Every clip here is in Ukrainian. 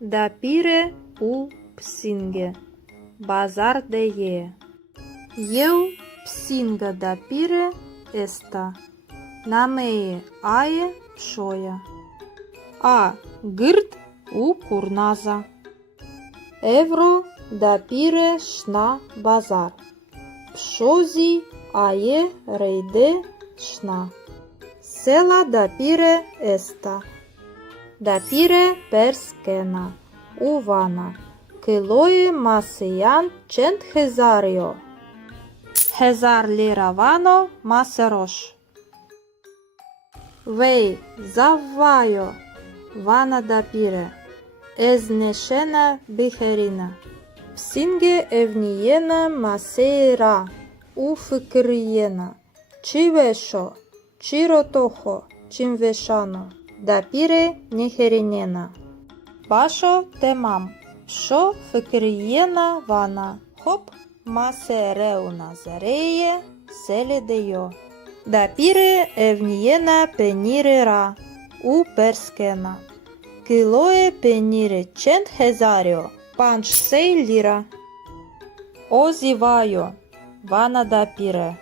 Dapire u psinge. Bazar de e. Eu psinga dapire esta. Nameie aie pșoia. A gârd u curnaza. Evro dapire șna bazar. Pșozi aie reide șna. Sela dapire esta. Dapire perskena. Uvana. Килої масиян чент хезаріо. Хезар ліравано масерош. Вей заввайо. Вана дапіре. Езнешена бихеріна. Псінге евнієна масейра. Уфикрієна. Чивешо. Чиротохо. Чимвешано. Дапіре нехерінєна. Башо темам. Шо фикрієна вана. Хоп масереуна зареє селедеyo. Дапіре евнієна пенірера у перскена. Килое пеніре чент хезаріо. Панч сей ліра. Озівайо. Вана дапіре.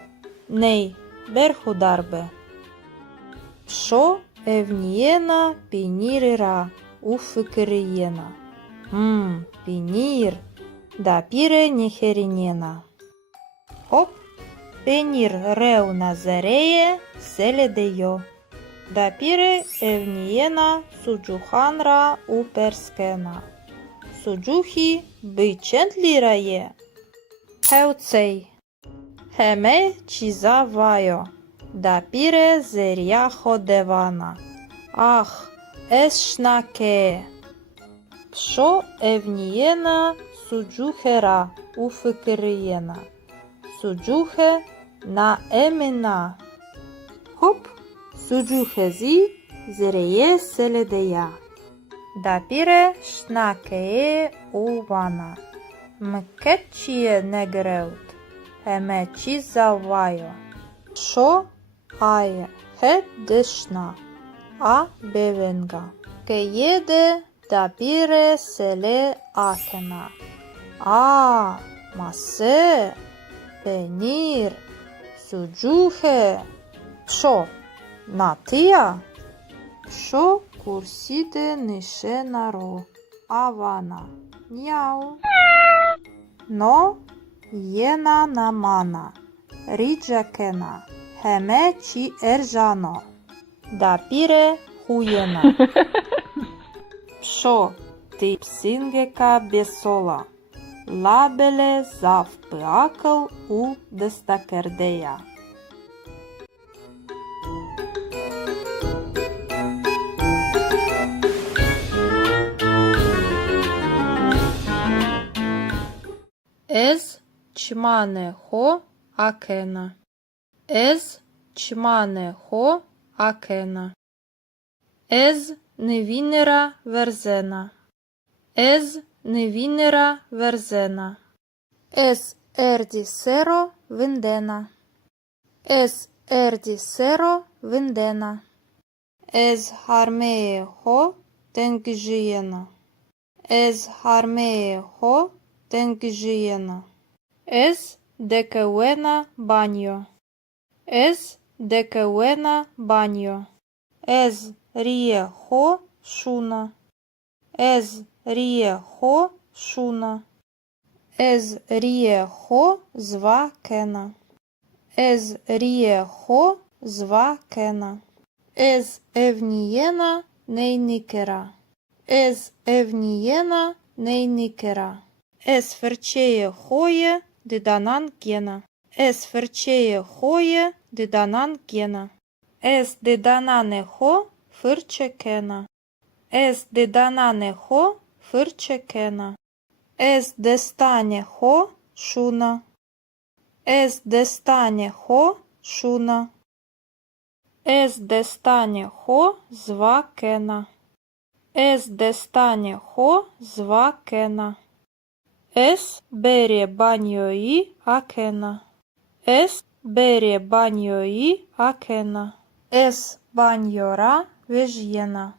Ней берхударбе. Шо евнієна пенірера у фикрієна. Пенір. Дапіре нехерінєна. Хоп. Пенір реуна зареє селедеyo. Дапіре евнієна суджуханра у перскена. Суджухі бичент лірає. Хеуцей. Хеме чізавайо. Дапіре зеряхо девана. Ах, ешнаке. Пшо евнієна суджухера у фикрієна. Суджухе на емена. Хоп, суджухезі зереє селедея. Дапіре шнакеє у вана. Мкетчіє негреут. Еме чізавайо. Шо ає хе дешна. А бевенга. Кеєде дапіре селе акена. А, масе, пенір, суджухе. Пшо, натия? Пшо курсіде нише наро. Авана. Няу. Но єна намана. Ріджакена. Хеме чі ержано. Дапіре хуєна. Пшо, ти псингека бесола. Лабеле завпиакъл у дестакердея. Ез чмане хо акена. Ез чмане хо акена. Ез невінера верзена. Ез невінера верзена. Ес ерді серо виндена. Ес ерді серо виндена. Ез гармеє хо тенгжієна. Ез гармеє хо тенгжієна. Ез декеуена баньо. Ез декеуена баньо. Ез ріє хо шуна. Ез ріє хо шуна. Ез ріє хо зва кена. Ез ріє хо зва кена. Ез евнієна нейникера. Ез евнієна нейникера. Ез ферчеє хоє диданан кена. Ез ферчеє хоє диданан кена. Ез диданане хо фирче кена. Ез диданане хо фирче кена. Ез дестане хо шуна. Ез дестане хо шуна. Ез дестане хо зва кена. Ез дестане хо зва кена. Ес бере баньої акена. Ес бере баньої акена. Ес баньора вежєна.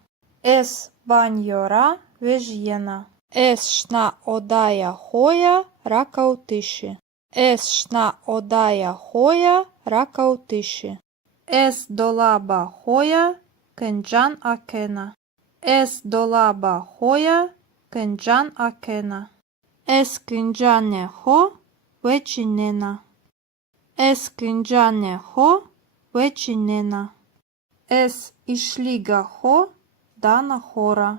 Ес баньора vežjena. Es šna odaja hoja rakautiši. Es šna odaja hoja rakautiši. Es dolaba hoja kenjan akena. Es dolaba hoja kenjan akena. Es kenjane ho večinena. Es kenjane ho večinena. Es išliga ho dana hora.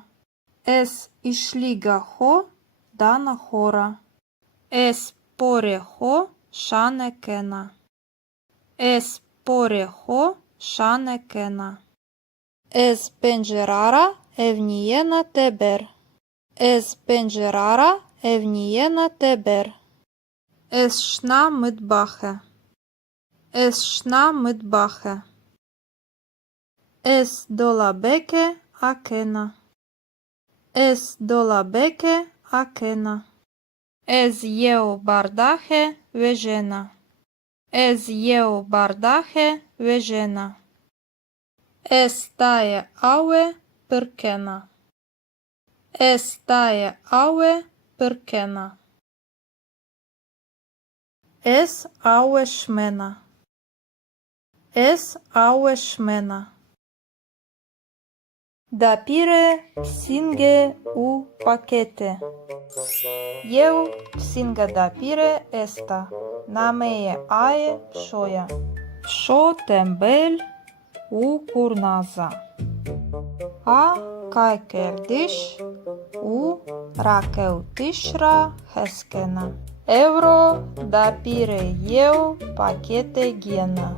Es išliga ho dana hora. Es pore ho šane kena. Es pore ho šane kena. Es pencerara evnijena teber. Es pencerara evnijena teber. Es šna mitbache. Es šna mitbache. Es dolabeke akena. Es dolabeke akena. Ez jeu bardache vežena. Ez jeu bardache vežena. Es taje aue pirkena. Es taje aue pirkena. Es aue šmena. Es aue šmena. Dapire psinge u pakete. Eu psinga dapire esta. Nameje ae pšoja. Pšo tembel u kurnaza. A kaikerdiš u rakeutishra heskena. Euro dapire eu pakete gena.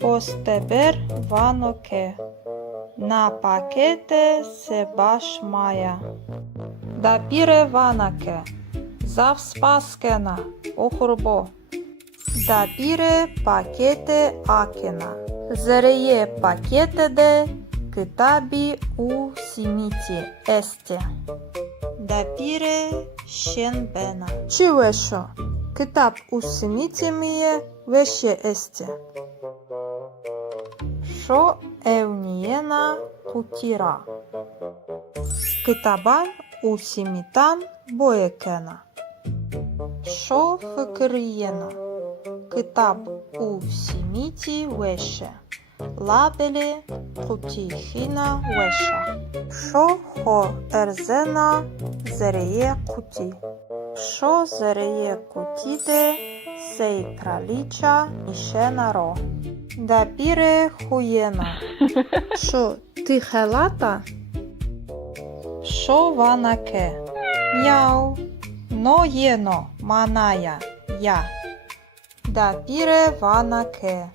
Posteber vanoke. Na pakete se baš maja. Dapire vanake. Zavspaskena. Ohurbo. Dapire pakete akena. Zreje pakete de kitabi u simiti este. Dapire şenbena. Чи вешо? Китап у simiti mie veşe este. Şo evniyena kutira. Kitaban u simitan boyekena. Şo fıkıriyena. Kitap u simiti veşe. Labeli kutihina veşa. Şo ho erzena zereye kuti. Şo zereye kutide sej kraliça nişena ro. Dapire хуєна. Шо, ти хелата? Шо ванаке? Мяу. Но єно, маная, я. Dapire ванаке.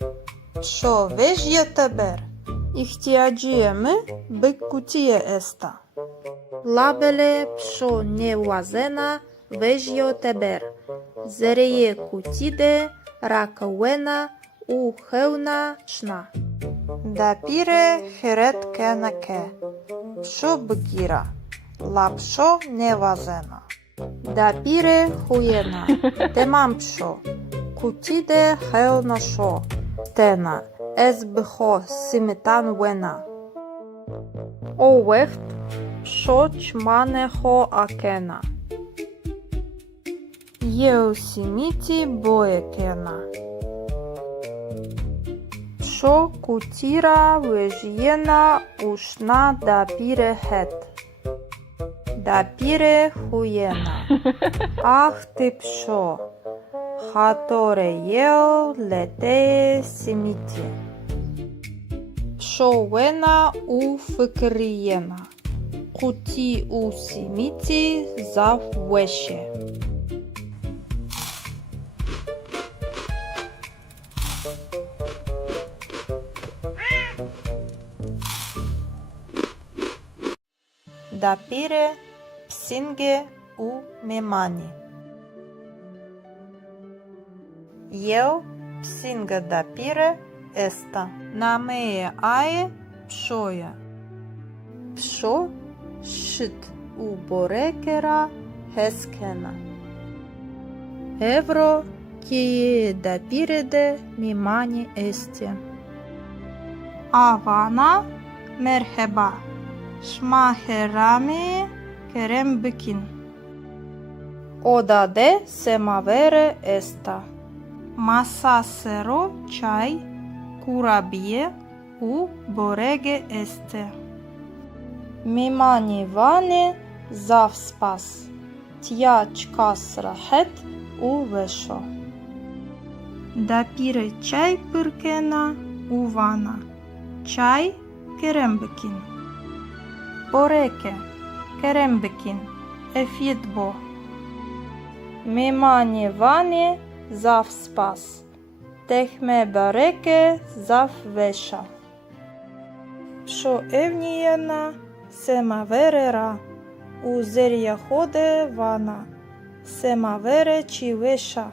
Шо, веж є тебер? Ихтиаджиеме бик кутие еста. Лабеле пшо не вазена веж йо тебер. Зерeye кутиде ракауена u heuna шна. Dapire heret kenake. Pšo bgira. Lapšo nevazena. Dapire hujena. Temam pšo. Kutide heuna šo. Tena. Ez bho simitan wena. O wecht. Pšo čmane ho akena. Jeu simiti boje kena. Шо кутира вежиена ушна дапире хет. Дапире хуена. Ах ти пшо. Хаторе ел лете симити. Пшо вена у фикриена. Кути у симити зав веше. Dapire psinge u memani. Eu psinga dapire esta. Nameje ae pšoja. Pšo šit u borekera heskena. Evro kie dapire de memani este. Avana merheba. Şmaherami kerem bikin. Oda de semavere esta. Masa sero çay, kurabiye u borege este. Mimani vani zav spas. Tja çkas rahet u veşo. Da pire çay pırkena u vana. Çay kerem bikin. Boreke kerem bikin. Efitbo. Mimani vani zav spas. Tehme bareke zav veša. Pšo evnijena semavere ra. U zerja hode vana. Semavere či veša.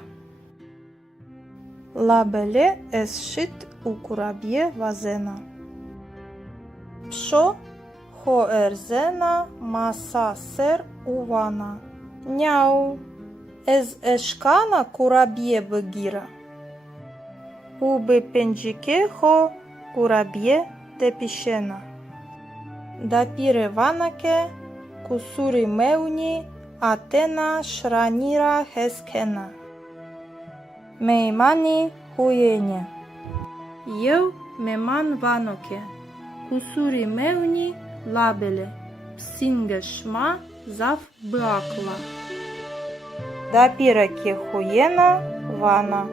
Labele es šit u kurabje vazena. Pšo ho erzena masa ser u vana. Njau. Ez eşkana kurabiye bıgira. Ubi pencike ho kurabiye tepişena. Da pire vanake kusuri meuni atena şranira heskena. Meimani huyene. Eu meman vanoke. Kusuri meuni labele. Psinge şma zav bıakla. Da pire ki huyena vana.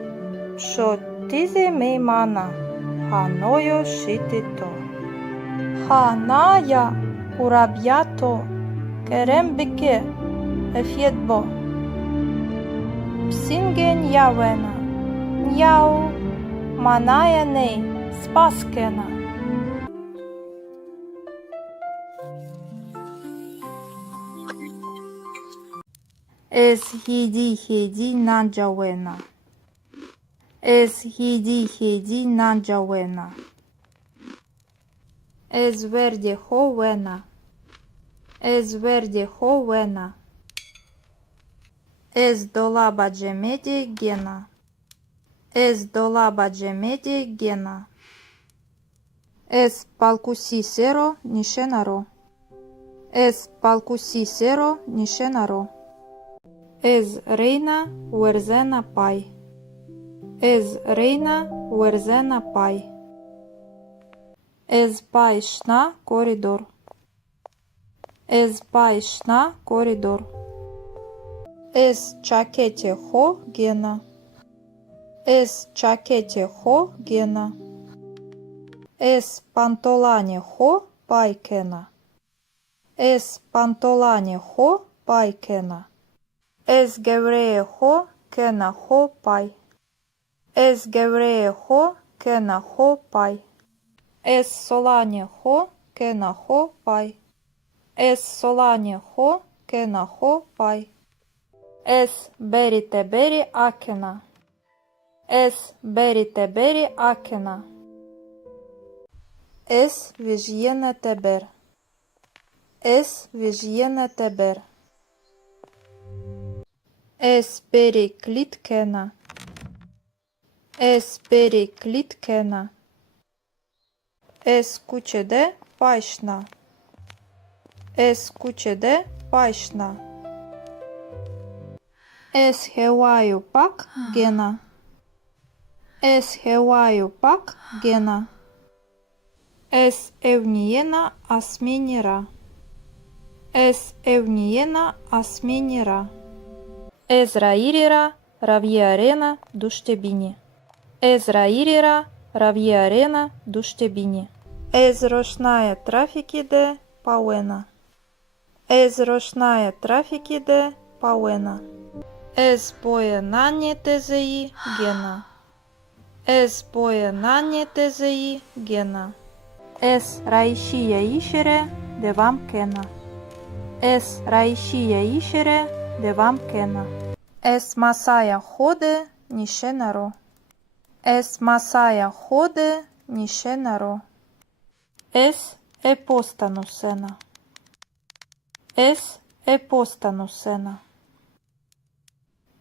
Pšo tizi meimana. Hanoyo šiti to. Hanaya kurabyato. Kerem bike. Efjetbo. Psingen javena. Njau. Manaya nei. Spaskena. Ez hidi nanjawena. Ez hidi nanjawena. Ez verde hovena. Ez verde hovena. Ez dolaba cemedi gena. Ez dolaba cemedi gena. Ez palkusi sero nishenaro. Ez palkusi sero nishenaro. Ez reina uerzena pai. Ez reina uerzena pai. Ez pai șna koridor. Ez pai șna koridor. Ez čakete ho gena. Ez čakete ho gena. Ez pantolane ho paikena. Ez pantolane ho paikena. Ez gevreje ho kena ho pai. Ez gevreje ho kena ho pai. Ez solane ho kena ho pai. Ez solane ho kena ho pai. Ez berite beri akena. Ez berite beri akena. Ez vijyene teber. Ez vijyene teber. Ez beri klitkena. Ez beri klitkena. Ez kuçede paişna. Ez kuçede paişna. Ez hevaju pak gena. Ez hevaju pak gena. Ez evnijena asminira. Ez evnijena asminira. Ez rairira ravierena duštebini. Ez rairira ravierena duštebini. Ez rošnaje trafikide pauena. Ez rošnaje trafikide pauena. Ez boje nanje tezei gena. Ez boje nanje tezei gena. Ez raişiye işere devam kena. Ez raişiye işere devam kena. Ez masaya hode nishenaro. Ez masaya hode nishenaro. Ez epostanu sena. Ez epostanu sena.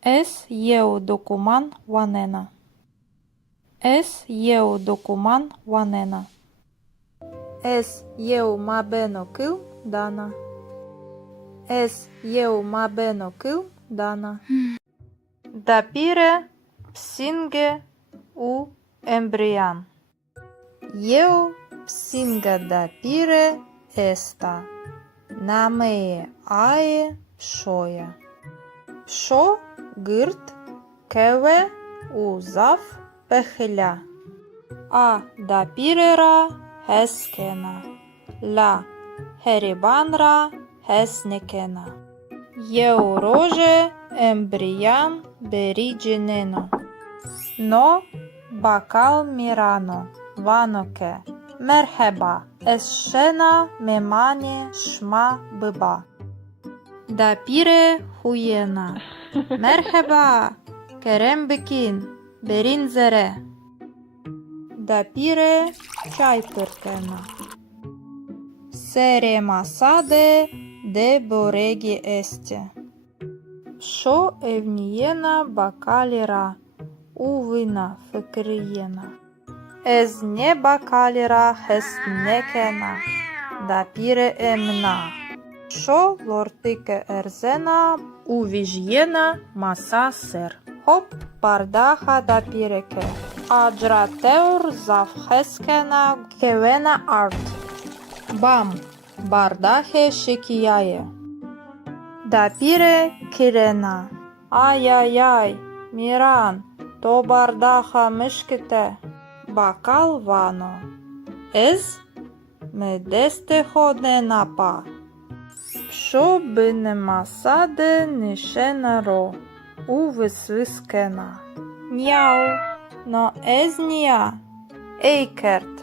Ez jeu dokuman vanena. Ez jeu dokuman vanena. Ez jeu mabeno kil dana. Es eu mabeno kılm dana. Dapire psinge u embrian. Eu psinga dapire esta. Namee ae pșoia. Pșo gârt keve u zaf pehilea. A dapirera heskena. La heribanra hesnekena. Eu roje embrian berigeneno. No bakal mirano. Vanoke. Merheba. Eşena memane şma bıba. Dapire huyena. Merheba. Kerem bikin. Berin zere. Dapire çay pırkena. Sere masade de boregi este. Şo evniyena bakalira. Uvina fıkriyena. Ez ne bakalira hesnekena. Dapire emna. Şo lortike erzena uvijyena masa ser. Hop bardaha dapireke. Ajrateur zafheskena kevena art. Bam bardahe şekiyaye. Dapire kirena. Ay ay ay Miran to bardaha mışkite. Bakal vano. Ez me desteho ne napa. Pşo bine masade nişena ro. U vysvyskena. Niau. No ez nia. Eikert.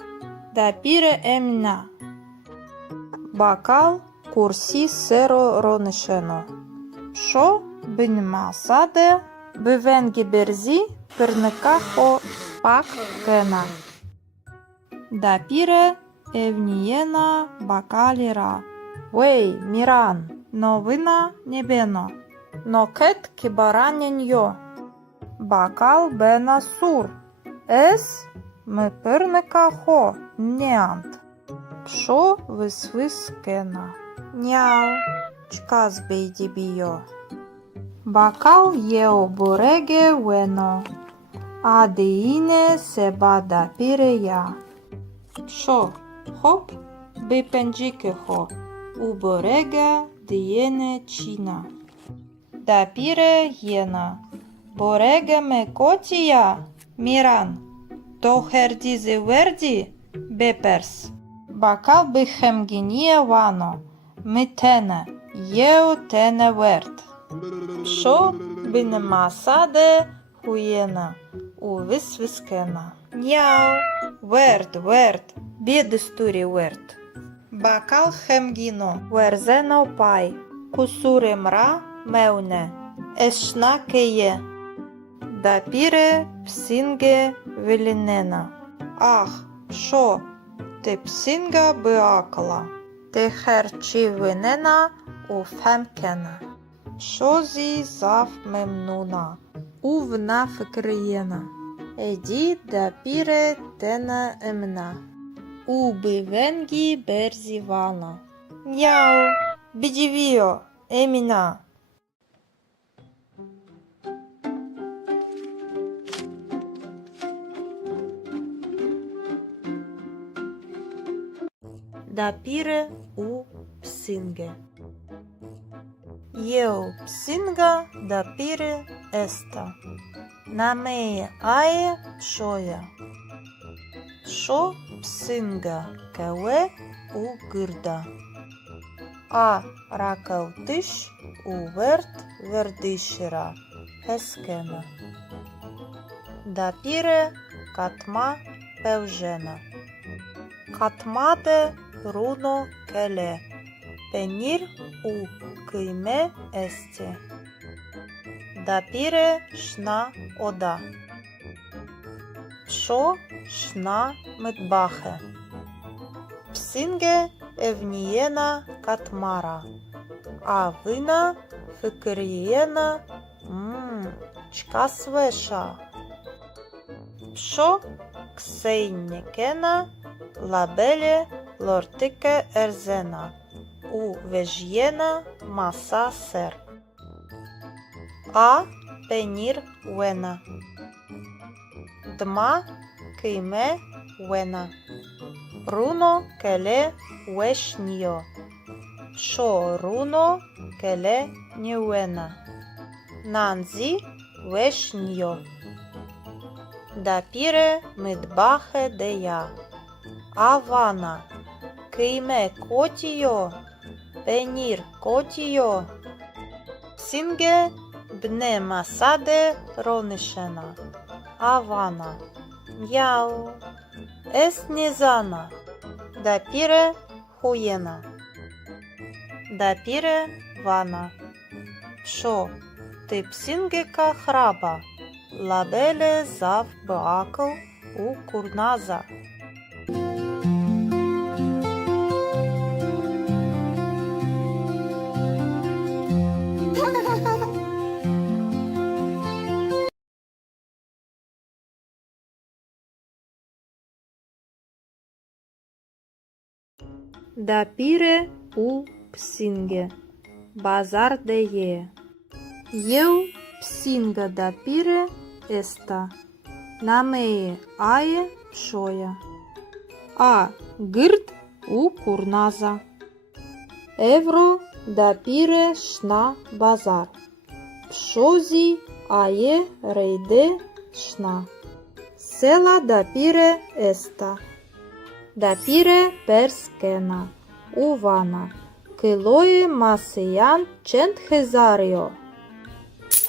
Dapire emna. Bakal kursi sero ronişeno. Pşo bine masade bivengi berzi pırnikaho pak kena. Dapire evniyena bakalira. Wey Miran, novina nebeno. Noket kibaranenyo. Bakal bena sur. Es me pırnikaho neant. Pşo vysvyskena. Niau, çkaz beydibiyo. Bakal yeo borege veno. Adeine seba dapire ya. Pşo hop bipencikeho. U borega diene çina. Dapire yena. Borega me kotia. Miran. To herdizi verdi. Bepers. Bakal bihem ginie vano. Mitene. Yeo tene vert. Pşo bine masade huyena. U vysvyskena. Niau. Vert. Biedisturi vert. Bakal hemgino. Verzeno pai. Kusure mra meune. Eşna keye. Dapire psinge vilinena. Ah, pşo. Te psinga beakla. Te herçi vinena u femkena. Pşozi zaf memnuna. Uvna fikriyena. Edi dapire tena emna. U bivengi berzivana. Niau, bidivio, emina. Dapire u psinge. Eu psinga dapire esta. Namee ae pşoya. Pşo psinga keve u gırda. A rakavtiş u vert verdişira. Heskena. Dapire katma pevžena. Katmade runo kele. Penir u kıyme esti. Dapire şna oda. Pşo şna mıtbahe. Psinge evniyena katmara. A vina fikriyena çka sveša. Pşo ksejnekena labele lortike erzena. u vegetariana masa ser. A penir buena. Dma kime buena. Runo kele wešnio. Šo runo kele njuena. Nanzi wešnio. Dapire midbahe deja. Avana kime kotijo. Penir kotijo. Singe bne masade ronishena. Avana. Яу. Эс низана. Дапире хуена. Дапире вана. Шо. Ти псингека храба. Лабеле зав бакл у курназа. Dapire u psinge. Bazar de je. Eu psinga dapire esta. Nameye aye pšoja. A gârd u curnaza. Evro dapire șna bazar. Pšozi aye reide șna. Sela dapire esta. Dapire perskena. Uvana. Kiloye masiyan cent hezario.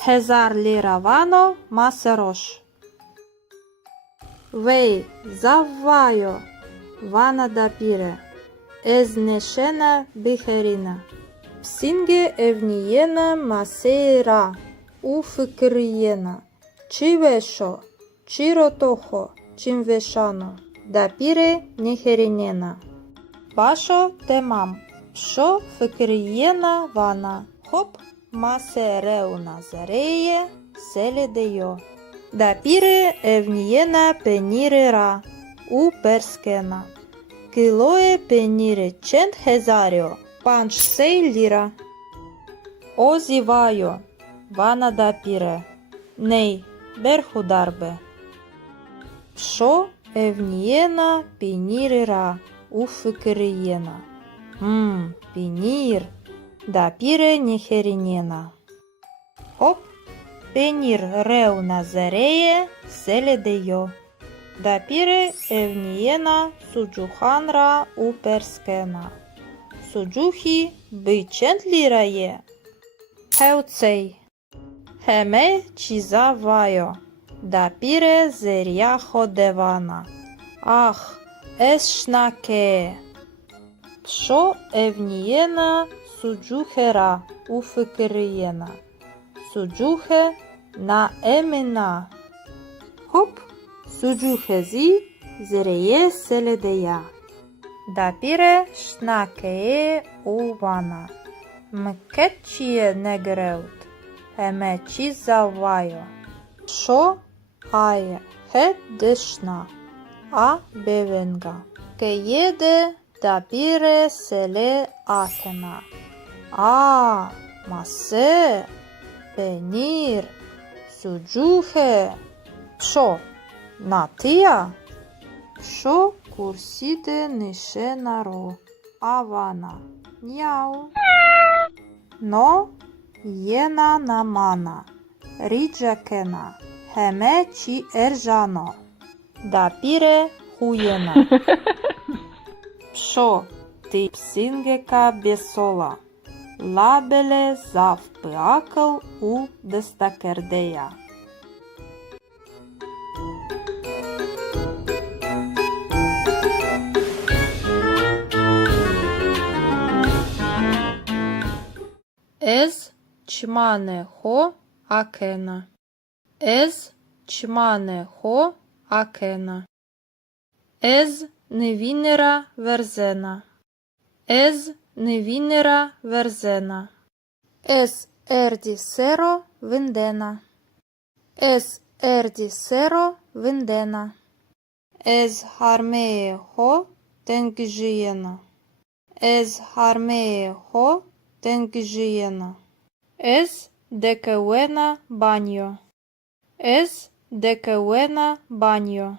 Hezar lira vano maserosh. Vei zavvayo. Vana dapire. Ezneshena biherina. Psinge evniyena maseira. Ufikriyena. Chivesho. Chirotoho. Chimveshano. Dapire neherinena. Basho temam. Шо фикриєна вана. Хоп масереуна зареє селедеyo. Дапіре евнієна пенірера у перскена. Килоє пеніре чент хезаріо. Панч сей ліра. Озівайо. Вана дапіре. Ней берхударбе. Шо евнієна пенірера у фикриєна. Пенир. Дапире нехеринена. Хоп. Пенир реуна зареє селедеyo. Дапире евниена суджуханра у перскена. Суджухи бичент лірає. Хеуцей. Хеме чизавайо. Дапире зеряхо девана. Ах, ешнаке. Шо евнієна суджухера у фикриєна. Суджухе на емена. Хоп, суджухези зреє селедея. Дапіре шнакеє у вана. Мкетчіє негреут. Емечі завайо. Шо ає хет дешна. А бевенга. Кеєде Dapire sele atena. A, mase, penir, sujuhe. Şo, natia. Şo kurside nishenaro. Avana. Njau. No, jena namana. Ridžakena. Heme či eržano. Dapire hujena. Пшо, ти псингека бесола. Лабеле зав пеакъл у дестакердея. Ез чмане хо акена. Ез чмане хо акена. Ез невінера верзена. Ез невінера верзена. Ес ерді серо виндена. Ес ерді серо виндена. Ез гармеє хо тенгжієна. Ez harmeho dengijena. Ez dekewena banyo. Ez dekewena banyo.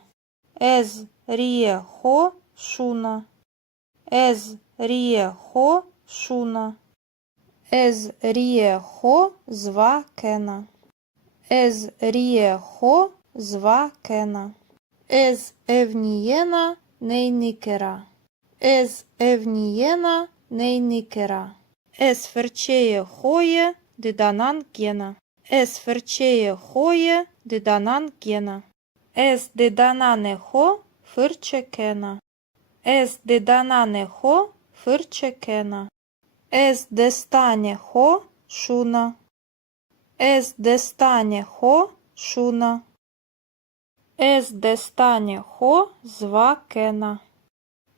Ez rieho шуна. Ez rieho шуна. Ez rieho звакена. Ez rieho звакена. Ez evniena neynikera. Ez evniena neynikera. Ez ferçeye hoye didanan gena. Ez ferçeye hoye didanan gena. Ez didanane ho fırçekena. Ez didanane ho fırçekena. Ez destane ho шуна. Ez destane ho шуна. Ez destane ho звакена.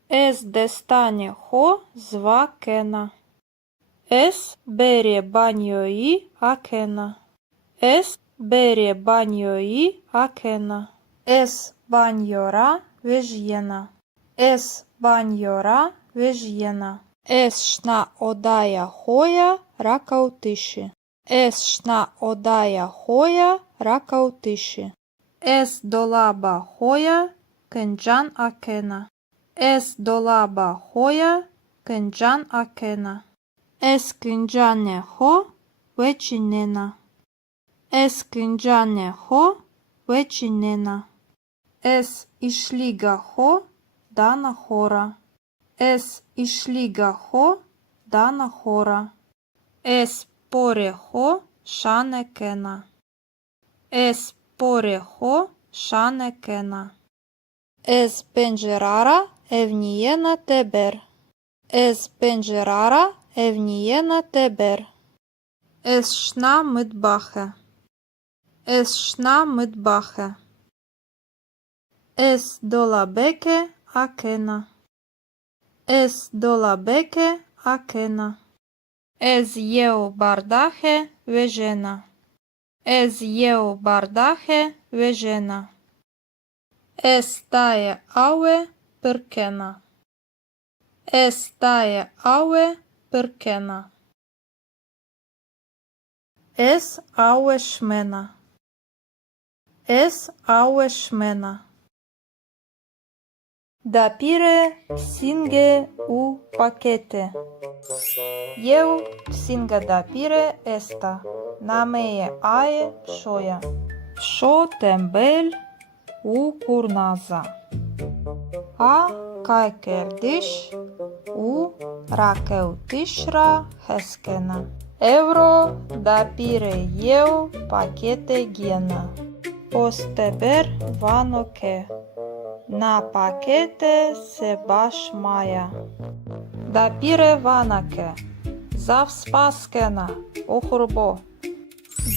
Ez destane ho звакена. Ez bere banyoyi akena. Ez bere banyoyi akena. Ez banyora vejyena. Ez banyora vejyena. Ez шна одая хоя ракаутиши. Ez шна одая хоя ракаутиши. Ez dolaba hoya kâncan akena. Ez dolaba hoya kâncan akena. Ez kâncane ho vecinena. Ez kâncane ho vecinena. Ez işliga ho dana hora. Ez işliga ho dana hora. Ez pore ho şanekena. Ez pore ho şanekena. Ez pencerara evniyena teber. Ez pencerara evniyena teber. Ez şna mıtbahe. Ez şna mıtbahe. Ez dolabeke akena. Ez dolabeke akena. Ez yeu bardahe vejena. Ez yeu bardahe vejena. Ez taye aue pırkena. Ez taye aue pırkena. Ez aue şmena. Ez aue şmena. Dapire psinge u pakete. Eu psinga dapire esta. Nameye ae pșoia. Pșo tembel u curnaza. A kaikerdish u rakeutishra heskena. Euro dapire eu pakete gena. Posteber vanoke. Na pakete se baš maja. Dapire vanake. Zav spaskena. Ohurbo.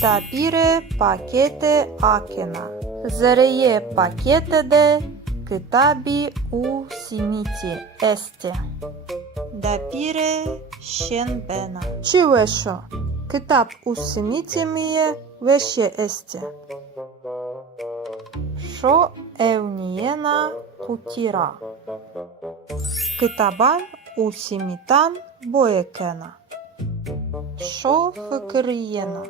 Dapire pakete akena. Zereye pakete de kitabi u simiti este. Dapire şenbena. Çi veşo? Kitap u simiti miye veşye este. Şo evniyena kutira. Kitaban u simitan boyekena. Şo fıkıriyena.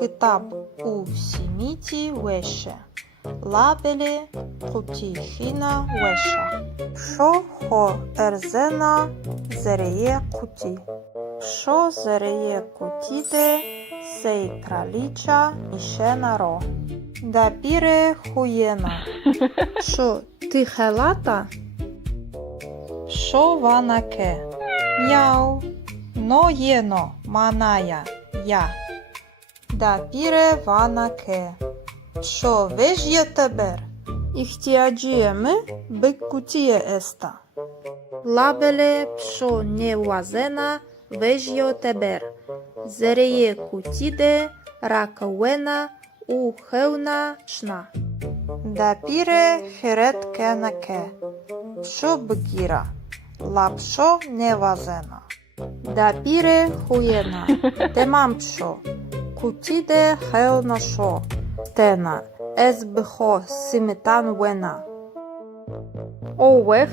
Kitap u simiti veşe. Labeli kutihina veşa. Şo ho erzena zereye kuti. Şo zereye kutide sey kraliça işena ro. Dapire хуєна. Шо, ти хелата? Шо ванаке? Мяу. Но єно, маная, я. Dapire ванаке. Шо, веж є тебер? Ихтиаджиеме бек кутие еста. Лабеле пшо не вазена веж йо тебер. Зерeye кутиде ракауена u heuna шна. Dapire heret kenake. Pşo bgira. Lapşo nevazena. Dapire huyena. Temam pşo. Kutide heuna şo. Tena. Ez bho simitan wena. O veht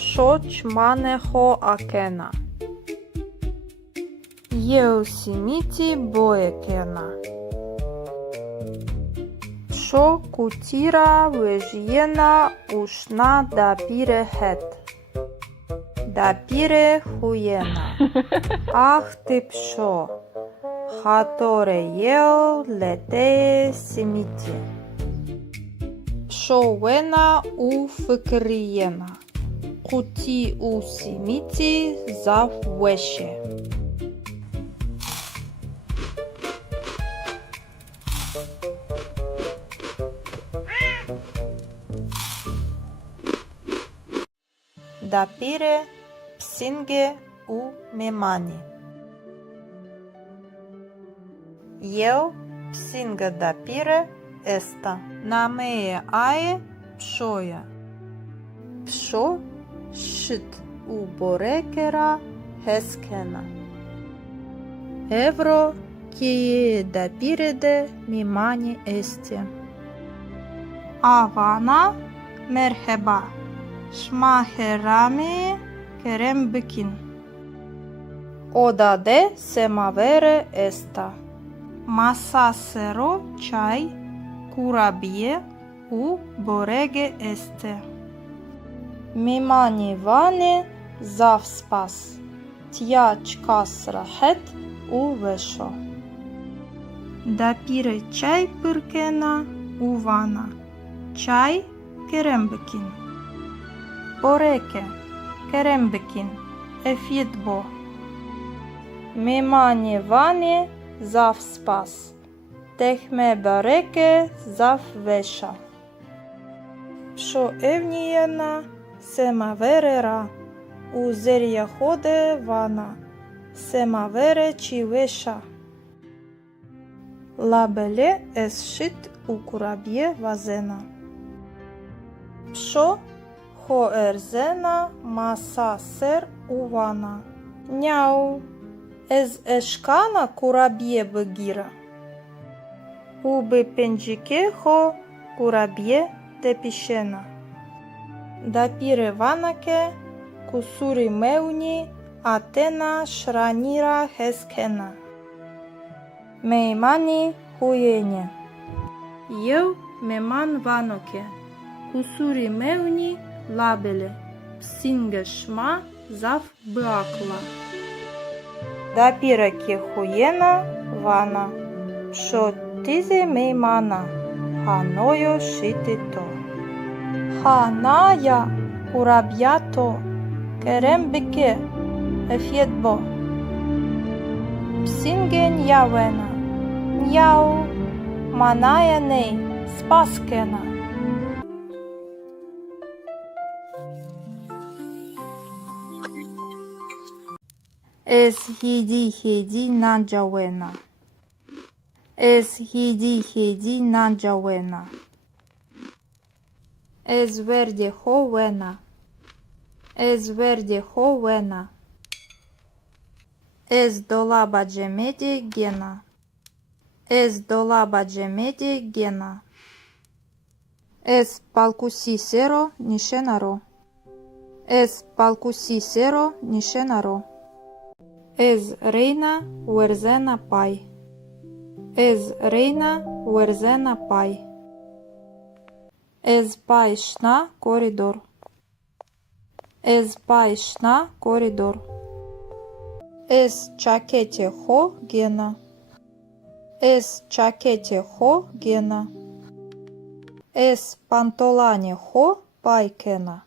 Що чманехо акена. Єусіміті боекена. Що кутіра вежєна ушна да піре хет. Да піре хуєна. Ах ти пшо. Хаторе єо лете сіміті. Пшо вена у фикрієна. Куті у сіміті зав веще. Да піре псінге у мемані. Єо псінга да піре еста. Намеє ае пшоя. Пшо шит у борекера хескена. Евро кіє да піреде мімані есті. Авана мерхеба. Шмахерами керембекін. Одаде семавере еста. Масасеро чай курабіє у бореге есте. Мімані ване завспас. Тя чкас рахет у вешо. Да піре чай пиркена у вана. Чай керембекін. Бореке керембекін ефідбо. Мемані ване завспас. Техме бареке заввеша. Пшо евнієна семаверера. У зер'я ходе вана. Семавере чівеша. Лабеле есшит у кураб'є вазена. Пшо хоерзена маса сер увана. Няу. Ез ешкана кураб'є бегіра. Уби пенджіке хо кураб'є тепішена. Да піре ванаке кусурі мевні атена шраніра хескена. Меймані хуєнє. Єв меман ваноке. Кусурі мевні лабеле. Псінге шма зав бакла. Да піре ке хуєна вана. Пшо тізе меймана. Ханойо шити то. Ханая кураб'ято. Керембеке ефєдбо. Псінге нявена. Няу. Маная ней спаскена. Ес хіді наджавена. Ес хіді наджавена. Ес верді ховена. Ес верді ховена. Ес долаба джемеді гена. Ес долаба джемеді гена. Ес палкусі серо нішенаро. Ес палкусі серо нішенаро. Ез рейна уерзена пай. Ез рейна уерзена пай. Ез пай шна коридор. Ез пай шна коридор. Ез чакете хо гена. Ез чакете хо гена. Ез пантолане хо пайкена.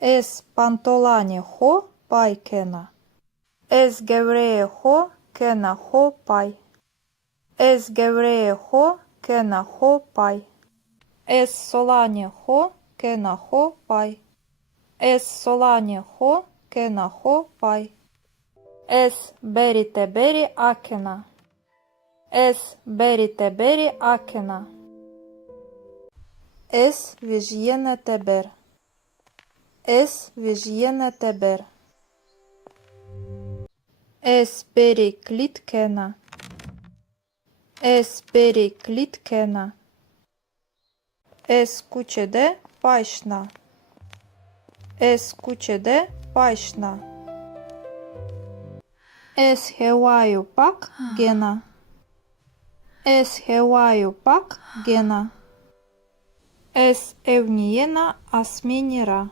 Ез пантолане хо пайкена. Ез гевреє хо кена хо пай. Ез гевреє хо кена хо пай. Ез солане хо кена хо пай. Ез солане хо кена хо пай. Ес берите бери акена. Ес берите бери акена. Ес вижєне тебер. Ес вижєне тебер. Ес бери кліткена. Ес бери кліткена. Ес кучеде пайшна. Escuchede paishna. Eshewayu pak gena. Eshewayu pak gena. Es evniena asmenira.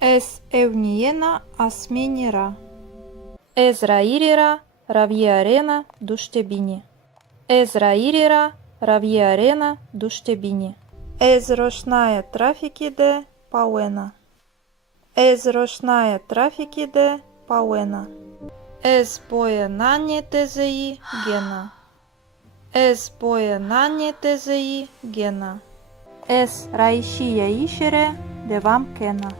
Es evniena asmenira. Ezrairira равиарена душтебини. Ezrairira равиарена душтебини. Ezroshная трафики де пауена. Ezroshная трафики де пауена. Ez poenanie tezei gena. Ez poenanie tezei gena. Es raishia ishere de vam kena.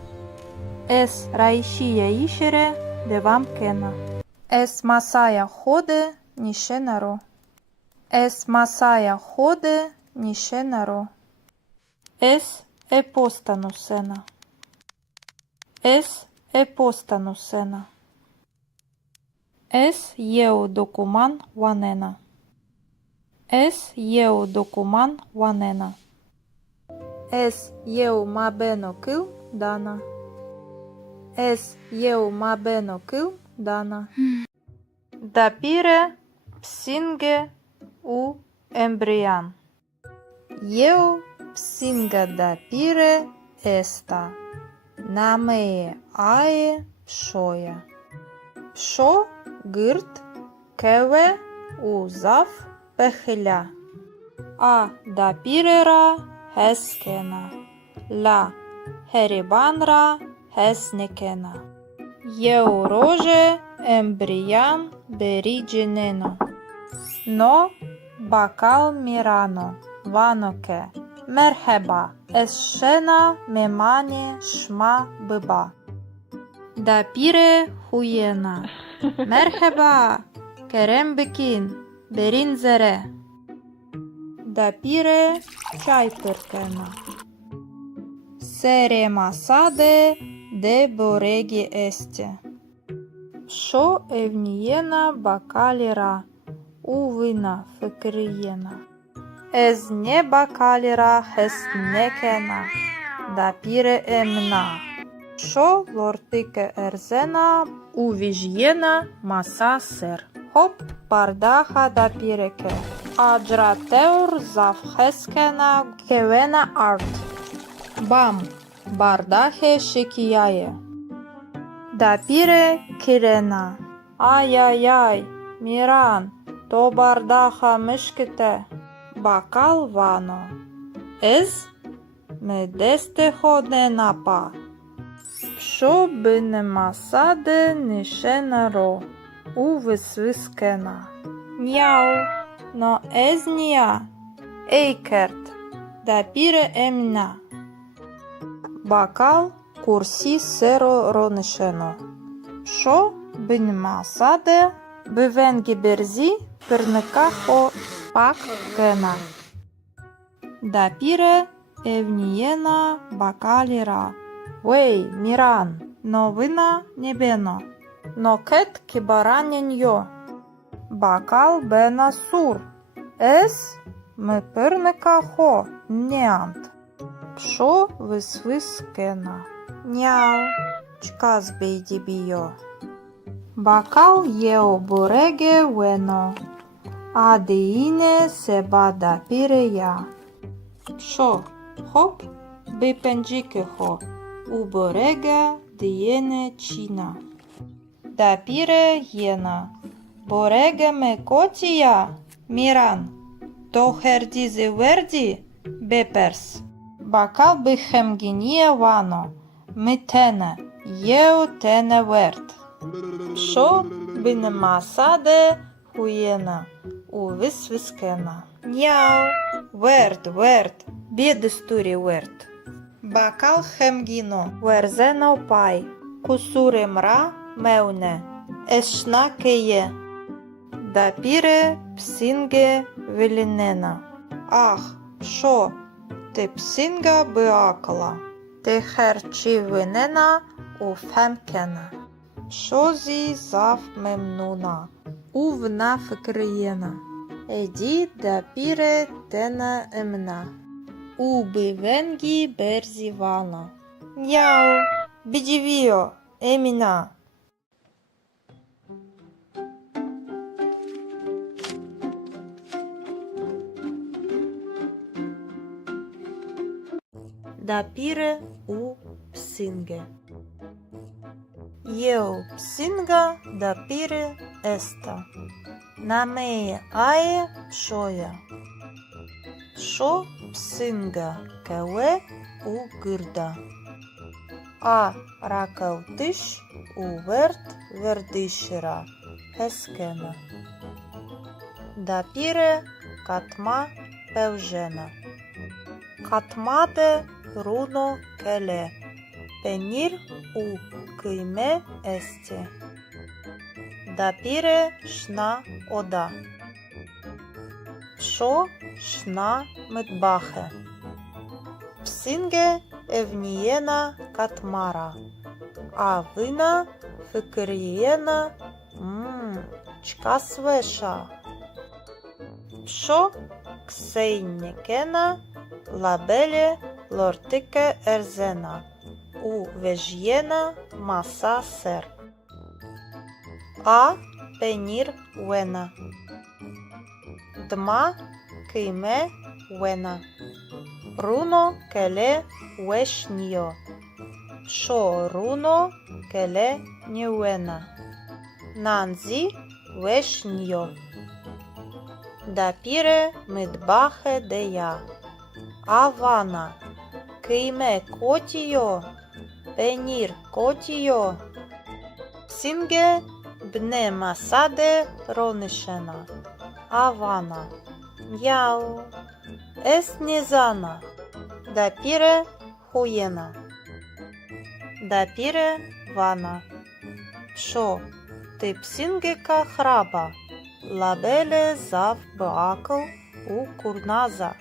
Es raishia ishere de vam kena. Es masaya ходе нишенаро. Es masaya ходе нишенаро. Es epostanusena. Es epostanusena. Es eu documan wanena. Es eu documan wanena. Es eu mabeno kil dana. Es eu mabeno kil dana. Dapire psinge u embrian. Eu psinga dapire esta. Namee ae pshoya. Psho гирт кеве у зав пехиля. А дапірера хескена. Ла херібанра хеснекена. Єу роже ембріян берідженено. Но бакал мірано ваноке. Мерхеба есшена мемані шма биба. Дапіре хуєна. Merhaba, Kerem Bekin, Berin Zere. Dapire çay pırkena. Sere masade de boregi este. Şo evniyena bakalira, uvina fikriyena. Ez ne bakalira hesnekena, dapire emna. Şo lortike erzena, uvijjena masa ser. Hop bardaha da pireke. Ajrateur zavheskena kevena art. Bam bardahe şekiyaye. Da pire kirena. Ay ay ay Miran to bardaha mışkite. Bakal vano. Ez me deste hodena pa. Що би нема саде нишенаро, у висвискена. Няу, но езнія, ейкерт, да піре емна. Бакал курсі серо ронишено. Що би нема саде, би венгі берзі пирникахо пак кена. Да піре евнієна бакаліра. Вей, Міран, новина небено, но кет кібараненьо. Бакал бена сур, ес ми пирника хо, неант. Пшо висвискена, няу, чказ бейдібіо. Бакал єо бореге вено, а деїне себа да пірея. Пшо, хоп, бипенджіки хо. У борега диєне чіна. Да піре єна. Борега ме котія, Міран. То хердізи верді, беперс. Бакал би хемгінія вано. Ми тене, єу тене верд. Шо би нема саде хуєна. У висвискена. Няу, верд, бідестурі верд. Бакал хемгіно, верзено пай, кусури мра мевне, ешна кеє. Да піре псінге велінена. Ах, шо, ти псінга биакала, ти херчі винена у фемкена. Шо зі зав мемнуна, увна фикриєна. Еді да піре тена емна. Уби венгі берзі вана. Νιάου, μπιτζιβίο, έμεινα. Da pire u psinge. Eu psinga da pire esta. Na mea ae pshoja. Psho psinga kewe u gyrda. A rakautysh u vert verdishira heskena. Da pire katma pevzhena. Katmade runo kele. Penir u kıyme esti. Da pire shna oda. Psho shna mtbahe. Psinge evniyena katmara. A vina fıkriyena çka svesha. Psho ksejnekena labele lortike erzena. U vežjena masa ser. A penir wena. Dma kıyme wena. Runo kele wešnjo. Psho runo kele njewena. Nanzi wešnjo. Da pire mtbahe deja. Avana kıyme kotiyo. Penir kotiyo. Psinge bne masade ronishena. Avana. Yau. Es nizana. Da pire huyena. Da pire vana. Psho ty psingeka hraba. Labele zav beakl u kurnaza.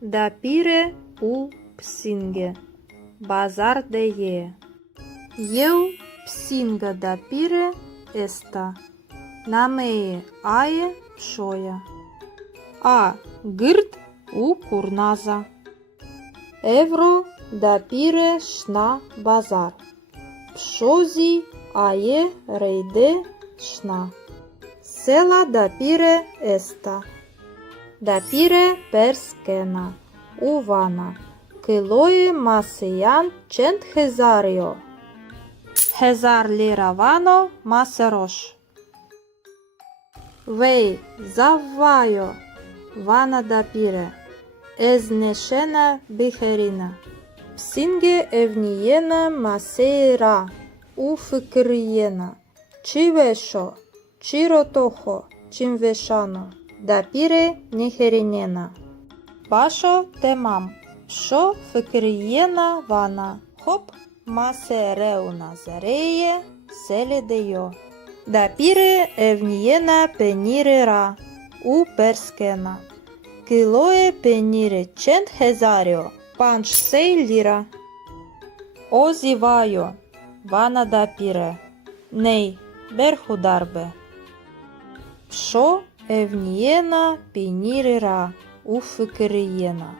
Da pire u psinge. Bazar de je. Eu psinga da pire esta. Na meye ae pshoja. A gırd u kurnaza. Evro da pire shna bazar. Pshozi ae rejde shna. Sela da pire esta. Da pire perskena. Uvana. Kiloje masijan cent hezario. Hezar lira vano maserosh. Vej, zavvajo. Vana da pire. Eznešena biherina. Psinge evnijena maseira. U fikrijena. Čivešo. Čirotoho. Čimvešano. Da pire neherinena. Bašo temam. Psho fikrijena vana. Hop masereuna zareje seledejo. Da pire evnijena penirera. U perskena. Kiloje penire cent hezario. Panč sej lira. Ozivajo. Vana da pire. Nei, berhu darbe. Psho evnijena penirera. U fikrijena.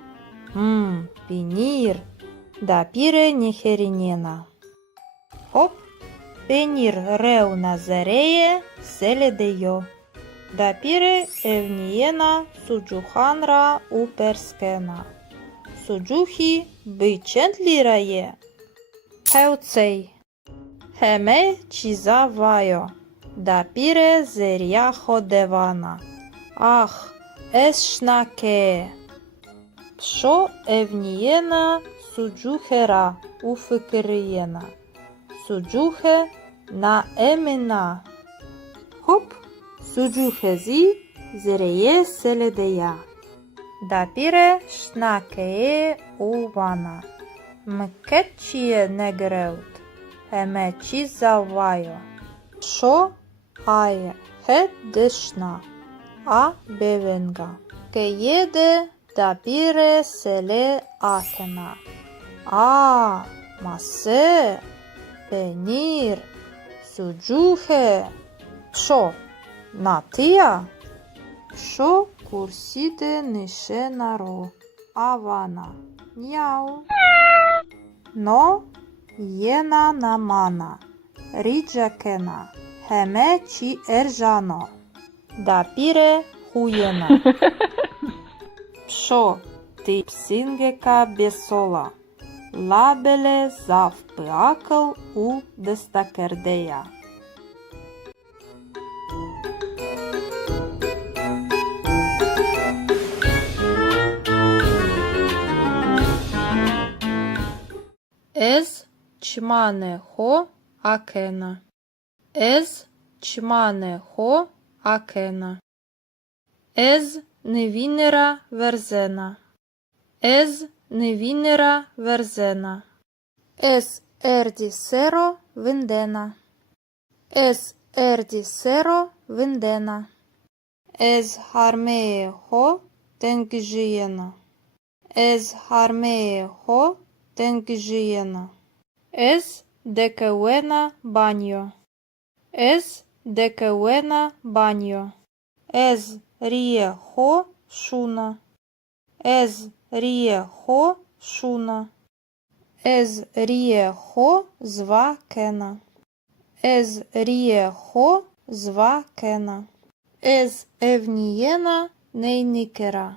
Penir. Da pire neherinena. Hop, penir reuna zareje seledejo. Da pire evnijena suđuhanra u perskena. Suđuhi bi cent lira je. Heucej. Heme čizavajo. Da pire zerjaho devana. Ah, es šnake. Psho evnijena suđuhera u fikrijena. Suđuhe na emina. Hop, suđuhezi zereye seledeja. Da pire šnakeye u vana. Mketčije negreut. Heme čizavajo. Psho aje het dešna. A bevenga. Ke jede Dapire sele akena. Aa, mase, peynir, sucuhe. Що? Натия? Що курсіде нише наро? Авана. Няу. Но єна намана. Ріджакена. Хеме чи ержано. Дапіре хуєна. Що ти псингека бесола? Лабеле завпиакъл у дестакердея. Ez çmane ho akena. Ez çmane ho akena. Ez невінера верзена. Ez невінера верзена. Ez erdi sero vindena. Ez erdi sero vindena. Ez harmee ho tenkjiyena. Ez harmee ho tenkjiyena. Ez dekewena banyo. Ez dekewena banyo. Ez ріє хо шуна. Ез ріє хо шуна. Ез ріє хо зва кена. Ез ріє хо зва кена. Ез евнієна нейникера.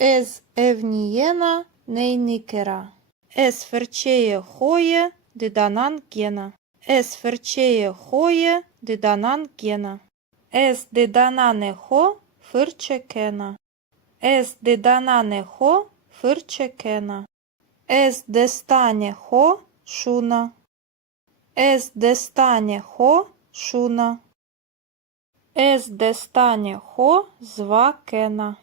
Ез евнієна нейникера. Ез ферчеє хоє диданан гена. Ез ферчеє хоє диданан гена. Ез диданане хо фирчекена. Ез диданане хо фирчекена. Ез дестане хо шуна. Ез дестане хо шуна. Ез дестане хо звакена.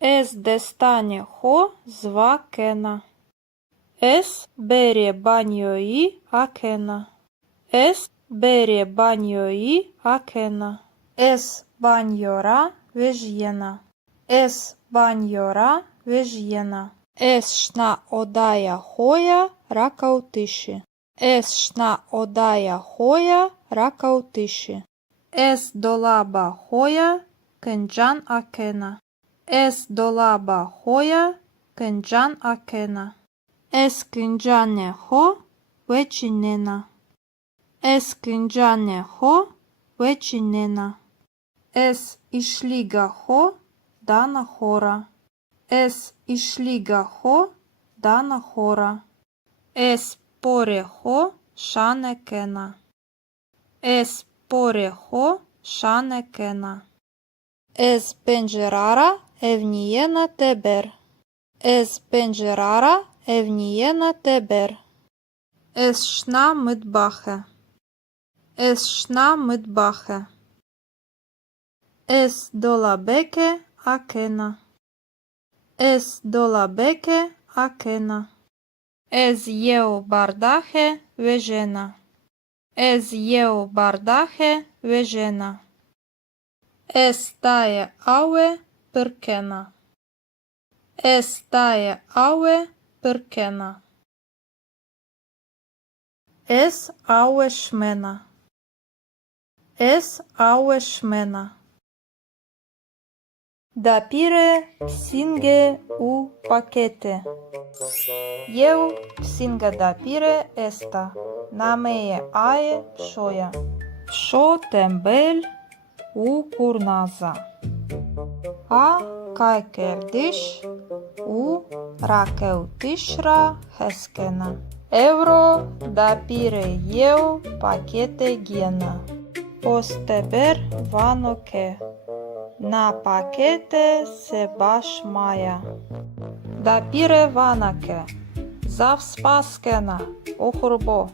Ез дестане хо звакена. Ес бере баньої акена. Ес бере баньої акена. Ес баньора вежєна. Ес баньора вежєна. Ес шна одая хоя ракаутиші. Ес шна одая хоя ракаутиші. Ес долаба хоя кенджан акена. Ес долаба хоя кенджан акена. Ес кенджане хо вечінена. Ес кенджане хо вечінена. Ес ішліга хо дана хора. Ес ішліга хо дана хора. Ес поре хо шане кена. Ес поре хо шане кена. Ес пенджерара евнієна тебер. Ес пенджерара евнієна тебер. Ес шна мидбахе. Ес шна мидбахе. Ес долабеке акена. Ес долабеке акена. Ез єо бардахе вежена. Ез єо бардахе вежена. Ес тає ауе пиркена. Ес тає ауе пиркена. Ес ауе шмена. Ес ауе шмена. Дапіре псінге у пакете. Єу псінга дапіре еста. Намеє ае шоя. Шо тембель у курназа. А кайкердиш у ракеутишра хескена. Евро дапіре єу пакете гена. Постебер ваноке. На пакете се баш мая. Дапіре ванаке. Завспаскена. Охурбо.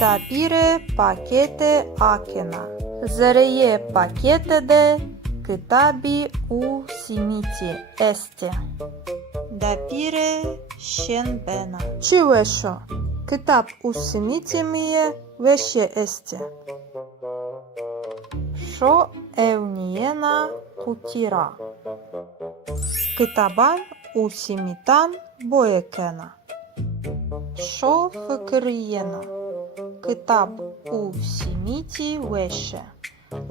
Дапіре пакете акена. Зереє пакете де китабі у сіміті есте. Дапіре шенбена. Чи вешо? Китаб у сіміті міє веше есте. Шо евнієна кутіра. Kitaban u simitan boyekena. Şo fıkıriyena. Kitab u simiti veşe.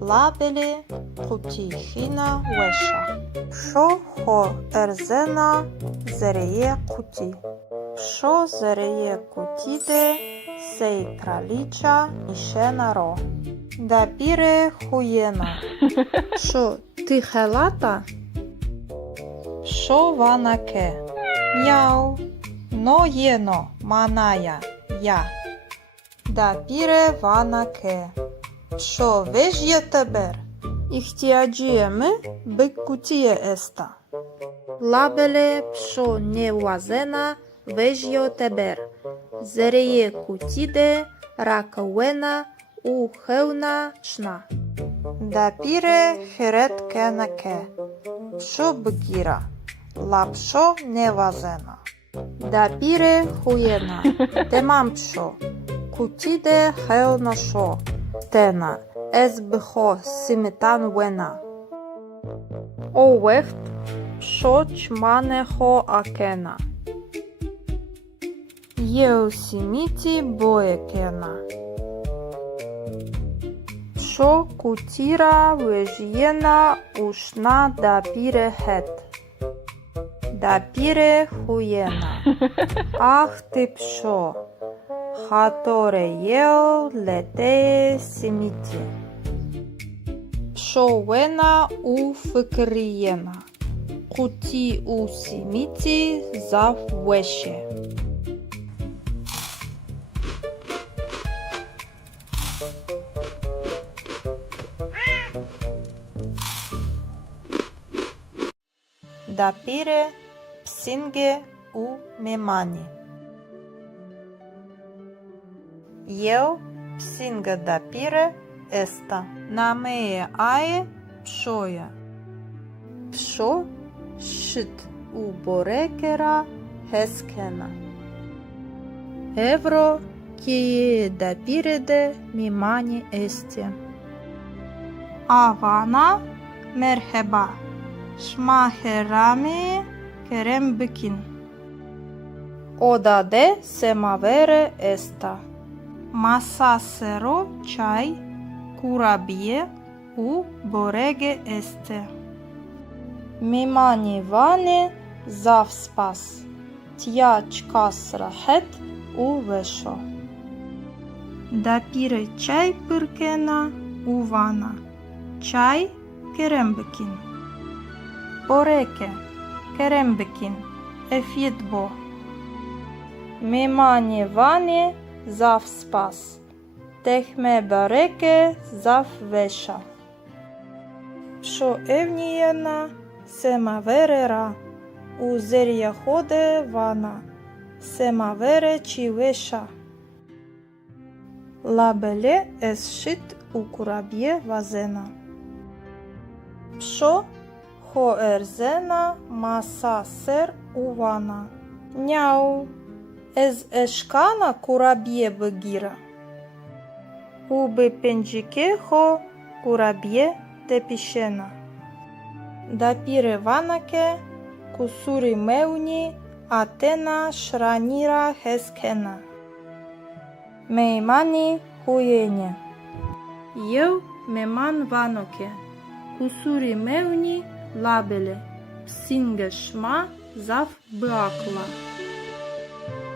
Labeli kutihina veşa. Şo ho erzena zereye kuti. Şo zereye kutide sej kraliça nişena ro. Da pire хуєна. Шо ти хелата? Шо ванаке? Няу. Но єно маная я. Да піре ванаке. Шо вежє тебер? Іхтіаджієми биккутіє еста. Лабеле пшо не вазена вежє тебер. Зереє кутіде ракауена у хевна шна. Да піре херет кенаке. Пшо бгіра. Лапшо не вазена. Да піре хуєна. Темам пшо. Кутіде хевна шо. Тена. Ез бхо симитан вена. Овехт пшо чмане хо акена. Єу сіміті боекена. Пшо кутіра вежєна ушна да піре хет. Да піре хуєна. Ах ти пшо. Хаторе єо лете сіміті. Пшо вена у фикрієна. Куті у сіміті зав веще. Да піре псінге у мемані. Єо псінге да піре еста. Намеє ае пшоя. Пшо шит у борекера хескена. Евро кіє да піреде мімані есті. Авана мерхеба. Шмахерами керем бикин. Одаде семавере еста. Масасеро чай курабие у бореге есте. Мимани ване зав спас. Тя чкас рахет у вешо. Да пире чай пиркена у вана. Чай керем бикин. Бореке, керембекін, ефідбо. Мемані вані зав спас. Техме бареке зав веша. Пшо евнієна семаверера. У зер'я ходе вана. Семавере чи веша. Лабеле ес шит у кураб'є вазена. Пшо Хоерзена маса сер увана. Няу. Ез ешкана кураб'є бгіра. Уби пенджіке хо кураб'є тепішена. Да піре ванаке кусури мевні атена шраніра хескена. Меймані хуєнє. Єв меман ваноке. Кусури мевні лабеле, псінге шма зав бакла.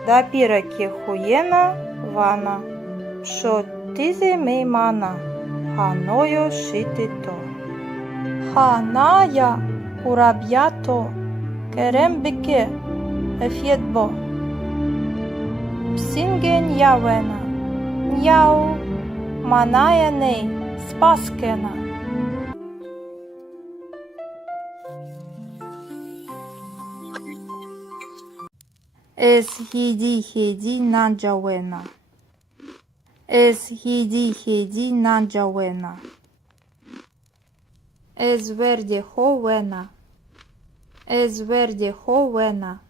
Да піраке хуєна вана, шо тізе меймана, ханою шити то. Ханая кураб'ято, керембике, ефєдбо. Псінге нявена, няу, маная ней, спаскена. Ez hidi nanjawena. Ez hidi nanjawena. Ez verde hovena. Ez verde hovena.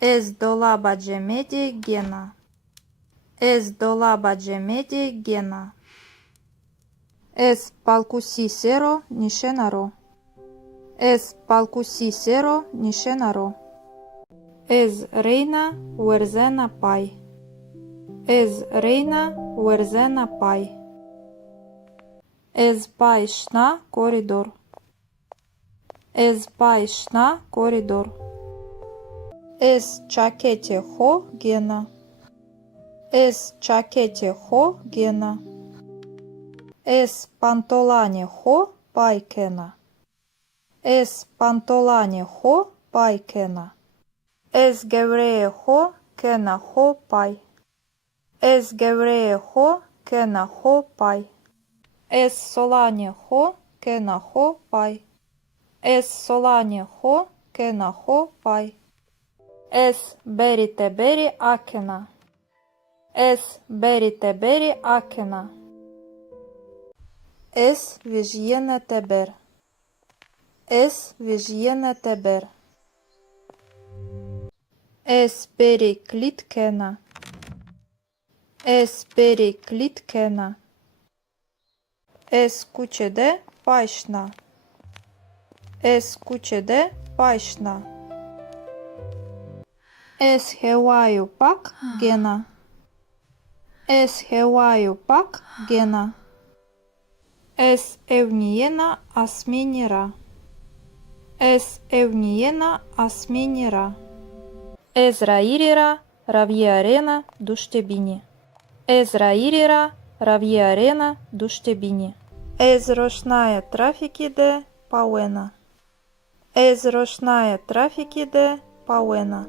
Ez dolaba cemedi gena. Ez dolaba cemedi gena. Ez palkusi sero nişenaro. Ez palkusisero nishenaro. Ez reina uerzena pai. Ez reina uerzena pai. Ez pai shna koridor. Ez pai shna koridor. Ez чакете хо гена. Ez чакете хо гена. Ez pantolane хо пайкена. Ez pantolane хо пайкена. Ez gevreye хо кена хо пай. Ez gevreye хо кена хо пай. Ez solane хо кена хо пай. Ez solane хо кена хо пай. Ez berite beri akena. Ez berite beri akena. Ez vijyene teber. Ez vijyene teber. Ez beri klitkena. Ez beri klitkena. Ez kuchede payshna. Ez kuchede payshna. Ez hevаю pak gena. Ez hevаю pak gena. Ez evniyena asminira. Ez evniyena asminira. Ez rairira ravierena dushtebini. Ez rairira ravierena dushtebini. Ez roshnaye trafikide pauena. Ez roshnaye trafikide pauena.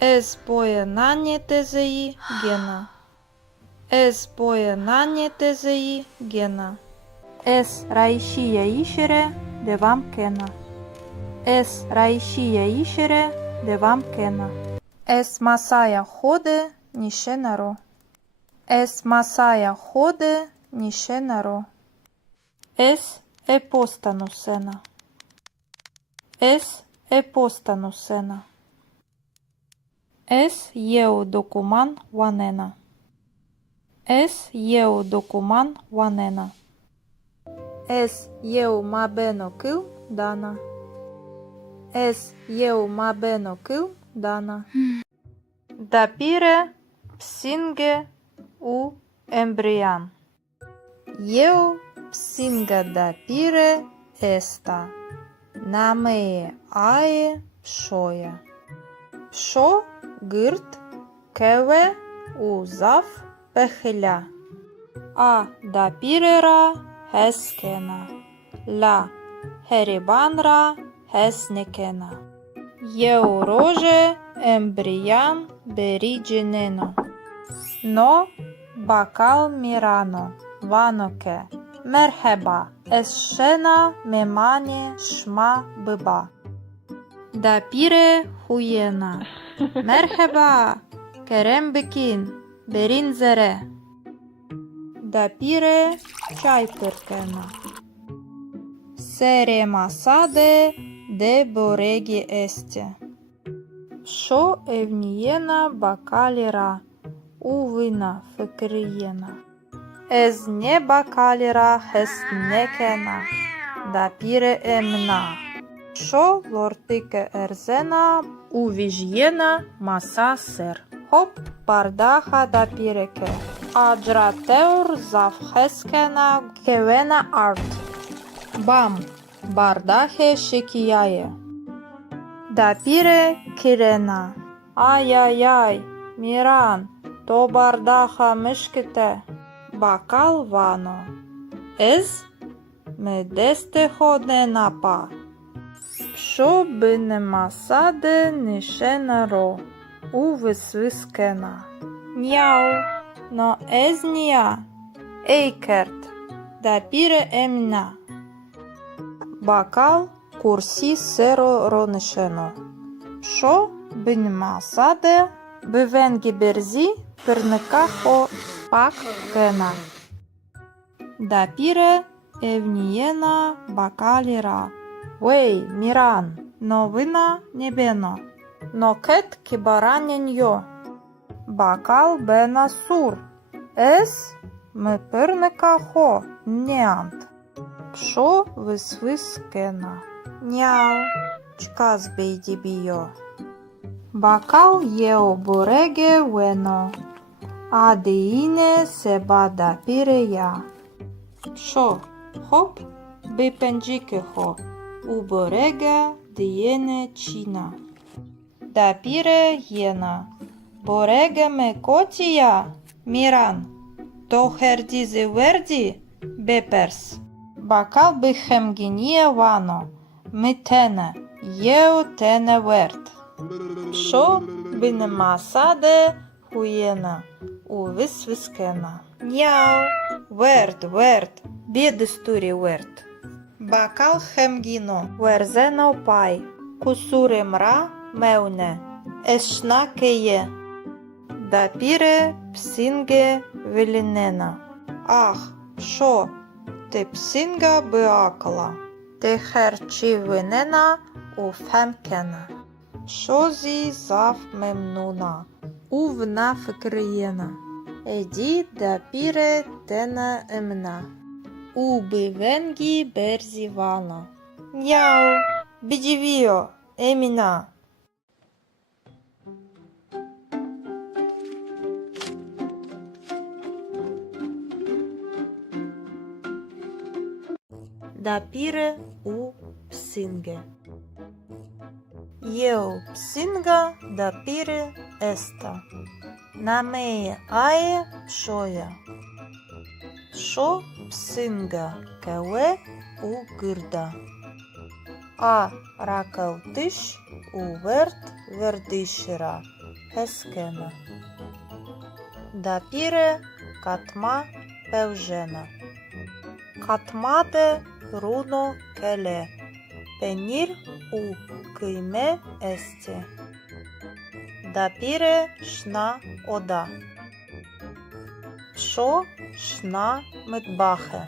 Ez pojenanje tezei gena. Ez pojenanje tezei gena. Ez raishia ishere devam kena. Ez raishia ishere devam kena. Ez masaya hode nishenaro. Ez masaya hode nishenaro. Ez epostanusena. Ez epostanusena. Ez eu dokuman wanena. Ez eu dokuman wanena. Ez eu mabeno kil dana. Ez eu mabeno kil dana. Dapire psinge u embrian. Eu psinga dapire esta. Namee ae pshoya. Psho гирт, кеве, узав, пехиля. А дапірера хескена. Ля херібанра хеснекена. Єу роже ембріян берідженено. Но бакал мірано, ваноке. Мерхеба, есшена мемані шма биба. Дапіре хуєна. Merhaba, Kerem Bekin, Berin Zere. Dapire çay pırkena. Sere masade de boregi este. Şo evniyena bakalira, uvina fikriyena. Ez ne bakalira hesnekena, dapire emna. Şo lortike erzena, uvijjena masa ser. Hop bardaha da pireke. Ajrateur zavheskena kevena art. Bam bardahe şekiyaye. Da pire kirena. Ay ay ay Miran to bardaha mışkite. Bakal vano. Ez medeste hodena pa. Що би нема саде, нише наро, у висвискена. Няу, но езнія, ейкерт, да піре емна. Бакал курсі серо ронишено. Що би нема саде, би венгі берзі, пирника хо пак кена. Да піре евнієна бакаліра. Вей, Міран, новина небено, но кет кібараняньо, бакал бена сур, ес ми пирника хо, неант. Пшо висвискена. Няу, чказ бейдібіо. Бакал є обореге вено. Адеїне себа дапіре я. Пшо, хоп, бипенджіке хо. Уборега дієне чіна. Дапіре єна. Бореге ме котія, міран. То хердізи верді, беперс. Бакал бихемгінія вано. Митене, єо тене верт. Пшо бинемасаде хуєна. У висвискена. Няу, верт, бідестурі верт. Бакал хемгіно, верзено пай. Кусури мра меуне. Ешна кеє. Дапіре псінге велінена. Ах, пшо, те псінга биакала. Те херчі винена у фемкена. Шозі зав мемнуна. Увна фикриєна. Еді дапіре тена емна. Уби венгі берзі вана. Няу, бідівіо, еміна. Дапіре у псинге. Єу псинга дапіре еста. Намеє ае пшоя. Пшо псинга кеве у гирда. А ракалтиш у верт вердишира. Хескена. Дапіре катма певжена. Катмаде руно келе. Пенір у кийме есте. Дапіре шна ода. Пшо шна митбахе.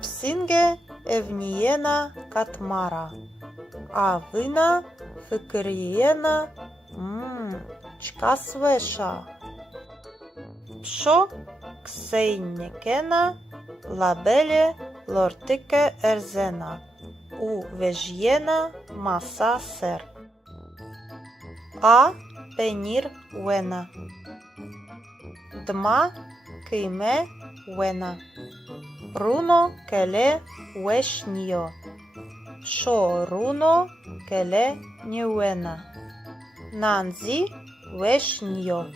Псинге евнієна катмара. А вина фикирієна чка свеша. Пшо ксейнікена лабеле лортике ерзена. У вежєна маса сер. А пенір вена. Дма кийме вена. Руно келе вешньо. Шо руно келе ньюена. Нанзі вешньо.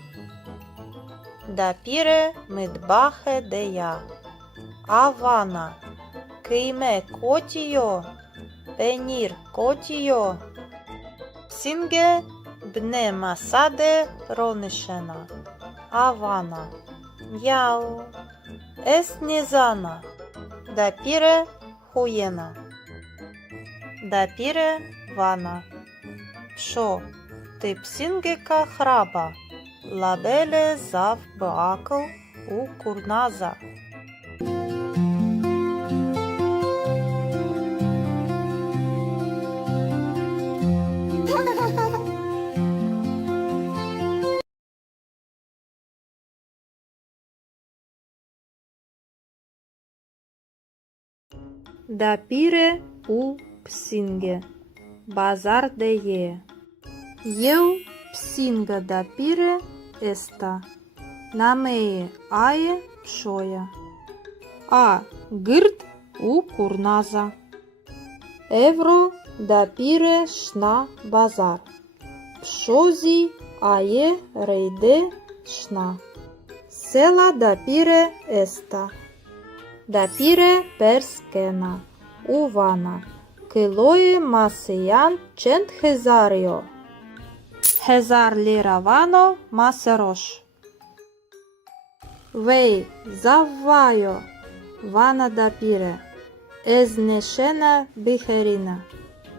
Дапіре мидбахе дея. Авана кийме котіо. Пенір котіо. Псінге бне масаде ронишена. Авана. Яу. Еснізана. Дапіре хуєна. Дапіре вана. Пшо ти псінгека храба. Лабеле зав бакл у курназа. Дапіре у псінге. Базар де є. Єу псінга дапіре еста. Намеє ає пшоя. А гирд у курназа. Евро дапіре шна базар. Пшозі ає рейде шна. Села дапіре еста. Дапіре перскена. Увана. Килої масиян чент хезаріо. Хезар ліра вано масерош. Вей, заввайо. Вана дапіре. Езнешена бихеріна.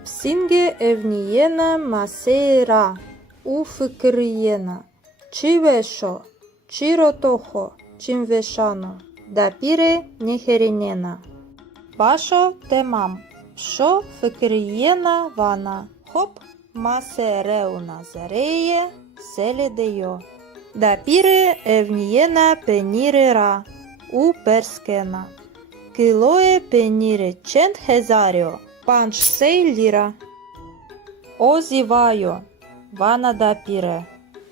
Псінге евнієна масейра. У фикриєна. Чи вешо, чи ротохо, чим вешано. Дапіре нехерінена. Башо темам. Шо фикриєна вана. Хоп, масереуна зареє, селедеyo. Дапіре евнієна пенірера. У перскена. Kiloe penire 100.000. Panch 6 lira. O zivaio, vana da pire.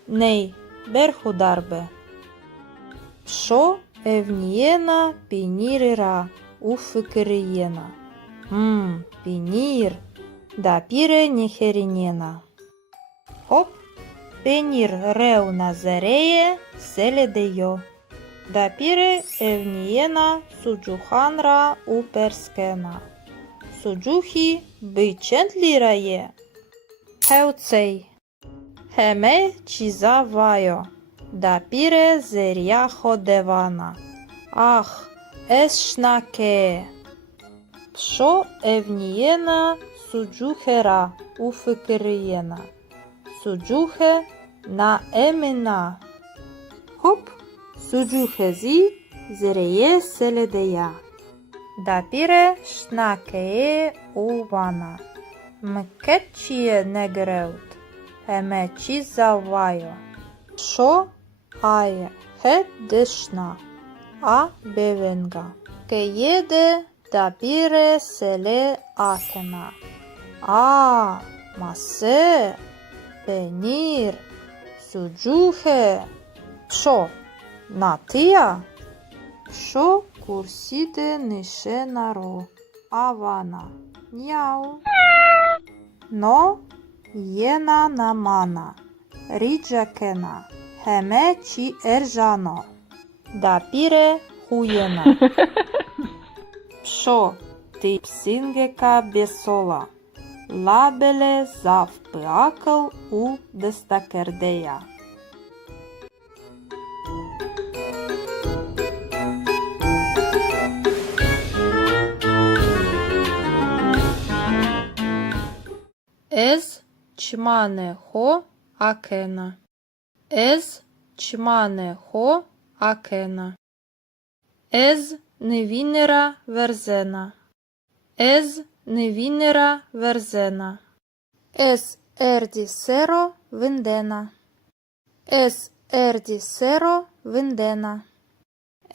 Nei, berhudarbe. Psho evniena pinirira ufıkırıyena. Pinir. Da pire niherinena. Hop, penir reu nazareye seledeyo. Da pire evniena sucuhanra uperskena. Sucuhi bicent liraye. Heuței. Heme cizavaio. Da pire zeriaho devana. Ah, eshnake. Psho evniena sucuhera ufıkırıyena. Sucuhe na emina. Hop, sucuhezi zereye seledeya. Da pire shnakee uvana. Mketçiye negreut. Heme cizavaio. Psho aye he deshna. A bevenga. Ke yede da pire sele akena. Mase, penir, sucuhe. Psho, natia? Psho kurside nishenaro. Avana. Njau. No, jena namana. Ridžakena. Heme ci eržano. Da pire hujena. Psho, ti psingeka besola. Labele zav păacăl u destakerdeja. Ez çmane ho akena. Ez çmane ho akena. Ez nevinera verzena. Ez nevinera verzena. Es erdi sero vindena. Es erdi sero vindena.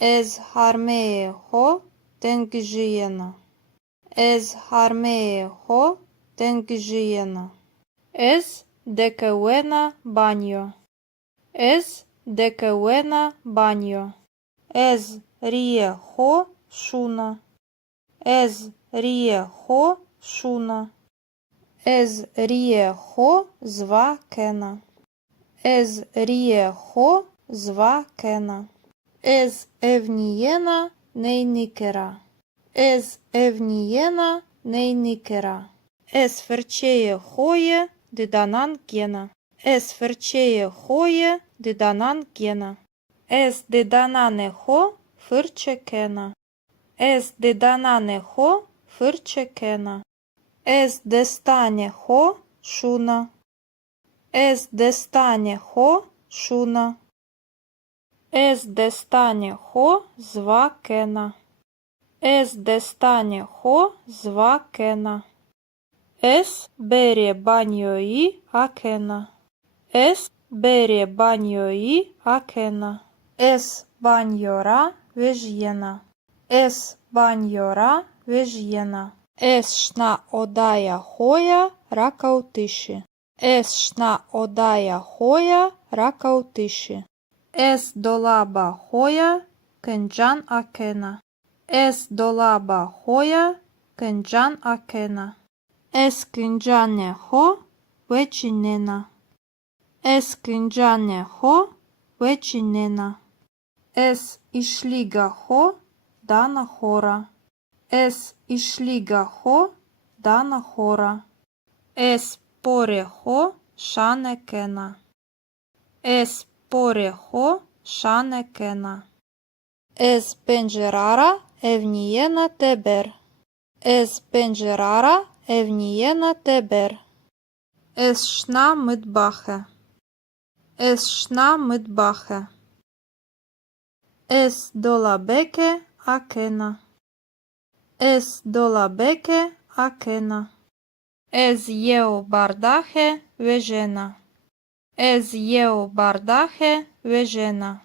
Ez harmee ho tengžijena. Ez harmee ho tengžijena. Ez dekeuena banjo. Ez dekeuena banjo. Ez rie ho šuna. Ez rie ho šuna. Ez rie ho zvakena. Ez rie ho zvakena. Ez evnijena nejnikera. Ez evnijena nejnikera. Ez ferčeje hoje didanan gena. Ez ferčeje hoje didanan gena. Ez didanane ho fırçekena. Ez didanane ho fırçekena. Ez destane ho šuna. Ez destane ho šuna. Ez destane ho zvakena. Ez destane ho zvakena. Es bere banjoi akena. Es bere banjoi akena. Es banjora vežjena. Es banjora vežjena. Es šna odaja hoja rakautiši. Es šna odaja hoja rakautiši. Es dolaba hoja kenjan akena. Es dolaba hoja kenjan akena. Es kınjane ho veçinena. Es kınjane ho veçinena. Es işliga ho dana hora. Es işliga ho dana hora. Es pore ho šanekena. Es pore ho šanekena. Es pencerara evnijena teber. Es pencerara evnijena teber. Es šna mıtbahe. Es šna mıtbahe. Es dolabeke akena. Es dolabeke akena. Ez jeu bardahe vežena. Ez jeu bardahe vežena.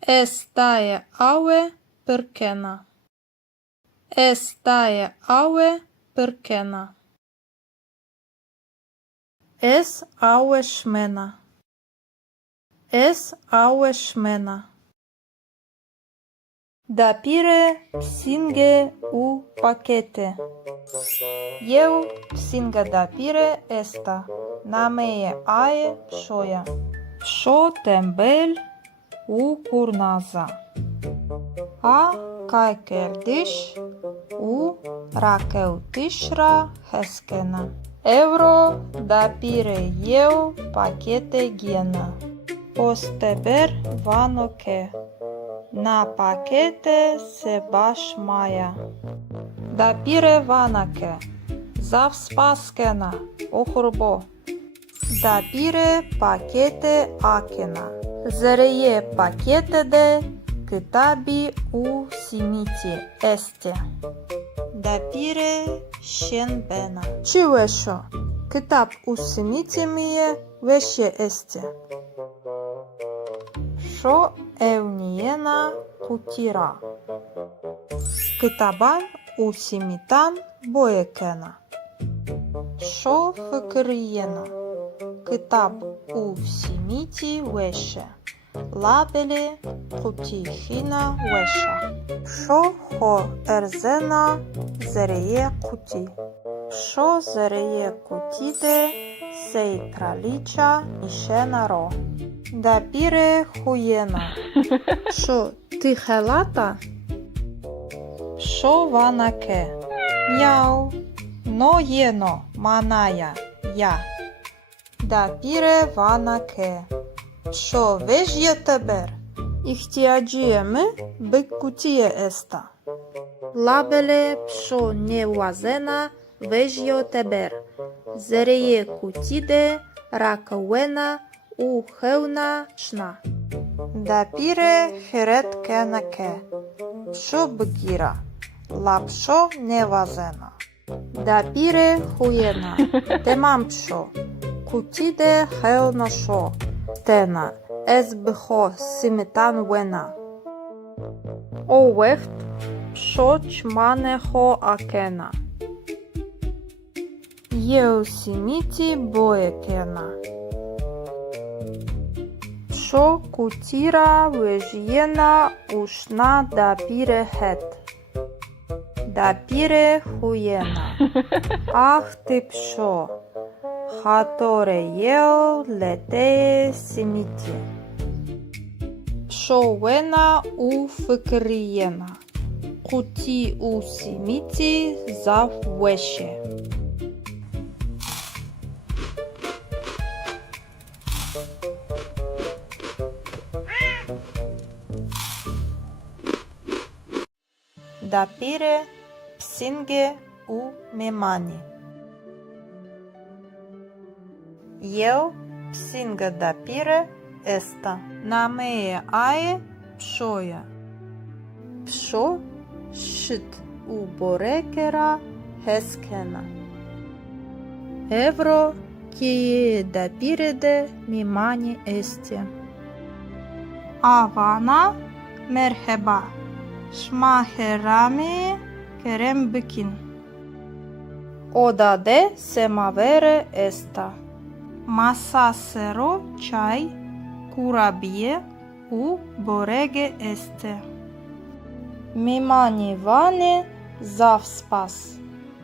Es taje aue pırkena. Estae aue perkena. Es aue shmena. Es aue shmena. Dapire psinge u pakete. Eu psinga dapire esta. Nameie ae pshoja. Psho tembel u kurnaza. A kaikerdish u rakeutishra heskena. Euro dapire eu pakete gena. Posteber vanoke. Na pakete se baš maja. Dapire vanake. Zav spaskena. Ohurbo. Dapire pakete akena. Zereye pakete de kitabi u simiti este. Dapire shenbena. Ci vesho? Kitab u simiti miye veshe este. Şo evniyena kutira. Kitaban u simitan boyekena. Şo fıkriyena. Kitab u simiti veşe. Labeli kutihina veşa. Şo ho erzena zereye kuti. Şo zereye kutide sej kraliça nişena ro. Dapire хуєна. Шо, ти хелата? Шо ванаке? Няу. Но єно, маная, я. Дапіре ванаке. Шо вежє тебер? Іхтіаджієми биккутіє еста. Лабеле пшо не вазена вежє тебер. Зереє кутіде ракауена у хевна шна. Дапіре херет кенаке. Пшо бгіра. Лапшо не вазена. Дапіре хуєна. Темам пшо. Кутіде хевна шо. Тена. Ез бхо симитан вена. Овехт пшо чмане хо акена. Єу симіті боекена. Шо кутира вежиена ушна дапире хет. Дапире хуена. Ах ти пшо. Хаторе єо летее симіті. Пшо вена у фикриена. Кути у симіті зав веше. Dapire psinge u memani. Eu psinga dapire esta. Namee ae pshoja. Psho shit u borekera heskena. Evro kie dapire de mimani este. Avana merheba. Шмахерами керембекин. Одаде семавере еста. Масасеро чай курабие у бореге есте. Мимани ване зав спас.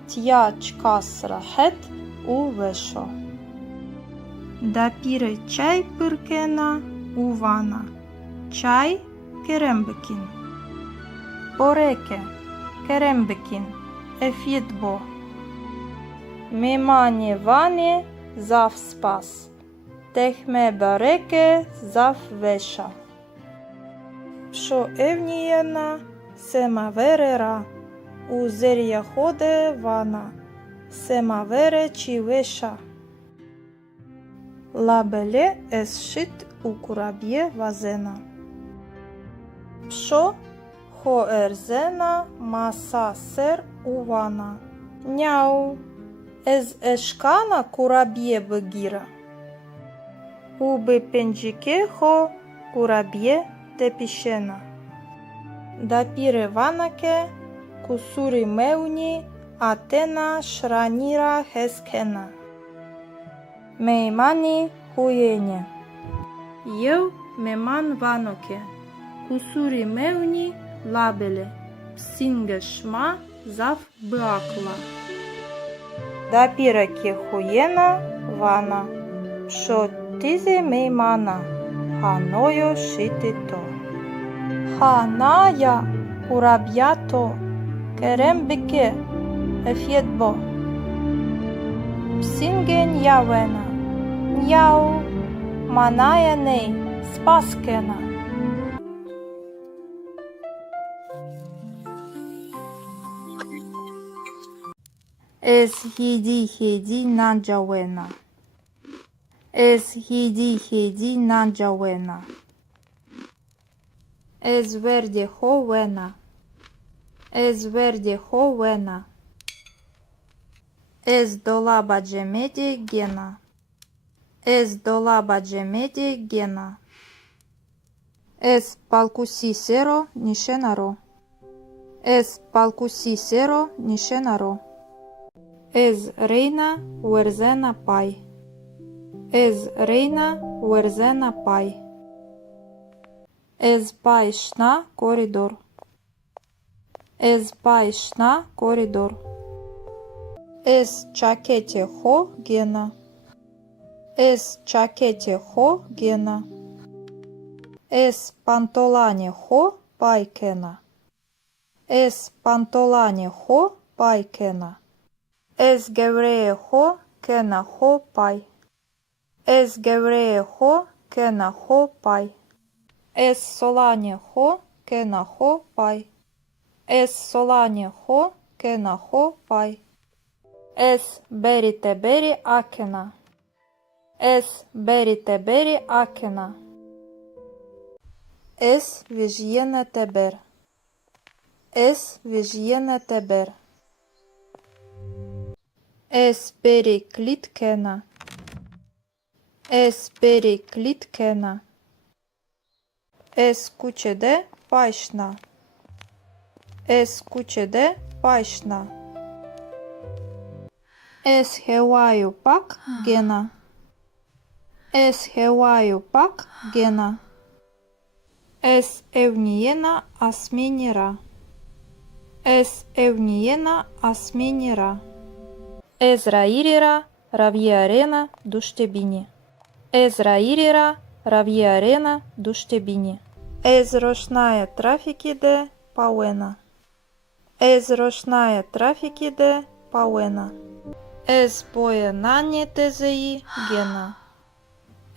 Тя чкас рахет у вешо. Дапире чай пиркена у вана. Чай керембекин. Борeke, керембекин, ефідбо. Мимані вані зав спас. Техме бареке зав веша. Пшо евнієна семаверера. У зер'я ходе вана. Семавере чи веша. Лабеле есшит у кураб'є вазена. Пшо Хоерзена маса сер увана. Няу. Ез ешкана кураб'є бгіра. Уби пенджіке хо кураб'є тепішена. Дапіре ванаке Kusuri meuni Atena Shranira Heskena. Meimani Huyene. Eu meman vanoke. Kusuri meuni labele. Psinge shma zav băacla. Dapira ke huyena vana. Psho tize meimana. Hanoyo shitito. Hanaya urabiato. Kerem bike. Efietbo. Psinge njavena. Njau. Manaya nei. Spaskena. Ez hidi nanjawena. Ez hidi nanjawena. Ez verde hovena. Ez verde hovena. Ez dolaba cemedi gena. Ez dolaba cemedi gena. Ez palkusisero nishenaro. Ez palkusisero nishenaro. Ez reina uerzena pai. Ez reina uerzena pai. Ez pai shna koridor. Ez pai shna koridor. Ez çakete ho gena. Ez çakete ho gena. Ez pantolane ho paikena. Ez pantolane ho paikena. Ez gevreye ho kena ho pai. Ez gevreye ho kena ho pai. Ez solane ho kena ho pai. Ez solane ho kena ho pai. Ez berite beri akena. Ez berite beri akena. Ez vijyene teber. Ez vijyene teber. Ez beri klitkena. Ez beri klitkena. Ez kuçede paşna. Ez kuçede paşna. Ez hevaju pak gena. Ez hevaju pak gena. Ez evnijena asminira. Ez evnijena asminira. Ez rairira ravierena duštebini. Ez rairira ravierena duštebini. Ez rošnaja trafikide pauena. Ez rošnaja trafikide pauena. Ez boje nanje tezeji gena.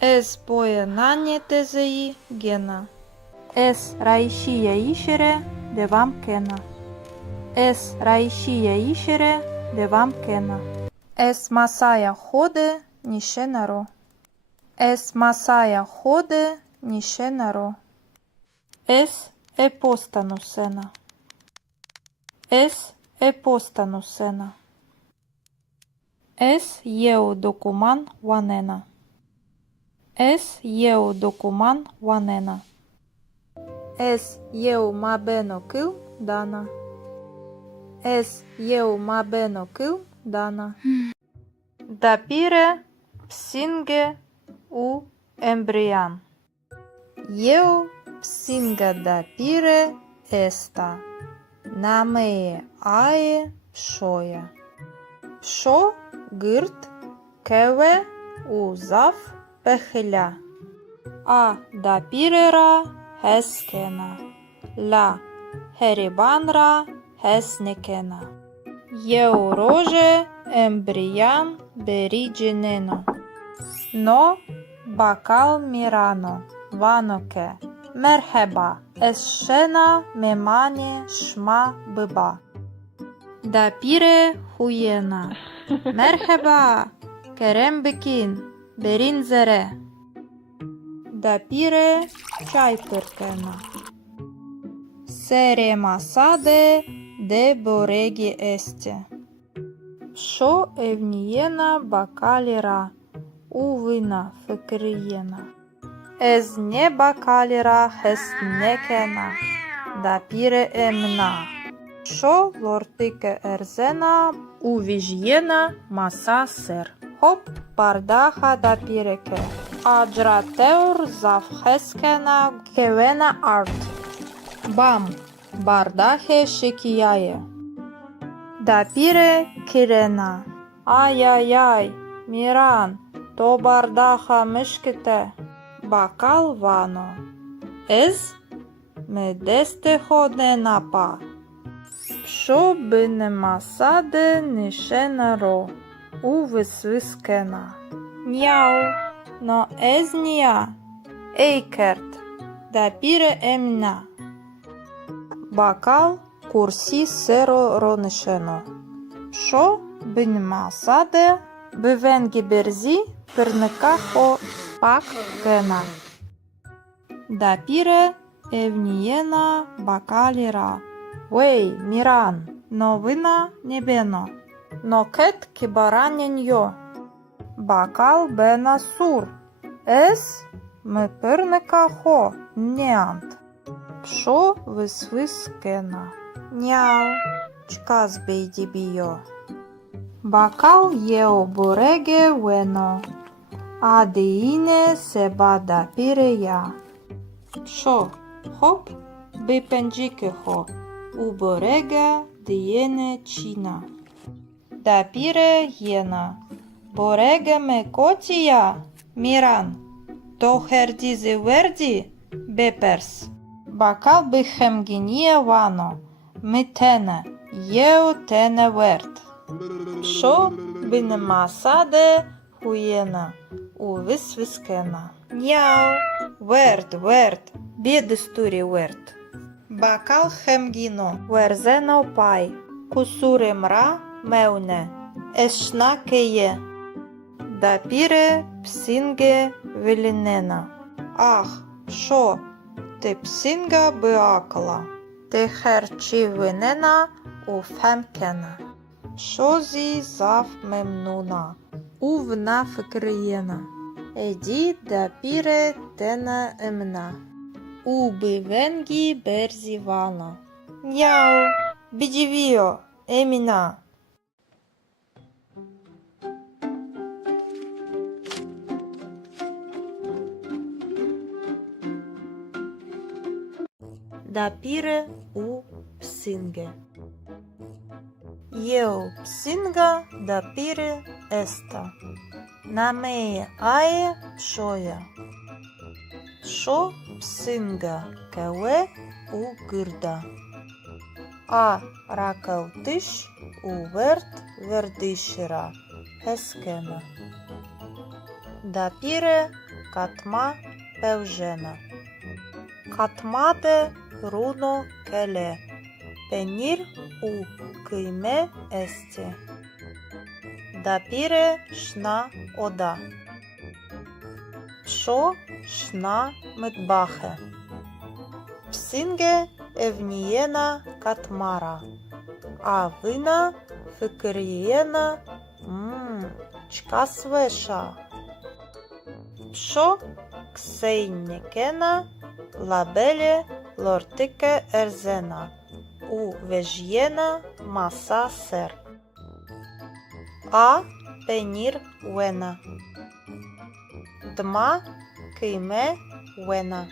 Ez boje nanje tezeji gena. Ez raişiye işere devam kena. Ez raişiye işere devam kena. Ez masaya hode nishenaro. Ez masaya hode nishenaro. Ez epostanu sena. Ez epostanu sena. Ez jeu dokuman vanena. Ez jeu dokuman vanena. Ez jeu mabeno kil dana. Ez jeu mabeno kil dana. Dapire psinge u embrian. Eu psinga dapire esta. Nameye ae pšoja. Pšo gırt keve u zaf pehля. A dapirera heskena. La heribanra hesnikena. Eu roje embrian berigeneno. No bakal mirano vanoke. Merheba esşena memani şma bıba. Dapire huyena. Merheba kerem bikin berin zere. Dapire çay pırkena. Sere masade de boregi este. Şo evniyena bakalira uvina fikriyena. Ez ne bakalira hesnekena. Dapire emna. Що лортике ерзена увіж'єна маса сер. Хоп пардаха да піреке. Аджратеур завхескена кевена арт. Бам бардахе шикіяє. Да піре кірена. Ай-яй-яй, Міран, то бардаха мишките. Бакал вано. Ез? Ми десте ходне напа. Що би нема саде нише наро. У висвискена. Няу, но ез нія. Ейкерт, да піре емна. Бакал курсі серо ронишено. Що би нема саде, би венгі берзі пирника хо пак кена. Да піре евнієна бакаліра. Вей, Міран, новина небено. Но кет кібараняньо. Бакал бена сур. Ес ми пирника хо неант. Що висвискена. Няу, чказ бейдібіо. Бакал єо бореге вено. А деїне себа да пірея. Що, хоп, би пенджіке хо. У борега диєне чіна. Да піре єна. Бореге ме котія. Міран. То хердізи верді. Беперс. Бакал би хемгінія вано. Ми тене. Єо тене верт. Що би нема саде хуєна. У висвискена. Няу. Верт. Бєдестурі верт. Бакал хемгіно. Верзено пай. Кусури мра меуне. Ешна кеє. Да піре псінге велінена. Ах, що? Ти псінга биакла. Ти херчі винена у фемкена. Що зі зав мемнуна. Увна фикриєна. Еді да піре тена емна. Уби венгі берзі вана. Няу, бідівіо, еміна. Да піре у псинге. Єо псинга да піре еста. Намеє ае пшоя. Шо псинга кеве у гирда. А ракалтиш у верт вердишира. Хескена. Да піре катма певжена. Катмаде руно келе. Пенір у кийме есте. Да піре шна ода. Шо шна медбахе. Псинге евнієна катмара. А вина фикирієна чка свеша. Шо ксейнікена лабеле лортике ерзена. У вежєна маса сер. А пенір вена. Дма кийме вена.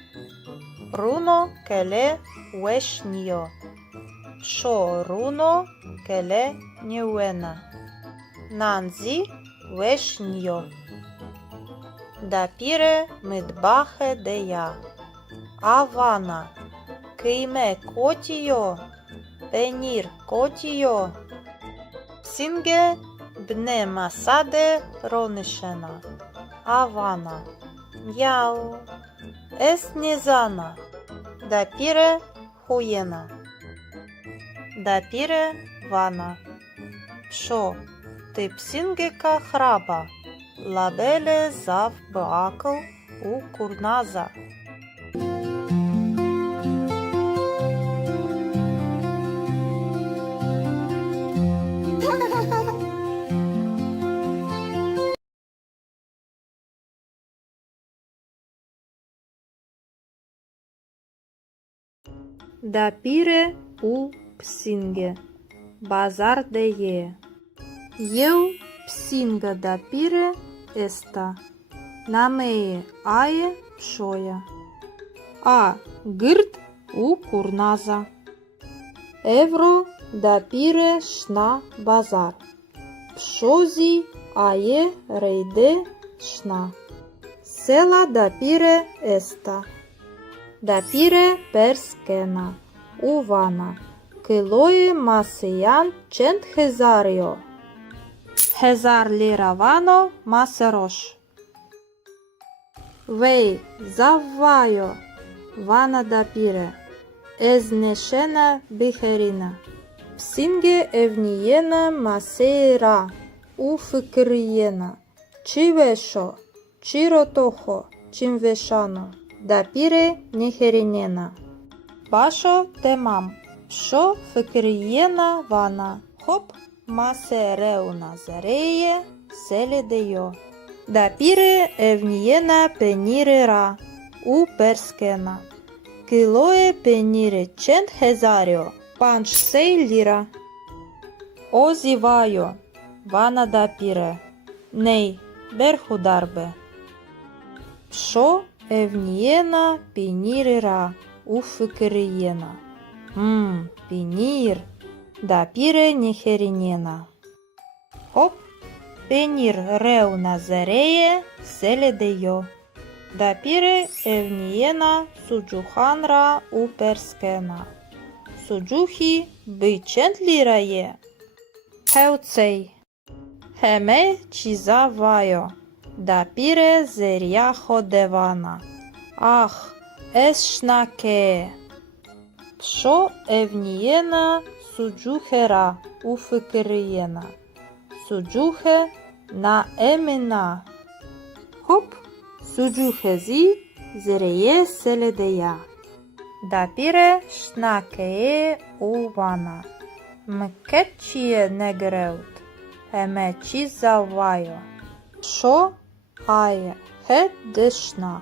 Руно келе вешньо. Шо руно келе ньюена. Нанзі вешньо. Да піре мидбахе дея. Авана кийме котіо. Пенір котіо. Псінге бне масаде ронишена. Авана. Няу. Ес незана. Да піре хуєна. Да піре вана. Шо? Ти псінгека храба. Лабеле зав бакл у курназа. Да піре у psinge, bazar de je. Eu psinga da pire esta, namee aie pșoia. A gârt u curnaza. Evro da pire șna bazar. Pșozi aie reide șna. Sela da pire esta. Da pire perskena. Uvana. Килої масиян чент хезаріо. Хезар ліравано масерош. Вей заввайо. Вана да піре. Езнешена бихеріна. Псінге евнієна масейра. Уфикрієна. Чивешо. Чиротохо. Чимвешано. Да піре нехерінєна. Башо темам. Пшо фикрієна вана. Хоп масереуна зареє селедеyo. Да піре евнієна пенірера. У перскена. Килое пеніре чент хезаріо. Панч сей ліра. Озівайо. Вана да піре. Ней берхударбе. Пшо евнієна пенірера. У фикрієна. Пенір. Да піре нехерінєна. Хоп. Пенір реуна зареє селедеyo. Да піре евнієна суджуханра у перскена. Суджухі бичент лірає. Хеуцей. Хеме чізавайо. Да піре зеряхо девана. Ах, ешнаке. Пшо евнієна суджухера у фикрієна. Суджухе на еміна. Хоп. Суджухези зреє селедея. Да піре шнакеє увана. Мкетчіє негреут. Емечі завайо. Шо ає хет дешна.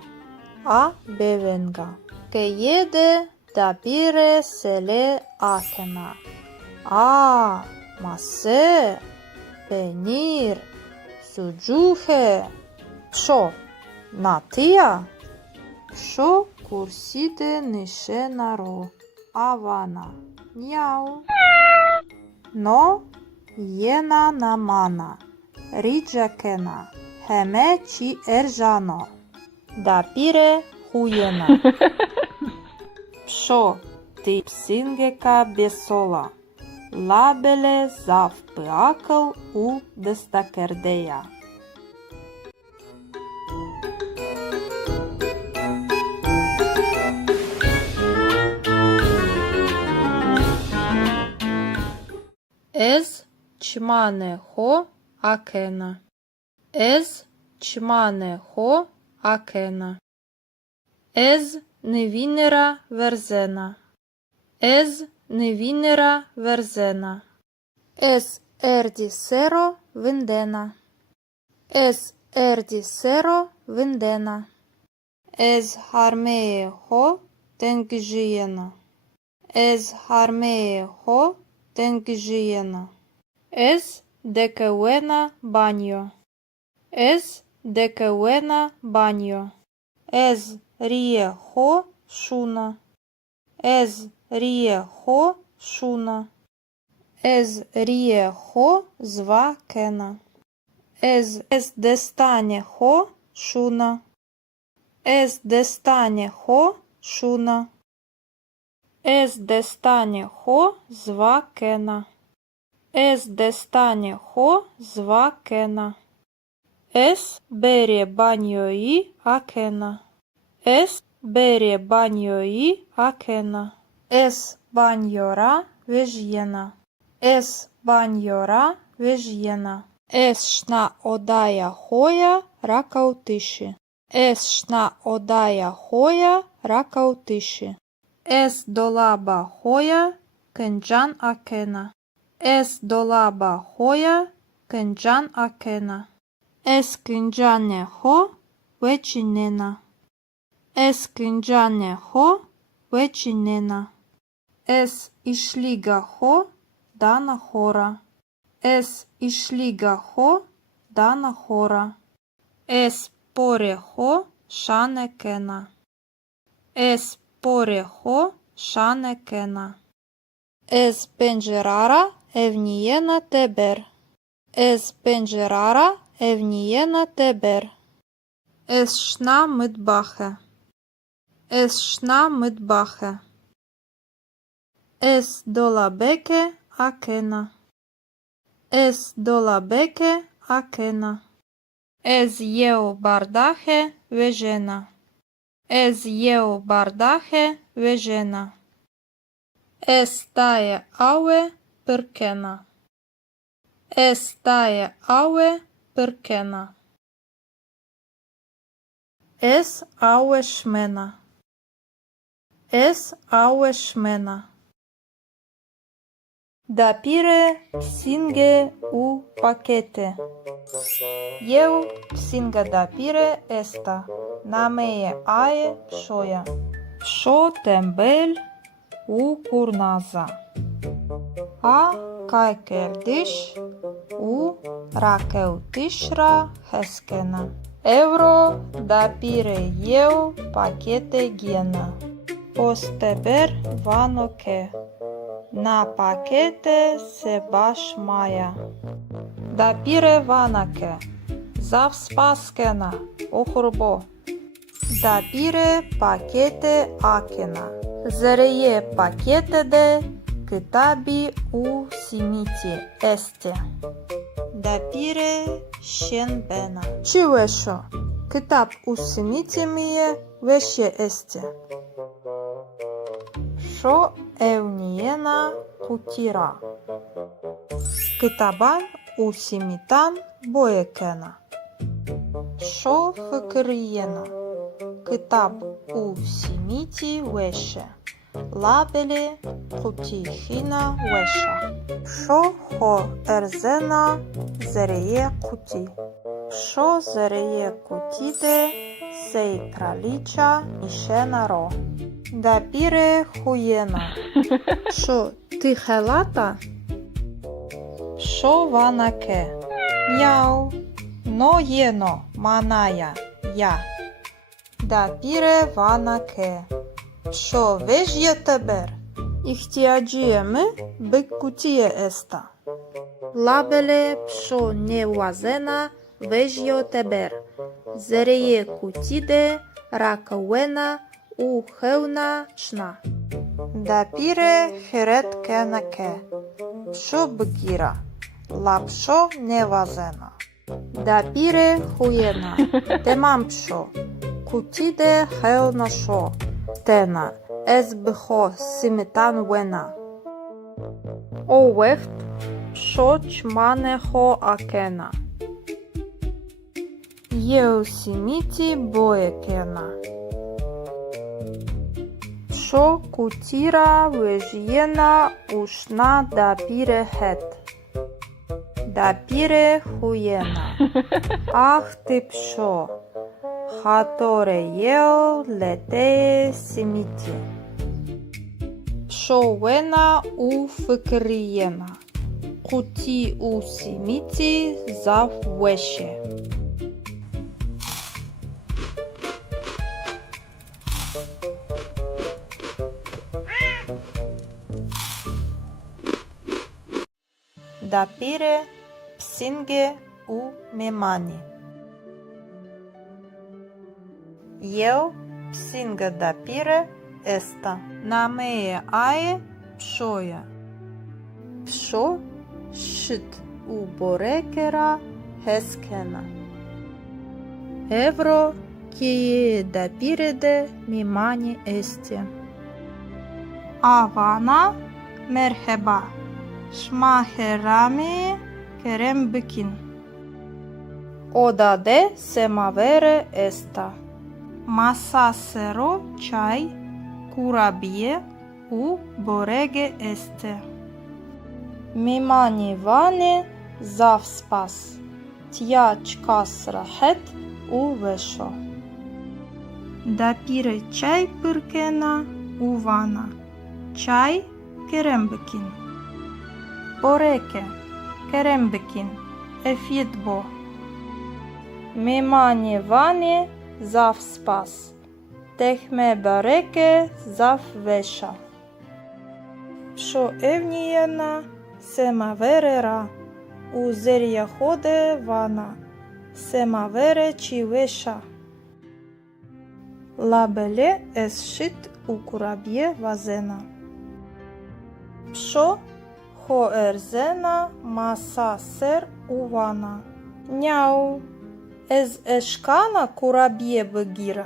А бевенга. Кеєде да піре селе акена. А масе. Пенір. Суджухе. Шо? Натия? Шо курсіде нише наро. Авана. Няу. Но єна намана. Ріджакена. Хеме чи ержано. Да піре хуєна. Пшо ти псингека бесола. Лабеле завпиакъл у дестакердея. Ез чмане хо акена. Ез чмане хо акена. Ез невінера верзена. Ез невінера верзена. Ес ерді серо виндена. Ес ерді серо виндена. Ез хармеє хо тенгжієна. Ез хармеє хо тенгжієна. Ез декеуена баньо. Ез декеуена баньо. Ез ріє хо шуна. Ез ріє хо шуна. Ез ріє хо зва кена. Ез дестане хо шуна. Ез дестане хо шуна. Ез дестане хо зва кена. Ез дестане хо зва кена. Ес бере баньої акена. Ес бере баньої акена. Ес баньора вежєна. Ес баньора вежєна. Ес шна одая хоя ракаутиші. Ес шна одая хоя ракаутиші. Ес долаба хоя кенджан акена. Ес долаба хоя кенджан акена. Ес кенджане хо вечінена. Ес кенджане хо вечінена. Es išlygaho dana hora. Es išlygaho dana hora. Es poreho šanekena. Es poreho šanekena. Es pencerara evniyena teber. Es pencerara evniyena teber. Es shna mıtbahe. Es shna mıtbahe. Es dolabeke akena. Es dolabeke akena. Ez yeo bardahe vejena. Ez yeo bardahe vejena. Es taje aue pırkena. Es taje aue pırkena. Es aue shmena. Es aue shmena. Dapire psinge u pakete. Eu psinga dapire esta. Nameye aye pshoya. Psho tembel u kurnaza. A kajkerdish u rakeutishra heskena. Euro dapire eu pakete gena. Osteber vanoke. Na pakete se baš maja. Dapire vanake. Zav spaskena. Ohurbo. Dapire pakete akena. Zereye pakete de kitabi u simiti este. Dapire shenbena. Çiveşo. Kitap u simiti miye veşe este. Şo evniyena kutira. Kitaban u simitan boyekena. Şo fıkıriyena. Kitap u simiti veşe. Labeli kutihina veşa. Şo ho erzena zereye kuti. Şo zereye kutide sej kraliça mishena ro. Dapire хуєна. Шо тихе лата? Шо ванаке? Мяу. Но єно маная я. Dapire ванаке. Шо вежє тебер? Ихтиаджиеме бик кутие еста. Лабеле пшо не уазена вежьо тебер. Зерeye кутиде ракауена u heuna shna. Dapire heret kenake. Psho bgira. Lapsho nevazena. Dapire huyena. Temam psho. Kutide heuna sho. Tena. Ez bho simitan wena. O wecht. Psho chmane ho akena. Yeu simiti boekena. Şo kutira vejyena ushna dapire het. Dapire huyena. Ah ty psho. Hatore yeo lete simiti. Psho wena u fıkriyena. Kuti u simiti zav veşe. Dapire psinge u memani. Eu psinga dapire esta. Nameye aye pshoya. Psho shit u borekera heskena. Evro kiye dapire de memani este. Avana merheba. Şmaherami kerem bikin. Odade semavere esta. Masasero çay, kurabiye u borege este. Mimani vane zav spas. Tja çkas rahet u veşo. Dapire çay pırkena u vana. Çay kerembekін. Пореке, керембекін, ефідбо. Мемане ване зав спас. Техме бареке зав веша. Пшо евнієна семаверера. У зер'яходе вана. Семавере чи веша. Лабеле есшит у кураб'є вазена. Пшо хоерзена маса сер увана. Няу. Ez eşkana kurabiye bıgira.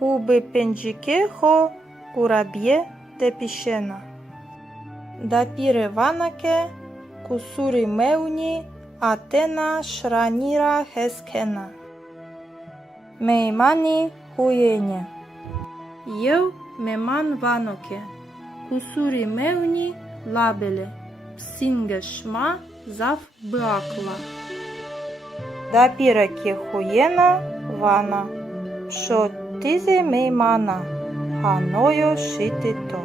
Ubi pencike ho kurabiye tepişena. Dapire vanake kusuri meuni atena şranira heskena. Meymani huyene. Yev meman vanoke. Kusuri meuni labele. Psinge şma zaf bıakla. Дапіра кіхуєна вана, що тізе меймана, ханою шити то.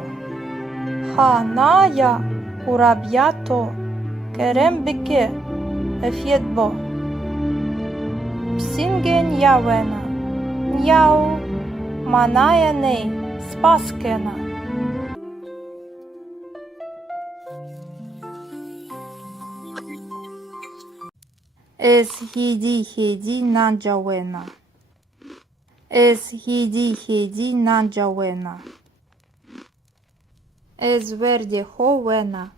Ханая кураб'ято, керембеке, ефєдбо. Псінген явена, няу, маная ней, спаскена. Ez hidi nanjawena. Ez hidi nanjawena. Ez verde hovena.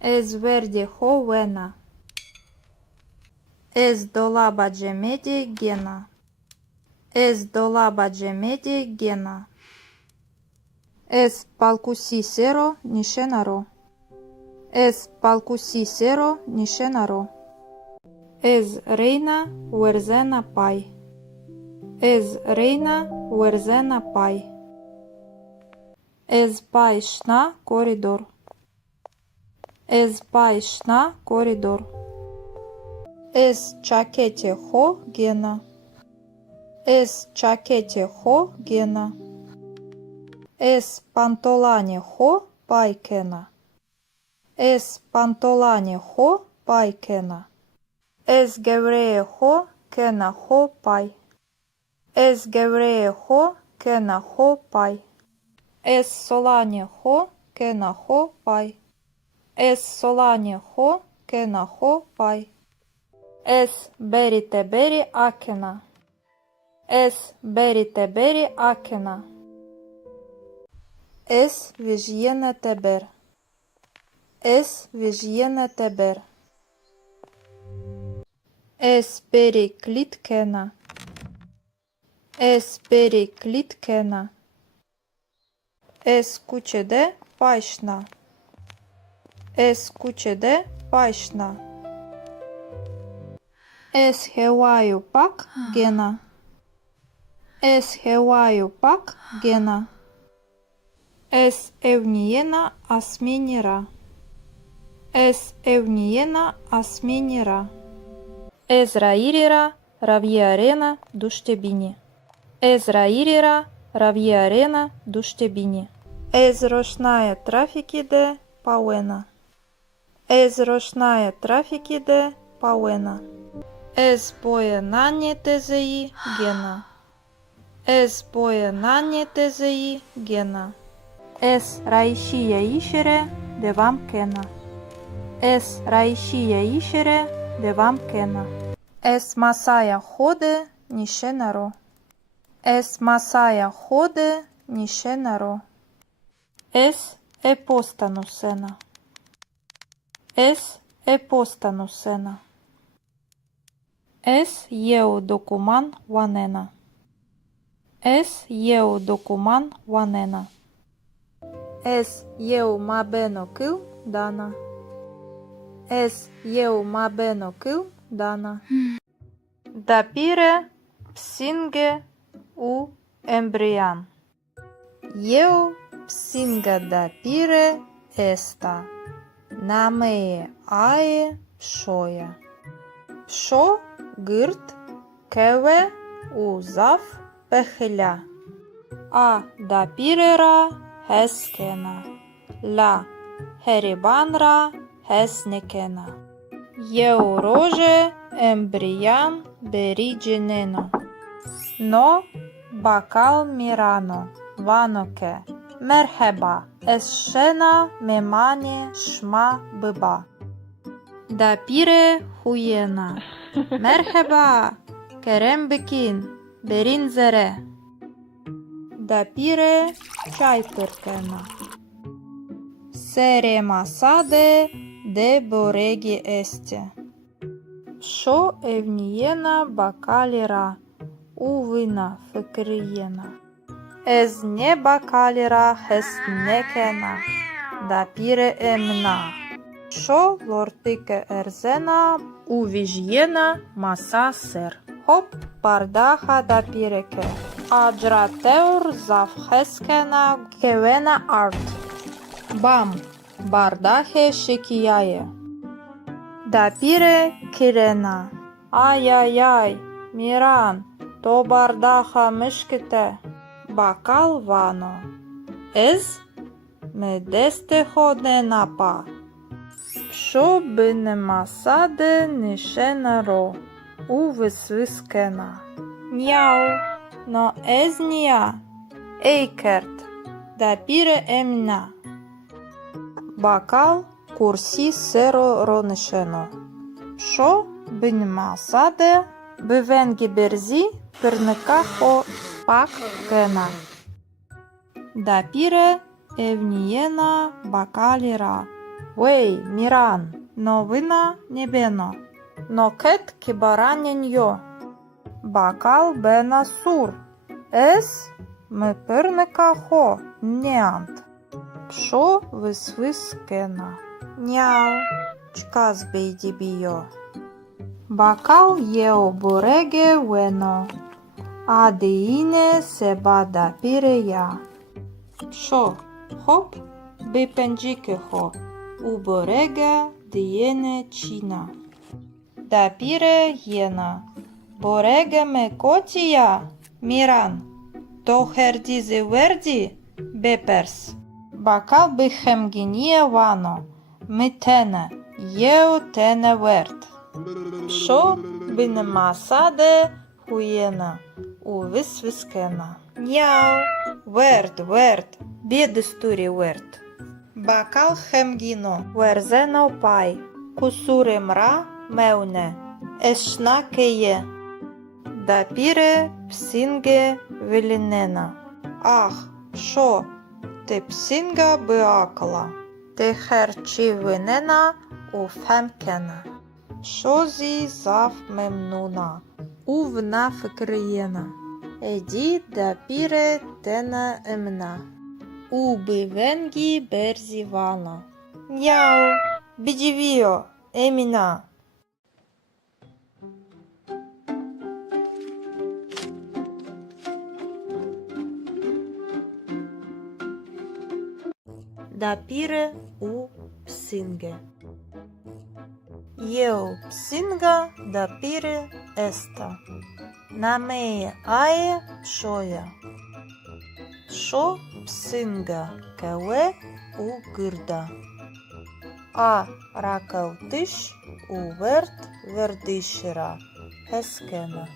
Ez verde hovena. Ez dolaba cemedi gena. Ez dolaba cemedi gena. Ez palkusi sero nishenaro. Ez palkusi sero nishenaro. Ez reina uerzena pai. Ez reina uerzena pai. Ez pai shna koridor. Ez pai shna koridor. Ez çakete ho gena. Ez çakete ho gena. Ez pantolane ho paikena. Ez pantolane ho paikena. Ez gevreye ho kena ho pai. Ez gevreye ho kena ho pai. Ez solane ho kena ho pai. Ez solane ho kena ho pai. Ez berite beri akena. Ez berite beri akena. Ez vijyene teber. Ez vijyene teber. Ez beri klitkena. Ez beri klitkena. Ez kuçede paşna. Ez kuçede paşna. Ez hevaju pak gena. Ez hevaju pak gena. Ez evniyena asmenira. Ez evniyena asmenira. Ez rairira raviyarena duştebini. Ez rairira raviyarena duştebini. Ez roşnaya trafikide pawena. Ez roşnaya trafikide pawena. Ez boye nanye tezeyi gena. Ez boye nanye tezeyi gena. Ez raişiye işere devam kena. Ez raişiye işere devam kena. Es masaya ходе нішенаро. Es masaya ходе нішенаро. Es епостанусена. Es епостанусена. Es єу докуман ванена. Es єу докуман ванена. Es єу мабено кил дана. Es єу мабено кил dana. Dapire psinge u embrian. Eu psinga dapire esta. Namee ae pşoya. Pşo gırt keve u zaf pehля. A dapirera heskena. La heribanra hesnekena. Yeoroje embrian berigeneno. No bakal mirano vanoke. Merhaba esşena memani şma bıba. Dapire huyena. Merhaba kerem bikin berin zere. Dapire çay pırkena. Sere masade de boregi este. Şo evniyena bakalira. Uvina fikriyena. Ez ne bakalira hesnekena. Dapire emna. Şo lortike erzena uvijjena masa ser. Hop bardaha dapireke. Ajrateur zavheskena kevena art. Bam bardahe şekiyaye. Dapire kirena. Ay ay ay Miran to bardaha mışkite. Bakal vano. Ez me deste hodena pa. Що би не масаде нише наро, у висвискена. Няу, но езнія, ейкерт, да піре емна. Бакал курсі серо ронишено. Що би не масаде, бивенгі берзі пирника хо пак кена. Да піре евнієна бакаліра. Вей, Міран, новина небено, но кет кибараненьо, бакал бена сур, ес ми пирника хо, неант, пшо висвискена, няу, чказ бейді бійо, бакал єо бореге вено, а деїне себа да пірея, пшо, хоп, бипенджіки хо, Уборега диене чина. Дапіре єна. Бореге ме котія. Міран. То хердізи верді. Беперс. Бакал би хемгінія вано. Ми тене. Єо тене верд. Шо би не масаде хуєна. У висвискена. Няу. Верд. Бєдестурі верд. Бакал хемгіно, верзено пай, кусури мра мевне, ешна кеє, дапіре псінге велінена. Ах, шо, ти псінга биакла, ти херчі винена у фемкена. Шо зі зав мемнуна, увна фикриєна, еді дапіре тена емна. Уби венгі берзі вана. Няу, бідівіо, еміна. Дапіре у псинге. Єо псинга дапіре еста. Намеє ае шоя. Шо псинга кеве у гирда. А ракавтиш у верт вердишера хескена.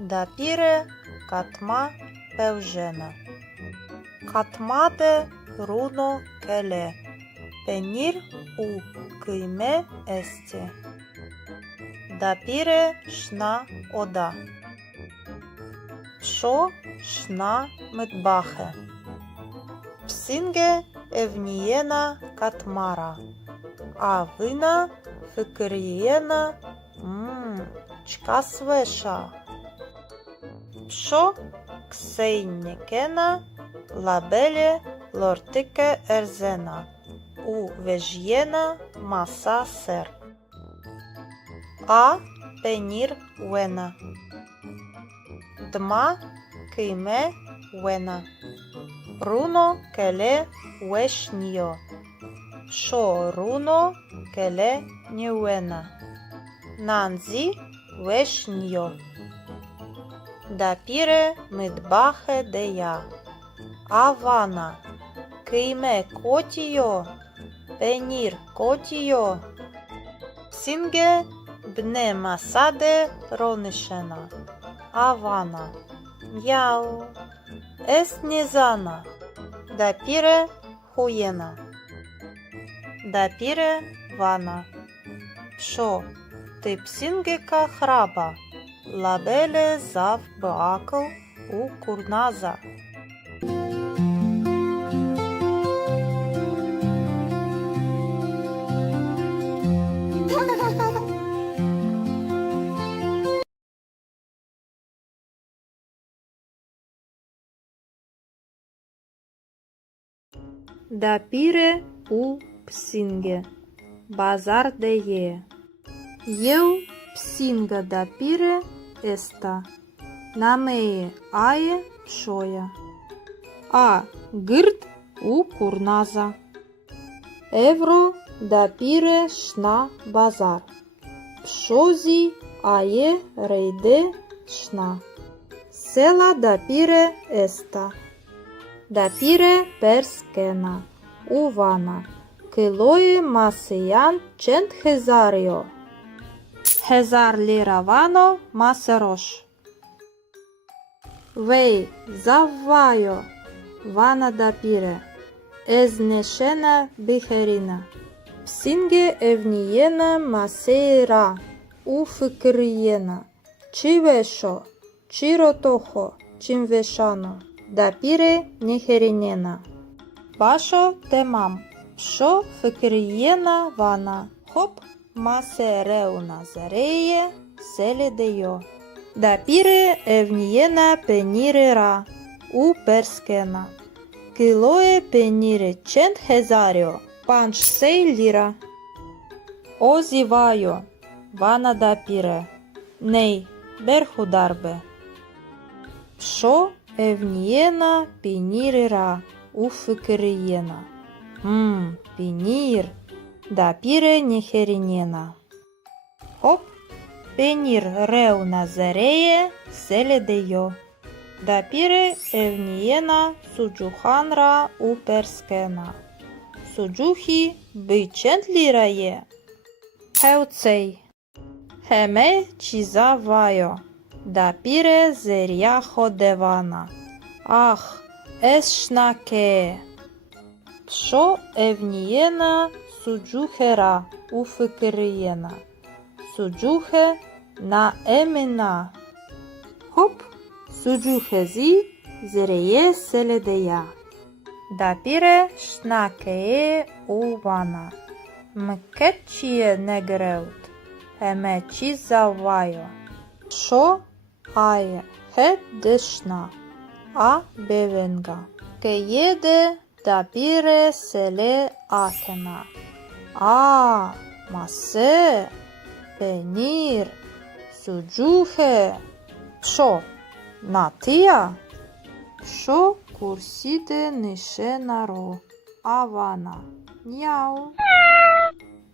Дапіре катма певжена. Катмаде руно келе. Пенір у кийме есте. Дапіре шна ода. Пшо шна митбахе. Псинге евнієна катмара. А вина фикирієна чка свеша. Пшо ксейнікена лабеле лортике ерзена. У вежєна маса сер. А пенір вена. Дма кийме вена. Руно келе вешньо. Шо руно келе ньюена. Нанзі вешньо. Дапіре мидбахе дея. Avana. Kıyme kotiyo. Peynir kotiyo. Psinge bne masade ronişena. Avana. Яу. Ес незана. Дапире хуєна. Дапире вана. Шо? Ти псінгека храба. Лабеле зав бакл у курназа. Дапире у псинге. Базар де є. Єу псинга дапире еста. Намее ае пшоя. А гырт у курназа. Евро дапире шна базар. Пшози ае рейде шна. Села дапире еста. Дапире перскена. Увана. Килое масиян чент хезаріо. Хезар ліра вано масерош. Вей заввайо. Вана дапире. Езнешена бихерина. Псинге евнієна масейра. Уфикриєна. Чивешо. Чиротохо. Чимвешано. Дапире нехеринена. Башо темам. Шо фикриєна вана. Хоп масереуна зареє селедеyo. Дапире евнієна пенірера. У перскена. Килое пеніре чент хезаріо. Панч сей ліра. Озівайо. Вана дапире. Ней берхударбе. Шо евнієна пенірера. У фикриєна. Пенір. Дапире нехеринена. Хоп. Пенір реуна зареє селедеyo. Дапире евнієна суджуханра у перскена. Суджухі бичент лірає. Хеуцей. Хеме чізавайо. Дапире зеряхо девана. Ах, ешнаке. Пшо евнієна суджухера у фикриєна. Суджухе на емена. Хоп, суджухези зереє селедея. Дапире шнакее у вана. Мкетчіє негреут. Хеме чізавайо. Шо ає хет дешна. А бевенга. Кеєде дапире селе акена. А масе. Пенір. Суджухе. Шо? Натия? Шо курсіде нишенаро. Авана. Няу.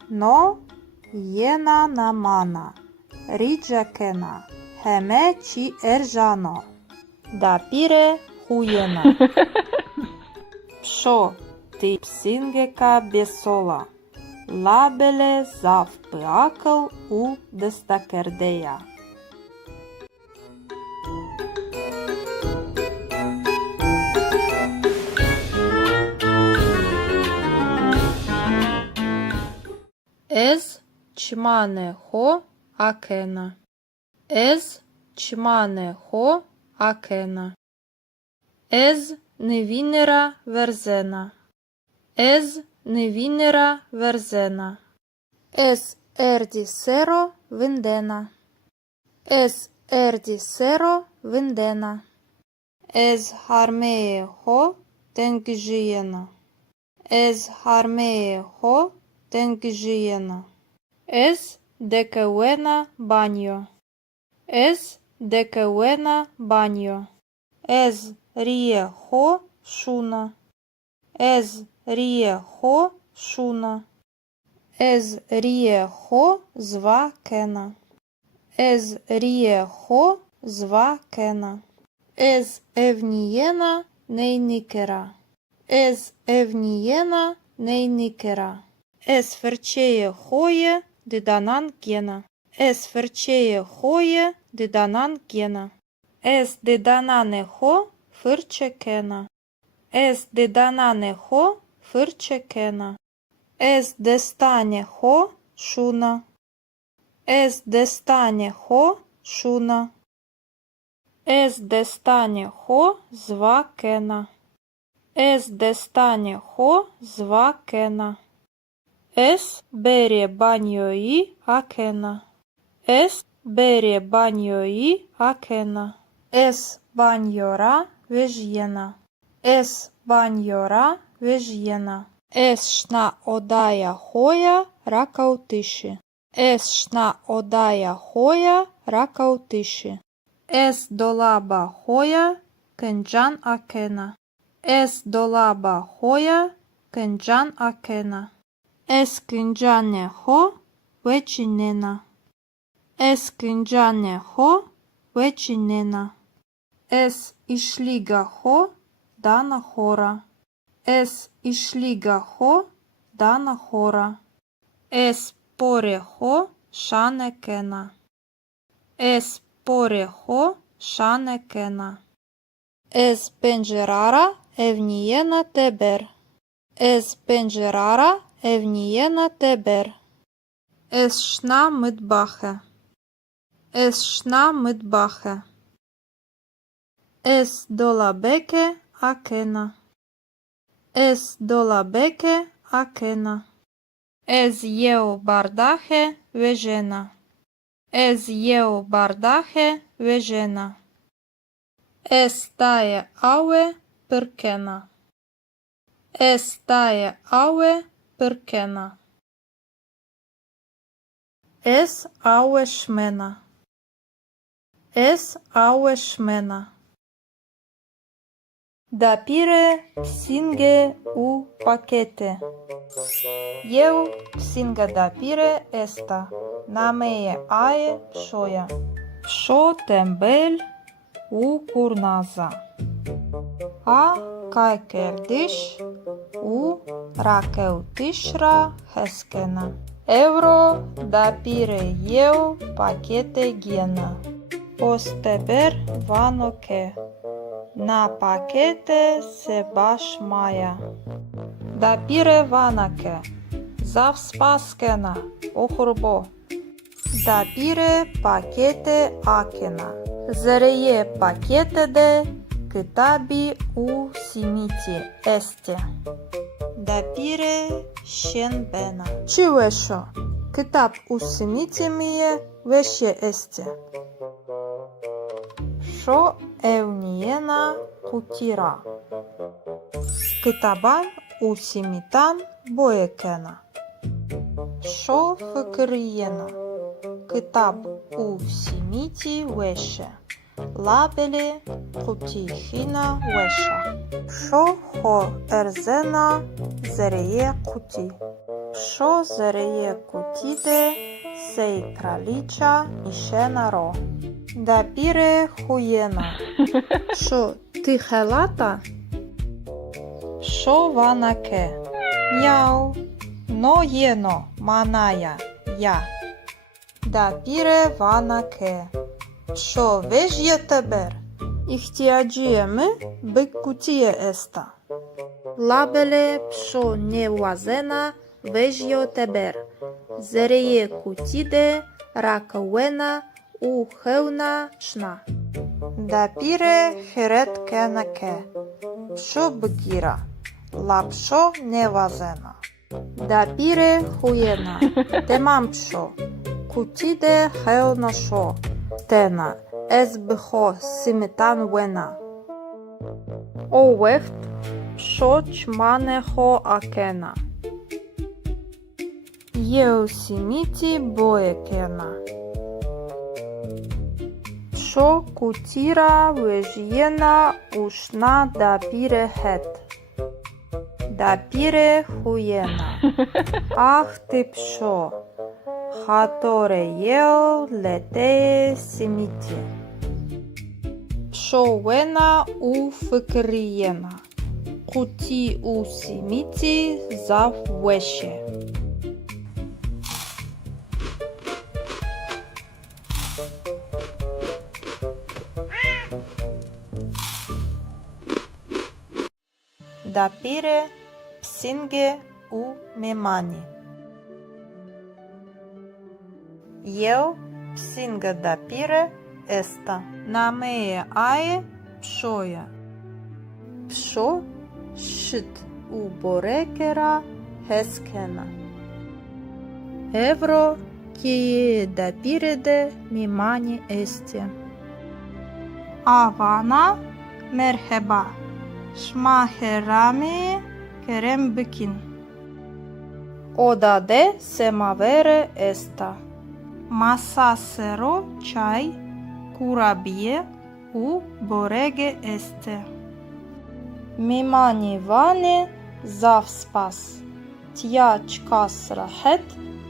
Но єна намана. Ріджакена. Хеме чи ержано. Дапире хуєна. Пшо ти псингека бесола. Лабеле зав пиакъл у дестакердея. Ез чмане хо акена. Ез чмане хо акена. Ез невінера верзена. Ез невінера верзена. Ес ерді серо виндена. Ес ерді серо виндена. Ез хармеє хо тенгжієна. Ез хармеє хо тенгжієна. Ез декеуена баньо. Ез декеуена баньо. Ез ріє хо шуна. Ез ріє хо шуна. Ез ріє хо зва кена. Ез ріє хо зва кена. Ез евнієна neynykera. Ez evniyena neynykera. Ez ferçeye hoye didanan gena. Ez ferçeye hoye didanan gena. Ez didanane ho fırçekena. Ez didanane ho fırçekena. Ez destane ho şuna. Ez destane ho şuna. Ez destane ho zvakena. Ez destane ho zvakena. Es bere banjoi akena. Es bere banjoi akena. Es banjora vežjena. Es banjora vežjena. Es šna odaja hoja rakautiši. Es šna odaja hoja rakautiši. Es dolaba hoja kencan akena. Es dolaba hoja kencan akena. Es kıncane ho veçinena. Es kıncane ho veçinena. Es işliga ho dana hora. Es işliga ho dana hora. Es pore ho şanekena. Es pore ho şanekena. Es pencerara evniyena teber. Es pencerara evniyena teber. Es şna mıtbahe. Es şna mıtbahe. Es dolabeke akena. Es dolabeke akena. Ez jeu bardahe vežena. Ez jeu bardahe vežena. Es taje aue pırkena. Es taje aue pırkena. Es aue şmena. Es aue şmena. Dapire psinge u pakete. Eu psinga dapire esta. Nameye ae pșoja. Pșo tembel u curnaza. A kaikerdish u rakeutishra heskena. Euro dapire eu pakete gena. Posteber vanoke. Na pakete se baš maja. Dapire vanake. Zav spaskena. Ohurbo. Dapire pakete akena. Zereye pakete de kitabi u simiti este. Dapire şenbena. Çiveşo. Kitap u simiti miye veşe este. Şo evniyena kutira. Kitaban u simitan boyekena. Şo fıkıriyena. Kitap u simiti veşe. Labeli kutihina veşa. Şo ho erzena zereye kuti. Şo zereye kutide sej kraliça nişena ro. Dapire huyena. Şo tihelata? Şo vanake. Miau. No jeno manaya ya. Dapire vanake. Şo vežje teber. İhtiyacıyemi byk kutiye esta. Labele pşo nevazena vežjo teber. Zereye kutide rakawena u hevna şna. Dapire heret kenake. Pşo bykira. La pşo nevazena. Dapire huyena. Temam pşo. Kutide hevna şo. Tena. Ez bho simitan wena. O veht pşo çmane ho akena. Eu simiti boekena. Pşo kutira vežjena ušna dapire het. Dapire huyena. Ah ti pşo. Hatore eu leteye simiti. Пшовена у фикриена. Кути у симити заввеше. Дапире псинге у мемани. Eu psinga dapire esta. Namee ae pshoja. Psho shit u borekera heskena. Evro kie dapirede mimani esti. Avana merheba. Şmaherami kerem bikin. Odade semavere esta. Masasero çay kurabiye u borege este. Mimani vani zavspas. Tya çkas rahet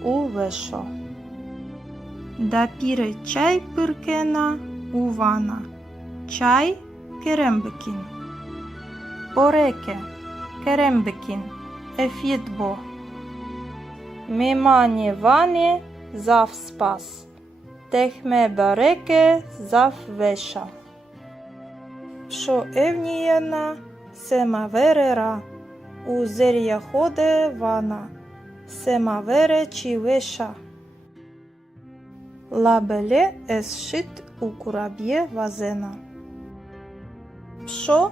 u vesho. Dapire çay pırkena u vana. Çay kerembikin. Boreke kerembikin. Efitbo. Mimani vani zavspas. Tehme bareke zavveša. Pšo evnijena semaverera. Uzerja hode vana. Semavere čiveša. Labele es shit u kurabje vazena. Pšo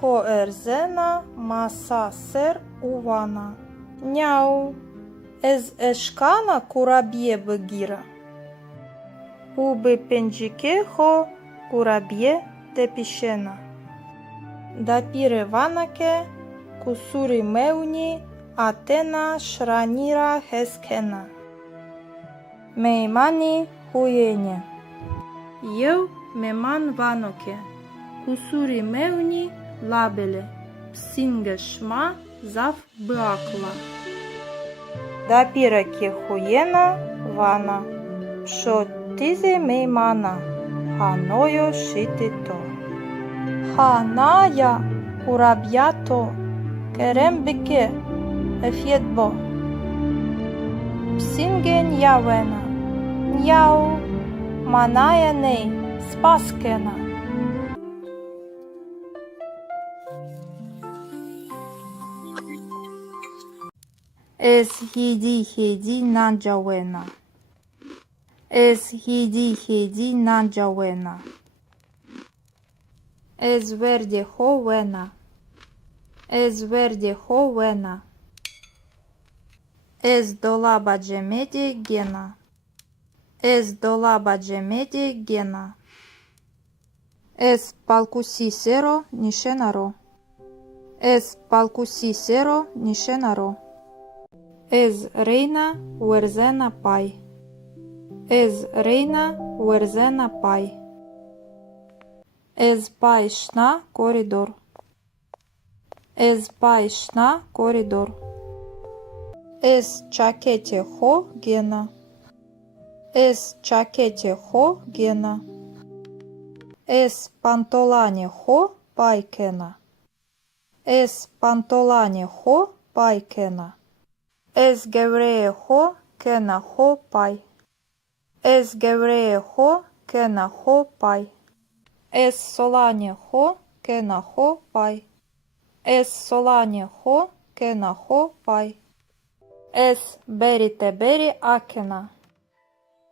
ho erzena masa ser u vana. Njau. Ez eşkana kurabiye bıgira. Ubi pencike ho kurabiye depişena. Dapire vanake kusuri meuni atena şranira heskena. Meimani huyene. Eu meman vanoke. Kusuri meuni labele. Psinge şma zav bıakla. Dapire ki huyena vana. Pšo tizi meimana. Hanojo šitito. Hanaya kurabjato. Kerembike efjetbo. Psingen javena. Njau. Manaya nei. Spaskena. Ez hidi nanjawena. Ez hidi nanjawena. Ez verde hovena. Ez verde hovena. Ez dolaba cemedi gena. Ez dolaba cemedi gena. Ez palkusi sero nishenaro. Ez palkusi sero nishenaro. Ez reina uerzena pai. Ez reina uerzena pai. Ez pai shna koridor. Ez pai shna koridor. Ez çakete ho gena. Ez çakete ho gena. Ez pantolane ho paikena. Ez pantolane ho paikena. Ez gevreye ho kena ho pai. Ez gevreye ho kena ho pai. Ez solane ho kena ho pai. Ez solane ho kena ho pai. Ez berite beri akena.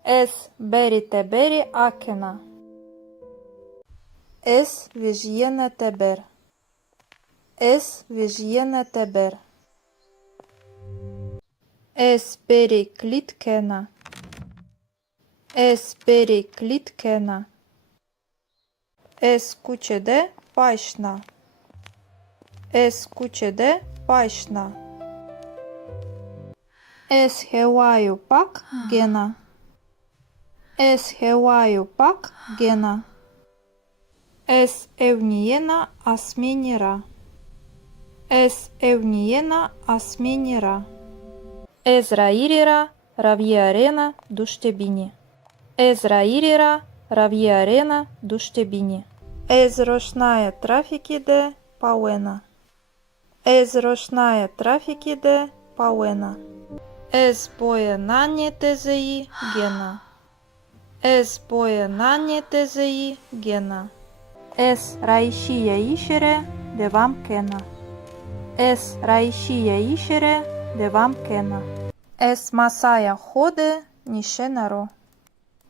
Ez berite beri akena. Ez vijyene teber. Ez vijyene teber. Ez beri klitkena. Ez beri klitkena. Ez kuçede paişna. Ez kuçede paişna. Ez hevaju pak gena. Ez hevaju pak gena. Ez evnijena asminira. Ez evnijena asminira. Ez rairira ravjarena duštebini. Ez rairira ravjarena duštebini. Ez roșnaie trafiki de pauena. Ez roșnaie trafiki de pauena. Ez pojenanie tezei gena. Ez pojenanie tezei gena. Ez raișie išere de vam kena. Ez raișie išere de vam kena. Ez masaja hode niše naro.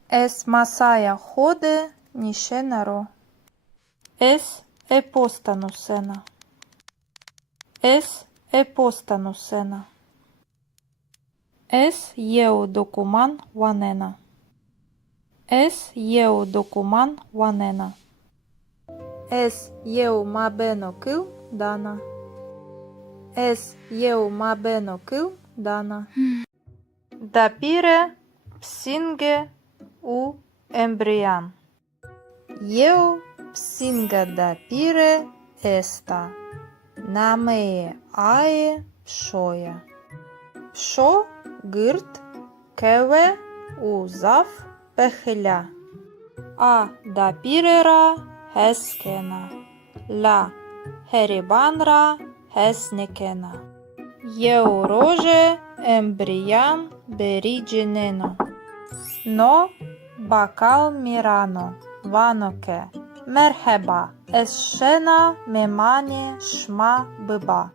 Ez masaja hode niše naro. Ez epostanu sena. Ez epostanu sena. Ez eu documan vanena. Ez eu documan vanena. Ez eu mabeno kil dana. Ez eu mabeno kil dana. Dapire psinge u embrian. Eu psinga dapire esta. Namee ae pșoia. Pșo gârt keve u zaf pehilea. A dapirera heskena. La heribanra hesnikena. Eu roje embrian berigeneno. No bakal mirano vanoke. Merheba eşena memane şma bıba.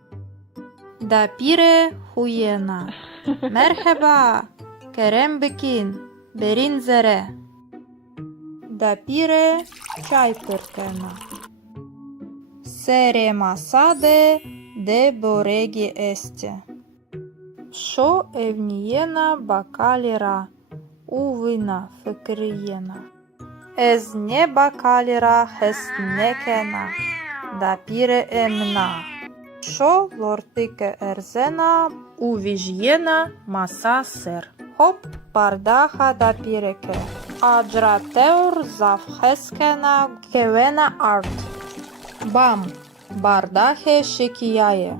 Dapire huyena. Merheba kerem bikin berin zere. Dapire çay pırkena. Sere masade de boregi este. Şo evniyena bakalira uvina fikriyena. Ez ne bakalira hesnekena. Dapire emna. Şo lortike erzena uvijyena masa ser. Hop bardaha dapireke. Ajrateur zafheskena kevena art. Bam bardahe şekiyaye.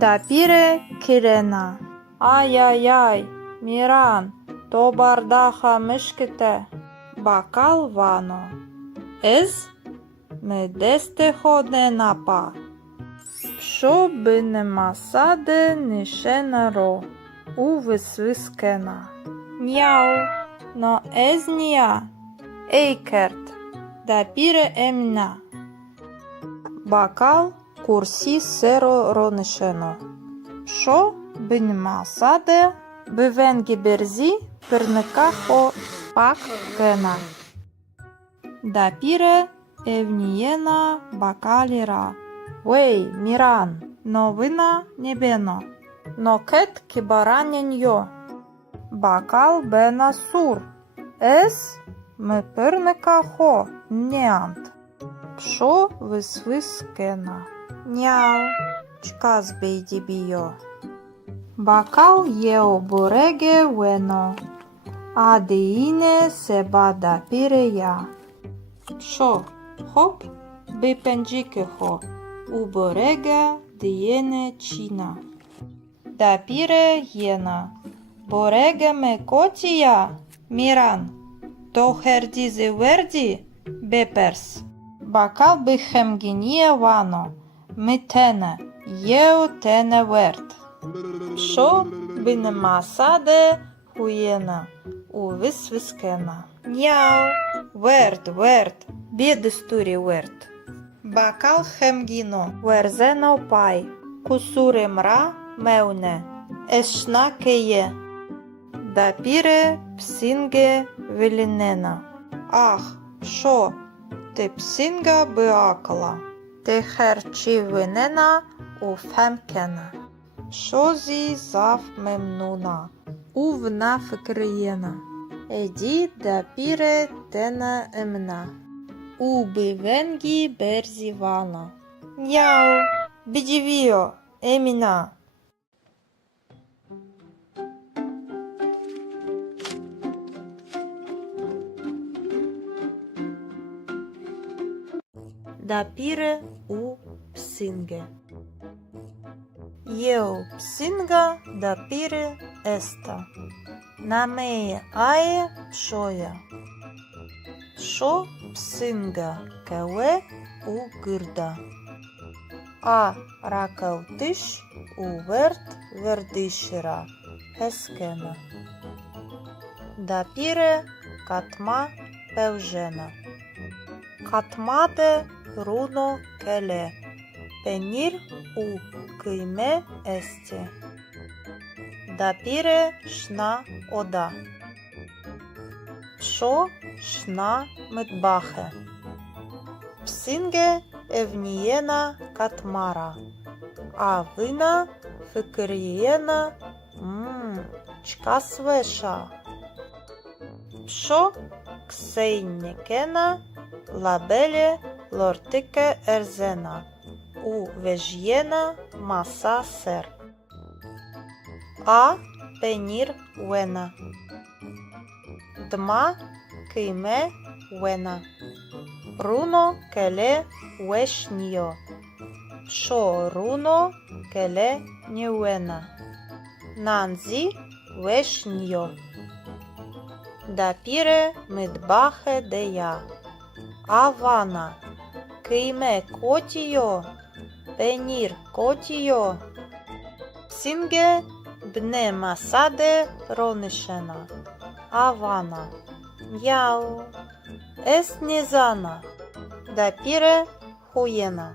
Dapire kirena. Ay ay ay Miran to bardaha mışkite. Bakal vano. Ez me deste hodena pa. Pşo bine masade nişena ro. U vysviskena. Miau. No ez nia. Eikert. Dapire emna. Bakal kursi sero ronişeno. Pşo bine masade bivengi berzi pırnıka ho pak kena. Dapire evniyena bakalira. Wey Miran, novina nebeno. Noket kibaranenyo. Bakal bena sur. Es me pırnıka ho neant. Pşo vysviskena. Niau, çkaz beydibiyo. Bakal eu borege veno. Adeine seba dapire ya. Pşo hop bipencike ho. U borega diene çina. Dapire yena. Borega me kotia. Miran. To herdizi verdi bepers. Bakal bihem ginie vano. Mi tene. Eu tene vert. Pşo bine masade huyena. U vysviskena. Niau. Vert. Biedisturi vert. Bakal hemgino. Verzeno pai. Kusure mra meune. Eşna keye. Dapire psinge vilinena. Ah, pşo. Te psinga beakla. Te herçi vinena u femkena. Pşozi zaf memnuna. Uvna fikriyena. Edi dapire tena emna. U bivengi berzi vana. Niau, bidivio, emina. Dapire u psinge. Eu psinga dapire esta. Namee ae pşoja. Pşo psynga kewe u gırda. A rakavtiş u vert verdişira heskena. Dapire katma pevjena. Katmade runo kele. Penir u kıyme esti. Dapire şna oda. Pşo şna mıtbahe. Psinge evniyena katmara. A vina fıkriyena çka sveša. Pşo ksejnikena labele lortike erzena. U vežjena masa ser. A penir wena. Dma kime wena. Runo kele wešnjo. Pšo runo kele njewena. Nanzi wešnjo. Dapire mıtbahe deya. Avana kime kotiyo. Penir kotiyo. Psinge bne masade ronişena. Avana. Yau. Es nizana. Dapire huyena.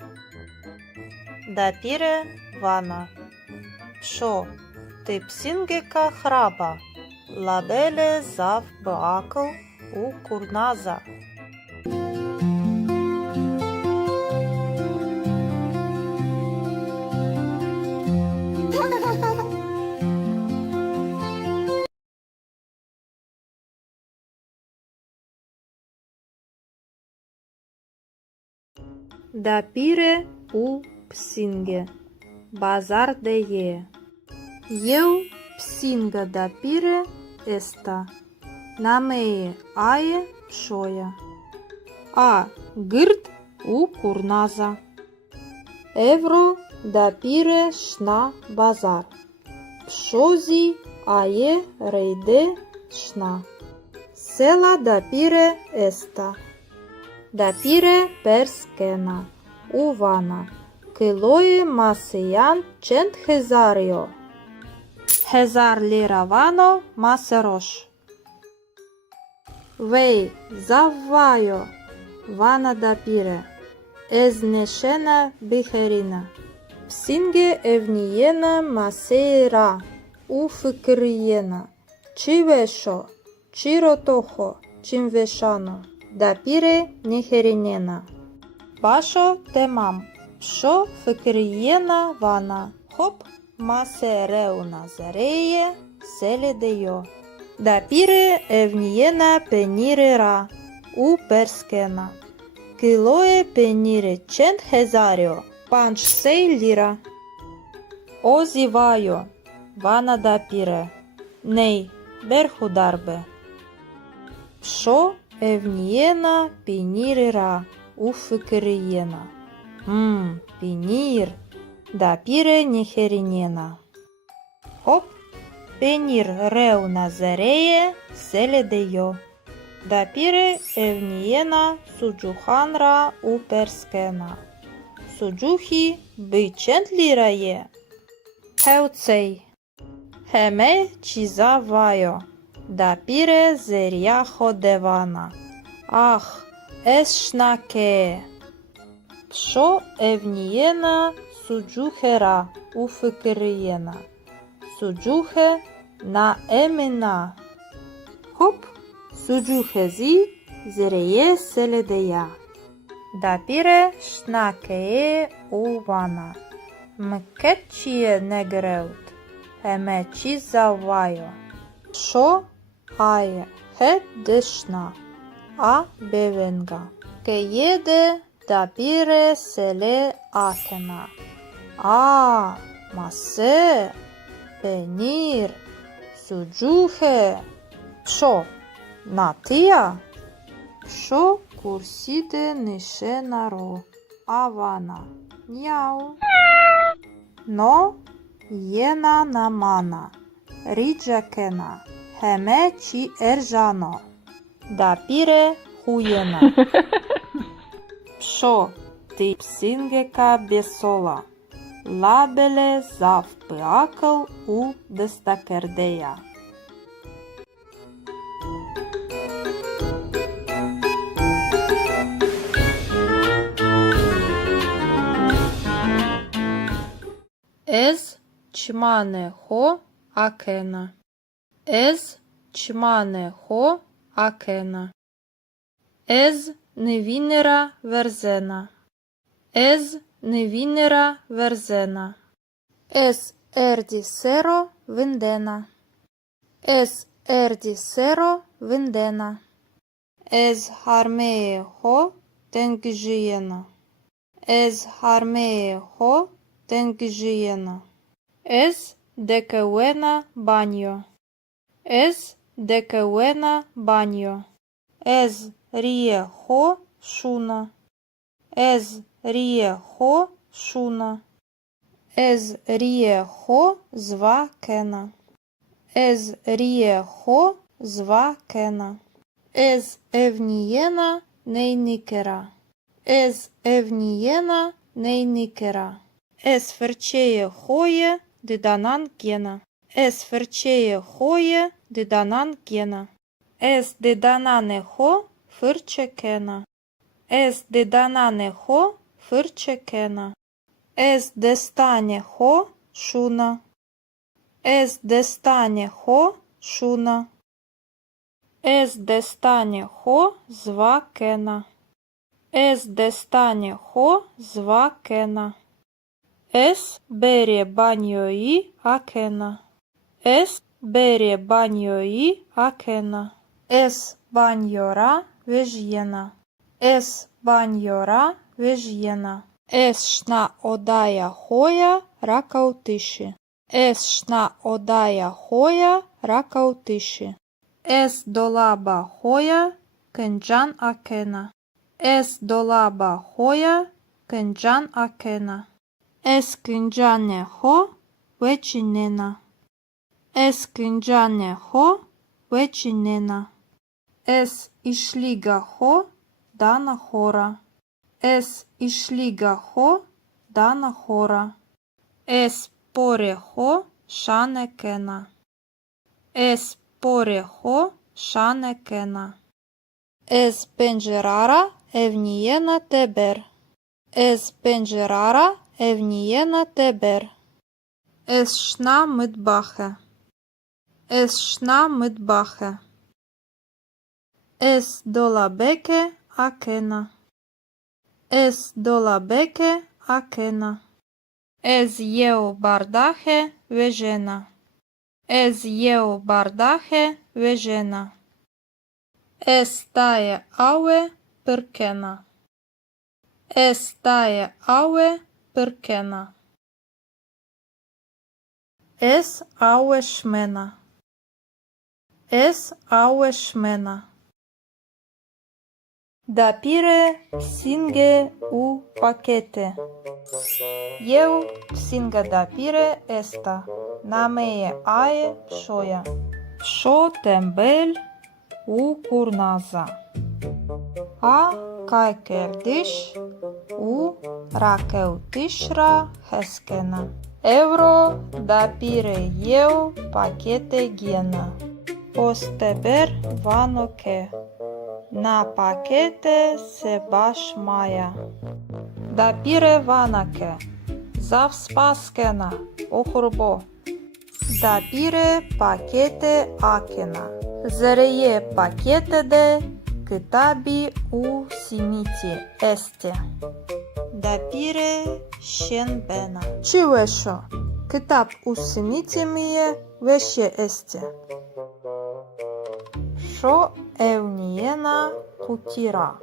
Dapire vana. Pşo ти psingeka hraba. Labele zav băacăl u curnaza. Dapire u psinge. Bazar de ye. Eu psinga dapire esta. Nameye aye pșoia. A gârd u curnaza. Evro dapire șna bazar. Pșozi aye reide șna. Sela dapire esta. Dapire perskena. Uvana. Килої масиян чент хезаріо. Хезар ліравано масерош. Вей заввайо. Вана дапіре. Езнешена біхеріна. Псінге евнієна масейра. У фикрієна. Чи вешо. Чи ротохо. Чим вешано. Дапіре нехерінена. Башо темам. Pşo fıkriyena vana. Hop masereuna zareye sele deyo. Dapire evniyena penire ra. U perskena. Kiloe penire çent hezario. Panç sey lira. O zivayo. Vana dapire. Ney berhudarbe. Pşo evniyena penire ra. U fıkriyena. Penir. Dapire neherinena. Hop. Penir reuna zareye sele deyo. Dapire evniyena sucuhanra u perskena. Sucuhi bıçent liraye. Hevtsey. Heme çiza vayo. Dapire zeryaho devana. Ah, es şnake. Pşo evniyena sucuhera u fıkriyena. Sucuhe na emina. Hop, sucuhezi zereye seledeya. Dapire șnakeye u vana. Mketçiye negreut. Heme çizavayo. Pşo aye het deşna. A bevenga. Keyede dapire sele atena. A mase. Penir. Sucuhe. Pşo natia. Pşo kurside nişenaro. Avana. Njau. No jena namana. Riđakena. Heme či eržano. Dapire хуена. Psho ti psingeka besola. Labele zav păacăl u destakerdeja. Ez çmane ho akena. Ez çmane ho akena. Ez nevinera verzena. Ez nevinera verzena. Ez erdi sero vindena. Ez erdi sero vindena. Ez harmee ho tengžijena. Ez harmee ho tengžijena. Ez dekeuena banjo. Ez dekeuena banjo. Ez rije ho šuna. Ez rije ho šuna. Ez rije ho zvakena. Ez rije ho zvakena. Ez evnijena nejnikera. Ez evnijena nejnikera. Ez ferčeje hoje didanan gena. Ez ferčeje hoje didanan gena. Ez didanane ho fırçekena. Ez didanane ho fırçekena. Ez destane ho šuna. Ez destane ho šuna. Ez destane ho zvakena. Ez destane ho zvakena. Ez bere banjoi akena. Ez bere banjoi akena. Ez banjora vežjena. Ez banjora vežjena. Ez šna odaja hoja rakautiši. Ez šna odaja hoja rakautiši. Ez dolaba hoja kënxan akena. Ez dolaba hoja kënxan akena. Ez kënxane ho veçinena. Ez kënxane ho veçinena. Ez išliga ho dana hora. Ez išliga ho dana hora. Ez pore ho šanekena. Ez pore ho šanekena. Ez pencerara evnijena teber. Ez pencerara evnijena teber. Ez šna mıtbahe. Ez šna mıtbahe. Ez dolabeke akena. Ez dolabeke akena. Ez jeu bardahe vežena. Ez jeu bardahe vežena. Ez taje aue pırkena. Ez taje aue pırkena. Ez aue șmena. Ez aue șmena. Dapire psinge u pachete. Eu psinga dapire esta. Nameje ae pșoja. Pșo tembel u curnaza. A kajkerdiš u rakeutišra heskena. Euro dapire eu pachete gena. Posteber vanoke. Na pachete se baš maja. Dapire vanake. Zav spaskena. Ohurbo. Dapire pachete akena. Zreje pachete de câtabi u simiti este. Dapire șenbena. Ciueșo. Câtab u simiti mie veșe este. Șo evniena cutira.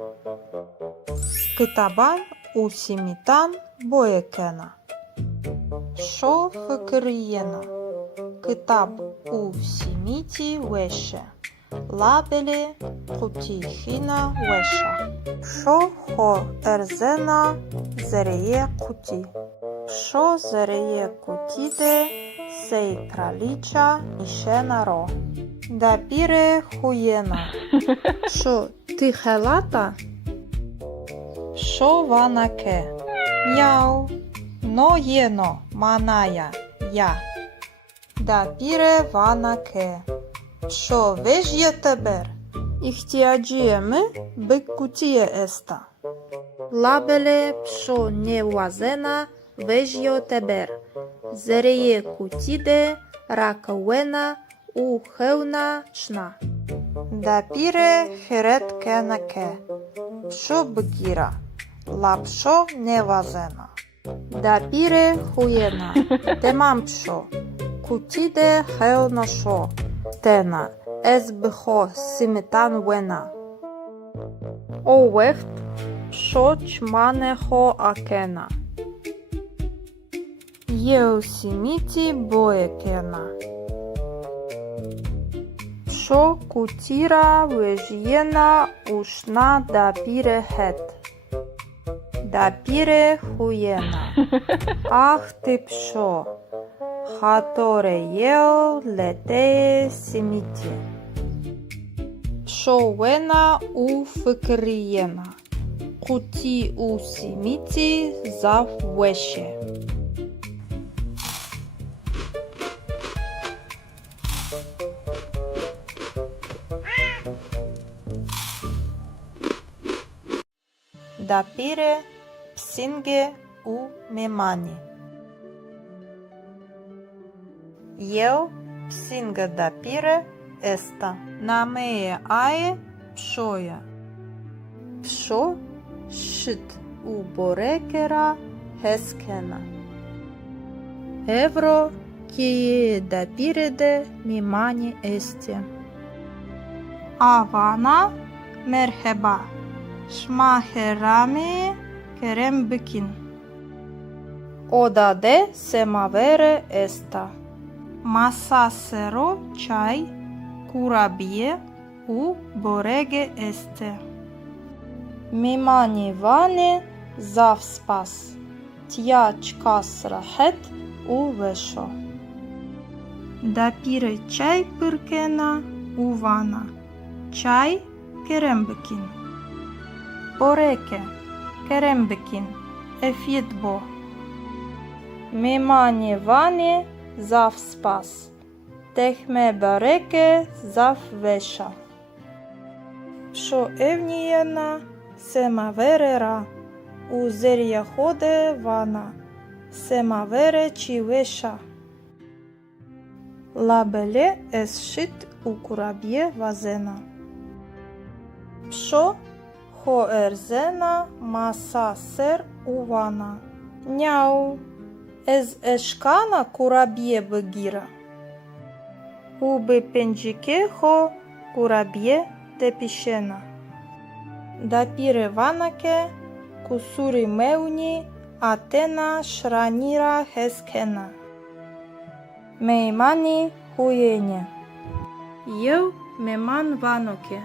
Câtaban u simitan boiecena. Șo făcăriena. Câtab u simiti veșe. Labele cutihina veșa. Șo ho erzena zereye cuti. Șo zereye cutide sei kralicea nișena ro. Dapire huiena. Șo Тихе лата? Що ванаке? Няу. Но єно маная я. Да піре ванаке. Що вежє тебер? Іхтіаджієми биккутіє еста. Лабеле пшо не вазена вежьо тебер. Зереє кутіде ракауена у хевна чна. Да піре херет кенаке. Пшо бгіра. Лапшо не вазена. Да піре хуєна. Темам пшо. Кутіде хевна шо. Тена. Ез бхо симетан вена. Овехт пшо чмане хо акена. Єусіміті боекена. Пшо кутіра вежєна ушна да піре хет. Да піре хуєна. Ах ти пшо. Хаторе єо летеє сіміті. Пшо вена у фикрієна. Куті у сіміті зав веще. Да піре псінге у мемані. Єо псінге да піре еста. Намеє ае пшоя. Пшо шит у борекера хескена. Евро кіє да піреде мімані есті. Авана мерхеба. Шмахерами керембикін. Одаде семавере еста. Масасеро чай курабіє у бореге есте. Мімані ване завспас. Тя чкас рахет у вешо. Да піре чай пиркена у вана. Чай керембикін. Бореке, керембикін, ефідбо. Мемані ване зав спас. Техме бареке зав веша. Пшо евнієна семаверера. У зер'я ходе вана. Семавере чи веша. Лабеле ес шит у кураб'є вазена. Пшо хоерзена маса сер увана. Няу. Ез ешкана кураб'є бгіра. Уби пенджіке хо кураб'є тепішена. Да піре ванаке кусурі мевні атена шраніра хескена. Меймані хуєнє. Єв меман ваноке.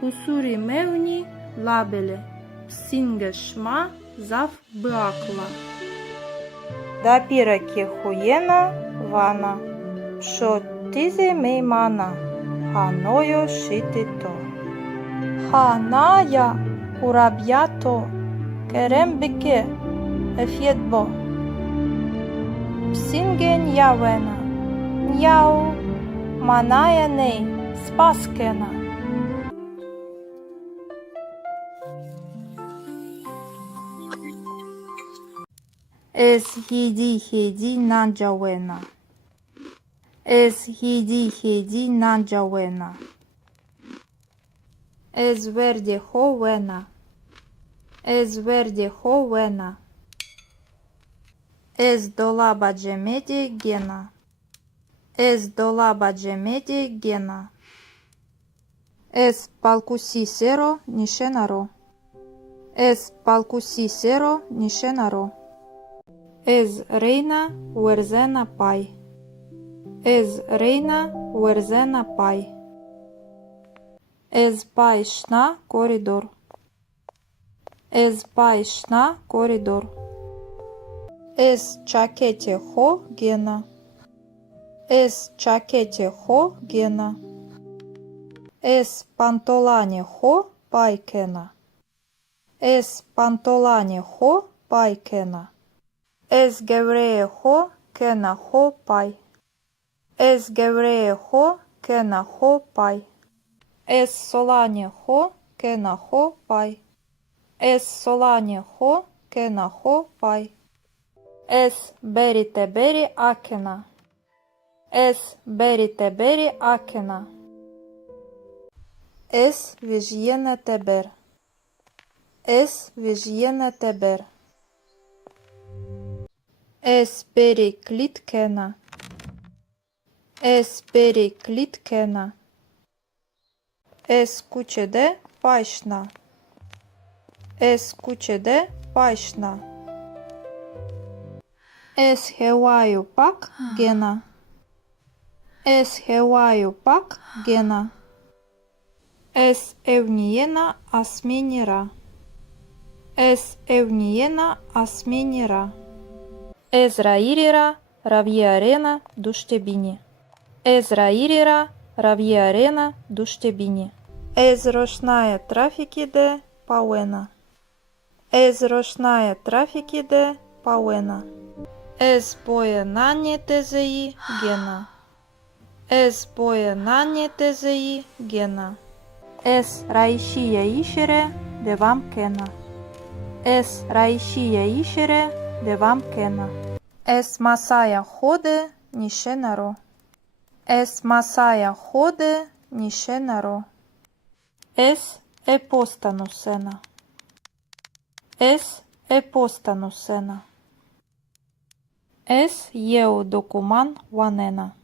Кусурі мевні лабеле. Псінге шма зав бакла. Да піре ке хуєна вана. Пшо тізе меймана. Ханойо шити то. Ханая кураб'ято. Керембике ефєдбо. Псінге нявена. Няу. Маная ней спаскена. Ес хіді наджавена. Ес хіді наджавена. Ес верді ховена. Ес верді ховена. Ес долаба джемеді гена. Ес долаба джемеді гена. Ес палкусі серо нішенаро. Ес палкусі серо нішенаро. Ез рейна уерзена пай. Ез рейна уерзена пай. Ез пай шна коридор. Ез пай шна коридор. Ез чакете хо гена. Ез чакете хо гена. Ез пантолане хо пайкена. Es pantolane ho пайкена. Es gevreye ho kena ho pay. Es gevreye ho kena ho pay. Es solane ho kena ho pay. Es solane ho kena ho pay. Es berite beri akena. Es berite beri akena. Es vijyene teber. Es vijyene teber. Es beri klitkena. Es beri klitkena. Es kuchede payshna. Es kuchede payshna. Es hevаю pak gena. Es hevаю pak gena. Es evniena asmenira. Es evniena asmenira. Es rairira ravierena dushtebini. Es rairira ravierena dushtebini. Es roshная трафикиде пауена. Es roshная трафикиде пауена. Es поенане тезеи гена. Es поенане тезеи гена. Es raishia ishere devam kena. Es raishia ishere devam kena. Es masaya ходе нишенаро. Es masaya ходе нишенаро. Es epostanusena. Es epostanusena. Es eu documan wanena.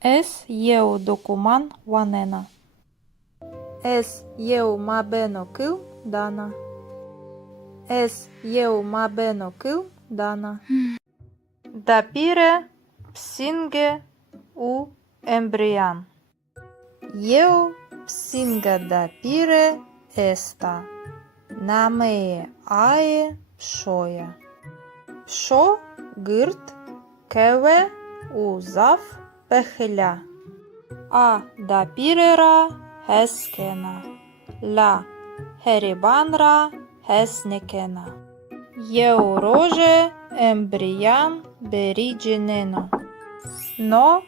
Es eu documan wanena. Es eu mabeno kil dana. Es eu mabeno kil dana. Dapire psinge u embrian. Eu psinga dapire esta. Namee ae pshoya. Psho гирт кеве у зав пехиля. А дапірера хескена. Ля херібанра хеснекена. Єу роже ембріян берідженено. Но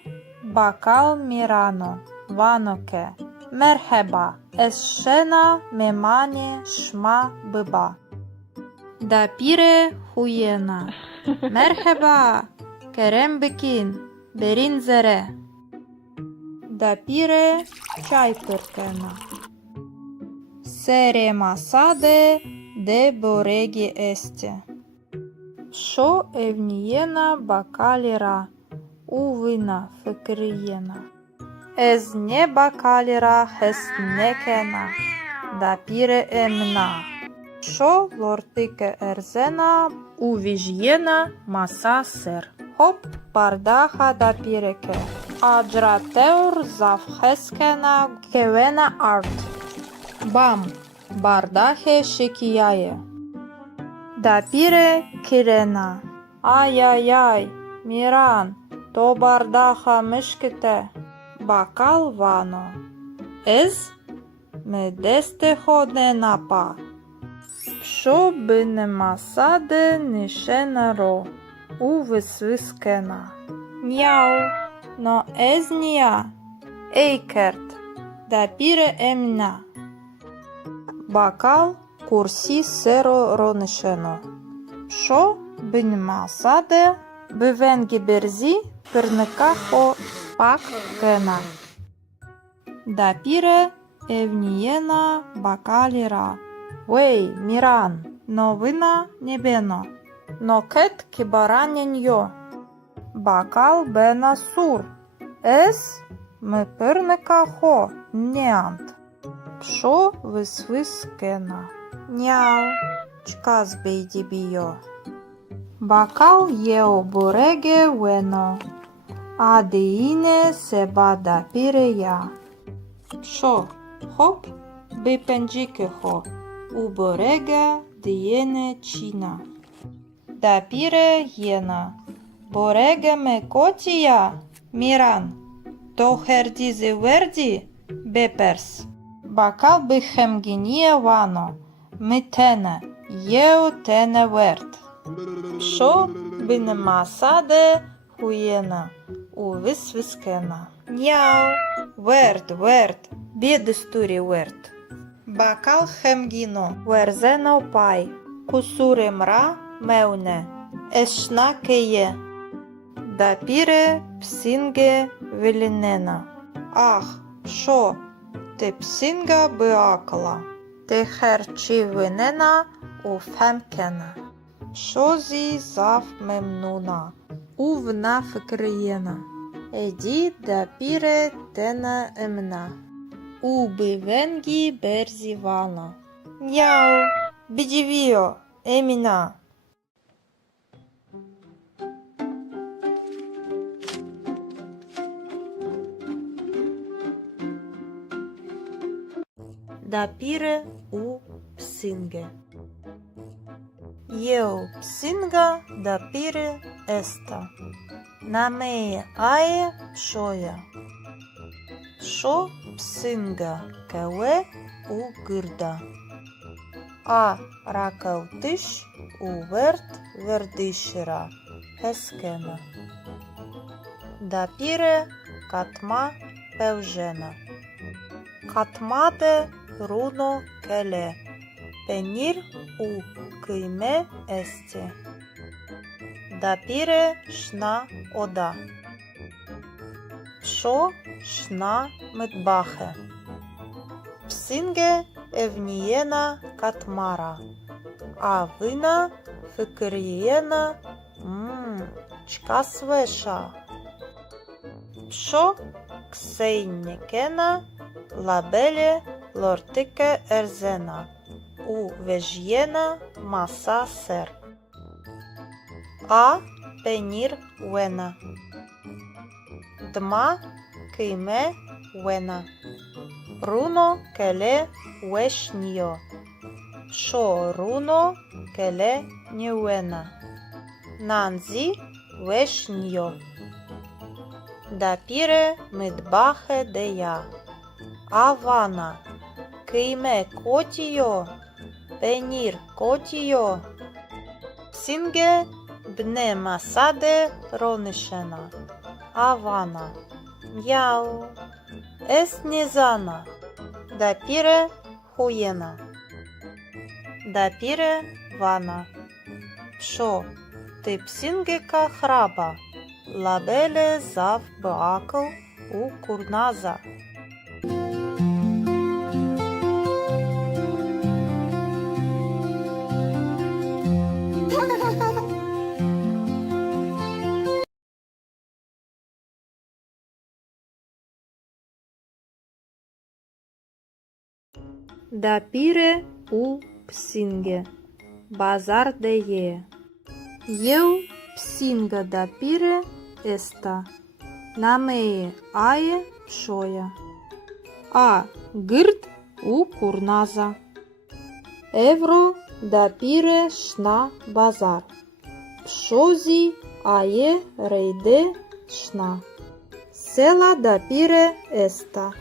бакал мірано ваноке. Мерхеба есшена мемані шма биба. Дапіре хуєна. Merhaba, Kerem Bekin, Berin Zere. Dapire çay pırkena. Sere masade de boregi este. Şo evniyena bakalira, uvina fikriyena. Ez ne bakalira hesnekena, dapire emna. Şo lortike erzena, uvijyena masa ser. Hop bardaha da pireke. Ajrateur zavheskena kevena art. Bam bardahe şekiyaye. Da pire kirena. Ay ay ay Miran to bardaha mışkite. Bakal vano. Ez me deste hodne napa. Що би нема саде, нише наро, у висвискена. Няу, но езнія, ейкерт, да піре емна. Бакал курсі серо ронишено. Що би нема саде, би венгі берзі, пирника хо пак кена. Да піре евнієна бакаліра. Вей, Міран, новина небено, но кет кібараняньо. Бакал бена сур, ес ми пирника хо, неант. Пшо висвискена, няу, чказ бейдібіо. Бакал єо бореге вено, а деїне себа да пірея. Пшо, хоп, бипенджіки хо. У борега дієне чіна. Да піре єна. Борега ме котія, Міран. То хердізи верді, беперс. Бакал бихемгінія вано. Митене. Єо тене верт. Пшо бинемасаде хуєна. Увисвискена. Няу. Верт. Бєдестурі верт. Бакал хемгіно. Верзено пай. Кусури мра меуне. Ешна кеє. Дапіре псінге велінена. Ах, шо? Те псінга биакла. Те херчі винена у фемкена. Шо зі зав мемнуна. Увна фикриєна. Еді дапіре тена емна. Уби венгі берзі вана. Няу, бідівіо, еміна. Дапіре у псинге. Єу псинга дапіре еста. Намеє ае пшоя. Шо псинга кеве у гирда. А ракалтиш у верт вердишера. Ескена. Дапіре катма певжена. Катмаде руно келе. Пенір у кийме есте. Дапіре шна ода. Пшо шна митбахе. Псинге евнієна катмара. А вина фикирієна чка свеша. Пшо ксейнікена лабеле лортике ерзена. У вежєна маса сер. А пенір вена. Дма кийме вена. Руно келе вешньо. Шо руно келе ньюена. Нанзі вешньо. Дапіре митбахе дея. Авана. Кийме котіо. Пенір котіо. Псінге бне масаде ронишена. Авана. Яу. Еснізана. Дапіре хуєна. Дапіре вана. Пшо ти псінгека храба. Лабеле зав бакл у курназа. Дапіре у псінге. Базар де є. Єу псінга дапіре еста. Намеє ає пшоя. А гирд у курназа. Евро дапіре шна базар. Пшозі ає рейде шна. Села дапіре еста.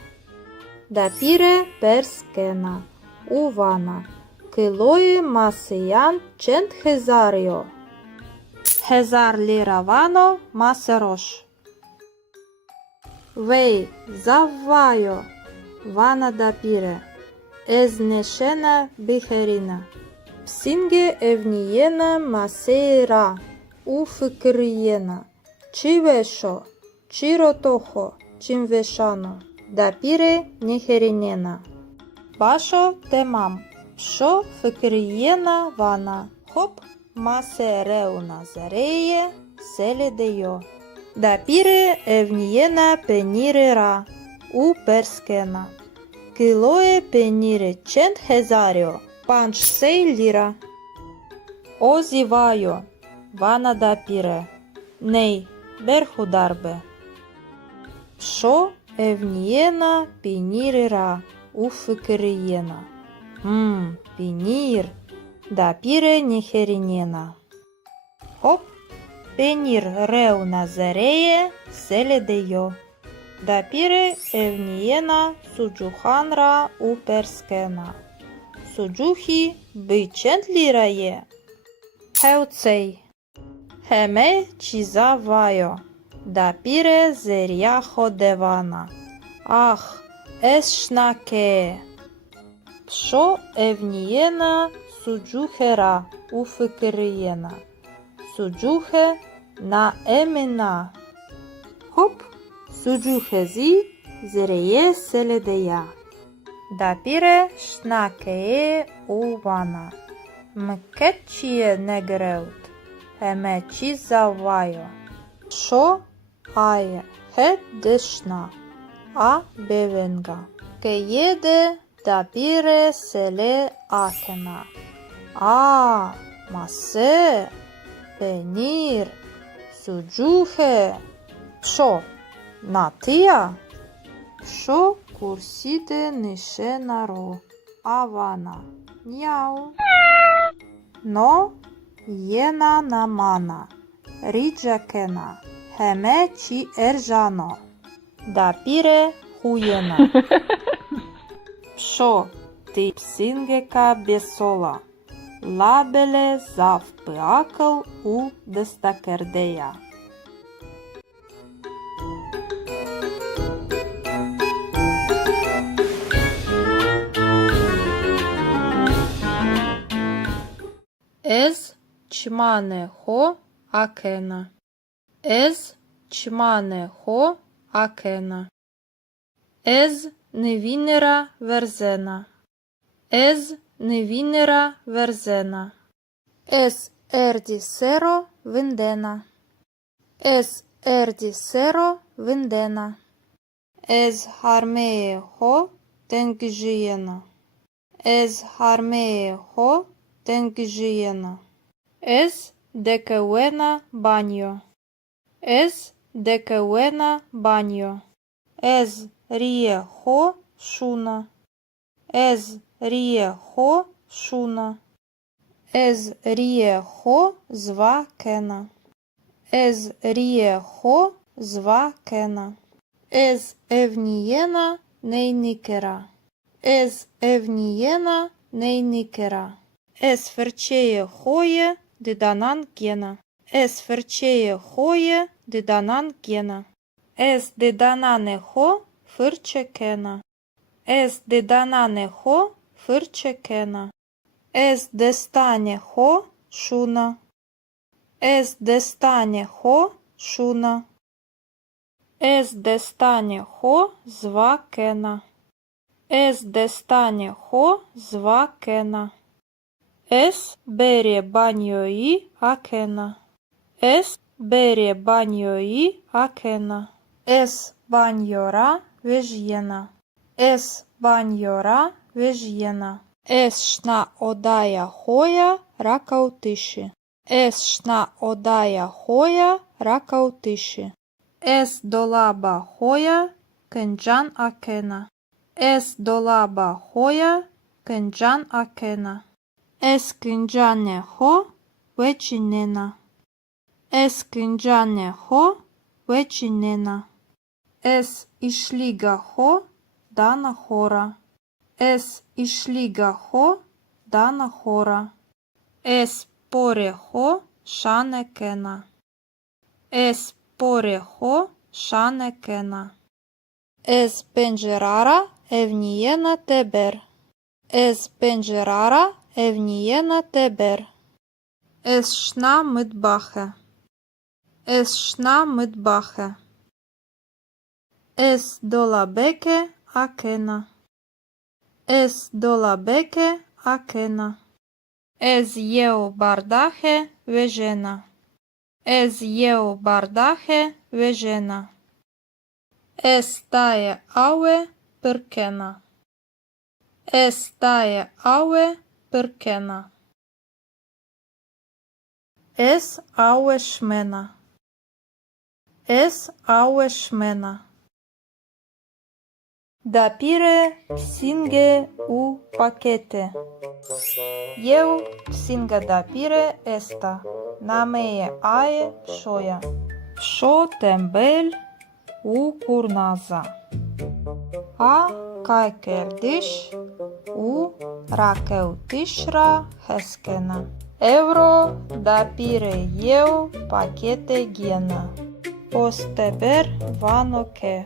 Дапіре перскена. Увана. Килоє масиян чент хезаріо. Хезар ліра вано масерош. Вей заввайо. Вана дапіре. Езнешена бихеріна. Псінге евнієна масейра. У фикриєна. Чи вешо. Чи ротохо. Чим вешано. Дапіре нехерінена. Башо темам. Шо фикриєна вана. Хоп масереуна зареє селедеyo. Дапіре евнієна пенірера. У перскена. Килоє пеніре чент хезаріо. Панч сей ліра. Озівайо. Вана дапіре. Ней берхударбе. Шо евнієна пінірера. У фикриєна. Пінір. Дапіре нехерінєна. Хоп. Пенір реуна зареє селедеyo. Dapire evniena sucuhanra u perskena. Sucuhi bichentliraye. Heucei. Heme çizavayo. Dapire zeriaho devana. Ah, eshnake. Pşo evniena sucuhera u fıkıriyena. Sucuhe na emina. Hop, sucuhezi zereye seledeya. Dapire shnakeye u vana. Mketçiye negreut. Heme çizavayo. Pşo aye he deşna. A bevenga. Keyede dapire sele akena. A mase. Penir. Sucuhe. Pşo natia. Pşo kurside nişenaro. Avana. Njau. No jena namana. Ridžakena. Heme či eržano. Dapire hujena. Pşo ti psingeka besola. Labele zav păacăl u destakerdeja. Ez çmane ho akena. Ez çmane ho akena. Ez nevinera verzena. Ez nevinera verzena. Ez erdi sero vindena. Ez erdi sero vindena. Ez harmee ho tengžijena. Ez harmee ho tengžijena. Ez dekeuena banjo. Ez dekeuena banjo. Ez rie ho šuna. Ez rie ho šuna. Ez rie ho zvakena. Ez rie ho zvakena. Ez evnijena nejnikera. Ez evnijena nejnikera. Ez ferčeje hoje dedanan gena. Ez ferčeje hoje dedanan gena. Ez dedanane ho fırçekena. Ez dedanane ho fırçekena. Ez destane ho šuna. Ez destane ho šuna. Ez destane ho zvakena. Ez destane ho zvakena. Ez bere banjoi akena. Ez bere banjoi akena. Ez banjora vežjena. Ez banjora vežjena. Ez šna odaja hoja rakautiši. Ez šna odaja hoja rakautiši. Ez dolaba hoja kënxan akena. Ez dolaba hoja kënxan akena. Ez kënxane ho veçinena. Ez kënxane ho veçinena. Ez išliga ho dana hora. Ez išliga ho dana hora. Ez pore ho šanekena. Ez pore ho šanekena. Ez pencerara evnijena teber. Ez pencerara evnijena teber. Ez šna mıtbahe. Ez šna mıtbahe. Ez dolabeke akena. Ez dolabeke akena. Ez jeu bardahe vežena. Ez jeu bardahe vežena. Ez taje aue pırkena. Ez taje aue pırkena. Ez aue șmena. Ez aue șmena. Dapire psinge u pachete. Eu psinga dapire esta. Nameie ae șoia. Șo tembel u curnaza. A kaikerdish u rakeutishra heskena. Euro da pire eu pachete gena. Posteber vanoke.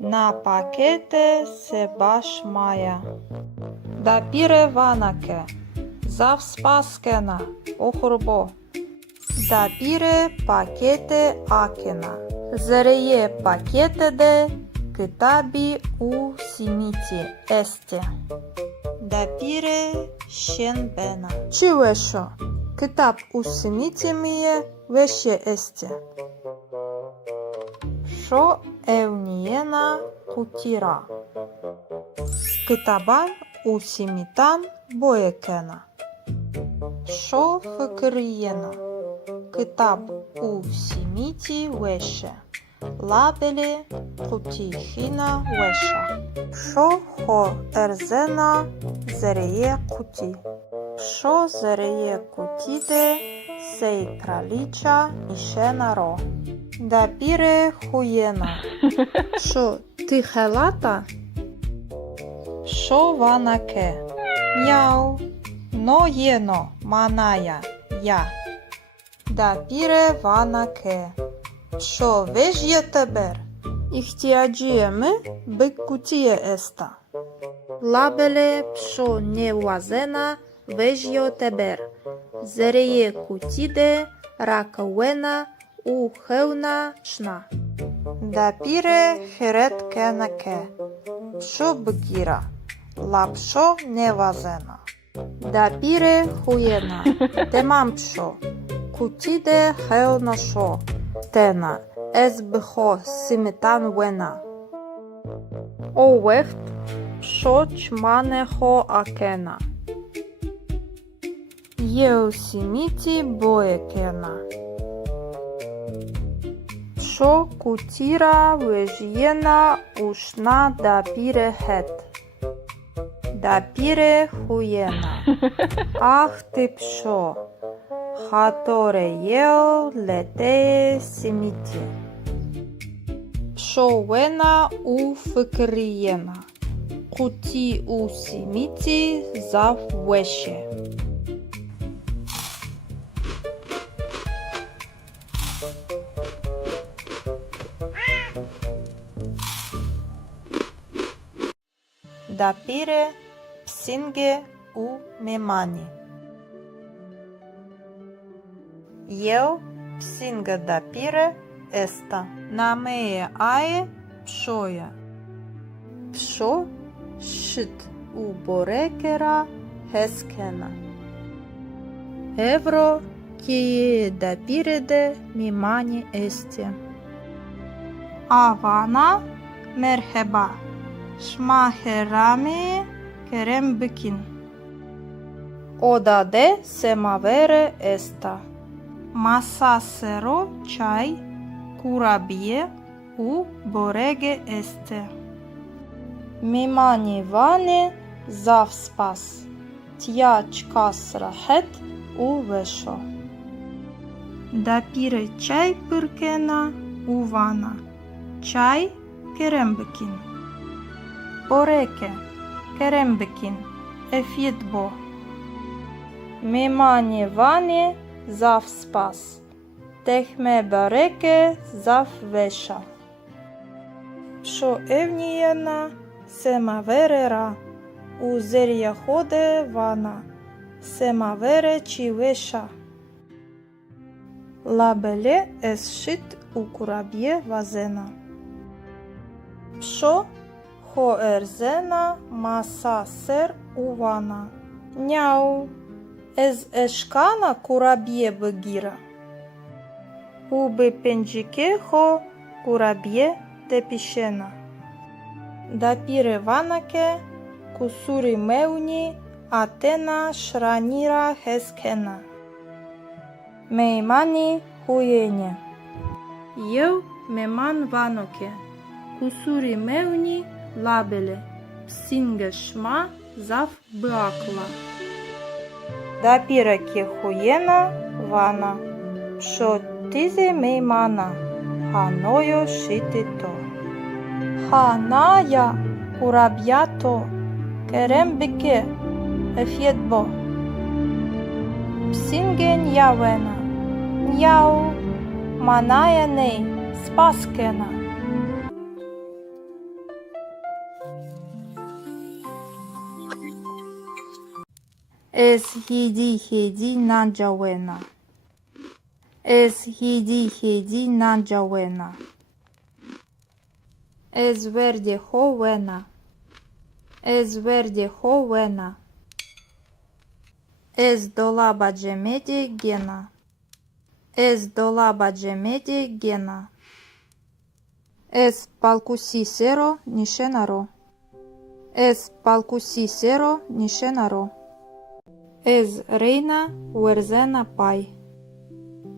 Na pachete se baš maja. Da pire vanake. Zav spaskena. Ohorbo. Da pire pachete akena. Zereye pachete de kitabi u simiti este. Da pire shenbena. Chiwesho. Kitab u simiti miye veşe este. Şo evniyena kutira. Kitaban u simitan boyekena. Şo fıkıriyena. Kitab u simiti veşe. Labeli kutihina veşa. Şo ho erzena zereye kuti. Şo zereye kutide sej kraliça nişena ro. Da pire huyena. Şo tihelata? Şo vanake. Miau. No jeno manaya ja. Da pire vanake. Şo vežje teber. İhtiyacıyemi bıkkutiye esta. Labele pşo nevazena vežjo teber. Zereye kutide rakawena u hevna şna. Da pire heret kenake. Pşo bgira. La pşo nevazena. Da pire huyena. Temam pşo. Kutide hevna şo. Tena. Ez bho simitan vena. O veht pşo çmane ho akena. Eu simiti boekena. Pşo kutira vežjena ušna da pire het. Da pire huyena. Ah ti pşo. Hatore eu leteye simiti. Pşo vena u fıkriyena. Kuti u simiti zav veşe. Da pire psinge u memani. Eu psinga da pire esta. Nameye aye pşoya. Pşo şit u borekera heskena. Evro kiye da pire de mimani esti. Avana merheba. Şmaherami kerem bikin. Oda de semavere esta. Masasero çay kurabiye u borege este. Mimani vani zav spas. Tja çkas rahet u veşo. Da pire çay pırkena u vana. Çay kerem bikin. Boreke kerem bikin. Efit bo. Mimani vani zav spas. Tehme bareke zav veša. Pşo evniyena semavere ra. U zerya hode vana. Semavere çi veša. Labele es şit u kurabie vazena. Pşo ho erzena masa ser u vana. Njau. Ez eşkana kurabiye bıgira. U bi pencike ho kurabiye tepişena. Da pire vanake kusuri mevni atena şranira heskena. Meimani huyene. Eu meman vanoke. Kusuri mevni labele. Psinge şma zav bıakla. Da pire ki huyena vana. Pşo tize meimana. ханою шитито. Ханая кураб'ято керембике ефєтбо. Псінген явена, няу манаєней спаскена. Ez hidi nanjawena. Ez hidi nanjawena. Ez verdi hovena. Ez verdi hovena. Ez dolaba cemedi gena. Ez dolaba cemedi gena. Ez palkusisero nishenaro. Ez palkusisero nishenaro. Ez reina uerzena pai.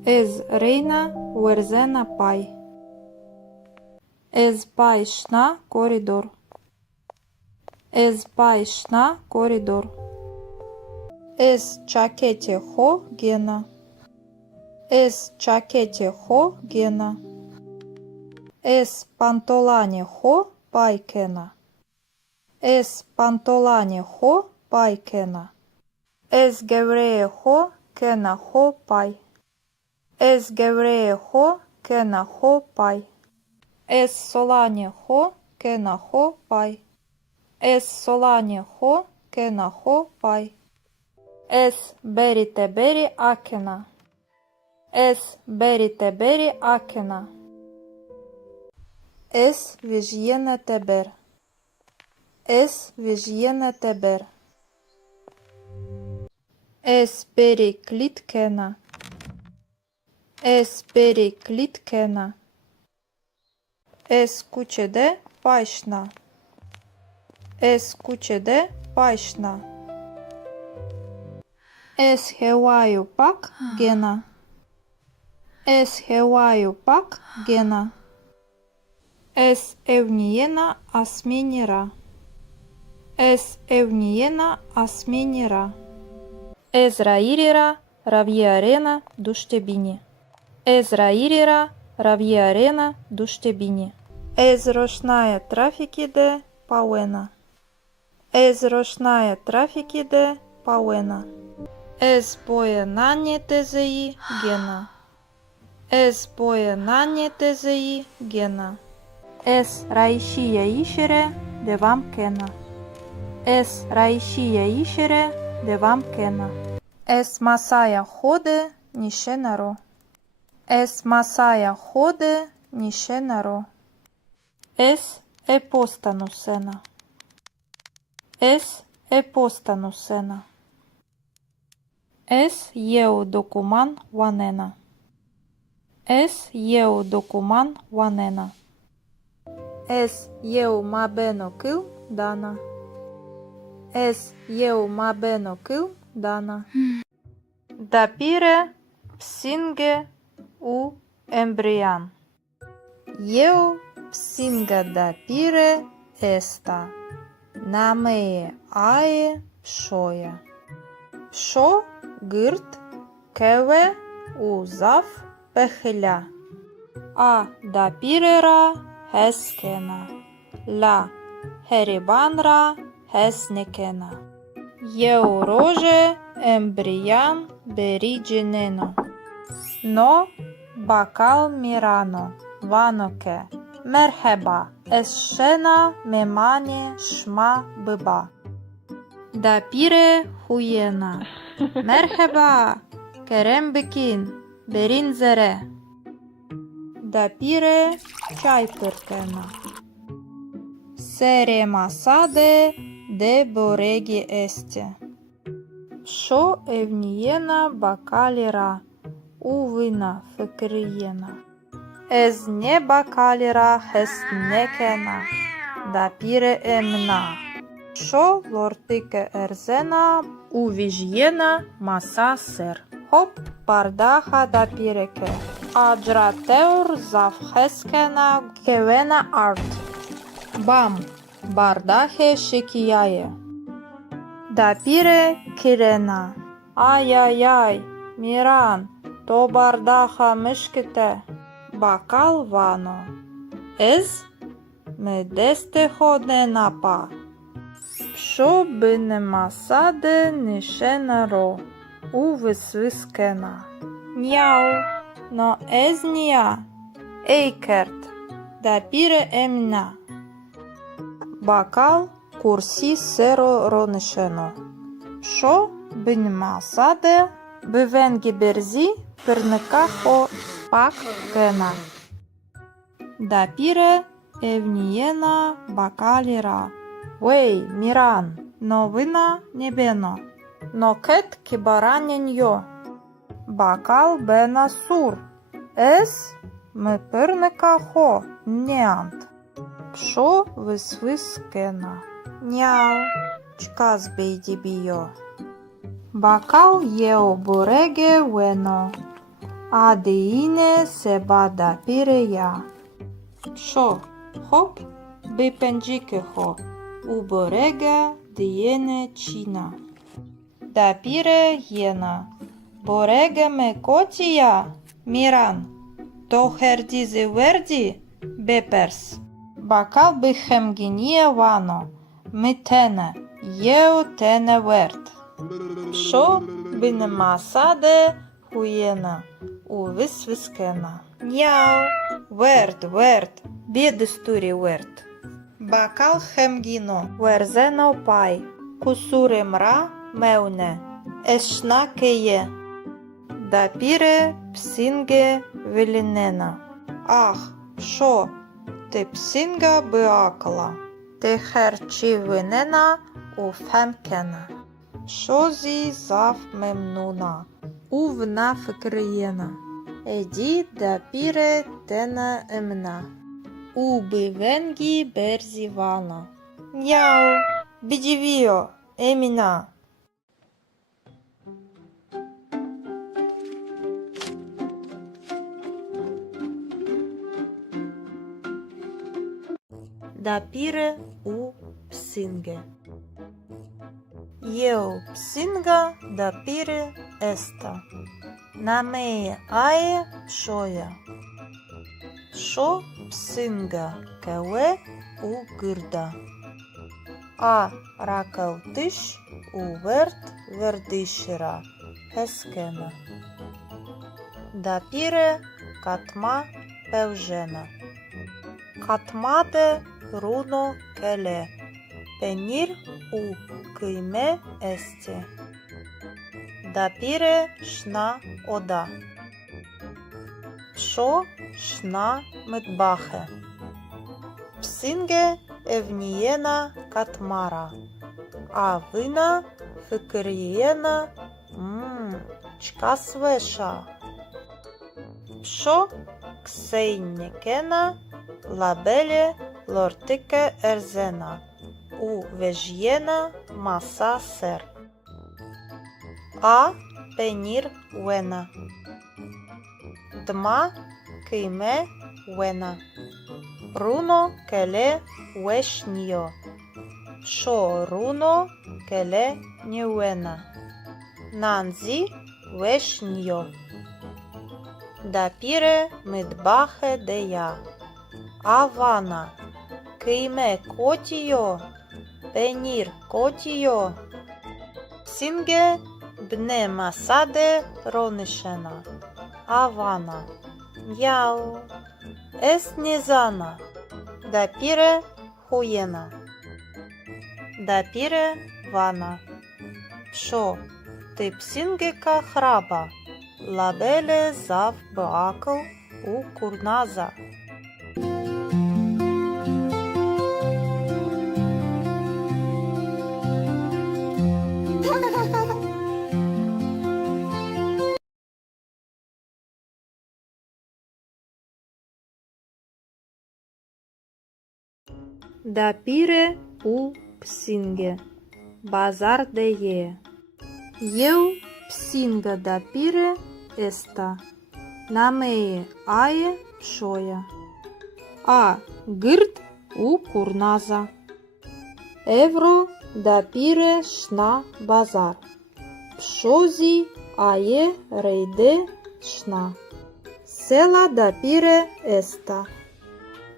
Ez reina uerzena pai. Ez pai shna koridor. Ez pai shna koridor. Ez çakete ho gena. Ez çakete ho gena. Ez pantolane ho paikena. Ez pantolane ho paikena. Ez gevreye ho kena ho pai. Ez gevreye ho kena ho pai. Ez solane ho kena ho pai. Ez solane ho kena ho pai. Ez berite beri akena. Ez berite beri akena. Ez vijyene teber. Ez vijyene teber. Ez beri klitkena. Ez beri klitkena. Ez kuçede paşna. Ez kuçede paşna. Ez hevaju pak gena. Ez hevaju pak gena. Ez evniyena asminira. Ez evniyena asminira. Ez rairira ravierena duştebini. Ez rairira ravierena duştebini. Ez roşnaya trafikide pawena. Ez roşnaya trafikide pawena. Ez pojenanie tezei gena. Ez pojenanie tezei gena. Ez raişiye işere devam kena. Ez raişiye işere devam kena. Ez masaya hode nişenaro. Ez masaya hode nişenaro. Ez epostanusena. Ez epostanusena. Ez jeu dokuman wanena. Ez jeu dokuman wanena. Ez jeu mabeno kil dana. Ez jeu mabeno kil dana. Dapire psinge u embrian. Jeu psinga dapire esta. Nameye ae pšoja. Pšo гирт кеве узав пехля. А дапірера хескена. Ла херібанра хеснекена. Єуроже ембріян берідженено. Но бакал мірано ваноке. Мерхеба есшена мемане шма биба. Дапіре хуєна. Merhaba, Kerem Bekin, Berin Zere. Dapire çay pırkena. Sere masade de boregi este. Şo evniyena bakalira, uvina fikriyena. Ez ne bakalira hesnekena, dapire emna. Şo lortike erzena, uvijjena masa ser. Hop bardaha da pireke. Ajrateur zavheskena kevena art. Bam bardahe şekiyaye. Da pire kirena. Ay ay ay Miran to bardaha mışkite. Бакал вано. Ez me desteho nenapa. Pšo by nemasade nishenaro. U visviskena. Njau. No ez nia. Eikert. Dapire emna. Бакал курсі серо ронишено. Шо биньма саде бивенгі берзі перникахо пак кена. Дапіре евнієна бакаліра. Вей, міран, новина небено. Нокет кібараняньо. Бакал бена сур. Ес ми перникахо неант. Пшо висвискена. Няу, чказ бейдібіо. Бакал єо бореге вено. Адеїне себа дапіре я. Пшо, хоп, бипенджіке хо. У бореге дієне чіна. Дапіре єна. Бореге ме котія. Міран. То хердізи верді, беперс. Бакал бихемгінія вано, митене, єо тене верт. Шо бинема саде хуєна, у висвискена. Няу, верт, бідестурі верт. Бакал хемгіно, верзено пай, кусури мра меуне, ешна кеє. Дапіре псінге велінена. Ах, шо? Ти псінга биакала, ти херчі винена у фемкена. Шозі зав мемнуна, у вна фикриєна. Еді дапіре тена емна, у бивенгі берзі вана. Няу, бідівіо, еміна. Дапіре у псинге. Єо псинга дапіре еста. Намеє ає пшоя. Шо псинга кеве у гирда. А ракалтиш у верт вердишера хескена. Дапіре катма певжена. Катмаде руно келе, пенір у кийме есте. Дапіре шна ода. Шо шна митбахе. Псинге евнієна катмара, а вина фикирієна чка свеша. Шо ксейнікена лабеле лортике ерзена, у вежєна маса сер. А пенір вена. Дма кийме вена. Руно келе вешньо. Шо руно келе ньюена. Нанзі вешньо. Дапіре мидбахе дея. Авана, кийме котіо, пенір котіо. Псінге бне масаде ронишена. Авана, няу, ес нізана. Дапіре хуєна. Дапіре вана. Пшо, ти псінгека храба. Лабеле зав бакл у курназа. Дапіре у псінге. Базар де є. Єу псінга дапіре еста. Намеє ає пшоя. А гирд у курназа. Евро дапіре шна базар. Пшозі ає рейде шна. Sela dapire esta.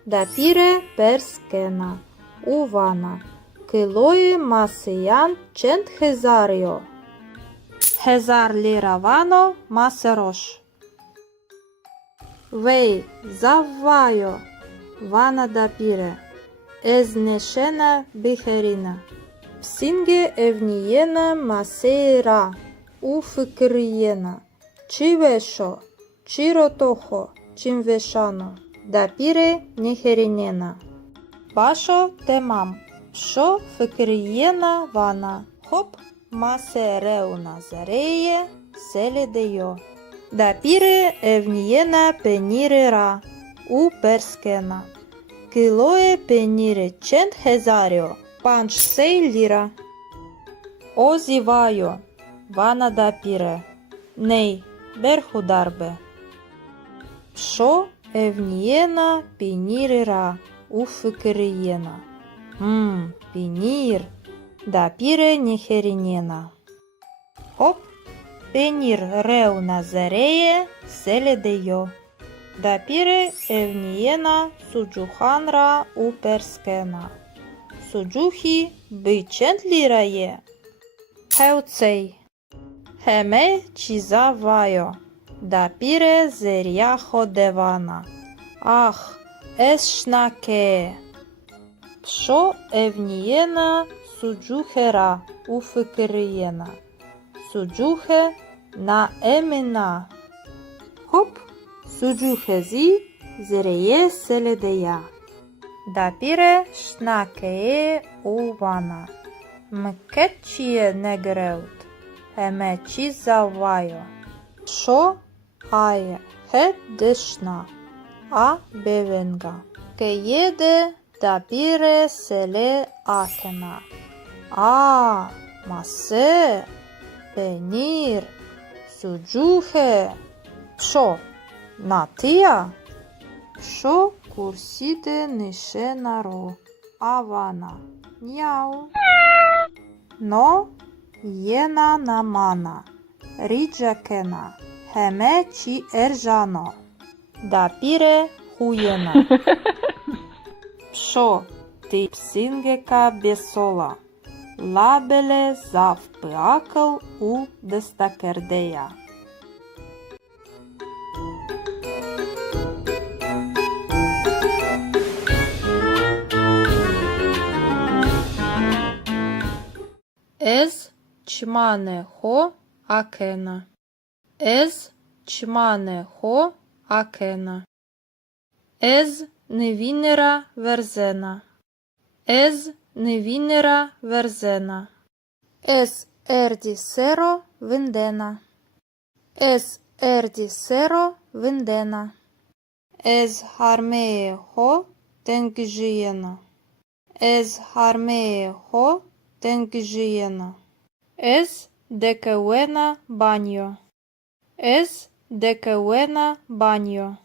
Dapire perskena. Uvana. Kiloi masian cent hezario. Hezar lira vano maserosh. Vei zavvaio. Vana dapire. Ezneshena biherina. Psinge evniyena maseira. Ufikriyena. Чивешо, чиротохо, чимвешано, дапіре нехерінена. Башо темам, шо фикрієна вана, хоп, масереуна зареє, селедеyo. Дапіре евнієна пенірера, у перскена. Килое пеніре чент хезаріо, панч сей ліра. Озівайо, вана дапіре, ней, Берхударбе. Шо евнієна пінірера уфикерієна. Пінір. Дапіре ніхерінєна. Хоп. Пенір реуна зареє селедеyo. Дапіре евнієна суджуханра уперскена. Суджухі бичент лірає. Хеуцей. Хеме чізавайо, дапіре зеряхо девана. Ах, ешнаке. Пшо евнієна суджухера уфикерієна. Суджухе на еміна. Хоп, суджухезі зереє селедея. Дапіре шнакеє увана. Мкетчіє негреут. Еме чізавайо. Шо ає хет дешна. А бевенга. Кеєде дапіре селе акена. А, масе, пенір, суджухе. Шо, натия? Шо курсіде нишенаро. Авана. Няу. Но єна намана, ріджакена, хеме чі ержано, дапіре хуєна. Пшо, ти псингека бесола, лабеле завпиакъл у дестакердея. Ез чмане хо акена. Ез чмане хо акена. Ез невінера верзена. Ез невінера верзена. Ес ерді серо виндена. Ес ерді серо виндена. Ез хармеє хо тенгжієна. Ез хармеє хо тенгжієна. Ез декеуена баньо. Ез декеуена баньо.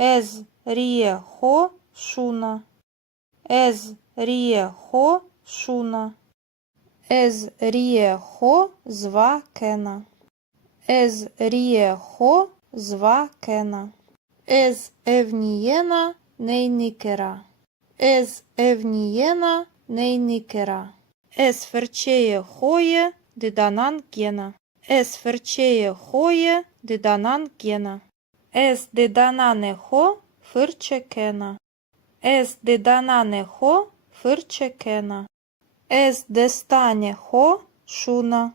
Ез ріє хо шуна. Ез ріє хо шуна. Ез ріє хо зва кена. Ез ріє хо зва кена. Ез евнієна нейникера. Ез евнієна нейникера. Ес ферчеє хоє диданан гена. Ес ферчеє хоє диданан гена. Ес диданане хо фирче кена. Ес диданане хо фирче кена. Ес дестане хо шуна.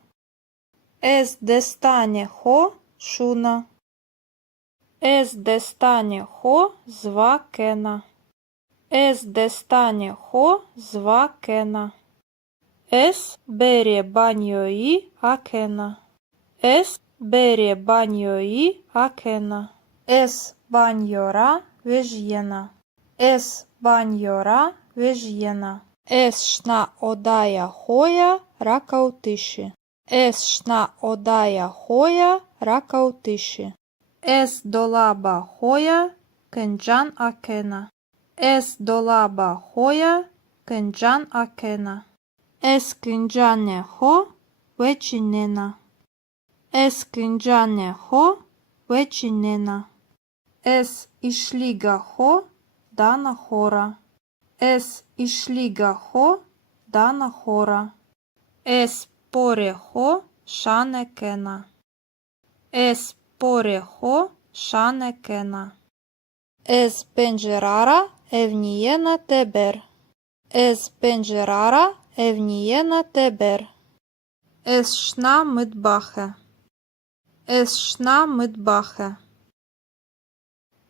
Ес дестане хо шуна. Ес дестане хо зва кена. Ес дестане хо зва кена. Ес бере баньої акена. Ес бере баньої акена. Ес баньора вежєна. Ес баньора вежєна. Ес шна одая хоя ракаутиші. Ес шна одая хоя ракаутиші. Ес долаба хоя кенджан акена. Ес долаба хоя кенджан акена. Ес кенджане хо вечінена. Ес кенджане хо вечінена. Es išlygaho dana hora. Es išlygaho dana hora. Es poreho šanekena. Es poreho šanekena. Es pencerara evniyena teber. Es pencerara evniyena teber. Es shna mıtbahe. Es shna mıtbahe.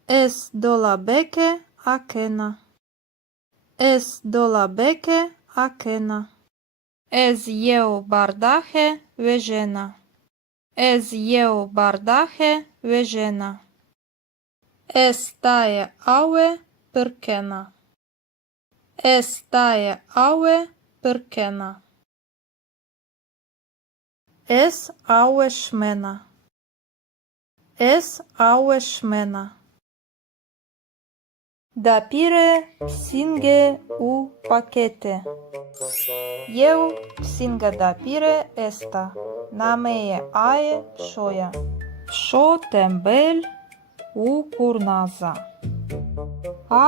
Es dolabeke akena. Es dolabeke akena. Ez yeo bardahe vejena. Ez yeo bardahe vejena. Es tae aue pırkena. Es tae aue pırkena. Es aue shmena. Es aue shmena. Dapire psinge u pakete. Eu psinga dapire esta. Nameje ae shoja. Sho tembel u kurnaza. A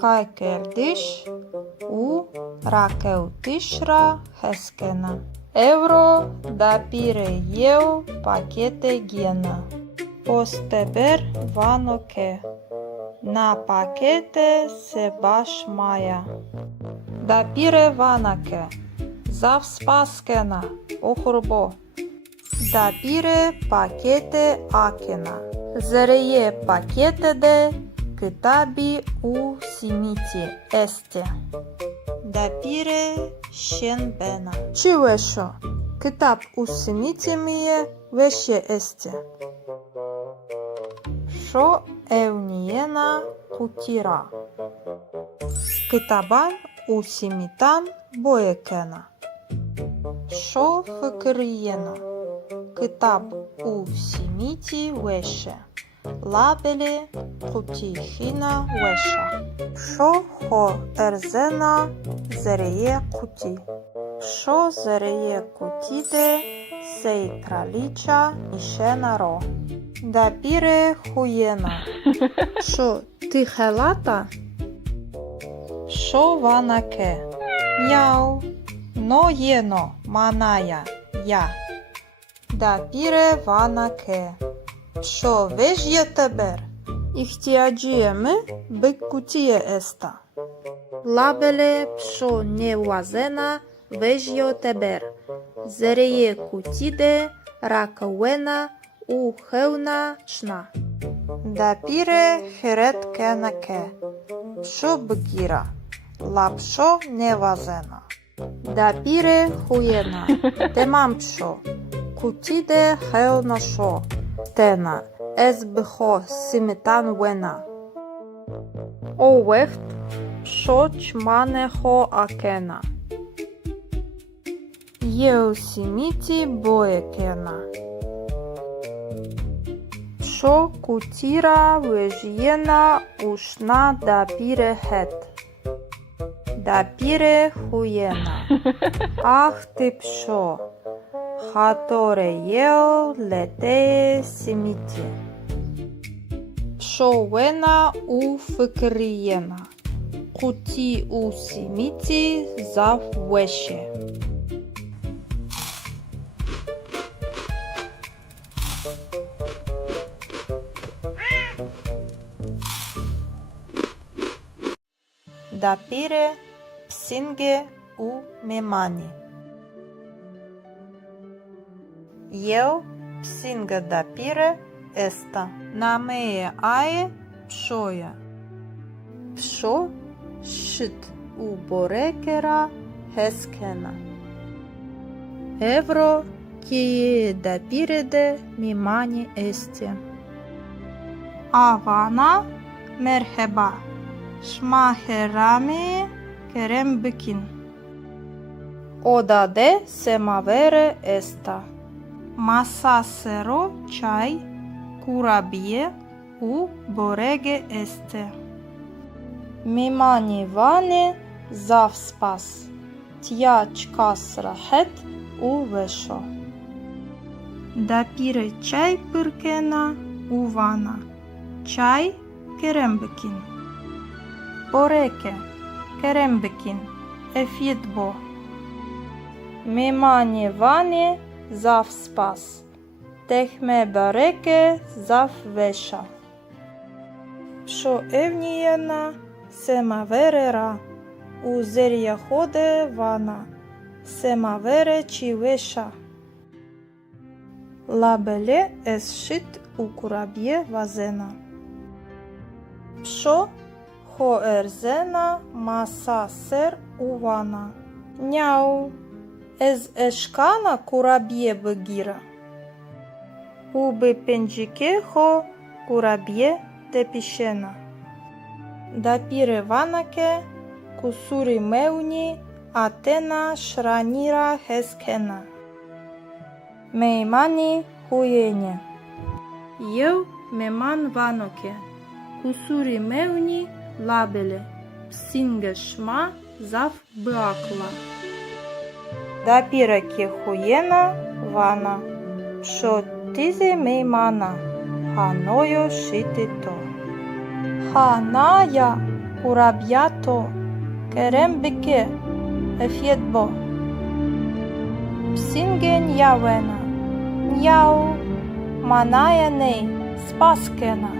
kaikeldish u rakeutishra heskena. Euro dapire eu pakete gena. Posteber vanoke. Na pakete se baš maja. Dapire vanake. Zav spaskena. Ohurbo. Dapire pakete akena. Zereye pakete de kitabi u simiti este. Dapire shenbena. Çiveşo. Kitap u simiti miye veşe este. Şo evniyena kutira. Kitaban u simitan boyekena. Şo fıkıriyena. Kitap u simiti veşe. Labeli kutihina veşa. Şo ho erzena zereye kuti. Şo zereye kutide sej kraliça nişena ro. Dapire huyena. Şo tihelata? Şo vanake. Miau. No yeno manaya ya. Dapire vanake. Şo vežje teber. İhtiyacıyemi bi kutiye esta. Labele pşo nevazena vežjo teber. Zereye kutide rakawena u hevna şna. Dapire heret kenake. Pşo bgira. La pşo nevazena. Dapire huyena. Temam pşo. Kutide hevna şo. Tena. Ez bho simitan vena. O veht pşo çmane ho akena. Eu simiti boekena. Pşo kutira vejjena ushna dapire het. Dapire huyena. Ah ti pşo. Hatore eu lete simiti. Pşo vena u fıkriyena. Kuti u simiti zav veşe. Dapire psinge u memani. Eu psinga dapire esta. Nameje ae pşoja. Pşo shit u borekera heskena. Evro kie dapire de mimani este. Avana merheba. Şmaherami kerem bikin. Oda de semavere esta. Masasero çay, kurabiye u borege este. Mimani vane zav spas. Tja çkas rahet u veşo. Dapire çay pırkena u vana. Çay kerembekin. Poreke, kerembekin, efitbo. Mimani vani zav spas. Tehme bareke zav veša. Pšo evnijena sema verera. Uzerja hode vana. Sema vere či veša. Labele es šit u kurabje vazena. Pšo ho erzena masa ser uvana. Njau. Ez eşkana kurabiye bıgira. Ubi pencike ho kurabiye tepişena. Dapire vanake kusuri meuni atena şranira heskena. Meimani huyene. Eu meman vanoke. Kusuri meuni labele. Psinge şma zav bıakla. Dapire ki huyena vana. Pšo tize meimana. Hanoyo šitito. Hanaya kurabjato. Kerembike efjetbo. Psingen javena. Njau manaya nei spaskena.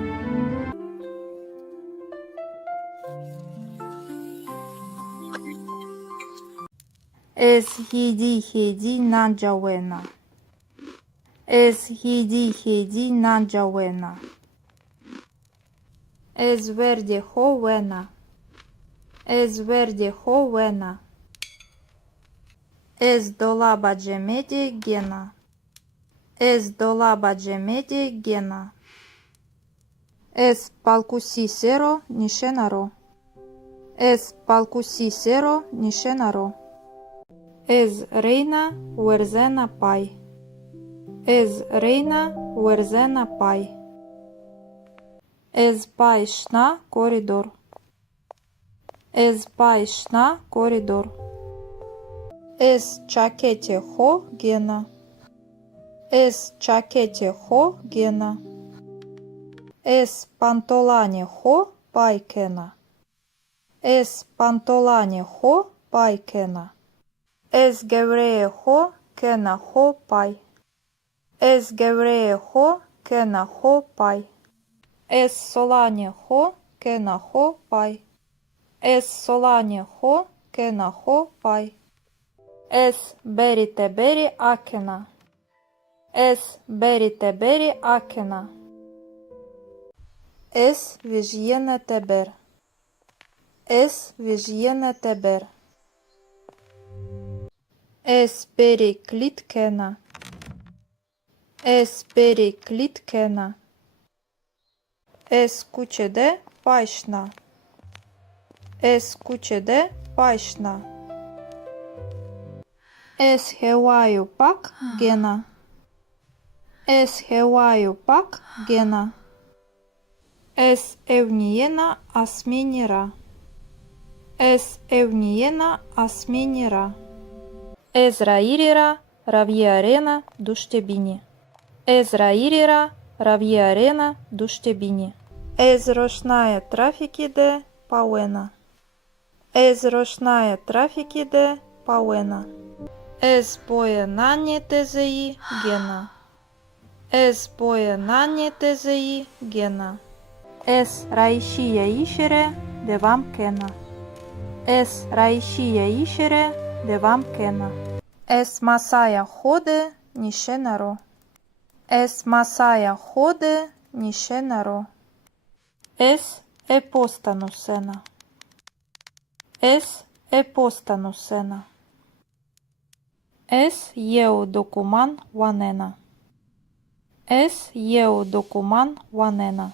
Ez hidi nanjawena. Ez hidi nanjawena. Ez verde hovena. Ez verde hovena. Ez dolaba cemedi gena. Ez dolaba cemedi gena. Ez palkusi sero nişenaro. Ez palkusi sero nişenaro. Ez reina uerzena pai. Ez reina uerzena pai. Ez pai șna koridor. Ez pai șna koridor. Ez čakete ho gena. Ez čakete ho gena. Ez pantolane ho paikena. Ez pantolane ho paikena. Ez gevreje ho kena ho pai. Ez gevreje ho kena ho pai. Ez solane ho kena ho pai. Ez solane ho kena ho pai. Ez berite beri akena. Ez berite beri akena. Ez vijjene teber. Ez vijjene teber. Ez beri klitkena. Ez beri klitkena. Ez kuçede paişna. Ez kuçede paişna. Ez hevaju pak gena. Ez hevaju pak gena. Ez evnijena asminira. Ez evnijena asminira. Ez rairira ravjerena duštebini. Ez rairira ravjerena duštebini. Ez rošnaje trafikide pauena. Ez rošnaje trafikide pauena. Ez boje nanje tezeji gena. Ez boje nanje tezeji gena. Ez raişiye işere devam kena. Ez raişiye işere devam kena. Ez masaya hode nişenaro. Ez masaya hode nişenaro. Ez epostanu sena. Ez epostanu sena. Ez jeu dokuman vanena. Ez jeu dokuman vanena.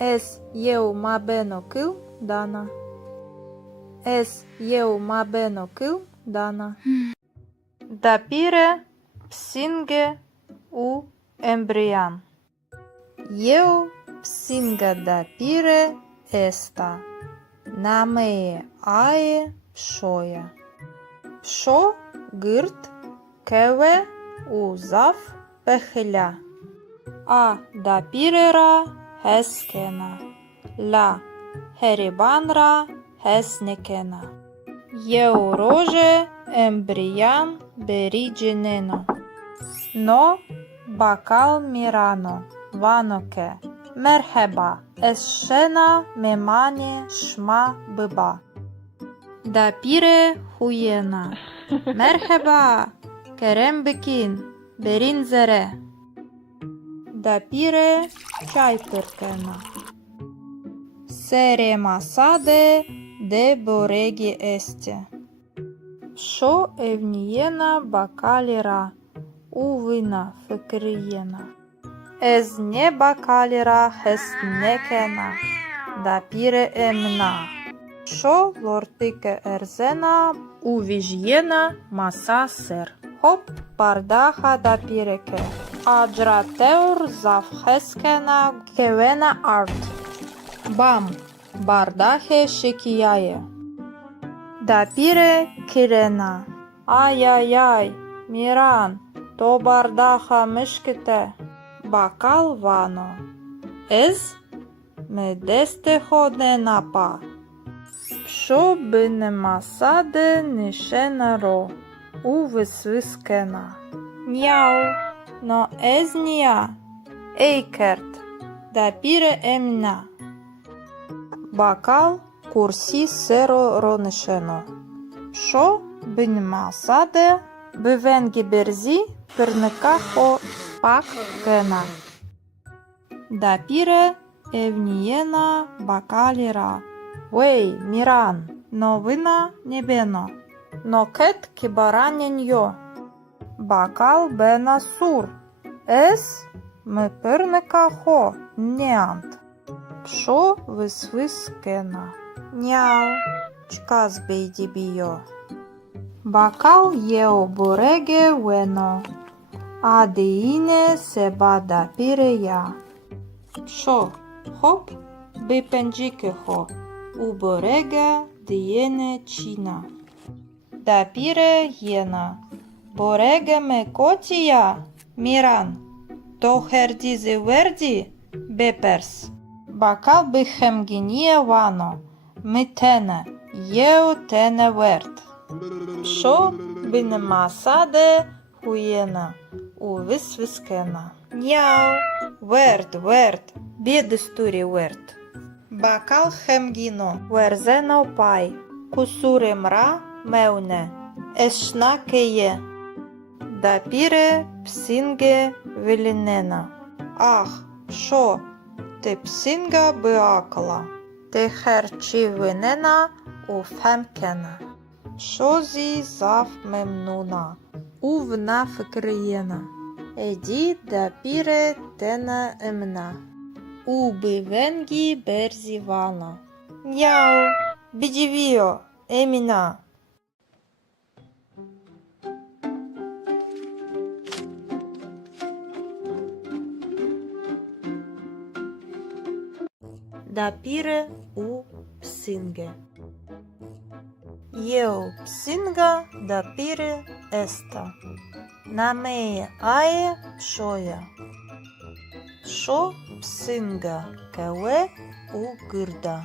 Ez jeu mabeno kil dana. Ez jeu mabeno kil dana. Dapire psinge u embrian. Eu psinga dapire esta. Namee ae pšoja. Pšo gırt keve u zaf pehля. A dapirera heskena. La heribanra hesnekena. Eu roje embrian berigeneno. No bakal mirano vanoke. Merhaba eşena memani şma bıba. Dapire huyena. Merhaba kerem bikin berin zere. Dapire çay pırkena. Sere masade de boregi este. Şo evniyena bakalira. Uvina fikriyena. Ez ne bakalira hesnekena. Dapire emna. Şo lortike erzena uvijjena masa ser. Hop bardaha dapireke. Ajrateur zavheskena kevena art. Bam bardahe şekiyaye. Dapire kirena. Ay ay ay Miran to bardaha mişkite. Bakal vano. Ez me deste hodne napa. Що би не масаде нишена ро, у висвискена. Няу, но езнія, ейкерт, да піре емна. Бакал курсі серо ронишено. Що би не масаде, би венгі берзі пирника хо пак кена. Да піре евнієна бакаліра. Вей, Міран, новина небено, но кет кібараняньо, бакал бена сур, ес ми пирника хо, неант, пшо висвискена, няу, чказ бейдібіо, бакал єо бореге вено, а деїне себа да пірея, пшо, хоп, бипенджіки хо, у борега дієне чіна. Да піре єна. Борега ме котія, Міран. То хердізи верді, беперс. Бакал би хемгініє вано. Ми тене, єо тене верд. Шо би не масаде хуєна. У висвискена. Няу, верд, бєдестурі верд. Бакал хемгіно, верзено пай, кусури мра меуне, ешна кеє, да піре псінге велінена. Ах, шо, ти псінга биакала, ти херчі винена у фемкена. Шо зі зав мемнуна, увна фикриєна, еді да піре тена емна. Уби венгі берзі вана. Няу, бідівіо, еміна. Да піре у псинге. Єо псинга да піре еста. Намеє ае пшоя. Шо псинга кеве у гирда.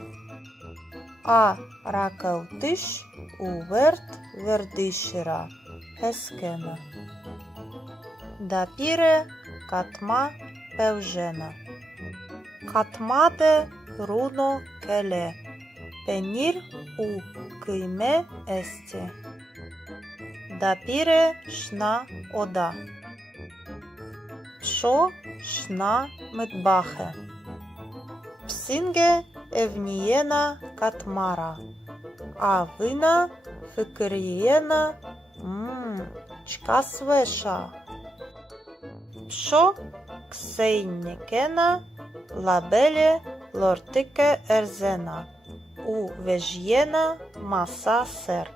А ракалтиш у верт вердишира хескена. Да піре катма певжена. Катмаде руно келе. Пенір у кийме есте. Да піре шна ода. Шо шна медбахе. Псинге евнієна катмара. А вина фикриєна чка свеша. Пшо ксейнекена лабеле лортике ерзена. У вежєна маса сер.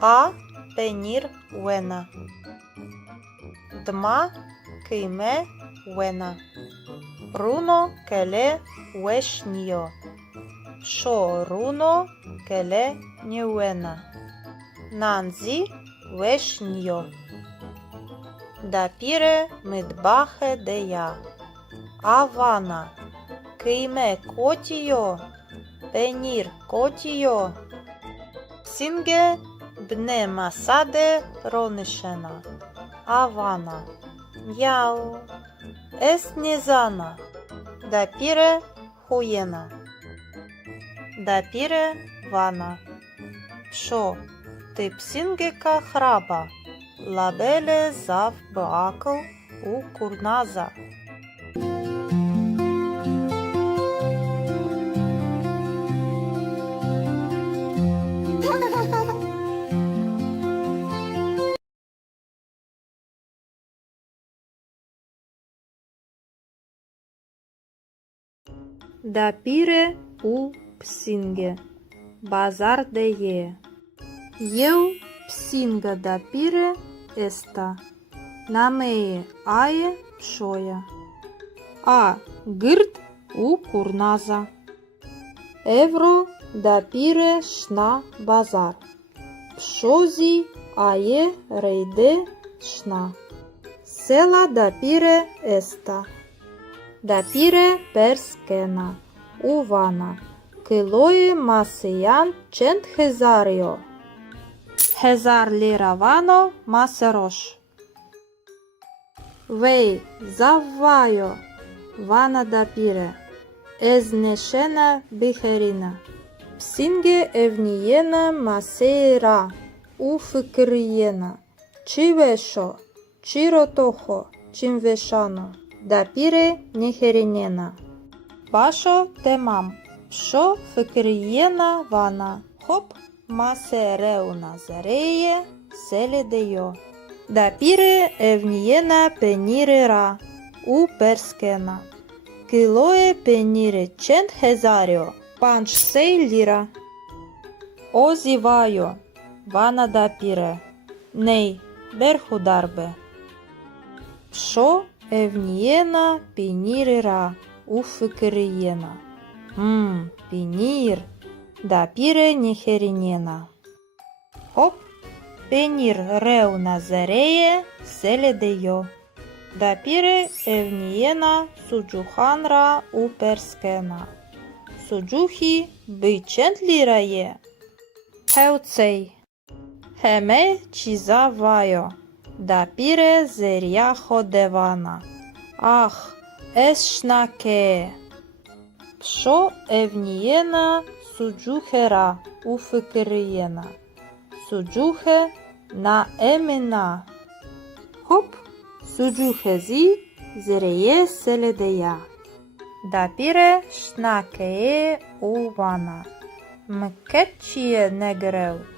А пенір вена. Дма кийме вена. Руно келе вешньо. Шо руно келе ньюена. Нанзі вешньо. Да піре мидбахе дея. Avana. Kıyme kotiyo. Peynir kotiyo. Psinge bne masade ronişena. Avana. Miau. Es nizana. Dapire huyena. Dapire vana. Pşo. Ти псінгека храба. Лабеле зав беакл у курназа. Дапіре у псінге. Базар де є. Eu psinga dapire esta. Nameye aye pşoya. A gırt u kurnaza. Evro dapire şna bazar. Pşozi aye reyde şna. Sela dapire esta. Dapire perskena. Uvana. Килої масиян чент хезаріо. Хезар ліравано масерош. Вей заввайо вана дапіре. Езнешена біхеріна. Псінге евнієна масейра. У фикрієна. Чивешо, чиротохо, чимвешано. Дапіре нехерінєна. Башо темам. Пшо фикрієна вана. Хоп. Масереуна зареє селедеyo. Дапіре евнієна пенірера у перскена. Килое пеніре чент хезаріо. Панч сей ліра. Озівайо. Вана дапіре. Ней берхударбе. Пшо евнієна пенірера у фикрієна. Пенір. Дапіре нехерінєна. Хоп, пенір реуна зареє селедеyo. Дапіре евнієна суджуханра у перскена. Суджухі бичент лірає. Хеуцей. Хеме чізавайо. Дапіре зеряхо девана. Ах, ешнаке. Пшо евнієна суджухера у фикрієна. Суджухе на емена. Хоп, суджухезі зреє селедея. Дапіре шнакеє у вана. Мкетчіє негреут.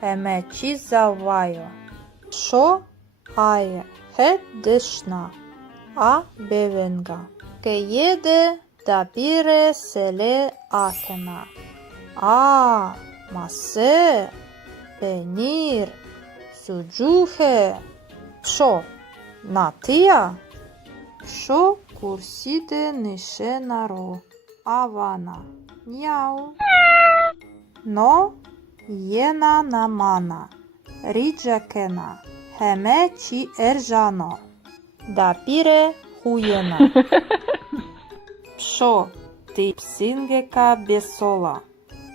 Хемечі завайо. Шо ає хет дешна. А бевенга. Кеєде дапіре селе акена. Масе, пенір, суджухе. Пшо, натия? Пшо курсіде нишенаро. Авана. Няу. Но єна намана. Ріджакена. Хеме чи ержано. Дапіре хуєна. Пшо, ти псінгека бесола.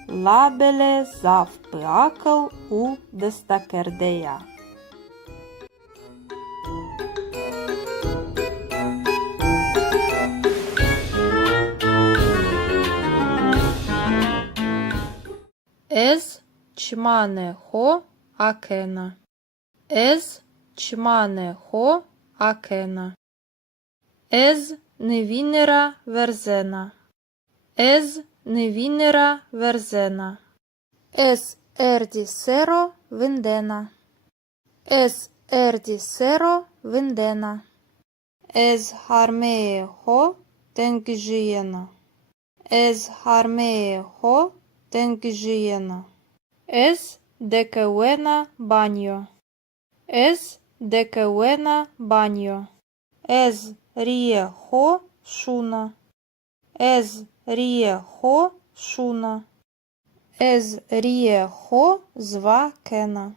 Лабеле зав пеакл у дестакердея. Ез чмане хо акена. Ез чмане хо акена. Ез невінера верзена. Ез невінера верзена. Ес ерді серо виндена. Ес ерді серо виндена. Ез хармеє хо тенгжієна. Ез хармеє хо тенгжієна. Ез декеуена баньо. Ез декеуена баньо. Ез ріє хо шуна. Ез ріє хо шуна. Ез ріє хо зва кена.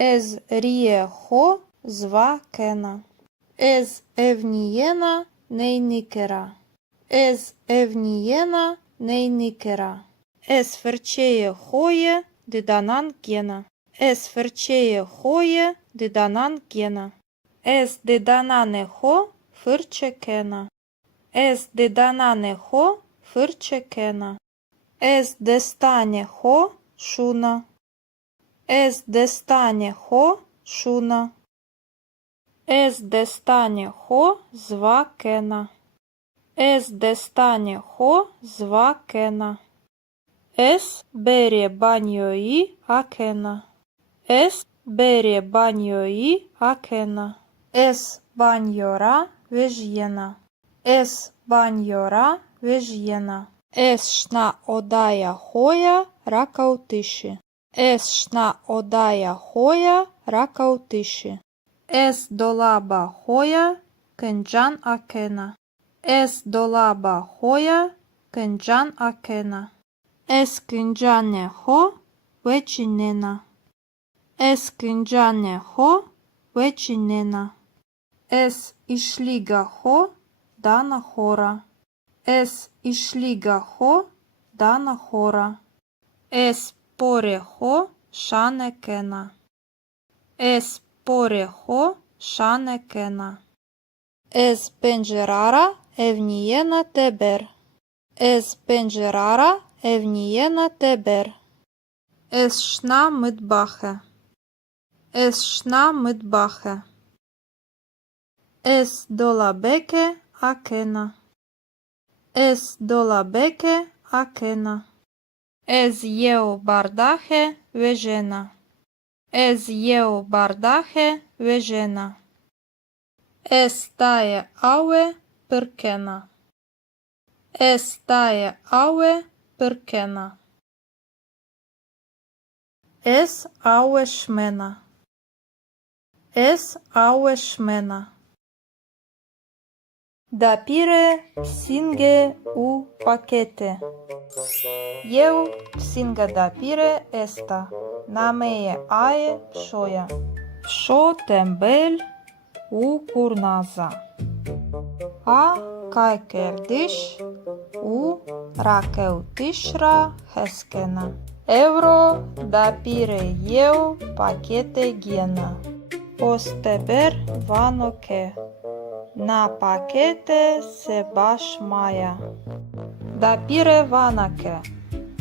Ез ріє хо зва кена. Ез евнієна νεϊνίκερα. Ez ευνοιένα νεϊνίκερα. Ez φερτσέε χόιε διδανάν γένα. Ez φερτσέε χόιε διδανάν γένα. Ez διδανάνε χο φυρτσεκένα. Ez διδανάνε χο φυρτσεκένα. Ez δεστάνε χο шуна. Ez дестане хо шуна. Ez дестане хо звакена. Ez дестане хо звакена. Es бере баньої акена. Es бере баньої акена. Es баньора вежєна. Es баньора вежєна. Es шна одая хоя ракаутиші. Es шна одая хоя ракаутиші. Es долаба хоя кенджан акена. Es долаба хоя кенджан акена. Es кенджане хо вечінена. Es кенджане хо вечінена. Es ішліга хо дана хора. Es ішліга хо дана хора. Es поре хо шане кена. Es поре хо шане кена. Es пенджерара евнієна тебер. Es пенджерара евнієна тебер. Es шна митбахе. Es шна митбахе. Es долабеке акена. Es долабеке акена. Ez jeo bardahe vejena. Ez jeo bardahe vejena. Es tae aue perkena. Es tae aue perkena. Es aue шмена. Es aue шмена. Dapire psinge u pakete. Eu psinga dapire esta. Nameye ae pšoja. Pšo tembel u kurnaza. A kajkerdiš u rakeutishra heskena. Euro dapire eu pakete gena. Osteber vanoke. Na pakete se baš maja. Dapire vanake.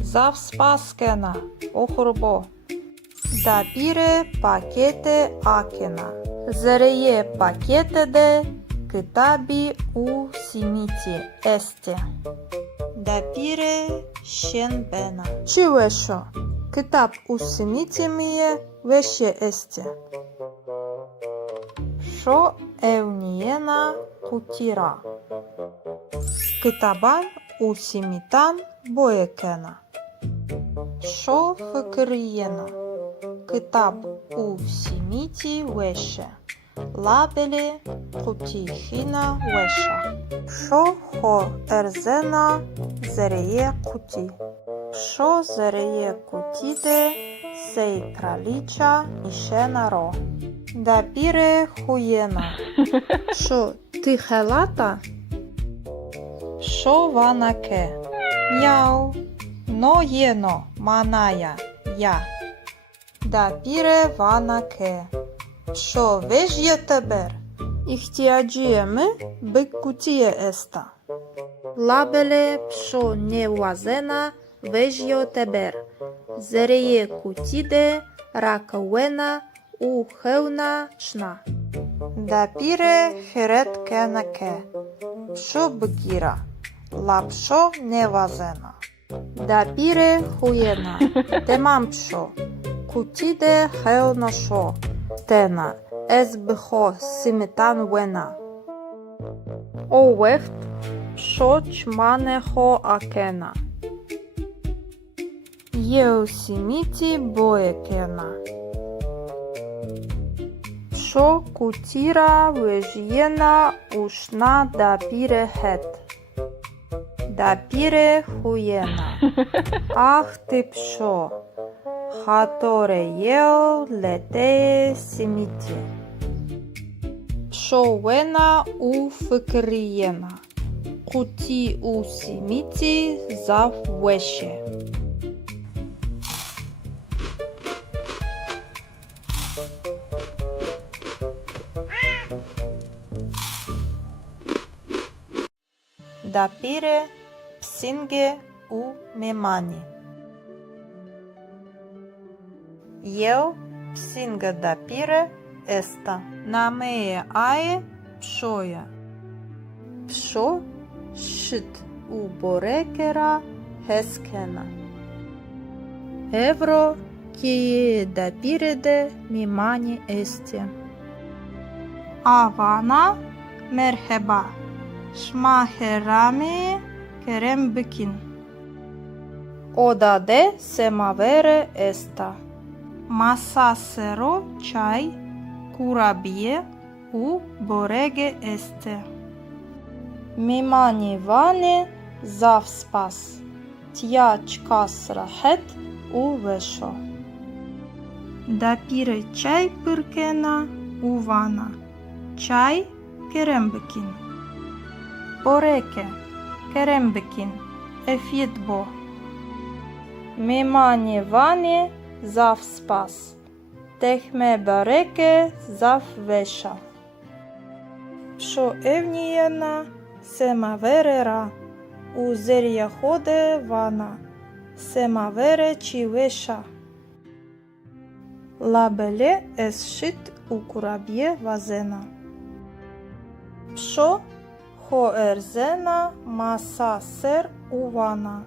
Zav spaskena. Ohurbo. Dapire pakete akena. Zereye pakete de kitabi u simiti este. Dapire şenbena. Çiveşo. Kitap u simiti miye veşe este. Шо евнієна кутіра. Китабан у сімітан боєкена. Шо фикрієна. Китаб у сіміті веше. Лабелі кутіхіна веша. Шо хо ерзена зереє куті. Шо зереє кутіде сей краліча ішена ро. Дапіре хуєна. Шо ти хелата? Шо ванаке? Няу. Но єно маная я. Дапіре ванаке. Шо вежє тебер? Іхтіаджієми биккутіє еста. Лабеле пшо не вазена вежє тебер. Зереє кутіде ракауена у хевна шна. Дапіре херет кенаке. Пшо бгіра. Лапшо невазена. Дапіре хуєна. Темам пшо. Кутіде хевна шо. Тена. Ез бхо симітан вена. Овехт. Пшо чмане хо акена. Єу сіміті боєкена. Шо кутіра вежєна ушна дапіре хет. Дапіре хуєна. Ах ти пшо. Хаторе єо летеє сіміті. Пшовена у фикриена. Кути у симити заввеше. Дапире псинге у мемани. Eu psinga dapire esta. Namee ae pšoja. Pšo šit u borekera heskena. Evro kie dapirede mimani este. Avana merheba. Şmaherami kerem bikin. Odade semavere esta. Masasero çay kurabiye u borege este. Mimani vani zavspas. Tya çkas rahet u veşo. Dapire çay pırkena u vana. Çay kerembikin. Boreke kerembikin. Efitbo. Mimani vani zavspas. Tehme bareke zavveša. Pšo evnijena semaverera. U zerja hode vana. Semavere čiveša. Labele es šit u kurabje vazena. Pšo ho erzena masa ser u vana.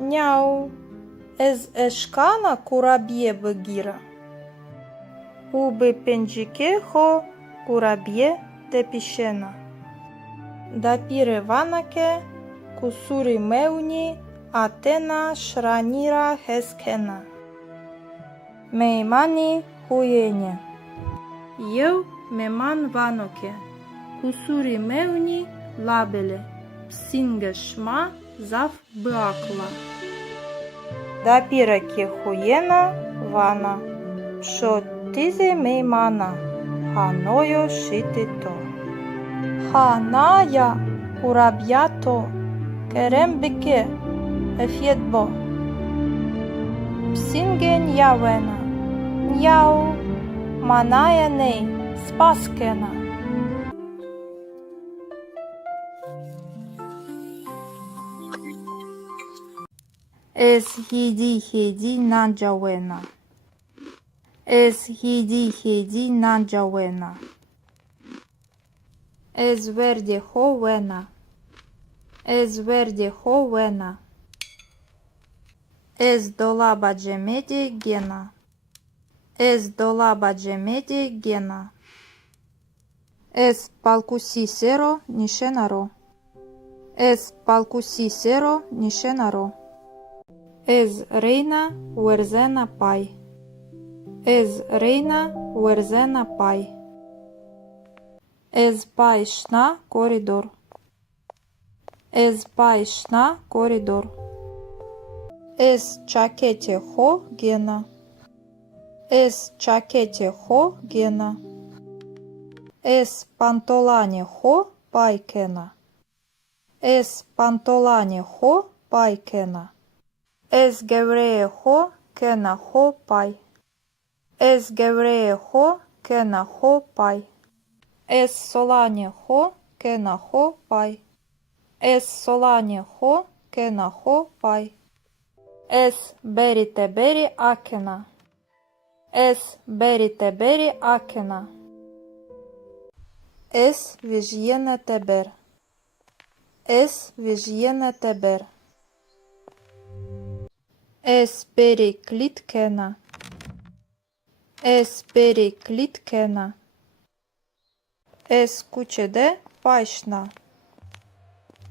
Njau. Ez eşkana kurabiye bıgira. Ubi pencike ho kurabiye depişena. Dapire vanake kusuri meuni atena şranira heskena. Meimani huyene. Eu meman vanoke. Kusuri meuni labele. Psinge şma zav bıakla. Dapire ki huyena vana. Pšo tize meimana. Hanoyo šitito. Hanaya kurabyato. Kerem bike. Efjetbo. Psinge njavena. Njau. Manaya nei. Spaskena. Ez hidi nanjawena. Ez hidi nanjawena. Ez verde hovena. Ez verde hovena. Ez dolaba cemedi gena. Ez dolaba cemedi gena. Ez palkusisero nişenaro. Ez palkusisero nişenaro. Ez reina uerzena pai. Ez reina uerzena pai. Ez pai șna koridor. Ez pai șna koridor. Ez čakete ho gena. Ez čakete ho gena. Ez pantolane ho paikena. Ez pantolane ho paikena. Ez gevreje ho kena ho pai. Ez gevreje ho kena ho pai. Ez solane ho kena ho pai. Ez solane ho kena ho pai. Ez berite beri akena. Ez berite beri akena. Ez vijyene teber. Ez vijyene teber. Ez beri klitkena. Ez beri klitkena. Ez kuçede paşna.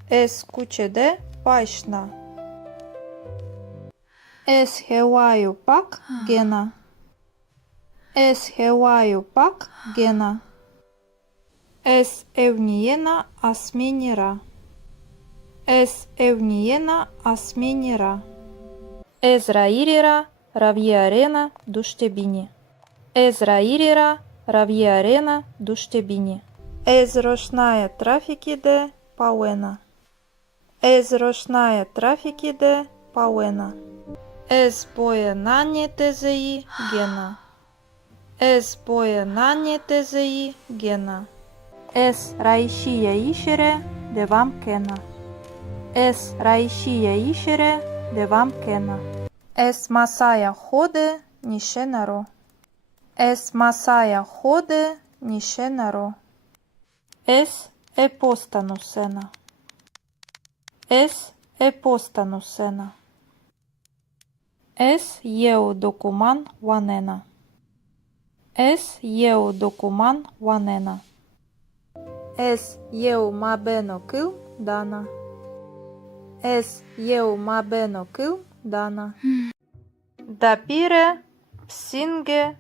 Ez kuçede paşna. Ez hevaju pak gena. Ez hevaju pak gena. Ez evnijena asminira. Ez evnijena asminira. Ez rairira ravierena duštebini. Ez rairira ravierena duštebini. Ez roșnaie trafiki de pauena. Ez roșnaie trafiki de pauena. Ez pojenanie tezei gena. Ez pojenanie tezei gena. Ez raișie išere de vam kena. Ez raișie išere de vam kena. Ez masaja hode niše naro. Ez masaja hode niše naro. Ez epostanu sena. Ez epostanu sena. Ez eu documan wanena. Ez eu documan wanena. Ez eu mabeno kil dana. Ez eu mabeno kil dana. Dapire psinge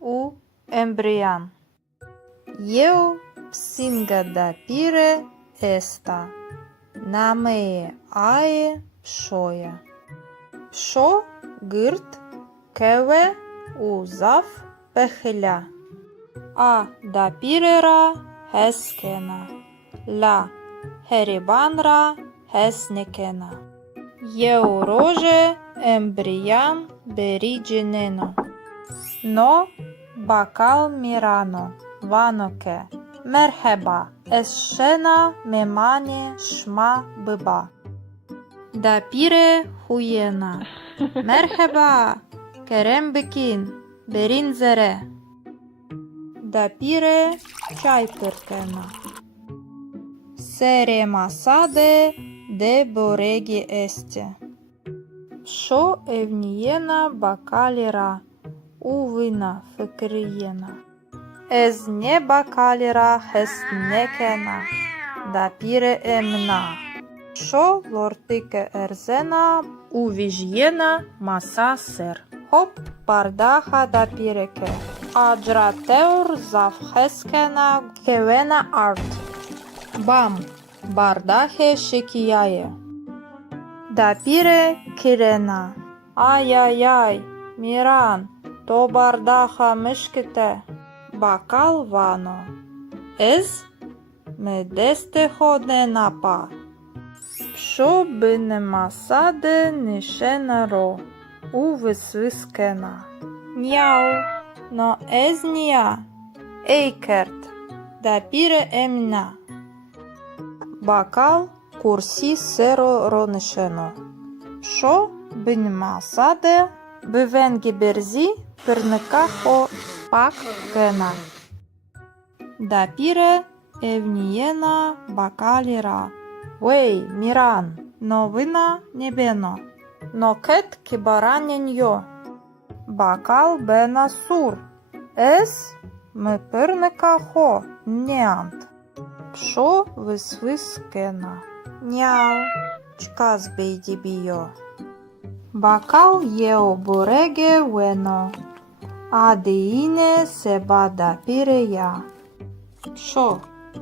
u embrian. Eu psinga dapire esta. Namee ae pșoia. Pșo gârt kewe u zaf pehilea. A dapirera heskena. La heribanra hesnikena. Eu roje embrian berigeneno. No bakal mirano vanoke. Merheba eşena memane şma bıba. Dapire huyena. Merheba kerem bikin berin zere. Dapire çay pırkena. Sere masade de boregi este. Şo evniyena bakalira uvina fikriyena. Ez ne bakalira hesnekena. Dapire emna. Şo lortike erzena uvijyena masa ser. Hop bardaha dapireke. Ajrateur zafheskena kevena art. Bam bardahe şekiyaye. Dapire kirena. Ay Miran to bardaha mışkite. Bakal vano. Ez me deste hodne napa. Pşo bine masade niše naro. U vysviskena. Njau. No ez nia. Eikert. Dapire emna. Bakal kursi sero ronişeno. Pşo bine masade bivengi berzi pırnıka ho pak kena. Dapire evniyena bakalira. Wey Miran, novina nebeno. Noket kibaranenyo. Bakal bena sur. Es mi pırnıka ho neant. Pşo vysvis kena. Njau, çkaz beydibiyo. Bakal yeo borege weno. Adeine seba dapire ya. Pşo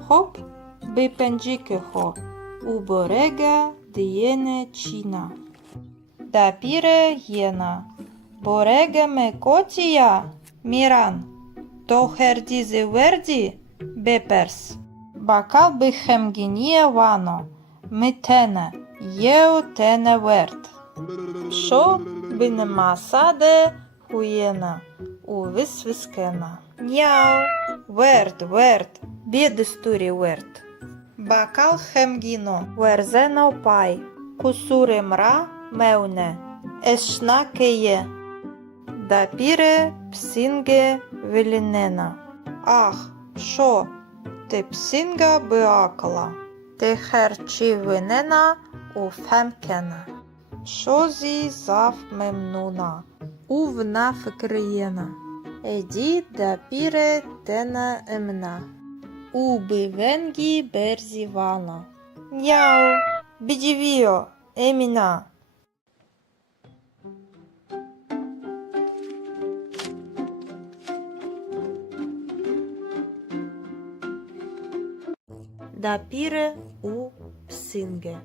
hop bipenjike ho. U borega diene çina. Dapire jena. Borega me kotia. Miran. To herdizi verdi bepers. Bakal bihemginie vano. Mi tene. Jeu tene vert. Pşo bine masade huyena. U visviskena. Njau. Vert. Biedisturi vert. Bakal hemgino. Verzeno pai. Kusurimra meune. Eşna keye. Dapire psinge vilinena. Ah, pşo. Te psinga beakla. Te herçi vinena u femkena. Pşozi zaf memnuna. Uvna fikriyena. Edi dapire tena emna. U bivengi berzivana. Njau, bidivio, emina. Dapire u psinge.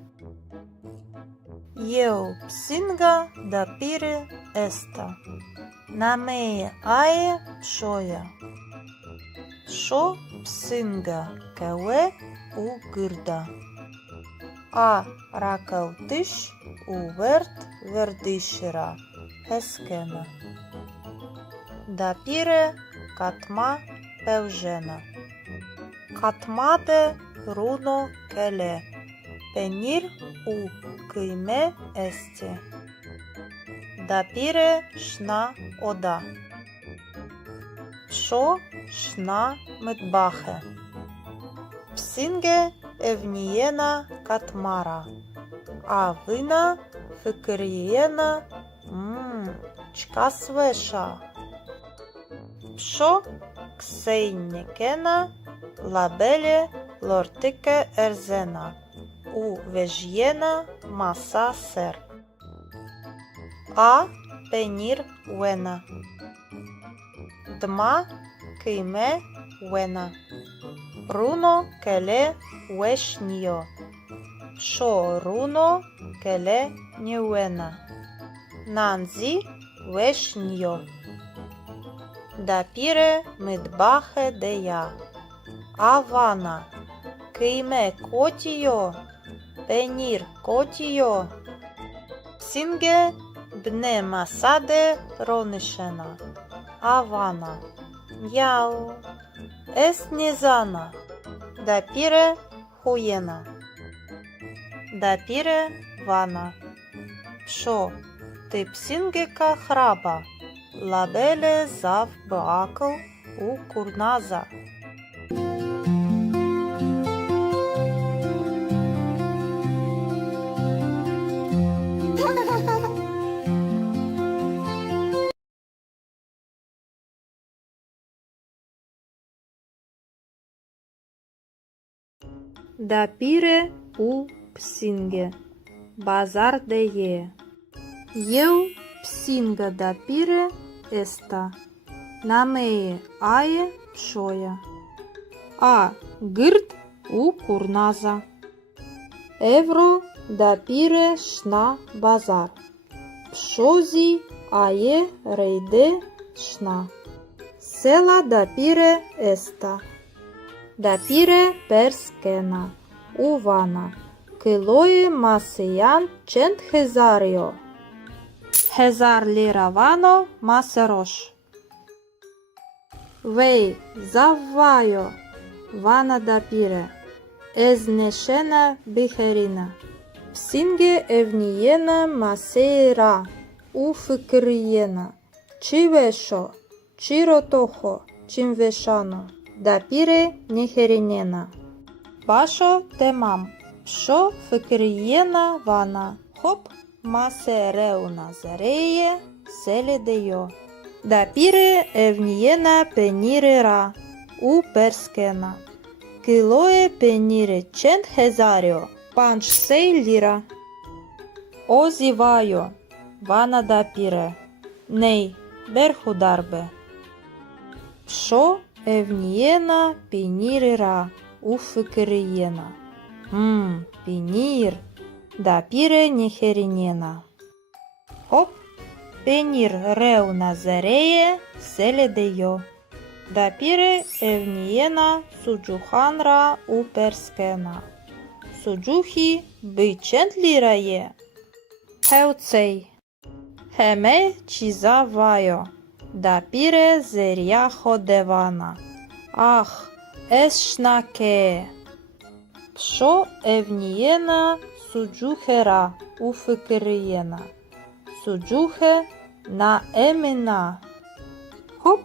Eu psinga dapire esta. Namee ae pşoja. Pşo psynga kewe u gırda. A rakavtiş u vert verdişira heskena. Dapire katma pevjena. Katmade runo kele. Penir u kıyme esti. Dapire şna oda. Pşo şna mıtbahe. Psinge evniyena katmara. A vina fıkriyena çka sveša. Pşo ksejnekena labele lortike erzena. U vežjena masa ser. A penir wena. Dma kime wena. Runo kele wešnjo. Pšo runo kele njewena. Nanzi wešnjo. Dapire mıtbahe deya. Avana kime kotiyo. Penir kotiyo. Psinge bne masade ronişena. Avana. Яу. Es nizana. Dapire huyena. Dapire vana. Pşo ти psingeka храба. Labele zav băacăl u curnaza. Dapire u psinge. Bazar de ye. Eu psinga dapire esta. Nameye aye pșoia. A gârd u curnaza. Evro dapire șna bazar. Pșozi aye reide șna. Sela dapire esta. Dapire perskena. Uvana. Килоє масеян чент хезаріо. Хезар ліравано масерош. Вей заввайо. Вана дапіре. Езнешена біхеріна. Псінге евнієна масейра. У фикрієна. Чивешо. Чиротохо. Чимвешано. Дапіре нехерінєна. Башо темам. Пшо фикрієна вана. Хоп масереуна зареє селедеyo. Дапіре евнієна пенірера. У перскена. Килоє пеніре чент хезаріо. Панч сей ліра. Озівайо. Вана дапіре. Ней берхударбе. Пшо евнієна пенірера. У фикрієна. Пенир. Dapire neherinena. Hop. Penir reuna zareye seledeyo. Dapire evniena sujuhanra u perskena. Sujuhi бичент лираye. Heucei. Heme çizavayo. Dapire zeryaho devana. Ah, eshnake. Pşo evniyena sucuhera u fıkıriyena. Sucuhe na emina. Hop,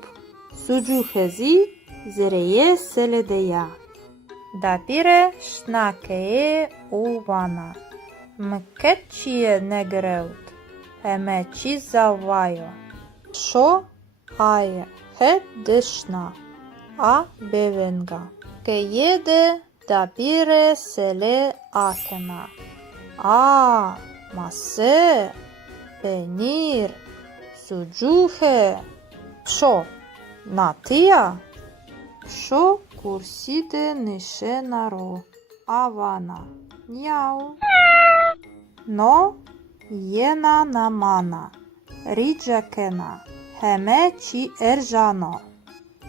sucuhezi zereye seledeya. Dapire șnakeye u vana. Mketçiye negreut. Heme çizavayo. Pşo aye he deşna. A bevenga. Keyede dapire sele akena. A mase, penir, sucuhe. Pşo natia. Pşo kurside nişenaro. Avana. Njau. No jena namana. Ridžakena. Heme či eržano.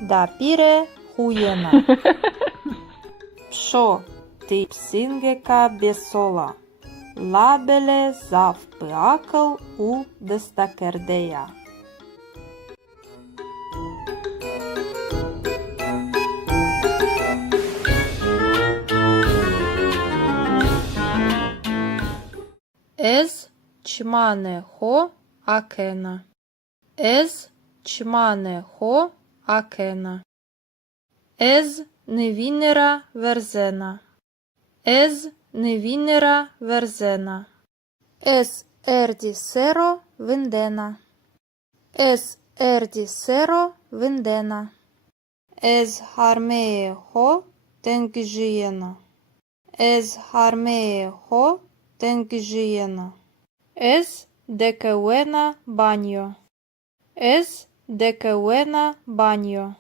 Dapire хуєна. Пшо ти псингека бесола. Лабеле зав пиакъл у дестакердея. Ez çmane ho akena. Ez çmane ho akena. Ez невінера верзена. Ez невінера верзена. Ez ерді серо виндена. Ez ерді серо виндена. Ez harmee ho тенгжиєна. Ez harmee ho тенгжиєна. Ez декеуена баньо. Ez декеуена баньо.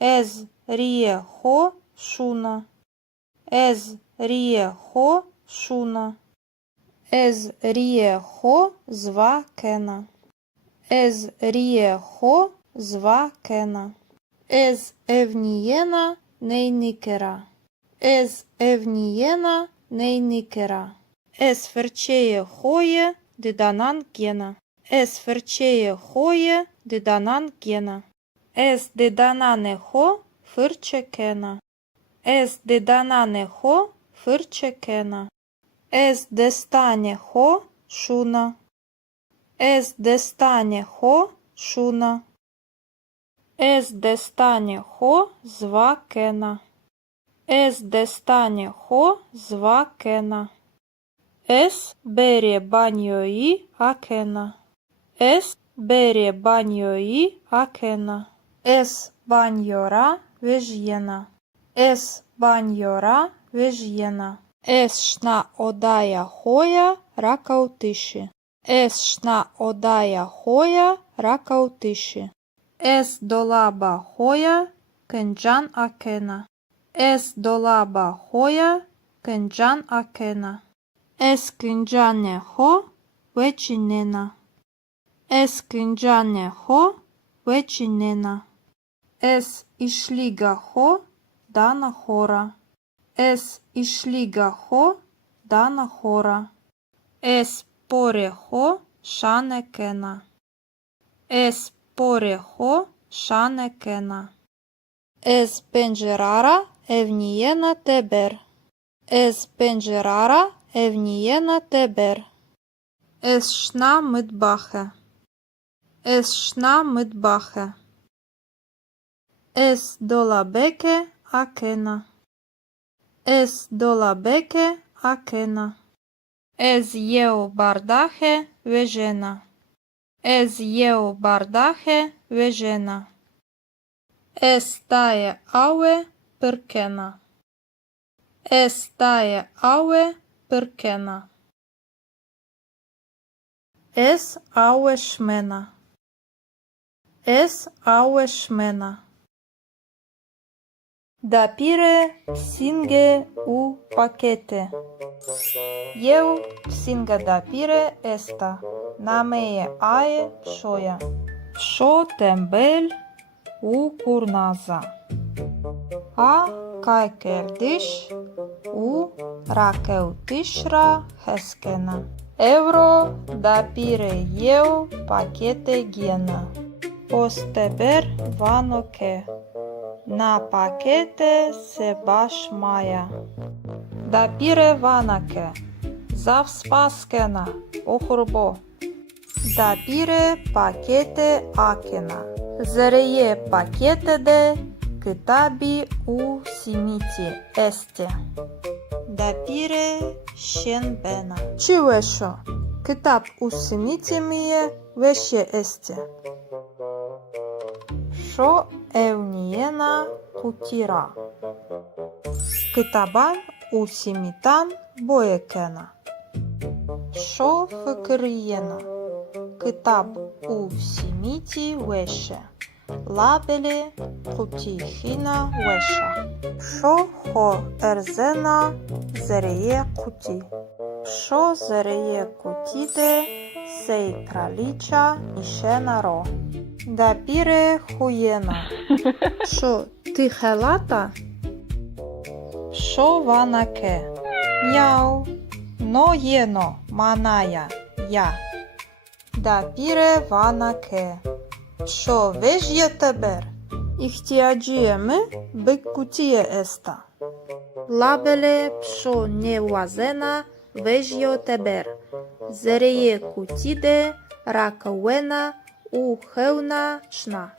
Ez ріє хо шуна. Ez ріє хо шуна. Ez ріє хо зва кена. Ez ріє хо зва кена. Ez евнієна нейникера. Ez евнієна нейникера. Ez ферчеє хоє диданан гена. Ez ферчеє хоє диданан гена. Ez диданане хо фирче кена. Ez диданане хо фирче кена. Ez дестане хо шуна. Ez дестане хо шуна. Ez дестане хо зва кена. Ez дестане хо зва кена. Ez бере баньої акена. Ez бере баньої акена. Ez баньора вежєна. Ez баньора вежєна. Ez шна одая хоя ракаутиші. Ez шна одая хоя ракаутиші. Ez долаба хоя кенджан акена. Ez долаба хоя кенджан акена. Ez кенджане хо вечінена. Ez кенджане хо вечінена. Ez ішліга хо дана хора. Ez ішліга хо дана хора. Ez поре хо шане кена. Ez поре хо шане кена. Ez пенджерара евнієна тебер. Ez пенджерара евнієна тебер. Ez шна мидбахе. Ez шна мидбахе. Ez долабеке акена. Ez долабеке акена. Ez єо бардахе вежена. Ez єо бардахе вежена. Ez тає ауе перкена. Ez тає ауе перкена. Ez ауе шмена. Ez ауе шмена. Дапіре сінге у пакете. Єу сінга дапіре еста. Намеє ае шоя. Шо тембель у курназа. А кайкердиш у ракеутишра хескена. Евро дапіре єу пакете гена. Постебер ваноке. На пакете се баш мая. Дапіре ванаке. Зав спаскена. Охурбо. Дапіре пакете акена. Зереє пакете де китабі у сіміті есте. Дапіре шенбена. Чи вешо? Китаб у сіміті міє веше есте. Шо евнієна кутіра. Китабан у сімітан боєкена. Шо фикрієна. Китаб у сіміті веше. Лабелі кутіхіна веша. Шо хо ерзена зереє куті. Шо зереє кутіде сей краліча ішена ро. Дапіре хуєна. Шо, ти хелата? Шо ванаке? Няу. Но єно, маная, я. Дапіре ванаке. Шо вежє тебер? Іхтіаджієми биккутіє еста. Лабеле пшо не вазена вежьо тебер. Зереє кутіде ракауена у хевна шна.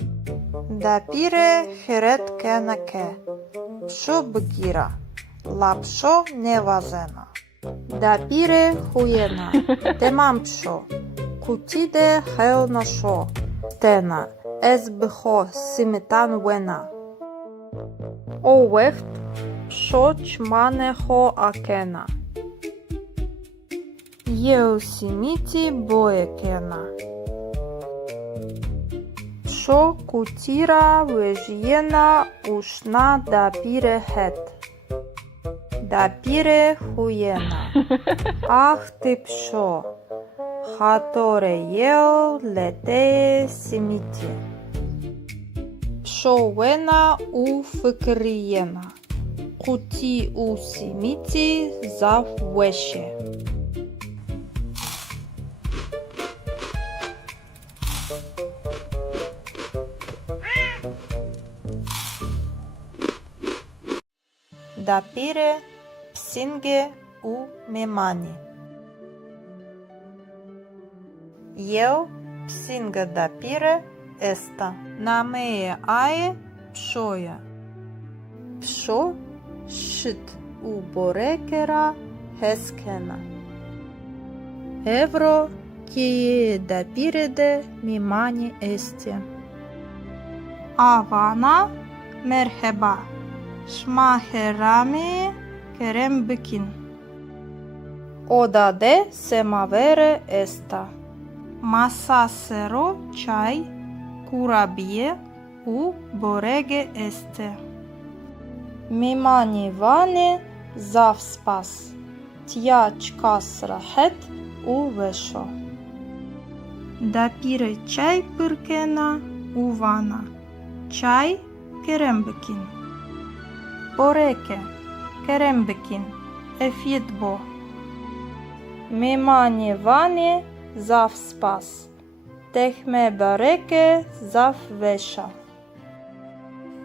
Дапіре херет кенаке. Пшо бгіра. Лапшо не вазена. Дапіре хуєна. Темам пшо. Кутіде хевна шо. Тена. Езбхо симетан вена. Овехт пшо чманехо акена. Єусіміті боекена. Пшо кутіра вежєна ушна дапіре хет. Дапіре хуєна. Ах ти пшо. Хаторе єо летеє сіміті. Пшо вена у фикрієна. Куті у сіміті зав веше. Дапіре псінге у мемані. Єо псінга дапіре еста. Намеє ае пшоя. Пшо шит у борекера хескена. Евро кіє дапіреде мімані есті. Авана мерхеба. Шмахерами керем бикін. Одаде семавере еста. Масасеро чай курабіє у бореге есте. Мімані ване завспас. Тя чкас рахет у вешо. Дапіре чай пиркена у вана. Чай керем бикін. Бореке, керембекін, ефідбо. Мемані вані зав спас. Техме бареке зав веша.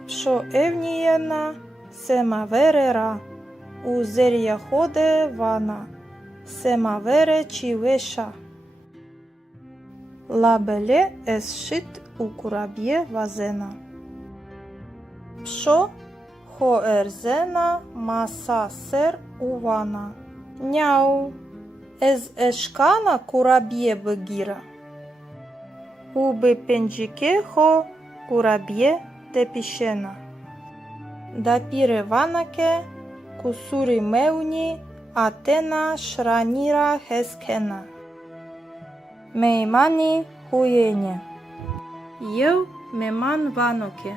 Пшо евнієна семаверера. У зер'я ходе вана. Семавере чи веша. Лабеле есшит у кураб'є вазена. Пшо хоерзена маса сер увана. Няу. Ез ешкана кураб'є бгіра. Уби пенджіке хо кураб'є тепішена. Дапіре ванаке кусури мевні атена шраніра хескена. Меймані хуєнє. Єв меман ваноке.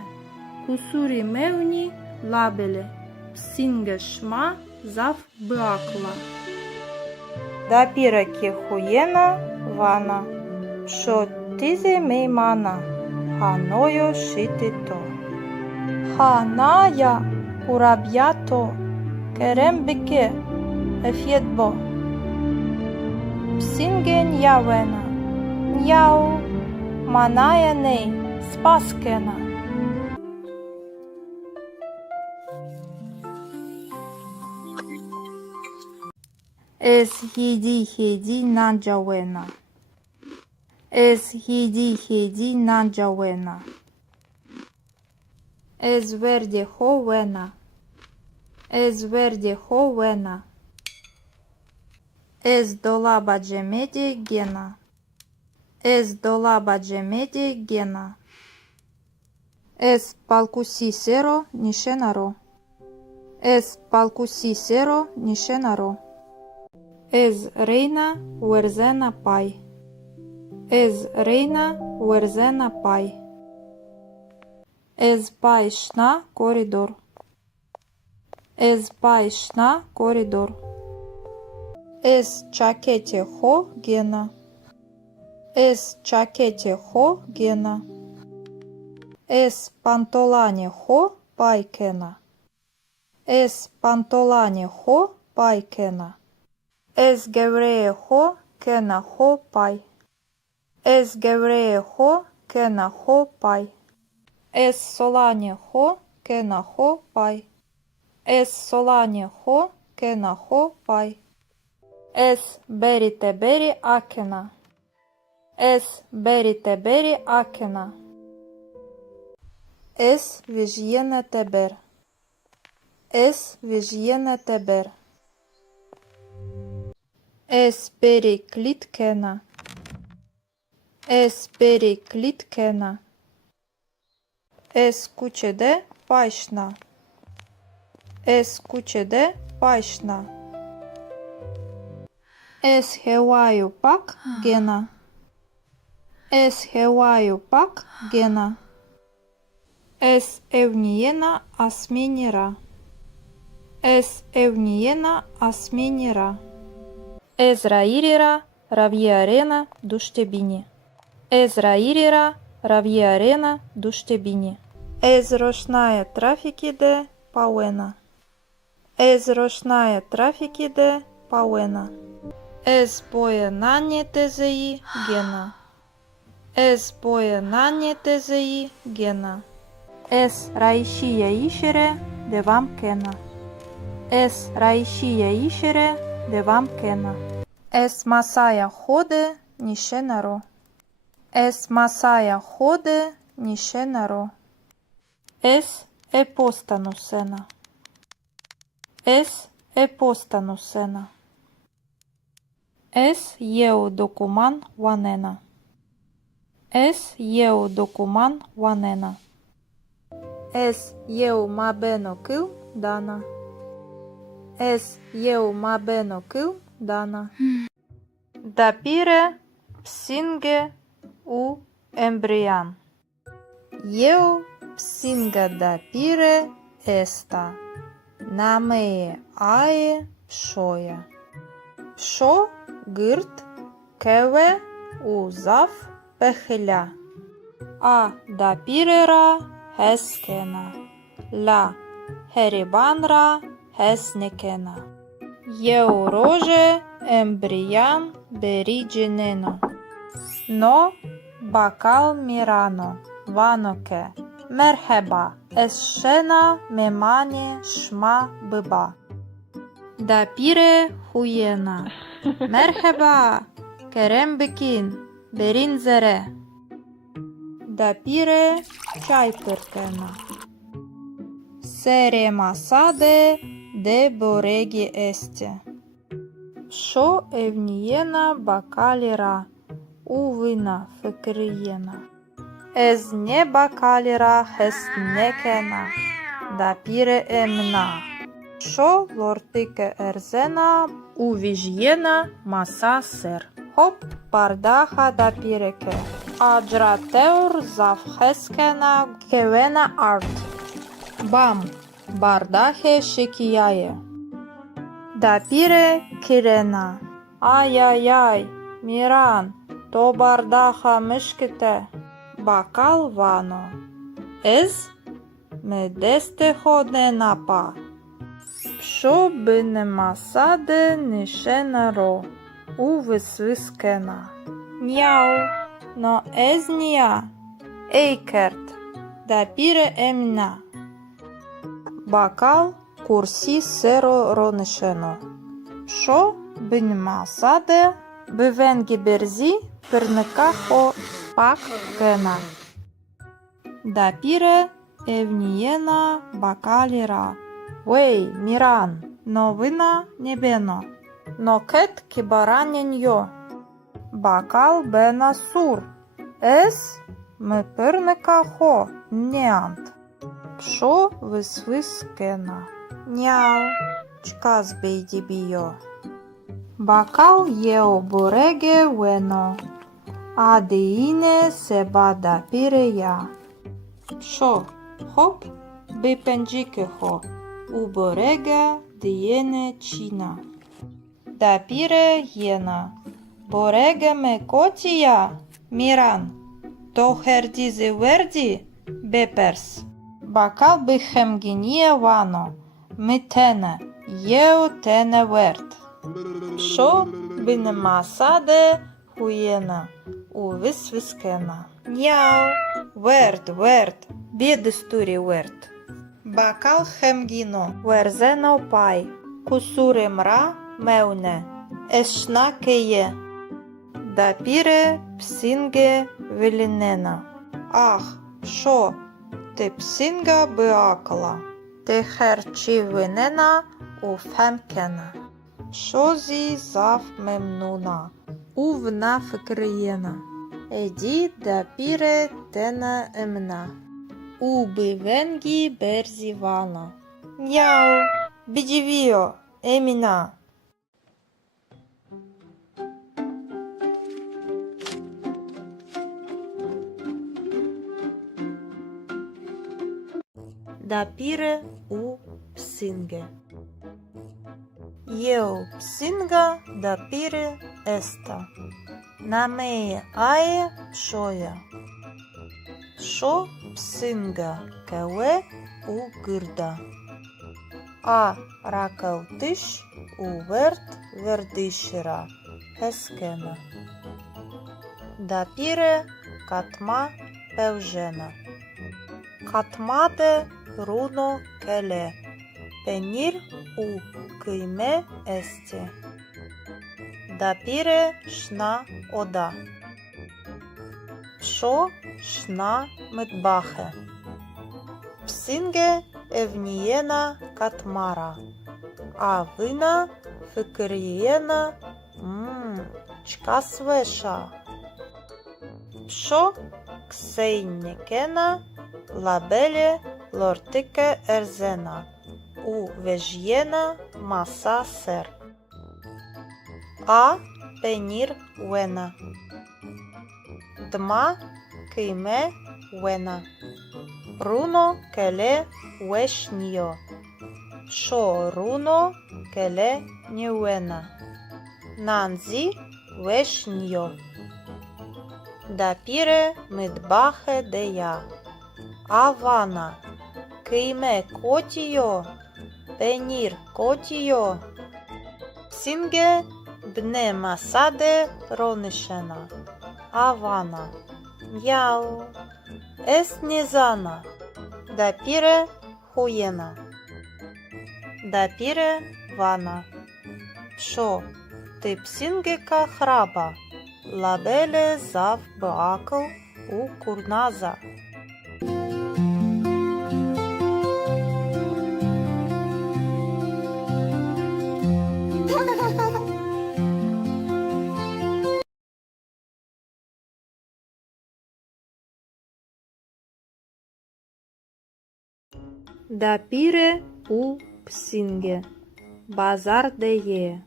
Кусури мевні лабеле, псінге шма зав бакла. Дапіре ке хуєна вана. Шо тізе меймана. Ханойо шити то. Ханая кураб'ято. Керем бике. Ефєдбо. Псінге нявена. Няу. Маная ней. Спаскена. Ez hidi nanjawena. Ez hidi nanjawena. Ez verde hovena. Ez verde hovena. Ez dolaba cemedi gena. Ez dolaba cemedi gena. Ez palkusi sero nishenaro. Ez palkusi sero nishenaro. Ez reina uerzena pai. Ez reina uerzena pai. Ez pai shna koridor. Ez pai shna koridor. Ez çakete ho gena. Ez çakete ho gena. Es pantolaneho paikena. Es pantolaneho paikena. Es gevreeho kenaho pai. Es gevreeho kenaho pai. Es solaneho kenaho pai. Es solaneho kenaho pai. Es beriteberi akena. Es beriteberi akena. Es vijyene teber. Es vijyene teber. Es periklitkena. Es periklitkena. Es kuchede paishna. Es kuchede paishna. Es hewaju pak gena. Es hewaju pak gena. Es evniena asminira. Es evniena asminira. Es rairira ravierena dushtebini. Es rairira ravierena dushtebini. Es рошная трафикиде пауена. Es рошная трафикиде пауена. Es поенане тезеи гена. Es поенане тезеи гена. Es раишия ишере девам кена. Es раишия ишере девам кена. Es масая ходе нишенаро. Es масая ходе нишенаро. Es епостанусена. Es епостанусена. Es eu докуман ванена. Es eu докуман ванена. Es eu mabeno кил дана. Es eu mabeno кил дана. Dapire psinge u embrian. Eu psinga dapire esta. Namee ae pșoia. Pșo gârt keve u zaf pehilea. A dapirera heskena. La heribanra hesnekena. Eu roje embrian berigeneno. No bakal mirano vanoke. Merheba eşena memani şma bıba. Dapire huyena. Merheba kerem bikin berin zere. Dapire çay pırkena. Sere masade de boregi este. Şo evniyena bakalira uvina fikriyena. Ez ne bakalira hesnekena. Dapire emna. Şo lortike erzena uvijyena masa ser. Hop bardaha dapireke. Ajrateur zafheskena kevena art. Bam bardahe şekiyaye. Dapire kirena. Ай-яй-яй, Miran, to bardaha mışkite. Bakal vano. Ez medeste hodne napa. Pşo bine masade nişenaro. U vysviskena. Njau, no ez nja. Eikert, dapire emna. Bakal kursi sero ronişeno. Pşo bine masade bivengi berzi pırnikaho pak gena. Dapire evniyena bakalira. Wey, Miran, novina nebeno. Noket kibaranenyo. Bakal bena sur. Es mi pırnikaho neant. Pşo vysviskena. Njau, çkaz beydibiyo. Bakal eu borege veno. Adeine seba dapire ya. Pşo, hop, bipenjikeho. U borege diene çina. Dapire jena. Borege me kotia, Miran. To herdizi verdi, Беперс. Бакал бихемгінє вано. Митене. Єо тене верт. Шо бінемасаде хуєна. Увис вискена. Няу. Верт. Бєдестурі верт. Бакал хемгіно. Верзено пай. Кусури мра меуне. Ешна кеє. Дапіре псінге велінена. Ах, шо? Ти псінга биакла. Ти херчі винена у фемкена. Шо зі зав мемнуна. Увна фикриєна. Еді дапіре тена емна. Уби венгі берзі вана. Няу, бідівіо, еміна. Дапіре у псинге. Єу псинга дапіре еста. Намеє ае пшоя. Шо псинга кеве у гирда. А ракалтиш у верт вердишера хескена. Дапіре катма певжена. Катмаде руно келе. Пенір у кийме есте. Дапіре шна ода. Пшо шна митбахе. Псинге евнієна катмара. А вина фикирієна чкасвеша. Пшо ксейнікена лабеле лортике ерзена. У вежєна маса сер. А пенір вена. Дма кийме вена. Руно келе вешньо. Шо руно келе ньюена. Нанзі вешньо. Дапіре мидбахе дея. Авана кийме котіо. Пенір котіо. Псінге бне масаде ронишена. Авана. Яу. Еснізана. Дапіре хуєна. Дапіре вана. Шо? Ти псінгека храба. Лабеле зав беакл у курназа. Дапіре у псінге. Базар деє.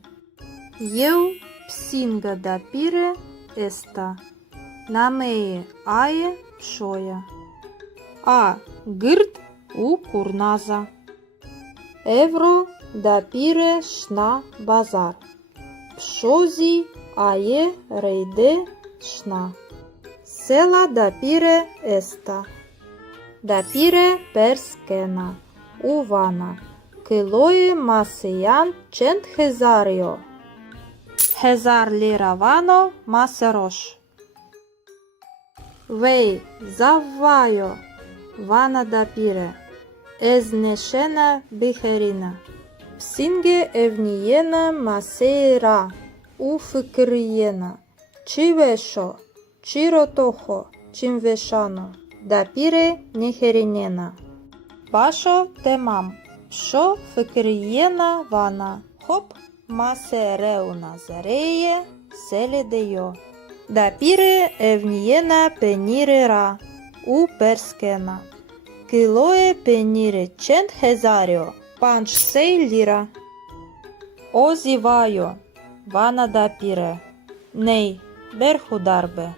Єу псінга дапіре еста. Намеє ає пшоя. А гирд у курназа. Евро дапіре шна базар. Пшозі ає рейде шна. Села дапіре еста. Дапіре перскена. Увана. Килоє масиян чент хезаріо. Хезар ліра вано масерош. Вей, заввайо. Вана дапіре. Езнешена бихеріна. Псінге евнієна масейра. Уфикриєна. Чивешо. Чиротохо. Чимвешано. Дапіре нехерінєна. Башо темам. Шо фикриєна вана. Хоп масереуна зареє селедеyo. Дапіре евнієна пенірера. У перскена. Килоє пеніре чент хезаріо. Панч сей ліра. Озівайо. Вана дапіре. Ней, берхударбе.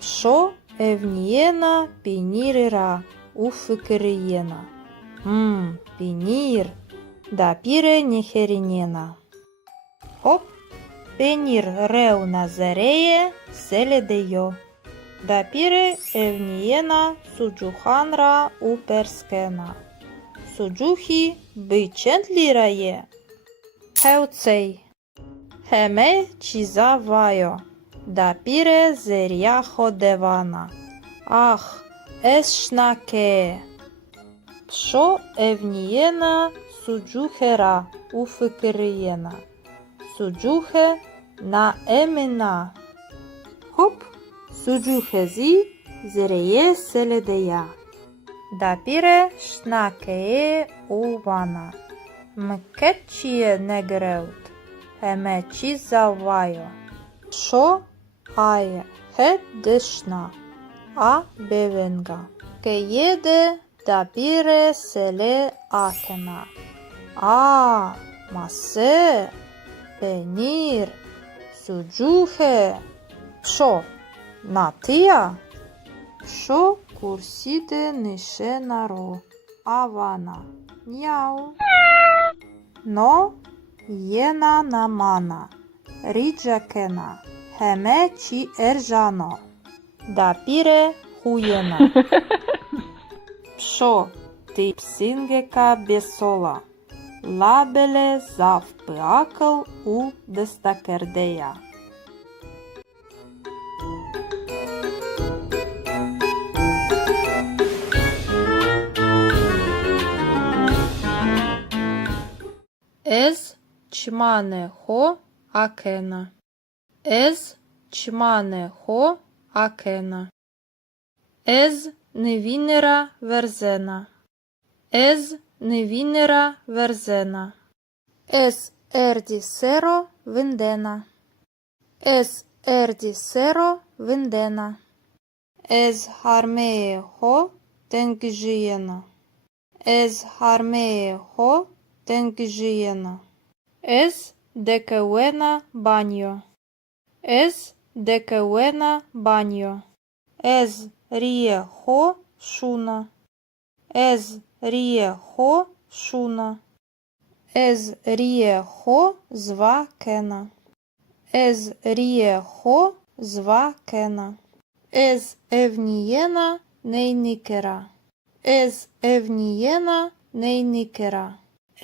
Шо евнієна пінірера. У фикриєна. Пінір. Дапіре нехерінєна. Хоп. Пенір реуна зареє селедеyo. Dapire evniena sucuhanra u perskena. Sucuhi бичентлірає. Хевцей. Хеме чізавайо. Dapire зеряхо девана. Ах, есшнаке. Пшо евнієна суджухера у фикриєна. Суджухе на емена. Хоп, суджухезі зереє селедея. Dapire шнакее у вана. Мкетчіє негреут. Хеме чізавайо. Пшо ає хе дешна. А бевенга. Кеєде Dapire sele akena. А, масе, пенір, суджухе. Пшо, натия? Пшо курсіде нише наро. Авана. Няу. Но єна намана. Ріджакена. Хеме чи ержано. Dapire хуєна. Пшо, ти псингека бесола. Лабеле завпиакъл у дестакердея. Ез чмане хо акена. Ез чмане хо акена. Ез невінера верзена. Ез невінера верзена. Ес ерді серо виндена. Ес ерді серо виндена. Ез гармеє хо тенгжієна. Ез гармеє хо тенгжієна. Ез декеуена баньо. Ез декеуена баньо. Ез ріє хо шуна. Ез ріє хо шуна. Ез ріє хо зва кена. Ез ріє хо зва кена. Ез евнієна нейникера. Ез евнієна нейникера.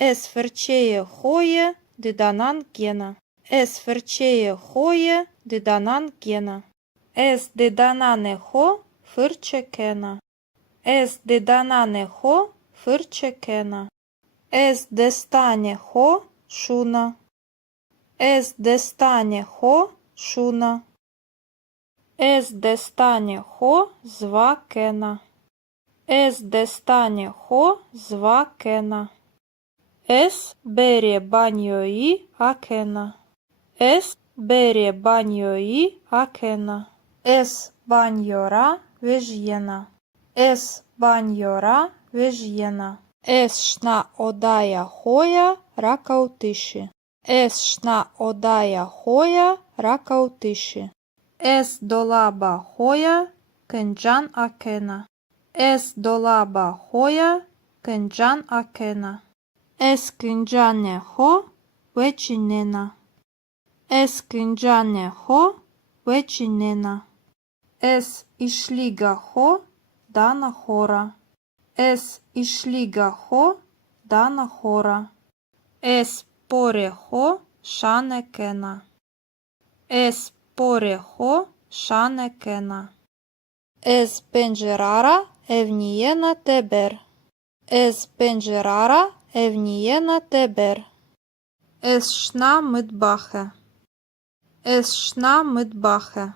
Ез ферчеє хоє диданан гена. Ез ферчеє хоє диданан гена. Ез диданане хо фирчекена. Ез диданане хо фирчекена. Ез дестане хо шуна. Ез дестане хо шуна. Ез дестане хо звакена. Ез дестане хо звакена. Ес бере баньої акена. Ес бере баньої акена. Ес баньора вежєна. Ес баньора вежєна. Ес шна одая хоя ракаутиші. Ес шна одая хоя ракаутиші. Ес долаба хоя кенджан акена. Ес долаба хоя кенджан акена. Ес кенджане хо вечінена. Ес кенджане хо вечінена. Ес ішліга хо дана хора. Ес ішліга хо дана хора. Ес поре хо шане кена. Ес поре хо шане кена. Ес пенджерара евнієна тебер. Ес пенджерара евнієна тебер. Ес шна мидбахе. Ес шна мидбахе.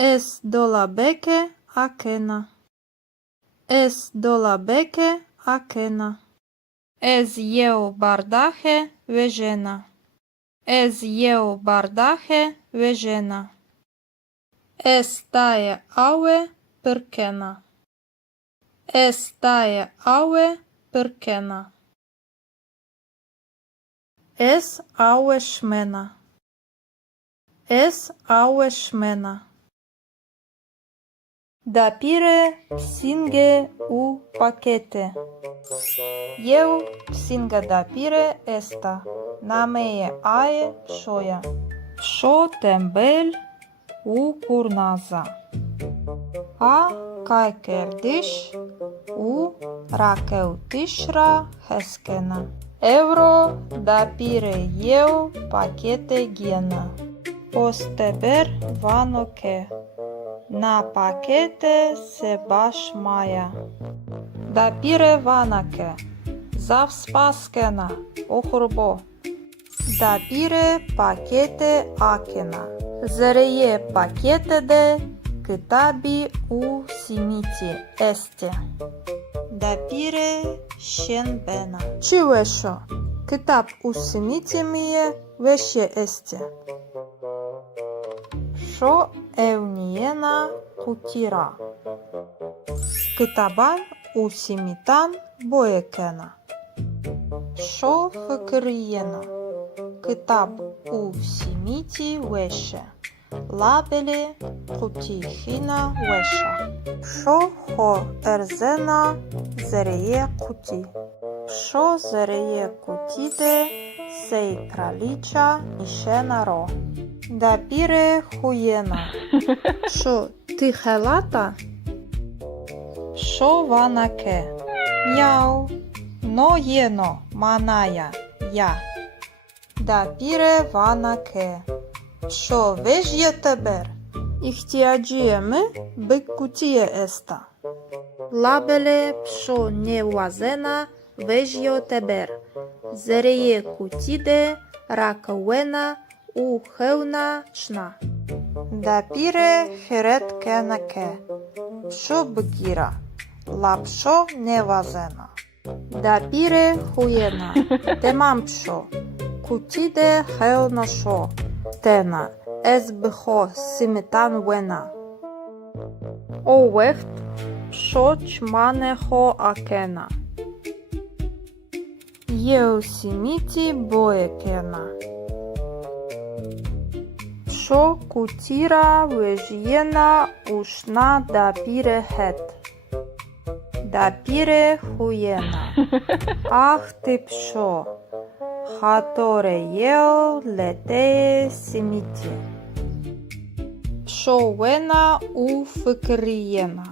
Ес долабеке акена. Ес долабеке акена. Ез єо бардахе вежена. Ез єо бардахе вежена. Ес тає ауе пиркена. Ес тає ауе пиркена. Ес ауе шмена. Ес ауе шмена. Dapire psinge u pakete. Eu psinga dapire esta. Nameye ae pšoja. Pšo tembel u curnaza. A kaikerdish u rakeutishra heskena. Euro da pire eu pachete gena. Osteber vanoke. Na pachete se baš maja. Da pire vanake. Zav spaskena. Ohurbo. Da pire pachete akena. Zereye pachete de kitabi u simiti este. Da pire shenbena. Chiwesho. Kitab u simiti miye veşe este. Şo evniyena kutira. Kitaban u simitan boyekena. Şo fıkıriyena. Kitab u simiti veşe. Labeli kutihina veşa. Şo ho erzena zereye kuti. Şo zereye kutide sej kraliça nişena ro. Da pire хуєна. Шо ти хелата? Шо ванаке? Няу. Но єно маная я. Да піре ванаке. Шо веж є тебер? Іхтіаджієми биккутіє еста. Лабеле пшо не вазена веж йо тебер. Зереє кутіде ракауена u heuna čna. Da pire heret kenake. Pšo bgira. Lapšo nevazena. Da pire hujena. Temam pšo. Kutide heuna šo. Tena. Ez bho simitan wena. O weht. Pšo čmane ho akena. Jeu simiti boekena. Şo kutira vejjena ushna da pire het. Da pire huyena. Ah ti pşo. Hatore yeo lete simiti. Pşo wena u fıkriyena.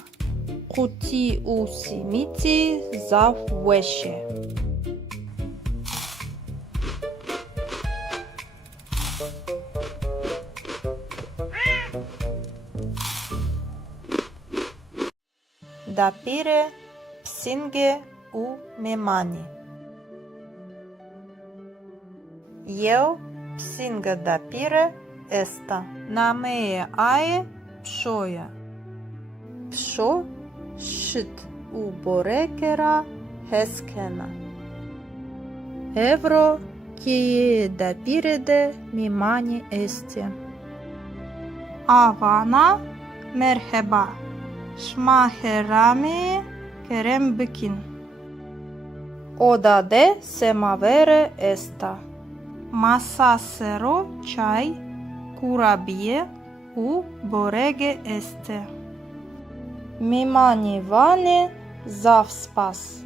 Kuti u simiti zav veşe. Da pire psinge u memani. Eu psinga da pire esta. Na meie ae pšoja. Pšo shit u borekera heskena. Evro kie da pire de mimani este. Avana merheba. Şmaherami kerem bikin. Oda de semavere esta. Masasero çay, kurabiye u borege este. Mimani vani zav spas.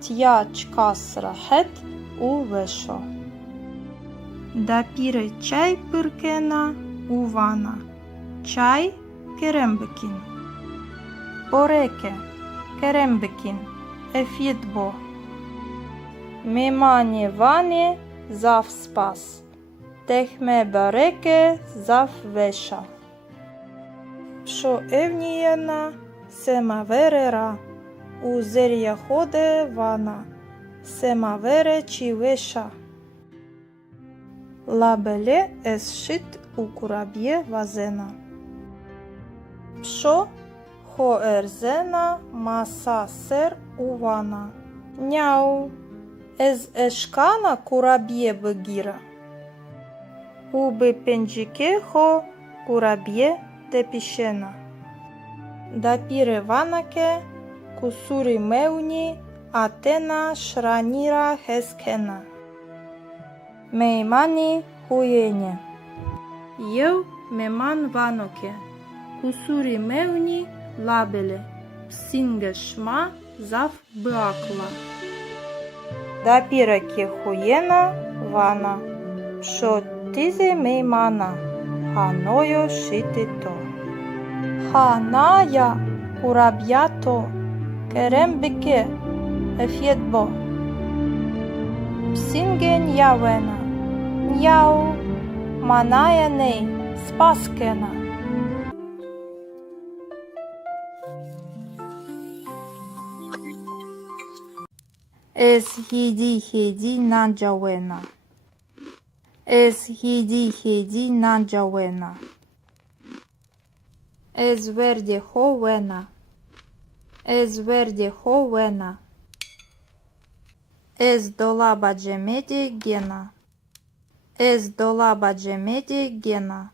Tja çkas rahet u veşo. Da pire çay pırkena u vana. Çay kerem bikin. Boreke, kerembikin, efidbo. Mimani vani zav spas. Tehme bareke zav veša. Pšo evnijena semavere ra. U zerja hode vana. Semavere či veša. Labele es shit u kurabje vazena. Pšo ho erzena masa ser uvana. Njau. Ez eşkana kurabiye bıgira. Ubi pencike ho kurabiye tepişena. Da pire vanake kusuri meuni atena şranira heskena. Meimani huyene. Eu meman vanoke. Kusuri meuni labele. Psingeşma zav bıakla. Da pire ki huyena vana. Şo tizi meimana. ханою шити то. Ханая ураб'ято, керембике, ефєдбо. Псінген явена, ньяу, маная ней, спаскена. Ez hidi nanjawena. Ez hidi nanjawena. Ez verde hovena. Ez verde hovena. Ez dolaba cemedi gena. Ez dolaba cemedi gena.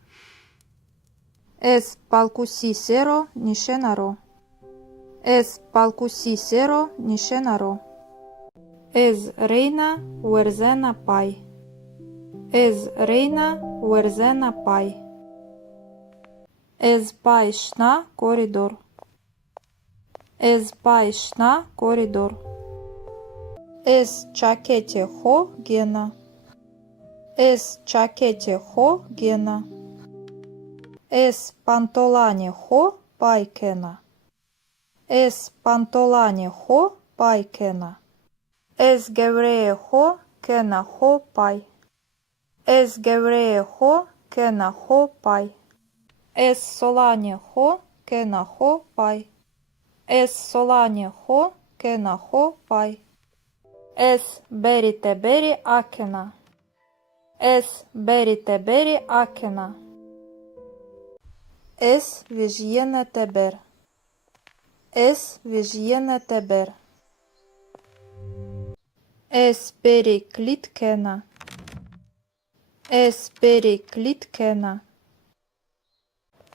Ez palkusi sero nishenaro. Ez palkusi sero nishenaro. Ez reina uerzena pai. Ez reina uerzena pai. Ez pai shna koridor. Ez pai shna koridor. Ez çakete ho gena. Ez çakete ho gena. Ez pantolane ho paikena. Ez pantolane ho paikena. Ez gevreye ho kena ho pai. Ez gevreye ho kena ho pai. Ez solane ho kena ho pai. Ez solane ho kena ho pai. Ez berite beri akena. Ez berite beri akena. Ez vijyene teber. Ez vijyene teber. Ez beri klitkena. Ez beri klitkena.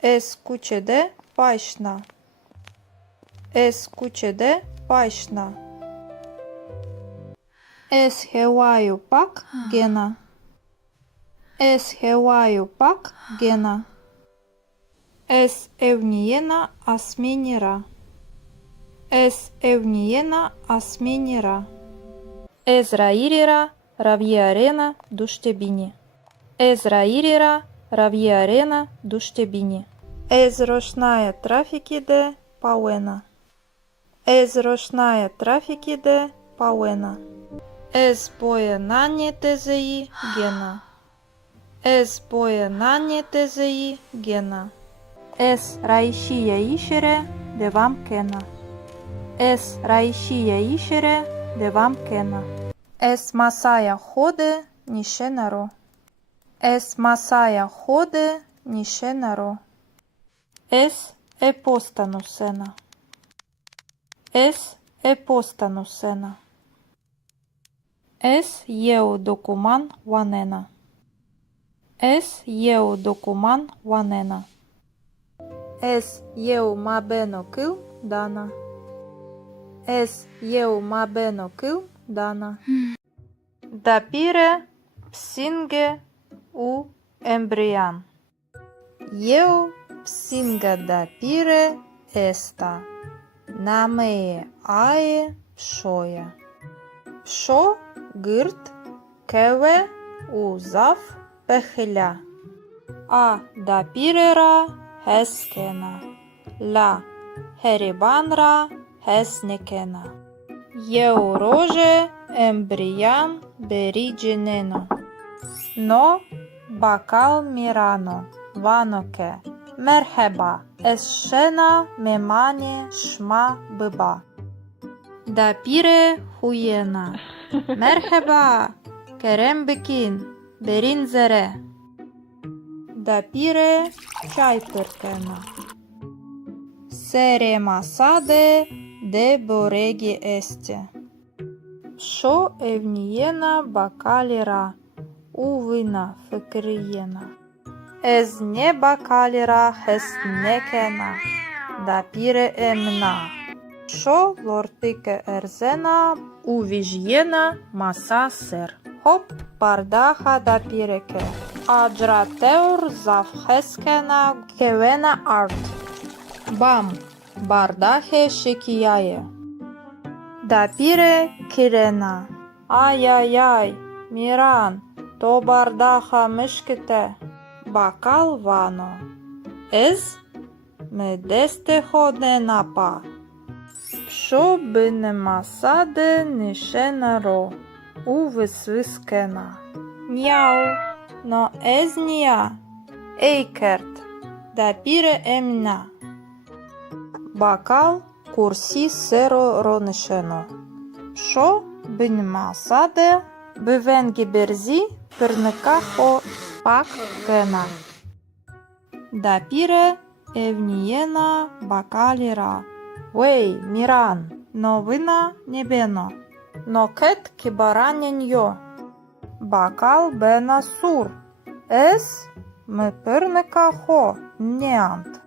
Ez kuçede paşna. Ez kuçede paşna. Ez hevaju pak gena. Ez hevaju pak gena. Ez evniyena asminira. Ez evniyena asminira. Ez rairira ravierena duştebini. Ez rairira ravierena duştebini. Ez roşnaya trafikide pawena. Ez roşnaya trafikide pawena. Ez pojenanie tezeji gena. Ez pojenanie tezeji gena. Ez raişiye işere devam kena. Ez raişiye işere devam kena. Es masaya hode nishenaro. Es masaya hode nishenaro. Es epostanusena. Es epostanusena. Es eu dokuman vanena. Es eu dokuman vanena. Es eu mabeno kil dana. Es eu mabeno kil dana. Dapire psinge u embrian. Eu psinga dapire esta. Namee ae pșoia. Pșo gârt keve u zaf pehilea. A dapirera heskena. La heribanra hesnekena. Eu roje embrian berigeneno. No bakal mirano vanoke. Merheba eşena memane şma bıba. Dapire huyena. Merheba kerem bikin berin zere. Dapire çay pırkena. Sere masade de boregi este. Şo evniyena bakalira uvina fikriyena. Ez ne bakalira hesnekena. Dapire emna. Şo lortike erzena uvijyena masa ser. Hop bardaha dapireke. Ajrateur zavheskena kevena art. Bam bardahe şekiyaye. Dapire kirena. Ay ay ay, Miran, to bardaha mışkite. Бакал вано. Ез медесте ходена па. Пшо бинема саде нишена ро. У висвискена. Няу. Но ез ния. Ейкерт. Да пире емна. Бакал курсі серо ронишено. Пшо бинема саде бивенгі берзі пирника хо пак кена. Да пире евнієна бакаліра. Вей, міран, новина небено. Но кет кібаранен йо. Бакал бена сур. Ес ми пирника хо неант.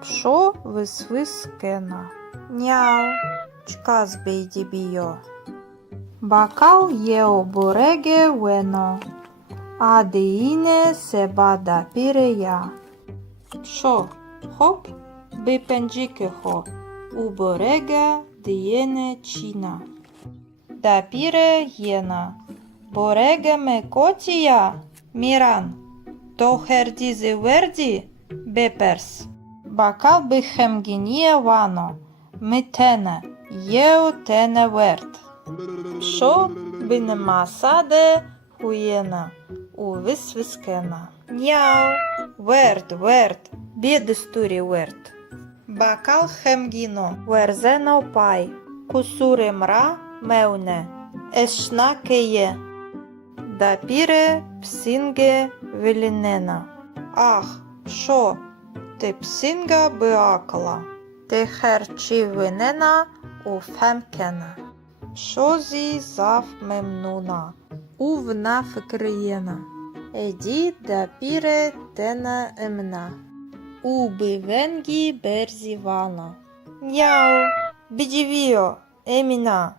Пшо висвис кена. Няу, чказ бейді біо. Бакал єо бореге вено. Адеїне себа да пире я. Пшо, хоп, бипенджіки хо. У бореге дієне чіна. Да пире єна. Бореге ме котія, міран. То хердізи верді, беперс. Бакал бихемгініє вано. Ми тене, єо тене верт. Пшо бинема саде хуєна. У висвискена. Няу, верт, бєдестурі верт. Бакал хемгіно, верзено пай. Кусури мра меуне. Ешна кеє. Да піре псінге велінена. Ах, шо, ти псінга биакала. Ти херчі винена у фемкена. Шо зі зав мемнуна. У вна фикриєна. Еді да піре тена емна. У бивенгі берзі вана. Няу, бідівіо, еміна.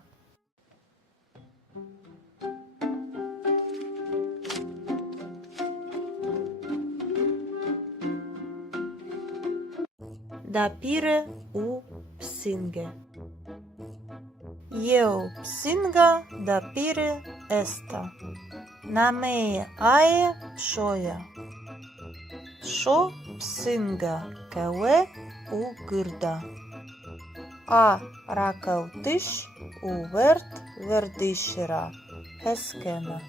Да пире у псинге. Єо псинга да пире еста. Намеє ае пшоя. Шо псинга кеве у гирда. А ракалтиш у верт вердишера хескена.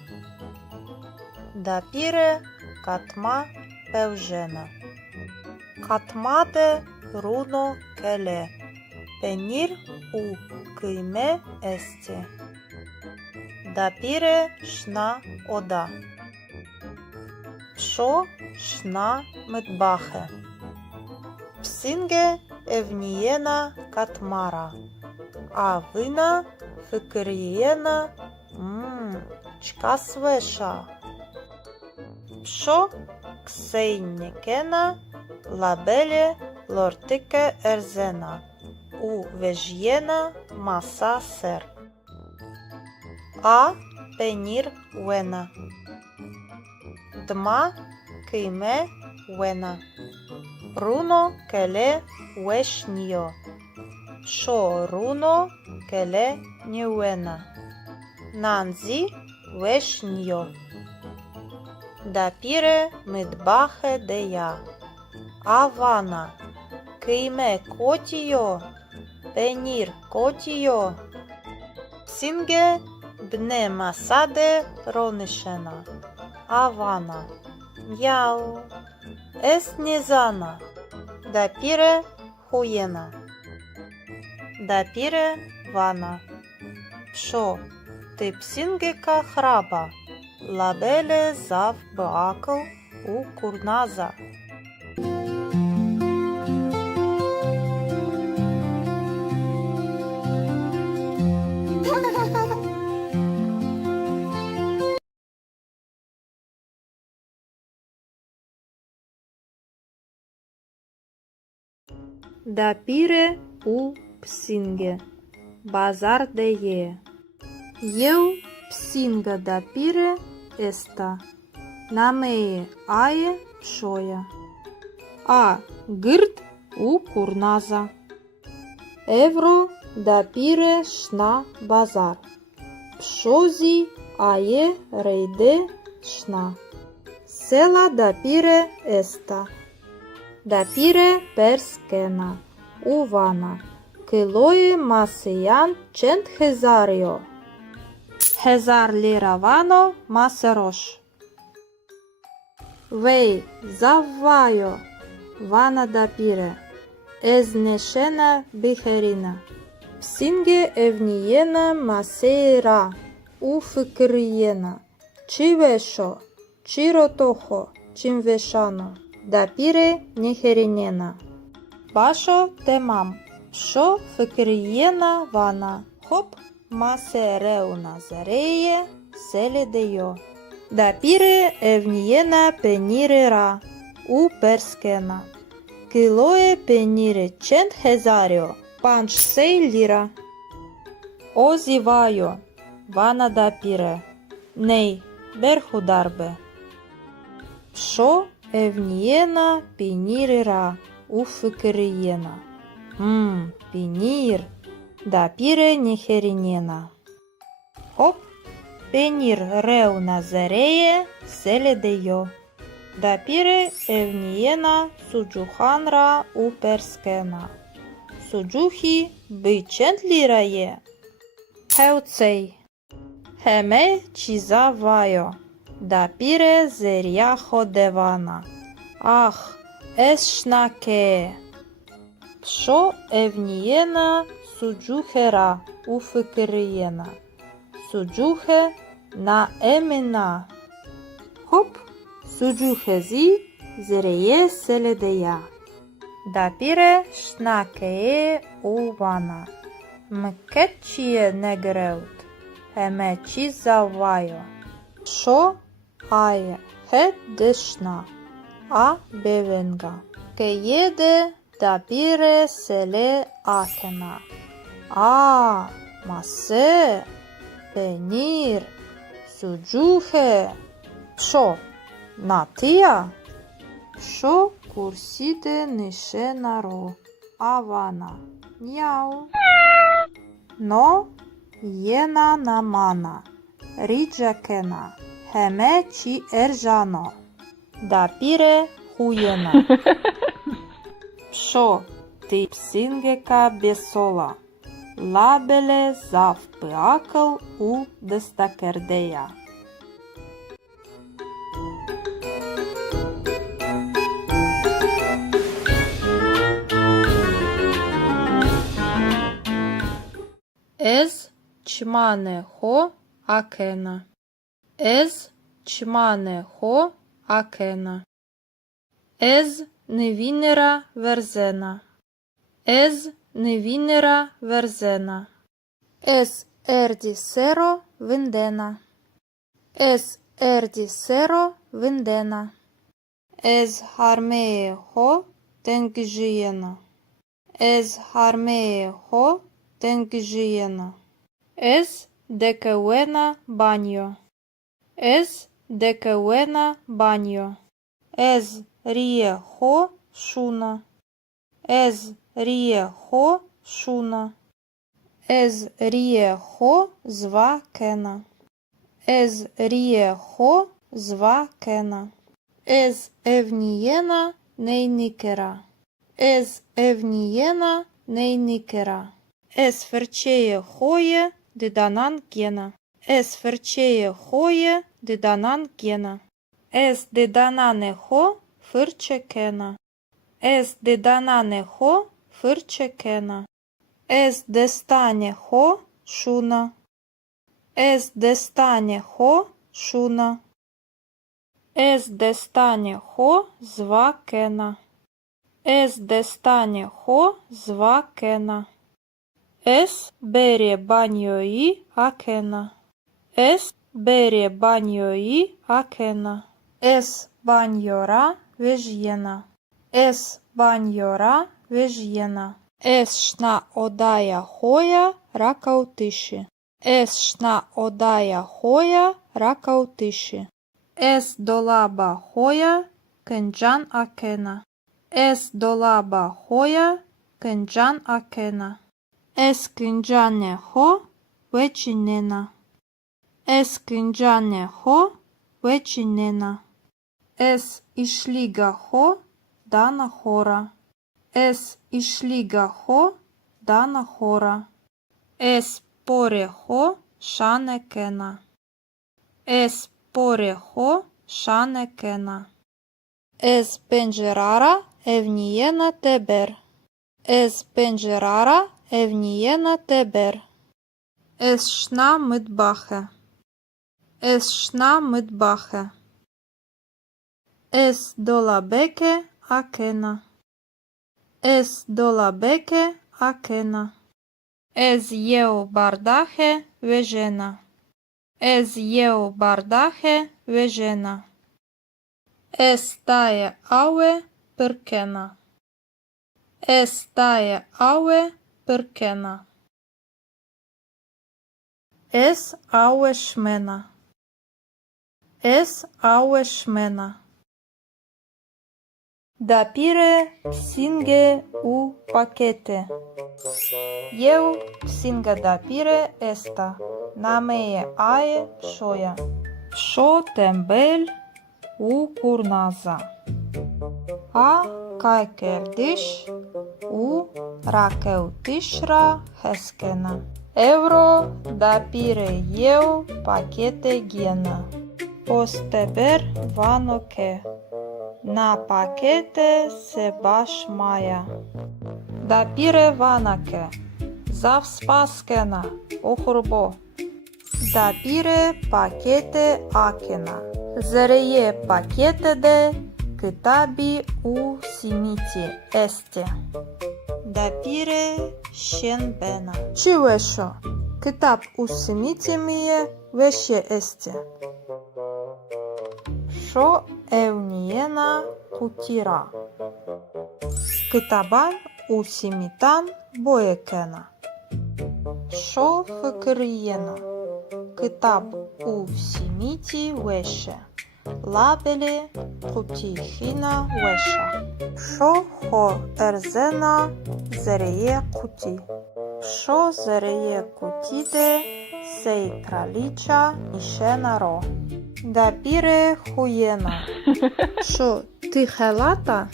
Да пире катма певжена. Катмаде руно келе. Пенір у кийме есте. Да пире шна ода. Пшо шна медбахе. Псинге евнієна катмара. А вина фикирієна чка свеша. Пшо ксейнікена лабеле лортике ерзена. У вежєна маса сер. А пенір вена. Дма кийме вена. Руно келе вешньо. Шо руно келе ньюена. Нанзі вешньо. Да піре мидбахе дея. Авана кийме котіо. Пенір котіо. Псінге бне масаде ронишена. Авана. Яу. Ес незана. Да пире хуєна. Да пире вана. Пшо, ти псінгека храба. Лабеле зав баакл у курназа. Да пире у псинге. Базар де є. Єу псинга да пире еста. Намеє ае пшоя. А гирд у курназа. Евро да пире шна базар. Пшозі ае рейде шна. Sela dapire esta. Dapire perskena. Uvana. Kiloe masian cent hezario. Hezar lira vano maserosh. Vei zavvaio. Vana dapire. Ez neshena biherina. Psinge evniyena maseira. U fıkriyena. Çivesho. Çirotoho. Çimveshano. Dapire neherinena. Basho temam. Psho fıkriyena vana. Hop masereuna zareye seledeyo. Dapire evniyena penirera. U perskena. Kiloe penire cent hezario. Panç sey lira. Ozivayo. Vana dapire. Ney berhudarbe. Psho evniyena pinirera. U fıkriyena. Pinir. Dapire neherinena. Hop. Penir reuna zareye seledeyo. Dapire evniyena sucuhanra u perskena. Sucuhi bicent liraye. Heucei. Heme çizavayo. Dapire zeryaho devana. Ah, eshnake. Psho evniyena sucuhera u fıkriyena. Sucuhe na emina. Hop. Sucuhezi zereye seledeya. Dapire shnakeye uvana. Mketchie negreut. Heme çizavayo. Şo aye het dışna. A bevenga. Keyede dapire sele akena. A mase. Penir. Sucuhe. Şo. Natia. Şo kurside nişenaro. Avana. Njau. No jena namana. Ridžakena. Heme či eržano. Dapire hujena. Pšo ti psingeka besola. Labele zav pıakıl u destakerdeja. Ez çmane ho akena. Ez çmane ho akena. Ez nevinera verzena. Ez nevinera verzena. Ez erdi sero vindena. Ez erdi sero vindena. Ez harmee ho tengžijena. Ez harmee ho tengžijena. Ez dekeuena banjo. Ez dekeuena banjo. Ez rije ho šuna. Ez rije ho šuna. Ez rije ho zvakena. Ez rije ho zvakena. Ez evnijena nejnikera. Ez evnijena nejnikera. Ez ferčeje hoje didanan gena. Ez ferčeje hoje didanan gena. Ez didanane ho fırçekena. Ez didanane ho fırçekena. Ez destane ho šuna. Ez destane ho šuna. Ez destane ho zvakena. Ez destane ho zvakena. Es bere banjoi akena. Es bere banjoi akena. Es banjora vežjena. Es banjora vežjena. Es šna odaja hoja rakautiši. Es šna odaja hoja rakautiši. Es dolaba hoja kencan akena. Es dolaba hoja kencan akena. Es kıncane ho veçinena. Es kıncane ho veçinena. Es išlygaho dana hora. Es išlygaho dana hora. Es poreho šanekena. Es poreho šanekena. Es pencerara evniyena teber. Es pencerara evniyena teber. Es shna mıtbahe. Es shna mıtbahe. Es dolabeke akena. Es dolabeke akena. Ez yeu bardahe vejena. Ez yeu bardahe vejena. Es taye aue pırkena. Es taye aue pırkena. Es aue shmena. Es aue shmena. Dapire psinge u pakete. Eu psinga dapire esta. Nameye aye pshoya. Psho tembel u kurnaza. A kaikerdish u rakeutishra heskena. Euro dapire eu pakete gena. Posteber vanoke. Na pakete se baš maja. Dapire vanake. Zavspaskena. Ohorbo. Dapire pakete akena. Zereye pakete de kitabi u simiti este. Dapire shenbena. Chiwesho. Kitab u simiti miye veşye este. Şo evniyena kutira. Kitaban u simitan boyekena. Şo fıkıriyena. Kitab u simiti veşe. Labeli kutihina veşa. Şo ho erzena zereye kuti. Şo zereye kutide sej kraliça nişena ro. Dapire хуєна. Шо тихе лата?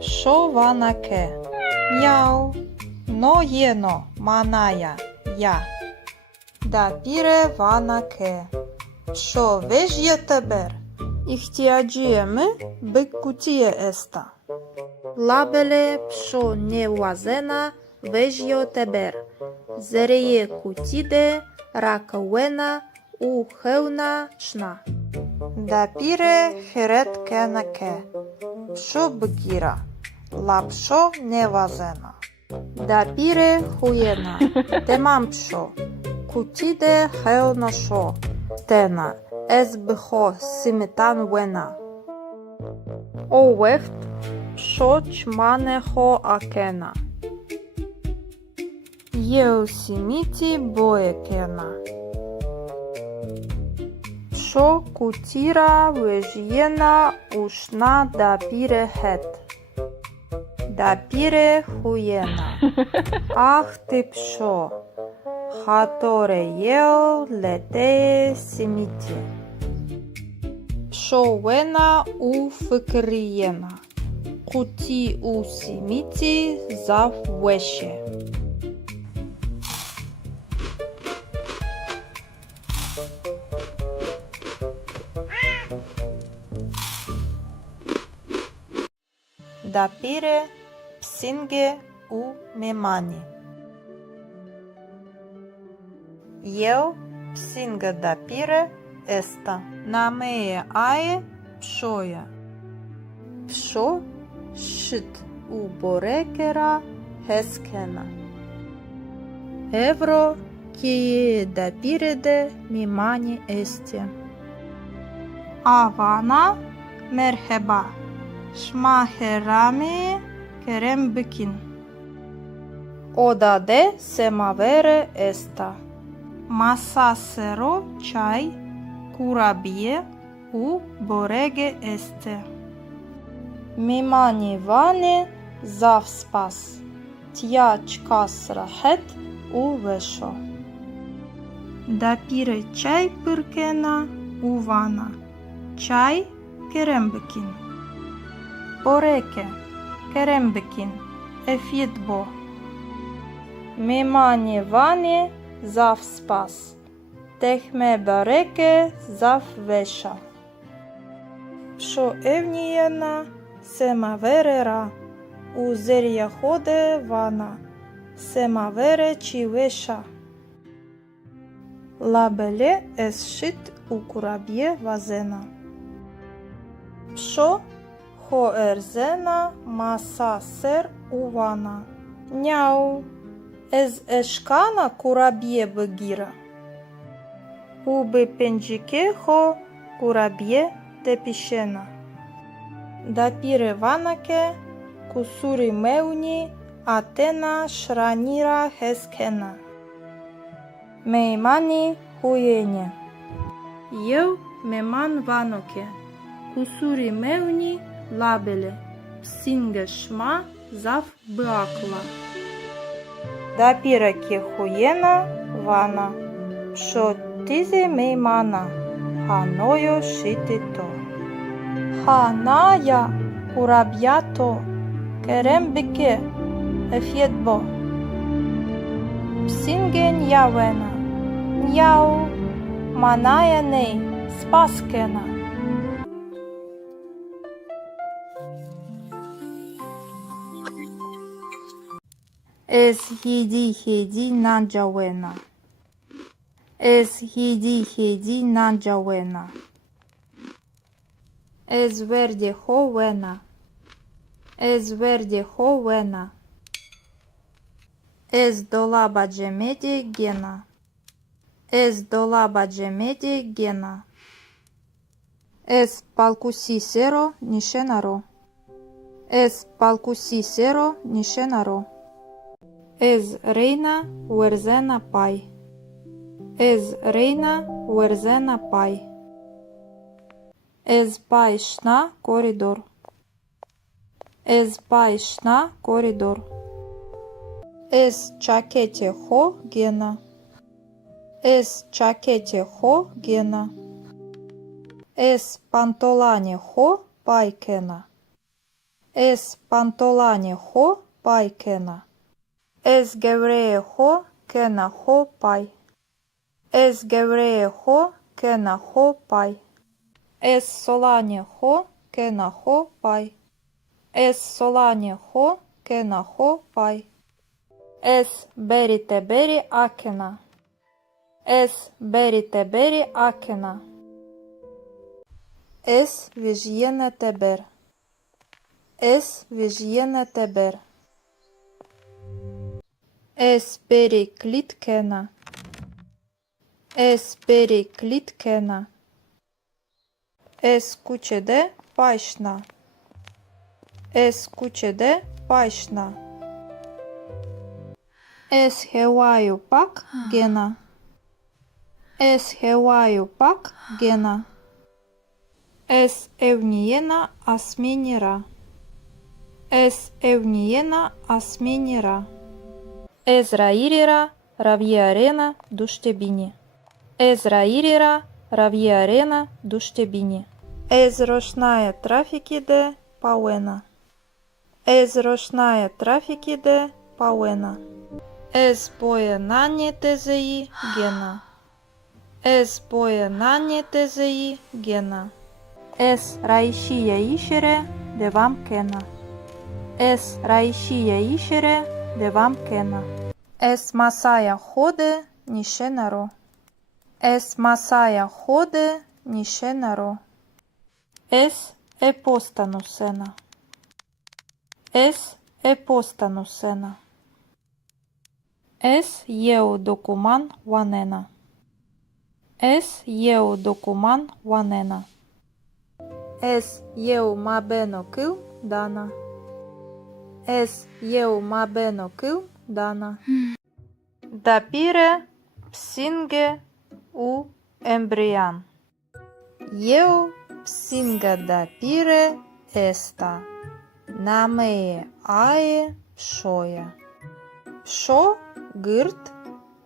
Шо ванаке? Мяу. Но єно маная я. Dapire ванаке. Шо вежє тебер? Ихтиаджиеме бик кутие еста. Лабеле пшо не уазена вежьо тебер. Зерeye kutide rakawena u heuna шна. Dapire heret kenake. Psho bgira. Lapsho nevazena. Dapire huyena. Temam psho. Kutide heuna sho. Tena. Ez bho simitan wena. O wecht. Psho çmane ho akena. Eu simiti boekena. Şo kutira vejyena ushna dapire het. Dapire huyena. Ah ty psho. Hatore yeo lete simiti. Psho wena u fıkriyena. Kuti u simiti zav veşe. Dapire psinge u memani. Eu psinga dapire esta. Nameye aye pshoya. Psho shit u borekera heskena. Evro kiye dapire de mimani este. Avana merheba. Şmaherami kerem bikin. Odade semavere esta. Masasero çay, kurabiye u borege este. Mimani vane zavspas. Tja çkas rahet u veşo. Dapire çay pırkena u vana. Çay kerembekін. Пореке, керембекін, ефідбо. Мемані вані зав спас. Техме бареке зав веша. Пшо евнієна семаверера. Узер'я ходе вана. Семавере чи веша. Лабеле есшит у кураб'є вазена. Пшо хоерзена маса сер увана. Няу. Ez eşkana kurabiye bıgira. Ubi pencike ho kurabiye tepişena. Dapire vanake kusuri meuni atena şranira heskena. Meymani huyene. Yev meman vanoke. Kusuri meuni labele. Psinge şma zaf bıakla. Дапіра кехуєна вана, що тізе меймана, ханою шити то. Ханая кураб'ято, керембеке, ефєдбо. Псінген явена, няу, маная ней, спаскена. Ez hidi nanjawena. Ez hidi nanjawena. Ez verde hovena. Ez verde hovena. Ez dolaba cemedi gena. Ez dolaba cemedi gena. Ez palkusi sero nishenaro. Ez palkusi sero nishenaro. Ez reina uerzena pai. Ez reina uerzena pai. Ez pai shna koridor. Ez pai shna koridor. Ez çakete ho gena. Ez çakete ho gena. Ez pantolane ho paikena. Ez pantolane ho paikena. Ez gevreye ho kena ho pay. Ez gevreye ho kena ho pay. Ez solane ho kena ho pay. Ez solane ho kena ho pay. Ez berite beri akena. Ez berite beri akena. Ez vijyene teber. Ez vijyene teber. Ez beri klitkena. Ez beri klitkena. Ez kuçede payşna. Ez kuçede payşna. Ez hevaju pak gena. Ez hevaju pak gena. Ez evniyena asmenira. Ez evniyena asmenira. Ez rairira ravierena duštebini. Ez rairira ravierena duštebini. Ez rošnaje trafikide pauena. Ez rošnaje trafikide pauena. Ez boje nanje tezei gena. Ez boje nanje tezei gena. Ez raişiye işere devam kena. Ez raişiye işere devam kena. Es masaya ходе нішенаро. Es masaya ходе нішенаро. Es епостанусена. Es епостанусена. Es єу докуман ванена. Es єу докуман ванена. Es єу мабено кил дана. Es єу мабено кил дана. Дапіре псінге у ембріян. Єу псінга дапіре еста. Намеє ає пшоя. Пшо гирт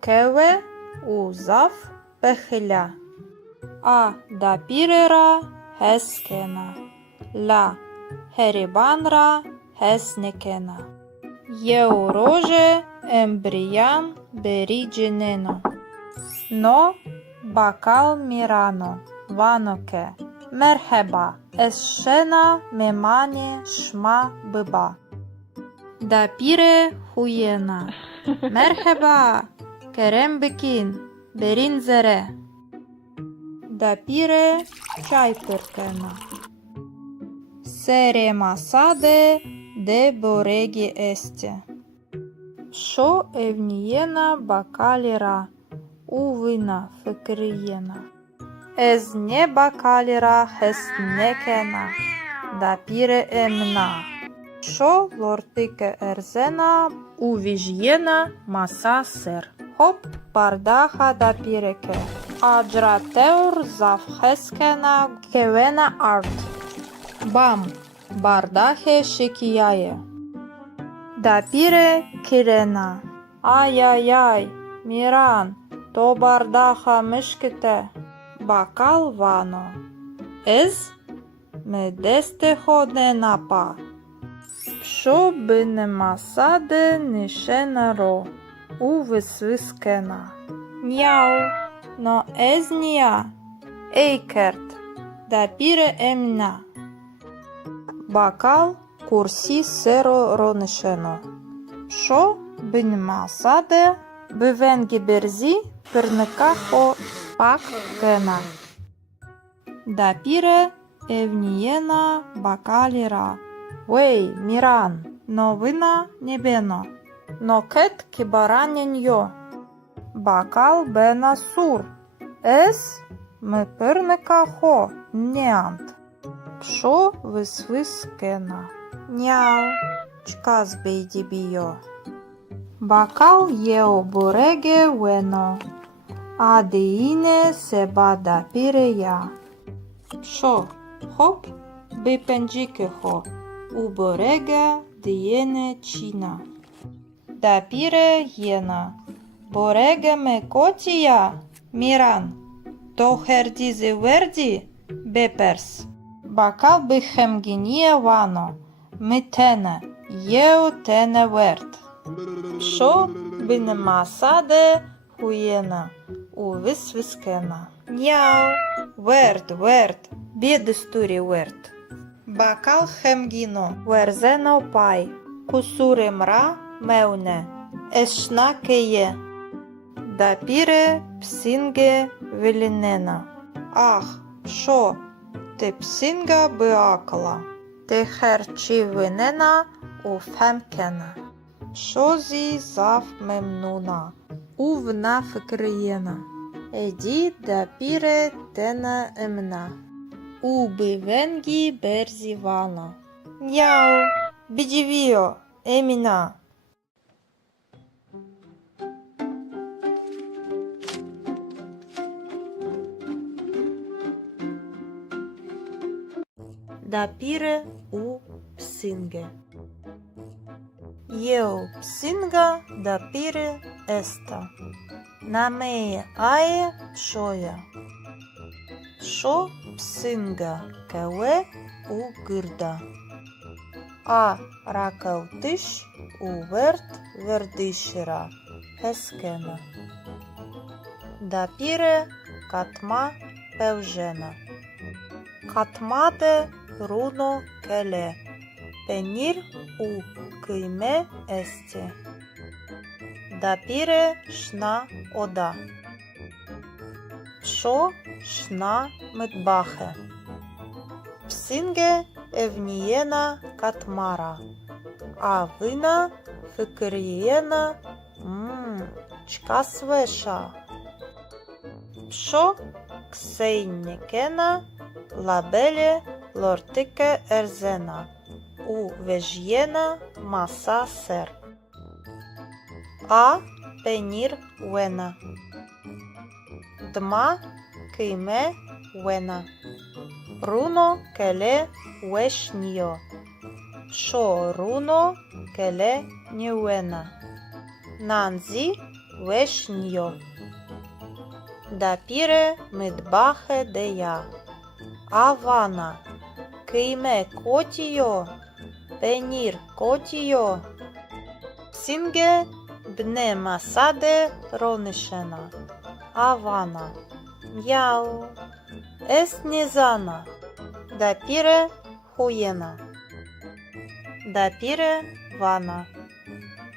кеве у зав пехеля. А дапірера heskena. La heribanra hesnekena. Eu roje embrian berigeneno. No bakal mirano vanoke. Merhaba esşena memani şma bıba. Dapire huyena. Merhaba kerem bikin berin zere. Dapire çay pırkena. Sere masade de boregi esti. Şo evniyena bakalira. Uvina fikriyena. Ez ne bakalira hesnekena. Dapire emna. Şo lortike erzena uvijyena masa ser. Hop bardaha dapireke. Ajrateur zavheskena kevena art. Bam bardahe şekiyaye. Dapire kirena. Ай-яй-яй, Міран, то бардаха мишките. Бакал вано. Ез медесте ходе напа. Пшо би нема саде нишена ро. У висвискена. Няу, но ез ния. Ейкерт, дапіре емна. Бакал курсі серо ронишено. Пшо би нема саде бивенгі берзі пирника хо пак кена. Дапіре евнієна бакаліра. Вей, Міран, новина небено. Нокет кібараняньо. Бакал бена сур. Ес ми пирника хо неант. Пшо висвис кена. Няу, чказ бейді біо. Бакал єо бореге вено. Адеїне себа дапіре я. Пшо, хоп, би пенджіки хо. У бореге дієне чіна. Дапіре єна. Бореге ме котія. Міран. То хердізи верді. Беперс. Бакал би хемгініє вано. Ми тене. Єо тене верд. Пшо би нема саде хуєна. У висвискена. Няу. Верд, верд. Бєдестурі верд. Бакал хемгіно. Верзено пай. Кусури мра мевне. Ешна кеє. Дапіре псінге велінена. Ах, шо? Ти псінга биакала. Ти херчі винена у фемкена. Шо зі зав мемнуна. Увна фикриєна. Еді дапіре тена емна. У бивенгі берзі вана. Няу, бідівіо, еміна. Дапіре у псинге. Єо псинга дапіре еста. Намеє ае шоя. Шо псинга кеве у гирда. А ракавтиш у верт вердишира. Хескена. Дапіре катма певжена. Катмаде руно келе. Пенір у кийме есті. Дапіре шна ода. Пшо шна митбахе. Псинге евнієна катмара. А вина фикирієна чка свеша. Пшо ксейнікена лабеле лортике ерзена. У вежєна маса сер. А пенір вена. Дма кийме вена. Руно келе вешньо. Шо руно келе ньюена. Нанзі вешньо. Дапіре мидбахе дея. Avana. Kıyme kotiyo. Peynir kotiyo. Psinge bne masade ronişena. Avana. Яу. Es незана. Дапире хуєна. Дапире вана.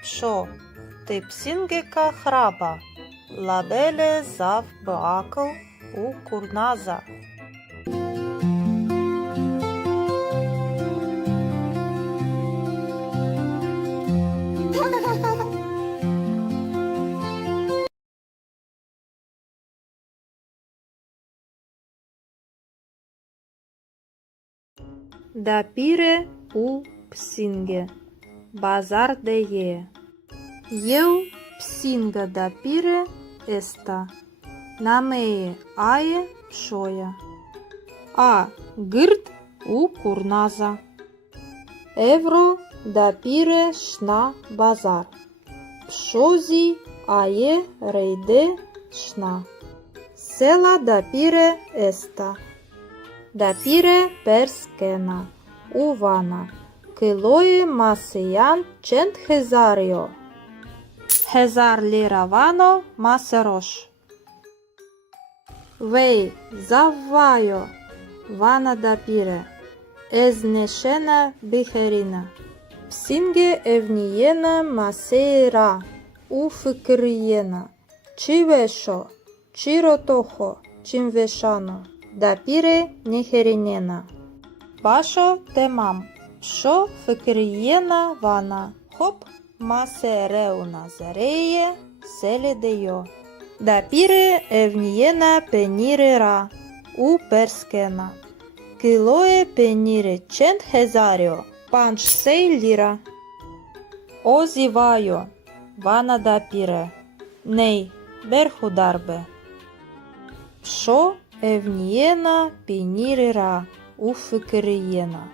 Пшо, ти псінгека храба. Лабеле зав бакл у курназа. Дапире у псинге. Базар де е. Ел псинга дапире еста. Намее ае пшоя. А гырт у курназа. Евро дапире шна базар. Пшози ае рейде шна. Села дапире еста. Дапире перскена. Увана. Килое масиян чент хезаріо. Хезар ліра вано масерош. Вей заввайо. Вана дапіре. Езнешена бихеріна. Псінге евнієна масейра. Уфикриєна. Чивешо. Чиротохо. Чимвешано. Дапіре нехерінєна. Башо темам. Шо фикриєна вана. Хоп масереуна зареє селедеyo. Дапіре евнієна пенірера. У перскена. Килое пеніре чент хезаріо. Панч сей ліра. Озівайо. Вана дапіре. Ней берхударбе. Шо евнієна пенірера. У фикриєна.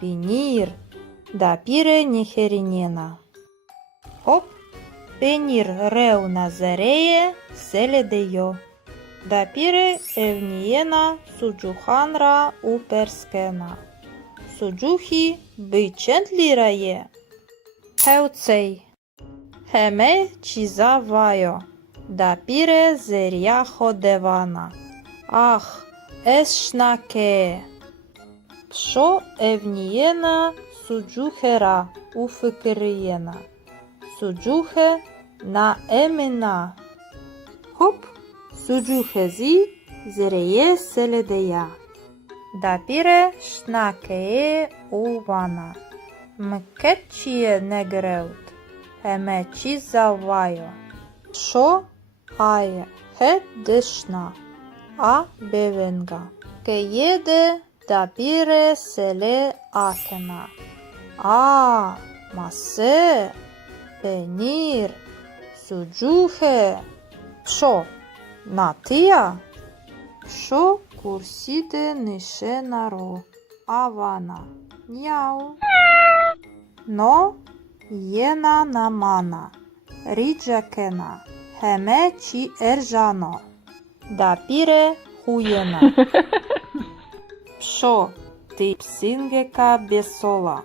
Пенір. Дапіре нехерінєна. Хоп. Пенір реуна зареє селедеyo. Дапіре евнієна суджуханра у перскена. Суджухі бичент лірає. Хеуцей. Хеме чізавайо. Дапіре зеряхо девана. Ах, ешнаке. Пшо евнієна суджухера у фикриєна. Суджухе на емена. Хоп, суджухезі зреє селедея. Дапіре шнакеє у вана. Мкетчіє негреут. Хеме чізавайо. Пшо ає хет дешна. А бевенга. Кеєде дапіре селе акена. А масе. Пенір. Суджухе. Пшо натия. Пшо курсіде нишенаро. Авана. Няу. Но єна намана. Ріджакена. Хеме чі ержано. Дапіре хуєна. Пшо ти псінгека бесола.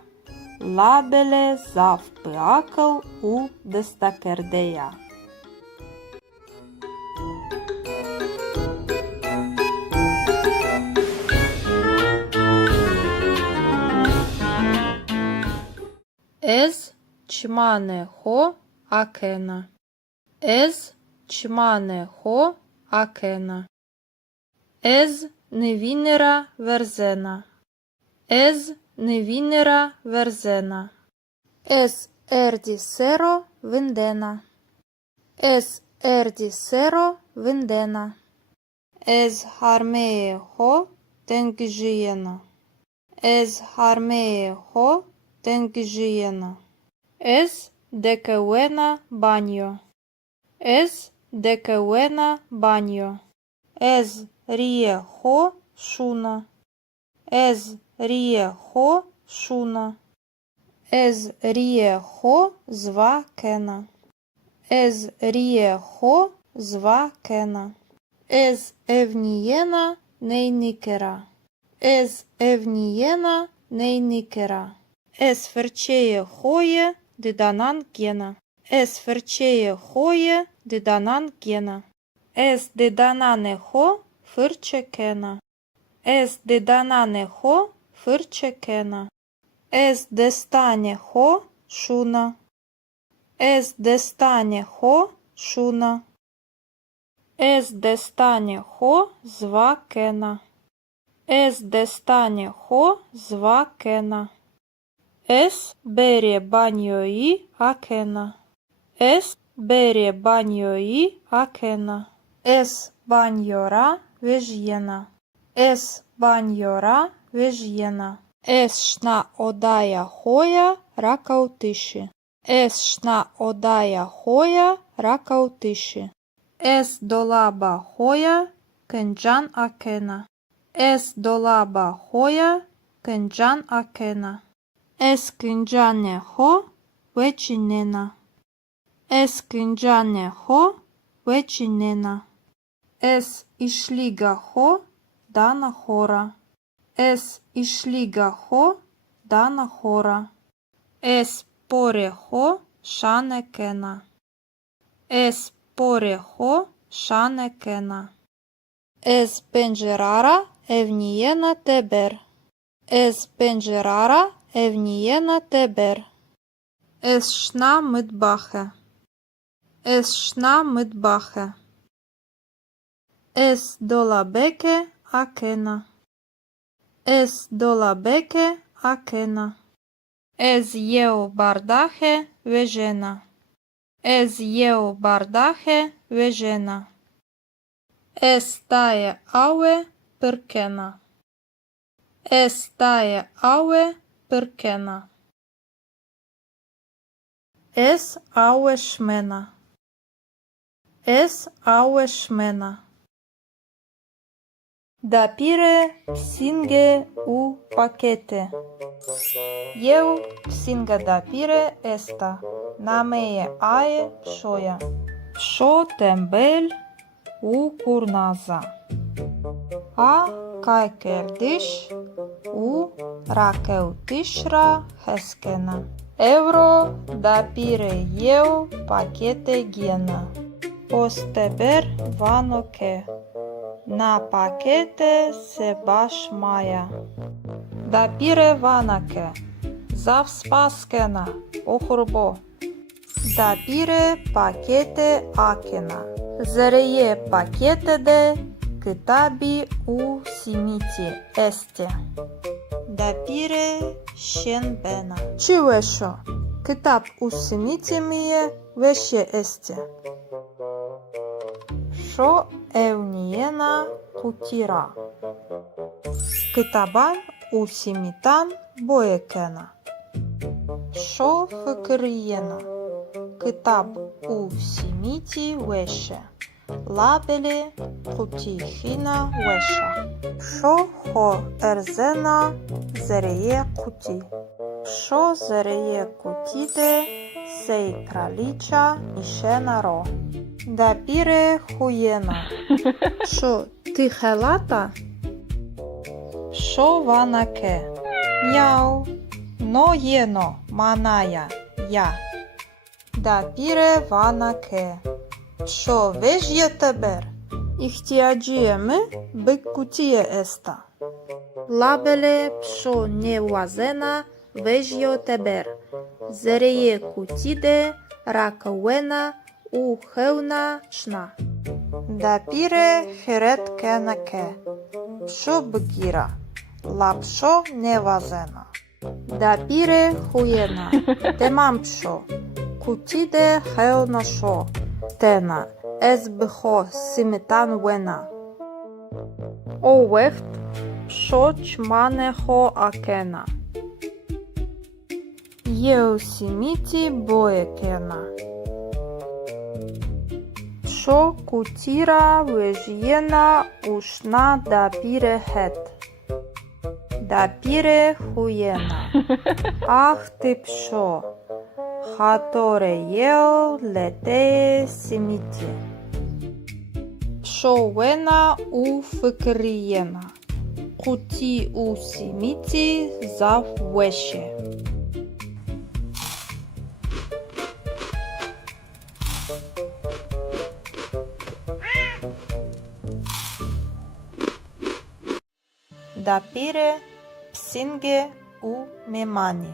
Лабеле зав пиакъл у дестакердея. Ез чмане хо акена. Ез чмане хо акена. Ез невінера верзена. Ез невінера верзена. Ес ерді серо виндена. Ес ерді серо виндена. Ез хармеє хо тенгжієна. Ез хармеє хо тенгжієна. Ез декеуена баньо. Ез декеуена баньо. Ез ріє хо шуна. Ез ріє хо шуна. Ез ріє хо зва кена. Ез ріє хо зва кена. Ез евнієна νεϊνίκερα. Ez ευνοιένα νεϊνίκερα. Ez φερτσέε χόιε διδανάν γένα. Ez φερτσέε χόιε διδανάν γένα. Ez διδανάνε χο φυρτσεκένα. Ez διδανάνε χο φυρτσεκένα. Ez δεστάνε χο шуна. Ez дестане хо шуна. Ez дестане хо звакена. Ez дестане хо звакена. Es бере баньої акена. Es бере баньої акена. Es баньора вежєна. Es баньора вежєна. Es шна одая хоя ракаутиші. Es шна одая хоя ракаутиші. Es долаба хоя кенджан акена. Es долаба хоя кенджан акена. Es кенджане хо вечінена. Es кенджане хо вечінена. Es ішліга хо дана хора. Es ішліга хо дана хора. Es поре хо шанекена. Es поре хо шанекена. Es пенджерара евнієна тебер. Es пенджерара евнієна тебер. Es шна митбахе. Es шна митбахе. Es долабеке акена. Es долабеке акена. Ez jeo bardahе vejena. Ez jeo bardahе vejena. Es tae aue perkena. Es tae aue perkena. Es aue шмена. Es aue шмена. Дапіре псінге у пакете. Eu psinga dapire esta, nameye ae shoya. Sho tembel u kurnaza. A kai kerdish u rakeutishra heskena. Euro dapire eu pakete gena. Osteber vanoke. Na pakete se baš maja. Дапіре ванаке, завспаскена, охорбо. Дапіре пакете акена, зереє пакете де, китабі у сіміті есте. Дапіре шенбена. Чивешо, китаб у сіміті міє, веше есте. Шо евнієна кутіра. Китабан у сімітан боєкена. Шо фикрієна. Китаб у сіміті веше. Лабелі кутіхіна веша. Шо хо ерзена зереє куті. Шо зереє кутіде сей краліча ішена ро. Дапіре хуєна. Шо ти хелата? Шо ванаке? Мяу. Но єно маная я. Дапіре ванаке. Шо вежє тебер? Іхтіаджієми биккутіє еста. Лабеле пшо не вазена вежє тебер. Зереє кутіде ракауена у хевна шна. Дапіре херет кенаке. Пшо бгіра. Лапшо не вазена. Дапіре хуєна. Темам пшо. Кутіде хевна шо. Тена. Ez бхо симитан вена. Овехт пшо чмане хо акена. Єу сіміті боєкена. Пшо кутіра вежєна ушна дапіре хет. Дапіре хуєна. Ах ти пшо. Хаторе єо летеє сіміті. Пшовена у фикрієна. Куті у сіміці заввеше. Дапіре псінге у мемані.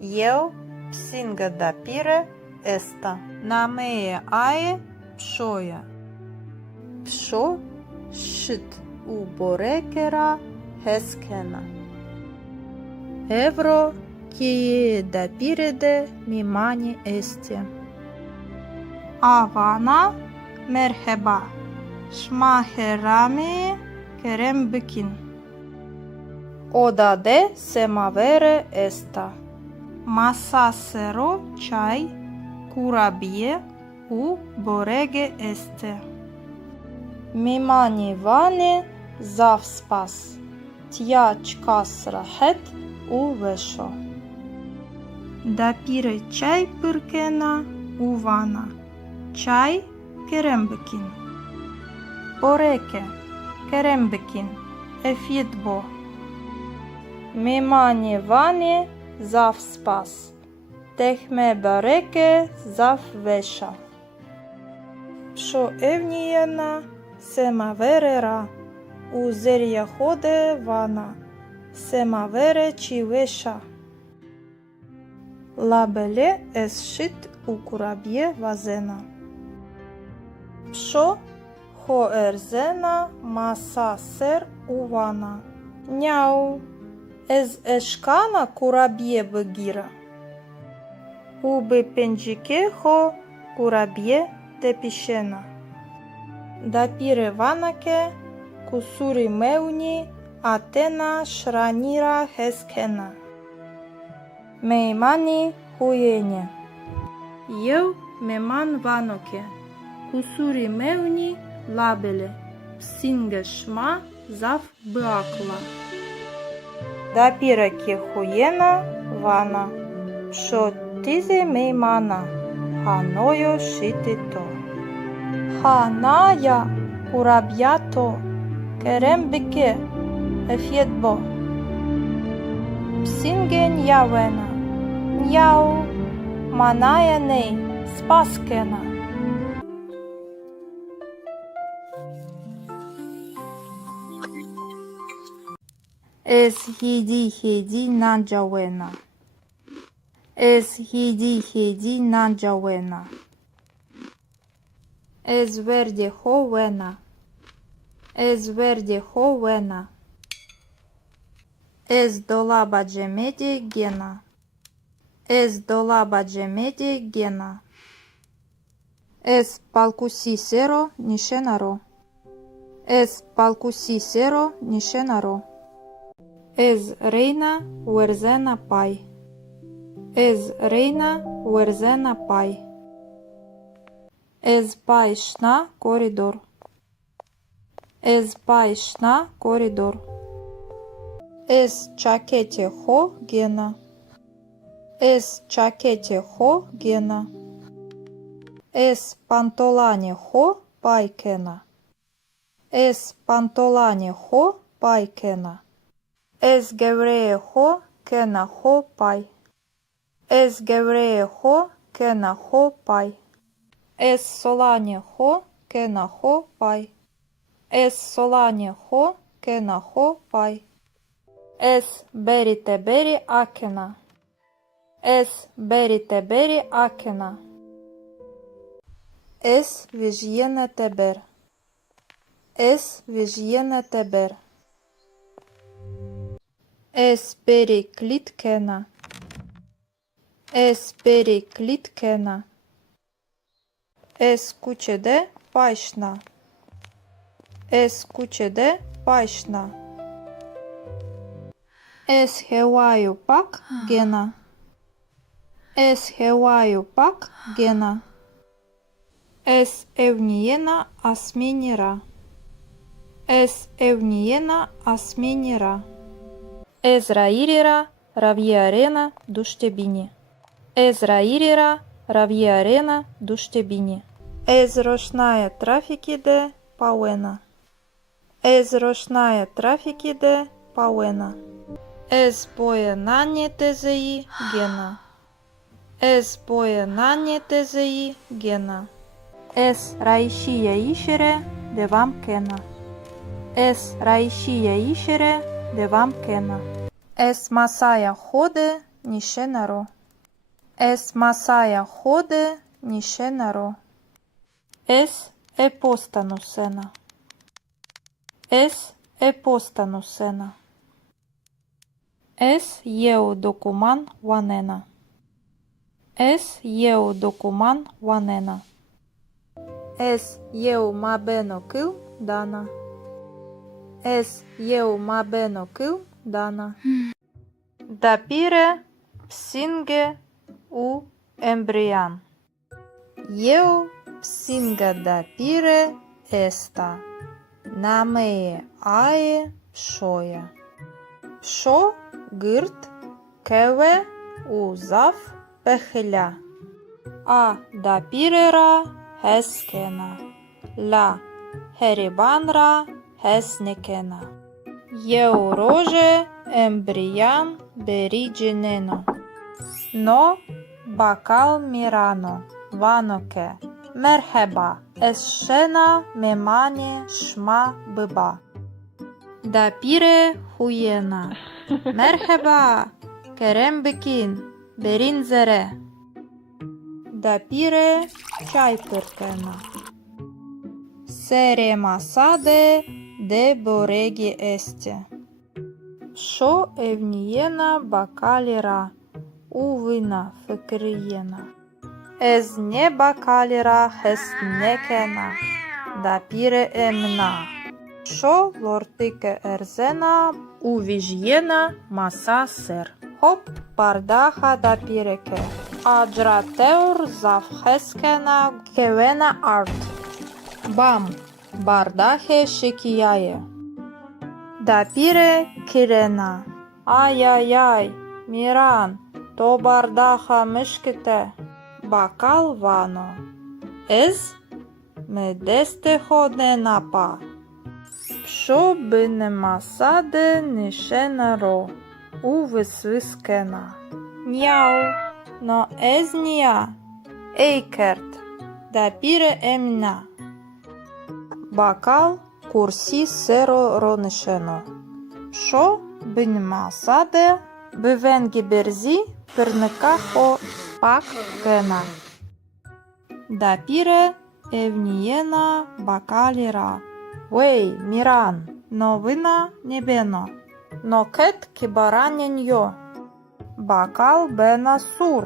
Єв псінге дапіре еста. Намеє ае пшоя. Пшо шит у борекера хескена. Евро кіє дапіреде мімані есте. Авана мерхеба. Шмахерами керембикін. Одаде семавере еста. Масасеро чай курабіє у бореге есте. Мімані ване завспас. Тя чкас рахет у вешо. Дапіре чай пиркена у вана. Чай керембикін. Бореке керембикін ефідбо. Мімані ване завспас. Техме бареке заввеша. Пшо евнієна семаверера. У зер'яходе вана. Семавере чівеша. Лабеле есшит у кураб'є вазена. Пшо хоерзена маса сер у вана. Няу. Ez eşkana kurabiye bıgira. Ubi pencike ho kurabiye tepişena. Dapire vanake kusuri mevni atena şranira heskena. Meymani huyene. Yev meman vanoke. Kusuri mevni labele. Psinge şma zav bıakla. Дапіре кіхуєна вана, що тізи меймана, ханою шити то. Ханая кураб'ято, керембике, ефєдбо. Псінген явена, няу, маная ней, спаскена. Ez hidi nanjawena. Ez hidi nanjawena. Ez verde hovena. Ez verde hovena. Ez dolaba cemedi gena. Ez dolaba cemedi gena. Ez palkusi sero nishenaro. Ez palkusi sero nishenaro. Ez reina uerzena pai. Ez reina uerzena pai. Ez pai șna koridor. Ez pai șna koridor. Ez čakete ho gena. Ez čakete ho gena. Ez pantolane ho paikena. Ez pantolane ho paikena. Ez gevreye ho kena ho pai. Ez gevreye ho kena ho pai. Ez solane ho kena ho pai. Ez solane ho kena ho pai. Ez berite beri akena. Ez berite beri akena. Ez vijyene teber. Ez vijyene teber. Ez beri klitkena. Ez beri klitkena. Ez kuçede paşna. Ez kuçede paşna. Ez hevaju pak gena. Ez hevaju pak gena. Ez evniyena asmenira. Ez evniyena asmenira. Ez rairira ravierena duștebini. Ez rairira ravierena duștebini. Ez roșnaie trafiki de pauena. Ez roșnaie trafiki de pauena. Ez pojenanie tezei gena. Ez pojenanie tezei gena. Ez raișie išere de vam kena. Ez raișie išere de vam kena. Ez masaja hode niše naro. Ez masaja hode niše naro. Ez postanu sena. Ez postanu sena. Ez eu documan vanena. Ez eu documan vanena. Ez eu mabeno kil dana. Ez eu mabeno kil dana. Dapire psinge u embrian. Eu psinga dapire esta. Namee ae pșoia. Pșo gârt keve u zaf pehilea. A dapirera heskena. La heribanra hesnekena. Eu roje embrian berigeneno. No bakal mirano vanoke. Merheba escena memane șma bıba. Dapire huyena. Merheba kerem bikin berin zere. Dapire çay pırkena. Sere masade de boregi este. Şo evniyena bakalira u vina fıkriyena. Ez ne bakalira hesnekena. Dapire emna. Şo lortike erzena u vijyena masa ser. Hop bardaha dapireke. Ajrateur zaf heskena kevena art. Bam bardahe şekiyaye. Dapire kirena. Ay ay ay Miran to bardaha mışkite. Bakal vano. Ez me deste hodne pa. Pşo bine masade niše naro. U vysviskena. Njau. No ez nia. Eikert. Dapire emna. Bakal kursi sero ronişeno. Pşo bine masade bivengi berzi pırnıka ho pak kena. Dapire evniyena bakalira. Wey Miran, novina nebeno. No ket kibaranenyo. Bakal bena sur.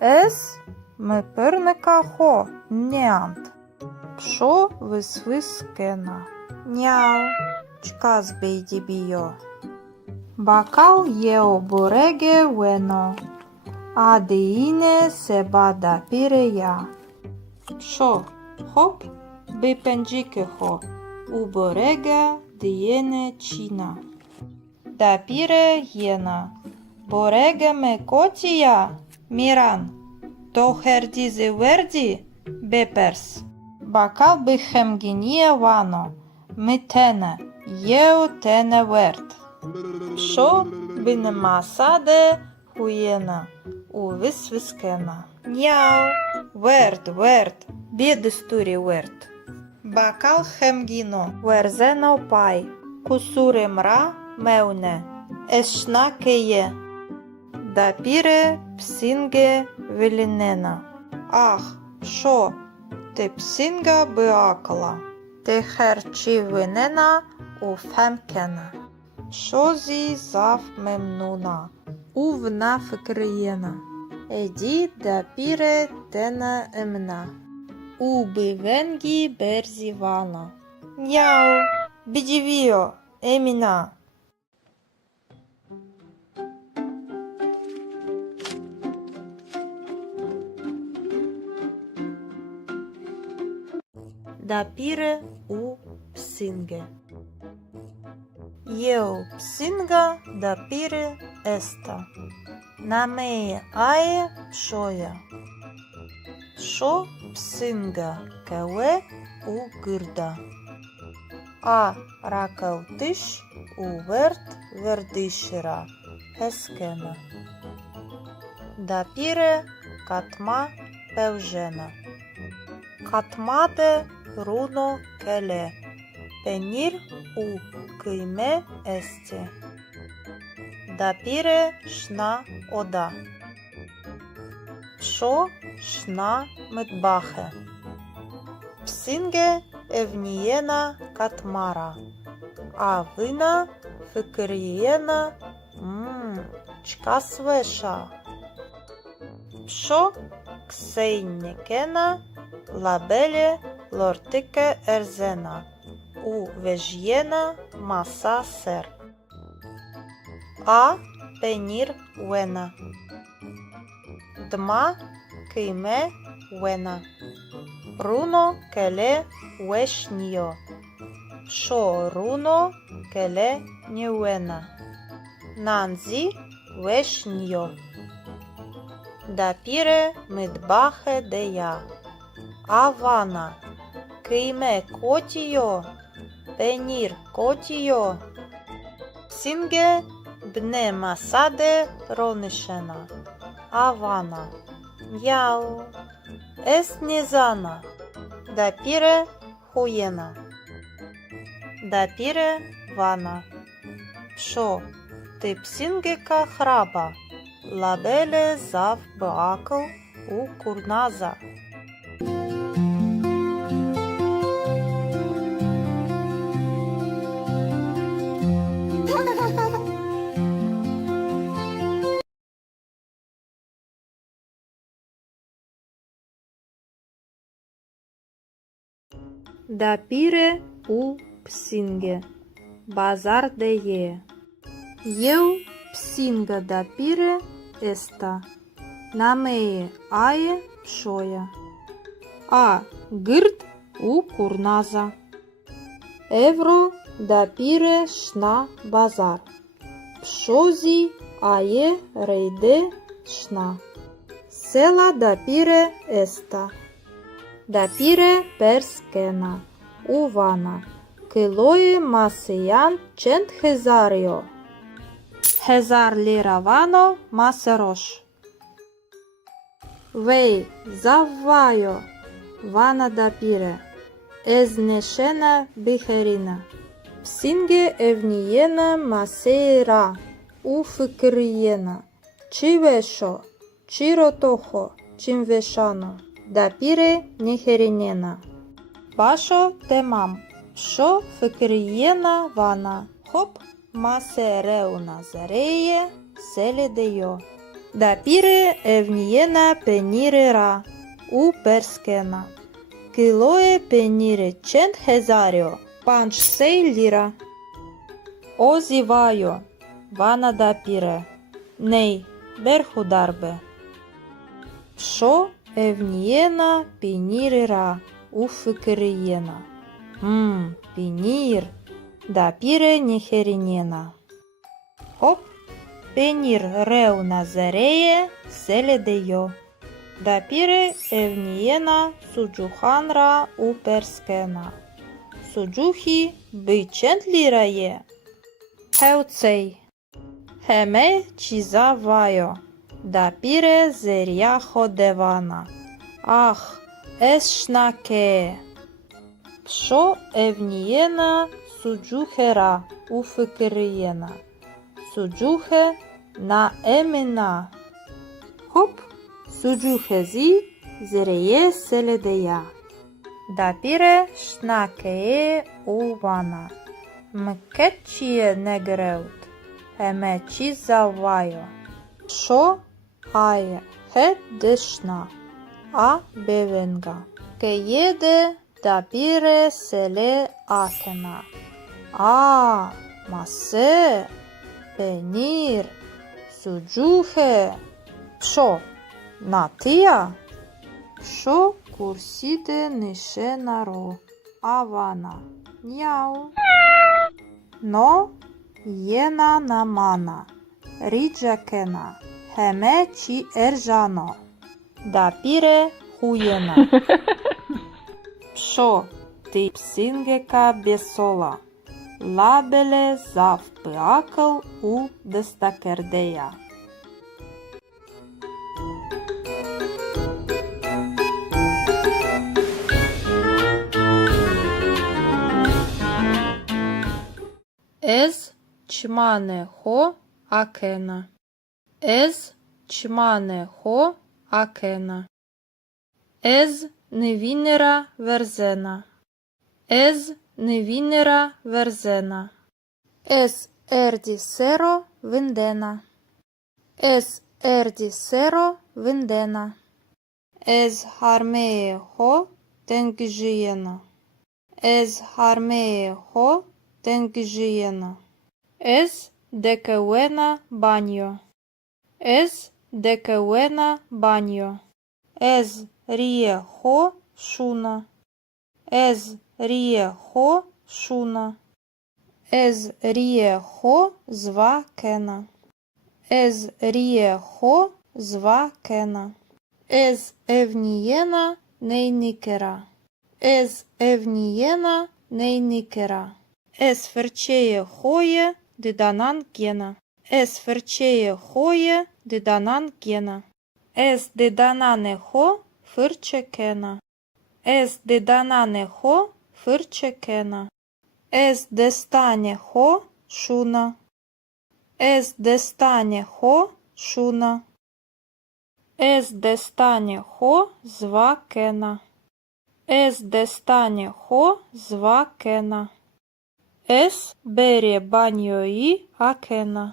Es mi pırnıka ho neant. Pşo vysviskena. Njau, çkaz beydibiyo. Bakal eu borege veno. Adeine seba dapire ya. Pşo, hop, bipenjike ho. U borege diene çina. Dapire jena. Borege me kotia, Miran. To herdizi verdi, bepers. Bakal bihem ginie vano. Mi tene, eu tene vert. Pşo bine masade huyena. U vysviskena. Njau, vert, biedisturi vert. Bakal hemgino, verzeno pai. Kusure mra meune. Eșnakeje. Dapire psinge vilinena. Ah, pşo, te psinga beakla. Te herci vinena u femkena. Pşozi zaf memnuna. U vna fıkriyena. Edi dapire tena emna. U bivengi berzi vana. Njau, bidivio, emina. Dapire u psinge. Eu psinga dapire esta. Namee ae pşoja. Pşo psinga rakăue u gârdă. A rakăutiș u vert verdișira heskenă. Dapire katma pevjenă. Katmade runo kele. Penir u câime este. Dapire șna oda. Pșo șna mătbahe. Psinge evniena katmara. Avina făcăriena çka sveșa. Pșo kseinekena labele lortike erzena. U vejjena masa ser. A penir wena. Dma câime wena. Runo kele weșnio. Pșo runo kele niwena. Nanzi weșnio. Dapire mătbahe de ea. Avana câime cotio. Penir cotio. Psinge bne masade ronishena. Avana. Iau. Es nizana. Dapire huiena. Dapire vana. Pșo ты psinge-ca hraba. Labele zav băacăl u curnaza. Dapire u psinge. Bazar de e. Eu psingă dapire esta. Namee aie pșoia. A gârd u curnaza. Evro dapire șna bazar. Pșozi aie reide șna. Sela dapire esta. Dapire perskena. Uvana. Câloie maseian cent hezario. Hezar lira vano maseroș. Vei zavaio. Vana dapire. Eznešena biherina. Psinge evniena maseira. U făcăriena. Civešo. Cirotoho. Cimveșano. Dapire neherinena. Pașo temam. Pșo făcăriena vana. Hop masereuna zăreie sele de eu. Dapire evniena penire ra. U perskena. Câloie penire cent hezario. Panș sei lira. O zivaio. Vana dapire. Nei berhu darbe. Pșo evniena penire ra. U făcăriena. Penir. Dapire neherinena. Hop, penir reuna zăreie sele de eu. Dapire evniena sujuhanra u perskena. Sujuhi băicent lira e. Heuței. Heme ciza vaio. Dapire zeria hodevana. Ah, eshnake. Pșo evniena sujuhera u făcăriena. Sujuhe na emina. Hop, sujuhezi zereye sele de ea. Dapire șnakee u vana. Mkecie negreut. Heme ci zavaio. Pșo aie he deșna. A bevenga. Că jede dapire sele akena. A mase. Penir. Sujuhe. Pșo natia. Pșo curside nishenaro. Avana. Niau. No jena namana. Rijakena. Heme ci erjano. Dapire huiena. Pşo ti psingeka besola. Labele zav pıakıl u destakerdeya. Ez çmane ho akena. Ez çmane ho akena. Ez невінера верзена. Ez невінера верзена. Ez erdi sero vindena. Ez erdi sero vindena. Ez harmeye ho dengijiyena. Ez harmeye ho dengijiyena. Ez dekewena banyo. Ez dekewena banyo. Ez rije ho šuna. Ez rije ho šuna. Ez rije ho zva kena. Ez rije ho zva kena. Ez evnijena nejnikera. Ez evnijena nejnikera. Ez ferčeje hoje didanan gena. Ez ferčeje hoje didanan gena. Ez didanane ho fırçekena. Ez didanane ho fırçekena. Ez destane ho šuna. Ez destane ho šuna. Ez destane ho zva kena. Ez destane ho zva kena. Ez bere banjoi akena.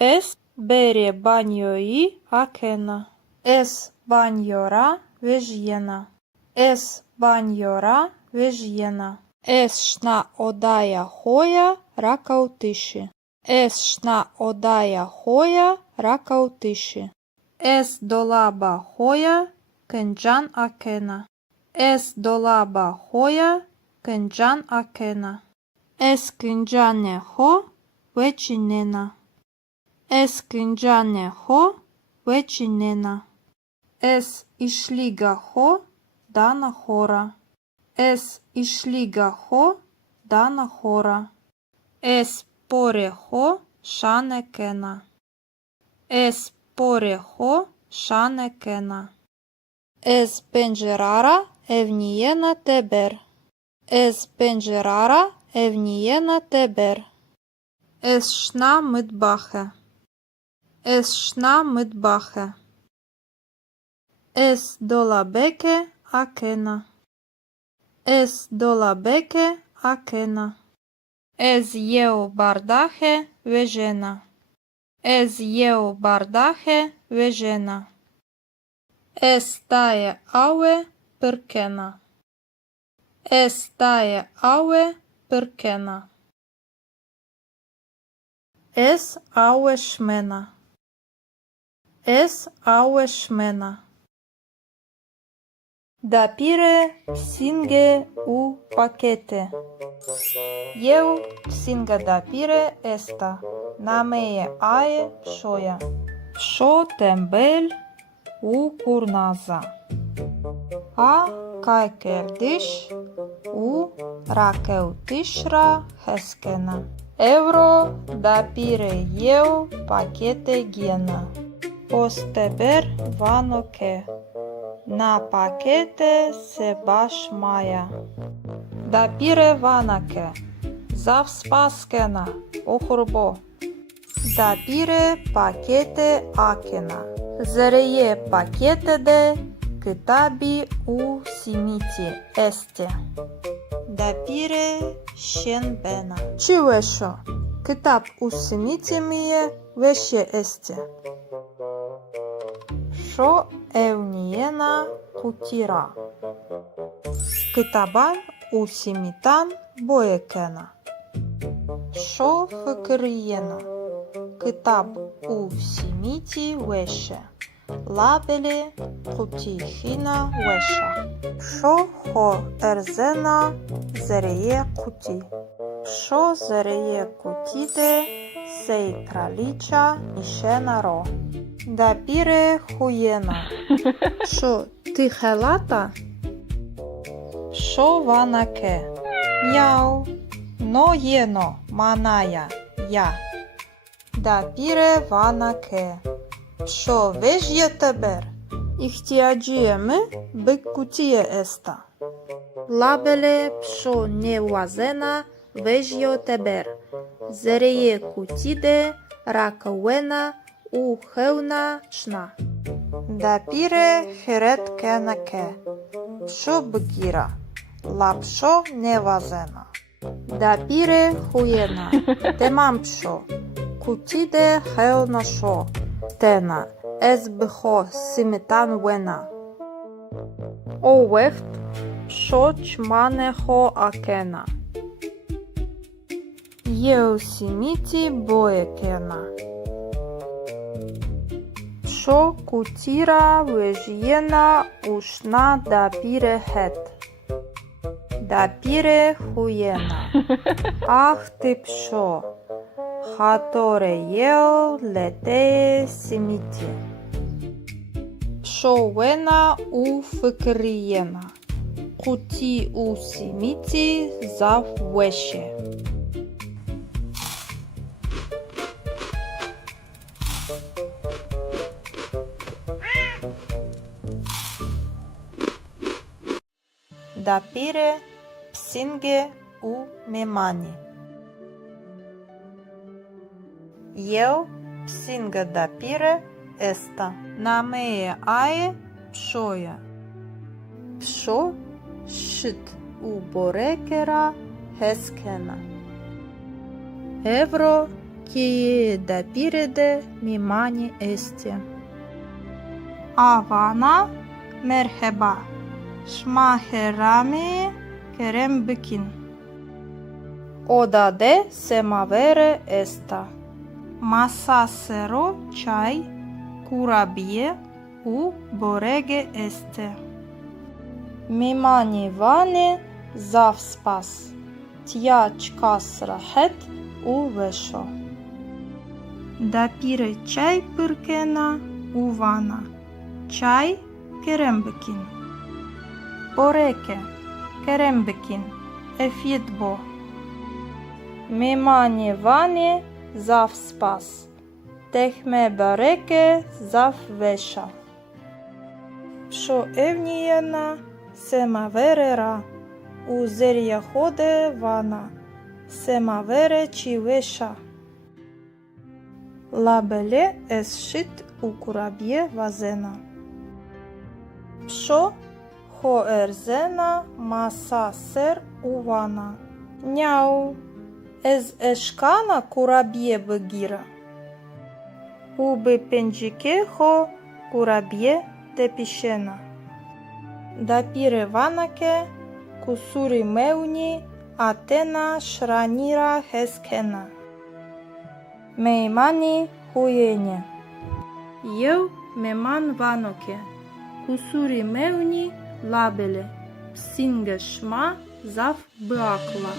Ez bere banjoi akena. Ez banjora vežjena. Ez banjora vežjena. Ez šna odaja hoja rakautiši. Ez šna odaja hoja rakautiši. Ez dolaba hoja kencan akena. Ez dolaba hoja kencan akena. Ez kincane ho veçinena. Ez kincane ho veçinena. Ez išliga ho dana hora. Ez išliga ho dana hora. Ez pore ho šane kena. Ez pore ho šane kena. Ez pencerara evnijena teber. Ez pencerara evnijena teber. Ez šna mıtbahe. Ez šna mıtbahe. Ez dolabeke akena. Ez dolabeke akena. Ez jeu bardahe vežena. Ez jeu bardahe vežena. Ez taje aue pırkena. Ez taje aue pırkena. Ez aue šmena. Ez aue šmena. Dapire psinge u pakete. Eu psinga dapire esta. Nameje ae pšoja. Pšo tembel u kurnaza. A kaj kerdiš u rakeutishra heskena. Euro dapire eu pakete gena. Posteber vanoke. Na pakete se baš maja. Dapire vanake. Zav spaskena. Ohurbo. Dapire pakete akena. Zreje pakete de kitabi u simiti este. Dapire şenbena. Çiveşo. Kitap u simiti miye veşe este. Şo evniyena kutira. Kitaban u simitan boyekena. Şo fıkıriyena. Kitap u simiti veşe. Labele kutihina veşa. Şo ho erzena zereye kuti. Şo zereye kutide sej kraliça nişena ro. Dapire huyena. Şo ti helata? Шо вана ке? Няу. Но єно маная я. Да піре вана ке. Шо вежє тебер? Іхтіаджієми биккутіє еста. Лабеле пшо не вазена вежє тебер. Зереє кутіде ракауена у хевна чна. Да піре херет ке на ке. Пшо бгіра. Лапшо не вазена. Да піре хуєна. Темам пшо. Кутіде хевна шо. Тена. Ez bho simitan wena. O wecht psho chmane ho akena. Yeu simiti boekena. Psho kutira vejjena ushna da pire het. Da pire huyena. Ах ти пшо. Хаторе єо лете сіміті. Пшовена у фикрієна. Куті у сіміті заввеще. Дапіре псінге у мемані. Eu psinga da pire esta. Namee ae pshoya. Psho shit u borekera heskena. Evro kie da pire de mimani esti. Avana merheba. Shmaherami kerem bikin. Oda de semavere esta. Masasero çay kurabiye u borege este. Mimani vani zav spas. Tya çkas rahet u veşo. Da pire çay pırkena u vana. Çay kerembekin. Boreke kerembekin. Efitbo. Mimani vani zav spas. Tehme bareke zav veša. Pšo evnijena semaverera. Uzerja hode vana. Semavere či veša. Labele es shit u kurabje vazena. Pšo ho erzena masa ser u vana. Njau. Ez eşkana kurabiye bıgira. Ubi pencike ho kurabiye tepişena. Da pire vanake kusuri mevni atena shranira heskena. Meimani huyene. Eu meman vanoke. Kusuri mevni labele. Psinge shma zav bıakla.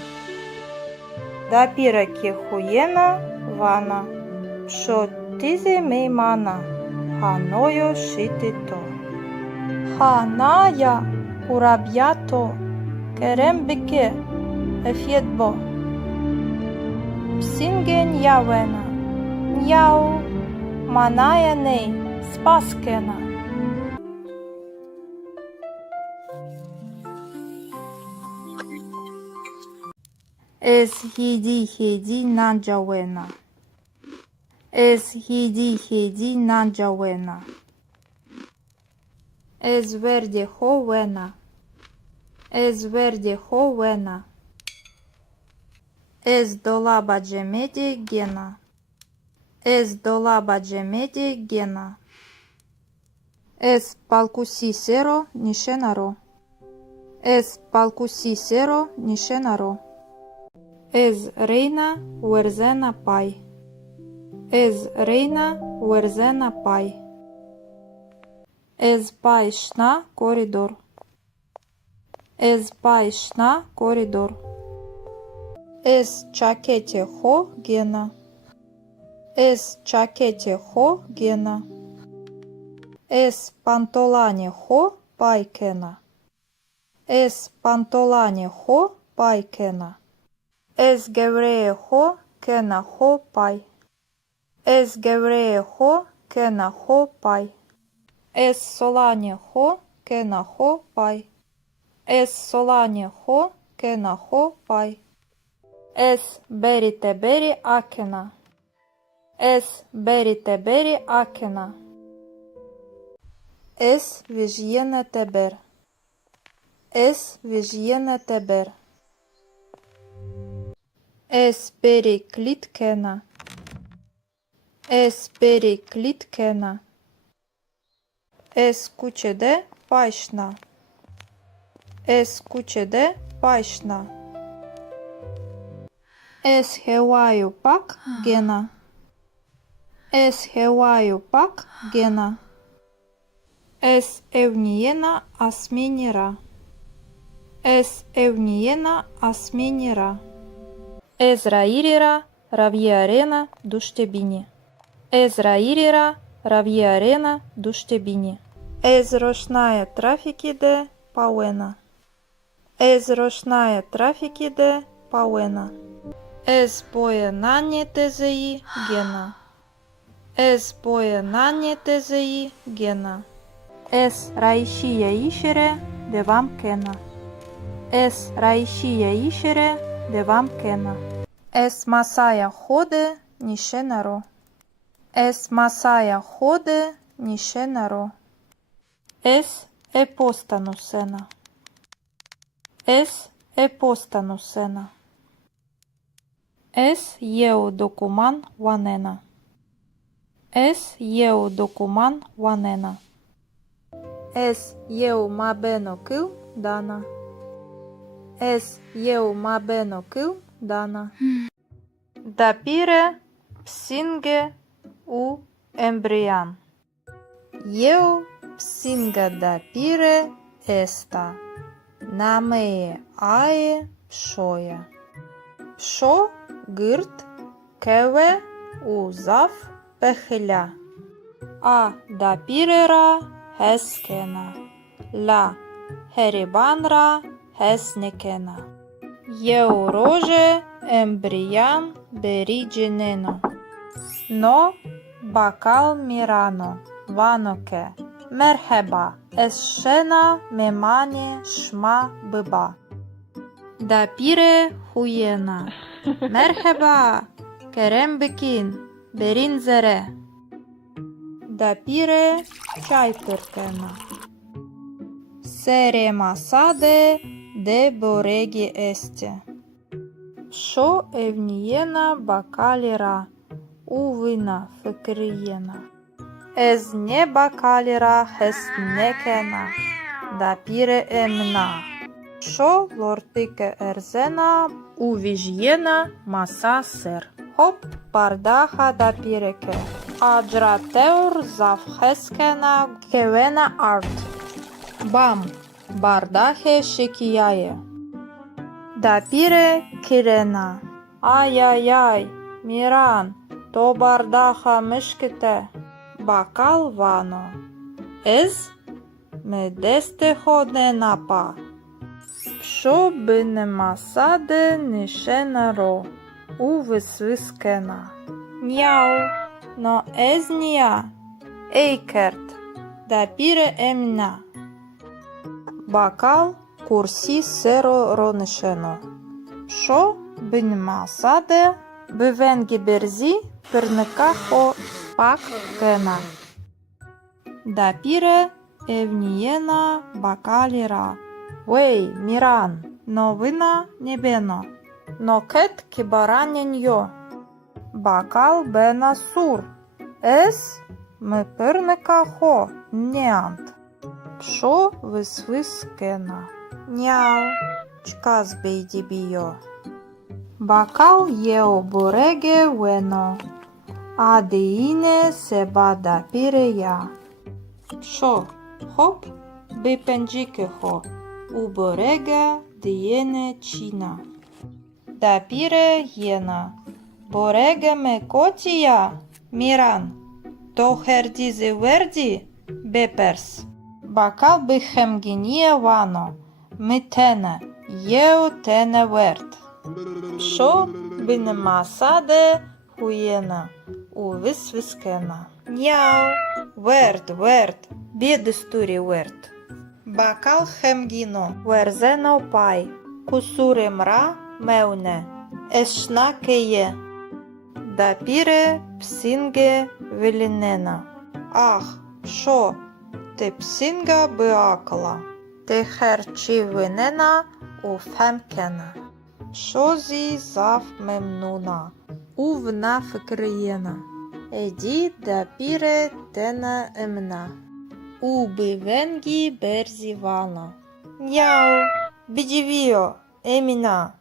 Da pire ki huyena vana. Pšo tizi meimana. Hanoyo shitito. Hanaya kurabyato. Kerem bike. Efyetbo. Psingen yavena. Njau. Manaya nei. Spaskena. Ez hidi nanjawena. Ez hidi nanjawena. Ez verde hovena. Ez verde hovena. Ez dolaba cemedi gena. Ez dolaba cemedi gena. Ez palkusi sero nishenaro. Ez palkusi sero nishenaro. Ez reina uerzena pai. Ez reina uerzena pai. Ez pai shna koridor. Ez pai shna koridor. Ez çakete ho gena. Ez çakete ho gena. Ez pantolani ho paikena. Es pantolane ho pai kena. Es gevreye ho kena ho pai. Es gevreye ho kena ho pai. Es solane ho kena ho pai. Es solane ho kena ho pai. Es berite beri akena. Es berite beri akena. Es vijyene teber. Es vijyene teber. Es beri klitkena. Es beri klitkena. Es kuçede paşna. Es kuçede paşna. Es hevaju pak gena. Es hevaju pak gena. Es evniyena asmenira. Es evniyena asmenira. Es rairira ravierena duştebini. Es rairira ravierena duştebini. Es roşnaya trafikide pawena. Es roşnaya trafikide pawena. Es pojenanje tezeji gena. Es pojenanje tezeji gena. Es raişiye işere devam kena. Es raişiye işere devam kena. Es masaya hode nişenaro. Es masaya hode nişenaro. Es epostanusena. Es epostanusena. Es eu dokuman vanena. Es eu dokuman vanena. Es eu mabeno kıl dana. Es eu mabeno kıl dana. Dapire psinge u embrian. Eu psinga dapire esta. Nameye ae pşoya. Pşo gırt keve u zaf pehля. A dapirera heskena. La heribanra hesnekena. Eu roje embrian berigeneno. No bakal mirano vanoke. Merheba esşena memani şma bıba. Dapire huyena. Merheba kerem bikin berin zere. Dapire çay pırkena. Sere masade de boregi este. Şo evniyena bakalira uvina fikriyena. Ez ne bakalira hesnekena. Dapire emna. Şo lortike erzena uvijyena masa ser. Hop bardaha dapireke. Ajrateur zavheskena kevena art. Bam bardahe şekiyaye. Dapire kirena. Ay ay ay miran to bardaha mışkite. Bakal vano. Ez me deste hodne napa. Pşo bine masade nişenaro. U vysviskena. Niau. No ez nia. Eikert. Dapire emna. Bakal kursi sero ronişeno. Pşo bine masade bivengi berzi pırnıka ho pak kena. Dapire evniyena bakalira. Wey miran, novina nebeno. Noket kibaranenyo. Bakal bena sur. Es mi pırnıka ho neant. Pşo vysviskena. Niau, çkaz beydibiyo. Bakal yeo borege veno. Adeine seba dapire ya. Pşo hop bipencike ho. U borega diene çina. Dapire jena. Borege me kotia. Miran. To herdizi verdi. Bepers. Bakal bihemginie vano. Mitene, yeo tene wert. Що бинемасаде хуєна, у висвискена. Няу, верт, бідестурі верт. Бакал хемгіно, верзено пай, кусури мра меуне, ешна кеє. Дапіре псінге велінена. Ах, що, ти псінга биакала, ти херчі винена у фемкена. Що зі зав мемнуна, увна фикриєна. Еді дапіре тена емна. Уби венгі берзі вана. Няу, бідівіо, еміна.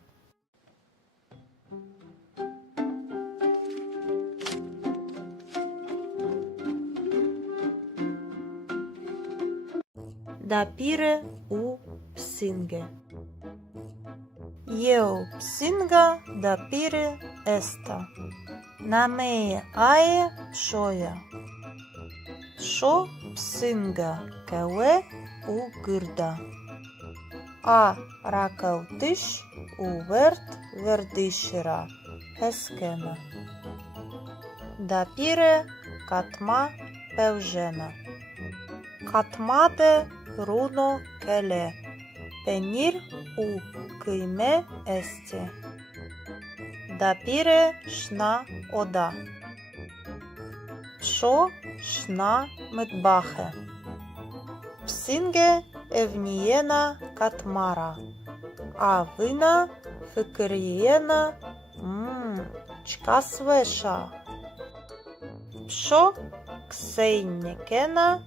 Дапіре у псинге. Єу псинга дапіре еста. Намеє ае шоя. Шо псинга кеве у гирда. А ракалтиш у верт вердишера ескена. Дапіре катма певжена. Катмаде руно келе. Пенір у кийме есте. Дапіре шна ода. Шо шна медбахе. Псинге евнієна катмара. А вина фикирієна чкасвеша. Шо ксейнікена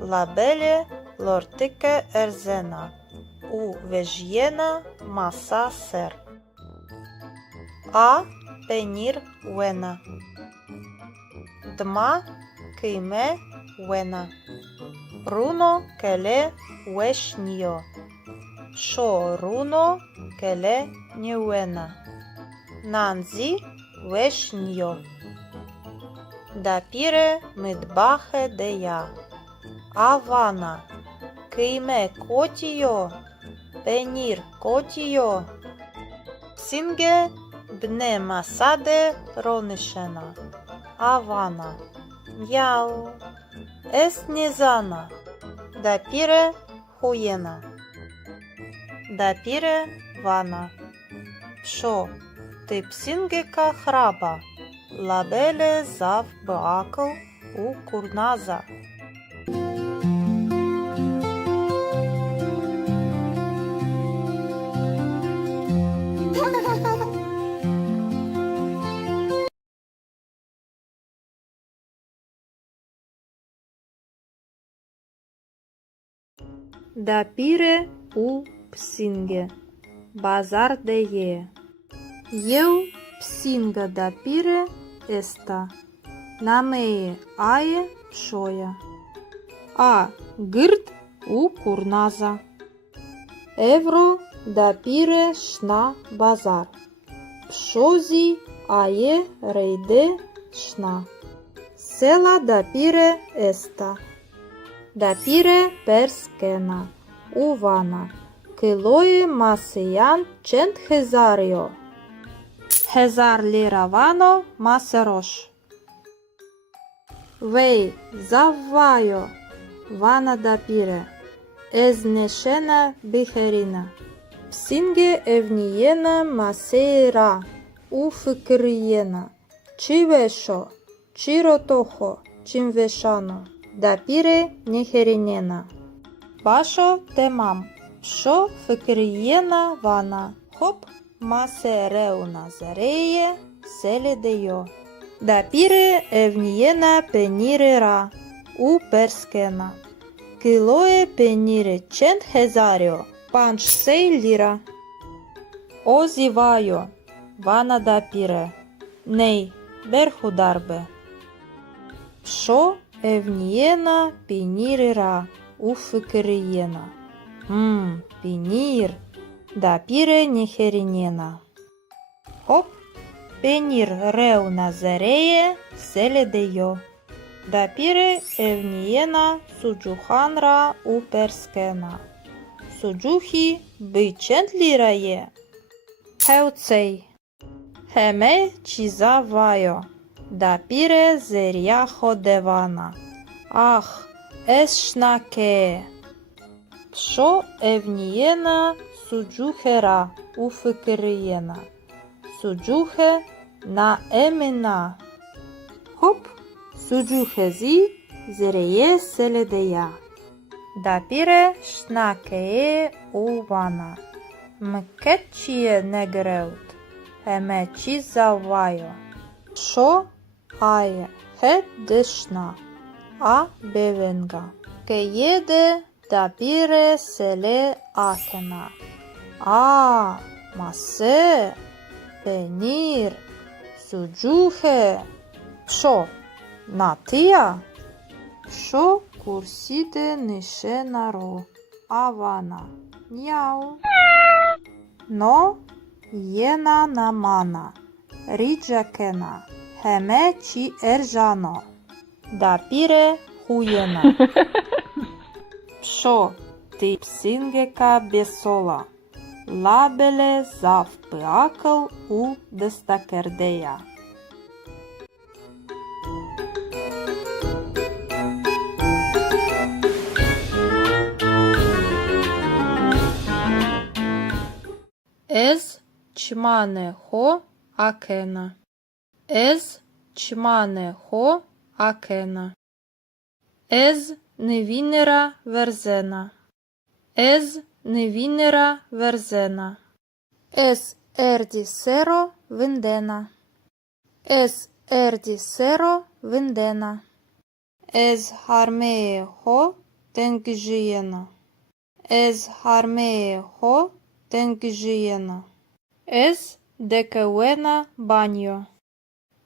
лабеле лортике ерзена. У вежєна маса сер. А пенір вена. Дма кийме вена. Руно келе вешньо. Шо руно келе ньюена. Нанзі вешньо. Дапіре мидбахе дея. Авана кийме котіо. Пенір котіо. Псінге бне масаде ронишена. Авана. Яу. Еснізана. Дапіре хуєна. Дапіре вана. Шо, ти псінгека храба. Лабеле зав баакл у курназа. Дапіре у псінге. Базар деє. Єу псінга дапіре еста. Намеє ає пшоя. А гирд у курназа. Евро дапіре шна базар. Пшозі ає рейде шна. Села дапіре еста. Дапіре перскена. Увана. Килоє масиян чент хезаріо. Хезар ліра вано масерош. Вей, заввайо. Вана дапіре. Езнешена біхеріна. Псінге евнієна масейра. Уфикриєна. Чивешо. Чиротохо. Чимвешано. Дапіре нехерінєна. Башо темам. Шо фикриєна вана. Хоп масереуна зареє селедеyo. Дапіре евнієна пенірера. У перскена. Килоє пеніре чент хезаріо. Панч сей ліра. Озівайо. Вана дапіре. Ней, берхударбе. Шо евнієна пінірера. У фикриєна. Пінір. Дапіре нехерінєна. Хоп. Пенір реуна зареє селедеyo. Дапіре евнієна суджуханра у перскена. suđuhi bi 100 liraje. Heucej. Heme çizavayo. Dapire zeriaho devana. Ah, es şnake. Pşo evniyena suđuhera ufıkırıyena. Suđuhe na emina. Hop, suđuhezi zereye seledeya. Dapire şnakeye uvana. Mketçiye negreut. Heme çizavayo. Pşo aye he dışna. A bevenga. Keyede dapire sele akena. A mase. Penir. Suđuhe. Pşo natija. Pşo kurside nişenaro. Avana. Njau. No jena namana. Riđakena. Heme çi eržano. Dapire hujena. Pşo ti psingeka besola. Labele zav pıakăl u destakerdeya. Ez çmane ho akena. Ez çmane ho akena. Ez nevinera verzena. Ez nevinera verzena. Ez erdi sero vindena. Ez erdi sero vindena. Ez harmee ho tengžijena. Ez harmee ho tengžijena. Ez dekeuena banjo.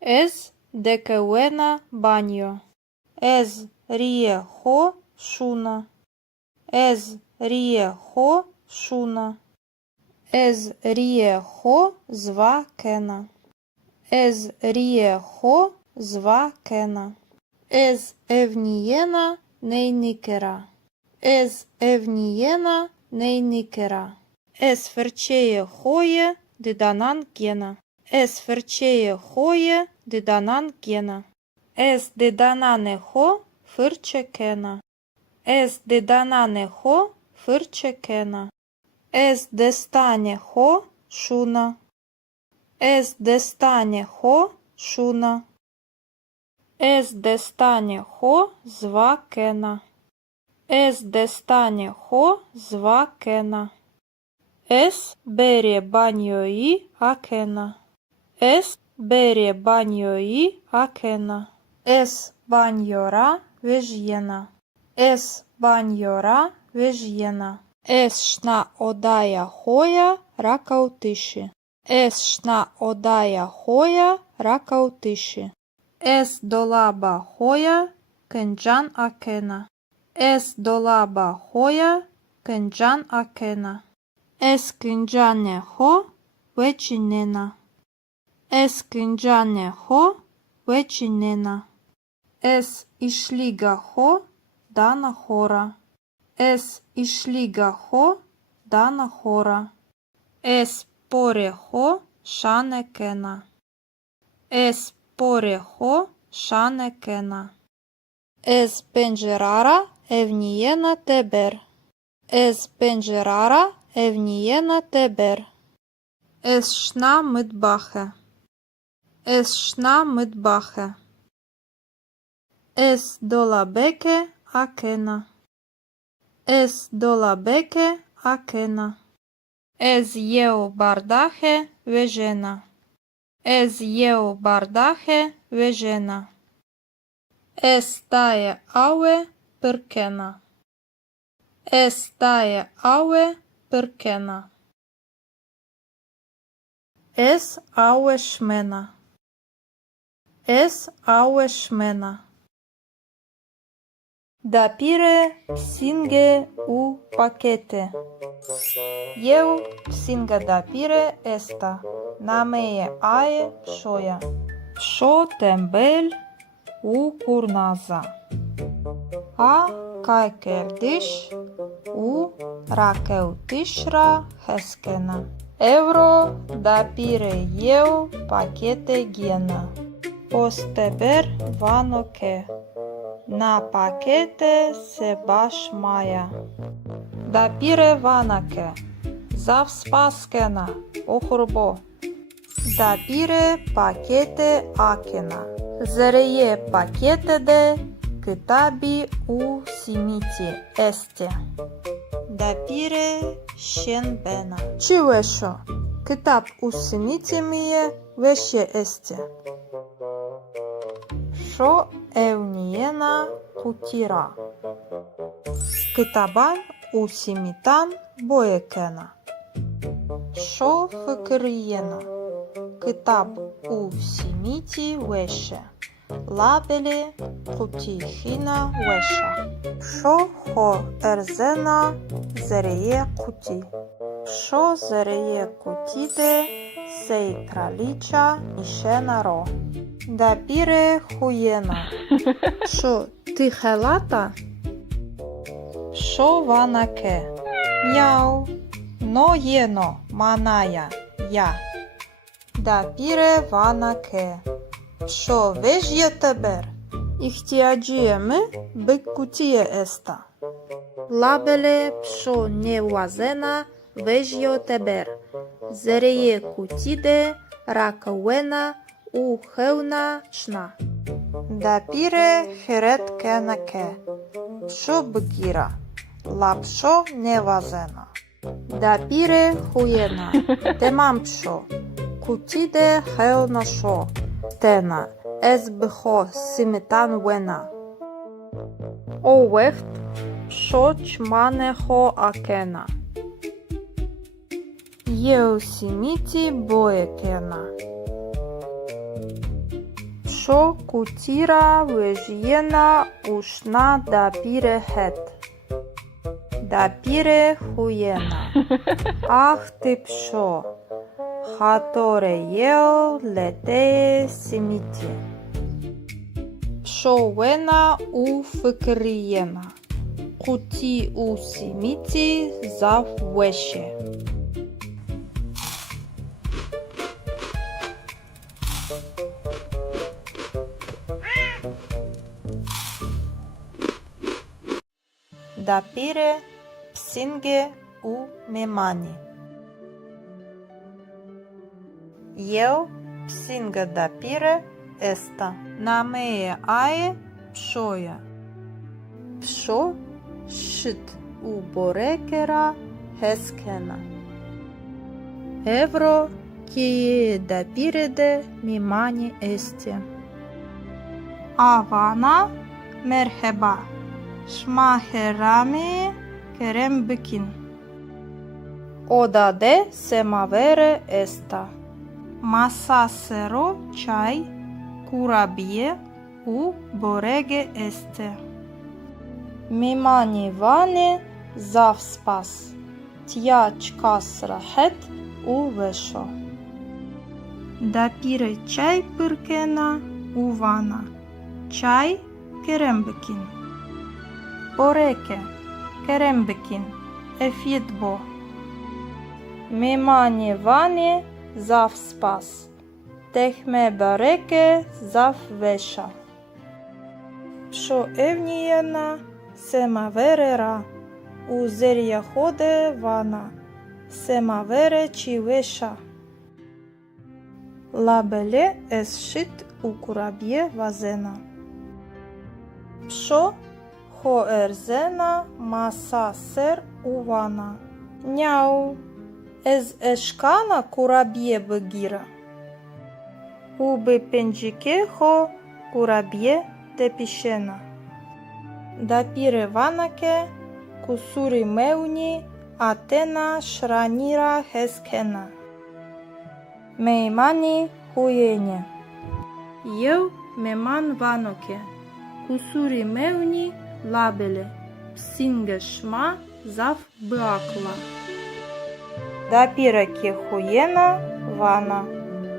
Ez dekeuena banjo. Ez rie ho šuna. Ez rie ho šuna. Ez rie ho zvakena. Ez rie ho zvakena. Ez evnijena nejnikera. Ez evnijena nejnikera. Ez ferčeje hoje didanan gena. Ez ferčeje hoje didanan gena. Ez didanane ho fırçekena. Ez didanane ho fırçekena. Ez destane ho šuna. Ez destane ho šuna. Ez destane ho zvakena. Ez destane ho zvakena. Es bere banjoi akena. Es bere banjoi akena. Es banjora vežjena. Es banjora vežjena. Es šna odaja hoja rakautiši. Es šna odaja hoja rakautiši. Es dolaba hoja kenjan akena. Es dolaba hoja kenjan akena. Es kenjane ho večinena. Es kenjane ho večinena. Es išliga ho dana hora. Es išliga ho dana hora. Es pore ho šanekena. Es pore ho šanekena. Es penjerara evnijena teber. Es penjerara evnijena teber. Es šna mıtbahe. Es šna mıtbahe. Es dolabeke akena. Es dolabeke akena. Ez jeu bardahe vežena. Ez jeu bardahe vežena. Es taje aue pırkena. Es taje aue pırkena. Es aue šmena. Es aue šmena. Dapire psinge u pakete. Eu psinga dapire esta. Nameye aye pšoja. Pšo tembel u kurnaza. A kaj kerdiš u Ракеутишра хескена. Евро да пире ел пакете гена. Постебер ваноке. На пакете се баш мая. Да пире ванаке. Зав спаскена. Охурбо. Да пире пакете акена. Зерее пакете де китаби у симити есте. Да пире шенбена. Чуешо? Китаб у симити мие веше есте. Шо евниена кутира. Китабан у симитан боекена. Шо фикриена. Китаб у симити веше. Лабеле кутихина веша. Шо хо ерзена зерее кути. Шо зерее кутиде сей кралича нишена ро. Да пире хуена. Шо ти хелата? Шо ванаке. Няу. Но ено маная я. Да пире ванаке. Шо вежje тебер? Ихтиаджиеме бек кутие еста. Лабеле пшо не вазена вежjo тебер. Зерее кутиде ракауена у хеуна шна. Да пире херет кенаке. Пшо бгира. Лапшо не вазена. Да пире хуена. Темам пшо. Кутиде хеуна шо. Тена, ез бхо симитан вена. О вехт, шо чмане хо акена. Еу симити боекена. Шо кутира вежиена ушна да пире хет. Да пире хуена. Ах ти пшо. Хаторе ел лете симити. Пшовена у фикриена. Кути у симити зав веше. Да пире псинге у мемани. Ел псинга да пире еста. Намее ае пшоя. Пшо шит у борекера хескена. Евро кие да пиреде мимани есте. Авана мерхеба. Шмахерами керем бикин. Одаде семавере еста. Масасеро чай курабие у бореге есте. Мимани ване зав спас. Тя чкас рахет у вешо. Да пире чай пиркена у вана. Чай керембекин. Бореке керембекин. Ефидбо. Мимани ване зав спас. Техме бареке зав веша. Пшо евниена семаверера. У зерия ходе вана. Семавере чи веша. Лабеле ес шит у курабие вазена. Пшо хо ерзена маса сер у вана. Няу. Ез ешкана курабие бгира. Убе пенджике хо курабие тепишена. Да пире ванаке кусури меуни атена шранира хескена. Меймани хуене. Ев меман ваноке. Кусури меуни лабеле. Псинге шма зав бакла. Да пире ке хуена вана.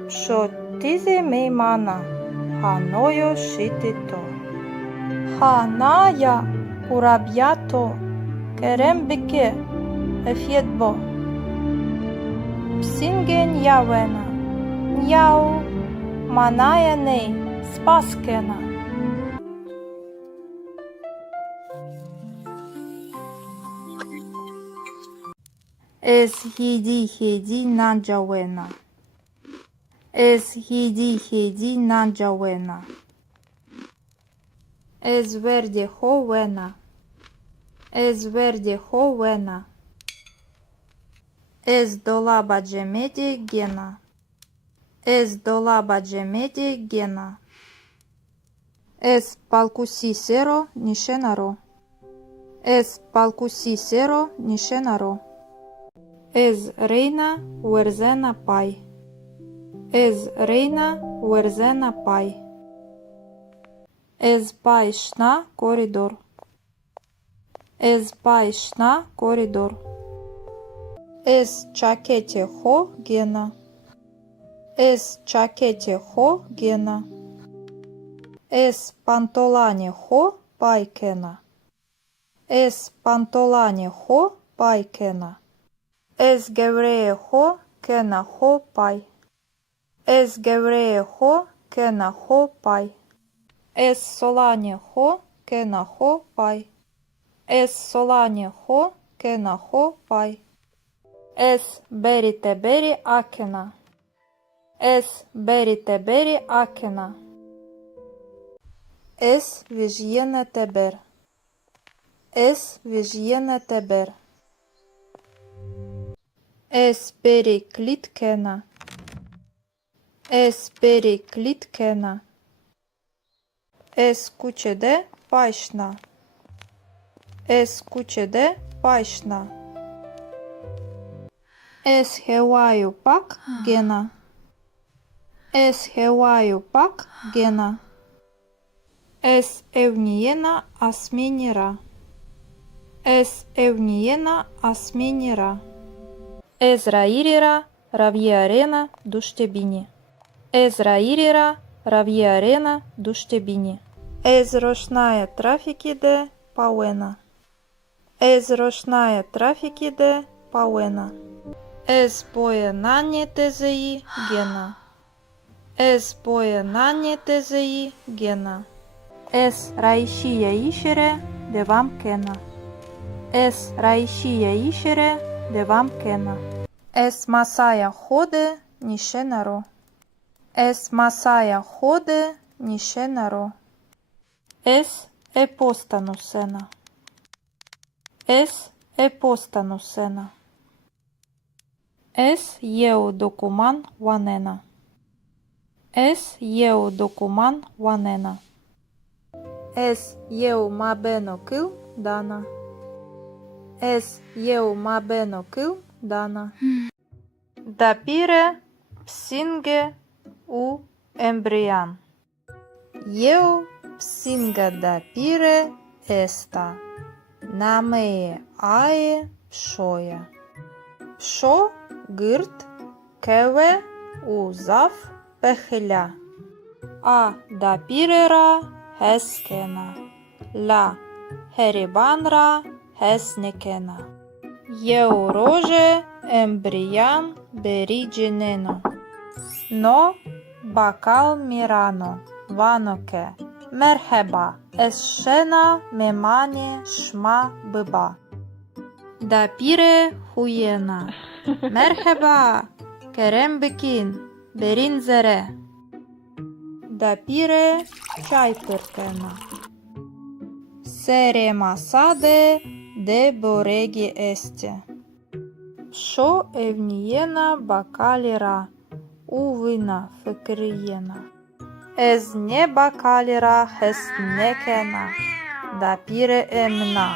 Пшо тизе меймана. Ханойо шитито. Ханая курабято. Керембеке efjetbo. Psingen javena. Njau manaya nei spaskena. Ez hidi nanjawena. Ez hidi nanjawena. Ez verde hovena. Ez verde hovena. Ez dolaba cemedi gena. Ez dolaba cemedi gena. Ez palkusi sero nishenaro. Ez palkusi sero nishenaro. Ez reina uerzena pai. Ez reina uerzena pai. Ez pai shna koridor. Ez pai shna koridor. Ez çakete ho gena. Ez çakete ho gena. Ez pantolane ho paikena. Ez pantolane ho paikena. Ez gevreye ho kena ho pai. Ez gevreye ho kena ho pai. Ez solane ho kena ho pai. Ez solane ho kena ho pai. Ez berite beri akena. Ez berite beri akena. Ez vijyene teber. Ez vijyene teber. Ez beri klitkena. Ez beri klitkena. Ez kuçede paşna. Ez kuçede paşna. Ez hevaju pak gena. Ez hevaju pak gena. Ez evniyena asminira. Ez evniyena asminira. Ez rairira ravierena duştebini. Ez rairira ravierena duştebini. Ez roşnaya trafikide pawena. Ez roşnaya trafikide pawena. Ez pojenanje tezeji gena. Ez pojenanje tezeji gena. Ez raişiye işere devam kena. Ez raişiye işere devam kena. Ez masaya hode nishenaro. Ez masaya hode nishenaro. Ez epostanu sena. Ez epostanu sena. Ez jeu dokuman vanena. Ez jeu dokuman vanena. Ez jeu mabeno kil dana. Ez jeu mabeno kil dana. Dapire psinge u embrian. Jeu psinga dapire esta. Nameye ae pšoja. Pšo gırt keve u zaf pehля. A dapirera heskena. La heribanra hesnekena. Jeu rože embrian berigeneno. No bakal mirano vanoke. Merheba esşena memane şma bıba. Dapire huyena. Merheba kerem bikin berin zere. Dapire çay pırkena. Sere masade de boregi este. Pşo evniyena bakalira uvina fikriyena. Ez ne bakalira hesnekena. Dapire emna.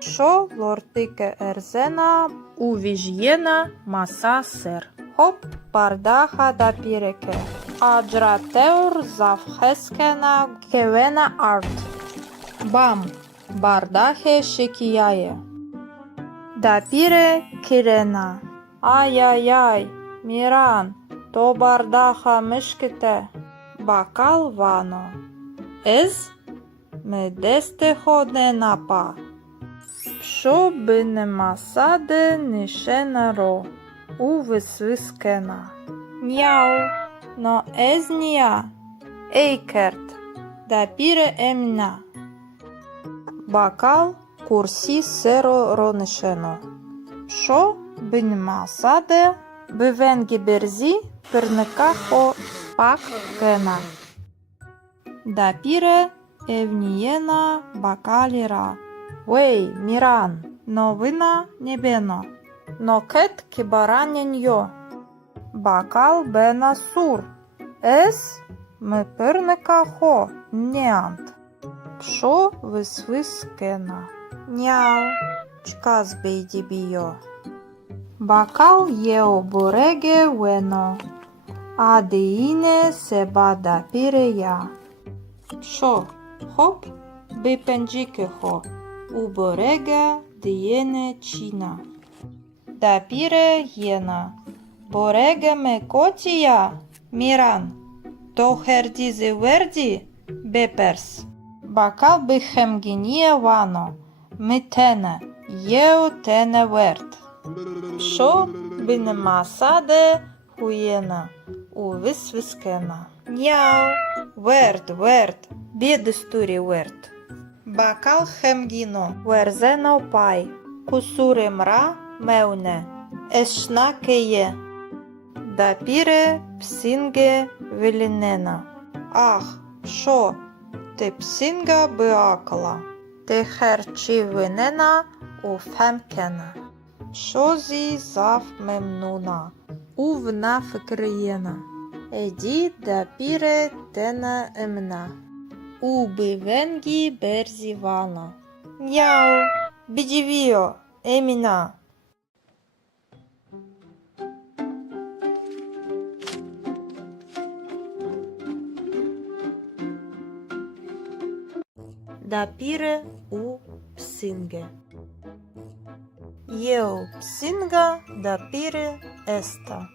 Pşo lortike erzena uvijyena masa ser. Hop bardaha dapireke. Ajrateur zavheskena kevena art. Bam bardahe şekiyaye. Dapire kirena. Ay ay ay miran to bardaha mışkite. Bakal vano. Ez me deste hodne napa. Що би нема саде, нишена ро. У висвискена. Няу. Но езнія. Ейкерт. Да піре емна. Бакал курсі серо ронишено. Що би нема саде, би венгі берзі пирника хо пак кена. Да піре евнієна бакаліра. Вей, міран, новина небено. Но кет кібараняньо. Бакал бена сур. Ес ми пирника хо неант. Що висвискена. Няу. Чказ бейді біо. Бакал є обореге вено. А деїне себа да піре я. Що? Хоп? Би пенджіки хо. Уборега диєне чіна. Да піре єна. Бореге ме котія. Міран. То херді зеверді? Беперс. Бакал би хемгініє вано. Ми тене. Єо тене верт. Що би нема саде хуєна. У висвискена. Няу. Верт. Бєдестурі верт. Бакал хемгіно. Верзено пай. Кусури мра меуне. Ешна кеє. Да піре псінге велінена. Ах, що? Ти псінга биакала. Ти херчі винена у фемкена. Що зі зав мемнуна. Увна фикриєна. Еді да піре тена емна. Уби венгі берзі вана. Няу, бідівіо, еміна. Да піре у псинге. Єо псинга да піре еста.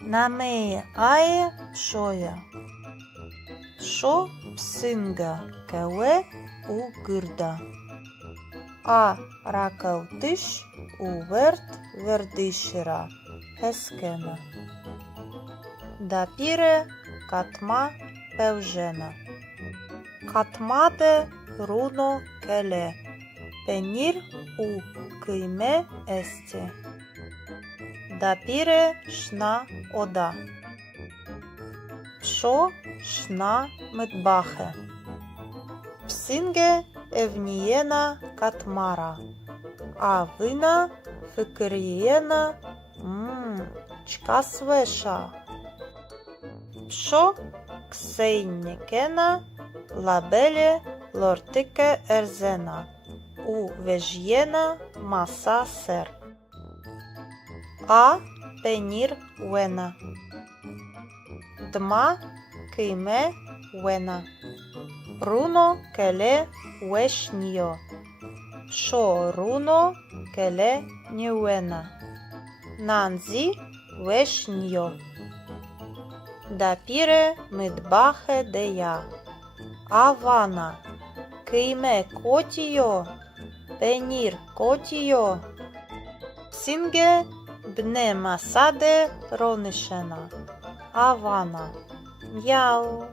Намеє ае шоя. Шо псинга кеве у гирда. А ракалтиш у верт вердишира. Ескена. Да піре катма певжена. Катмаде руно келе. Пенір у кийме есте. Да піре шна ода. Шо шна медбахе. Псинге евнієна катмара. А вина фикирієна чка свеша. Шо ксейнікена лабеле лортике ерзена. У вежєна маса сер. А пенір вена. Дма кийме вена. Руно келе вешньо. Шо руно келе ньюена. Нанзі вешньо. Да піре мидбахе дея. Авана. Кийме котіо. Пенір котіо. Сінге бне масаде ронишена. Авана. Яу.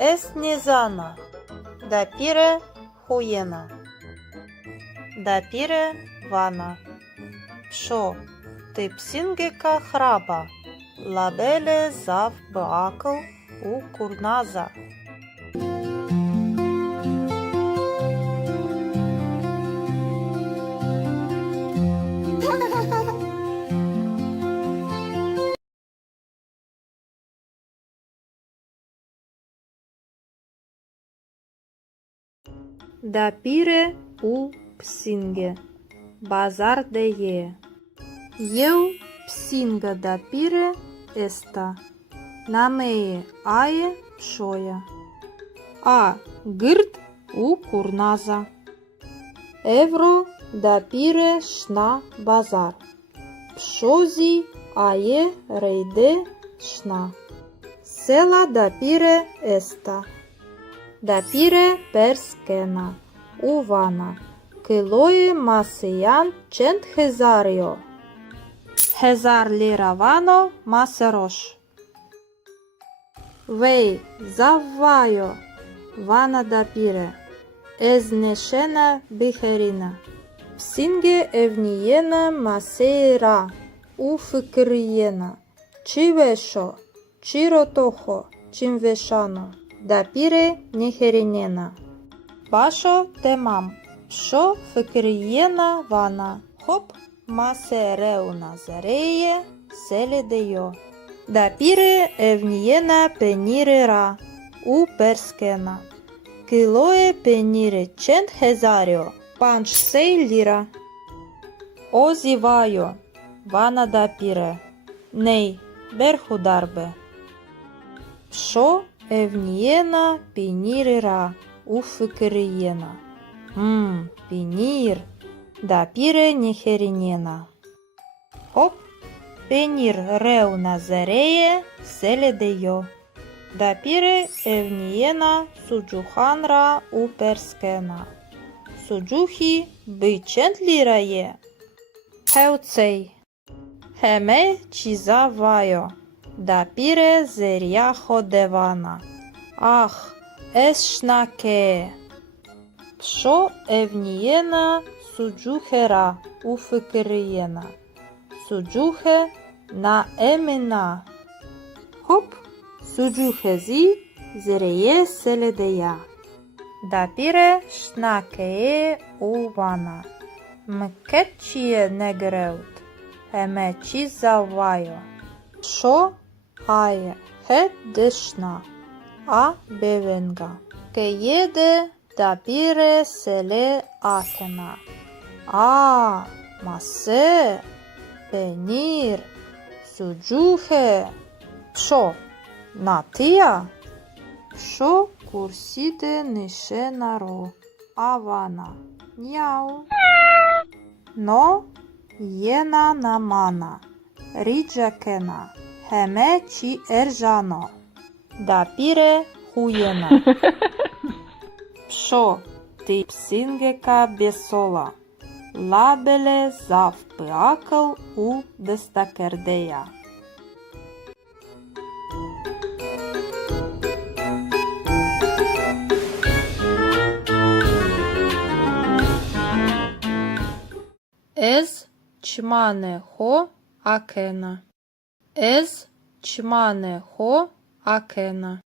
Ес нізана. Да піре хуєна. Да піре вана. Шо? Ти псінгека храба. Лабеле зав баакл у курназа. Да піре у псінге. Базар де є. Єу псінга да піре еста. Намеє ає пшоя. А гирд у курназа. Евро да піре шна базар. Пшозі ає рейде шна. Села да піре еста. Да піре перскена. Увана. Килои масиян чент хезарио. Хезар лира вано масерош. Вей заввайо вана дапире. Езнешена бихерина. Псинге евниена масейра. Уфикриена. Чивешо. Чиротохо. Чимвешано. Дапире нехеринена. Башо темам. Шо фикриена вана. Хоп. Масереуна зареє селедеyo. Дапіре евнієна пенірера у перскена. Килоє пеніре чент хезаріо. Панч сей ліра. Озівайо. Вана дапіре. Ней берхударбе. Шо евнієна пенірера у фикриєна. Пенір. Дапіре нехеринена. Хоп. Пенір реуна зареє селедеyo. Дапіре евнієна суджуханра у перскена. Суджухі бичент лірає. Хеуцей. Хеме чізавайо. Дапіре зеряхо девана. Ах, ешнаке. Пшо евнієна суджухера у фикриєна. Суджухе на емена. Хоп, суджухезі зреє селедея. Дапіре шнакеє у вана. Мкетчіє негреут. Емечі завайо. Шо ає хет дешна. А бевенга. Кеєде дапіре селе акена. Масе. Пенір, суджухе, шо, натия? Шо курсіде нишенаро, авана, няу. Но єна намана, ріджакена, хеме чи ержано, дапіре хуєна. Шо, ти псингека бесола. Лабеле завпиакъл у дестакердея. Ез чмане хо акена. Ез чмане хо акена.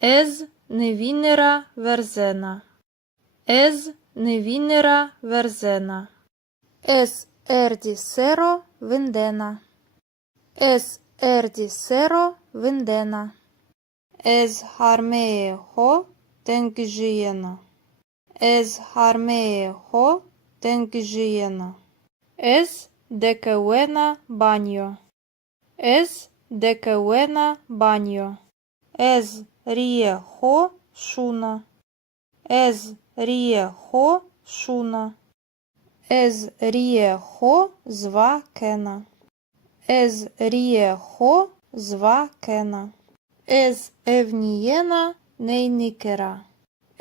Ез невінера верзена. Ез невінера верзена. Ес ерді серо виндена. Ес ерді серо виндена. Ез хармеє хо тенгжієна. Ез хармеє хо тенгжієна. Ез декеуена баньо. Ез декеуена баньо. Ез ріє хо шуна. Ез ріє хо шуна. Ез ріє хо зва кена. Ез ріє хо зва кена. Ез евнієна нейникера.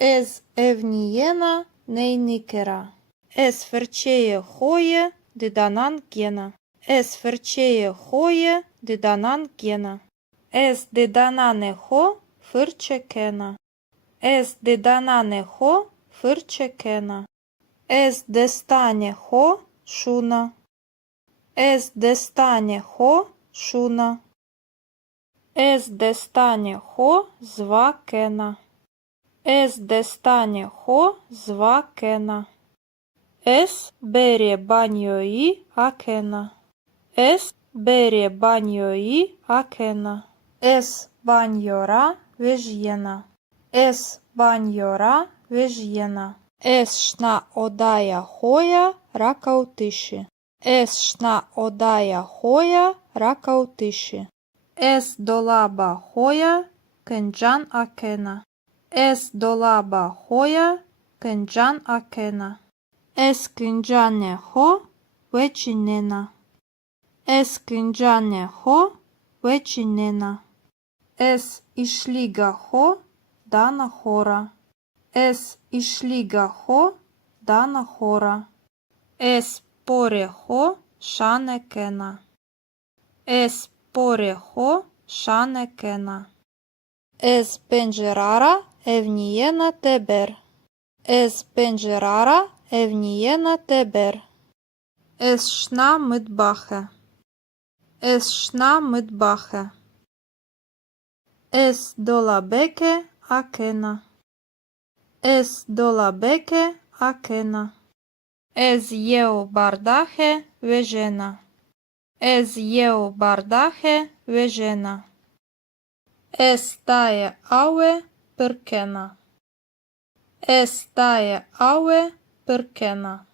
Ез евнієна нейникера. Ез ферчеє хоє диданан гена. Ез ферчеє хоє диданан гена. Ез диданане хо фирче кена. Ез диданане хо фирче кена. Ез дестане хо шуна. Ез дестане хо шуна. Ез дестане хо зва кена. Ез дестане хо зва кена. Ес бере баньої акена. Ес бере баньої акена. Ес баньора вежєна. Ес баньора вежєна. Ес шна одая хоя ракаутиші. Ес шна одая хоя ракаутиші. Ес долаба хоя кенджан акена. Ес долаба хоя кенджан акена. Ес кенджане хо вечінена. Ес кенджане хо вечінена. Ес ішліга хо дана хора. Ес ішліга хо dana hora. Es poreho shane kena. Es poreho shane kena. Es pencerara evniena teber. Es pencerara evniena teber. Es shna mitbache. Es shna mitbache. Es dolabeke akena. Es dolabeke akena. Ez yeu bardache vejena. Ez yeu bardache vejena. Es tae aue perkena. Es tae aue perkena.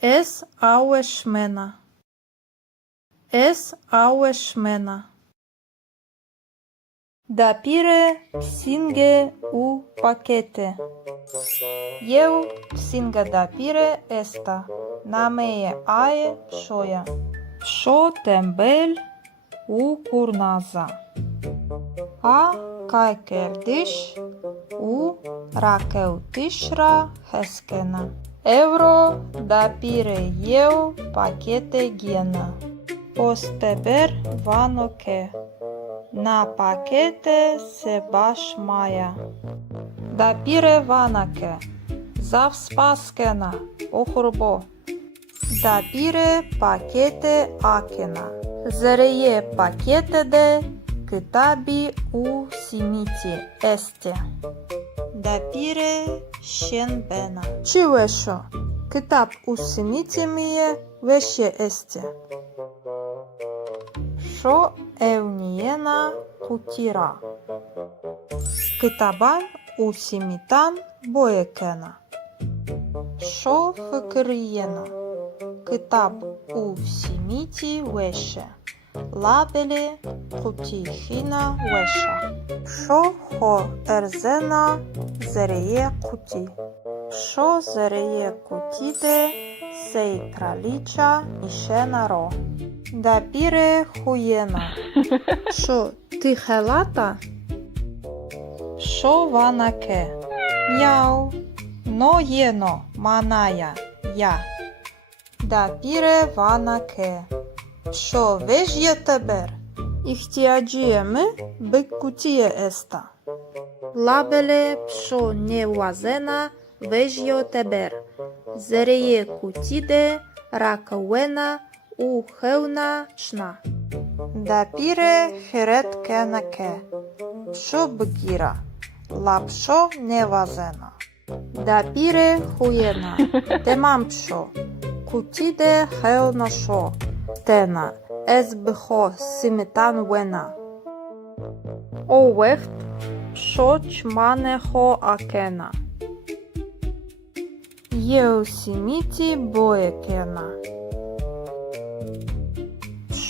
Es aue shmena. Es aue shmena. Dapire psinge u pakete. Eu psinga dapire esta. Namee ae pshoja. Psho tembel u kurnaza. A kaj kerdish u rakeutishra heskena. Euro dapire eu pakete gena. Posteber vanoke. Na pakete se baš maja. Dapire vanake. Zavspaskena. Ohurbo. Dapire pakete akena. Zereye pakete de kitabi u simiti este. Dapire shenbena. Чивешо. Китап у simiti mie veşe este. Şo evniyena kutira. Kitaban u simitan boyekena. Şo fıkıriyena. Kitap u simiti veşe. Labeli kutihina veşa. Şo ho erzena zereye kuti. Şo zereye kutide sej kraliça nişena ro. Dapire хуєна. Шо, ти хелата? Шо ванаке? Мяу. Но єно, маная, я. Dapire ванаке. Шо, веж є тебер? Ихтиаджиеме беккутие еста. Лабеле пшо не вазена веж йо тебер. Зерее кутиде ракауена u heuna shna. Dapire heret kenake. Psho bgira. Lapsho nevazena. Dapire huyena. Temam psho. Kutide heuna sho. Tena. Ez bho simitan wena. O wecht. Psho chmane ho akena. Yeu simiti boekena.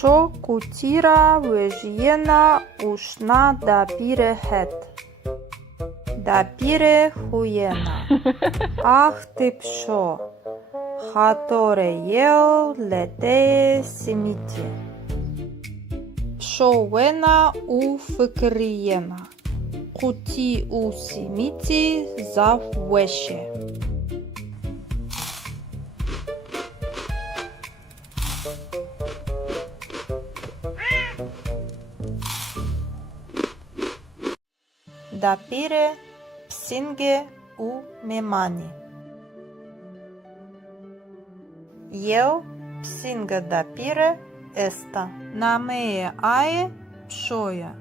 Şo kutira vejyena uşna dapire het. Dapire huyena. Ah ti pşo. Hatore yeo leteye simiti. Pşo wena u fıkriyena. Kuti u simiti zav veşe. Dapire psinge u memani. Eu psinga dapire esta. Namee ae pshoja.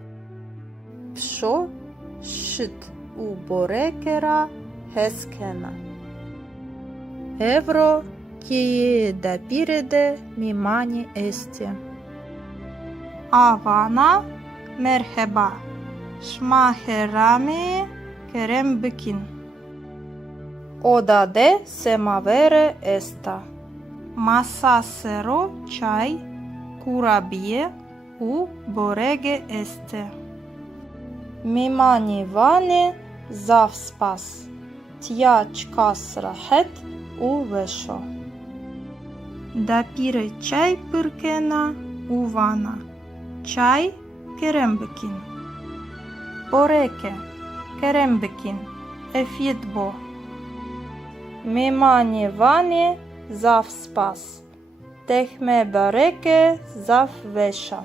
Psho shit u borekera heskena. Evro kie dapire de memani este. Avana merheba. Şmaherami kerem bikin. Odade semavere esta. Masasero çay, kurabiye u borege este. Mimani vane zavspas. Tya çkas rahet u veşo. Dapire çay pırkena u vana. Çay kerem bikin. Boreke, kerembikin, efitbo, Мемане ване зав спас. Техме бареке зав веша.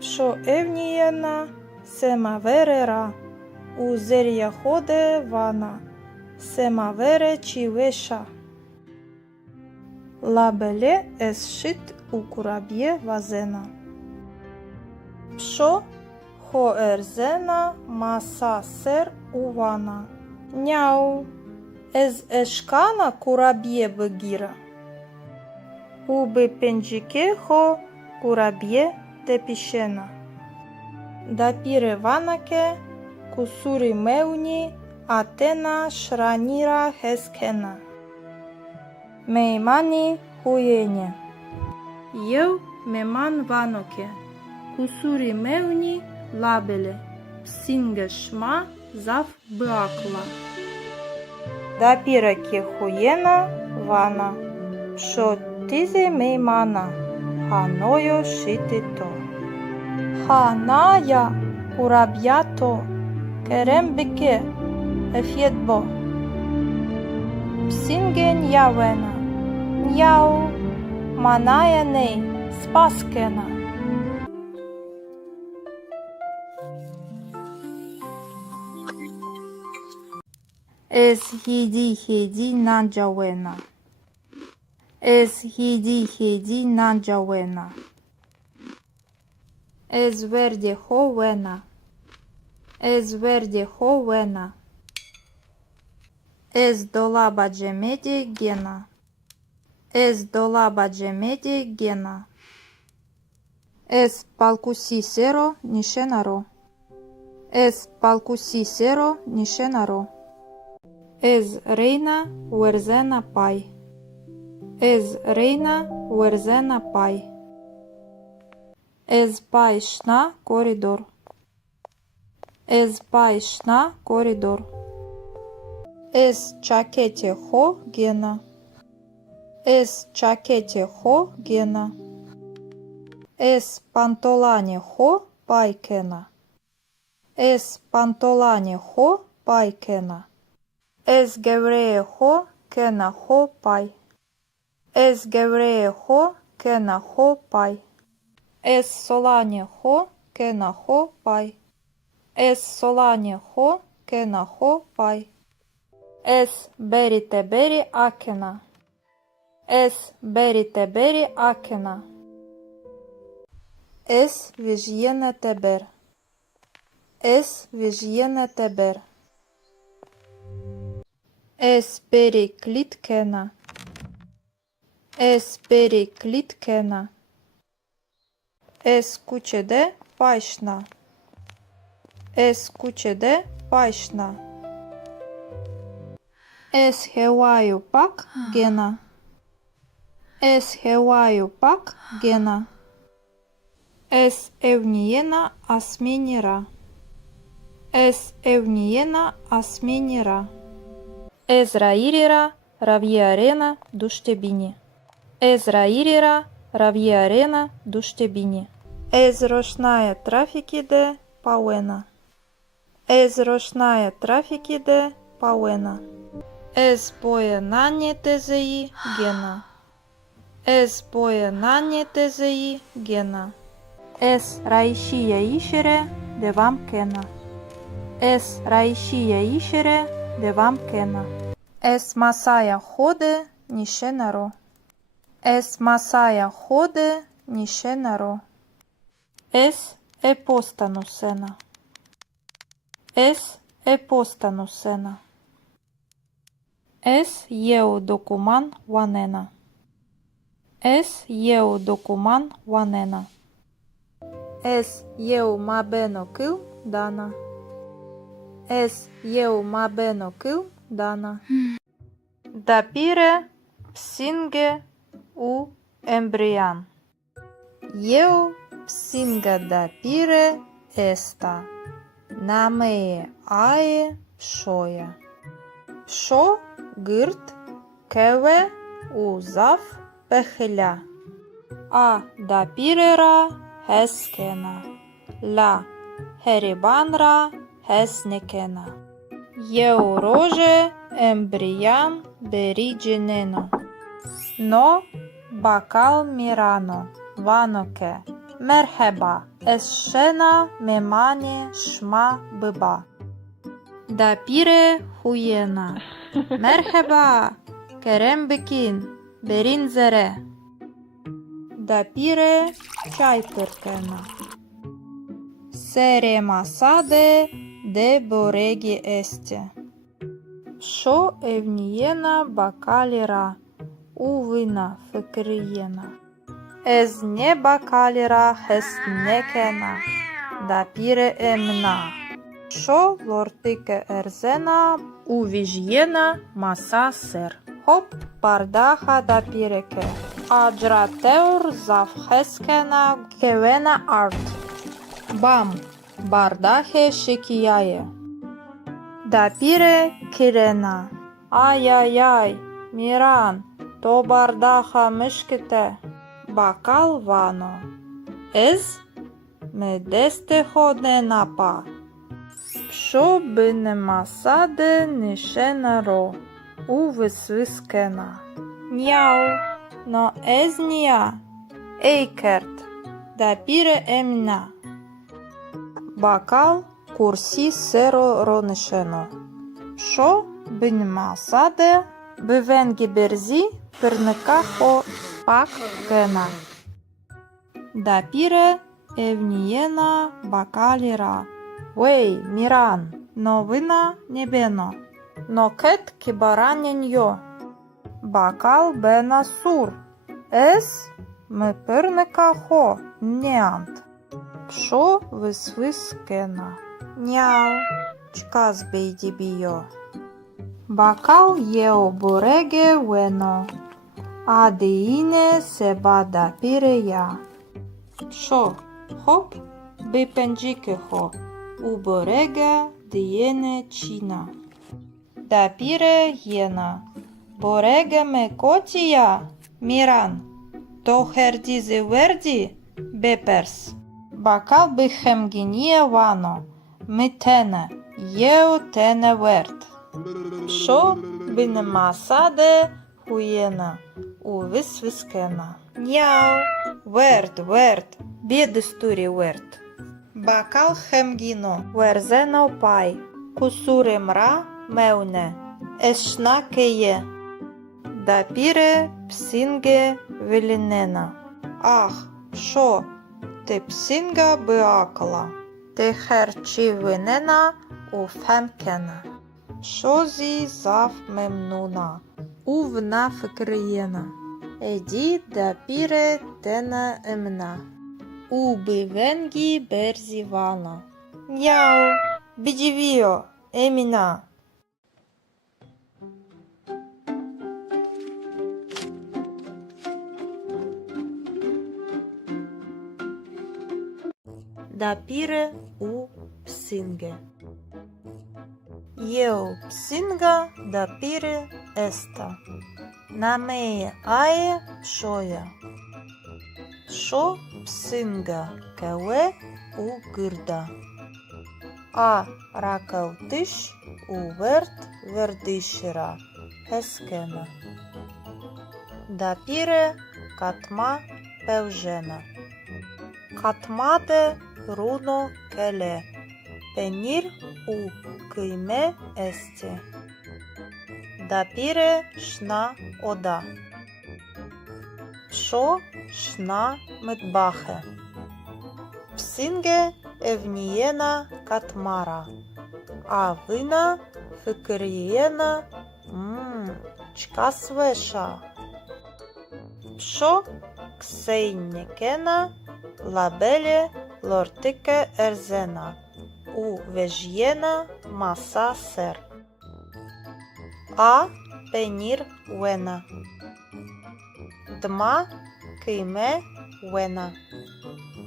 Пшо евнієна семаверера. Узер'я ходе вана. Семавере чи веша. Лабеле есшит у кураб'є вазена. Пшо хоерзена маса сер увана. Няу. Ez eşkana kurabiye bıgira. Ubi penjike ho kurabiye tepişena. Dapire vanake kusuri mevni atena şranira heskena. Meymani huyene. Eu meman vanoke. Kusuri mevni labele. Psingeshma zaf bıakla. Дапіра кехуєна вана, що тізе меймана, ханою шити то. Ханая кураб'ято, керембике, ефєдбо. Псінген явена, няу, маная ней, спаскена. Ez hidi nanjawena. Ez hidi nanjawena. Ez verde hovena. Ez verde hovena. Ez dolaba cemedi gena. Ez dolaba cemedi gena. Ez palkusi sero nishenaro. Ez palkusi sero nishenaro. Ez reina uerzena pai. Ez reina uerzena pai. Ez pai shna koridor. Ez pai shna koridor. Ez çakete ho gena. Ez çakete ho gena. Ez pantolane ho paikena. Ez pantolane ho paikena. Ez gevreye ho kena ho pai. Ez gevreye ho kena ho pai. Ez solane ho kena ho pai. Ez solane ho kena ho pai. Ez berite beri akena. Ez berite beri akena. Ez vijyene teber. Ez vijyene teber. Ez periklitkena. Ez periklitkena. Ez kuçede paşna. Ez kuçede paşna. Ez hevaju pak gena. Ez hevaju pak gena. Ez evniyena asminira. Ez evniyena asminira. Ez rairira ravierena duştebini. Ez rairira ravierena duştebini. Ez roşnaya trafikide pawena. Ez roşnaya trafikide pawena. Ez pojenanie tezeji gena. Ez pojenanie tezeji gena. Ez raişiye işere devam kena. Ez raişiye işere devam kena. Es masaya ходе нішенаро. Es masaya ходе нішенаро. Es епостанусена. Es епостанусена. Es єу докуман ванена. Es єу докуман ванена. Es єу мабено кил дана. Es єу мабено кил дана. Дапіре псінге у ембріан. Єу псінга дапіре еста. Намеє ає пшоя. Пшо гирт кеве у зав пехеля. А дапірера хескена. Ла херібанра хеснекена. Єу роже embrian berigeneno. No bakal mirano, vanoke. Merhaba, escena memani şma bıba. Dapire huyena. Merhaba, kerem bikin, berin zere. Dapire çay pırkena. Sere masade de boregi este. Şo evniyena bakalira, uvina fikriyena. Ez ne bakalira hesnekena, dapire emna. Şo lortike erzena, uvijyena masa ser. Hop bardaha dapireke. Ajrateur zavheskena kevena art. Bam, bardahe şekiyaye. Dapire kirena. Ay ay ay, Miran, to bardaha mışkite. Bakal vano. Ez me deste hodne napa. Pşo bine masade nişena ro. U vysviskena. Njau, no ez nija. Eikert, dapire emna. Bakal kursi sero ronişeno. Pşo bine masade bivengi berzi pırnıka ho pak kena. Dapire evniyena bakalira. Wey, Miran, novina nebeno. Noket kibaranenjo. Bakal bena sur. Es me pırnıka ho neant. Pşo vysviskena. Njau, çkaz beydibijo. Bakal jeo borege veno. Adeine seba dapire ja. Pşo, hop, bipenjike ho. U borega dijene čina. Dapire jena. Borege me kotija, Miran. To herdizi verdi, bepers. Bakal bihem ginie vano. Mitene, jeo tene vert. Pşo bine masade huyena. U vysviskena. Njau, vert, biedisturi vert. Bakal hemgino, verzeno pai. Kusure mra meune. Ešnakeye. Dapire psinge vilinena. Ah, pşo, te psinga beakala. Te herči vinena u femkena. Pşozi zav memnuna. Uvna fikriyena. Edi dapire tena emna. U bivengi berzi vana. Njau, bidivio, emina. Dapire u psinge. Eu psinga dapire esta. Nameje aje pšoja. Pšo psinga kewe u gırda. A rakavtiş u vert verdişira. Heskena. Dapire katma pevžena. Katmade runo kele. Penir u kıyme esti. Dapire şna oda. Pşo şna mıtbahe. Psinge evniyena katmara. A vina fikriyena çka sveša. Pşo ksejnekena labele lortike erzena. U vežjena masa ser. A penir vena. Dma kime vena.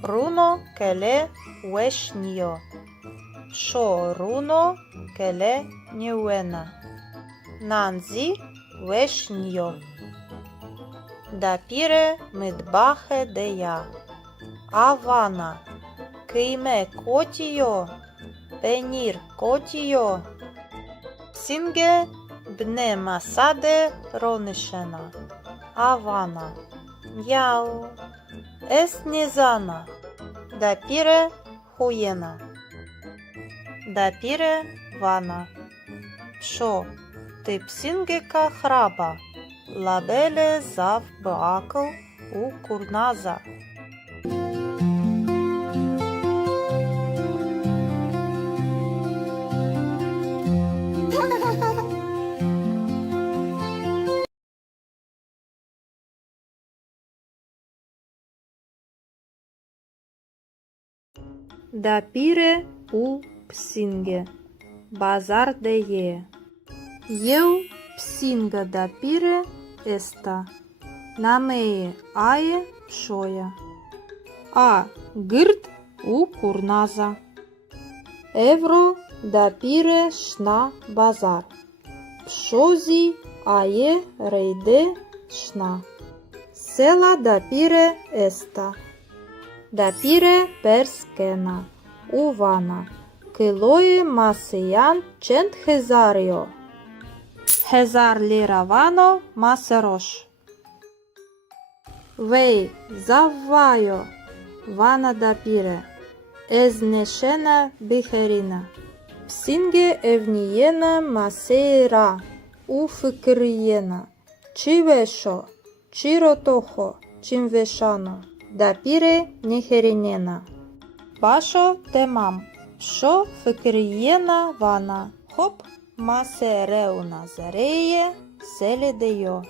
Runo kele vešnjo. Pšo runo kele njevena. Nanzi vešnjo. Dapire mıtbahe deja. Avana kime kotijo. Penir kotijo. Psinge bne masade ronishena. Avana. Yau. Es nizana. Dapire huyena. Dapire vana. Psho. Ти псингека храба. Лабеле зав беакл у курназа. Дапире у псинге. Базар де е. Eu psinga dapire esta. Namee aie pshoia. A gârt u curnaza. Evro dapire shna bazar. Pshozi aie reide shna. Sela dapire esta. Dapire perskena. Uvana. Килої масиян чент хезаріо. Хезар ліравано масерош. Вей заввайо. Вана дапіре. Езнешена біхеріна. Псінге евнієна масейра. У фикрієна. Чивешо. Чиротохо. Чимвешано. Дапіре нехерінєна. Башо темам. Шо фикрієна вана. Хоп. Масереуна зареє селедеyo.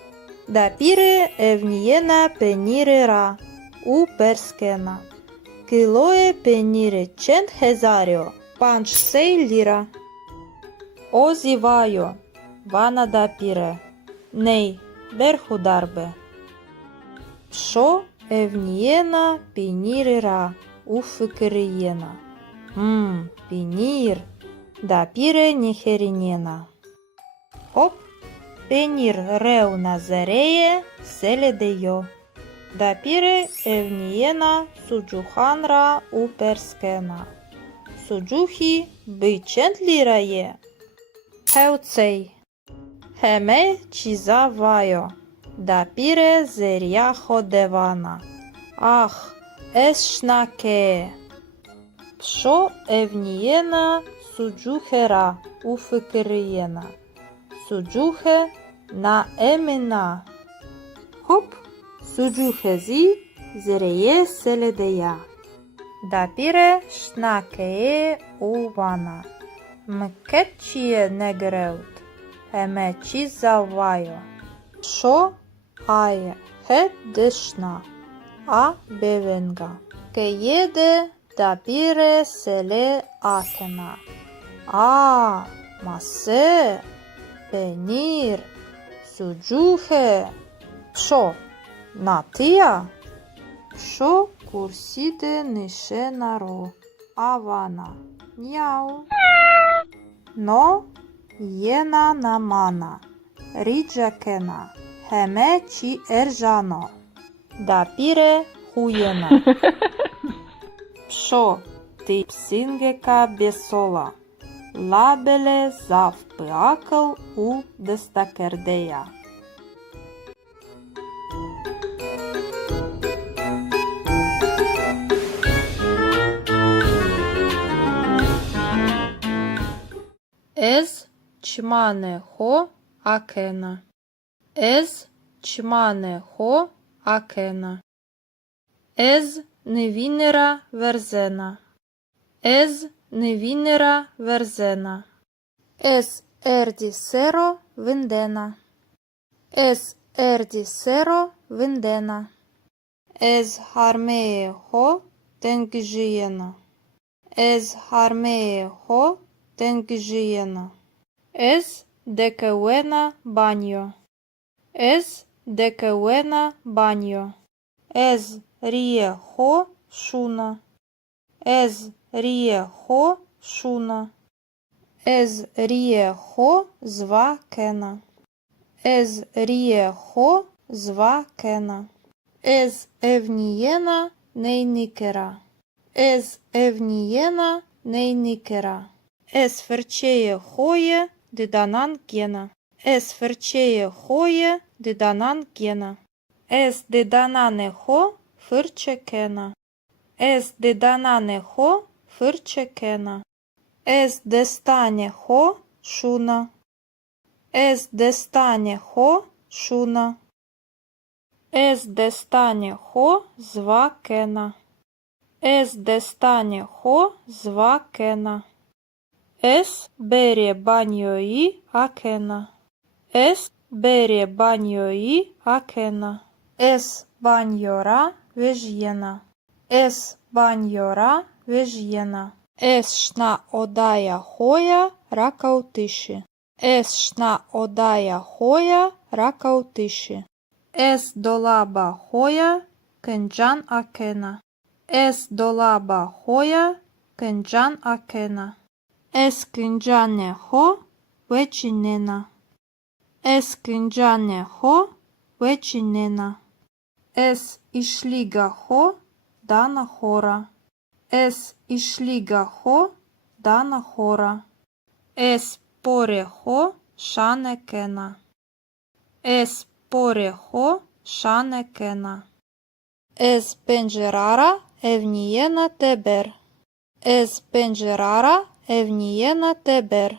Дапіре евнієна пенірера у перскена. Килое пеніре чент хезаріо. Панч сей ліра. Озівайо. Вана дапіре. Ней берхударбе. Шо евнієна пенірера у фикрієна. Пенір. Дапіре нехерінєна. Хоп. Пенір реуна зареє селедеyo. Дапіре евнієна суджуханра у перскена. Суджухі бичент лірає. Хеуцей. Хеме чізавайо. Дапіре зеряхо девана. Ах, ешнаке. Пшо евнієна суджухера у фикрієна. Суджухе на емена. Хоп, суджухезі зреє селедея. Дапіре шнакеє у вана. Мкетчіє негреут. Еме чізавайо. Шо ає хет дешна. А бевенга. Кеєде дапіре селе акена. А, масе, пенір, суджухе. Пшо, натия? Пшо курсіде нишенаро. Авана. Няу. Но єна намана. Ріджакена. Хеме чі ержано. Дапіре хуєна. Пшо, ти псингека бесола. Лабеле зав пеакл у дестакердея. Ез чмане хо акена. Ез чмане хо акена. Ез невінера верзена. Ез невінера верзена. Ес ерді серо виндена. Ес ерді серо виндена. Ез хармеє хо тенгжієна. Ез хармеє хо тенгжієна. Ез декеуена баньо. Ез декеуена баньо. Ез ріє хо шуна. Ез ріє хо шуна. Ез ріє хо зва кена. Ез ріє хо зва кена. Ез евнієна нейникера. Ез евнієна нейникера. Ез ферчеє хоє диданан кена. Es fırçeye hoye didanan gena. Es didanane ho fırçekena. Es didanane ho fırçekena. Es destane ho şuna. Es destane ho şuna. Es destane ho zvakena. Es destane ho zvakena. Es bere banjoi akena. Es bere banjoi akena. Es banjora vežjena. Es banjora vežjena. Es šna odaja hoja rakautiši. Es šna odaja hoja rakautiši. Es dolaba hoja këngjan akena. Es dolaba hoja këngjan akena. Es këngjane ho veçinena. Es këngjane ho veçinena. Es ishliga ho dana hora. Es ishliga ho dana hora. Es pore ho shanekena. Es pore ho shanekena. Es pencerara evniyena teber. Es pencerara evniyena teber.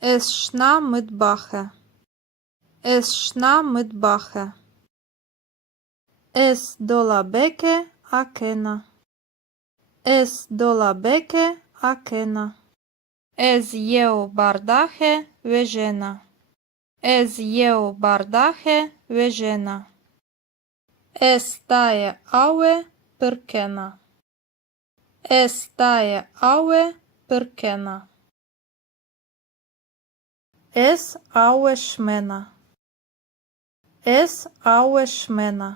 Es shna mıtbahe. Es shna mıtbahe. Es dolabeke akena. Es dolabeke akena. Ez jeu bardahe vežena. Ez jeu bardahe vežena. Es taje aue pırkena. Es taje aue pırkena. Es aue shmena. Es aue shmena.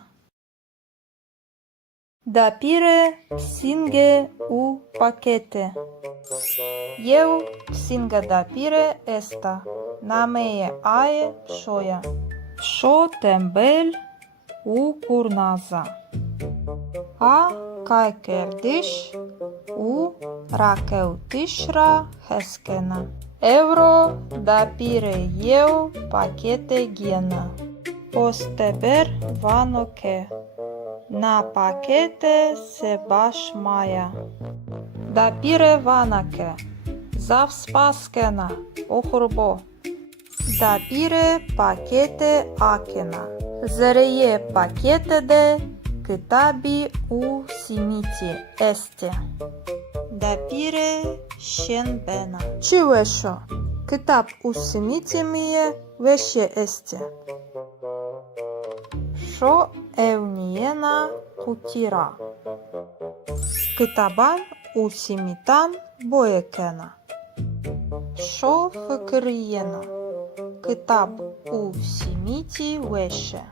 Dapire psinge u pakete. Eu psinga dapire esta. Nameje aje pšoja. Pšo tembel u kurnaza. A kajkerdish u rakeutishra heskena. Euro dapire eu pakete gena. Posteber vanoke. Na pakete se baš maja. Dapire vanake. Zav spaskena. Ohurbo. Dapire pakete akena. Zereye pakete de kitabi u simiti este. Dapire shenbena. Çiveşo. Kitap u simiti miye veşe este. Şo evniyena kutira. Kitaban u simitan boyekena. Şo fıkıriyena. Kitap u simiti veşe.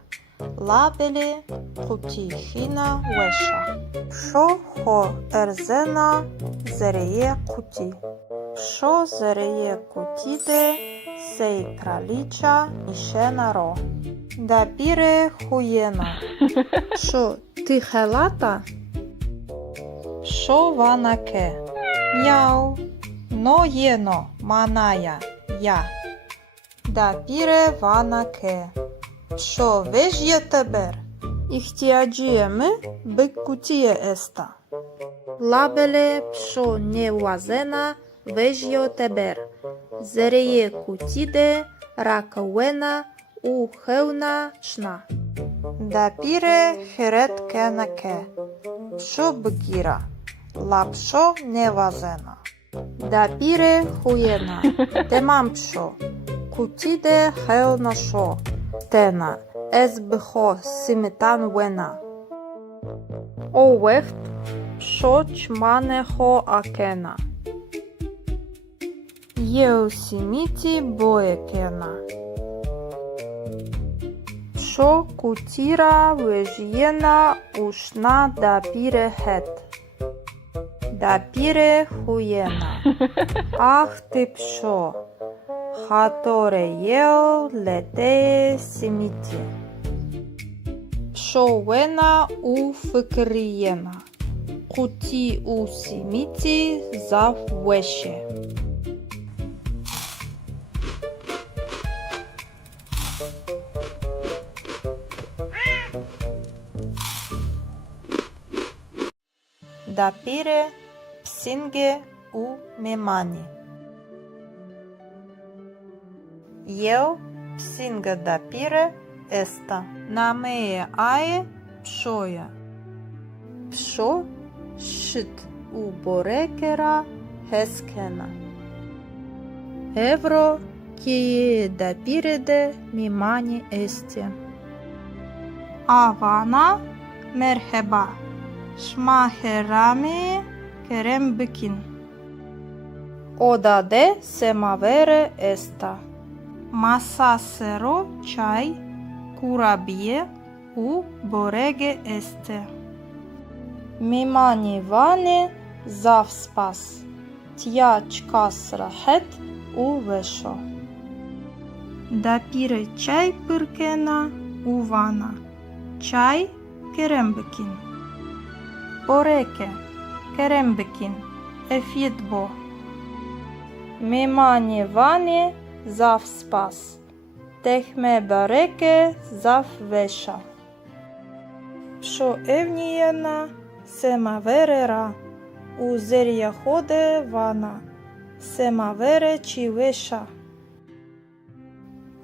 Labeli kutihina veşa. Şo ho erzena zereye kuti. Şo zereye kutide sej kraliça nişena ro. Dapire hujena. Şo tihelata? Şo vanake. Miau. No jeno manaya ja. Dapire vanake. Şo vežje teber. İhtiyacıyemi bıkkutiye esta. Labele pşo nevazena vežjo teber. Zereye kutide rakawena u hevna şna. Dapire heret kenake. Pşo bgira. La pşo nevazena. Dapire hujena. Temam pşo. Kutide hevna şo. Tena. Ez bho simitan vena. O veht pşo çmane ho akena. Eu simiti boekena. Pşo kutira vežjena ušna dapire het. Dapire hujena. Ah ti pşo. Hatore eu leteye simiti. Pşo vena u fıkriyena. Kuti u simiti zav veşe. dapire psinge u memani. Eu psinga dapire esta. Namee ae pshoja. Psho shit u borekera heskena. Evro kie dapirede mimani esti. Avana merheba. Şmaherami kerem bikin. Odade semavere esta. Masasero çay kurabiye u borege este. Mimani vani zavspas. Tja çkas rahet u vesho. Dapire çay pırkena u vana. Çay kerem bikin. Boreke kerem bikin. Efitbo. Mimani vani zav spas. Tehme bareke zav vesha. Psho evnijena semaverera. U zerja hode vana. Semavere či vesha.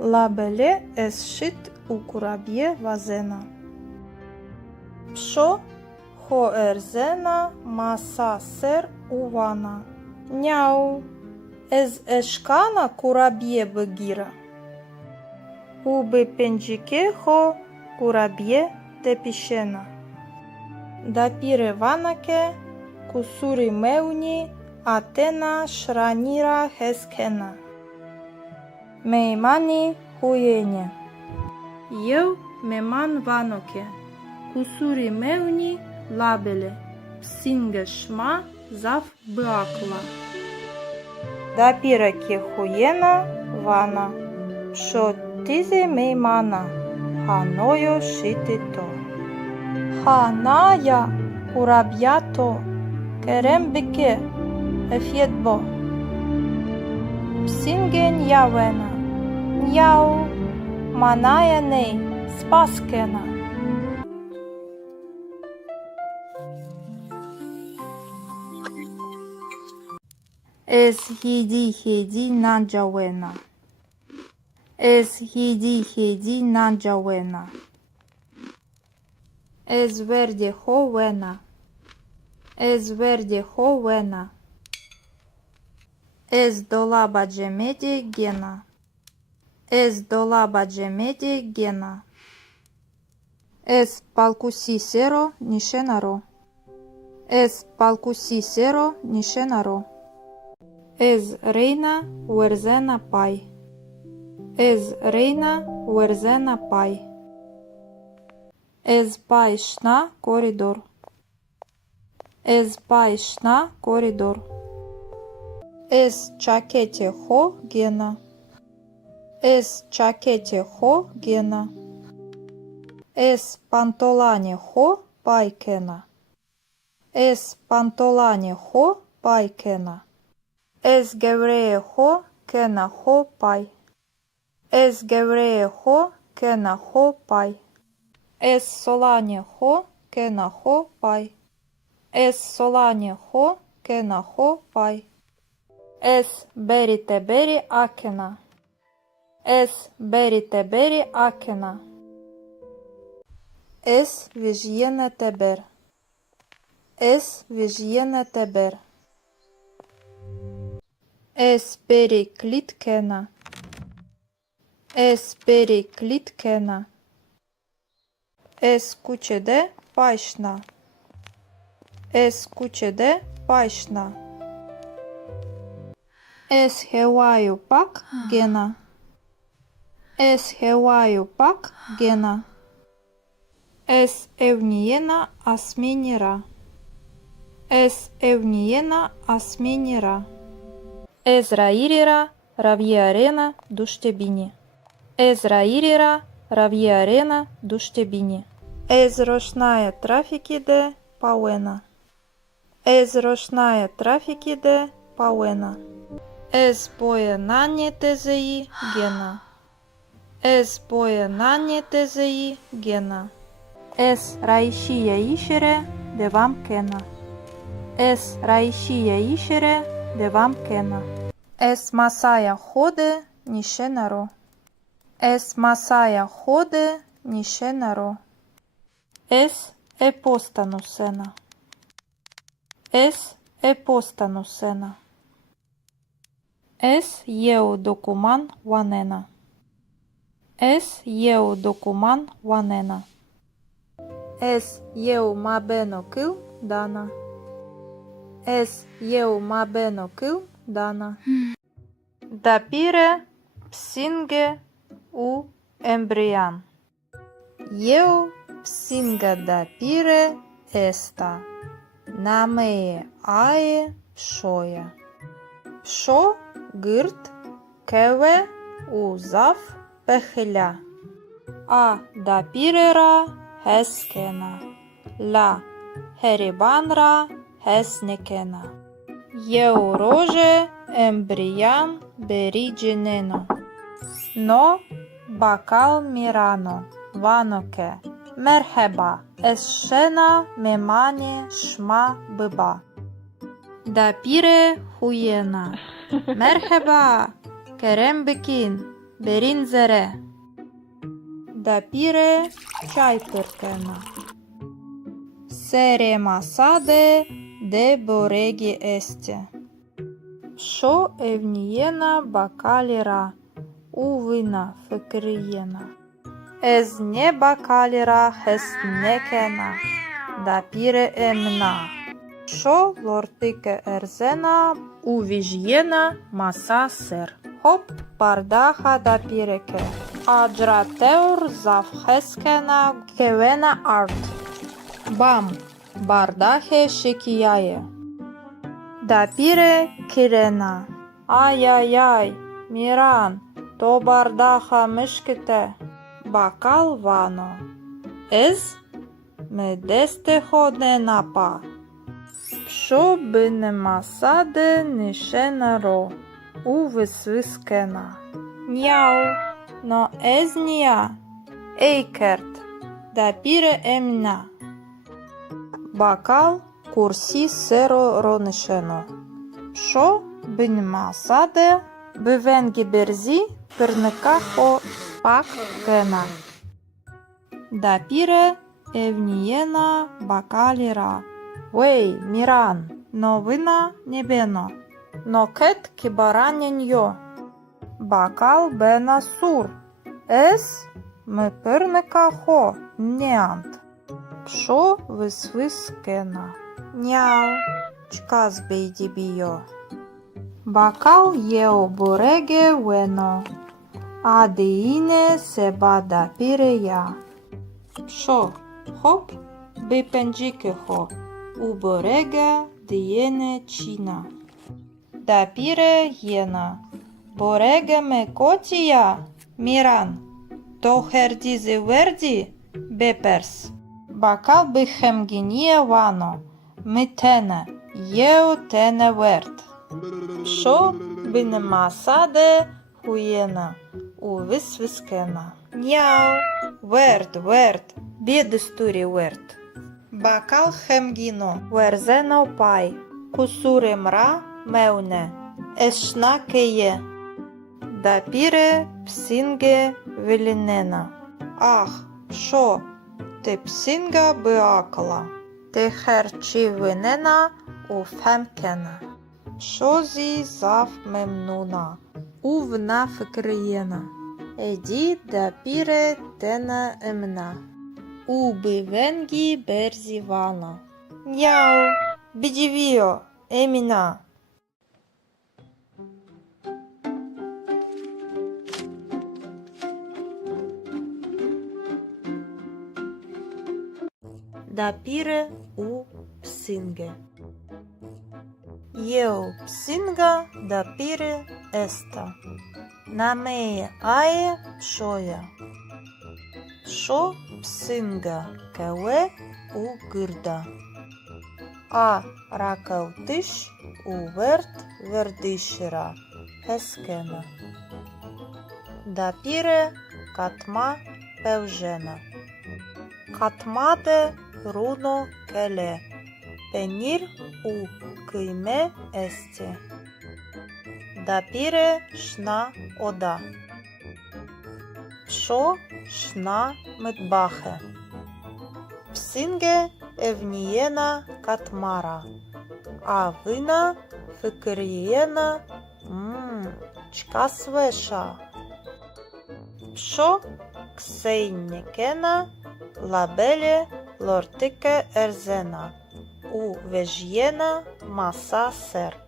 Labele es shit u kurabje vazena. Psho ho erzena masa ser u vana. Njau. Ez eşkana kurabiye bıgira. Ubi pencike ho kurabiye tepişena. Dapire vanake kusuri meuni atena şranira heskena. Meimani huyene. Eu meman vanoke. Kusuri meuni labele. Psinge şma zav bıakla. Dapire ki huyena vana. Psho tizi meimana. Hanoyo shitito. Hanaya kurabyato. Kerem bike. Efyetbo. Psingen javena. Njau. Manaya nei. Spaskena. Ez hidi nanjawena. Ez hidi nanjawena. Ez verde hovena. Ez verde hovena. Ez dolaba cemedi gena. Ez dolaba cemedi gena. Ez palkusi sero nishenaro. Ez palkusi sero nishenaro. Ez reina uerzena pai. Ez reina uerzena pai. Ez pai shna koridor. Ez pai shna koridor. Ez çakete ho gena. Ez çakete ho gena. Ez pantolane ho paikena. Ez pantolane ho paikena. Ez gevreye ho kena ho pai. Ez gevreye ho kena ho pai. Ez solane ho kena ho pai. Ez solane ho kena ho pai. Ez berite beri akena. Ez berite beri akena. Ez vijyene teber. Ez vijyene teber. Ez beri klitkena. Ez beri klitkena. Ez kuçede paşna. Ez kuçede paşna. Ez hevaju pak gena. Ez hevaju pak gena. Ez evnijena asminira. Ez evnijena asminira. Ez rairira ravjerena duštebini. Ez rairira ravjerena duštebini. Ez rošnaje trafikide pauena. Ez rošnaje trafikide pauena. Ez boje nanje tezeji gena. Ez boje nanje tezeji gena. Ez raişiye işire devam kena. Es raishie ishere devam kena. Es masaya hode nishenaro. Es masaya hode nishenaro. Es epostanusena. Es epostanusena. Es eu dokuman wanena. Es eu dokuman wanena. Es eu mabeno kil dana. Es eu mabeno kil dana. Dapire psinge u embrian. Eu psinga dapire esta. Namee ae pshoya. Psho gırt keve u zaf pehля. A dapirera heskena. La heribanra hesnekena. Eu roje embrian berigeneno. No bakal mirano vanoke. Merheba esşena memani şma bıba. Dapire huyena. Merheba kerem bikin berin zere. Dapire çay pırkena. Sere masade de boregi este. Şo evniyena bakalira uvina fikriyena. Ez ne bakalira hesnekena. Dapire emna. Şo lortike erzena uvijyena masa ser. Hop bardaha dapireke. Ajrateur zavheskena kevena art. Bam bardahe şekiyaye. Dapire kirena. Ay ay ay Miran to bardaha mışkite. Bakal vano. Ez me deste hodne napa. Psho bine masade nişena ro. U vysviskena. Njau. No ez nia. Eikert. Dapire emna. Bakal kursi sero ronişeno. Psho bine masade bivengi berzi pırnikaho pak kena. Dapire evniyena bakalira. Wey Miran, novina nebeno. Noket kibaranenyo. Bakal bena sur. Es mi pırnikaho neant. Psho vysviskena. Njau, çkaz beydibiyo. Bakal yeo borege weno. Adeine seba dapire ya. Psho, hop, bipenjikeho. U borega diene china. Dapire jena. Borega me kotia, Miran. To herdizi verdi, bepers. Bakal bihem ginie vano. Mitene, jeu tene vert. Psho bine masade huyena. U vysviskena. Njau, vert, biedisturi vert. Bakal hemgino, verzeno pai. Kusure mra meune. Eshnakeye. Dapire psinge vilinena. Ah, psho, te psinga beakla. Te herchi vinena u femkena. Pshozi zaf memnuna. Uvna fikriyena. Edi dapire tena emna. U bivengi berzivana. Njau, bidivio, emina. Dapire u psinge. Eu psinga dapire esta. Namee ae pshoja. Psho psinga kawe u gırda. A rakautish u vert verdishira. Heskena. Dapire katma pevžena. Katmade runo kele. Penir u câime este. Dapire șna oda. Pșo șna mătbahe. Psinge evniena katmara. Avina făcăriena çka sveșa. Pșo ksejnekena labele lortike erzena. U vejiena masa ser.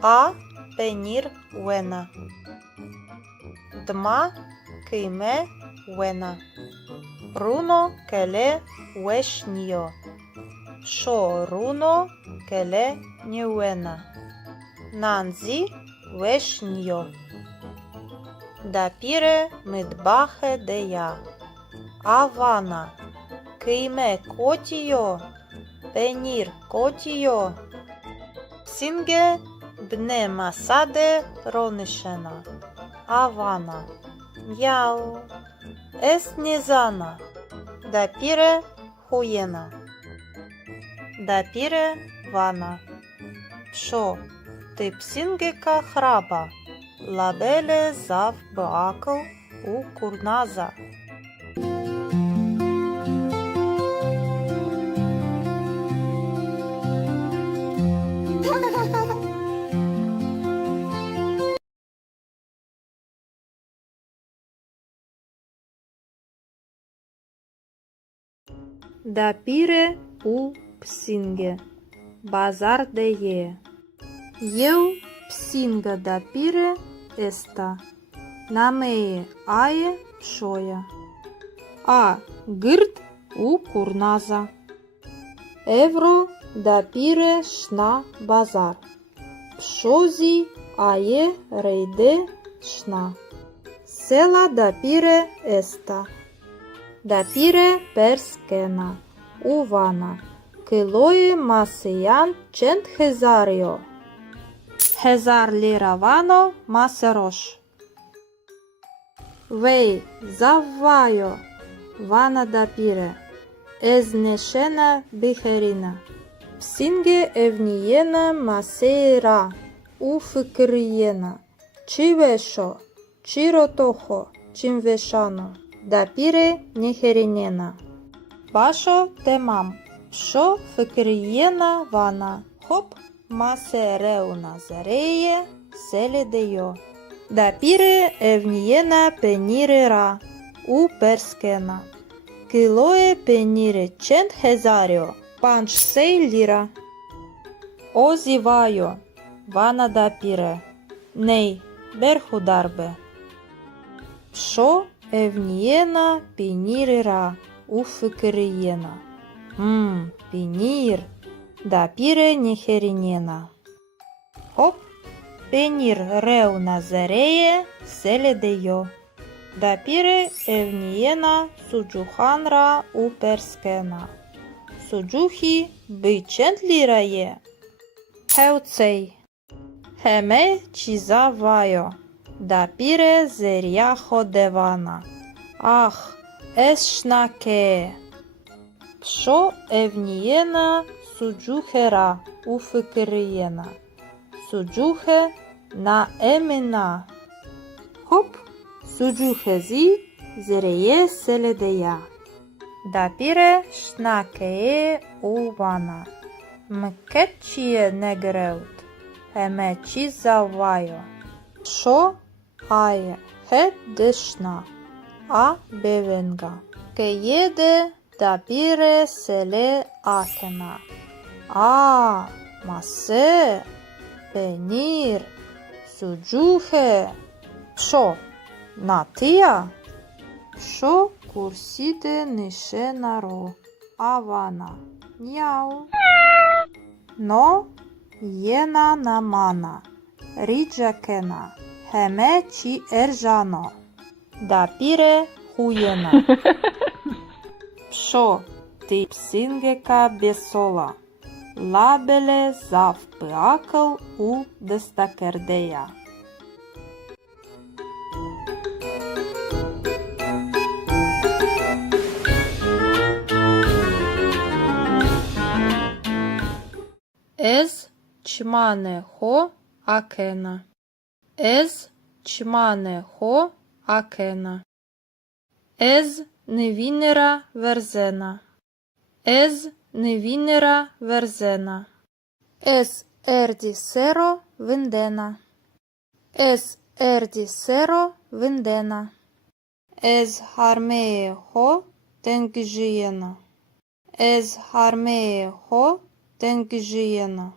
A penir uena. Dma câime uena. Runo kele ueșnio. Pșo runo kele niuena. Nanzi ueșnio. Dapire mătbahe de ea. Avana câime cotio. Penir cotio. Psinge bne masade ronishena. Avana. Miau. Esnizana. Dapire huiena. Dapire vana. Pșo ты psinge-ca hraba. Labele zav băacăl u curnaza. Dapire u psinge. Bazar de e. Eu psingă dapire esta. Nameie aie pșoia. A gârd u curnaza. Evro dapire șna bazar. Pșozi aie reide șna. Sela dapire esta. Dapire perskena. Uvana. Câloie maseian cent hezario. Hezar lira vano maseroș. Vei zavaio. Vana dapire. Eznešena biherina. Psinge evniena maseira. U făcăriena. Civeșo. Cirotoho. Cimveșano. Dapire neherinena. Bașo temam. Pșo făcăriena vana. Hop masereuna zareie sele de yo. Dapire evniena penire ra. U perskena. Câloe penire cent hezario. Panci sei lira. O zivaio. Vana dapire. Nei berhu darbe. Pșo evniena penire ra. U făcăriena. Penir. Dapire neherinena. Hop, penir reuna zareie sele de yo. Dapire evniena sujuhanra u perskena. Sujuhi bicent lira e. Heuței. Heme ciza vaio. Dapire zeriaho devana. Ah, eshnake. Pșo evniena sujuhera u făcăriena. Sujuhe na emena. Hop, sujuhezi zereie sele de ea. Dapire șnakee u vana. Mketcie negreut. Heme ci zavaio. Pșo aie het deșna. A bevenga. Că jede dapire sele akena. A mase. Penir. Sujuhe. Pșo natia. Pșo curside nișenaro. Avana. Miau. No jena namana. Rijakena. Heme ci erjano. Dapire huiena. Pșo ti psingeca besola. Labele zav păacăl u destakerdeia. Ez çmaneho akena. Ez çmaneho akena. Ez nevinera verzena. Ez nevinera verzena. Ez erdi sero vindena. Ez erdi sero vindena. Ez harmeho tengžijena. Ez harmeho tengžijena.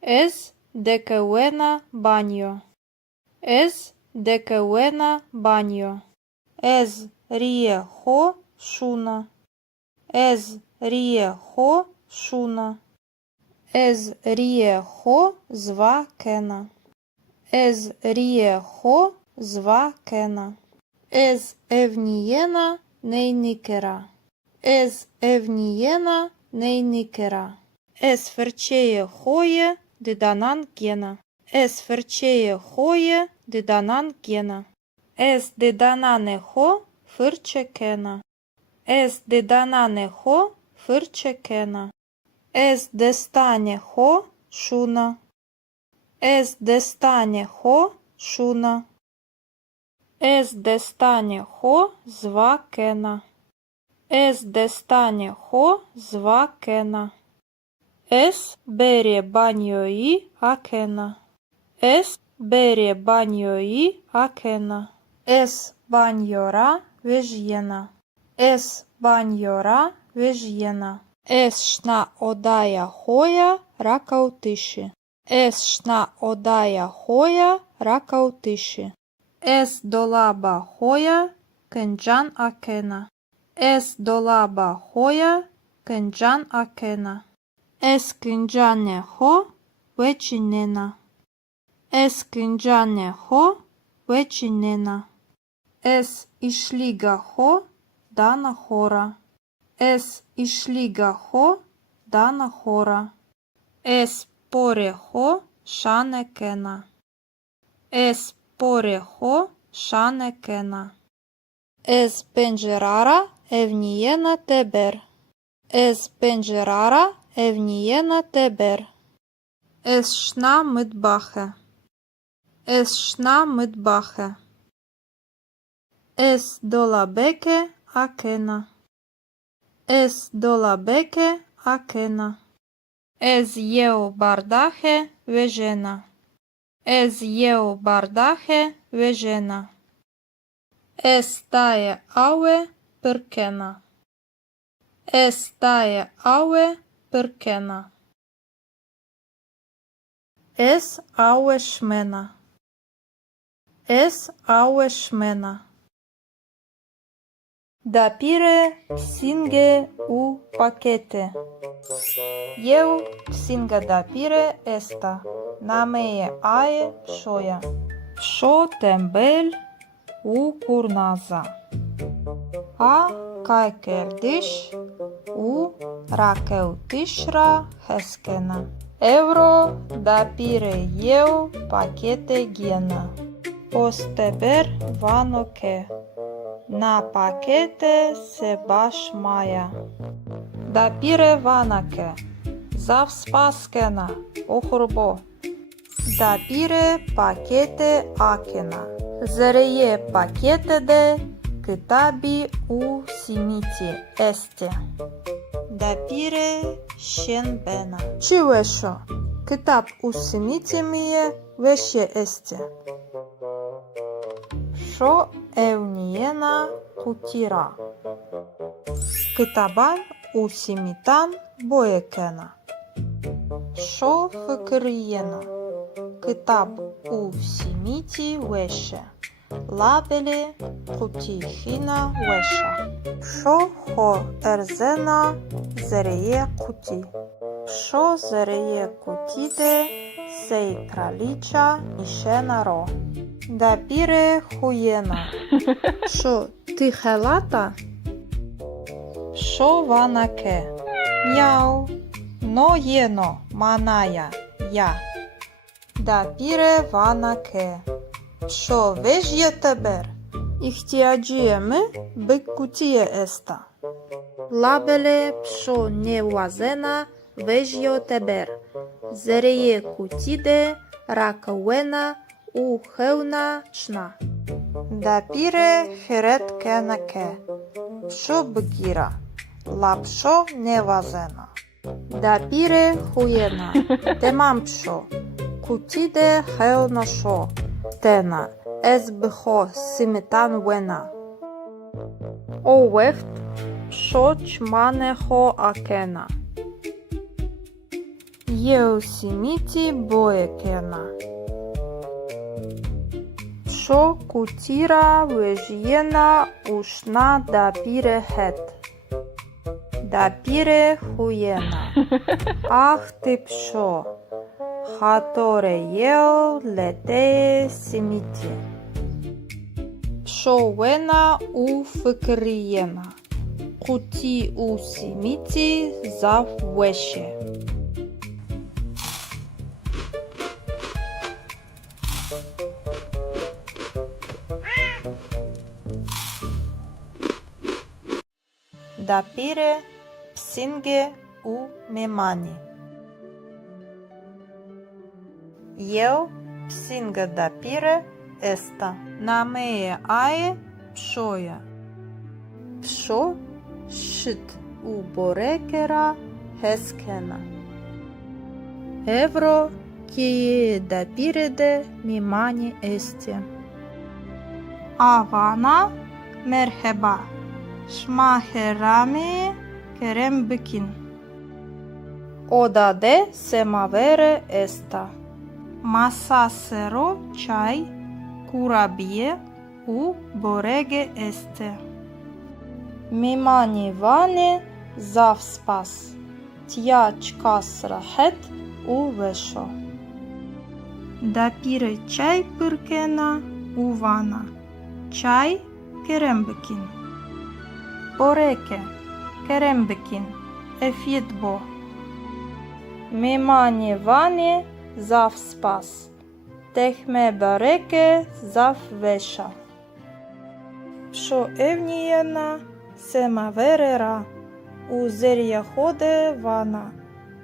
Ez dekewena banjo. Ez dekewena banjo. Ez rieho šuna. Ez rieho šuna. Ez rieho zvakena. Ez rieho zvakena. Ez evnijena nejnikera. Ez evnijena nejnikera. Ez ferčeje hoje didanan gena. Ez ferčeje hoje didanan gena. Ez didananeho fırçekena. Ez didananeho fırçekena. Ez destaneho šuna. Ez destaneho šuna. Ez destaneho zvakena. Ez destaneho zvakena. Ez bere banjoi akena. Ez bere banjoi akena. Ez banjora vežjena. Ez banjora vežjena. Ez šna odaja hoja rakautiši. Ez šna odaja hoja rakautiši. Ez dolaba hoja kencan akena. Ez dolaba hoja kencan akena. Ez kıncaneho veçinena. Ez kıncaneho veçinena. Ez išligaho dana hora. Ez išligaho dana hora. Ez poreho šanekena. Ez poreho šanekena. Ez pencerara evnijena teber. Ez pencerara evnijena teber. Ez šna mıtbahe. Ez šna mıtbahe. Ez dolabeke akena. Ez dolabeke akena. Ez jeu bardahe vežena. Ez jeu bardahe vežena. Ez taje aue pırkena. Ez taje aue pırkena. Ez aue šmena. Ez aue šmena. Dapire psinge u pakete. Eu psinga dapire esta. Nameje ae pšoja. Pšo tembel u kurnaza. A kajkeldiš u rakeutishra heskena. Euro dapire eu pakete gena. Osteber vanoke. Na pakete se baš maja. Dapire vanake. Zav spaskena. Ohurbo. Dapire pakete akena. Zereye pakete de kitabi u simiti este. Dapire şenbena. Çiveşo. Kitap u simiti miye veşye este. Şo evniyena kutira. Kitaban u simitan boyekena. Şo fıkıriyena. Kitap u simiti veşe. Labeli kutihina veşa. Şo ho erzena zereye kuti. Şo zereye kutide sej kraliça nişena ro. Dapire хуєна. Шо, ти хелата? Шо ванаке? Няу. Но єно, маная, я. Dapire vanaке. Шо vežje teber? İhtiyacıyemı bıkkutiye esta. Labele pşo nevazena vežjo teber. Зерeye kutide rakawena u heuna шна. Дапіре херет кенаке. Пшо бгіра. Лапшо невазена. Дапіре хуєна. Темам пшо. Кутіде хеоношо. Тена. Ез бхо симитан вена. Овехт. Пшо чмане хо акена. Єусіміті боекена. Пшо кутіра вежєна ушна дапіре хет. Дапіре хуєна. Ах ти пшо. Хаторе єо летеє сіміті. Пшо вена у фикрієна. Куті у сіміті зав веше. Дапіре псінге у мемані. Єо псінга дапіре еста. Намеє ае пшоя. Пшо шит у борекера хескена. Евро кіє дапіреде мімані есті. Авана мерхеба. Шмахерами керем бикин. Одаде семавере еста. Масасеро чай курабие у бореге есте. Мимани ване зав спас. Тя чкас рахет у вешо. Дапіре чай пиркена у вана. Чай керем бикин. Бореке, керембекін, ефідбо. Мемані вані зав спас. Техме бареке зав веша. Пшо евнієна семаверера. У зер'я ходе вана.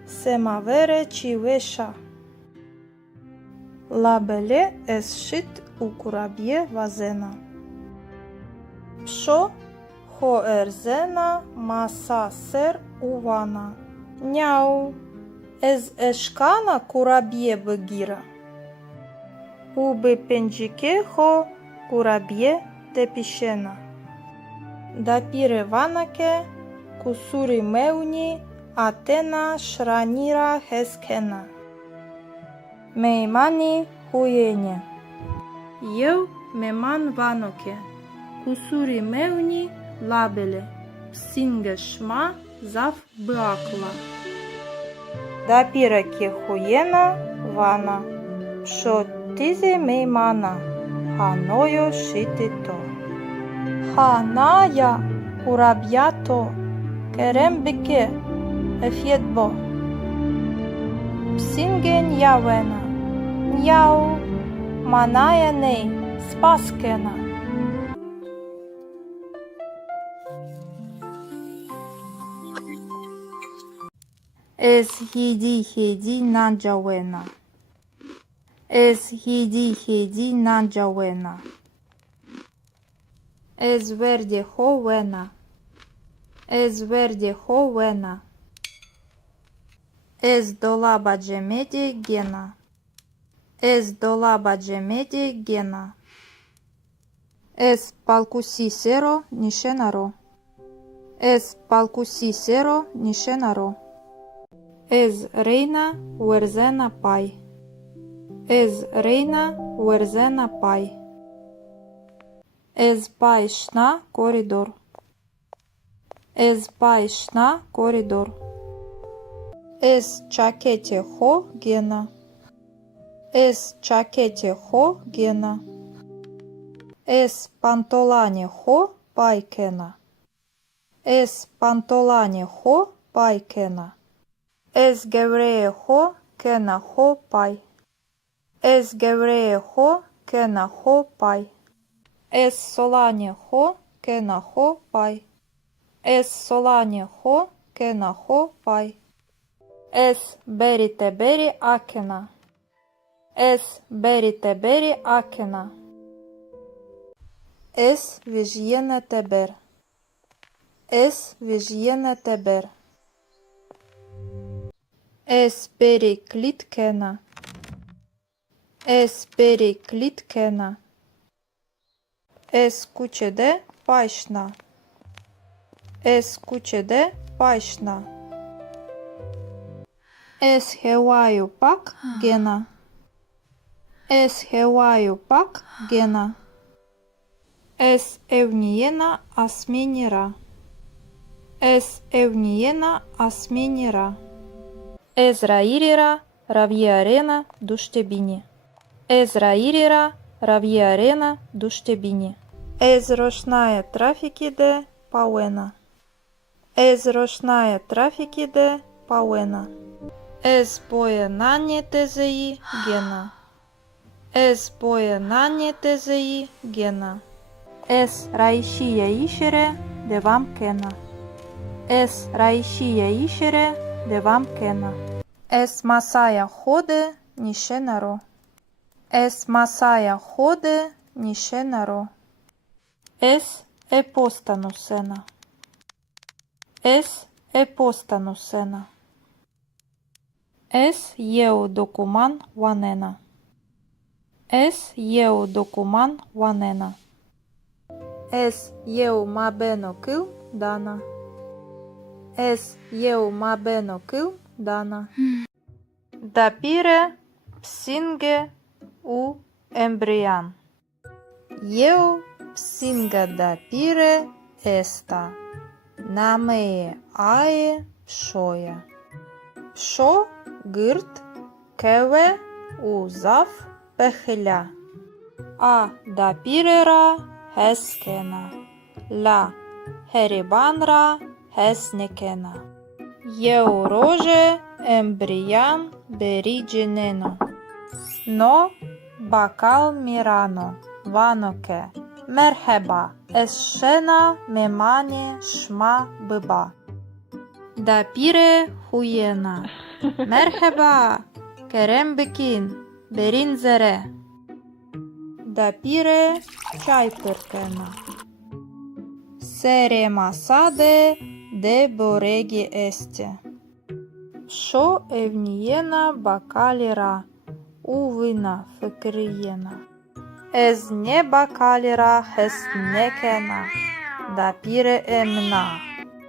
Семавере чи веша. Лабеле ес шит у кураб'є вазена. Пшо хоерзена маса сер увана. Няу. Ез ешкана кураб'є бгіра. Уби пенджіке хо кураб'є тепішена. Дапіре ванаке кусурі меуні атена шраніра хескена. Меймані хуєнє. Єв меман ваноке. Кусурі меуні лабеле, псінге шма зав бакла. Дапіре кехуєна вана, пшо тізе меймана, ханою шити то. Ханая кураб'ято, керембеке, ефєдбо. Псінге нявена, няу, маная ней, спаскена. Ес хіді наджавена. Ес хіді наджавена. Ес верді ховена. Ес верді ховена. Ес долаба джемеді гена. Ес долаба джемеді гена. Ес палкусі серо нішенаро. Ес палкусі серо нішенаро. Ез рейна уерзена пай. Ез рейна уерзена пай. Ез пай шна коридор. Ез пай шна коридор. Ез чакете хо гена. Ез чакете хо гена. Ез пантолане хо пайкена. Ез пантолане хо пайкена. Ез гевреє хо кена хо пай. Ез гевреє хо кена хо пай. Ез солане хо кена хо пай. Ез солане хо кена хо пай. Es beri akena. Es beri akena. Es vijyene teber. Es vijyene teber. Es beri klitkena. Es beri klitkena. Es kuchede paishna. Es kuchede paishna. Es hewaju pak gena. Es hewaju pak gena. Es evniena asmenira. Es evniena asmenira. Es rairira ravierena dushtebini. Es rairira ravierena dushtebini. Es рошная трафикиде пауена. Es рошная трафикиде пауена. Es поенане тезеи гена. Es поенане тезеи гена. Es раишия ишере девам кена. Es раишия ишере девам кена. Es масая ходе нишенаро. Es масая ходе нишенаро. Es epostanusena. Es epostanusena. Es eu documan wanena. Es eu documan wanena. Es eu mabeno kil dana. Es eu mabeno kil dana. Dapire psinge u embrian. Eu psinga dapire esta. Namee ae pshoya. Psho гирт кеве у зав пехиля. А дапірера хескена. Ла херібанра хеснекена. Єу роже ембріян берідженено. Но бакал мірано ваноке. Мерхеба есшена мемане шма биба. Дапіре хуєна. Merhaba, Kerem Bekin, Berin Zere. Dapire çay pırkena. Sere masade de boregi este. Şo evniyena bakalira, uvina fikriyena. Ez ne bakalira hesnekena, dapire emna.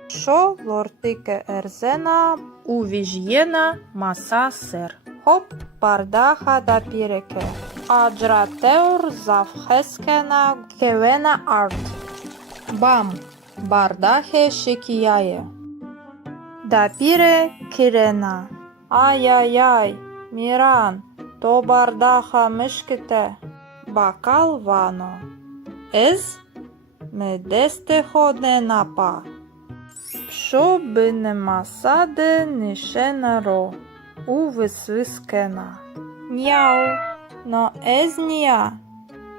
Şo lortike erzena, uvijjena masa ser. Hop bardaha da pireke. Ajrateur zavheskena kevena art. Bam bardahe şekiyaye. Da pire kirena. Ay ay ay Miran to bardaha mışkite. Bakal vano. Ez me deste hodne napa. Що би нема саде, нише ро, у висвискена. Няу, но езнія,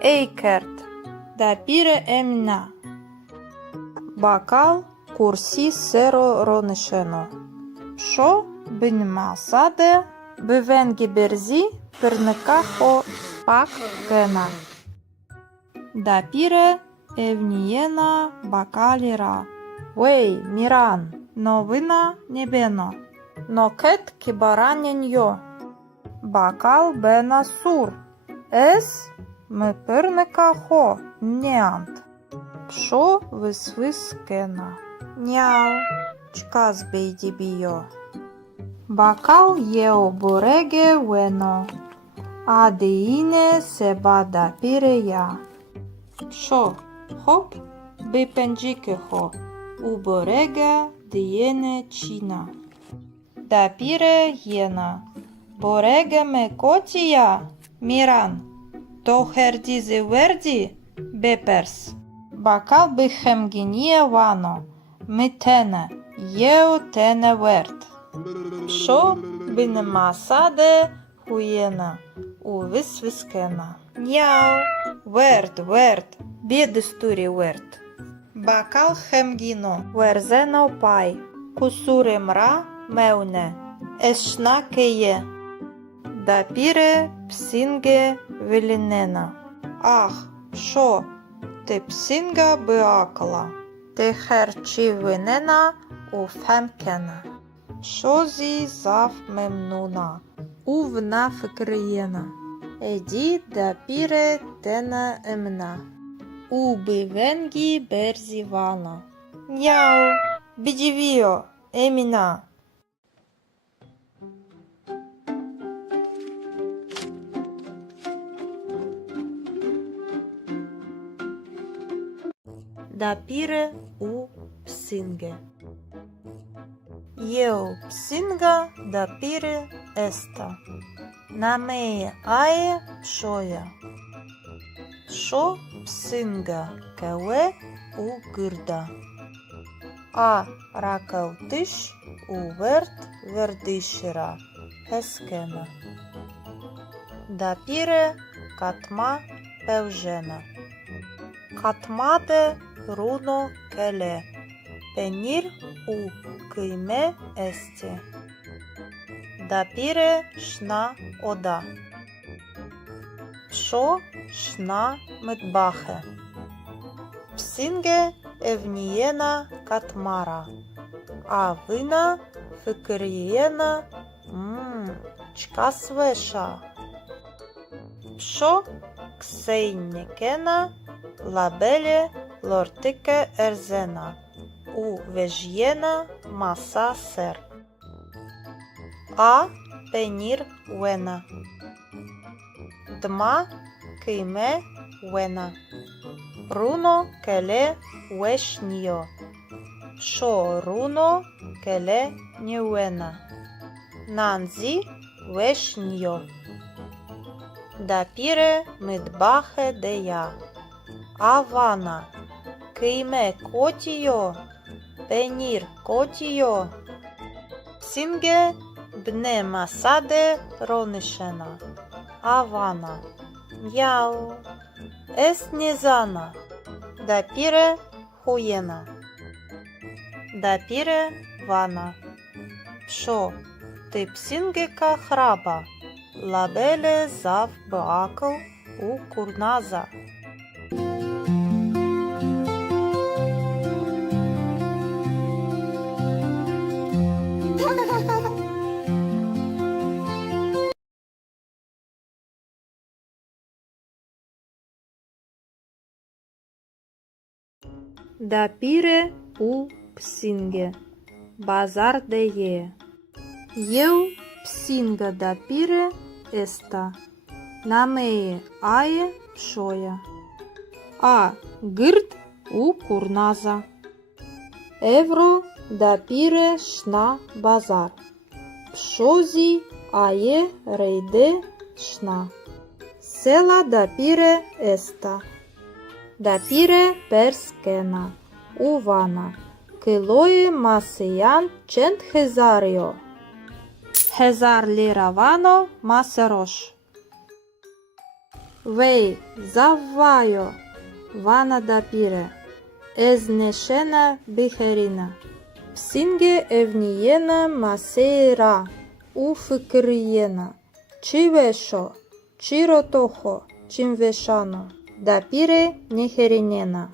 ейкерт, да піре емна. Бакал курсі серо ронишено. Що би нема саде, би венгі берзі, пирника хо пак кена. Да піре евнієна бакаліра. Вей, Міран, новина небено, но кет кібараняньо. Бакал бена сур, ес ми пирника хо, неант. Пшо висвискена, няу, чказ бейдібіо. Бакал єо бореге вено, а деїне себа да пірея. Пшо, хоп, би пенджіки хо. У борега диєне чіна. Да піре єна. Борега ме котія, Міран. То хердізи верді, беперс. Бакал би хемгінія вано. Ми тене, єо тене верд. Шо би нема саде хуєна. У висвискена. Няу, верд, бєдестурі верд. Бакал хемгіно, верзено пай, кусури мра меуне, Esna keye. Dapire psinge velinena. Ах, що? Ти псінга биакла. Ти херчі винена у фемкена. Що зі зав мемнуна. Увна фикриєна. Еді дапіре тена емна. Уби венгі берзі вана. Няу, бідівіо, еміна. Dapire u psinge. Eu psinga dapire esta. Namee ae pšoja. Šo psinga kewe u gyrda. A rakautiš u vert verdišira. Heskena. Dapire katma pevžena. Katmade runo kele. Penir u kıyme esti. Dapire şna oda. Pşo şna mıtbahe. Psinge evniyena katmara. A vina fıkriyena çka sveša. Pşo ksejnekena labele lortike erzena. U vežjena masa ser. A penir wena. Dma kime wena. Runo kele wešnjo. Šo runo kele njewena. Nanzi wešnjo. Dapire midbahe deja. Avana kime kotijo. Penir kotijo. Psinge bne masade ronishena. Avana. Яу. Еснізана. Дапіре хуєна. Дапіре вана. Пшо. Ти псінгека храба. Лабеле зав бакл у курназа. Dapire u psinge. Bazar de je. Eu psinga dapire esta. Namee ae pšoja. A gırd u kurnaza. Evro dapire şna bazar. Pšozi ae reyde şna. Sela dapire esta. Dapire perskena. Uvana. Килої масиян чент хезаріо. Хезар ліравано масерош. Вей заввайо. Вана дапіре. Езнешена біхеріна. Псінге евнієна масейра. Уфикрієна. Чивешо. Чиротохо. Чимвешано. Дапіре нехерінєна.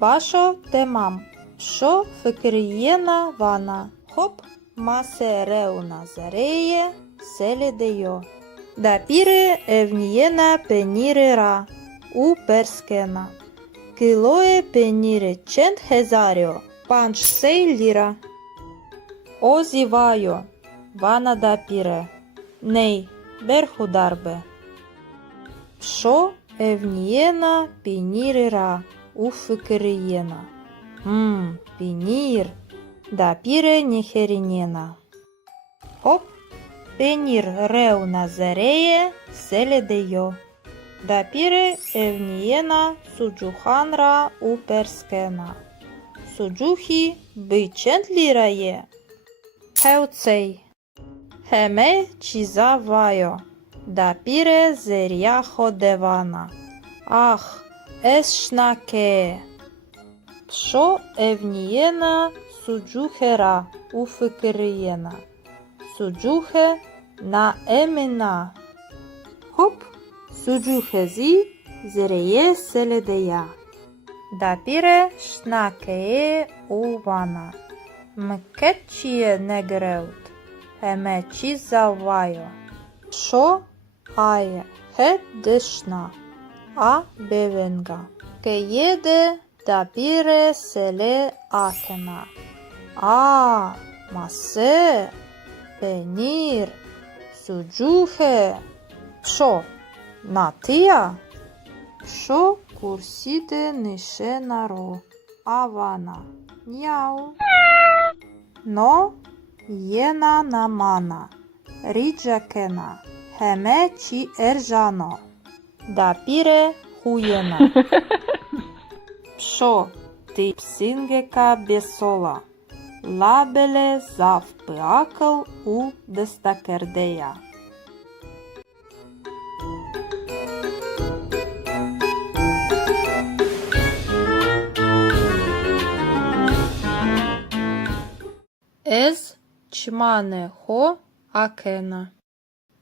Башо темам. Що фикрієна вана. Хоп масереуна зареє селедеyo. Дапіре евнієна пенірера. У перскена. Килое пеніре чент хезаріо. Панч сей ліра. Озівайо. Вана дапіре. Ней берхударбе. Що евнієна пенірера. У фикрієна. Пенір. Дапіре нехерінєна. Хоп. Пенір реуна зареє селедеyo. Дапіре евнієна суджуханра у перскена. Суджухі бичент лірає. Хеуцей. Хеме чізавайо. Дапіре зеряхо девана. Ах, есшнаке. Пшо евнієна суджухера у фикрієна. sujuhe na emena. Hop, sujuhe zi zereye seledeya. Dapire shnakeye uvana. Mketchie negreut. Heme chizavayo. Шо ає хет дишна, а бевенга. Кеєде дапіре селе акена. А, масе, пенір, суджухе. Шо, натия? Шо курсіде нише наро, авана. Няу. Но єна намана. Ріджакена, хеме чи ержано, дапіре хуєна. Пшо, ти псингека бесола, лабеле завпиакл у дестакердея. Ез чмане хо акена.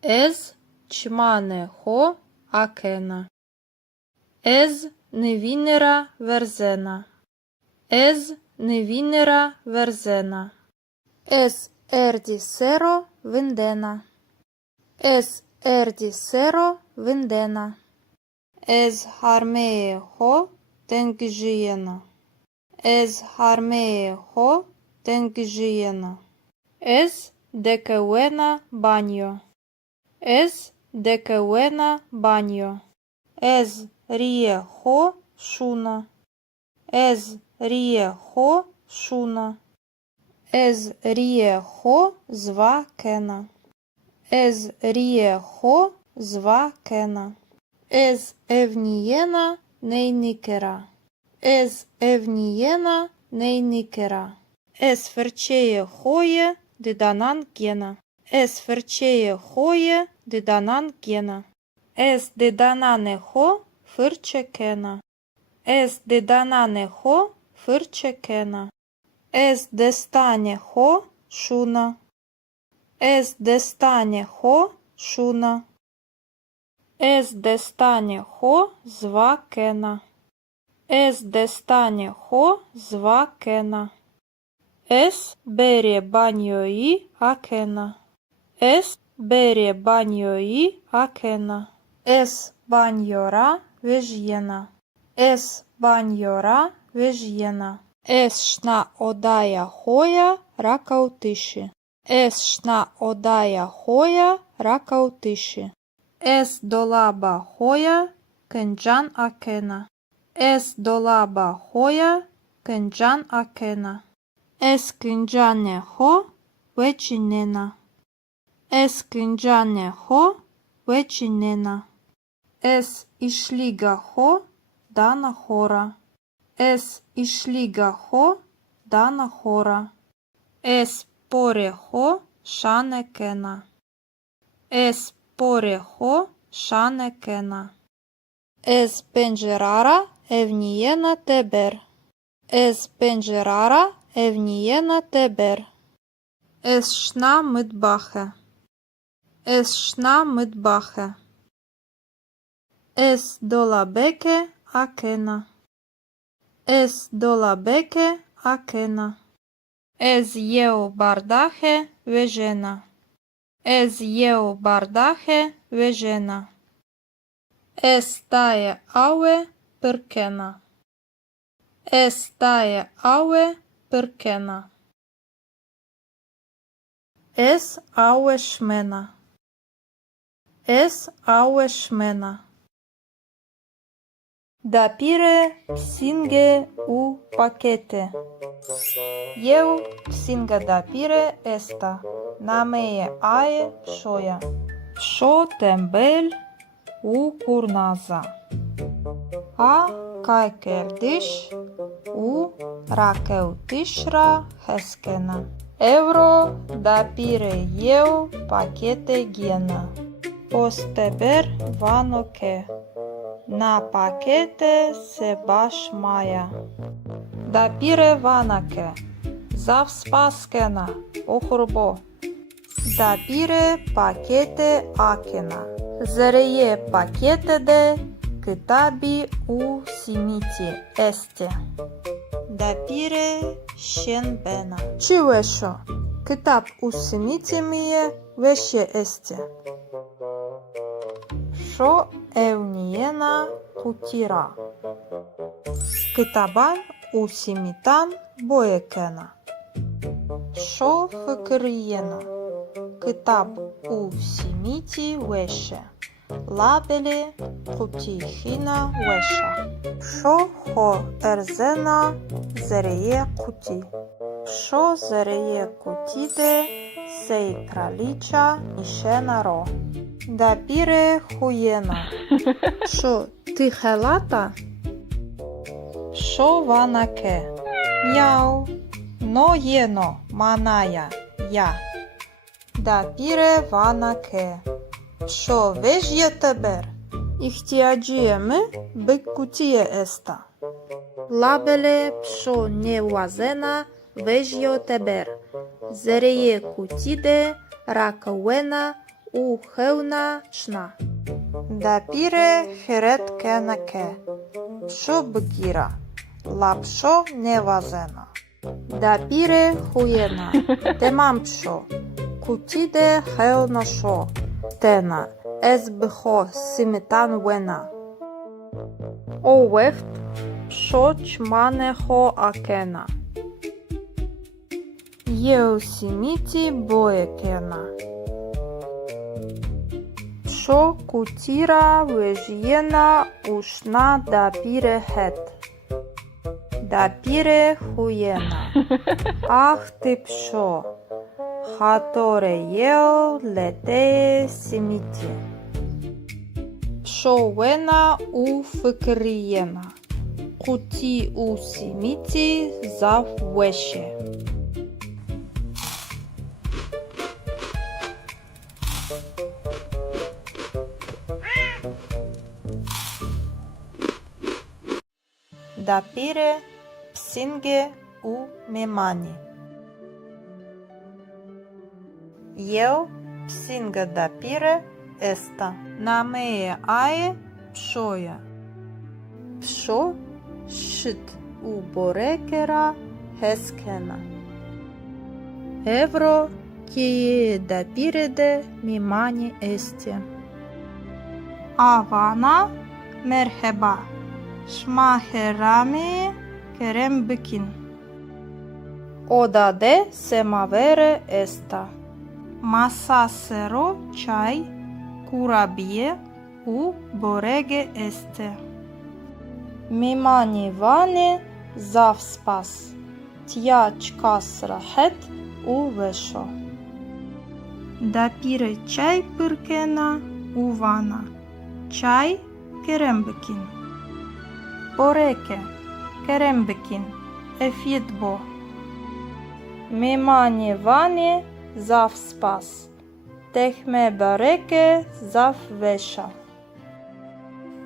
Ез чмане хо акена. Ез невінера верзена. Ез невінера верзена. Ез ерді серо виндена. Ез ерді серо виндена. Ез хармеє хо тенгжієна. Ез хармеє хо тенгжієна. Ез декеуена баньо. Ез декеуена баньо. Ез ріє хо шуна. Ез ріє хо шуна. Ез ріє хо зва кена. Ез ріє хо зва кена. Ез евнієна нейникера. Ез евнієна нейникера. Ез ферчеє хоє деданан гена. Ез ферчеє хоє деданан гена. Ез деданане хо фирче кена. Ез деданане хо фирче кена. Ез дестане хо шуна. Ез дестане хо шуна. Ез дестане хо зва кена. Ез дестане хо зва кена. Ес бере баньої акена. Ес бере баньої акена. Ес баньора вежєна. Ес баньора вежєна. Ес шна одая хоя ракаутиші. Ес шна одая хоя ракаутиші. Ес долаба хоя кенджан акена. Ес долаба хоя кенджан акена. Ес кенджане хо вечінена. Ес кенджане хо вечінена. Ес ішліга хо дана хора. Ес ішліга хо дана хора. Ес поре хо шане кена. Ес поре хо шане кена. Ес пенджерара евнієна тебер. Ес пенджерара евнієна тебер. Ес шна мидбахе. Ес шна мидбахе. Ес долабеке акена. Ес долабеке акена. Ез єо бардахе вежена. Ез єо бардахе вежена. Ес тає ауе перкена. Ес тає ауе перкена. Ес ауе шмена. Ес ауе шмена. Дапіре псінге у пакете. Єу псінга дапіре еста. Намеє ае шоя. Шо тембель у курназа. А кайкердиш у ракеутишра хескена. Евро дапіре єу пакете гена. Постебер ваноке. На пакете се баш мая. Дапіре ванаке. Завспаскена. Охурбо. Dapire pakete akena. Zereye pakete de kitabi u simiti este. Dapire shenbena. Chiwesho. Kitab u simiti miye veşe este. Şo evniyena kutira. Kitaban u simitan boyekena. Şo fıkıriyena. Kitab u simiti veşe. Labeli kutihina veşa. Şo ho erzena zereye kuti. Şo zereye kutide sey kraliça işena ro. Dapire хуєна. Шо тихелата? Шо ванаке? Няу. Но єно маная я. Dapire ванаке. Шо вежє тебер? Іхтіаджієми биккутіє еста. Лабеле пшо не вазена вежє тебер. Зереє кутіде ракауена у хевна шна. Dapire херет кенаке. Пшо бгіра. Лапшо не вазена. Dapire хуєна. Темам пшо. Кутіде хевна шо. Тена. Ез бхо симитан вена. Овехт пшо чмане хо акена. Єу симіті боекена. Шо кутира вежєна ушна дапіре хет. Дапіре хуєна. Ах ти пшо. Хаторе єо лете сіміті. Пшо вена у фикрієна. Куті у сіміті зав веше. Dapire psinge u memani. Eu psinga dapire esta. Namee ae pšoja. Pšo šit u borekera heskena. Evro kie dapire de mimani este. Avana merheba. Şmaherami kerem bikin. Oda de semavere esta. Masasero çay kurabiye u borege este. Mimani vani zav spas. Tya çkas rahet u veşo. Dapire çay pırkena u vana. Çay kerem bikin. Boreke, kerembikin, efidbo. Mimani vani zav spas. Tehme bareke zav veša.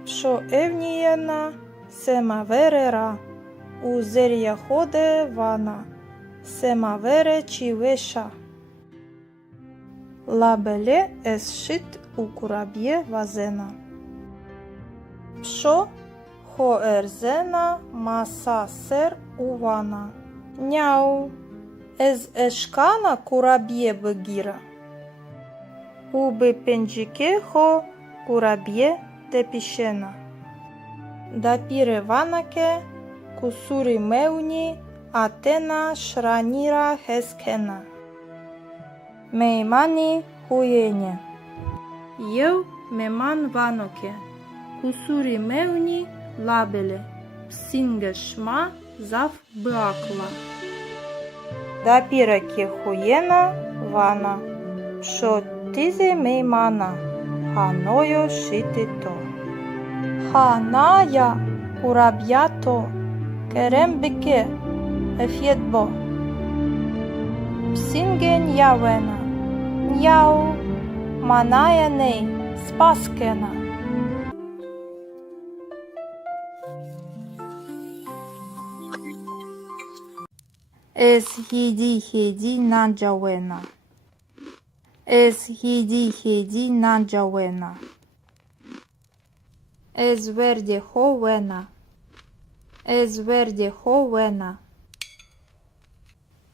Pšo evnijena semavere ra. U zerja hode vana. Semavere či veša. Labele es šit u kurabje vazena. Pšo ho erzena masa ser uvana. Njau, ez eşkana kurabiye bıgira. Ubi pencike ho kurabiye depişena. Dapire vanake kusuri meuni atena şranira heskena. Meimani huyene. Eu meman vanoke. Kusuri meuni labele, psinge şma zav bıakla. Dapire ki huyena vana. Pšo tize meimana. Hanoyo šiti to. Hanaya kurabyato. Kerem bike. Efjetbo. Psinge njavena. Njau. Manaya nei. Spaskena. Ez hedi hedi nanjawena. Ez hidi nanjawena. Ez verdi hovena. Ez verdi hovena.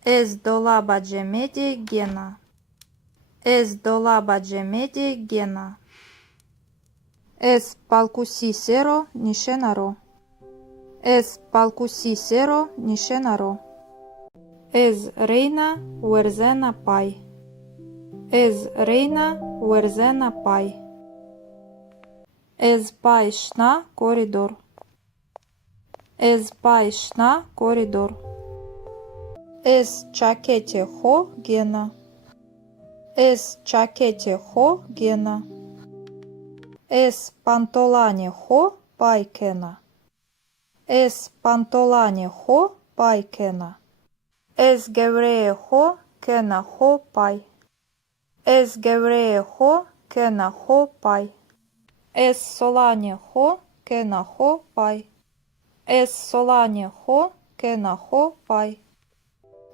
Ez dolaba cemedi gena. Ez dolaba cemedi gena. Ez palkusisero nishenaro. Ez palkusisero nishenaro. Ez reina uerzena pai. Ez reina uerzena pai. Ez paishna koridor. Ez paishna koridor. Ez çakete ho gena. Ez çakete ho gena. Ez pantolani ho paikena. Ez pantolani ho paikena. Ez gevreye ho kena ho pai. Ez gevreye ho kena ho pai. Ez solani ho kena ho pai. Ez solani ho kena ho pai.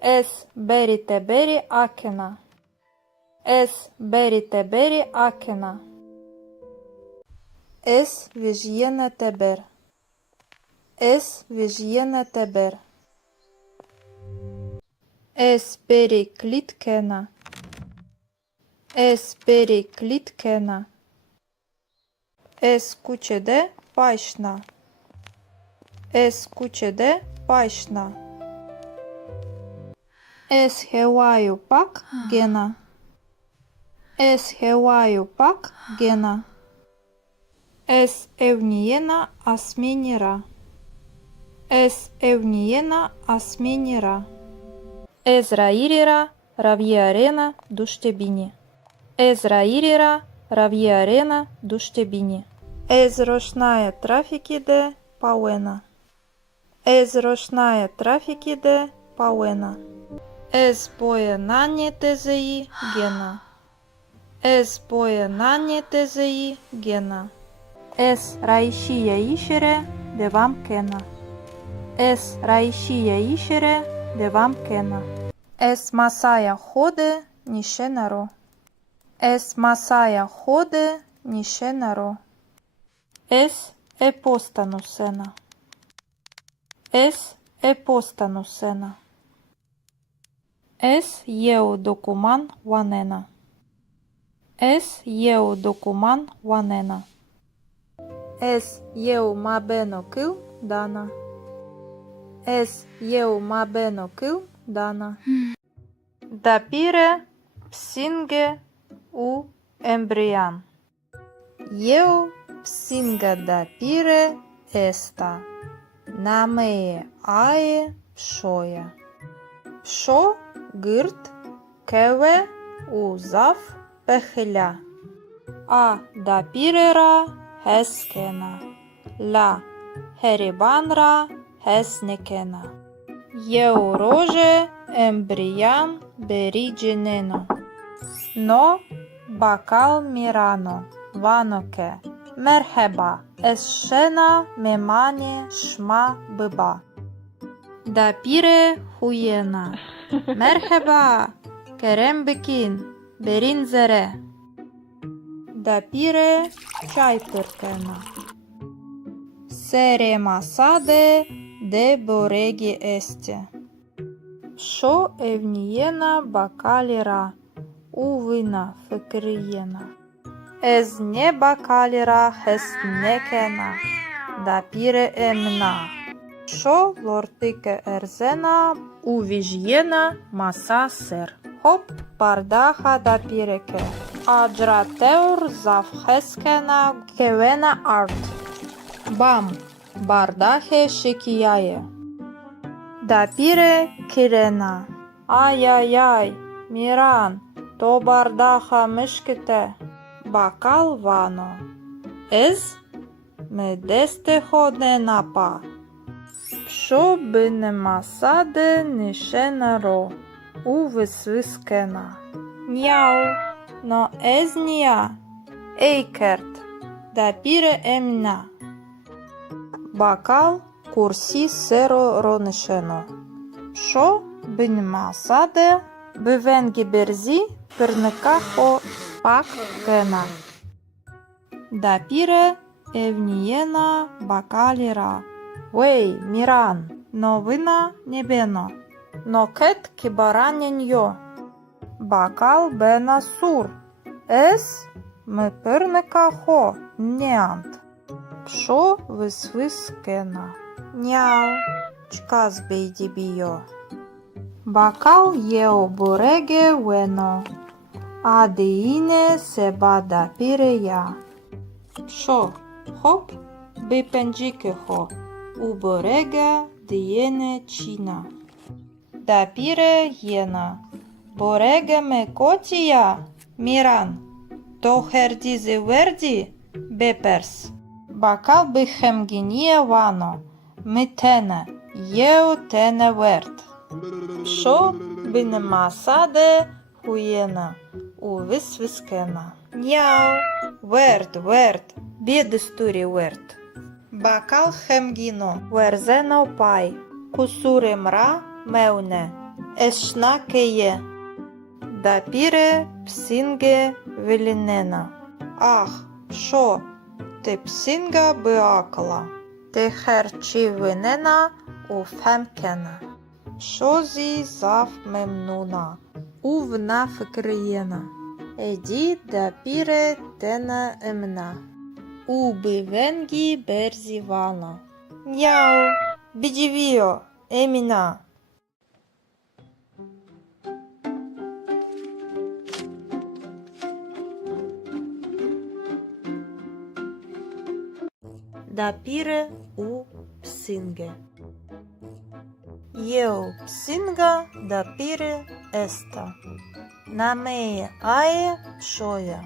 Ez berite beri akena. Ez berite beri akena. Ez vijyene teber. Ez vijyene teber. Ez beri klitkena. Ez beri klitkena. Ez kuçede paishna. Ez kuçede paishna. Ez hevaju pak gena. Ez hevaju pak gena. Ez evniyena asminira. Ez evniyena asminira. Ez rairira ravierena duştebini. Ez rairira ravierena duştebini. Ez roşnaya trafikide pawena. Ez roşnaya trafikide pawena. Ez pojenanie tezei gena. Ez pojenanie tezei gena. Ez raişiye işere devam kena. Ez raişiye işere devam kena. Ez masaya hode nishenaro. Ez masaya hode nishenaro. Ez epostanusena. Ez epostanusena. Ez jeu dokuman wanena. Ez jeu dokuman wanena. Ez jeu mabeno kil dana. Ez jeu mabeno kil dana. Dapire psinge u embrian. Jeu psinga dapire esta. Nameye ae pšoja. Pšo gırt keve u zaf pehля. A dapirera heskena. La heribanra hesnekena. Jeu rože embrian berigeneno. No bakal mirano vanoke. Merheba esşena memani şma bıba. Dapire huyena. Merheba kerem bikin berin zere. Dapire çay tırkena. Sere masade de boregi este. Şo evniyena bakalira uvina fikriyena. Ez ne bakalira hesnekena. Dapire emna. Şo lortike erzena uvijyena masa ser. Hop bardaha dapireke. Ajrateur zavheskena kevena art. Bam bardahe şekiyaye. Dapire kirena. Ay Miran to bardaha mışkite. Bakal vano. Ez me deste hodne napa. Pšo bine masade nishenaro. U vysviskena. Njau. No ez nia. Eikert. Dapire emna. Bakal kursi sero ronisheno. Pšo bine masade. Bivengi berzi Περνεκάχο πακ κένα. Da πήρε ευνιένα μπακάλιρα. Βέι, μοιράν, новина νебένο. Νοκέτ και μπαράνιενιο. Μπακάλ μπένα σουρ. Ες με περνεκάχο νιάντ. Ψω βυσβys κένα. Νιάου, чказ бейдибио. Бакал ео бореге вено. Адиине себа да пире я. Шо, хоп, бипенджике хо. У борега диене чина. Да пире ена. Бореге ме котия, миран. То хердизи верди, беперс. Бакал бихемгиnie вано. Митене, єо тене верт. Шо бинемасаде хуєна, у висвискена. Няу, верт, бєдестурі верт. Бакал хемгіно, верзено пай, кусури мра меуне, ешна кеє. Да піре псінге велінена. Ах, шо, ти псінга биакла. Ти херчі винена у фемкена. Шозі зав мемнуна, у вна фикриєна. Еді да піре тена емна. У бивенгі берзі вана. Няу, бідівіо, еміна. Да піре у псинге. Єо псинга да піре еста. Намеє ае пшоя.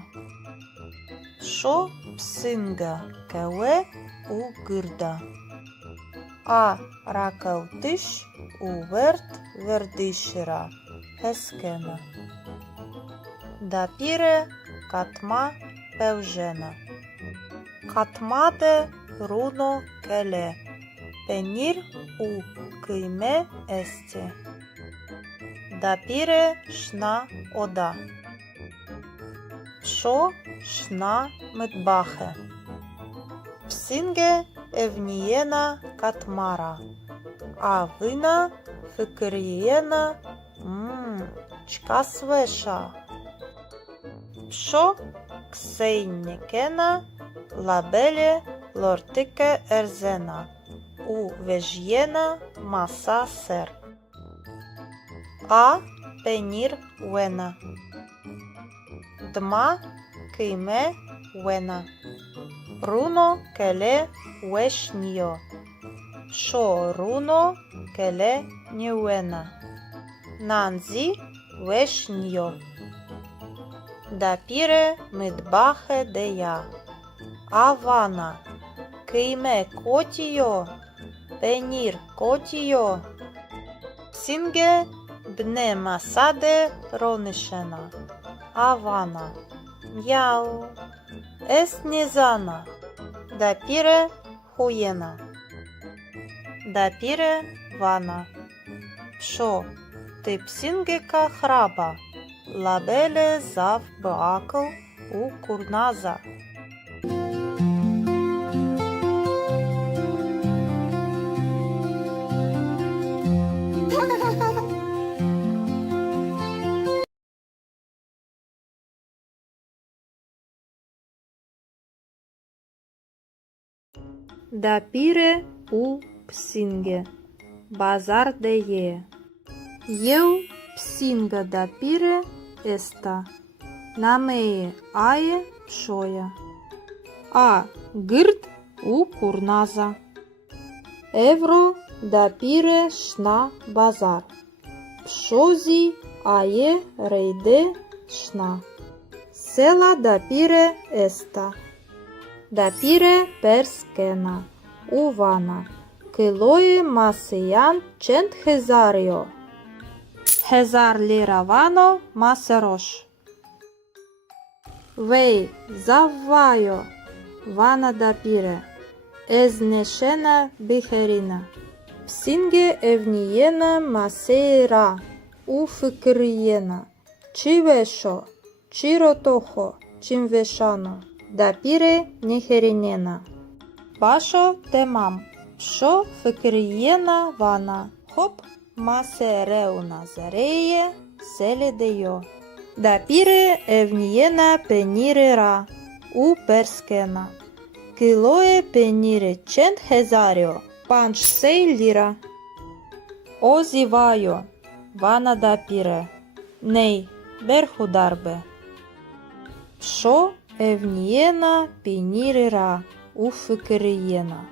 Шо псинга кеве у гирда. А ракалтиш у верт вердишира. Хескена. Да піре катма певжена. Катмаде руно келе. Пенір у кийме есте. Да піре шна ода. Шо шна медбахе. Псинге евнієна катмара. А вина фикирієна чка свеша. Шо ксейнікена лабеле лортике ерзена. У вежєна маса сер. А пенір вена. Дма кийме вена. Руно келе вешньо. Шо руно келе ньюена. Нанзі вешньо. Да піре мидбахе дея. Авана кийме котіо. Пенір котіо. Псинге бне масаде ронишена. Авана. Яу. Ес незана. Да піре хуєна. Да піре вана. Шо, ти псингека храба. Лабеле зав бакл у курназа. Да піре у псинге. Базар де є. Єу псинга да піре еста. Намеє ае пшоя. А гирд у курназа. Евро да піре шна базар. Пшозі ае рейде шна. Села да піре еста. Да піре перскена. Увана. Килоє масиян чент хезаріо. Хезар ліра вано масерош. Вей, заввайо. Вана да піре. Езнешена бихеріна. Псинге евнієна масейра. У фикриєна. Чивешо, чиротохо, чимвешано, дапіре нехерінена. Башо темам, пшо фикриєна вана, хоп, масереуна зареє, селедеyo. Дапіре евнієна пенірера, у перскена. Килое пеніре чент хезаріо, панч сей ліра. Озівайо, вана дапіре, ней, берхударбе. Пшо евнієна пенірера, у фикриєна.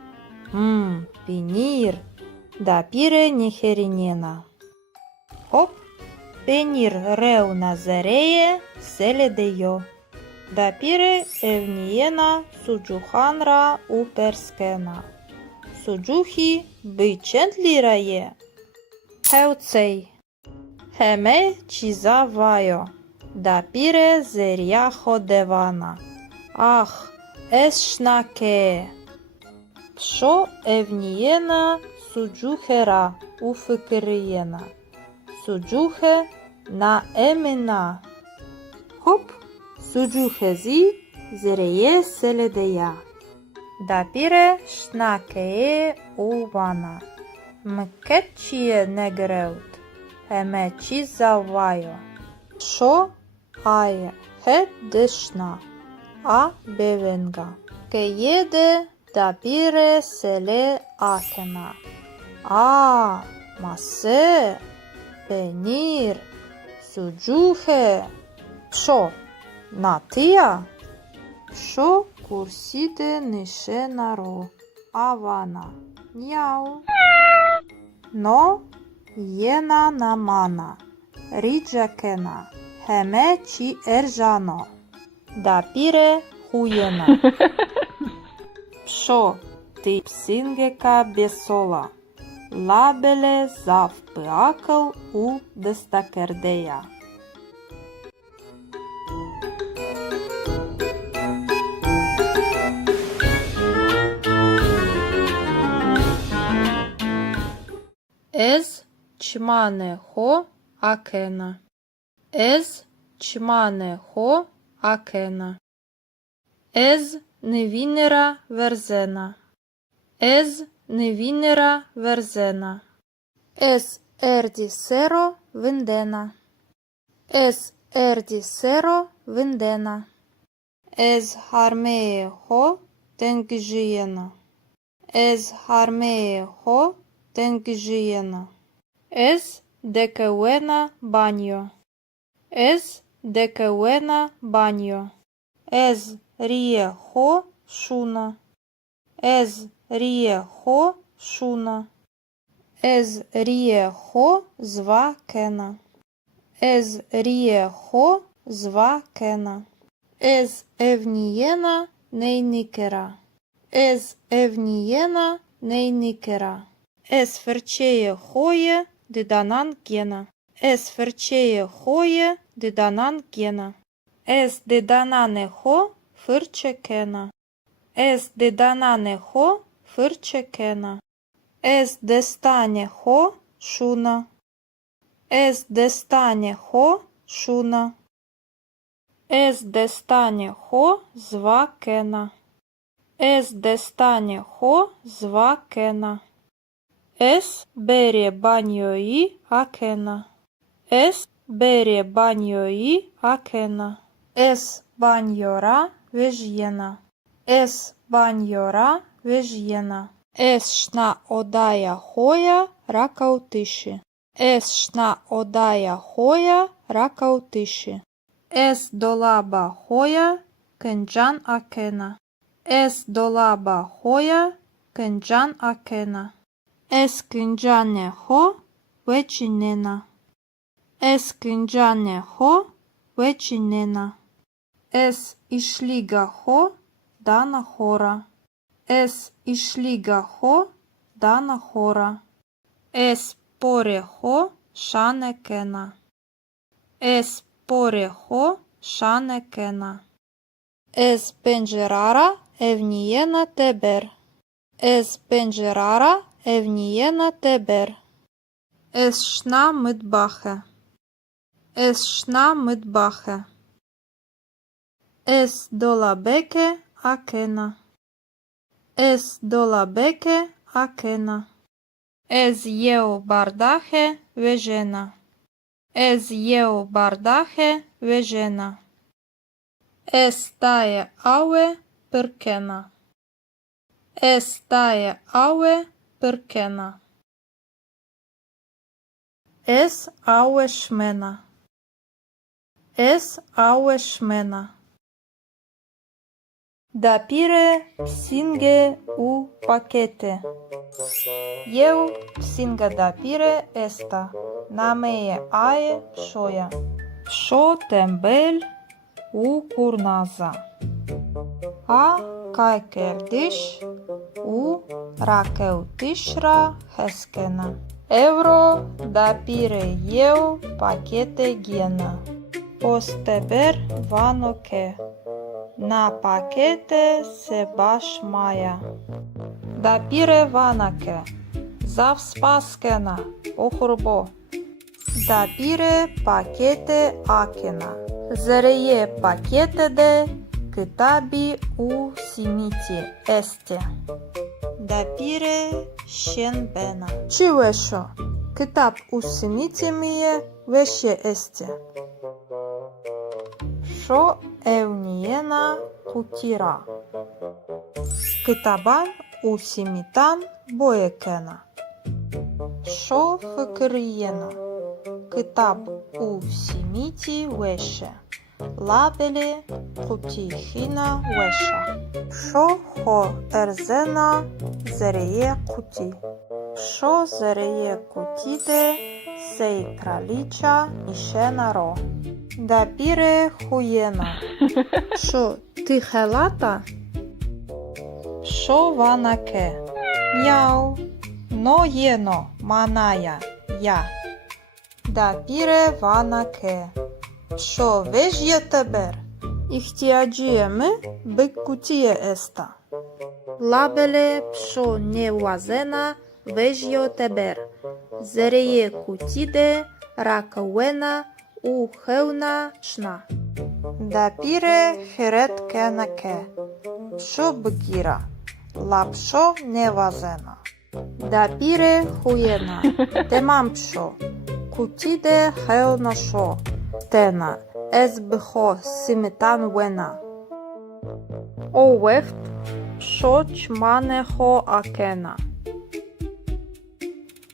Пенір, дапіре нехерінена. Хоп, пенір реуна зареє, селедеyo. Дапіре евнієна суджуханра у перскена. Суджухі бичент лірає. Хевцей. Хеме чізавайо. Дапіре зеряхо девана. Ах, ешнаке. Пшо евнієна суджухера у фикриєна. Суджухе на емена. Хоп, суджухезі зереє селедея. Дапіре шнакеє у вана. Мкетчіє негреут. Хеме чізавайо. Пшо ає хет дешна. А бевенга. Кеєде дапіре селе акена. Масе, пенір, суджухе. Пшо, натия? Пшо курсіде нишенаро, авана. Няу. Но єна намана, ріджакена, хеме чі ержано. Дапіре хуєна. Пшо, ти псингека бесола. Лабеле завпиакл у дестакердея. Ез чмане хо акена. Ез чмане хо акена. Ез невінера верзена. Ез невінера верзена. Ес ерді серо виндена. Ес ерді серо виндена. Ез гармеє хо тенгжієна. Ез гармеє хо тенгжієна. Ез декеуена баньо. Ез декеуена баньо. Ез ріє хо шуна. Ез ріє хо шуна. Ез ріє хо зва кена. Ез ріє хо зва кена. Ез евнієна нейникера. Ез евнієна нейникера. Ез ферчеє хоє диданан гена. Ез ферчеє хоє диданан гена. Ез диданане хо фирче кена. Ез диданане хо фирче кена. Ез дестане хо шуна. Ез дестане хо шуна. Ез дестане хо зва кена. Ез дестане хо зва кена. Ес бере баньої акена. Ес бере баньої акена. Ес баньора вежєна. Ес баньора вежєна. Ес шна одая хоя ракаутиші. Ес шна одая хоя ракаутиші. Ес долаба хоя кенджан акена. Ес долаба хоя кенджан акена. Ес кенджане хо вечінена. Ес кенджане хо вечінена. Ес ішліга хо дана хора. Ес ішліга хо дана хора. Ес поре хо шане кена. Ес поре хо шане кена. Ес пенджерара евнієна тебер. Ес пенджерара евнієна тебер. Ес шна мидбахе. Es shna mitbache. Es dolabeke akena. Es dolabeke akena. Ez yeu bardache vejena. Ez yeu bardache vejena. Es tae aue perkena. Es tae aue perkena. Es aue shmena. Es aue shmena. Dapire psinge u pakete. Eu psinga dapire esta. Namee ae pshoja. Psho tembel u kurnaza. A kaikerdish u rakeutishra heskena. Euro dapire eu pakete gena. Posteber vanoke. Na pakete se baš maja. Dapire vanake. Zav spaskena. Ohurbo. Dapire pakete akena. Zereye pakete de kitabi u simiti este. Dapire shenbena. Ci vesho. Kitab u simiti miye veshe este. Şo evniyena kutira. Kitaban u simitan boyekena. Şo fıkıriyena. Kitap u simiti veşe. Labeli kutihina veşa. Şo ho erzena zereye kuti. Şo zereye kutide sej kraliça nişena ro. Dapire хуєна. Шо тихелата? Шо ванаке? Няу. Но єно маная я. Дапіре ванаке. Шо вежє тебер? Іхтіаджієми биккутіє еста. Лабеле пшо не вазена вежьо тебер. Зереє кутіде ракауена у хевна шна. Дапіре херет кенаке. Пшо бгіра. Лапшо не вазена. Дапіре хуєна. Темам пшо. Кутіде хевна шо. Тена. Ез бхо симитан вена. О вехт. Пшо чмане хо акена.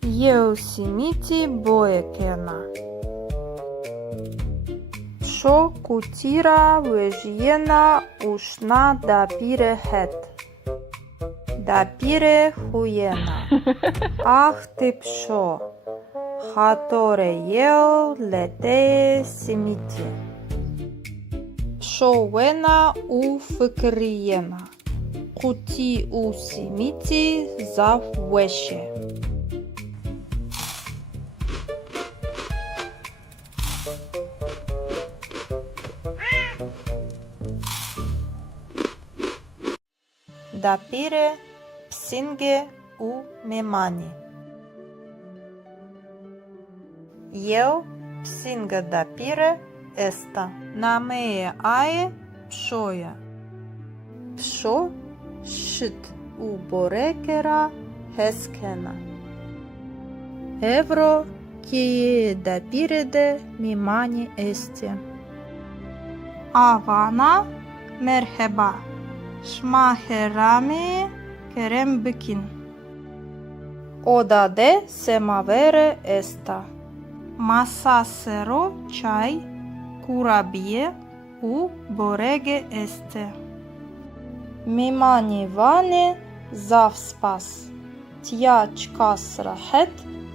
Єу сіміті боєкена. Шо кутира вежиена ушна дапире хет. Дапире хуена. Ах ти пшо. Хаторе єо лете симіті. Пшо вена у фикриєна. Куті у симіті зав веше. Dapire psinge u memani. Eu psinga dapire esta. Namee ae pshoja. Psho shit u borekera heskena. Evro kie dapire de mimani este. Avana merheba. Şmaherami kerem bikin. Oda de semavere esta. Masa sero çay, kurabiye u borege este. Mimani vani zav spas. Tja çkas rahet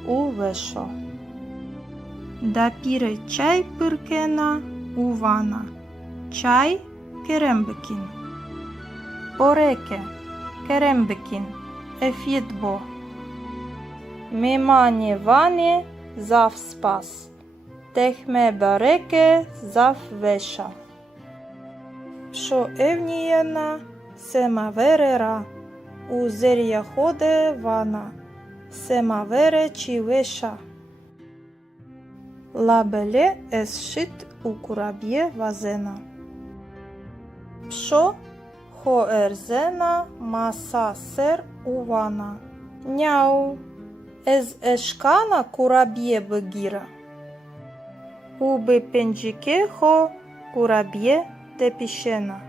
u vesho. Dapire çay pırkena u vana. Çay kerem bikin. Boreke, kerembikin, efidbo. Mimani vani zav spas. Tehme bareke zav vesha. Pşo evniyena semavere ra. U zerya hode vana. Semavere çi vesha. Labele es shit u kurabie vazena. Psho ho erzena masa ser uvana. Njau ez eshkana kurabie begira. Ubi penjike ho kurabie de pishena.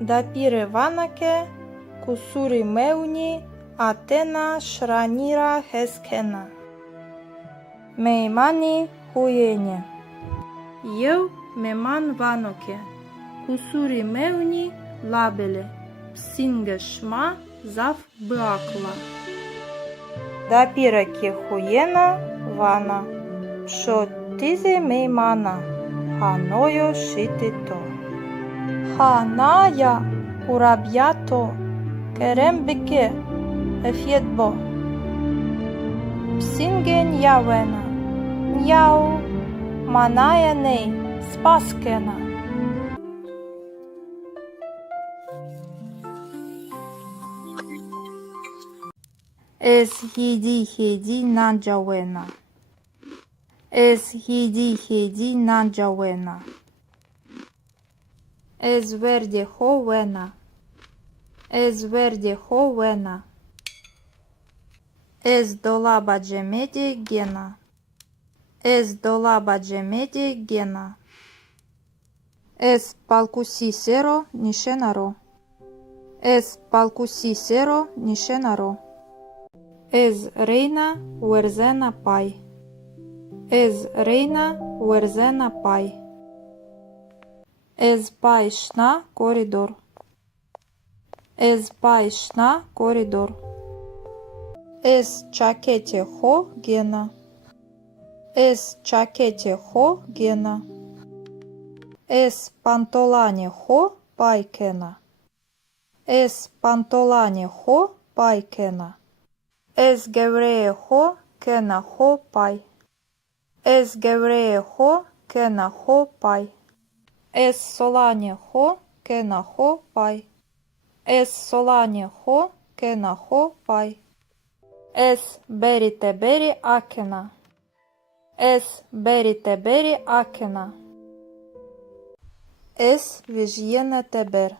Dapire vanake kusuri meuni atena shranira heskena. Meimani huyenye. Eu meman vanoke. Kusuri meuni labele. Psinge shma zaf băacla. Dapire ke huyena vana. Psho tize meimana. Hanoyo shitito. Hanaya kurabiato. Kerem beke. Efietbo. Psinge njavena. Njau. Manaya nei. Spaskena. Es hidi nanjawena. Es hidi nanjawena. Es verde hovena. Es verde hovena. Es dolaba gemedi gena. Es dolaba gemedi gena. Es palkusisero nishenaro. Es palkusisero nishenaro. Ez reina uerzena pai. Ez reina uerzena pai. Ez pai shna koridor. Ez pai shna koridor. Ez chakete ho gena. Ez chakete ho gena. Ez pantolane ho paikena. Ez pantolane ho paikena. Ez gevreje ho kena ho pai. Ez gevreje ho kena ho pai. Ez solane ho kena ho pai. Ez solane ho kena ho pai. Ez berite beri akena. Ez berite beri akena. Ez vijjene teber.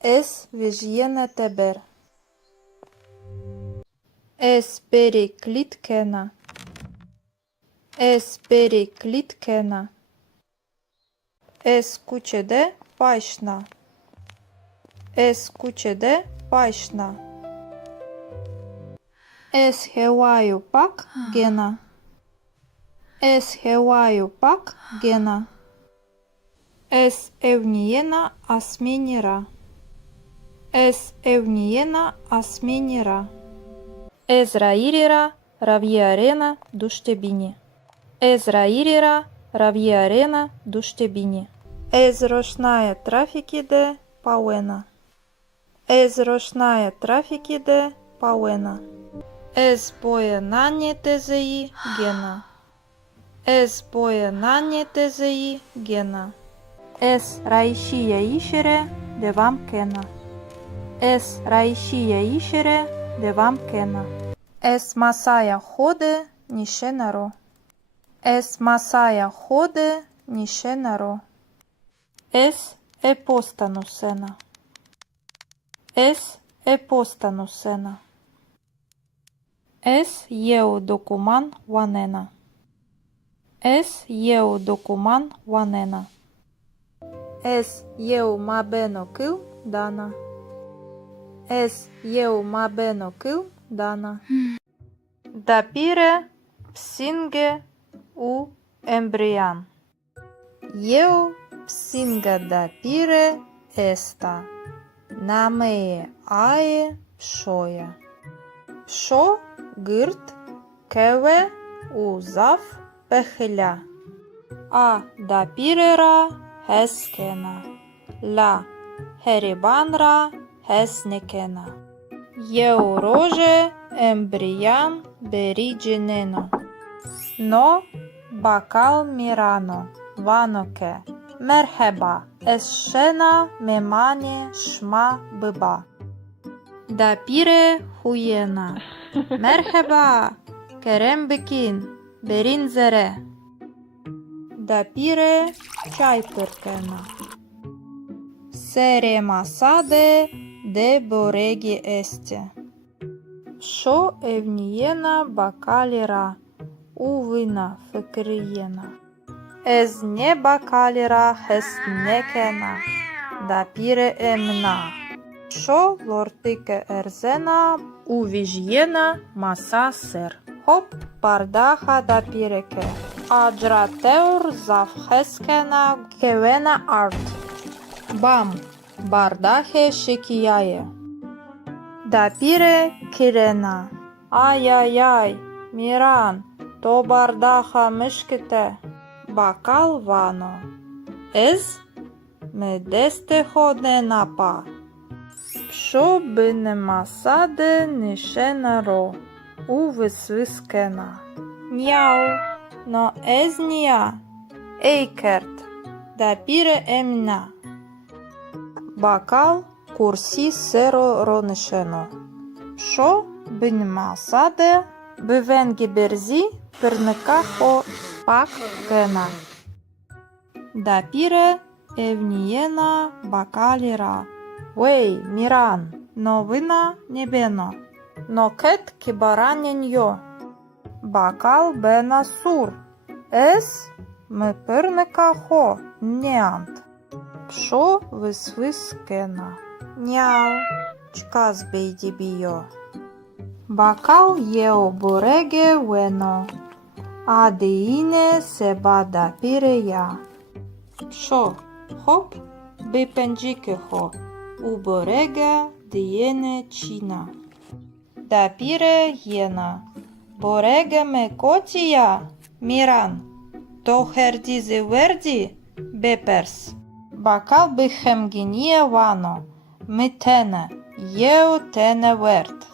Ez vijjene teber. Es periklitkena. Es periklitkena. Es kuchede paishna. Es kuchede paishna. Es hewaju pak gena. Es hewaju pak gena. Es evnijena asmenira. Es evnijena asmenira. Ezrairira ravierena duštebini. Ezrairira ravierena duštebini. Ezrošnaje trafikide pauena. Ezrošnaje trafikide pauena. Ez boje nanje tezei gena. Ez boje nanje tezei gena. Ez raishie išere devam kena. Ez raishie išere devam kena. Es masaya hode nishenaro. Es masaya hode nishenaro. Es epostanusena. Es epostanusena. Es eu dokuman wanena. Es eu dokuman wanena. Es eu mabeno kil dana. Es eu mabeno kil dana. Dapire psinge u embrian. Eu psinga dapire esta. Namee ae pshoja. Psho gırt keve u zaf pehля. A dapirera heskena. La heribanra hesnekena. Eu roje embrian berigeneno. No bakal mirano vanoke. Merheba esşena memane şma bıba. Dapire huyena. Merheba kerem bekin. Берінзере. Дапіре чай пиркена. Сере масаде де бореги есте. Шо евнієна бакаліра. Увина фикриєна. Ез не бакаліра хеснекена. Дапіре емна. Шо лортике ерзена увіжєна маса сер. Хоп пардаха дапіреке. Аджратеур завхескена кевена арт. Бам бардахе шикіяє. Дапіре кірена. Ай-яй-яй, Міран, то бардаха мишките. Бакал вано. Ез медесте ходне напа. Шо би нема саде нишена ро. У висвискена. Няу, но ез нія. Ейкерт, дапіре емна. Бакал курсі серо ронишено. Шо би нема саде бивенгі берзі пирника хо пак кена. Дапіре евнієна бакаліра. Вей, Міран, новина небено. Нокет кібараняньо. Бакал бена сур. Ес ми пирника хо неант. Шо висвис кена. Няу, чказ бейді біо. Бакал єо бореге вено. Адеїне себа дапіре я. Шо, хоп, бипенджіке хо. У борега дієне чіна. Дапіре єна. Бореге ме котія. Міран. То хердізи верді. Беперс. Бакал бихемгініє вано. Митене. Єо тене верт.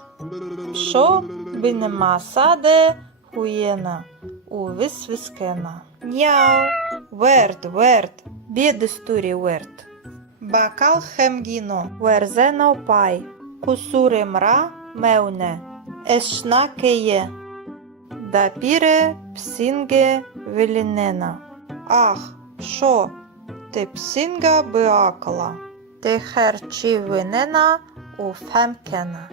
Шо би нема саде хуєна. У висвискена. Няу. Верт. Бєдестурі верт. Бакал хемгіно. Верзено пай. Кусури мра меуне. Ешна кеє. Дапіре псінге велінена. Ах, шо? Ти псінга биакла. Ти херчі винена у фемкена.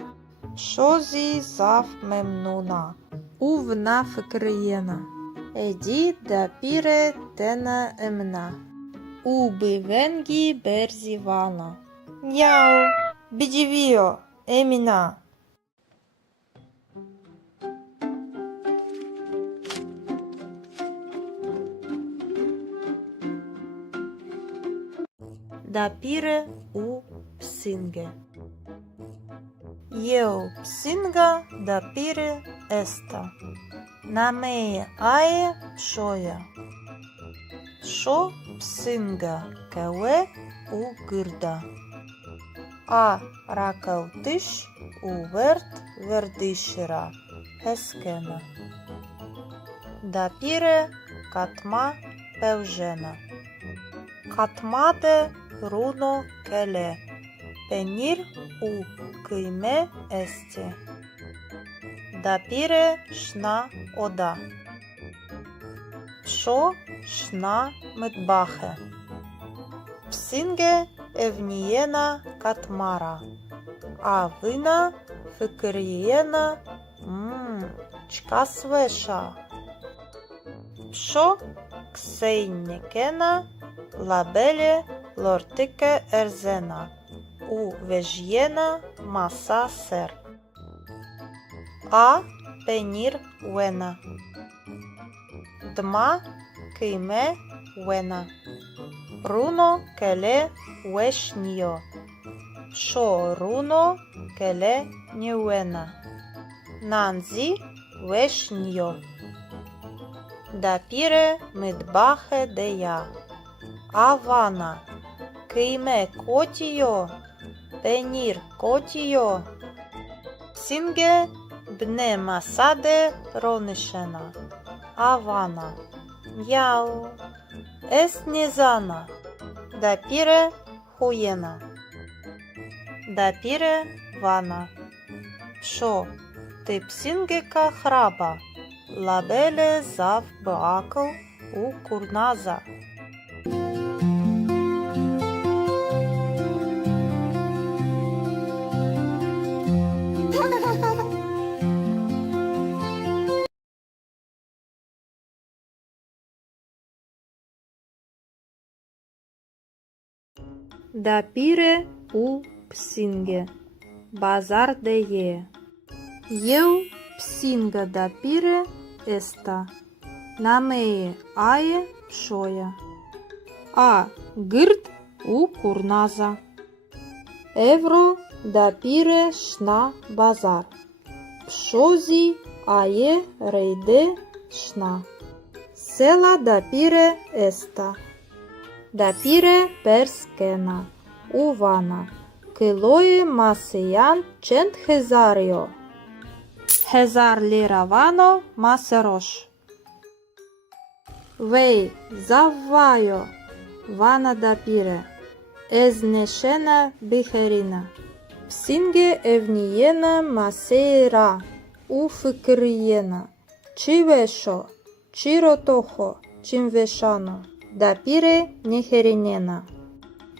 Шо зі зав мемнуна. Увна фикриєна. Еді дапіре тена емна. У бивенгі берзі вана. Няу, бідівіо, еміна. Дапіре у псинге. Єо псинга дапіре еста. Намеє ае шоя. Шо псинга кеве у гирда. А ракалтиш у верт вердишера. Хескена. Дапіре катма певжена. Катмаде руно келе. Пенір у кийме есте. Дапіре шна ода. Шо шна медбахе. Псинге евнієна катмара. А вина фикриєна чка свеша. Шо ксейнекена лабеле лортике ерзена. У вежєна маса сер. А пенір вена. Дма кийме вена. Руно келе вешньо. Шо руно келе ньюена. Нанзі вешньо. Дапіре мидбахе дея. Авана. Кийме котіо. Пенір котіо. Сінге бне масаде ронишена. Авана. Яу. Ес незана. Дапіре хуєна. Дапіре вана. Шо, ти псінгека храба. labele zav beakıl u kurnaza. Dapire u psinge, bazar de ye. Eu psinga dapire esta, nameye aye pșoia. A gârt u curnaza. Evro dapire șna bazar. Pșozi aye reide șna. Sela dapire esta. Dapire perskena, uvana, kiloje masejan cent hezario. Hezar lira vano maseroš. Vei, zavvajo, vana dapire, ez nešena biherina. Psinge evnijena maseira, u fikrijena, čivešo, čirotoho, čimvešano. Dapire neherinena.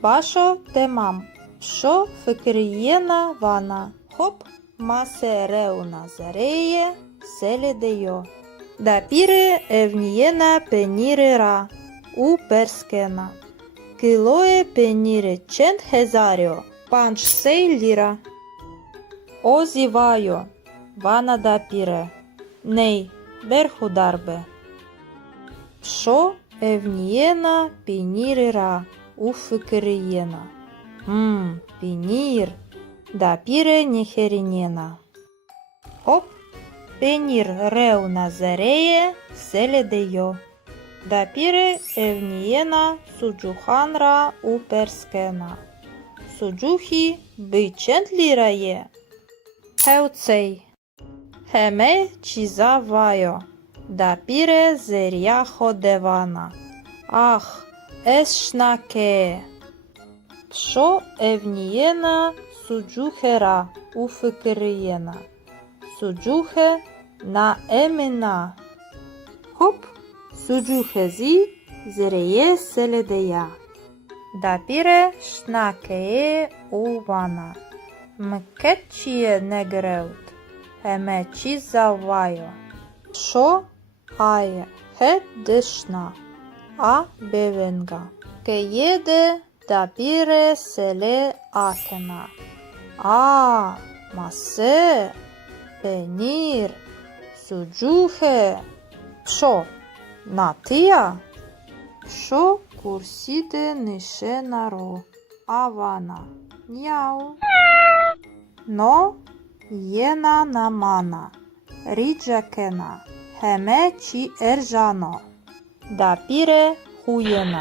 Bașo temam, pșo fikrijena vana, hop masereuna zareie, sele de yo. Dapire evnijena penire ra, u perskena. Kiloje penire cent hezario, panč sei lira. O zivajo, vana dapire, nei, berhu darbe. Pșo evnijena penire ra, u fikrijena. Penir, dapire neherinena. Hop, penir reuna zareie, sele de yo. Dapire evnijena suđuhan ra u perskena. Suđuhi bi cent lira je. Heucej. Heme čiza vajo. Dapire zerjaho devana. Ah, es șnake. Pșo evnijena suđuhe ra u fikrijena. Suđuhe na emina. Hop, suđuhe zi zreje sele de ya. Dapire șnakeye u vana. Mket čije negreut. Heme či zavajo. Pșo aye he deșna. A bevenga. Ke jede dapire sele akena. A mase, penir, suđuhe. Pșo natija. Pșo kurside nišena ro. Avana. Njau. No jena namana. Riđakena. Heme či eržano. Dapire hujena.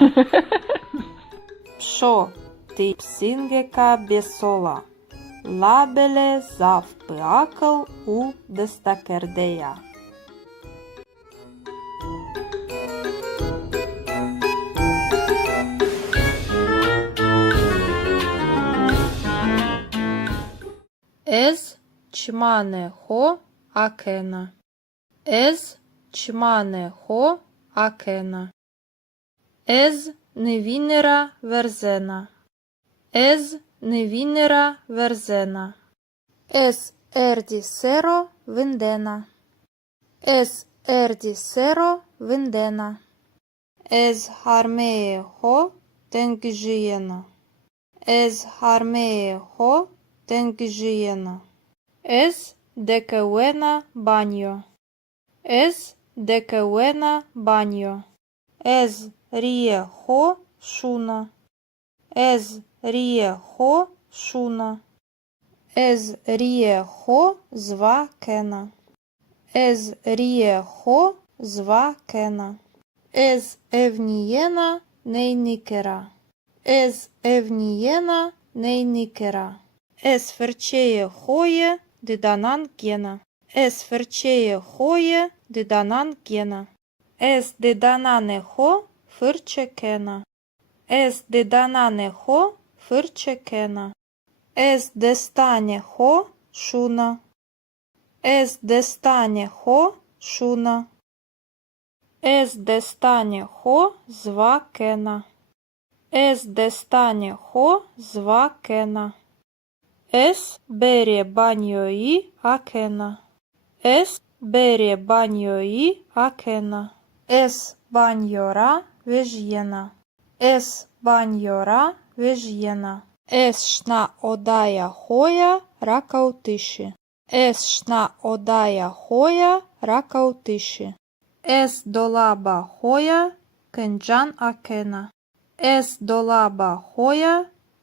Pșo ti psingeka besola. Labele zav beakıl u destakerdeja. Ez çmane ho akena. Ez çmane ho akena. Ez nevinera verzena. Ez nevinera verzena. Ez erdi sero vindena. Ez erdi sero vindena. Ez harmeye ho tengžijena. Ez harmeye ho tengžijena. Ez dekewena banjo. Ez dekewena banjo. Ez rije ho šuna. Ez rije ho šuna. Ez rije ho zvakena. Ez rije ho zvakena. Ez evnijena nejnikera. Ez evnijena nejnikera. Ez ferčeje hoje didanan gena. Ez ferčeje hoje didanan gena. Ez didanane ho fırçekena. Ez didanane ho fırçekena. Ez destane ho šuna. Ez destane ho шуна. Ez destane ho zva kena. Ez destane ho zva kena. Es bere banjoi akena. Es bere banjoi akena. Es banjora vežjena. Es banjora vežjena. Es šna odaja hoja rakautiši. Es šna odaja hoja rakautiši. Es dolaba hoja këngjan akena. Es dolaba hoja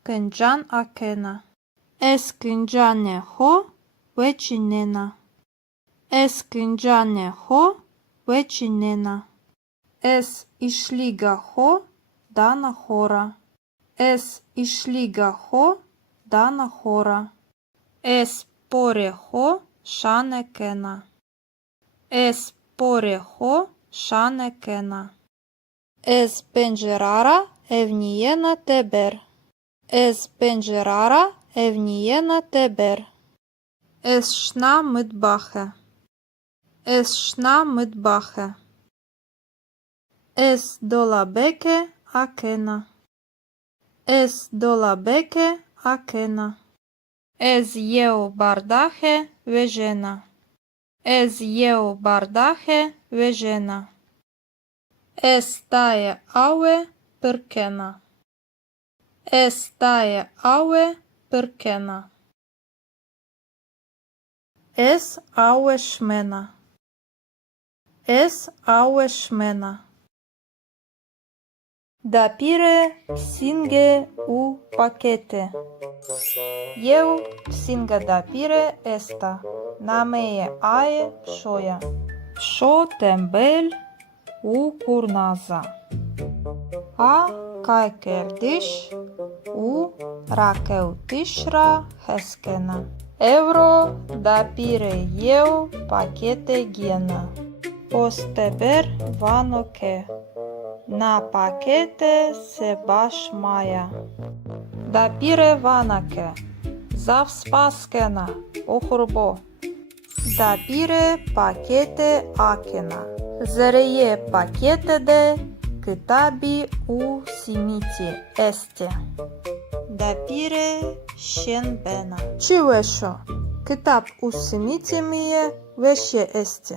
këngjan akena. Es këngjane ho veçinena. Es këngjane ho veçinena. Es išliga ho dana hora. Es išliga ho dana hora. Es pore ho šane kena. Es pore ho šane kena. Es pencerara evnijena teber. Es pencerara evnijena teber. Es šna mıtbahe. Es šna mıtbahe. Es dolabeke akena. Es dolabeke akena. Ez jeu bardahe vežena. Ez jeu bardahe vežena. Es taje aue pırkena. Es taje aue pırkena. Es aue shmena. Es aue shmena. Dapire psinge u pakete. Eu psinga dapire esta. Nameje aje pšoja. Pšo tembel u kurnaza. A kajkerdiš u rakeutishra heskena. Euro dapire eu pakete gena. Posteber vanoke. Na pakete se baš maja. Dapire vanake. Zav spaskena. Ohurbo. Dapire pakete akena. Zereye pakete de kitabi u simiti este. Dapire şenbena. Çi veşo? Kitap u simiti miye veşe este.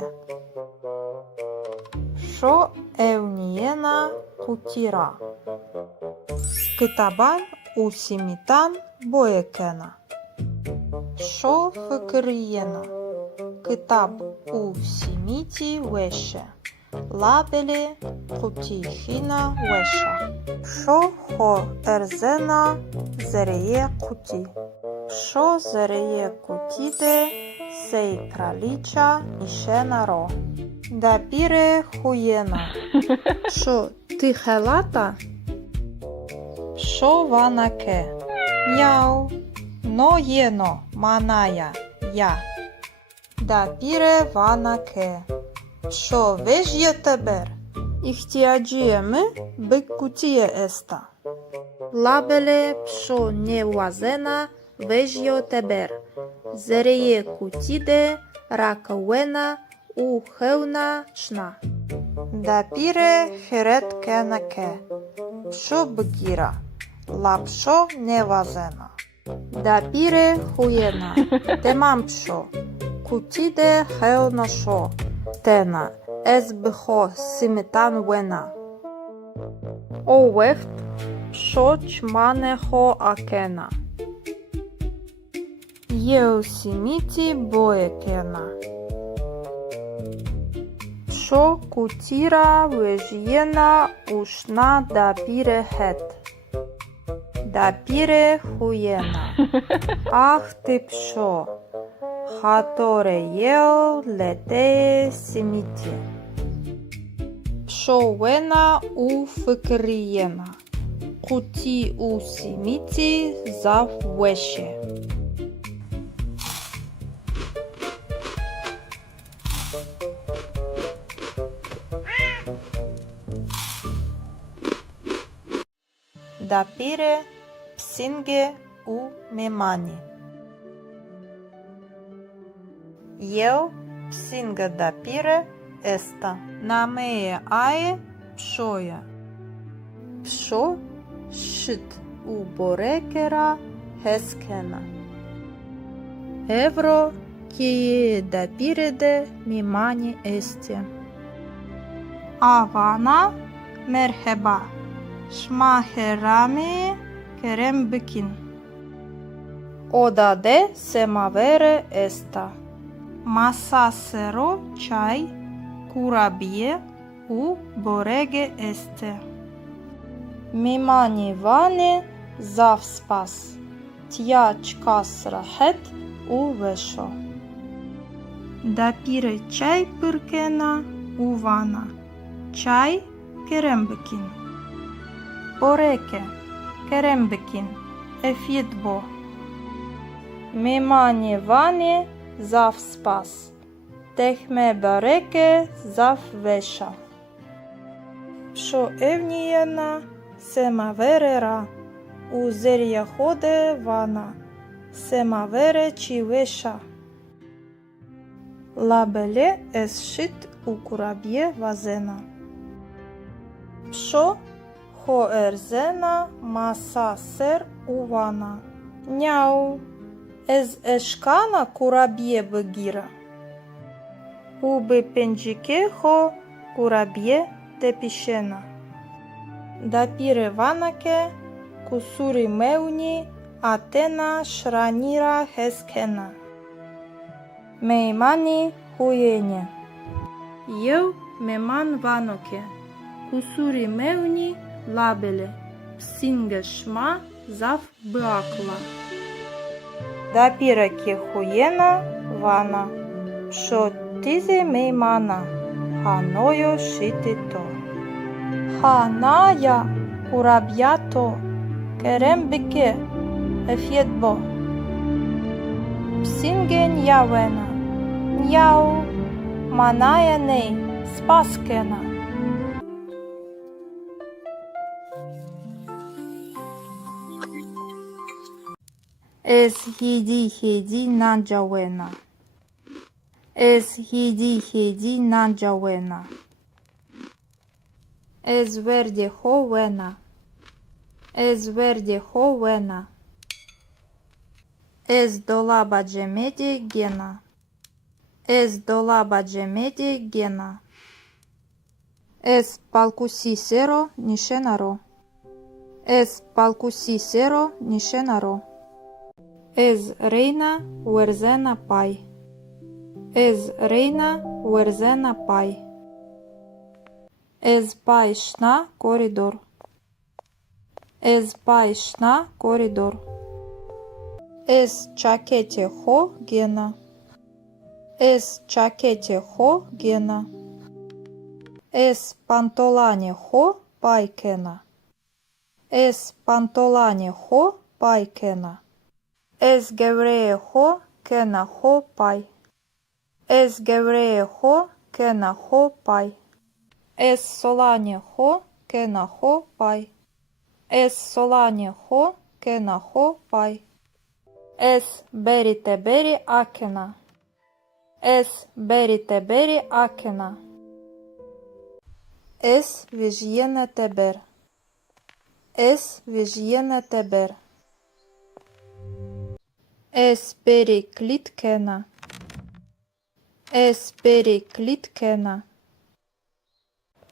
Şo evniyena kutira. Kitaban u simitan boyekena. Şo fıkıriyena. Kitap u simiti veşe. Labeli kutihina veşa. Şo ho erzena zereye kuti. Şo zereye kutide sej kraliça nişena ro. Dapire хуєна. Шо, ти хелата? Шо ванаке? Мяу. Но єно, маная, я. Dapire vanaке. Шо веж є тебер? İhtiyacıyımı bıkkutiye esta. Labele pşo ne wazena vežjo teber. Zereye kutide rakawena u hevna çna. Dapire heret kenake. Pşo bıgira. La pşo ne wazena. Dapire huyena. Temam pşo. Kutide hevna şo. Tena. Ez bho simitan wena. O wecht pşo çmane ho akena. Yeu simiti boekena. Pşo kutira vežjena ušna dapire het. Dapire huyena. Ah ti pşo. Hatore yeo lete simiti. Pşo wena u fıkriyena. Kuti u simiti zav veşe. Dapire psinge u memani. Eu psinga dapire esta. Namee ae pshoya. Psho shit u borekera heskena. Evro kie da pirede mimani esti. Avana merheba. Şmaherami kerem bikin. Oda de semavere esta. Masasero çay kurabiye u borege este. Mimani vani zavspas. Tja çkas rahet u vesho. Da pire çay pırkena u vana. Çay kerem bikin. Boreke kerem bikin. Efidbo. Mimani vani zav spas. Tehme bareke zav vesha. Psho evniyena semavere ra. U zerya hode vana. Semavere çi vesha. Labele es shit u kurabie vazena. Psho ho erzena masa ser u vana. Njau. Ez eşkana kurabiye bıgira. Ubi pencike ho kurabiye tepişena. Da pire vanake kusuri meuni atena şranira heskena. Meimani huyene. Eu meman vanoke. Kusuri meuni labele. Psinge şma zav bıakla. Da pirake huyena vana. Psho tize meimana. Hanoyo shitito. Hanaya kurabiato. Kerem bike. Efietbo. Psingen yavena. Njau. Manaya nei. Spaskena. Ez hidi nanjawena. Ez hidi nanjawena. Ez verde hovena. Ez verde hovena. Ez dolaba cemedi gena. Ez dolaba cemedi gena. Ez palkusisero nishenaro. Ez palkusisero nishenaro. Ez reina uerzena pai. Ez reina uerzena pai. Ez pai shna koridor. Ez pai shna koridor. Ez çakete ho gena. Ez çakete ho gena. Ez pantolane ho paikena. Ez pantolane ho paikena. Ez gevreye ho kena ho pai. Ez gevreye ho kena ho pai. Ez solane ho kena ho pai. Ez solane ho kena ho pai. Ez berite beri akena. Ez berite beri akena. Ez vijyene teber. Ez vijyene teber. Ez beri klitkena. Ez beri klitkena.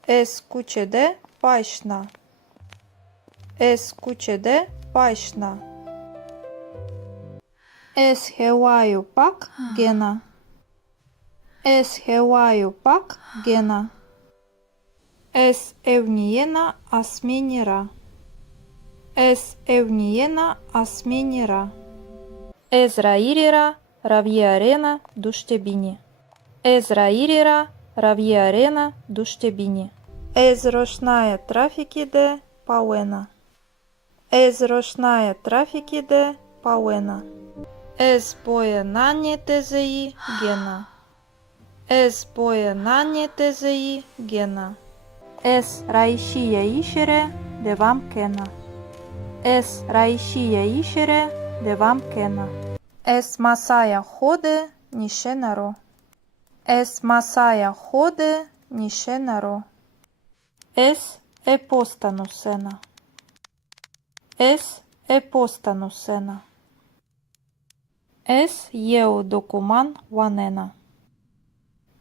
Ez kuçede paşna. Ez kuçede paşna. Ez hevaju pak gena. Ez hevaju pak gena. Ez evniyena asmenira. Ez evniyena asmenira. Ez rairira ravierena duştebini. Ez rairira ravierena duştebini. Ez roşnaya trafiki de pauena. Ez roşnaya trafiki de pauena. Ez pojenanje tezei gena. Ez pojenanje tezei gena. Ez raişiye işere devam kena. Ez raişiye işere devam kena. Ez masaya hode nişenaro. Es masaya jode nishenaro. Es epostanusena. Es epostanusena. Es eu documan wanena.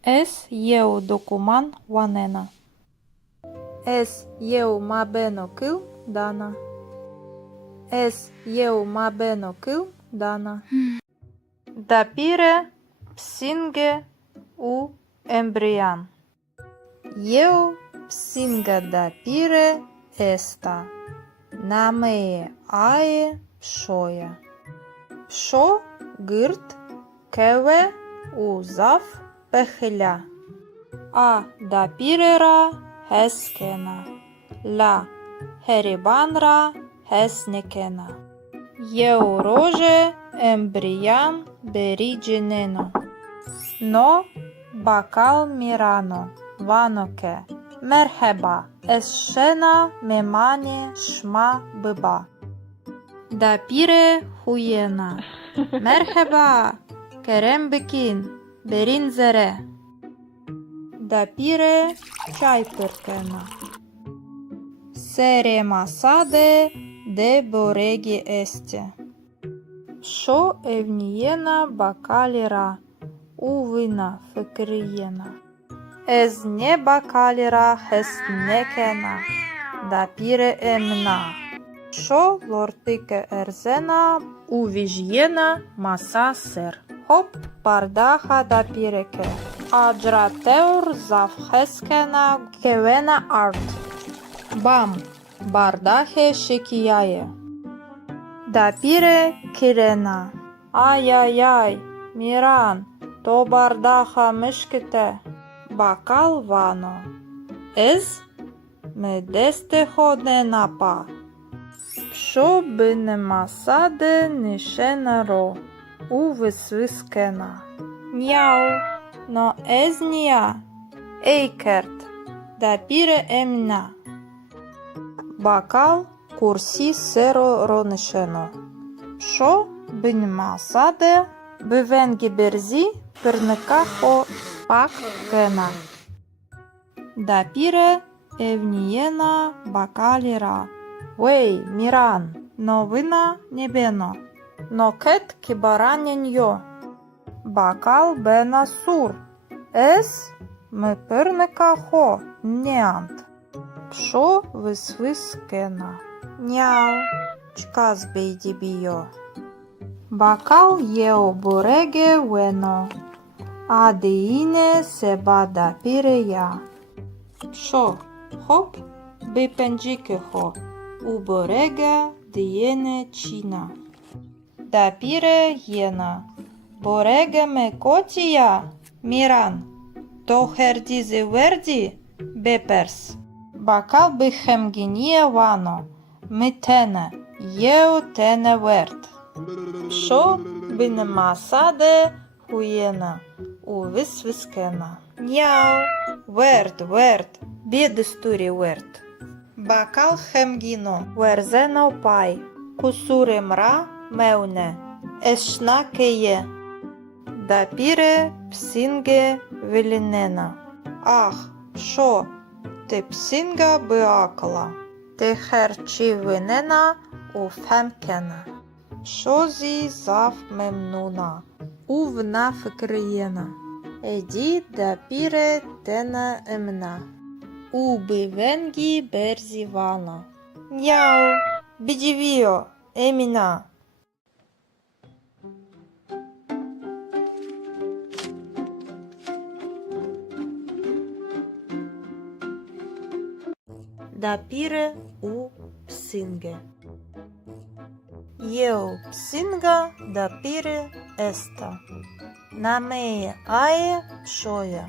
Es eu documan wanena. Es eu mabeno kil dana. Es eu mabeno kil dana. Dapire psinge u embrian. Eu psinga dapire esta. Namee ae pșoia. Pșo gârt kewe u zaf pehilea. A dapirera heskena. La heribanra hesnekena. Eu roje embrian berigeneno. No bakal mirano vanoke. Merheba escena memane şma bıba. Dapire huyena. Merheba kerem bikin berin zere. Dapire çay pırkena. Sere masade de boregi este. Şo evniyena bakalira uvina fikriyena. Ez ne bakalira hesnekena. Dapire emna. Şo lortike erzena uvijyena masa ser. Hop bardaha dapireke. Ajrateur zavheskena kevena art. Bam bardahe şekiyaye. Dapire kirena. Ай-яй-яй, Miran, to bardaha mışkite. Bakal vano. Ez me deste hodne napa. Pşo bine masade nishenaro. U vysviskena. Njau, no ez nja. Eikert, dapire emna. Bakal kursi sero ronisheno. Pşo bine masade bivengi berzi pırnıka ho pak kena. Dapire evniyena bakalira. Wey, Miran, novina nebeno. Noket kibaranenyo. Bakal bena sur. Es mi pırnıka ho neant. Pşo vysviskena. Njau, çkaz beydibiyo. Bakal eu borege weno. Adeine seba dapire ya. Pşo, hop, bipenjike ho. U borege diene çina. Dapire jena. Borege me kotia, Miran. To herdizi verdi, bepers. Bakal bihem ginie vano. Mi tene, eu tene vert. Pşo bine masade huyena. U vysviskena. Njau, vert, biedisturi vert. Bakal hemgino, verzeno pai. Kusurim ra meune. Eşnakeje. Dapire psinge vilinena. Ah, pşo, te psinga beakla. Te herçi vinena u femkena. Pşozi zaf memnuna. Uvna fikriyena. Edi dapire tena emna. U bivengi berzivana. Njau, bidivio, emina. Dapire u psinge. Eu psinga dapire esta. Namee ae pşoja.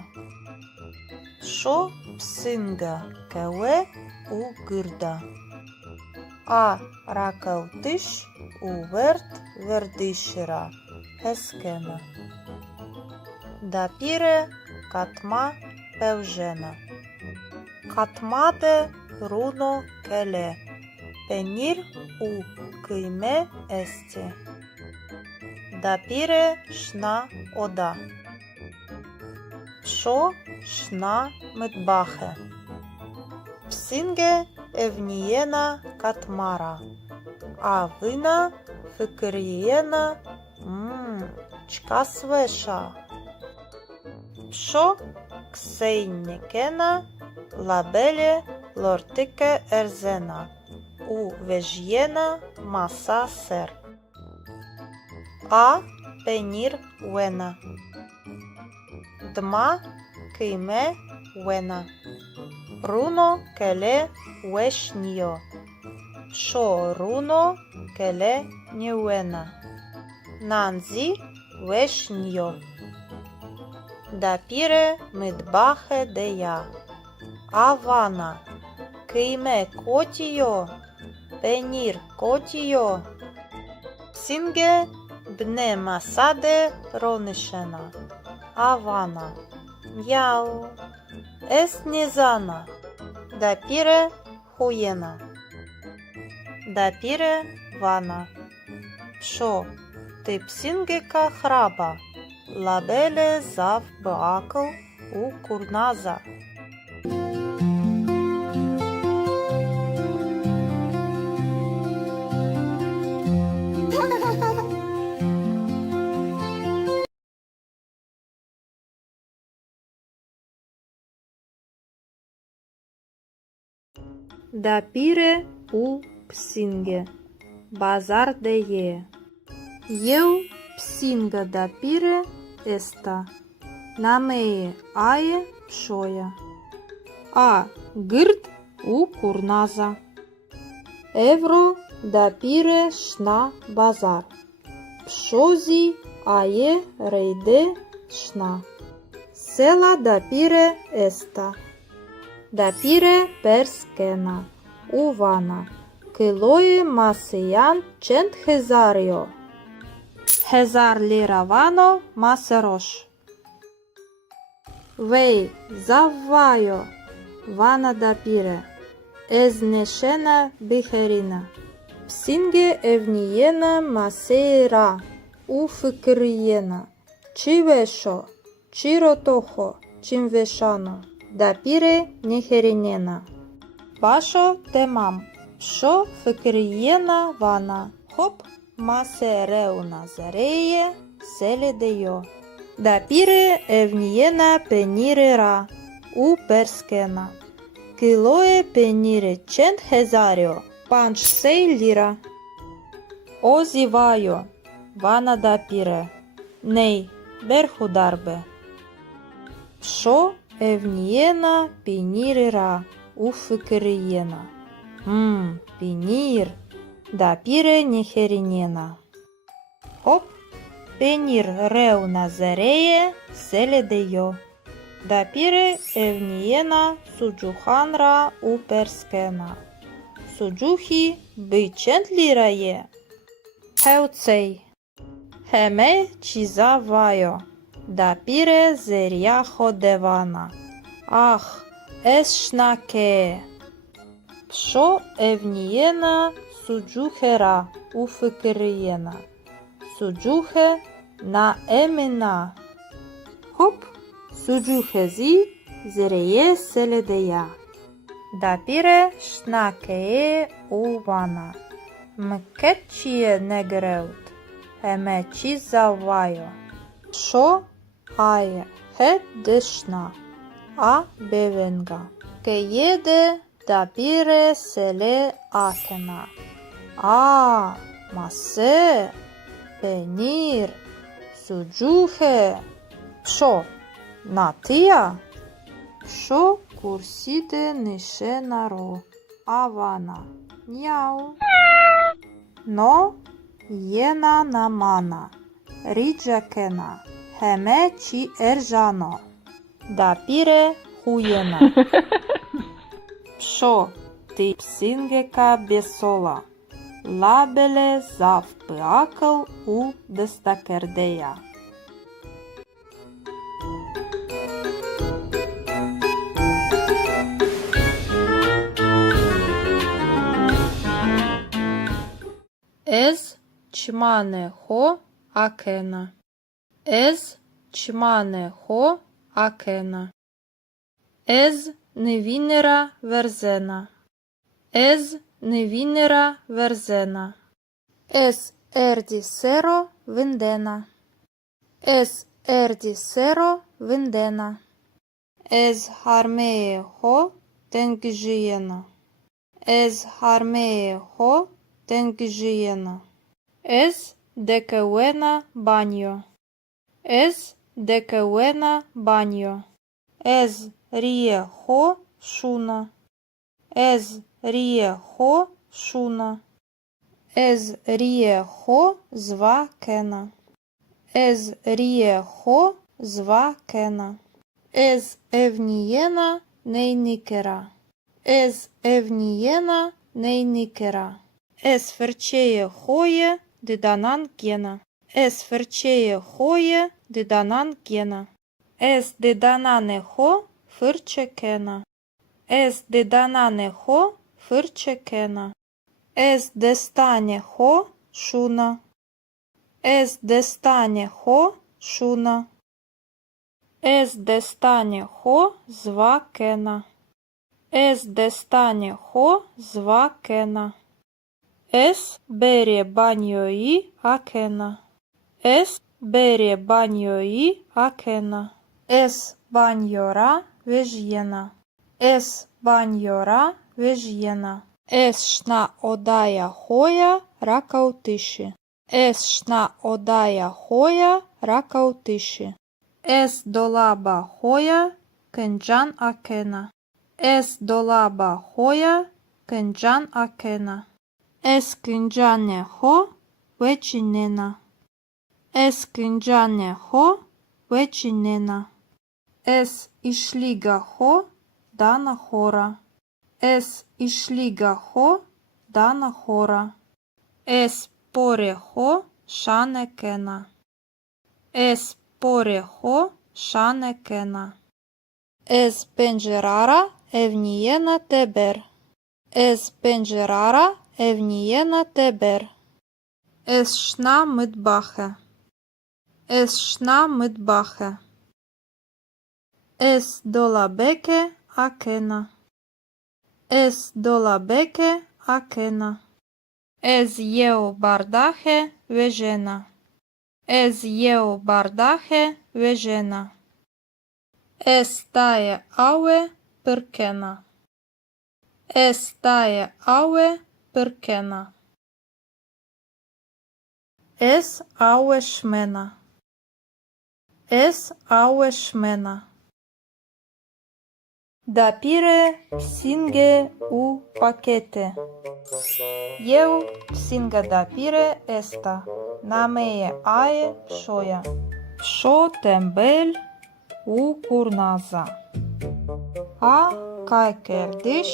Pşo psinga kewe u gırda. A rakavtiş u vert verdişira. Heskena. Dapire katma pevžena. Katmade runo kele. Penir u kıyme esti. Dapire şna oda. Пшо шна митбахе. Псинге евнієна катмара. А вина фикрієна чкасвеша. Пшо ксейнікена лабеле лортике ерзена. У вежєна маса сер. А пенір вена. Дма кийме вена. Руно келе вешньо. Пшо руно келе ньюена. Нанзі вешньо. Дапіре мидбахе дея. Авана кийме котіо. Пенір котіо. Псинге бне масаде ронишена. Авана. Мяу. Еснізана. Дапіре хуєна. Дапіре вана. Пшо ти псингека храба. Лабеле зав беакл у курназа. Дапіре у псинге. Базар дее. Єу псинга дапіре еста. Намее ае пшоя. А гирд у курназа. Евро дапіре шна базар. Пшозі ае рейде шна. Села дапіре еста. Дапіре перскена. Увана. Килое масиян чент хезаріо. Хезар ліра вано масерош. Вей заввайо. Вана дапіре. Езнешена бихеріна. Псинге евнієна масейра. У фикрієна. Чи вешо. Чи ротохо. Чим вешано. Дапіре нехерінєна. Башо темам. Пшо фикрієна вана. Хоп масереуна зареє селедеyo. Дапіре евнієна пенірера. У перскена. Килое пеніре чент хезаріо. Панч сей ліра. Озівайо. Вана дапіре. Ней берхударбе. Пшо евнієна пінірера. У фикрієна. Пінір. Дапіре нехерінєна. Хоп. Пенір реуна зареє селедеyo. Дапіре евнієна суджуханра у перскена. Суджухі бичент лірає. Хеуцей. Хеме чізавайо. Дапіре зеряхо девана. Ах, ешнаке. Пшо евнієна суджухера у фикрієна. Суджухе на емена. Хоп, суджухезі зереє селедея. Дапіре шнакеє у вана. Мкетчіє негреут. Еме чізавайо. Шо ає хет дешна. А бевенга. Кеєде дапіре селе акена. А масе. Пенір. Суджухе. Пшо натия. Пшо курсіде нишенаро. Авана. Няу. Но єна намана. Ріджакена. Хеме чі ержано. Дапіре хуєна. Пшо ти псингека бесола. Лабеле зав пеакл у дестакердея. Ез чмане хо акена. Ез чмане хо акена. Ez nevinera verzena. Ez nevinera verzena. Es erdi sero vindena. Es erdi sero vindena. Ez harmee ho tengžijena. Ez harmee ho tengžijena. Ez dekeuena banjo. Ez dekeuena banjo. Ez rije ho šuna. Ez rije ho šuna. Ez rije ho zva kena. Ez rije ho zva kena. Ez evnijena nejnikera. Ez evnijena nejnikera. Ez ferčeje hoje didanan gena. Ez ferčeje hoje didanan gena. Ez didanane ho fırçe kena. Ez didanane ho fırçe kena. Ez destane ho šuna. Ez destane ho šuna. Ez destane ho zva kena. Ez destane ho zva kena. Es bere banjoi akena. Es bere banjoi akena. Es banjora vežjena. Es banjora vežjena. Es šna odaja hoja rakautiši. Es šna odaja hoja rakautiši. Es dolaba hoja kenjan akena. Es dolaba hoja kenjan akena. Es kenjane ho večinena. Es kenjane ho večinena. Es išliga ho dana hora. Es išliga ho dana hora. Es pore ho šane kena. Es pore ho šane kena. Es penjerara evnijena teber. Es penjerara evnijena teber. Es šna midbache. Es šna midbache. Es dolabeke akena. Es dolabeke akena. Ez jeo bardache vežena. Ez jeo bardache vežena. Es taje aue pirkena. Es taje aue pirkena. Es aue šmena. Es aue šmena. Dapire psinge u pakete. Eu psinga dapire esta. Nameje ae pšoja. Pšo tembel u kurnaza. A kajkeldiš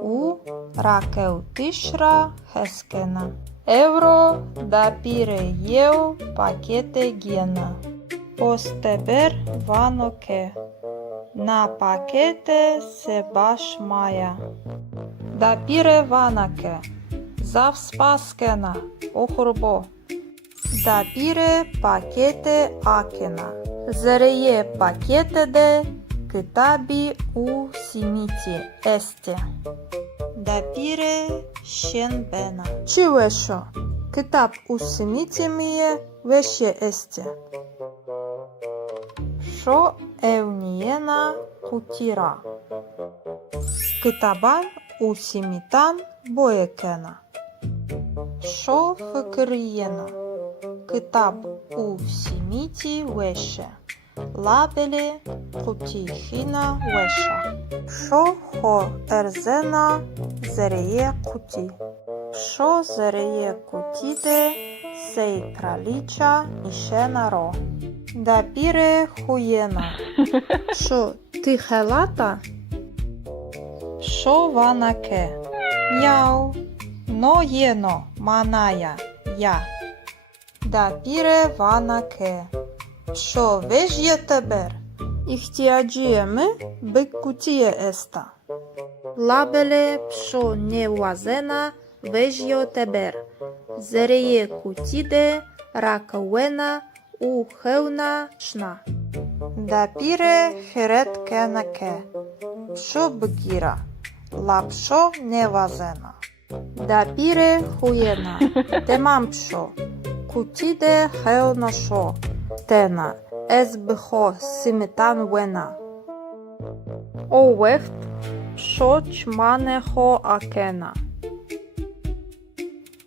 u rakeutishra heskena. Euro dapire eu pakete gena. Posteber vanoke. Na pakete se baš maja. Dapire vanake. Zav spaskena. Ohurbo. Dapire pakete akena. Zreje pakete de kitabi u simiti este. Dapire şenbena. Çi veşo? Kitap u simiti miye veşe este. Şo evniyena kutira. Kitaban u simitan boyekena. Şo fıkıriyena. Kitap u simiti veşe. Labeli kutihina veşa. Şo ho erzena zereye kuti. Şo zereye kutide sej kraliça nişena ro. Dapire хуєна. Шо, ти хелата? Шо ванаке? Няу. Но єно, маная, я. Дапіре ванаке. Шо вежє тебер? Іхтіаджієми биккутіє еста. Лабеле пшо не вазена вежьо тебер. Зереє кутіде ракауена у хевна шна. Дапире херет кенаке. Пшо бгира. Лапшо невазена. Дапире хуена. Демам пшо. Кутиде хел нашо. Тена. Ez bho simitan wena. O weft psho chmane ho akena.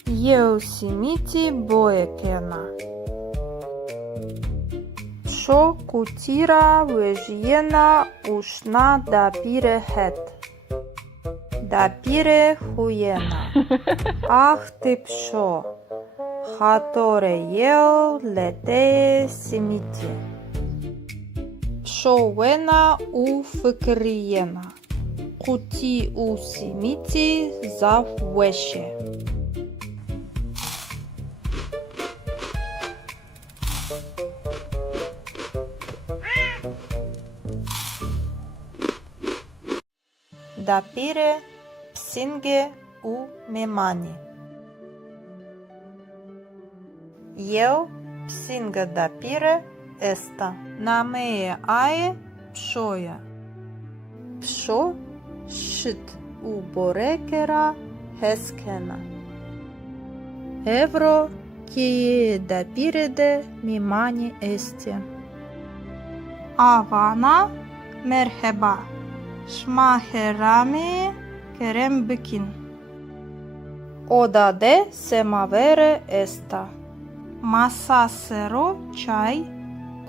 Yeo simiti boekena. Psho kutira vejjena ushna dapire het. Dapire huyena. Ах ти пшо. Хаторе єо лете сіміті. Пшовена у фикрієна. Куті у сіміті заввеше. Дапіре псінге у мемані. Eu psinga dapire esta. Namee ae pshoja. Psho shit u borekera heskena. Evro kie dapirede mimani esti. Avana merheba. Shmaherami kerem bikin. Odade semavere esta. Masasero çay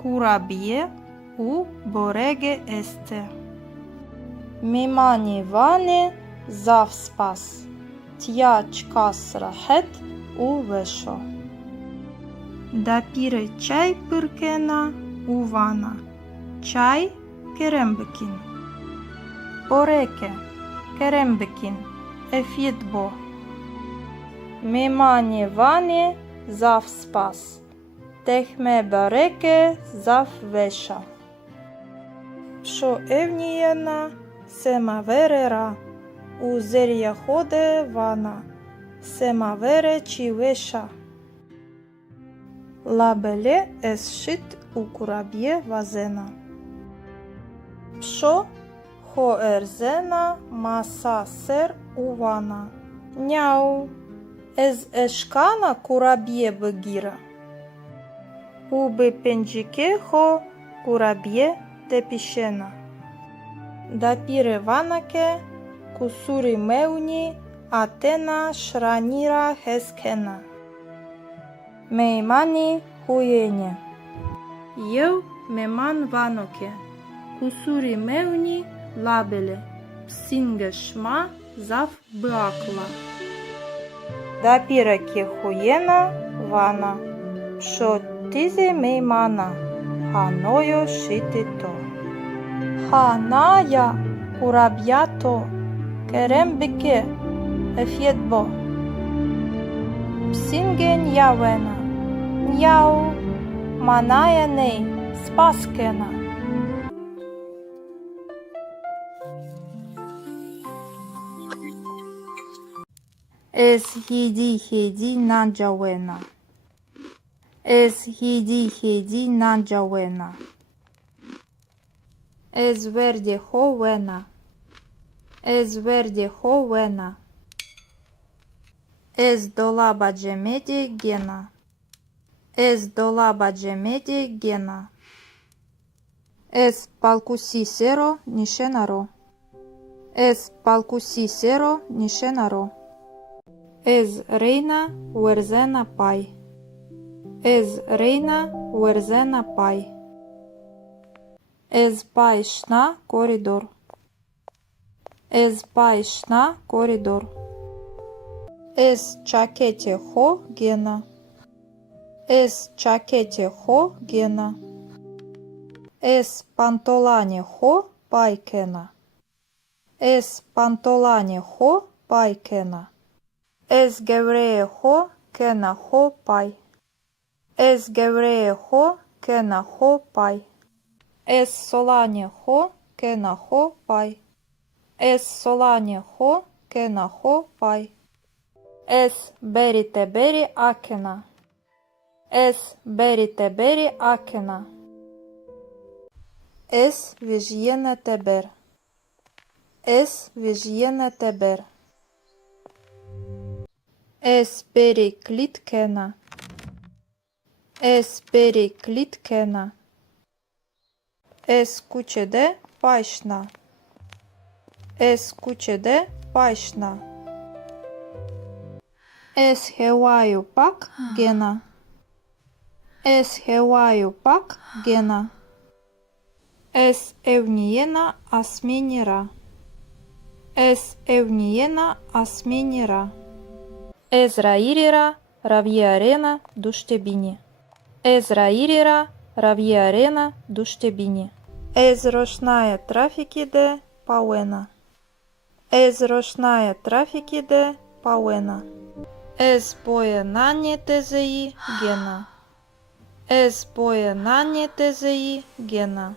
kurabiye u borege este. Mimani vane zavspas. Tya çkas rahet u vesho. Dapire çay pırkena u vana. Çay kerembekin. Boreke kerembekin. Efyetbo. Mimani vane zavspas. Tehme bareke zavveša. Pšo evnijena semaverera. Uzerja hode vana. Semavere čiveša. Labele es shit u kurabje vazena. Pšo ho erzena masa ser u vana. Njau. Ez eşkana kurabiye bıgira. Ubi pencike ho kurabiye tepişena. Dapire vanake kusuri meuni atena shranira heskena. Meimani huyene. Eu meman vanoke. Kusuri meuni labele. Psinge shma zav bıakla. Dapire ki huyena vana. Psho tizi meimana. Hanoyo shitito. Hanaya kurabyato. Kerem bike. Efyetbo. Psinge njavena. Njau. Manaya nei. Spaskena. Ez hidi nanjawena. Ez hidi nanjawena. Ez verde hovena. Ez verde hovena. Ez dolaba cemedi gena. Ez dolaba cemedi gena. Ez palkusi sero nishenaro. Ez palkusi sero nishenaro. Ez reina uerzena pai. Ez reina uerzena pai. Ez pai shna koridor. Ez pai shna koridor. Ez çakete ho gena. Ez çakete ho gena. Ez pantolane ho paikena. Ez pantolane ho paikena. Ez gevreye ho kena ho pai. Ez gevreye ho kena ho pai. Ez solane ho kena ho pai. Ez solane ho kena ho pai. Ez berite beri akena. Ez berite beri akena. Es vijyene teber. Es vijyene teber. Es periklitkena. Es periklitkena. Es kuchede paishna. Es kuchede paishna. Es hewaju pak gena. Es hewaju pak gena. Es evniyena asmenira. Es evniyena asmenira. Es rairira ravierena dushtebini. Es rairira ravierena dushtebini. Es рошная трафики де пауена. Es рошная трафики де пауена. Es поенане тезеи гена. Es поенане тезеи гена.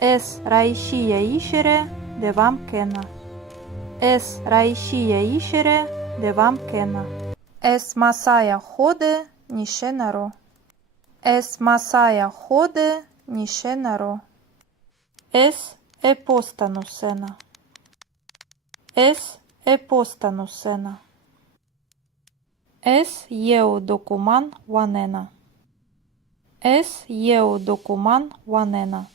Es раишия ишере de вам кена. Es раишия ишере de вам кена. Es масая ходе нишенаро. Es масая ходе нишенаро. Es епостанусена. Es епостанусена. Es eu докуман ванена. Es eu докуман ванена.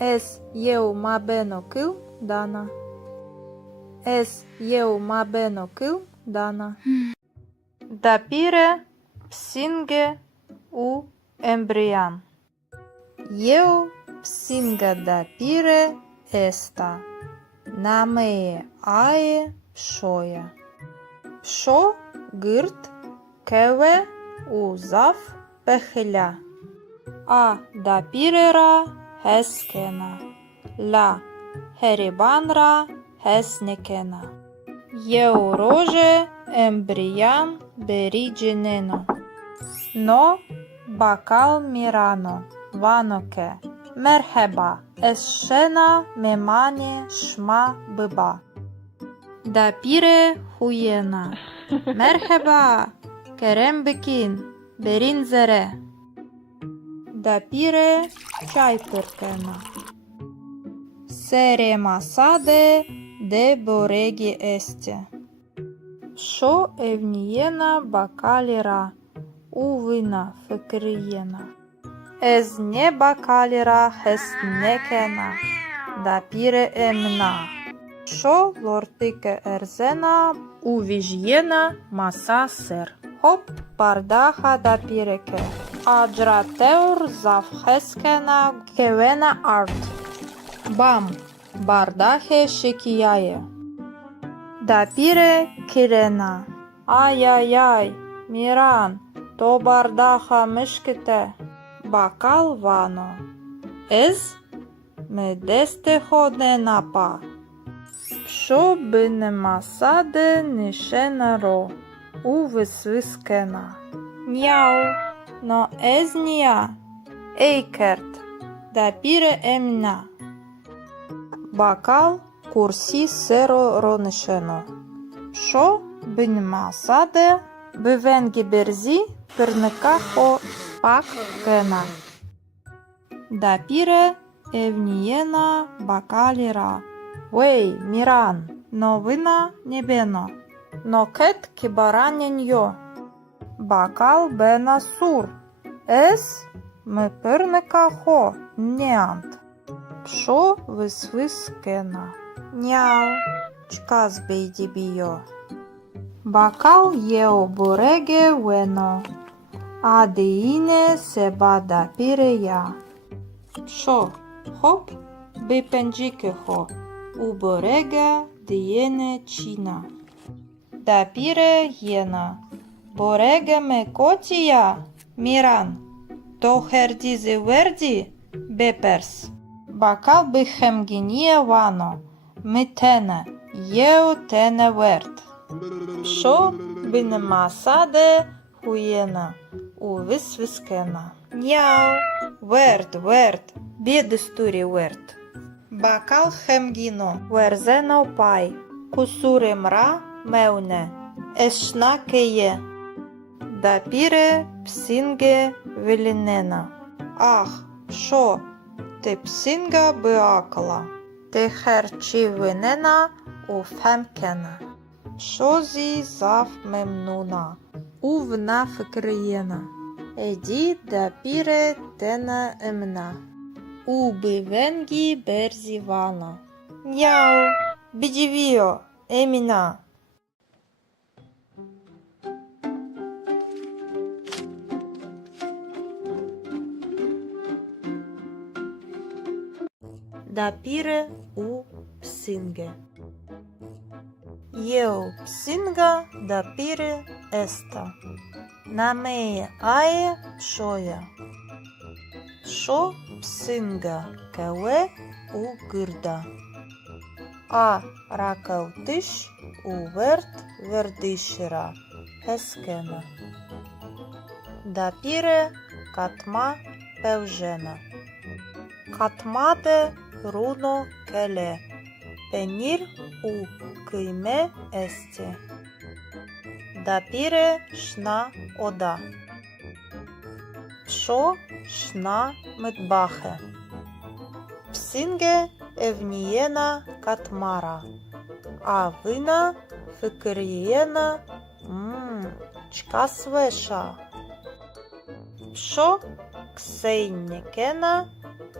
Es eu mabeno кил дана. Es eu mabeno кил дана. Dapire psinge u embrian. Eu psinga dapire esta. Namee ae pšoja. Pšo гырт кеве у зав пехеля. А дапирера heskena. La heribanra hesnekena. Eu roje embrian berigeneno. No bakal mirano. Vanoke. Merheba. Esшена memane шма быба. Dapire huyena. Merheba. Kerem bikin. Berin zere. Dapire çay pırkena. Sere masade de boregi este. Şo evniyena bakalira. Uvina fikriyena. Ez ne bakalira hesnekena. Dapire emna. Şo lortike erzena uvijyena masa ser. Hop bardaha dapireke. Adrateur zavheskena kevena art. Bam bardahe şekiyaye. Dapire kirena. Ай-яй-яй, Miran, to bardaha mışkite. Bakal vano. Ez me deste hodnenapa. Pšo bine masade nishenaro. U vysviskena. Njau, no ez nja. Eikert, dapire emna. Bakal kursi sero ronisheno. Pšo bine masade bivengi berzi pırnikaho pak gena. Dapire evniyena bakalira. Wey, Miran, novina nebeno. Noket kibaranenjo. Bakal bena sur. Es me pırnikaho neant. Pšo vysviskena. Njau, čkas bejdibijo. Bakal eu borege veno. Adeine seba dapire ya. Pšo, hop, bipenjikeho. U borega diene čina. Dapire jena. Borege me kotia, Miran. To herdizi verdi, bepers. Bakal bihem ginie vano. Mitene, eu tene vert. Pšo bine masade hujena. U visviskena. Njau, vert, biedisturi vert. Bakal hemgino, verzeno pai. Kusure mra meune. Eshnakeye. Dapire psinge vilinena. Ah, pšo, Тепсінга биакла. Техер чи винена у фемкена. Шозі зав мемнуна. Увна фикриєна. Еді да піре тена емна. Уби венгі берзі вана. Няу, бідівіо, еміна. Да піре у псинге. Єу псинга да піре еста. Намеє ае пшоя. Шо псинга кеве у гирда. А ракавтиш у верт вердишера ескена. Да піре катма певжена. Катмаде руно келе. Пенір у кийме есте. Да піре шна ода. Пшо шна медбахе. Псинге евнієна катмара. А вина фикирієна чкасвеша. Пшо ксейнікена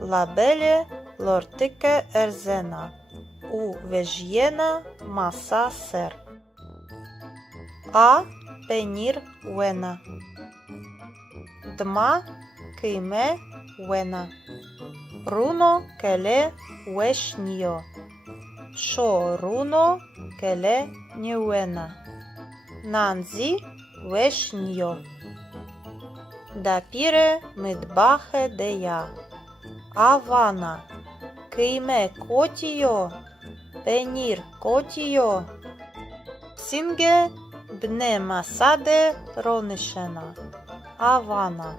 лабеле лортике ерзена. У вежєна маса сер. А пенір вена. Дма кийме вена. Руно келе вешньо. Шо руно келе ньюена. Нанзі вешньо. Да піре мидбахе дея. Авана кийме котіо. Пенір котіо. Псинге бне масаде ронишена. Авана.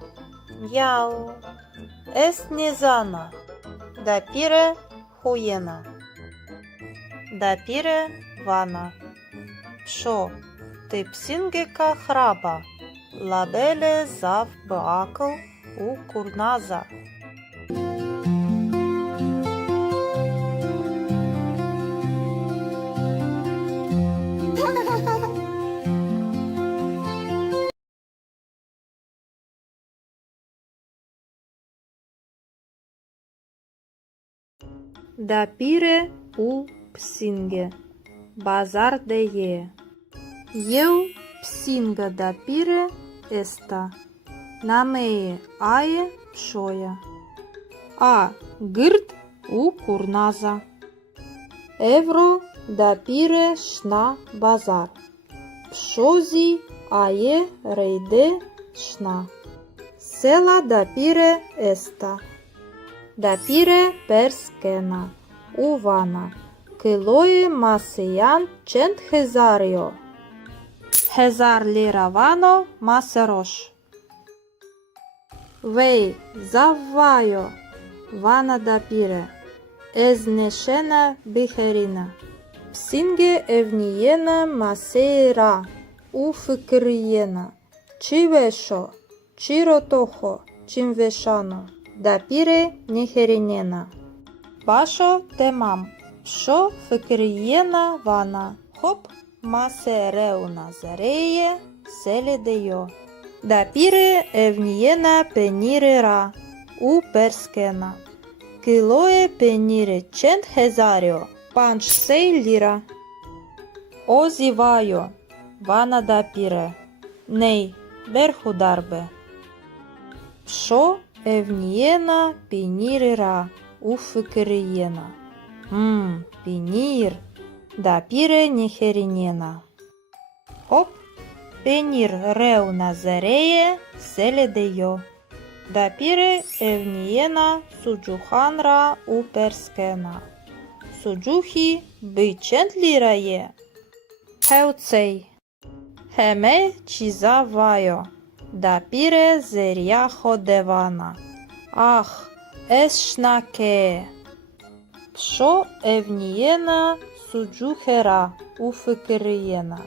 Яу. Ес незана. Да піре хуєна. Да піре вана. Пшо ти псингека храба. Лабеле зав бакл у курназа. Да піре у псинге. Базар де є. Єу псинга да піре еста. Намеє ає пшоя. А гирд у курназа. Евро да піре шна базар. Пшозі ає рейде шна. Села да піре еста. Да піре перскена. Увана. Килої масиян чент хезаріо. Хезар ліра вано масерош. Вей заввайо. Вана да піре. Езнешена біхеріна. Псинге евнієна масейра. У фикриєна. Чи вешо. Чи ротохо. Чим вешано. Да піре нехерінєна. Башо темам. Пшо фикриєна вана. Хоп масереуна зареє селедеyo. Да піре евнієна пенірера. У перскена. Килоє пеніре чент хезаріо. Панч сей ліра. Озівайо. Вана да піре. Ней берхударбе. Пшо евнієна пінірера. У фикриєна. Пінір. Да піре нехерінєна. Хоп. Пенір реуна зареє селедеyo. Да піре евнієна суджуханра у перскена. Суджухі бичент лірає. Хеуцей. Хеме чізавайо. Да піре зеряхо девана. Ах, ешнаке. Пшо евнієна суджухера у фикриєна.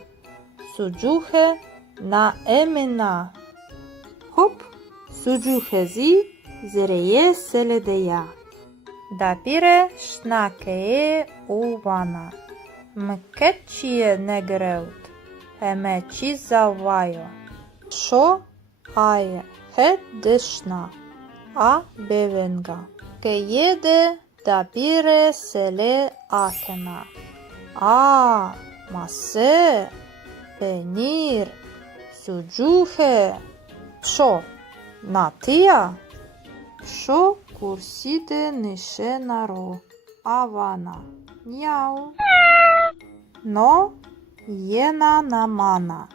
Суджухе на емена. Хоп, суджухе зі зереє селедея. Dapire șnakee uvana. Mketchie negreut. Hemeci zavaio. Šo aie het deșna. A bevenga. Că iede dapire sele akena. A mase penir sujuhe. Šo natia. Šo curside nishenaro. Avana. Niau. No iena namana.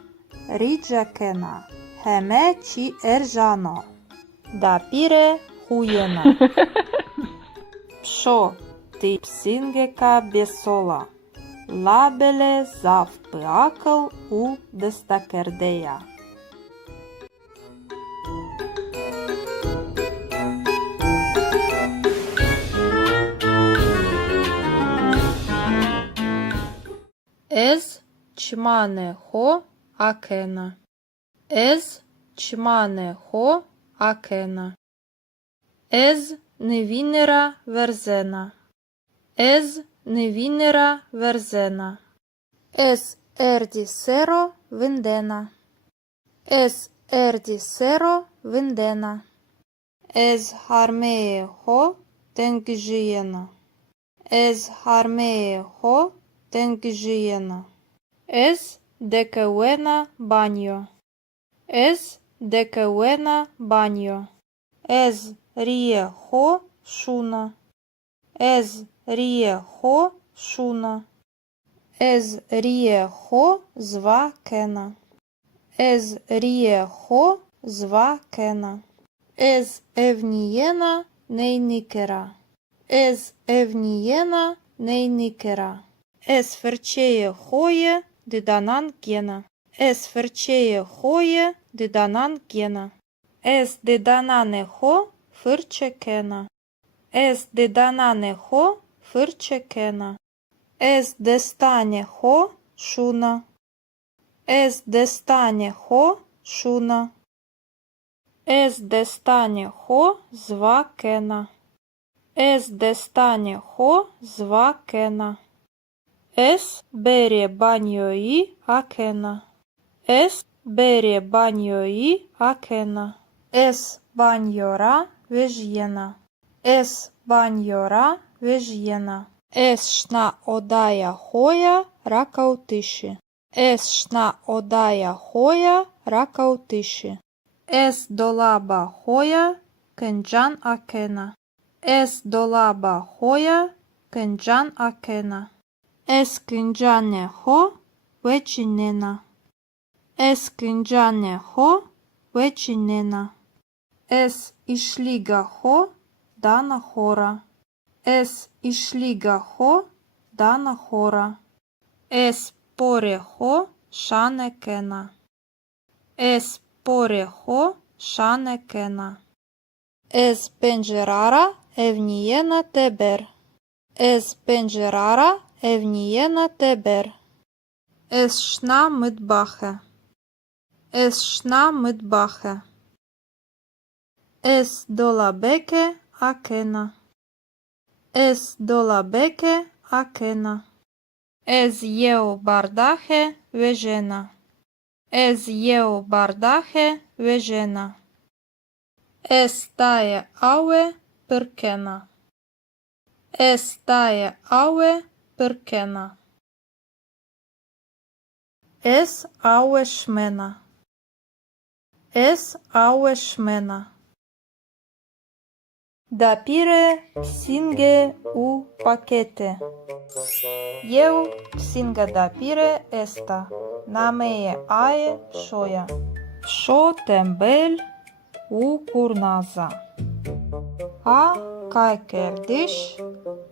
Rijakena. Hemeci erjano. Dapire huyena. Šo ti psingeka besola. Labele zav păacăl u destakerdeia. Ez çmane ho akena. Ez çmane ho akena. Ez nevinera verzena. Ez nevinera verzena. Ez erdi sero vindena. Ez erdi sero vindena. Ez harmee ho tengjiena. Ez harmee ho tengjiena. Ez dekeuena banyo. Ez dekeuena banyo. Ez rie ho șuna. Ez rie ho șuna. Ez rie ho zva kena. Ez rie ho zva kena. Ez evniena neinikera. Ez evniena neinikera. Ez ferceie hoie de danan gena. Ez ferceie hoie de danan gena. Ez de danane ho fârcekena. Ez de danane ho fârcekena. Ez destane ho șuna. Ez destane ho șuna. Ez destane ho zvakena. Ez destane ho zvakena. Ez bere banioi akena. Ez bere banioi akena. Ez baniora vejena. Ez baniora vejena. Ez șna odaia hoia rakautiši. Ez șna odaia hoia rakautiši. Ez dolaba hoia kenjan akena. Ez dolaba hoia kenjan akena. Ez kenjane ho vecinena. Ez kenjane ho vecinena. Ez išliga ho dana hora. Ez išliga ho dana hora. Ez pore ho šanekena. Ez pore ho šanekena. Ez penjerara evniena teber. Ez penjerara evniena teber. Ez șna mıtbahe. Ez șna mıtbahe. Ez dolabeke akena. Ez dolabeke akena. Ez eu bardahe vejena. Ez eu bardahe vejena. Ez taie aue pârkena. Ez taie aue pârkena. Ez aue șmena. Ez aue șmena. Dapire psinge u pachete. Eu psinga dapire esta. Namee aie șoia. Šo tembel u curnaza. A kaikerdiș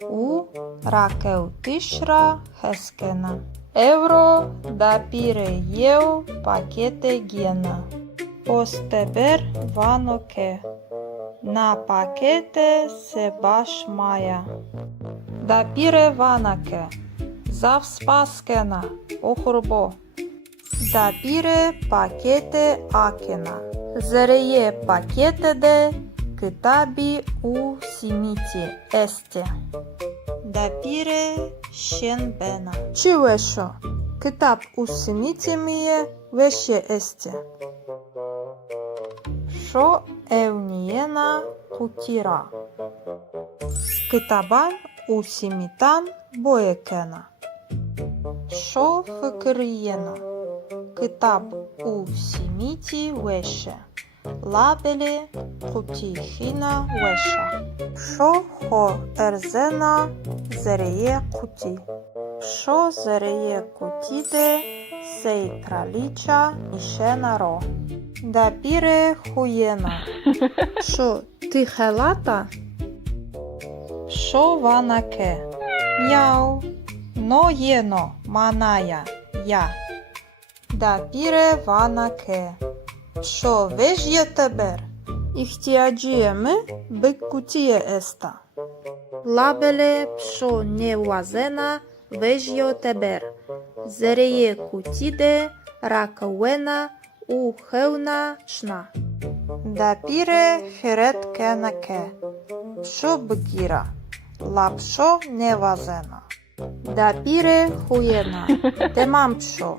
u rakeutișra heskena. Euro dapire eu pachete gena. Osteber vanoke. Na pachete se baš maja. Dapire vanake. Zav spaskena. Ohurbo. Dapire pachete akena. Zreje pachete de kitabi u simiti este. Dapire shenbena. Ci vesho? Kitab u simiti mie veshe este. Sho evniena kutira. Kitaban u simitan boyekena. Sho fıkıriyena. Kitab u simiti veshe. Labele kutihina vesha. Sho ho erzena zereye kuti. Sho zereye kutide sej kralicha nishena ro. Dapire huyena. Sho tihelata? Sho vanake. Miau. No jeno manaya ja. Dapire vanake. Sho vežje teber. Ihtiaciyemi bykkutie esta. Labele psho nevazena vežjo teber. Zereye kutide rakawena u hevna shna. Dapire heret kenake. Psho bgira. Lapsho nevazena. Dapire huyena. Temam psho.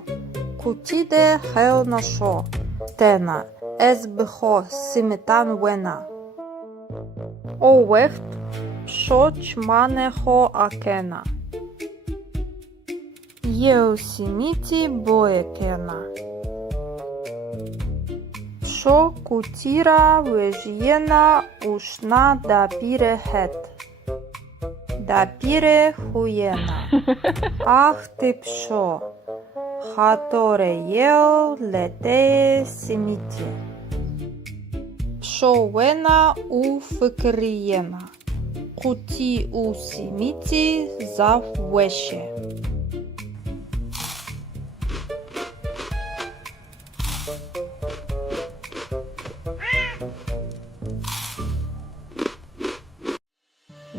Kutide hevna sho. Tena, ez bho simitan wena. O wecht, psho chmane ho akena. Yeu simiti boekena. Psho kutira vejjena ushna dapire het. Dapire huyena. Ach ty psho. Hatore yeo lete simiti. Psho wena u fıkıriyena. Kuti u simiti zav veshe.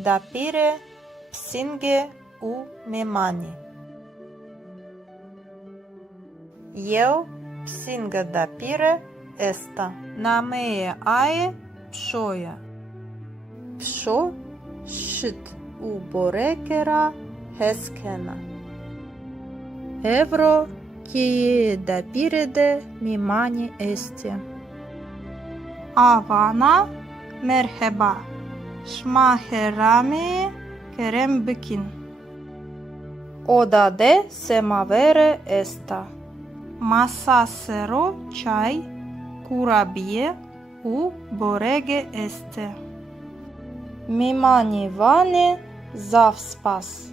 Dapire psinge u memani. Eu psinga dapire esta. Nameye ae pshoya. Psho shit u borekera heskena. Evro kie dapire de mimani este. Avana merheba. Şmaherami kerem bikin. Oda de semavere esta. Masasero çay, kurabiye u borege este. Mimani vani zav spas.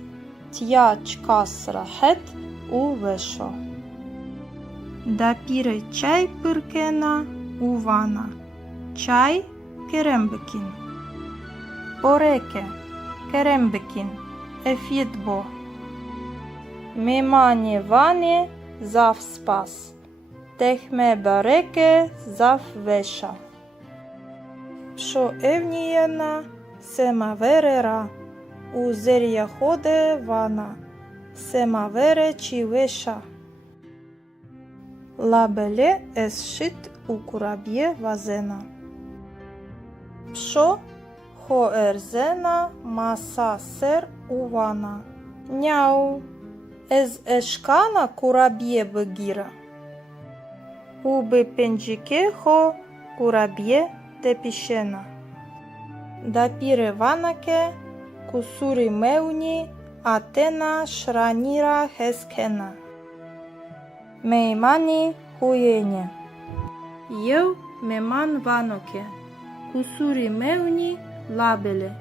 Tja çkas rahet u vesho. Dapire çay pırkena u vana. Çay kerembikin. Boreke kerembikin. Efitbo. Mimani vani zav spas. Tehme bareke zav vesha. Psho evniyena semavere ra. U zerya hode vana. Semavere ci vesha. Labele es shit u kurabie vazena. Psho ho erzena masa ser u vana. Njau. Ez eşkana kurabiye bıgira. Ubi pencike ho kurabiye tepişena. Dapire vanake kusuri meuni atena shranira heskena. Meimani huyene. Eu meman vanoke. Kusuri meuni labele.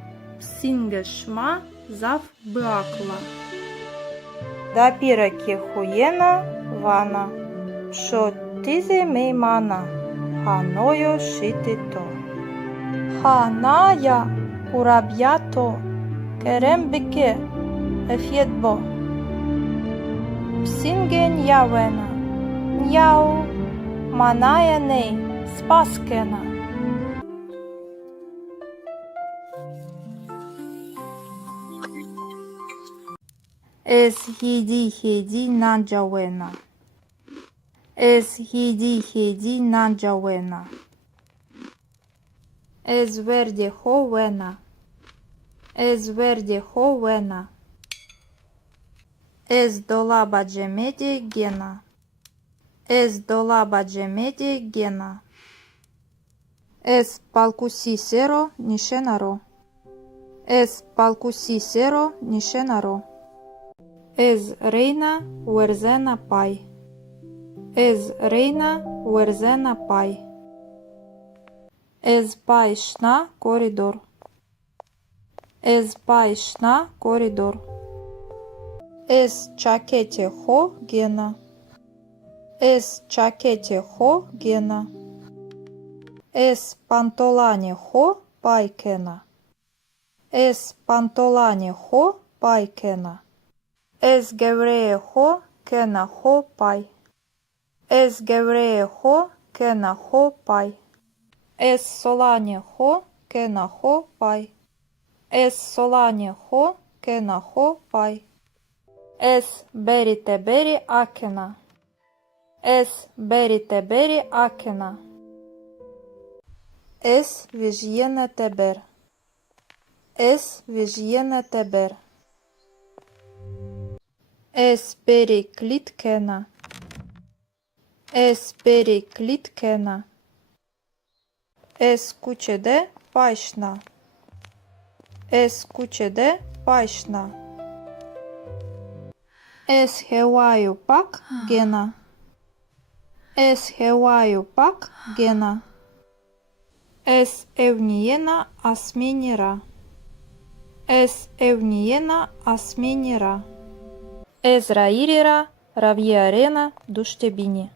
Psinge shma zav bıakla. Dapire ki huyena vana. Psho tizi meimana. Hanoyo shitito. Hanaya kurabyato. Kerem bike. Efyetbo. Psingen yavena. Njau. Manaya nei. Spaskena. Ez hidi nanjawena. Ez hidi nanjawena. Ez verde jovena. Ez verde jovena. Ez dolaba cemedi gena. Ez dolaba cemedi gena. Ez palkusisero nishenaro. Ez palkusisero nishenaro. Ez reina uerzena pai. Ez reina uerzena pai. Ez pai șna koridor. Ez pai șna koridor. Ez čakete ho gena. Ez čakete ho gena. Ez pantolane ho paikena. Ez pantolane ho paikena. Ez gevreje ho kena ho pai. Ez gevreje ho kena ho pai. Ez solane ho kena ho pai. Ez solane ho kena ho pai. Ez berite beri akena. Ez berite beri akena. Ez vijyene teber. Ez vijyene teber. Ez beri klitkena. Ez beri klitkena. Ez kuçede paişna. Ez kuçede paişna. Ez hevaju pak gena. Ez hevaju pak gena. Ez evniyena asmenira. Ez evniyena asmenira. Ez rairira ravierena duštebini.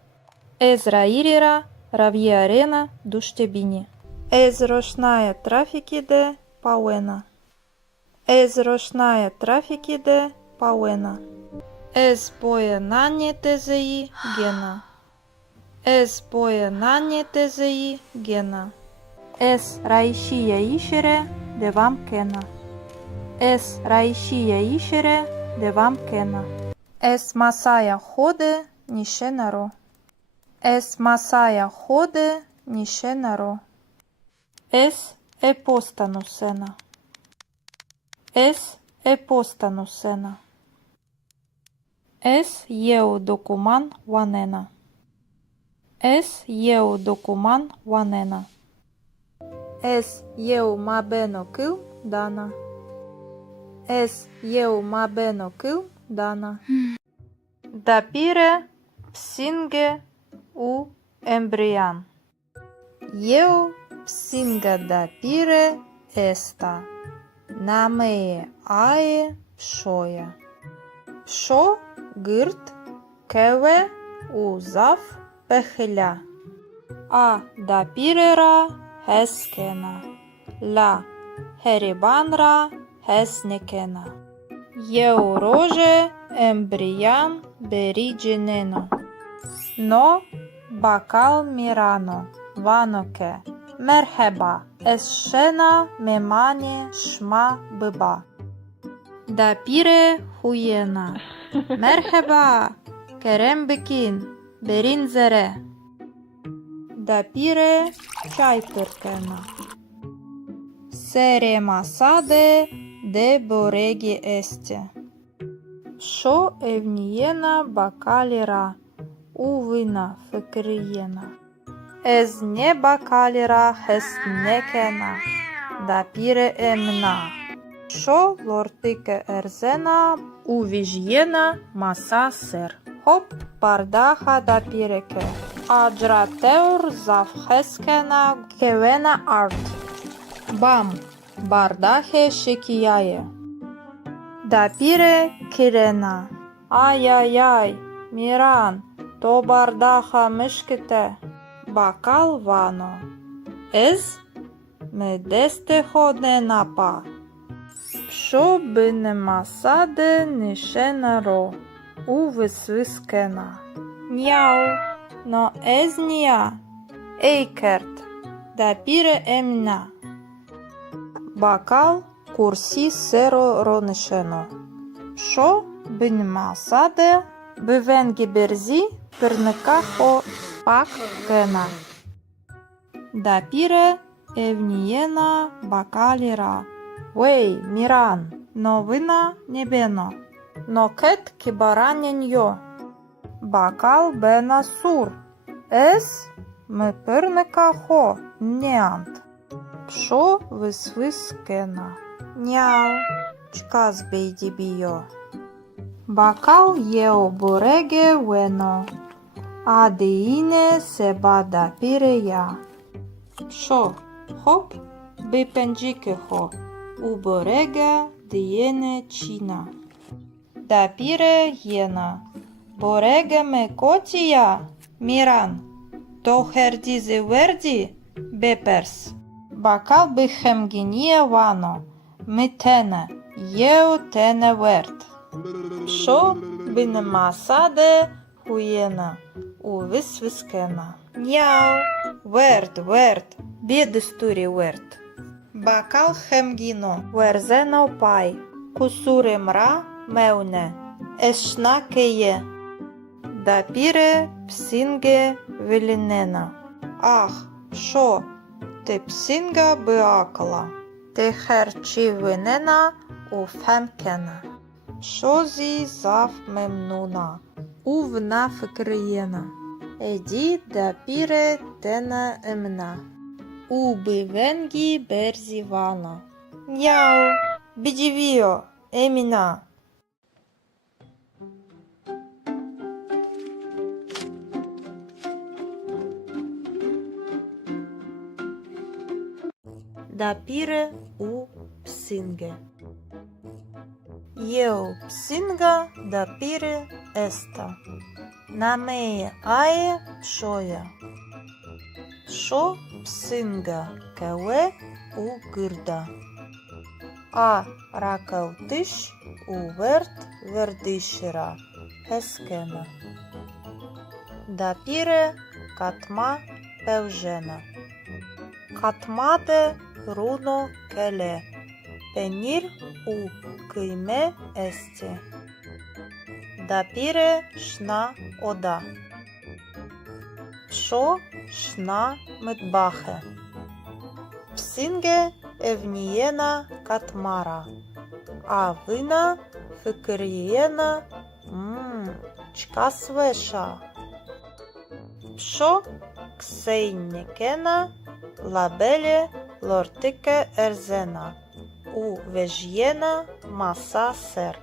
Ez rairira ravierena duštebini. Ez rošnaje trafikide pauena. Ez rošnaje trafikide pauena. Ez pojenanje tezei gena. Ez pojenanje tezei gena. Ez raişiye işere devam kena. Ez raişiye işere devam kena. Ez masaya hode nişenaro. Ez masaya hode nişenaro. Ez epostanu sena. Ez epostanu sena. Ez eu documan vanena. Ez eu documan vanena. Ez eu mabeno kil dana. Ez eu mabeno kil dana. Dapire psinge u embrian. Eu psinga dapire esta. Namee ae pșoia. Pșo gârt keve u zaf pehilea. A dapirera heskena. La heribanra hesnekena. Eu roje embrian berigeneno. No bakal mirano vanoke. Merheba escena memane șma bıba. Dapire huyena. Merheba kerem bikin berin zere. Dapire çay pırkena. Sere masade de boregi este. Şo evniyena bakalira u vina fıkriyena. Ez ne bakalira hesnekena. Dapire emna. Şo lortike erzena u vijyena masa ser. Hop bardaha dapireke. Ajrateur zafheskena kevena art. Bam bardahe şekiyaye. Dapire kirena. Ay ay ay miran to bardaha mışkite. Bakal vano. Ez me deste hodne napa. Pşo bine masade nişenaro. U vysviskena. Niau. No ez nia. Eikert. Dapire emna. Bakal kursi sero ronişeno. Pşo bine masade bivengi berzi pırnıka ho pak gena. Dapire Евнієна бакаліра. Вей, міран, новина небено. Нокет кібараняньо. Бакал бена сур. Ес мепирника хо неант. Пшо висвискена. Няу, чказ бейдібіо. Бакал єо бореге вено. Адеїне себада пірея. Пшо, хоп, бипенджіке хо. Убореге дієне чіна. Да піре єна. Бореге ме котія, міран. То хердізи верді, беперс. Бакал бихемгініє вано. Митене, єо тене верт. Шо бинемасаде хуєна. У висвискена. Няу, верт, бєдестурі верт. Бакал хемгіно, верзено пай. Кусури мра меуне. Ешна кеє. Да піре псінге велінена. Ах, шо, те псінга биакла. Те херчі винена у фемкена. Шо зі зав мемнуна. Увна фикриєна. Еді да піре тена емна. Уби венгі берзі вана. Няу, бідівіо, еміна. Да піре у псинге. Єо псинга да піре еста. Намеє ае шоя. Шо псинга кеве у гирда. А ракалтиш у верт вердишера ескена. Да піре катма певжена. Катмаде руно келе. Пенір у кийме есте. Да піре шна ода. Пшо шна медбахе. Псинге евнієна катмара. А вина фикирієна чка свеша. Пшо ксейнікена лабеле лортике ерзена. У вежєна маса сер.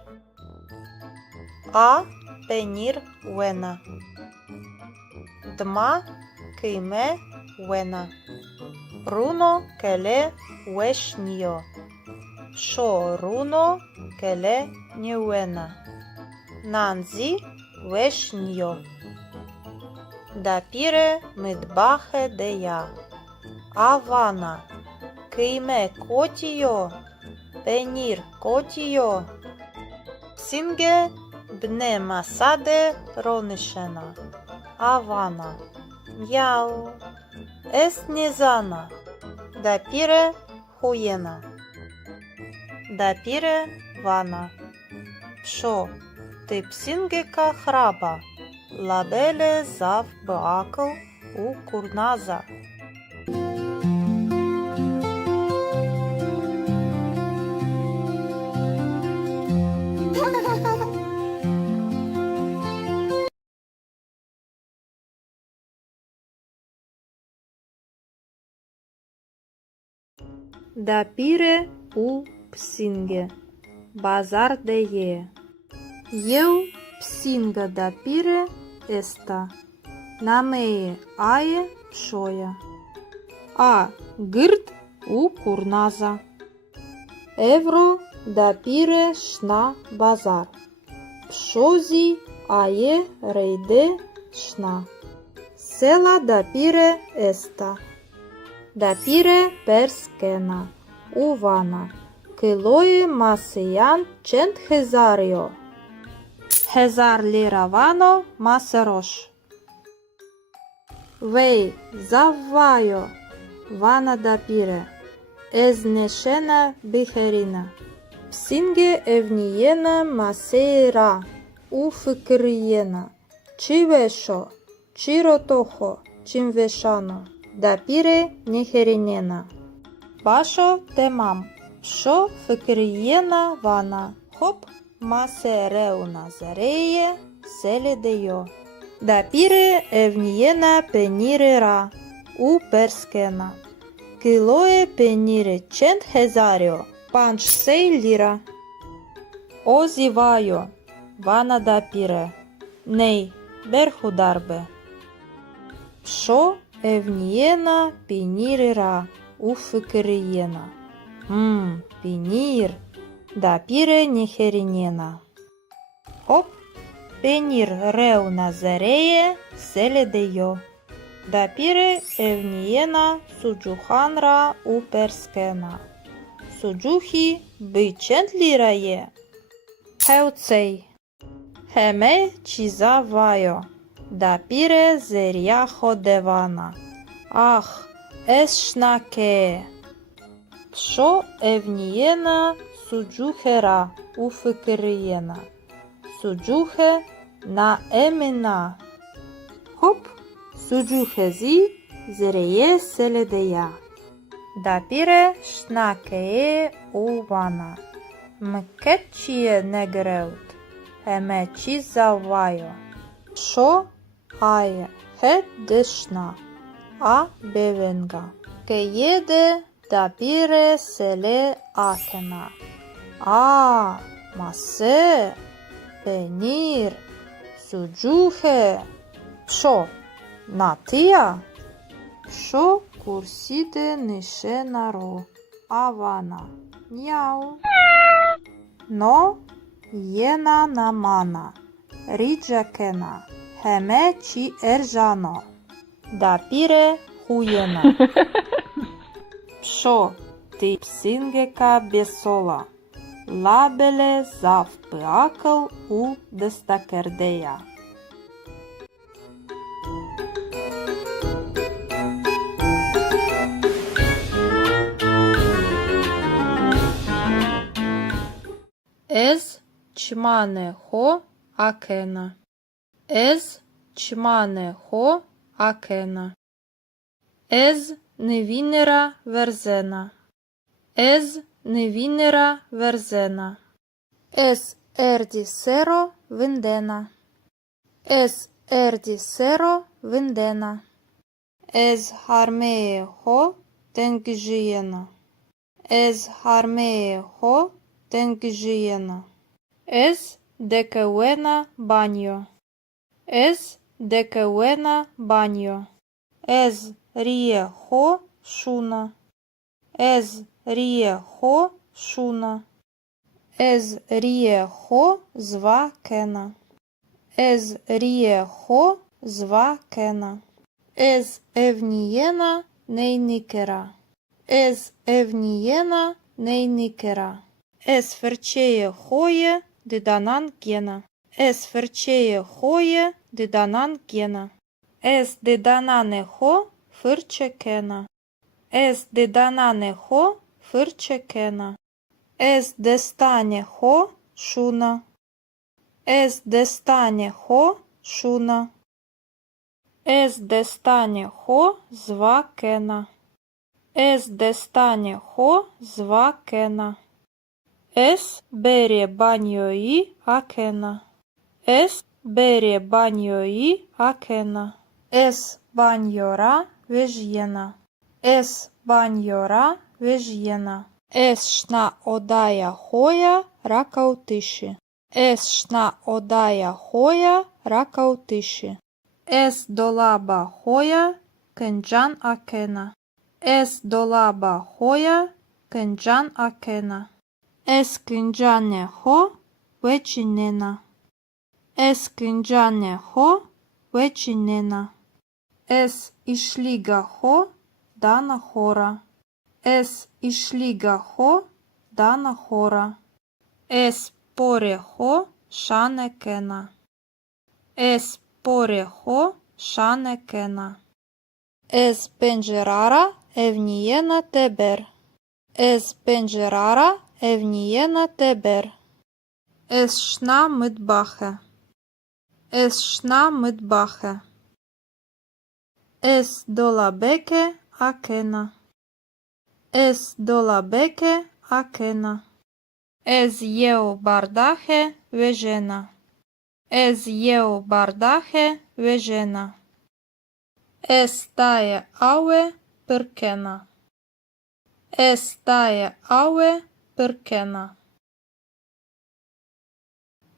А пенір вена. Дма кийме вена. Руно келе вешньо. Шо руно келе ньюена. Нанзі вешньо. Да піре мидбахе дея. Авана кийме котіо. Пенір котіо. Псінге бне масаде ронишена. Авана. Яу. Ес незана. Да піре хуєна. Да піре вана. Пшо, ти псінгека храба. Лабеле зав баакл у курназа. Да піре у псінге. Базар де є. Єу псінга да піре еста. Намеє ає пшоя. А гирд у курназа. Евро да піре шна базар. Пшозі ає рейде шна. Села да піре еста. Да піре перскена. Увана. Килоє масиян чент хезаріо. Хезар ліра вано масерош. Вей, заввайо. Вана да піре. Езнешена бихеріна. Псінге евнієна масейра. У фикриєна. Чи вешо, чи ротохо, чим вешано. Да піре нехерінена. Başo demam. Şo fikriyena vana. Hop masereuna zareye seledeyo. Dapire evniyena penire ra. U perskena. Kiloe penire cent hezario. Panç sey lira. O zivayo. Vana dapire. Ney berhudarbe. Şo evniyena penire ra. U fikriyena. Penir. Dapire niherinena. Hop. Penir reuna zareye seledeyo. Dapire evniyena sucuhanra u perskena. Sucuhi бичент лірає. Хевцей. Хеме чізавайо. Дапіре зеряхо девана. Ах, ешнаке. Пшо евнієна суджухера у фикриєна. Суджухе на еміна. Хоп, суджухезі зерeye селедея. Дапіре шнакее увана. Мкетчіє негреут. Хеме чізавайо. Шо ає хе дешна. А бевенга. Кеєде дапіре селе акена. А масе. Penir. Sucuhe. Şo. Natia. Şo kurside nişenaro. Avana. Njau. No. Jena namana. Riđakena. Heme či eržano. Dapire hujena. Pšo. Ti psingeka besola. Labele zavpıakıl u destakerdeya. Ez çmane ho akena. Ez çmane ho akena. Ez невінера верзена. Ez невінера верзена. Ес ерді серо виндена. Ес ерді серо виндена. Ез хармеє хо тенгжієна. Ез хармеє хо тенгжієна. Ез декевена баньо. Ез декевена баньо. Ез ріє хо шуна. Ез ріє хо шуна. Ез ріє хо зва кена. Ез ріє хо зва кена. Ез евнієна нейникера. Ез евнієна нейникера. Ез ферчеє хоє диданан гена. Ез ферчеє хоє диданан гена. Ез диданане хо фирче кена. Ез диданане хо фирче кена. Ез дестане хо шуна. Ез дестане хо шуна. Ез дестане хо зва кена. Ез дестане хо зва кена. Ес бере баньої акена. Ес бере баньої акена. Ес баньора вежєна. Ес баньора вежєна. Ес шна одая хоя ракаутиші. Ес шна одая хоя ракаутиші. Ес долаба хоя кенджан акена. Ес долаба хоя кенджан акена. Ес кенджане хо вечінена. Ес кенджане хо вечінена. Ес ішліга хо дана хора. Ес ішліга хо дана хора. Ес поре хо шане кена. Ес поре хо шане кена. Ес пенджерара евнієна тебер. Ес пенджерара евнієна тебер. Ес шна мидбахе. Ес шна мидбахе. Ес долабеке акена. Es dolabeke akena. Ez eu bardache vejena. Ez eu bardache vejena. Es tae aue perkena. Es tae aue perkena.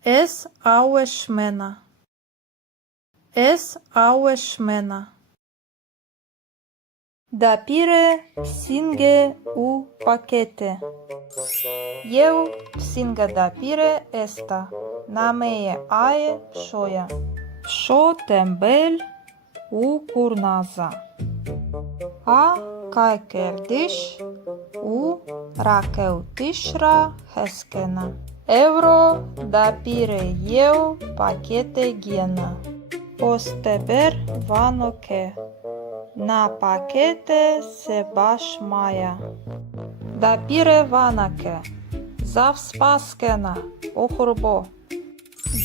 Es aue shmena. Es aue shmena. Dapire psinge u pakete. Eu psinga dapire esta. Namee ae pshoja. Psho tembel u kurnaza. A kaikerdish u rakeutishra heskena. Euro dapire eu pakete gena. Posteber vanoke. Na pakete se baš maja. Dapire vanake. Zav spaskena. Ohurbo.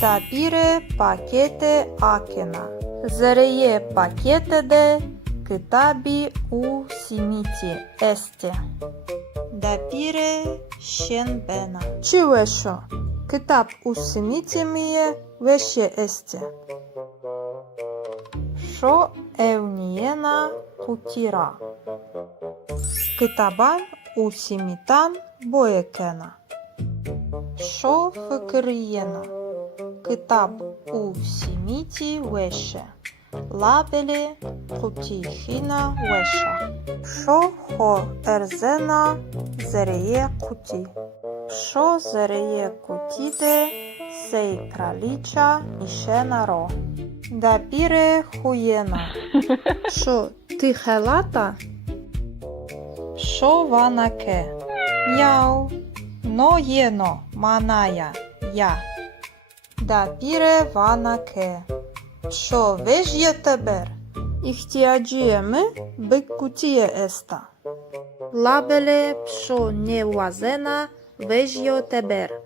Dapire pakete akena. Zereye pakete de kitabi u simiti este. Dapire shenbena. Ci vesho? Kitab u simiti miye veshe este. Шо евнієна кутіра. Китабан у сімітан боєкена. Шо фикрієна. Китаб у сіміті веше. Лабелі кутіхіна веша. Шо хо ерзена зереє куті. Шо зереє кутіде сей краліча ішена ро. Дапіре хуєна. Шо ти хелата? Шо ванаке? Мяу. Но єно маная я. Дапіре ванаке. Шо вежє тебер? Ихтіаджієми биккутіє еста. Лабеле пшо не вазена вежє тебер.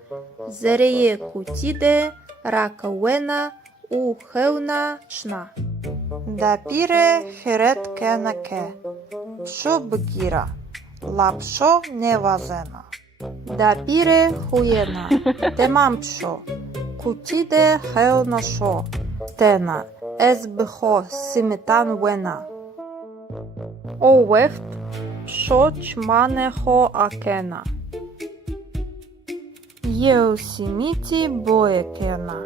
Зереє кутіде ракауена у хевна шна. Дапіре херет кенаке. Пшо бгіра. Лапшо невазена. Дапіре хуєна. Темам пшо. Кутіде хевна шо. Тена. Ез бхо симітан вена. О вехт. Пшо чмане хо акена. Єу сіміті боєкена.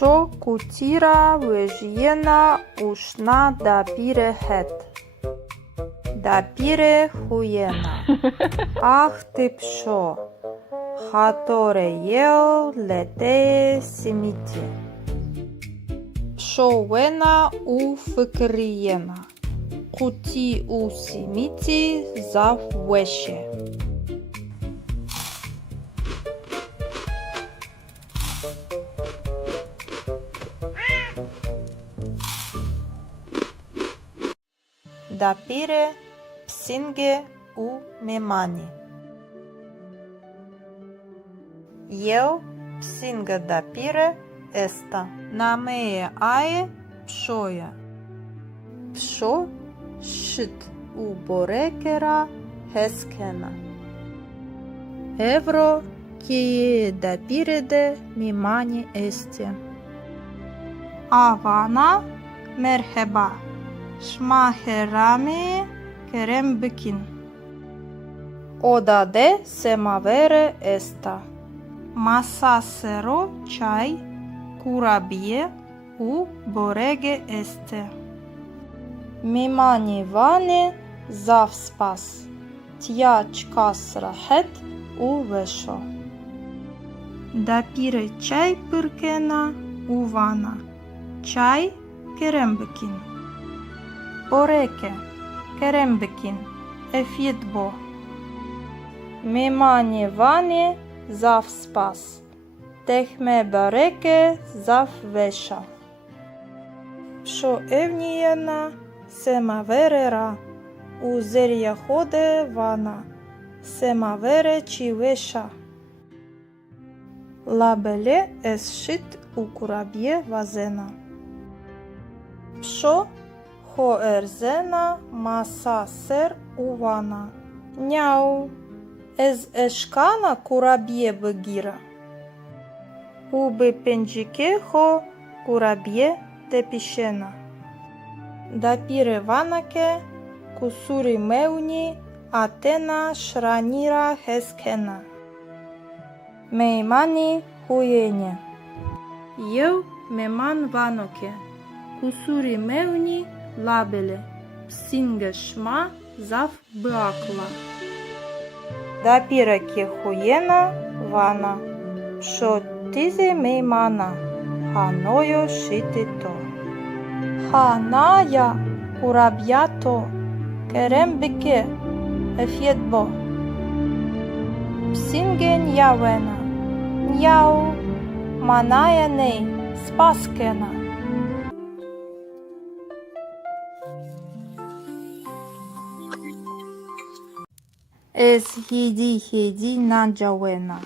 Шо кутіра вежєна ушна дапіре хет. Дапіре хуєна. Ах ти пшо. Хаторе єо лете сіміті. Пшо вена у фикрієна. Куті у сіміті зав веше. Дапіре псінге у мемані. Єо псінга дапіре еста. Намеє ае пшоя. Пшо шит у борекера хескена. Евро кіє дапіре де мемані есте. Авана мерхеба. Шмахерами керембекін. Одаде семавере еста. Масасеро чай курабіє у бореге есте. Мімані ване зав спас. Тя чкас рахет у вешо. Дапіре чай пиркена у вана. Чай керембекін. Бореке, керембекін, ефідбо. Мемані ване зав спас. Техме бареке зав веша. Пшо евнієна семаверера. У зер'я ходе вана. Семавере чи веша. Лабеле ес шит у кураб'є вазена. Пшо Хоерзена маса сер увана. Няу. Ez eşkana kurabiye bıgira. Ubi pencike ho kurabiye tepişena. Dapire vanake kusuri meuni atena şranira heskena. Meymani huyene. Eu meman vanoke. Kusuri meuni labele. Psinge şma zaf bıakla. Dapire ki huyena vana. Şo tizi meymana. Hanoyo şitito. Hanaya kurabiyato. Kerem bike. Efyetbo. Psingen yavena. Yau. Manaya ney. Spaskena. Ez hidi nanjawena.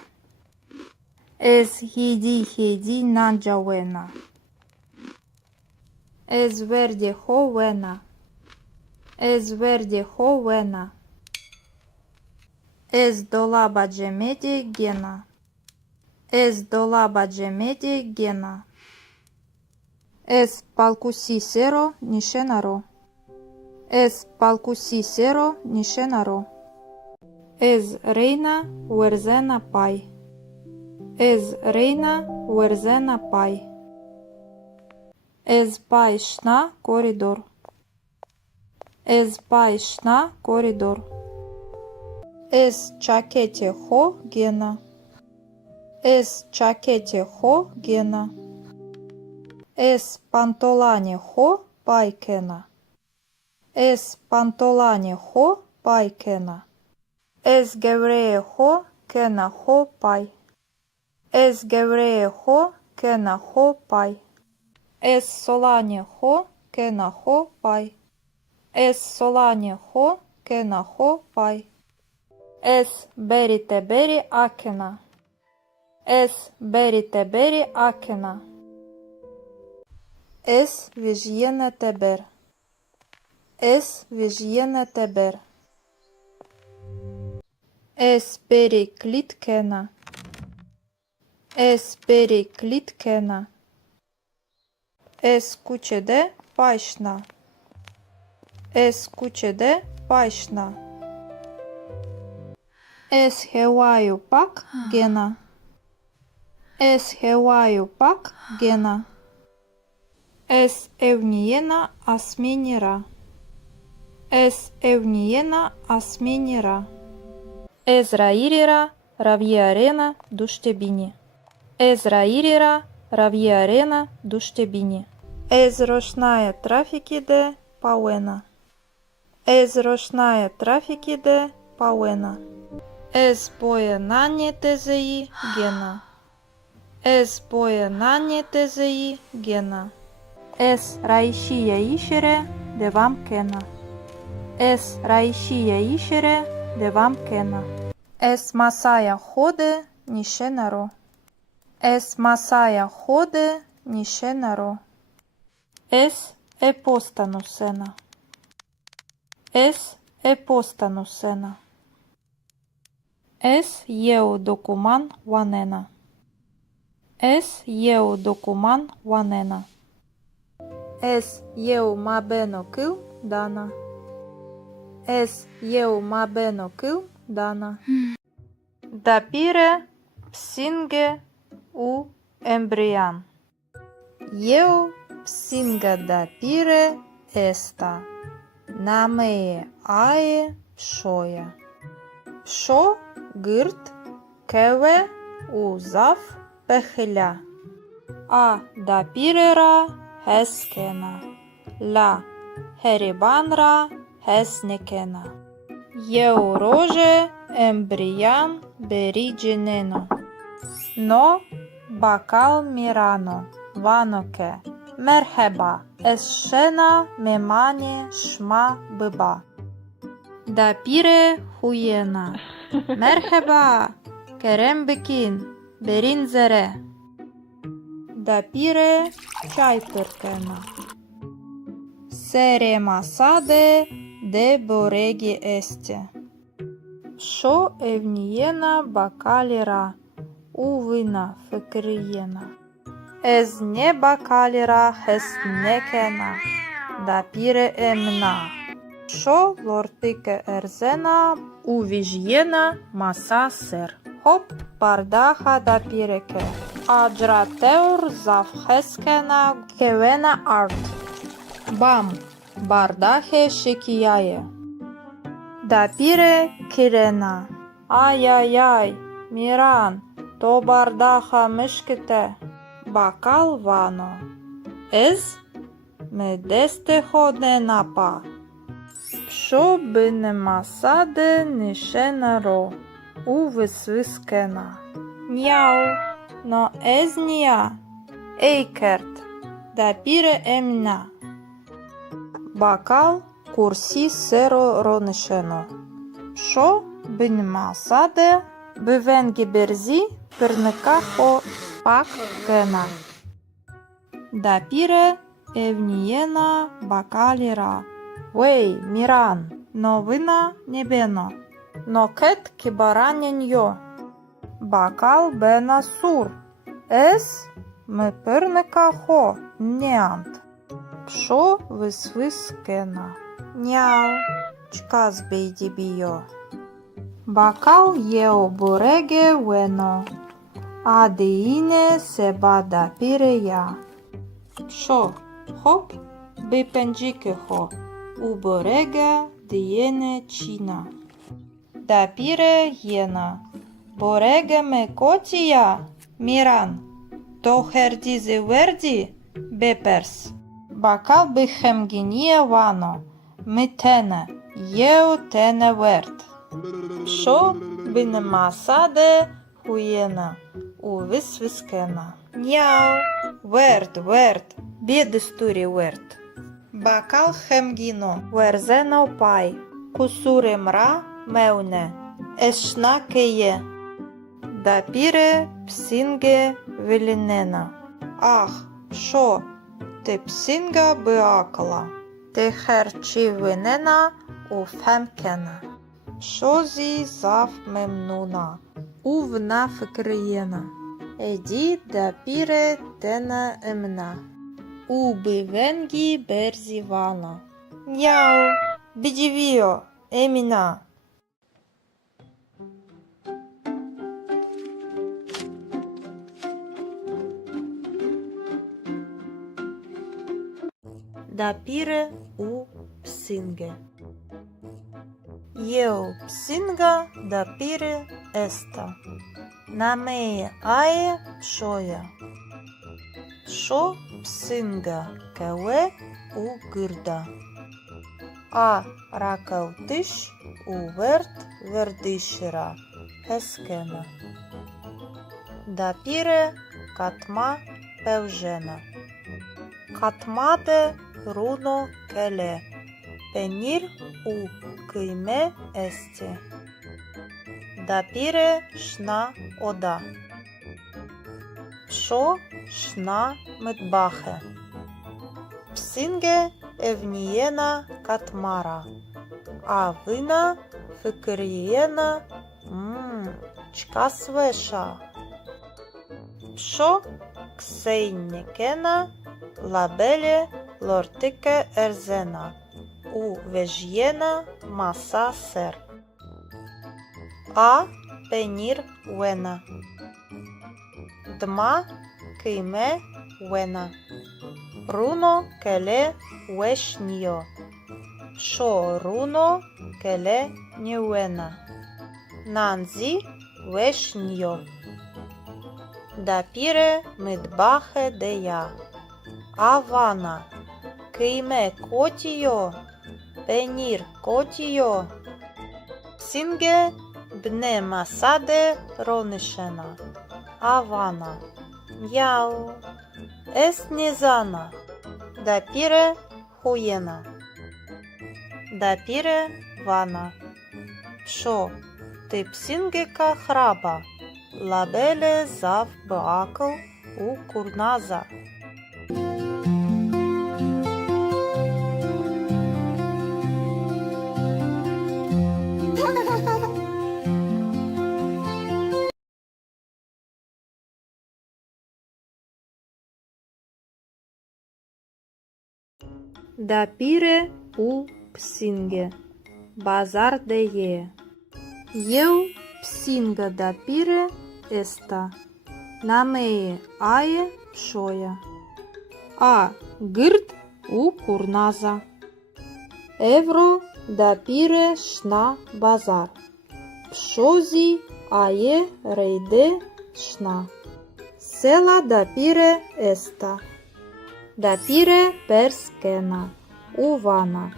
Ez hidi nanjawena. Ez verde hovena. Ez verde hovena. Ez dolaba cemedi gena. Ez dolaba cemedi gena. Ez palkusi sero nishenaro. Ez palkusi sero nishenaro. Ez reina uerzena pai. Ez reina uerzena pai. Ez pai șna koridor. Ez pai șna koridor. Ez čakete ho gena. Ez čakete ho gena. Ez pantolane ho paikena. Ez pantolane ho paikena. Ez gevreye ho kena ho pai. Ez gevreye ho kena ho pai. Ez solane ho kena ho pai. Ez solane ho kena ho pai. Ez berite beri akena. Ez berite beri akena. Ez vijyene teber. Ez vijyene teber. Ez beri klitkena. Ez beri klitkena. Ez kuçede paişna. Ez kuçede paişna. Ez hevaju pak gena. Ez hevaju pak gena. Ez evniyena asmenira. Ez evniyena asmenira. Ez rairira ravierena duștebini. Ez rairira ravierena duștebini. Ez roșnaie trafiki de pauena. Ez roșnaie trafiki de pauena. Ez poenanie tezei gena. Ez poenanie tezei gena. Ez raişiye işere devam kena. Ez raişiye işere devam kena. Ez masaya hode nishenaro. Ez masaya hode nishenaro. Ez epostanusena. Ez epostanusena. Ez eu dokuman vanena. Ez eu dokuman vanena. Ez eu mabeno kıl dana. Ez eu mabeno kıl dana. Dapire psinge u embrian. Eu psinga dapire esta. Nameye ae pșoia. Pșo gârt keve u zaf pehilea. A dapirera heskena. La heribanra hesnekena. Eu roje embrian berigeneno. No bakal mirano vanoke. Merheba eşena memane şma bıba. Dapire huyena. Merheba kerem bikin berin zere. Dapire çay pırkena. Seremasade de boregi este. Şo evniyena bakalira. Uvina fikriyena. Ez ne bakalira hesnekena. Dapire emna. Şo lortike erzena uvijyena masa ser. Hop bardaha dapireke. Ajrateur zavheskena kevena art. Bam bardahe şekiyaye. Dapire kirena. Ай-яй-яй, Miran, to bardaha mışkite. Bakal vano. Ez me deste hodne napa. Що би нема саде, нише наро, у висвискена. Няу, но езнія, ейкерт, да піре емна. Бакал курсі серо ронишено. Що би нема саде, би венгі берзі, пирника хо пак кена. Да піре евнієна бакаліра. Вей, Міран, новина небено, но кет кібараняньо. Бакал бена сур, ес ми пирника хо, неант. Пшо висвискена. Няу, чказ бейдібіо. Бакал єо бореге вено, а деїне себа да пірея. Пшо, хоп, би пенджіки хо. У борега дієне чіна. Да піре єна. Борега ме котія, Міран. То хердізи верді, беперс. Бакал би хемгінія вано. Ми тене, єо тене верд. Шо би нема саде, хуєна. У висвискена. Няу, верд, бідестурі верд. Бакал хемгіно, верзено пай, кусури мра мевне, ешна кеє, да піре псінге велінена. Ах, шо, ти псінга биакала, ти херчі винена у фемкена. Шо зі зав мемнуна, увна фикриєна, еді да піре тена емна. Уби венгі берзі вана. Няу, бідівіо, еміна. Да піре у псинге. Єо псинга да піре еста. Намеє ае шоя. Шо псинга кеве у гирда. А ракалтиш у верт вердишера хескена. Да піре катма певжена. Катмаде руно келе. Пенір у кийме есте. Да піре шна ода. Пшо шна медбахе. Псинге евнієна катмара. А вина фикирієна чка свеша. Пшо ксейнікена лабеле лортике ерзена. У вежєна маса сер. А пенір вена. Дма кийме вена. Руно келе вешньо. Шо руно келе ньюена. Нанзі вешньо. Да піре мидбахе дея. Авана кийме котіо. Пенір котіо. Сінге бне масаде ронишена. Авана. Яу. Ес незана. Да піре хуєна. Да піре вана. Шо, ти псінгека храба. Лабеле зав баакл у курназа. dapire u psinge. Bazar de je. Eu psinga dapire esta. Namee aie pșoia. A gârd u curnaza. Evro dapire șna bazar. Pșozi aie reide șna. Sela dapire esta. Dapire perskena. Uvana.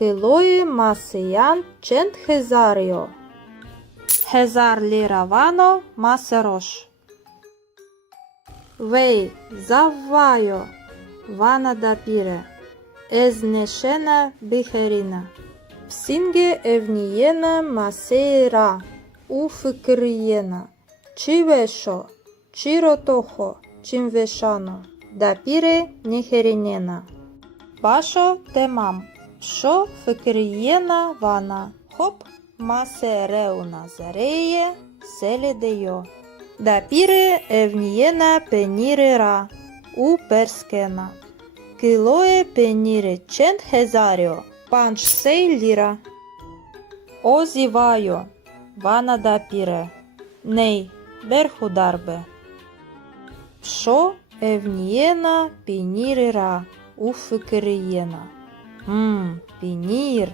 Килоє масиян чент хезаріо. Хезар ліравано масерош. Вей заввайо. Вана дапіре. Езнешена бихеріна. Псінге евнієна масейра. Уфикриєна. Чивешо. Чиротохо. Чимвешано. Дапіре нехерінєна. Башо темам. Шо фикриєна вана. Хоп масереуна зареє селедеyo. Дапіре евнієна пенірера. У перскена. Килоє пеніре чент хезаріо. Панч сей ліра. Озівайо. Вана дапіре. Ней берхударбе. Шо евнієна пенірера. У фикриєна. Пенір.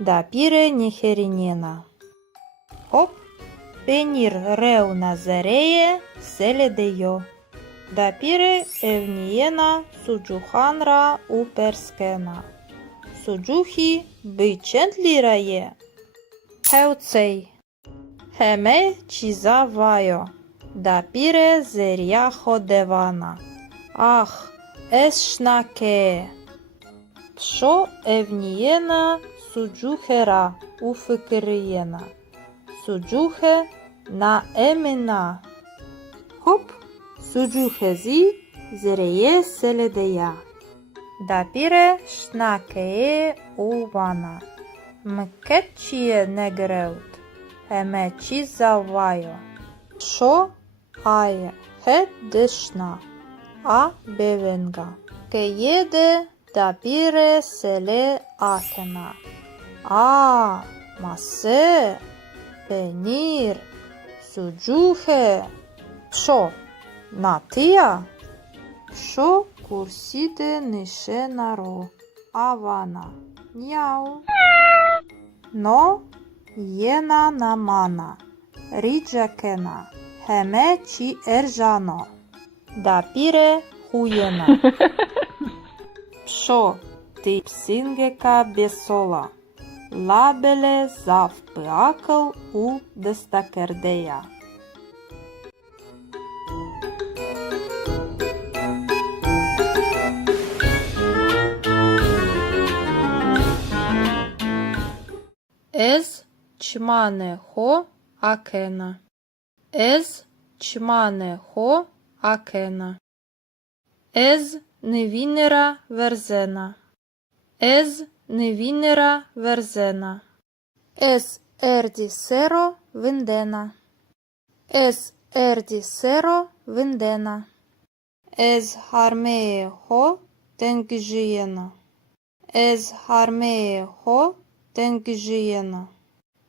Дапіре нехерінєна. Хоп. Пенір реуна зареє селедеyo. Дапіре евнієна суджуханра у перскена. Суджухі бичент лірає. Хеуцей. Хеме чізавайо. Дапіре зеряхо девана. Ах, ешнаке. Пшо евнієна суджухера у фикриєна. Суджухе на еміна. Хоп, суджухезі зереє селедея. Дапіре шнакеє у вана. Мкетчіє негреут. Емечі завайо. Шо ає хет дешна. А бевенга. Кеєде дапіре селе акена. А, масе, пенір, суджухе. Шо, натия? Шо курсіде нише наро. Авана. Няу. Но єна намана. Ріджакена. Хеме чи ержано. Дапіре хуєна. Пшо, ти псингека бесола. Лабеле завпиакъл у дестакердея. Ез чмане хо акена. Ез чмане хо акена. Ез невінера верзена. Ез невінера верзена. Ес ерді серо виндена. Ес ерді серо виндена. Ез хармеє хо тенгжієна. Ез хармеє хо тенгжієна.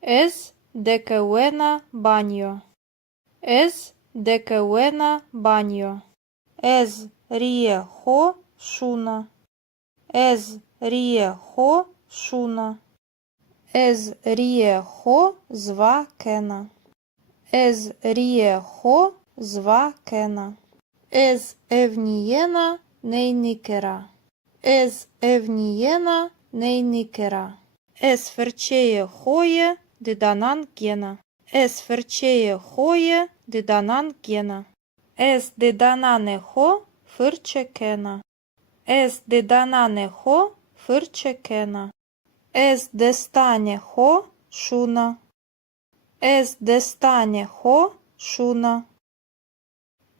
Ез декеуена баньо. Ез декеуена баньо. Ез ріє хо шуна. Ез ріє хо шуна. Ез ріє хо зва кена. Ез ріє хо зва кена. Ез евнієна нейникера. Ез евнієна нейникера. Ез ферчеє хоє диданан гена. Ез ферчеє хоє диданан гена. Ез диданане хо фирчекена. Ез диданане хо фирчекена. Ез дестане хо шуна. Ез дестане хо шуна.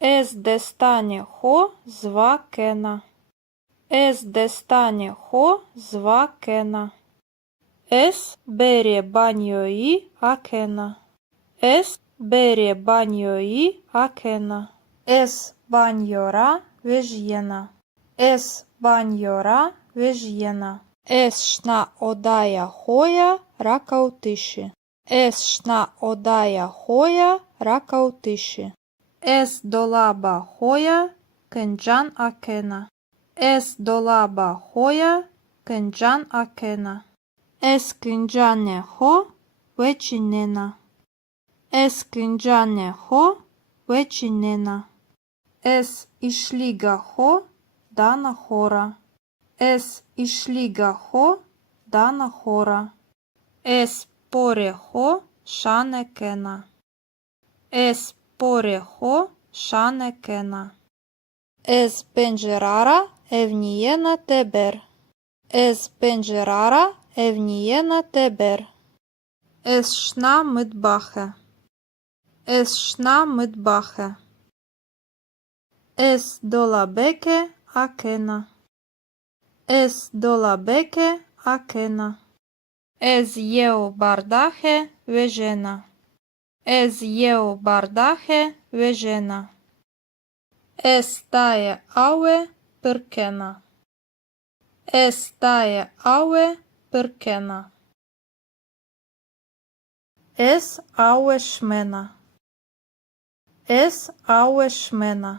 Ез дестане хо звакена. Ез дестане хо звакена. Ес бере баньої акена. Ес бере баньої акена. Ес баньора вежєна. Ес баньора vežjena. Es šna odaja hoja rakautiši. Es šna odaja hoja rakautiši. Es dolaba hoja kenjan akena. Es dolaba hoja kenjan akena. Es kenjane ho večinena. Es kenjane ho večinena. Es išliga ho dana hora. Es išliga ho dana hora. Es pore ho šane kena. Es pore ho šane kena. Es pencerara evnijena teber. Es pencerara evnijena teber. Es šna mıtbahe. Es šna mıtbahe. Es dolabeke akena. Es dolabeke akena. Ez jeu bardahe vežena. Ez jeu bardahe vežena. Es taje aue pırkena. Es taje aue pırkena. Es aue šmena. Es aue šmena.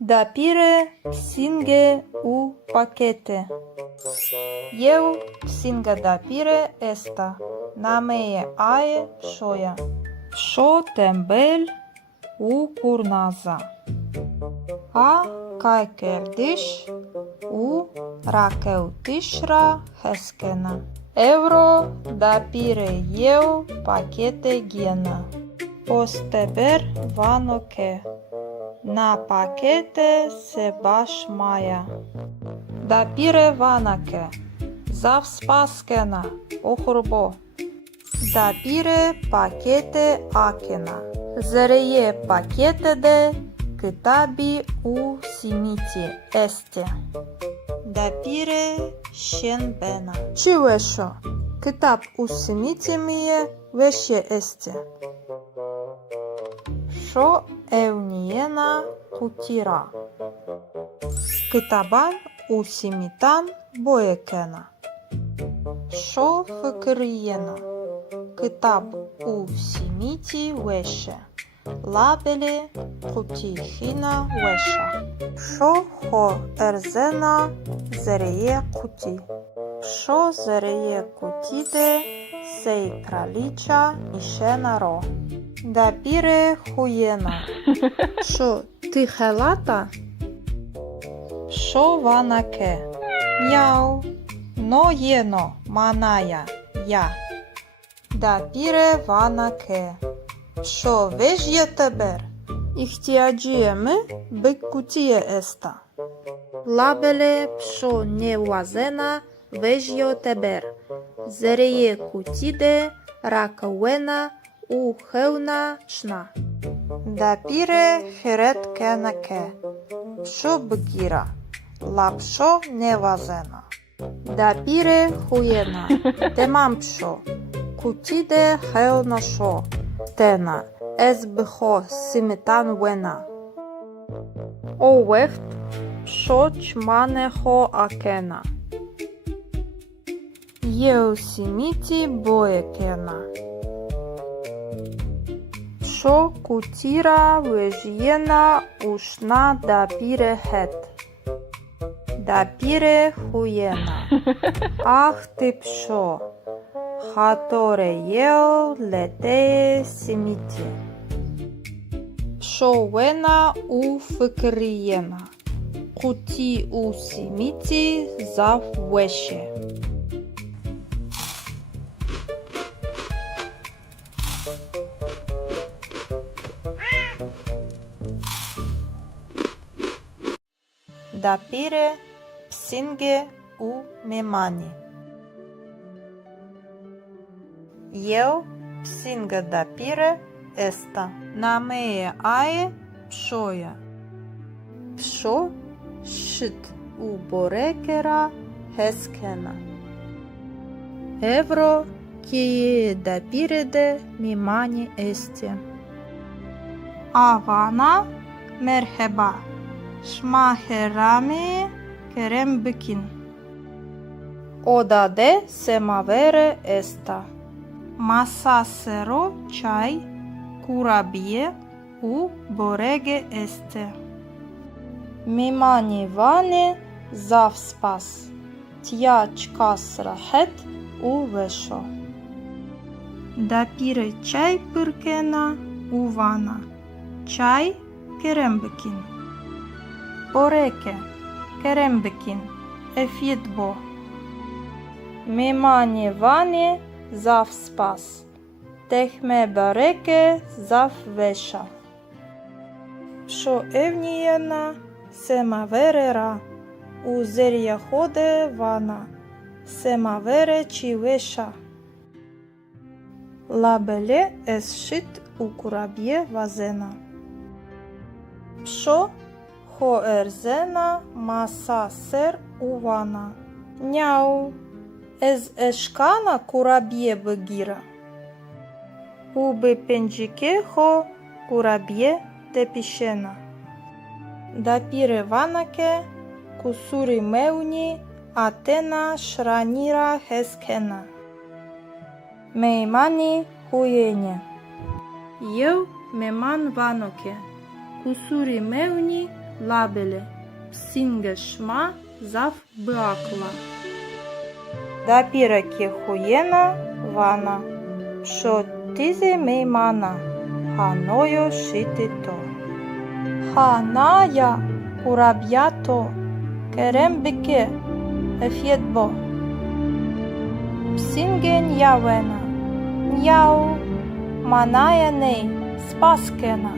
Dapire psinge u pakete. Eu psinga dapire esta. Nameje aje šoja. Šo tembel u kurnaza. A kajkerdiš u rakeutishra heskena. Euro dapire eu pakete gena. Posteber vanoke. Na pakete se baš maja. Dapire vanake. Zav spaskena. Ohurbo. Dapire pakete akena. Zereye pakete de kitabi u simiti este. Dapire şenbena. Çi veşo? Kitap u simiti miye veşye este. Şo evniyena kutira. Kitaban u simitan boyekena. Şo fıkıriyena. Kitap u simiti veşe. Labele kutihina veşa. Şo ho erzena zereye kuti. Şo zereye kutide sej kraliça nişena ro. Dapire hujena. Şo tihelata? Şo vanake. Miau. No jeno manaya ya. Dapire vanake. Şo vežje teber. İhtiyacıyemi bıkkutiye esta. Labele pşo nevazena vežjo teber. Zereye kutide rakawena u hevna şna. Dapire heret kenake. Pşo bıgira. Lapşo nevazena. Dapire hujena. Temam pşo. Kutide hevna şo. Tena. Ez bho simitan wena. O veht pşo çmane ho akena. Eu simiti boyekena. Pşo kutira vežjena ušna dapire het. Dapire hujena. Ah ti pşo. Hatore eu leteye simiti. Pşo wena u fıkriyena. Kuti u simiti zav veşe. Dapire psinge u memani. Eu psinga dapire esta. Nameje aje pšoja. Pšo šit u borekera heskena. Evro kije dapire de mimani este. Avana merheba. Şmaherami kerem bikin. Oda de semavere esta. Masa sero çay, kurabiye u borege este. Mimani vani zav spas. Tja çkas rahet u veşo. Da pire çay pırkena u vana. Çay kerem bikin. Boreke kerem bikin. Efyetbo. Mimani vani zav spas. Tehme bareke zav veša. Pšo evnijena semavere ra. U zerja hode vana. Semavere či veša. Labele es šit u kurabje vazena. Pšo ho erzena masa ser u vana. Njau. Ez eşkana kurabiye bıgira. Ubi pencike ho kurabiye tepişena. Da pire vanake kusuri meuni atena şranira heskena. Meimani huyene. Eu meman vanoke. Kusuri meuni labele. Psinge şma zav bıakla. Da pire ki huyena vana. Pšo tizi meimana. Hanoyo šiti to. Hanaya kurabyato. Kerem bike. Efyetbo. Psingen javena. Njau. Manaya nei. Spaskena.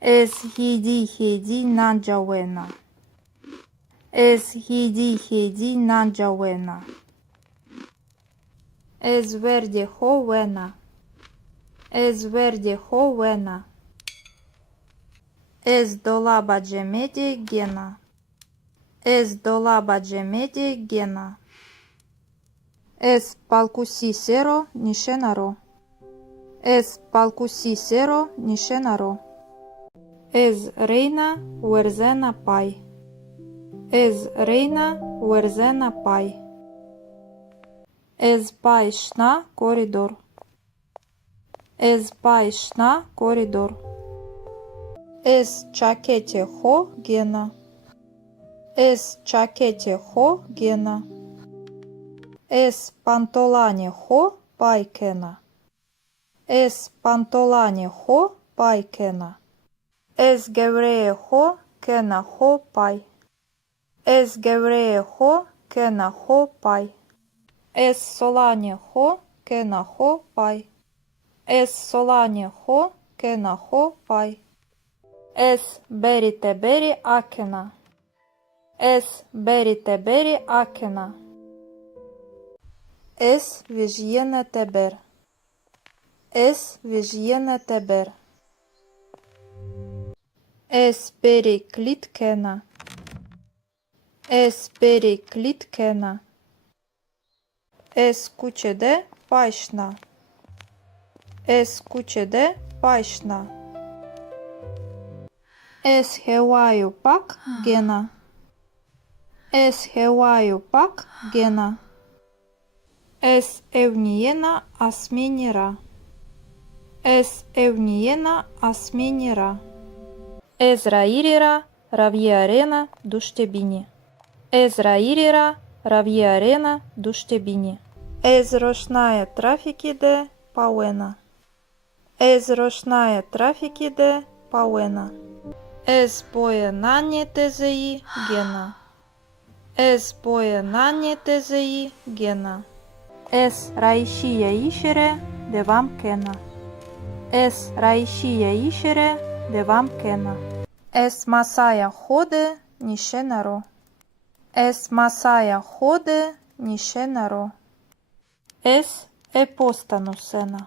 Ez hidi nanjawena. Ez hidi nanjawena. Ez verde hovena. Ez verde hovena. Ez dolaba cemedi gena. Ez dolaba cemedi gena. Ez palkusi sero nishenaro. Ez palkusi sero nishenaro. Ez reina uerzena pai. Ez reina uerzena pai. Ez pai șna koridor. Ez pai șna koridor. Ez çakete ho gena. Ez çakete ho gena. Ez pantolane ho paikena. Ez pantolane ho paikena. Ez gevreye ho kena ho pai. Ez gevreye ho kena ho pai. Ez solane ho kena ho pai. Ez solane ho kena ho pai. Ez berite beri akena. Ez berite beri akena. Ez vijyene teber. Ez vijyene teber. Ez beri klitkena. Ez beri klitkena. Ez kuçede paişna. Ez kuçede paişna. Ez hevaju pak gena. Ez hevaju pak gena. Ez evnijena asmenira. Ez evnijena asmenira. Ez rairira ravjearena duštebini. Ez rairira ravjearena duštebini. Ez rošnaje trafikide pauena. Ez rošnaje trafikide pauena. Ez boje nanje tezeji gena. Ez boje nanje tezeji gena. Ez raişiye işere devam kena. Ez raişiye işere devam kena. Ez masaya hode nişenaro. Ez masaya hode nişenaro. Ez epostanu sena.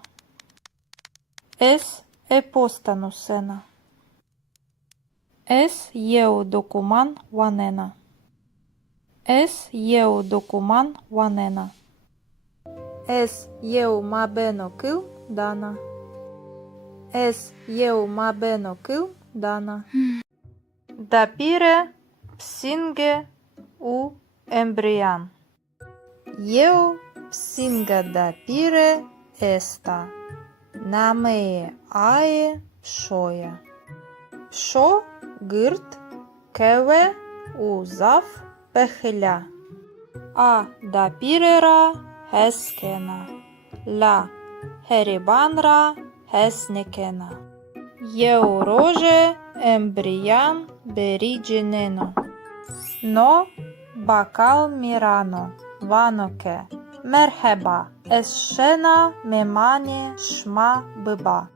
Ez epostanu sena. Ez jeu dokuman vanena. Ez jeu dokuman vanena. Ez jeu mabeno kil dana. Es eu mabeno kil dana. Dapire psinge u embrian. Eu psinga dapire esta. Namee ae pșoia. Pșo gârt kewe u zaf pehilea. A dapirera heskena. La heribanra hesnikena. Eu roje embrian berigineno. No bakal mirano. Vanoke. Merheba. Esșena memane șma bıba.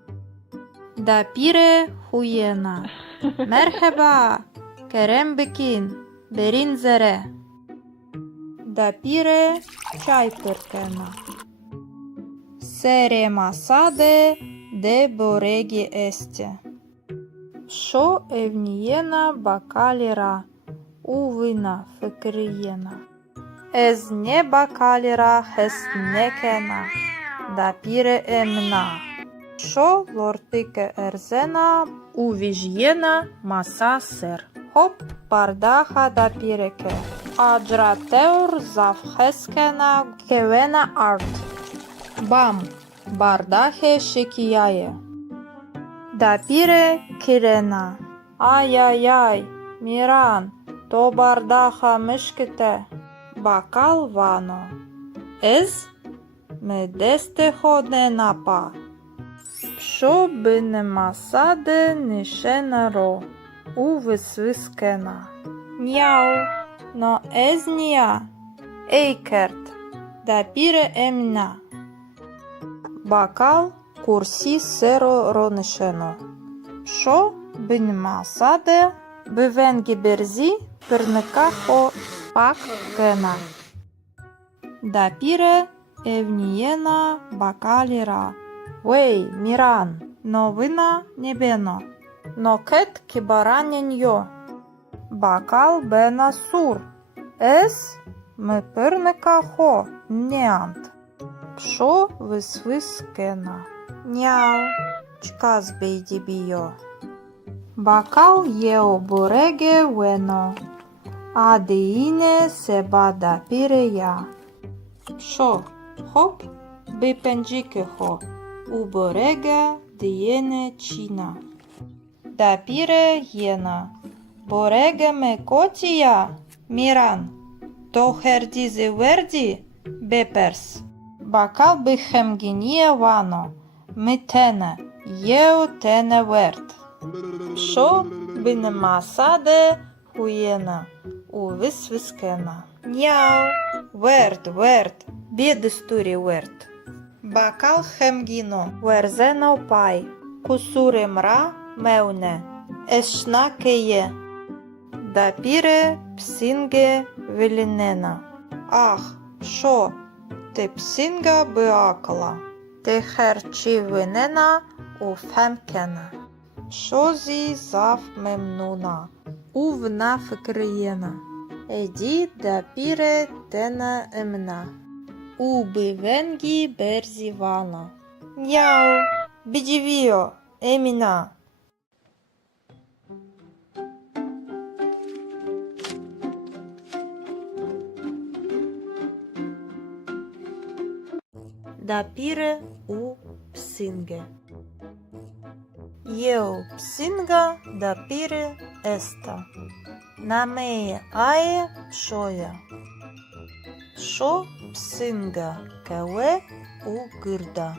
Dapire huyena. Merheba. Kerem bikin. Berin zere. Dapire çay pırkena. Sere masade de boregi este. Pșo evniena bakalira. Uvina fıkriyena. Ez ne bakalira hesnekena. Dapire emna. Pșo lortike erzena. Uvijena masa ser. Hop bardaha dapireke. Ajrateur zafheskena kevena art. Bam bardahe şekiyaye. Dapire kirena. Ay ay ay Miran to bardaha mışkite. Bakal vano. Ez me desteho nenapa. Pșo binemasade nişenaro. U vysviskena. Niau. No ez nia. Eikert. Dapire emna. Bakal kursi sero ronişeno. Pșo binemasade bivengi berzi pırnikaho pak kena. Dapire evniena bakalira. Wey Miran, novina nebeno. Noket kibaranenyo. Bakal bena sur. Es me pırnikaho neant. Pșo vysviskena. Niau, çkas beydibiyo. Bakal eu borege bueno. Adeine seba dapire ya. Pșo hop bipenjikeho. U borege diene cina. Dapire jena. Borege me kotia. Miran. To herdizi verdi bepers. Bakal bihemginie vano. Mitene. Eu tene vert. Pșo binemasade huyena. U vysviskena. Niau. Vert. Biedisturi vert. Bakal hemgino. Verzeno pai. Kusure mra meune. Eșna keie. Dapire psinge vilinena. Ah, pșo, te psinga beakla. Te herci vinena u femkena. Pșozi zaf memnuna. Uvna fıkriyena. Edi dapire tena emna. U bivengi berzi vana. Niau, bidivio, emina. Dapire u psinge. Eu psinga dapire esta. Namee ae pșoia. Pșo psinga kewe u gârda.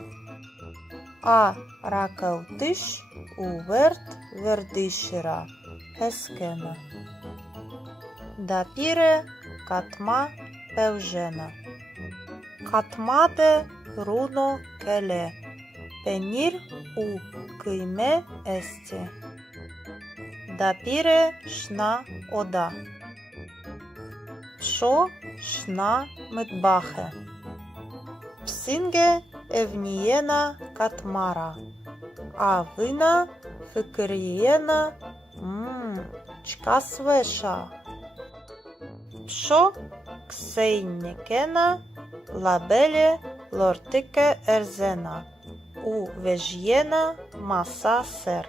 A rakăutiș u vert verdișira. Heskena. Dapire katma pevjena. Katmade runo kele. Penir u câime este. Dapire șna oda. Pșo șna mătbahe. Psinge evniena katmara. Avina fıkriena. Çka sveșa. Pșo kseinikena. Labele lortike erzena. U vejjena masa ser.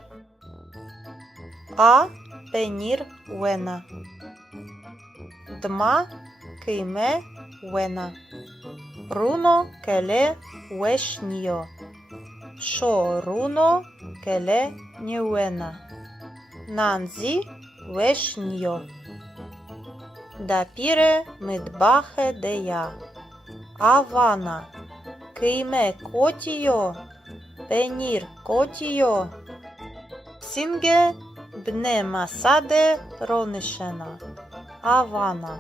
A penir wena. Dma kime wena. Runo kele wešnjo. Šo runo kele njewena. Nanzi wešnjo. Dapire midbahe deja. Avana kime kotijo. Penir kotijo. Singe bne masade ronishena. Avana.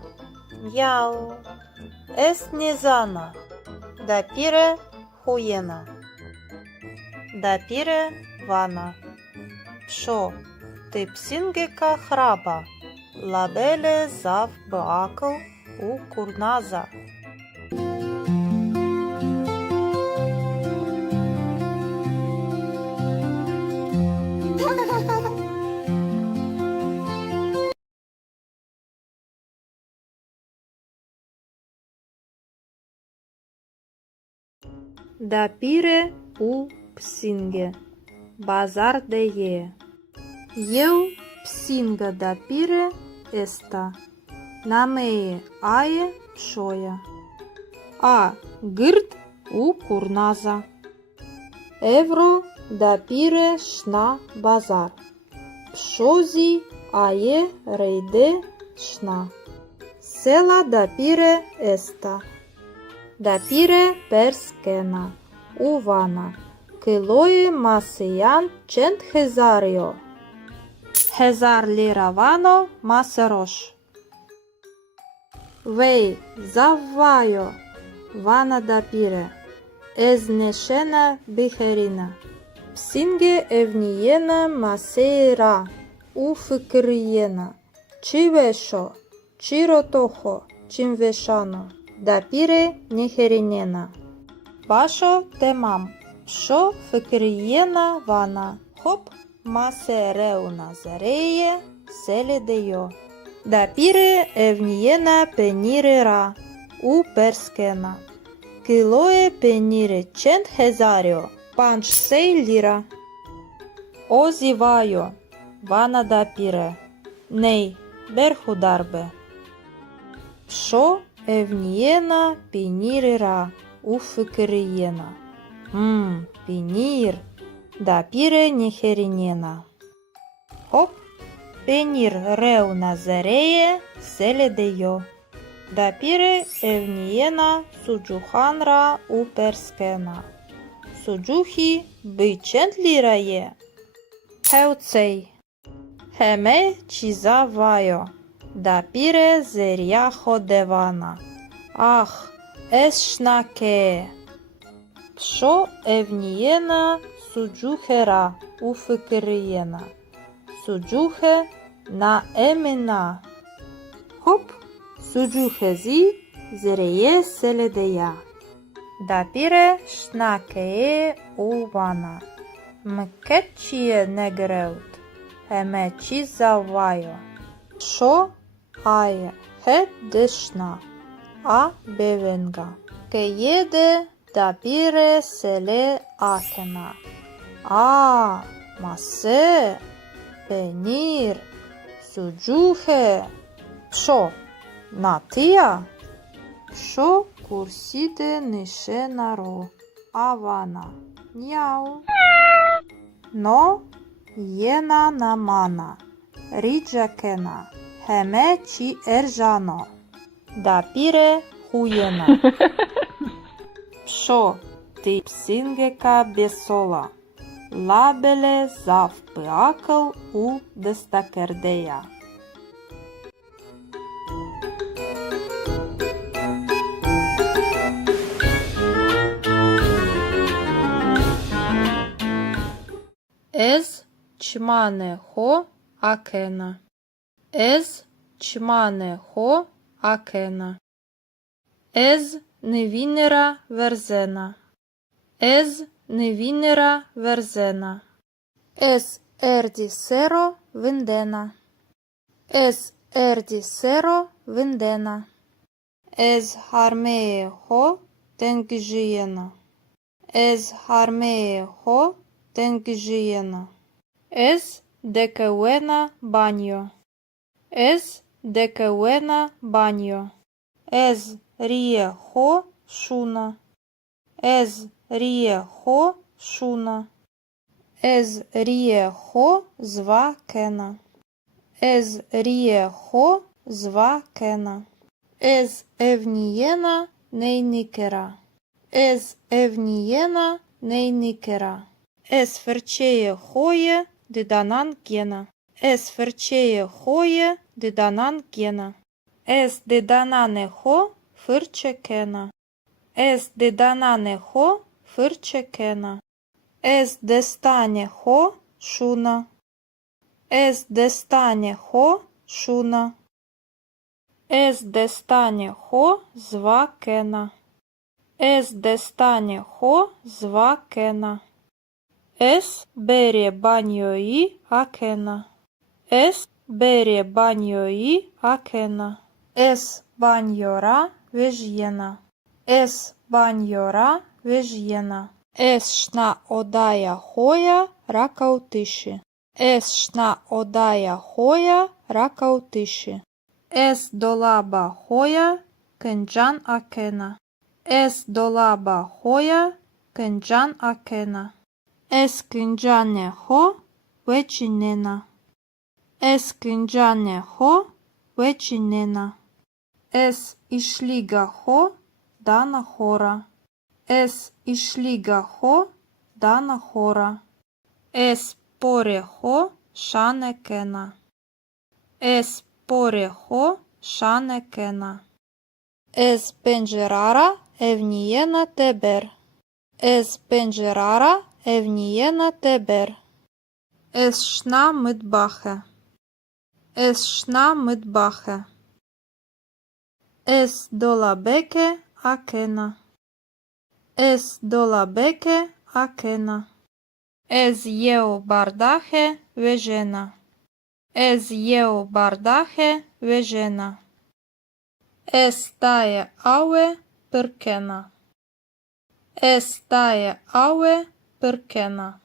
Яу. Ес незана. Дапире хуена. Дапире вана. Пшо. Ти псингека храба. Лабеле зав бакл у курназа. Dapire u psinge. Bazar de je. Eu psinga dapire esta. Nameye aye pšoja. A grt u kurnaza. Evro dapire šna bazar. Pšozi aye rejde šna. Sela dapire esta. Dapire perskena. Uvana. Kiloje masijan cent hezario. Hezar lira vano maserosh. Vei zavvajo. Vana dapire. Ez nešena biherina. Psinge evnijena maseira. U fikrijena. Čivešo. Čirotoho. Čimvešano. Dapire neherinena. Bašo temam. Šo fikrijena vana. Hop masereuna zareje seledejo. Dapire evnijena penirera. U perskena. Kiloje penire cent hezario. Panč sej lira. Ozivajo. Vana dapire. Nei, berhu darbe. Šo evnijena penirera. U fikrijena. Penir. Dapire neherinena. Hop. Penir reuna zareje seledejo. Dapire evnijena suđuhanra u perskena. Suđuhi bi cent lira je. Hevcej. Heme čizavajo. Dapire zerjaho devana. Ah, es šnake. Pšo evnijena suđuhera u fikrijena. Suđuhe na emina. Hop. Suđuhezi zereye seledeja. Dapire šnakeye uvana. Mketčije negreut. Heme čizavajo. Šo aje het dešna. A bevenga. Kejede dapire sele akena. A mase. Penir. Suđuhe. Pšo. Natija. Šo kurside nishenaro. Avana. Njau. No jena namana. Ridžakena. Heme či eržano. Dapire hujena. Pšo ti psingeka besola. Labele zav păacăl u destakerdeja. Ez çmane ho akena. Ez çmane ho akena. Ez nevinera verzena. Ez nevinera verzena. Ez erdi sero vindena. Ez erdi sero vindena. Ez harmee ho tengžijena. Ez harmee ho τενγζιένα. Ez de que buena baño. Ez de que buena baño. Ez riejo шуна. Ez riejo шуна. Ez riejo звакена. Ez riejo звакена. Ez evniena neynikera. Ez evniena neynikera. Ez ferçeye hoye didanan gena. Ez ferçeye hoye didanan gena. Ez didanane ho fırçekena. Ez didanane ho fırçekena. Ez destane ho шуна. Ez destane ho шуна. Ez destane ho звакена. Ez destane ho звакена. Es bere banjoi akena. Es bere banjoi akena. Es banjora vežjena. Es banjora vežjena. Es šna odaja hoja rakautiši. Es šna odaja hoja rakautiši. Es dolaba hoja kencan akena. Es dolaba hoja kencan akena. Es kıncane ho veçinena. Es kıncane ho veçinena. Es işliga ho dana hora. Es işliga ho dana hora. Es pore ho şanekena. Es pore ho şanekena. Es pencerara evniyena teber. Es pencerara evniyena teber. Es şna mıtbahe. Es şna mıtbahe. Es dolabeke akena. Es dolabeke akena. Ez jeu bardahe vežena. Ez jeu bardahe vežena. Es taje aue pırkena. Es taje aue pırkena.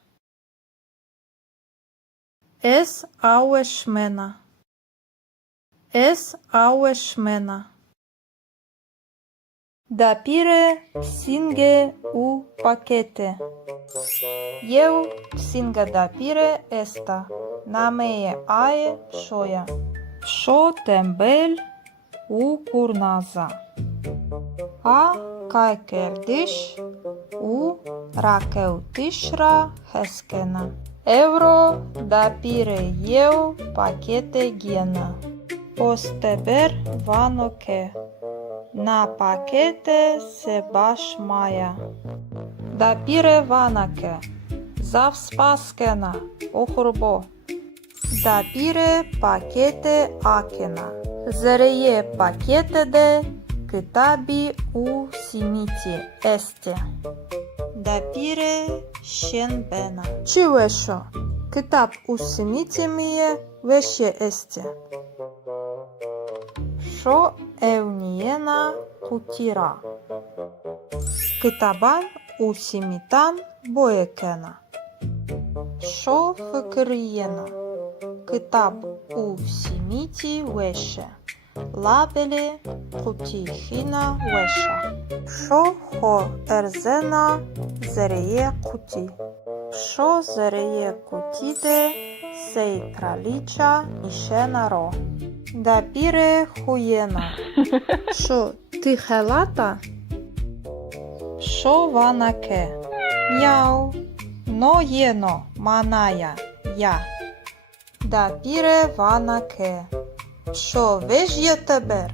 Es aue șmena. Es aue șmena. Dapire psinge u pachete. Eu psinga dapire esta. Nameie ae șoia. Șo tembel u curnaza. A kaikerdiș u rakeutișra heskena. Euro dapire eu pachete gena. Posteber vanoke. Na pachete se baš maja. Dapire vanake. Zavspaskena. Ohurbo. Dapire pachete akena. Zereye pachete de kitabi u simiti este. Dapire şenbena. Çi veşo? Kitap u simiti miye veşe este. Şo evniyena kutira. Kitaban u simitan boyekena. Şo fıkıriyena. Kitap u simiti veşe. Labeli kutihina veşa. Şo ho erzena zereye kuti. Şo zereye kutide sej kraliça nişena ro. Dapire хуєна. Шо, ти хелата? Шо ванаке? Мяу. Но єно, маная, я. Dapire ванаке. Шо вежє тебер?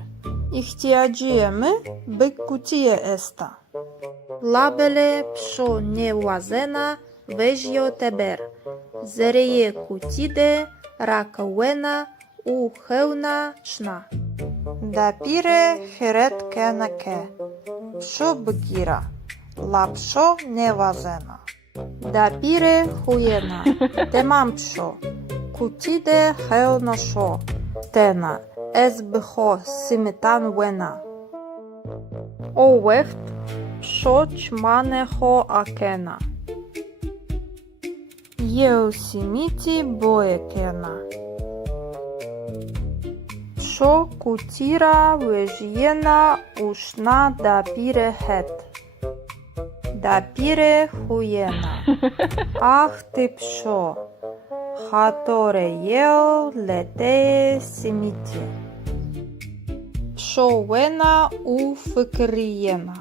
Ихтиаджиеме беккутие еста. Лабеле пшо не вазена вежьо тебер. Зерее кутиде ракауена u heuna șna. Dapire heret kenaке. Pşo bgira. La pşo nevazena. Dapire huyena. Temam pşo. Kutide heuna şo. Tena. Ez bho simitan wena. O veht pşo çmane ho akena. Eu simiti boekena. Psho kutira vejjena ushna dapire het. Dapire хуєна. Ах ти пшо, хаторе єо лете сіміті. Пшо вена у фикрієна.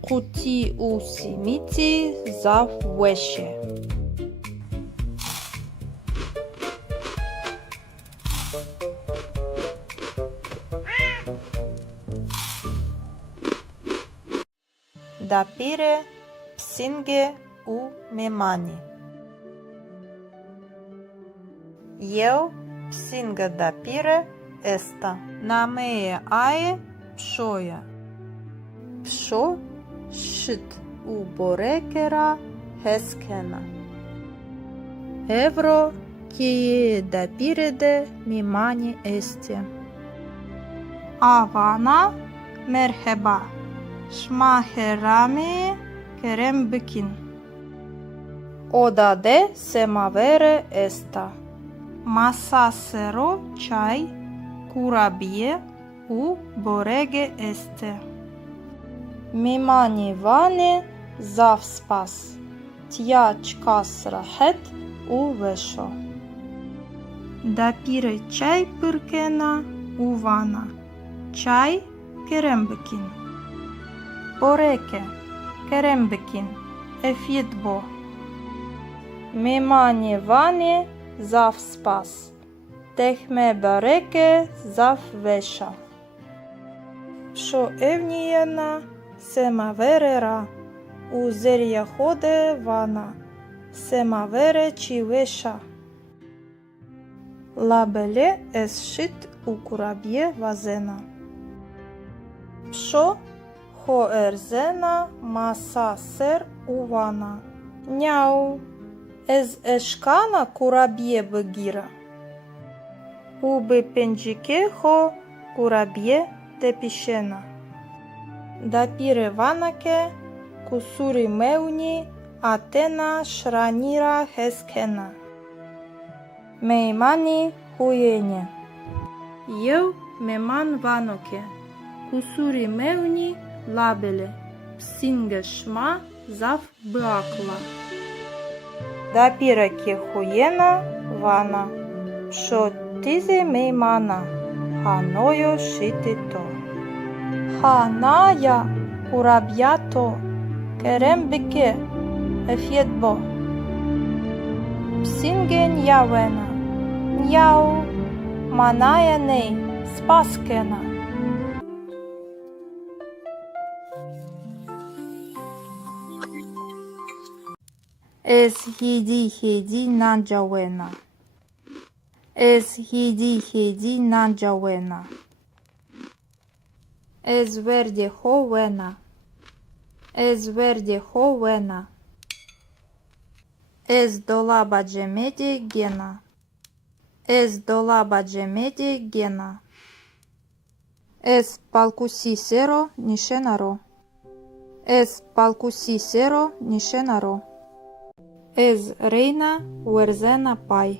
Куті у сіміті зав веще. Dapire psinge u memani. Eu psinga dapire esta. Namee ae pshoja. Psho shit u borekera heskena. Evro kie dapire de mimani esti. Avana merheba. Şmaherami kerem bikin. Oda de semavere esta. Masa sero çay kurabiye u borege este. Mimani vani zav spas. Tya çkas rahet u veşo. Dapire çay pırkena u vana. Çay kerem bikin. Boreke, kerembikin, efitbo. Mimani vani zav spas. Tehme bareke zav veša. Pšo evnijena semavere ra. U zerja hode vana. Semavere či veša. Labele es shit u kurabje vazena. Pšo Hoerzena masa ser uvana. Njau. Ez eşkana kurabiye bıgira. Ubi pencike ho kurabiye tepişena. Dapire vanake kusuri meuni atena şranira heskena. Meimani huyene. Eu meman vanoke. Kusuri meuni labele, psinge shma zav bıakla. Dapire ki huyena vana. Psho tize meimana. Hanoyo shitito. Hanaya kurabyato. Kerem bike. Efyetbo. Psinge njavena. Njau. Manaya nei. Spaskena. Ez hidi nanjawena. Ez hidi nanjawena. Ez verde hovena. Ez verde hovena. Ez dolaba cemedi gena. Ez dolaba cemedi gena. Ez palkusi sero nishenaro. Ez palkusi sero nishenaro. Ez reina uerzena pai.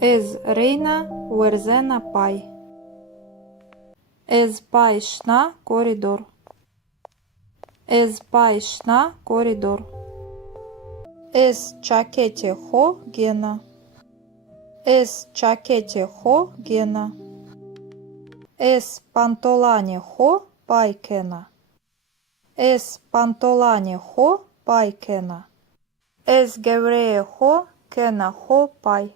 Ez reina uerzena pai. Ez pai shna koridor. Ez pai shna koridor. Ez çakete ho gena. Ez çakete ho gena. Ez pantolane ho paikena. Ez pantolane ho paikena. Ez gevreye ho kena ho pai.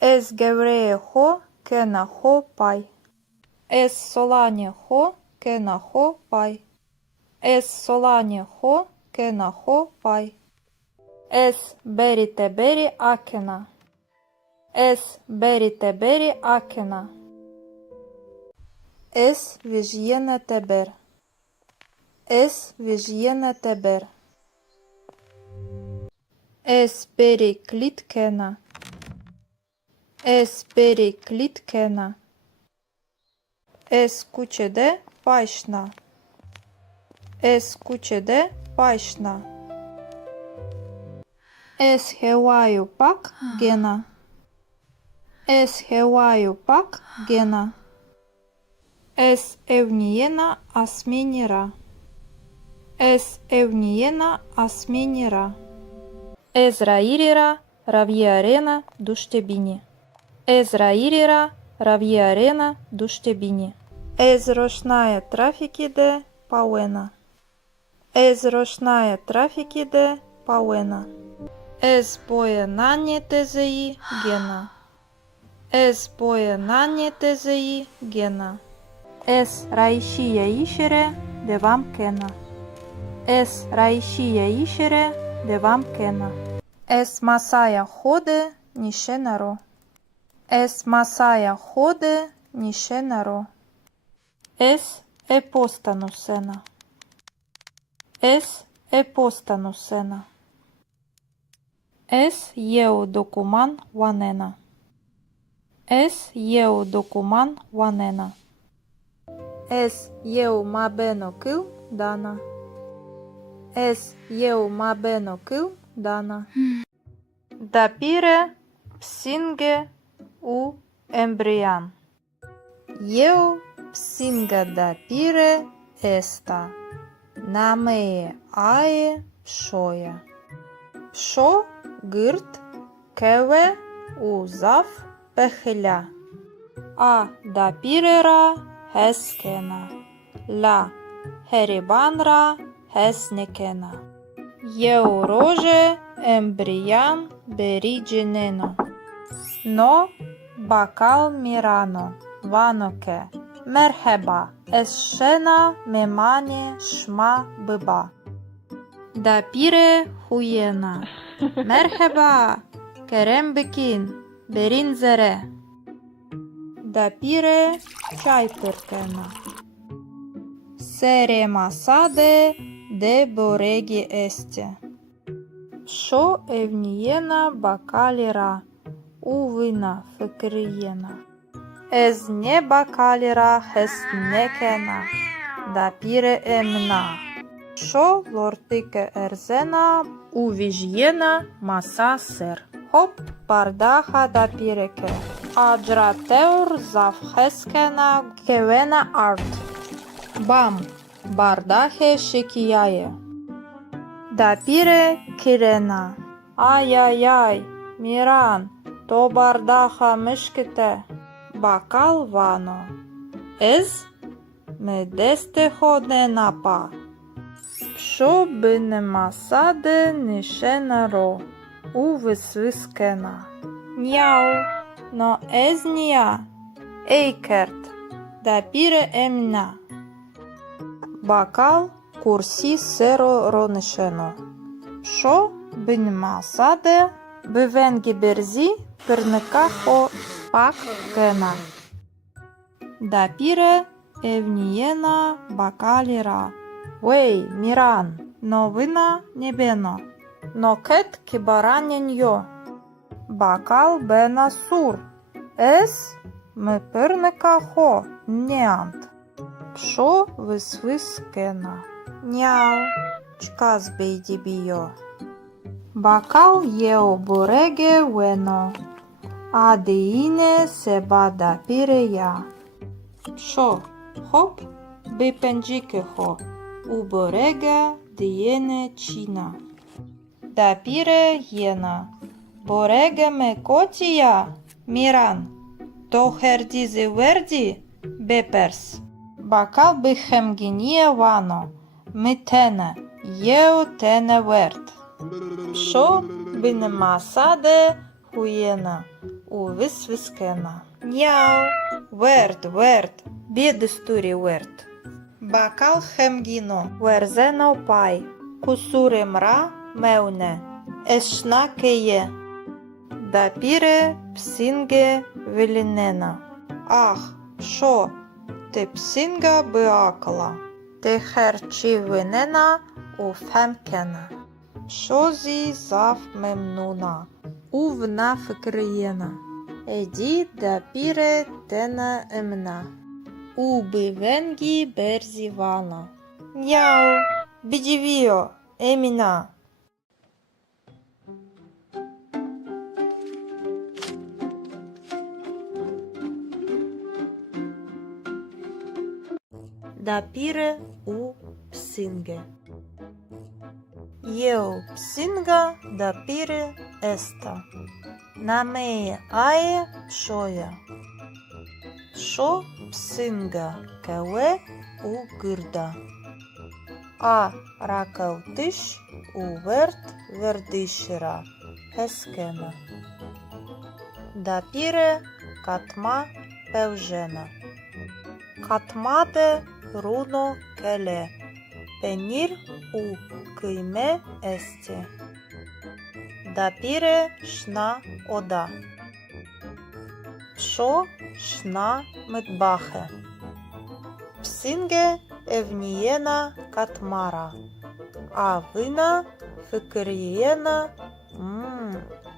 Ez gevreye ho kena ho pai. Ez solane ho kena ho pai. Ez solane ho kena ho pai. Ez berite beri akena. Ez berite beri akena. Ez vijyene teber. Ez vijyene teber. Ez beri klitkena. Ez beri klitkena. Ez kuçede paşna. Ez kuçede paşna. Es хеваю пак гена. Es хеваю пак гена. Es evniena asmenira. Es evniena asmenira. Es rairira raviarena duštebini. Es rairira raviarena duštebini. Es rošnaja trafiki de pauena. Es rošnaja trafiki de pauena. Es pojenanje tezei gena. Es pojenanje tezei gena. Es raishia išere de vam kena. Es raishia išere de vam kena. Es masaya ходе ніше наро. Es masaya ходе ніше наро. Es epostanusena. Es epostanusena. Es eu documan wanena. Es eu documan wanena. Es eu mabeno kil dana. Es eu mabeno kil dana. Dapire psinge u embrian. Eu psinga dapire esta. Namee ae pšoja. Pšo гирт кеве у зав пехиля. А дапірера хескена. Ля херібанра хеснекена. Єу роже ембріян берідженено. Но бакал мірано ваноке. Мерхеба есшена мемане шма биба. Дапіре хуєна. Merhaba, Kerem Bekin, Berin Zere. Dapire çay pırkena. Sere masade de boregi este. Şo evniyena bakalira, uvina fikriyena. Ez ne bakalira hesnekena, dapire emna. Şo lortike erzena, uvijjena masa ser. Hop bardaha dapireke. Ajrateur zavheskena kevena art. Bam bardahe şekiyaye. Dapire kirena. Ay ay ay Miran to bardaha mışkite. Bakal vano. Ez me deste hodena pa. Що би нема сади, нише наро, у висвискена. Няу, но езнія, ейкерт, да піре емна. Бакал курсі серо ронишено. Що би нема сади, би венгі берзі, пирника хо пак кена. Да піре евнієна бакаліра. Вей, Міран, новина небено, но кет кібараненьо. Бакал бена сур, ес ми пирника хо, неант. Пшо висвискена, няу, чказ бейдібіо. Бакал єо бореге вено, а деїне себа дапіре я. Пшо, хоп, бипенджіки хо. Уборега диене чина. Дапіре єна. Борега ме котія, Міран. То хердізи верді, беперс. Бакал би хемгінія вано. Ми тене, єо тене верд. Шо би нема саде хуєна. У висвискена. Няу, верд, бідестурі верд. Бакал хемгіно, верзено пай, кусури мра мевне, ешна кеє. Дапіре псінге велінена. Ах, шо, ти псінга биакала, ти херчі винена у фемкена. Шо зі зав мемнуна, увна фикриєна. Еді дапіре тена емна. Уби венгі берзі вана. Няу, бідівіо, еміна. dapire u psinge. Eu psinga dapire esta. Namee ae pshoja. Psho psinga kewe u gyrda. A rakavtish u vert verdishira heskena. Dapire katma pevjena. Katmade runo kele. Penir u kıyme esti. Dapire shna oda. Psho shna mtbahe. Psinge evniyena katmara. A vina fıkriyena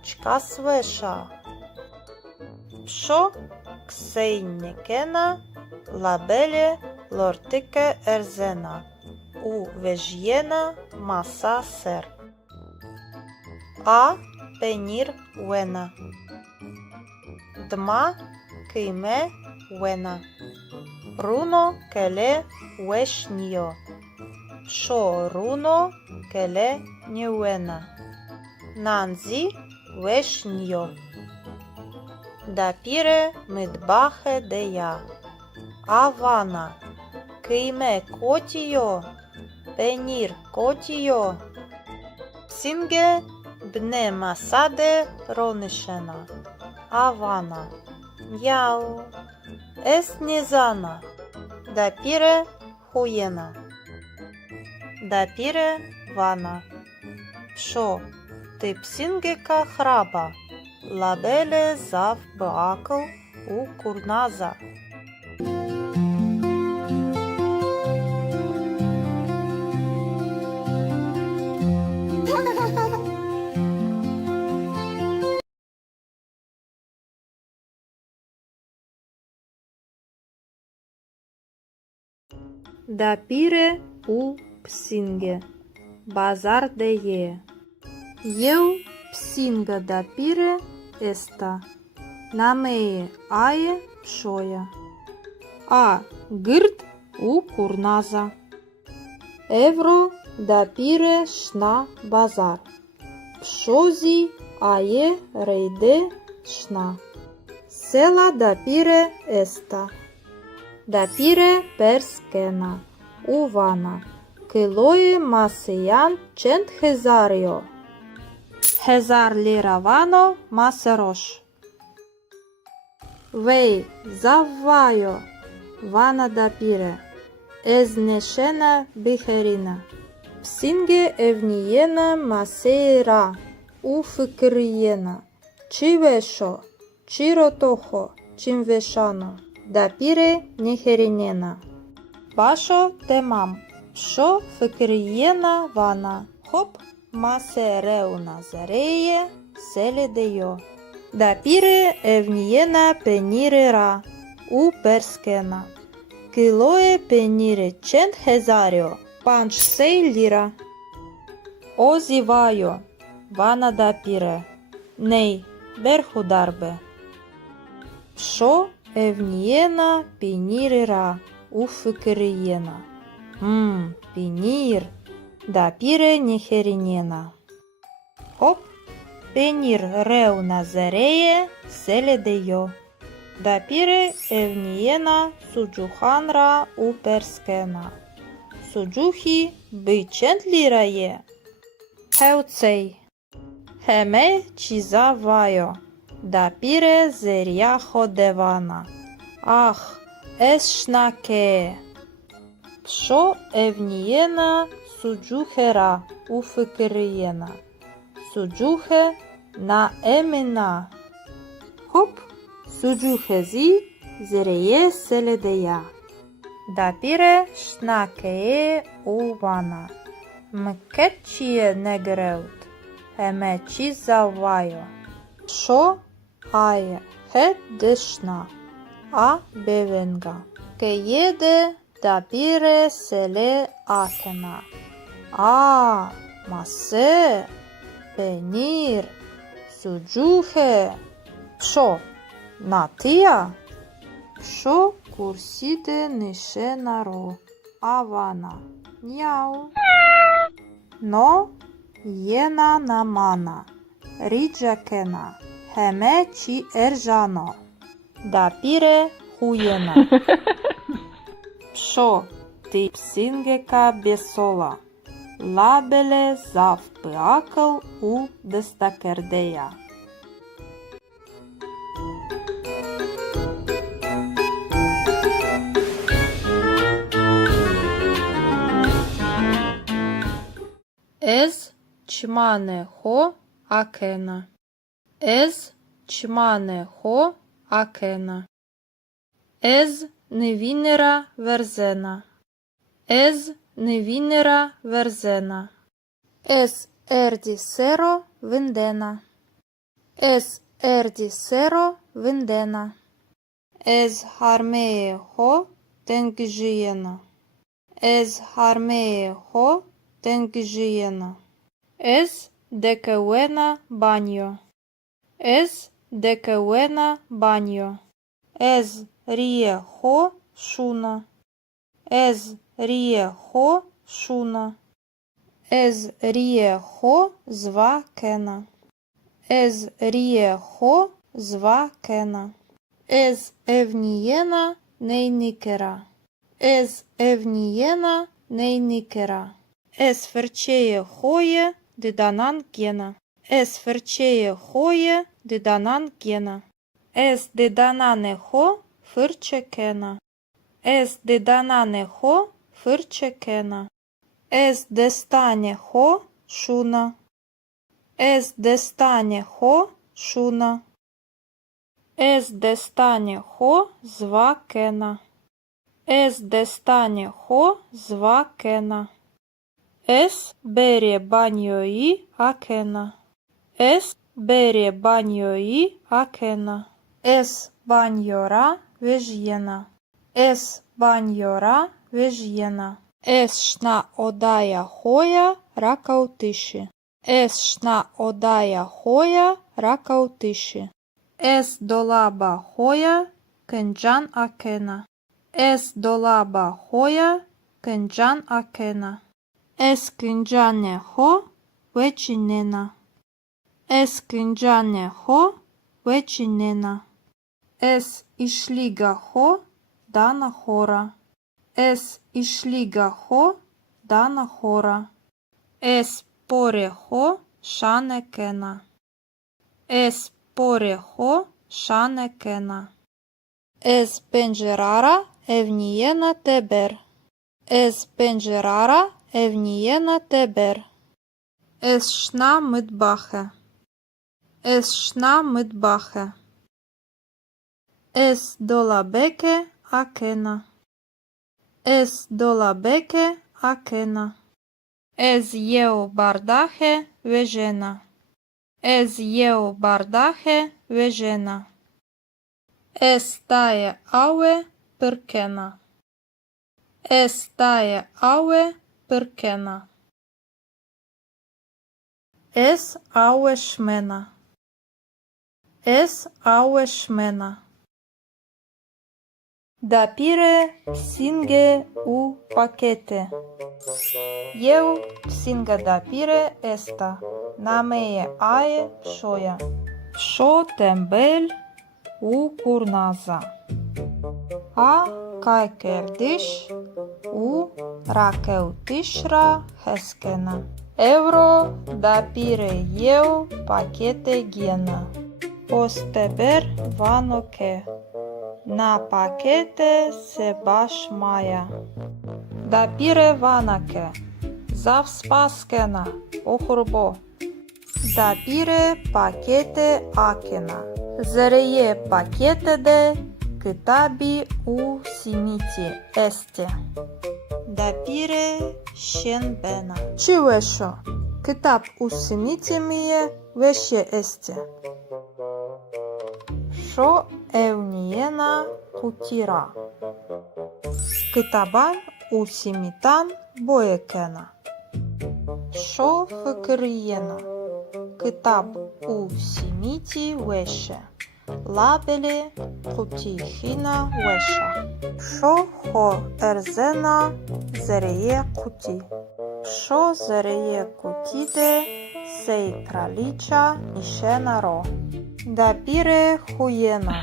çkasveşa. Psho ksejnikena labele lortike erzena. U vežjena masa ser. A penir wena. Dma kime wena. Runo kele wešnjo. Psho runo kele njewena. Nanzi wešnjo. Dapire mtbahe deja. Avana kime kotijo. Penir kotijo. Psinge bne masade ronishena. Avana. Mjau. Es nizana. Dapire hujena. Dapire vana. Psho ty psingeka hraba. Labele zav beakl u kurnaza. Dapire u psinge. Bazar de je. Eu psinga dapire esta. Namee ae pshoja. A gyrd u kurnaza. Evro dapire shna bazar. Pshozi ae rejde shna. Sela dapire esta. Dapire perskena. Uvana. Kiloje masijan cent hezario. Hezar lira vano maserosh. Vei zavvajo. Vana dapire. Eznešena biherina. Psinge evnijena maseira. U fikrijena. Čivešo. Čirotoho. Čimvešano. Dapire neherinena. Basho temam. Psho fikrijena vana. Hop masereuna zareje seledejo. Dapire evnijena penirera. U perskena. Kiloje penire cent hezario. Panch sei lira. Ozivajo. Vana dapire. Nei berhudarbe. Psho evnijena penirera. U fikrijena. Penir. Dapire neherinena. Hop, penir reuna zareje seledejo. Dapire evnijena suđuhanra u perskena. Suđuhi bi cent lira je. Heucej. Heme čizavajo. Dapire zerjaho devana. Ah, es shnake. Psho evnijena suđuhera u fikrijena. Suđuhe na emina. Hop, suđuhezi zereje seledeja. Dapire shnakeye u vana. Mketčije negreut. Heme čizavajo. Psho aje het dešna. A bevenga. Ke jede dapire sele akena. A mase. Penir. Suđuhe. Psho natija. Psho kurside nishenaro. Avana. Niau. No jena namana. Ridžakena. Heme či eržano. Dapire hujena. Pšo ti psingeka besola. Labele zav păacăl u destakerdeja. Ez çmane ho akena. Ez çmane ho akena. Ez nevinera verzena. Ez nevinera verzena. Ez erdi sero vindena. Ez erdi sero vindena. Ez harmee ho tengžijena. Ez harmee ho tengžijena. Ez dekeuena banjo. Ez dekeuena banjo. Ez rije ho šuna. Ez rije ho šuna. Ez rije ho zvakena. Ez rije ho zvakena. Ez evnijena nejnikera. Ez evnijena nejnikera. Ez ferčeje hoje didanan gena. Ez ferčeje hoje didanan gena. Ez didanane ho fırçekena. Ez didanane ho fırçekena. Ez destane ho šuna. Ez destane ho šuna. Ez destane ho zvakena. Ez destane ho zvakena. Ez bere banjoi akena. Ez bere banjoi akena. Ez banjora vežjena. Ez banjora vežjena. Ez šna odaja hoja rakautiši. Ez šna odaja hoja rakautiši. Ez dolaba hoja kencan akena. Ez dolaba hoja kencan akena. Ez kıncane ho veçinena. Ez kıncane ho veçinena. Ez išliga ho dana hora. Ez išliga ho dana hora. Ez pore ho šanekena. Ez pore ho šanekena. Ez pencerara evnijena teber. Ez pencerara evnijena teber. Ez šna mıtbahe. Ez šna mıtbahe. Ez dolabeke akena. Ez dolabeke akena. Ez jeu bardahe vežena. Ez jeu bardahe vežena. Ez taje aue pırkena. Ez taje aue pırkena. Ez aue šmena. Ez aue šmena. Dapire psinge u pakete. Eu psinga dapire esta. Nameje aje pšoja. Pšo tembel u kurnaza. A kaj kerdiš u rakeutishra heskena. Euro dapire eu pakete gena. Posteber vanoke. Na pakete se baš maja. Dapire vanake. Zav spaskena. Ohurbo. Dapire pakete akena. Zreje pakete de kitabi u simiti este. Dapire şenbena. Çi veşo? Kitap u simiti miye veşe este. Şo evniyena kutira. Kitaban u simitan boyekena. Şo fıkıriyena. Kitap u simiti veşe. Labeli Kutihina Wesha. Psho ho erzena zereye kuti. Psho zereye kutide sej kralicha nishena ro. Dapire huyena.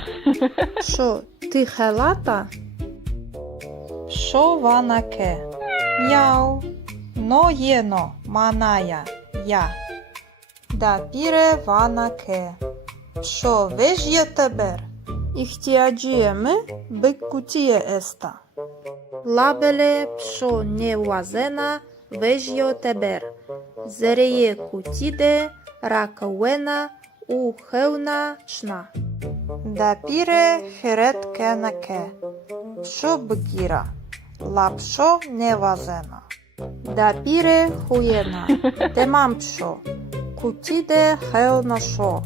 Psho tihelata? Psho vanake. Miau. No jeno manaya ja. Dapire vanake. Psho vežje teber. Ihtiagiemy by kutie esta. Labele psho ne wazena vežjo teber. Zereye kutide rakawena u heuna čna. Dapire heret kenake. Psho bgira. La psho ne wazena. Dapire huyena. Temam psho. Kutide heuna sho.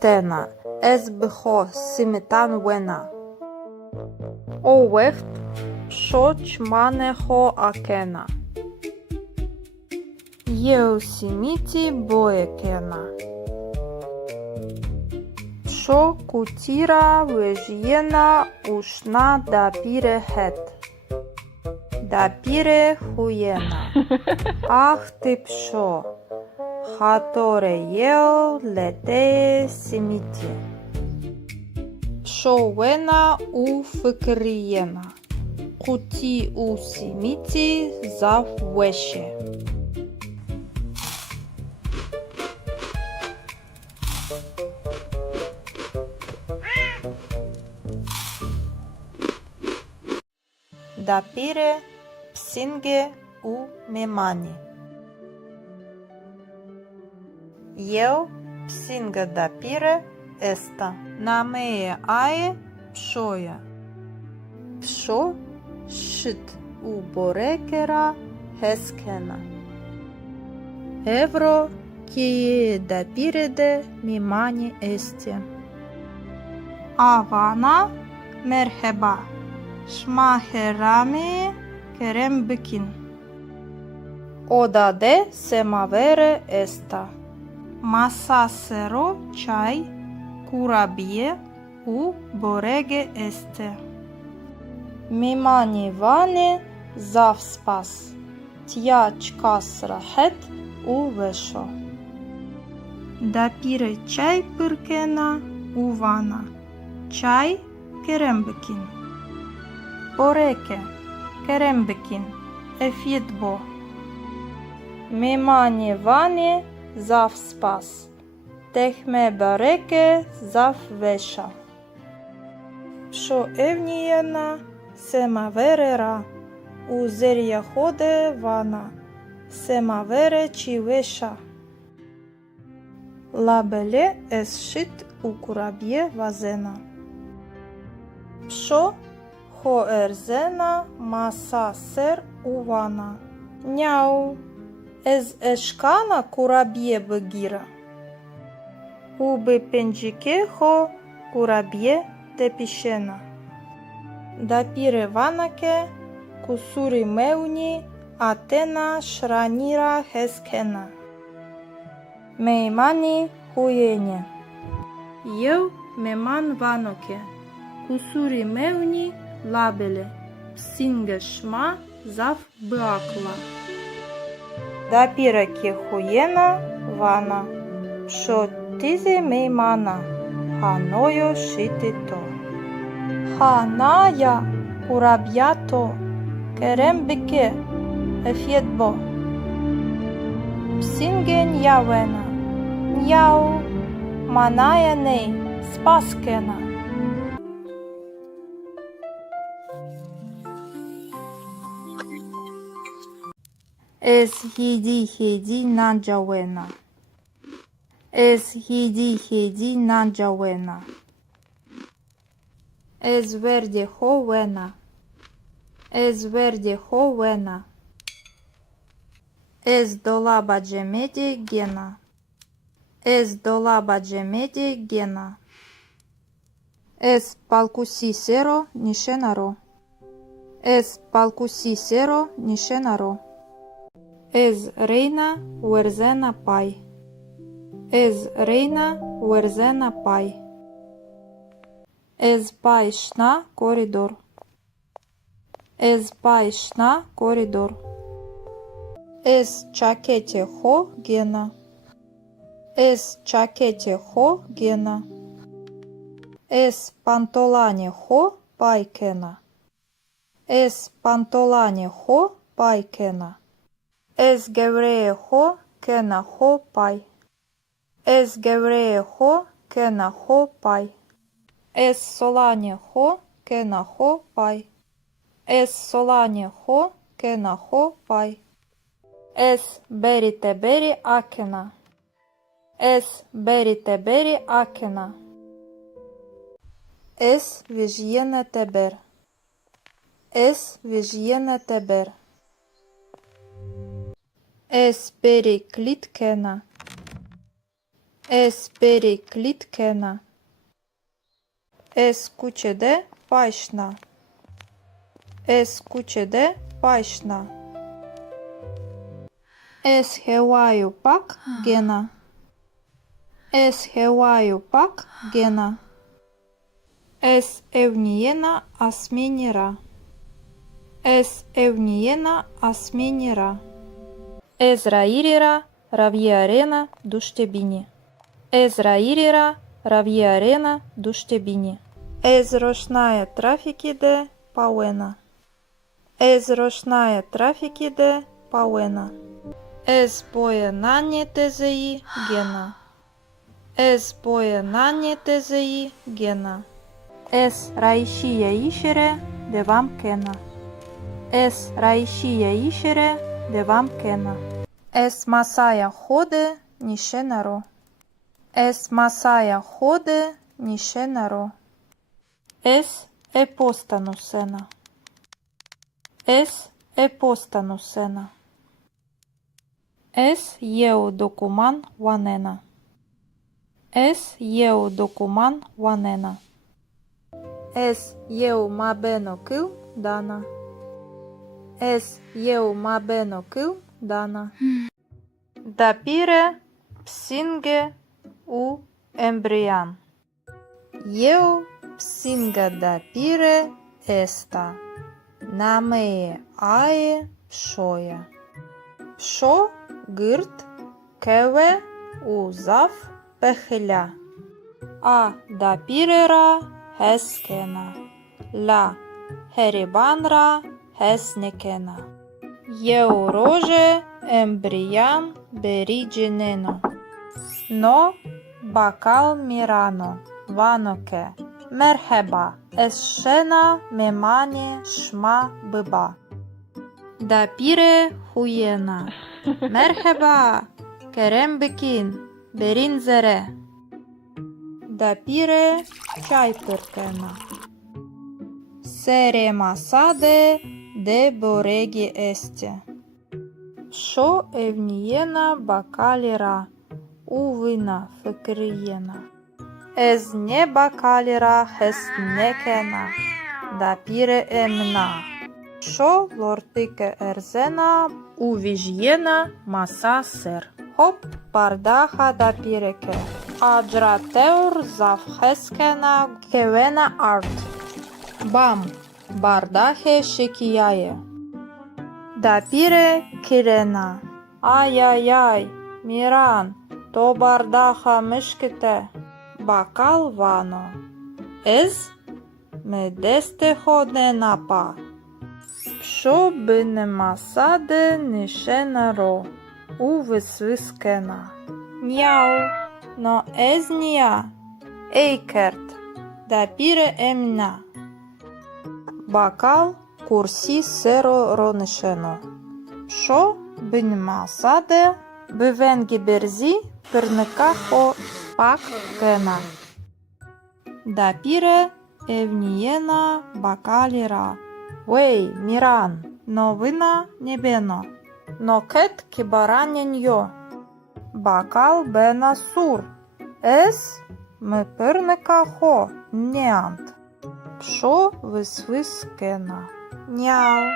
Tena. Ez bho simitan wena. O wecht. Psho čmane ho akena. Jeu simiti boekena. Psho kutira vežjena ušna dapire het. Dapire huyena. Ah ty psho. Hatore jeo lete simiti. Psho wena u fikrijena. Kuti u simiti zav weshe. Dapire psinge u memani. Eu psinga dapire esta. Namee ae pshoja. Psho shit u borekera heskena. Evro kie dapire de mimani este. Avana merheba. Şmaherami kerem bikin. Oda de semavere esta. Masasero çay kurabiye u borege este. Mimani vani zav spas. Tya çkas rahet u vesho. Dapire çay pırkena u vana. Çay kerem bikin. Boreke, kerembikin, efidbo. Mimani vani zav spas. Tehme bareke zav vesha. Psho evnijena semavere ra. U zerja hode vana. Semavere či vesha. Labele es shit u kurabje vazena. Psho ho erzena masa ser uvana. Njau. Ez eşkana kurabiye bıgira. Ubi pencike ho kurabiye tepişena. Dapire vanake kusuri meuni atena shranira heskena. Meimani huyene. Eu meman vanoke. Kusuri meuni labele, psinge shma zav bıakla. Dapire ki huyena vana. Psho tizi meimana. Hanoyo shitito. Hanaya kurabyato. Kerem bike. Efyetbo. Psinge njavena. Njau. Manaya nei. Spaskena. Ez hidi nanjawena. Ez hidi nanjawena. Ez verde hovena. Ez verde hovena. Ez dolaba cemedi gena. Ez dolaba cemedi gena. Ez palkusi sero nishenaro. Ez palkusi sero nishenaro. Ez reina uerzena pai. Ez reina uerzena pai. Ez baixna koridor. Ez baixna koridor. Ez чакете хо гена. Ez чакете хо гена. Ez pantolane хо пайкена. Ez pantolane хо пайкена. Ez gevreye хо кена хо пай. Ez gevreye хо кена хо пай. Ez solane хо кена хо пай. Ez solane хо кена хо пай. Ez berite beri akena. Ez berite beri akena. Ez vijyene teber. Ez vijyene teber. Ez beri klitkena. Ez beri klitkena. Ez kuchede paishna. Ez kuchede paishna. Ez hevaju pak gena. Ez hevaju pak gena. Ez evniyena asmenira. Ez evniyena asmenira. Ez rairira ravierena dushtebini. Ez rairira ravierena dushtebini. Ez roshnaye trafikide pauena. Ez roshnaye trafikide pauena. Ez pojenanje tezei gena. Ez pojenanje tezei gena. Ez raishie ishere devam kena. Ez raishie ishere devam kena. Ez masaya hode nishenaro. Ez masaya hode nishenaro. Ez epostanusena. Ez epostanusena. Ez eu dokuman wanena. Ez eu dokuman wanena. Ez eu mabeno kil dana. Ez eu mabeno kil dana. Dapire psinge u embrian. Eu psinga dapire esta. Namee ae pshoya. Psho гирт, кеве узав пехля. А дапірера хескена. Ля херібанра хеснекена. Єуроже ембріян берідженено. Но бакал мірано ваноке. Мерхеба есшена мемані шма биба. Дапіре хуєна. Merhaba, Kerem Bekin, Berin Zere. Dapire çay pırkena. Sere masade de boregi este. Şo evniyena bakalira, uvina fikriyena. Ez ne bakalira hesnekena, dapire emna. Şo lortike erzena, uvijjena masa ser. Hop bardaha dapireke. Ajrateur zavheskena kevena art. Bam bardahe şekiyaye. Dapire kirena. Ay ay ay, Miran, to bardaha mışkite. Bakal vano. Ez me deste hodne napa. Що би нема саде, нише наро, у висвискена. Няу, но езнія, ейкерт, да піре емна. Бакал курсі серо ронишено. Що би нема саде, би венгі берзі, пирника хо пак кена. Да піре евнієна бакаліра. Вей, Міран, новина небено, но кет кібараняньо, бакал бена сур, ес ми пирника хо, неант, пшо висвискена, няу,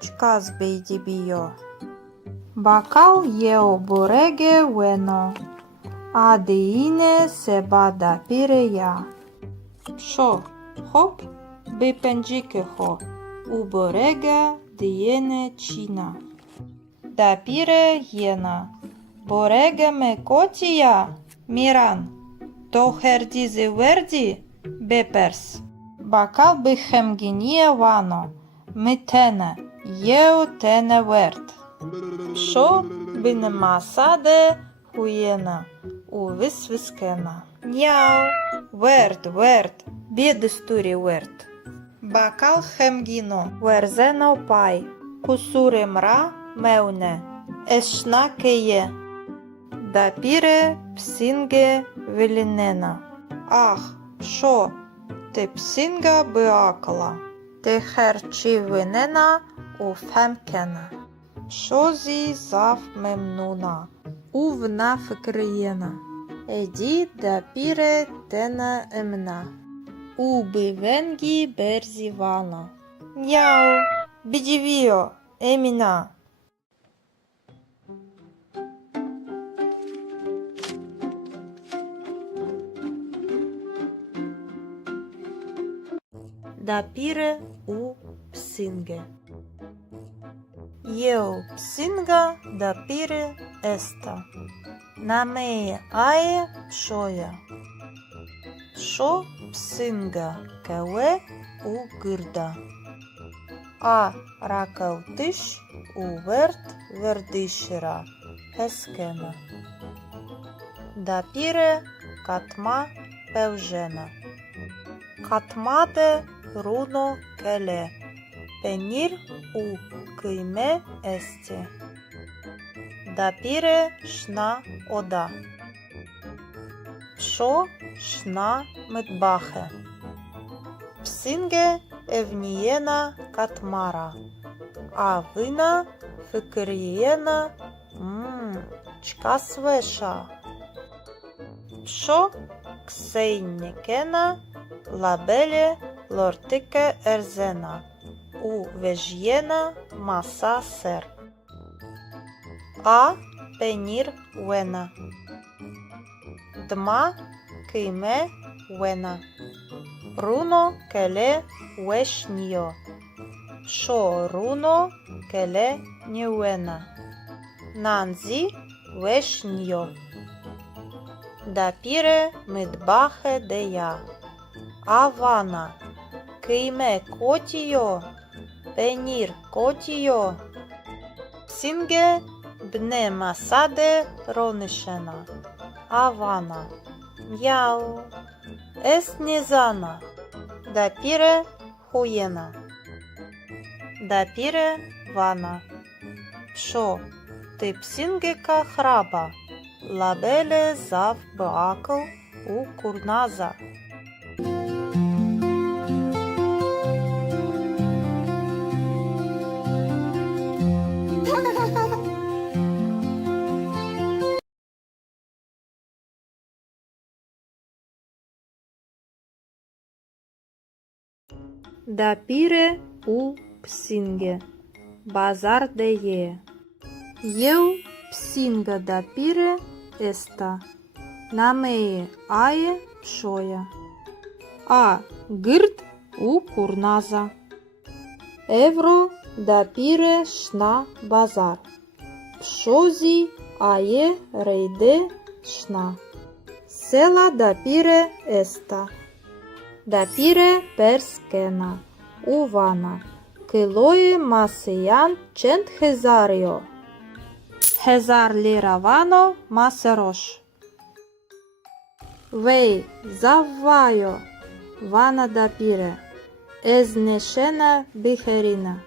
чказ бейдібіо, бакал єо бореге вено, адеїне себа дапіре я, пшо Hop, bipędzikeho, uborega diene china. Dapire jena, borega me kotia, miran, to herdizi verdi, bepers. Bakal bichem ginie vano, mitene, jeu tene vert. Šo binemasade huiena, uvisviskena. Njau, vert, biedisturi vert. Bakal hemgino, verzeno pai, kusure mra meune, eshnakeye. Dapire psinge vilinena. Ах, šo, te psinga beakala, te herchi vinena u femkena. Šozi zav memnuna, uvna fikriyena. Edi dapire tena emna. Ubivengi berzivana. Njau, bidivio, emina. Dapire u psinge. Eu psinga dapire esta. Namee ae pšoja. Šo psinga kawe u gyrda. A rakautiš u vert verdišira heskena. Dapire katma pevžena. Katmade runo kele. Penir u kıyme esti. Dapire şna oda. Pšo şna mıtbahe. Psinge evniyena katmara. A vina fikriyena çka sveša. Pšo ksejnikena labele lortike erzena. U vežjena masa ser. A penir wena. Dma kime wena. Runo kele wešnjo. Šo runo kele njewena. Nanzi wešnjo. Dapire midbahe deja. Avana kime kotijo. Penir kotijo. Psinge bne masade ronishena. Avana. Njau. Esnizana. Dapire huyena. Dapire vana. Pšo ti psingeka hraba. Labele zav beakl u kurnaza. Dapire u psinge. Bazar de je. Eu psinga dapire esta. Namee ae pšoja. A gırd u kurnaza. Evro dapire şna bazar. Pšozi ae rejde şna. Sela dapire esta. Dapire perskena. Uvana. Kiloje masijan cent hezario. Hezar lira vano maseroš. Vei zavvajo. Vana dapire. Eznešena biherina.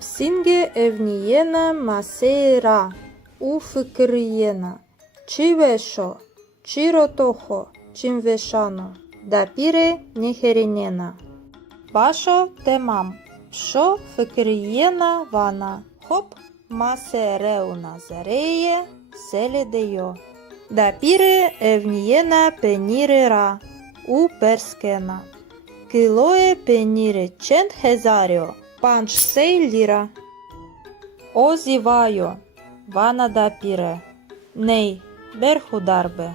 Psinge evnijena maseira. U fikrijena. Čivešo. Čirotoho. Čimvešano. Dapire neherinena. Bašo temam. Pšo fikrijena vana. Hop masereuna zareje seledejo. Dapire evnijena penirera. U perskena. Kiloje penire cent hezario. Panč sej lira. Ozivajo. Vana dapire. Nei, berhudarbe.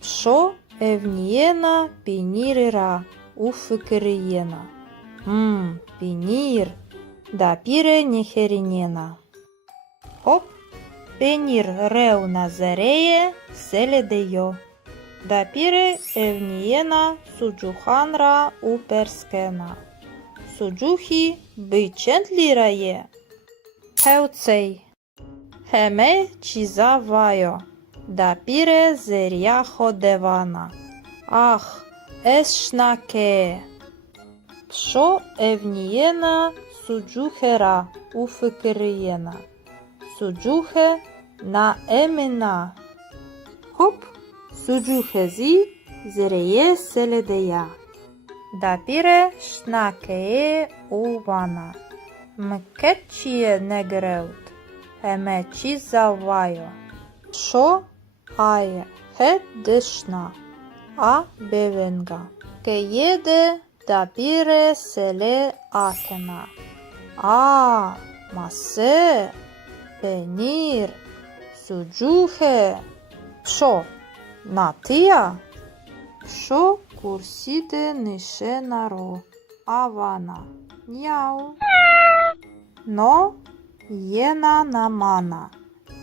Pšo evnijena penirera. ufıkırıyena. Pinir. Dapire niherinena. Hop. Penir reuna zereye seledeyo. Dapire evniyena sucuhanra uperskena. Sucuhi бичентлірає. Хевцей. Хеме чізавайо. Дапіре зеряхо девана. Ах, ешнаке. Пшо евнієна суджухера уфикириєна. Суджухе на емена. Хоп, суджухези зерeye селедея. Дапіре шнакее увана. Мкетчіє негреут. Еме чізавайо. Шо ає хе дешна. А бевенга. Кеєде дапіре селе акена. Масе. Пенір. Суджухе. Шо? Натия? Шо курсіде нишенаро. Авана. Няу. Но єна намана.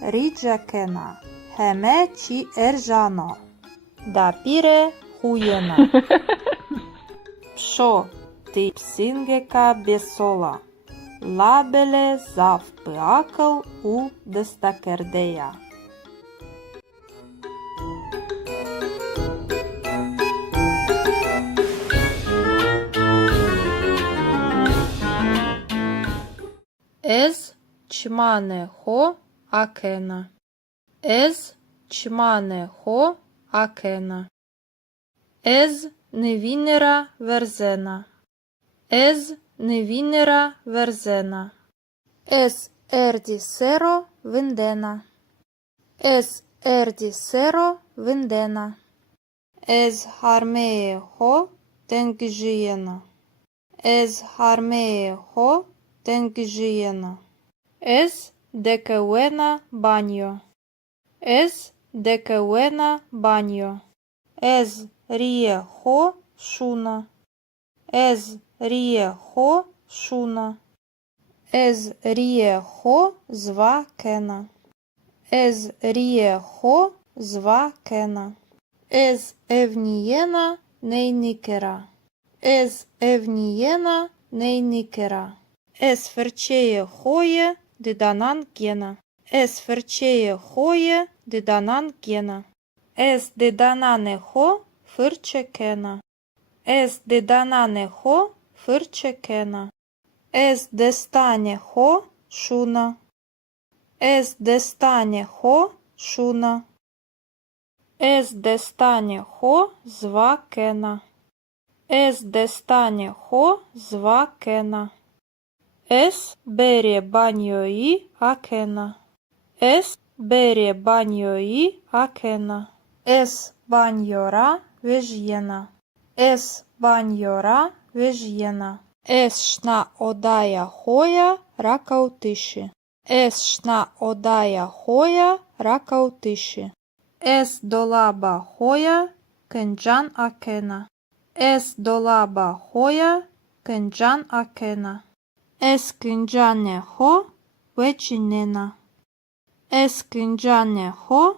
Ріджакена. Хеме чи ержано. Дапіре хуєна. Пшо ти псингека бесола. Лабеле завпиакал у дестакердея. Ez çmane ho akena. Ez çmane ho akena. Ez невінера верзена. Ez невінера верзена. Ez ерді серо виндена. Ez ерді серо виндена. Ez harmee ho тенгжієна. Ez harmee ho тенгжієна. Ez декевена баньо. Ez декевена баньо. Ez ріє хо шуна. Ez ріє хо шуна. Ez ріє хо зва кена. Ez ріє хо зва кена. Ez евнієна нейникера. Ez евнієна нейникера. Ez ферчеє хоє диданан гена. Ez ферчеє хоє диданан гена. Ez диданане хо фирчекена. Ez диданане хо фирчекена. Ez дестане хо шуна. Ez дестане хо шуна. Ez дестане хо зва кена. Ez дестане хо зва кена. Ez бере баньої акена. Ez бере баньої акена. Ez баньора вежєна. Ez баньора вежєна. Ez шна одая хоя ракаутиші. Ez шна одая хоя ракаутиші. Ez долаба хоя кенджан акена. Ez долаба хоя кенджан акена. Ez кенджане хо вечінена. Ez кенджане хо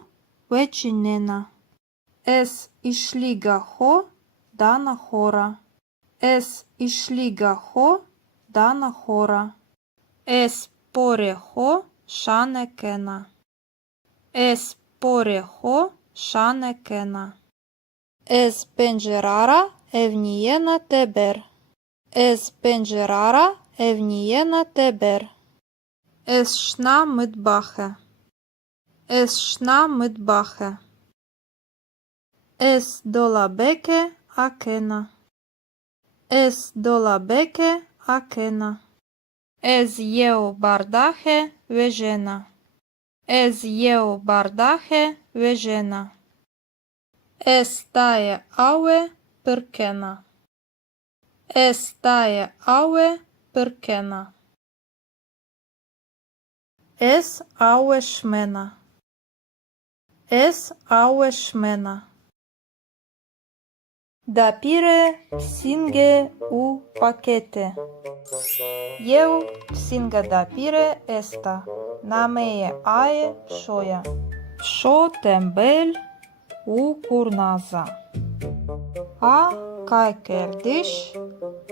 вечінена. Ez ішліга хо дана хора. Ez ішліга хо дана хора. Ez поре хо шане кена. Ez поре хо шане кена. Ez пенджерара евнієна тебер. Ez пенджерара евнієна тебер. Ez шна мидбахе. Ez шна мидбахе. Ez долабеке акена. Ez долабеке акена. Ez єо бардахе вежена. Ez єо бардахе вежена. Ez тає ауе перкена. Ez тає ауе перкена. Ez ауе шмена. Ez ауе шмена. Dapire psinge u pakete. Eu psinga dapire esta. Nameje aje pșoja. Pșo tembel u curnaza. A kajkerdish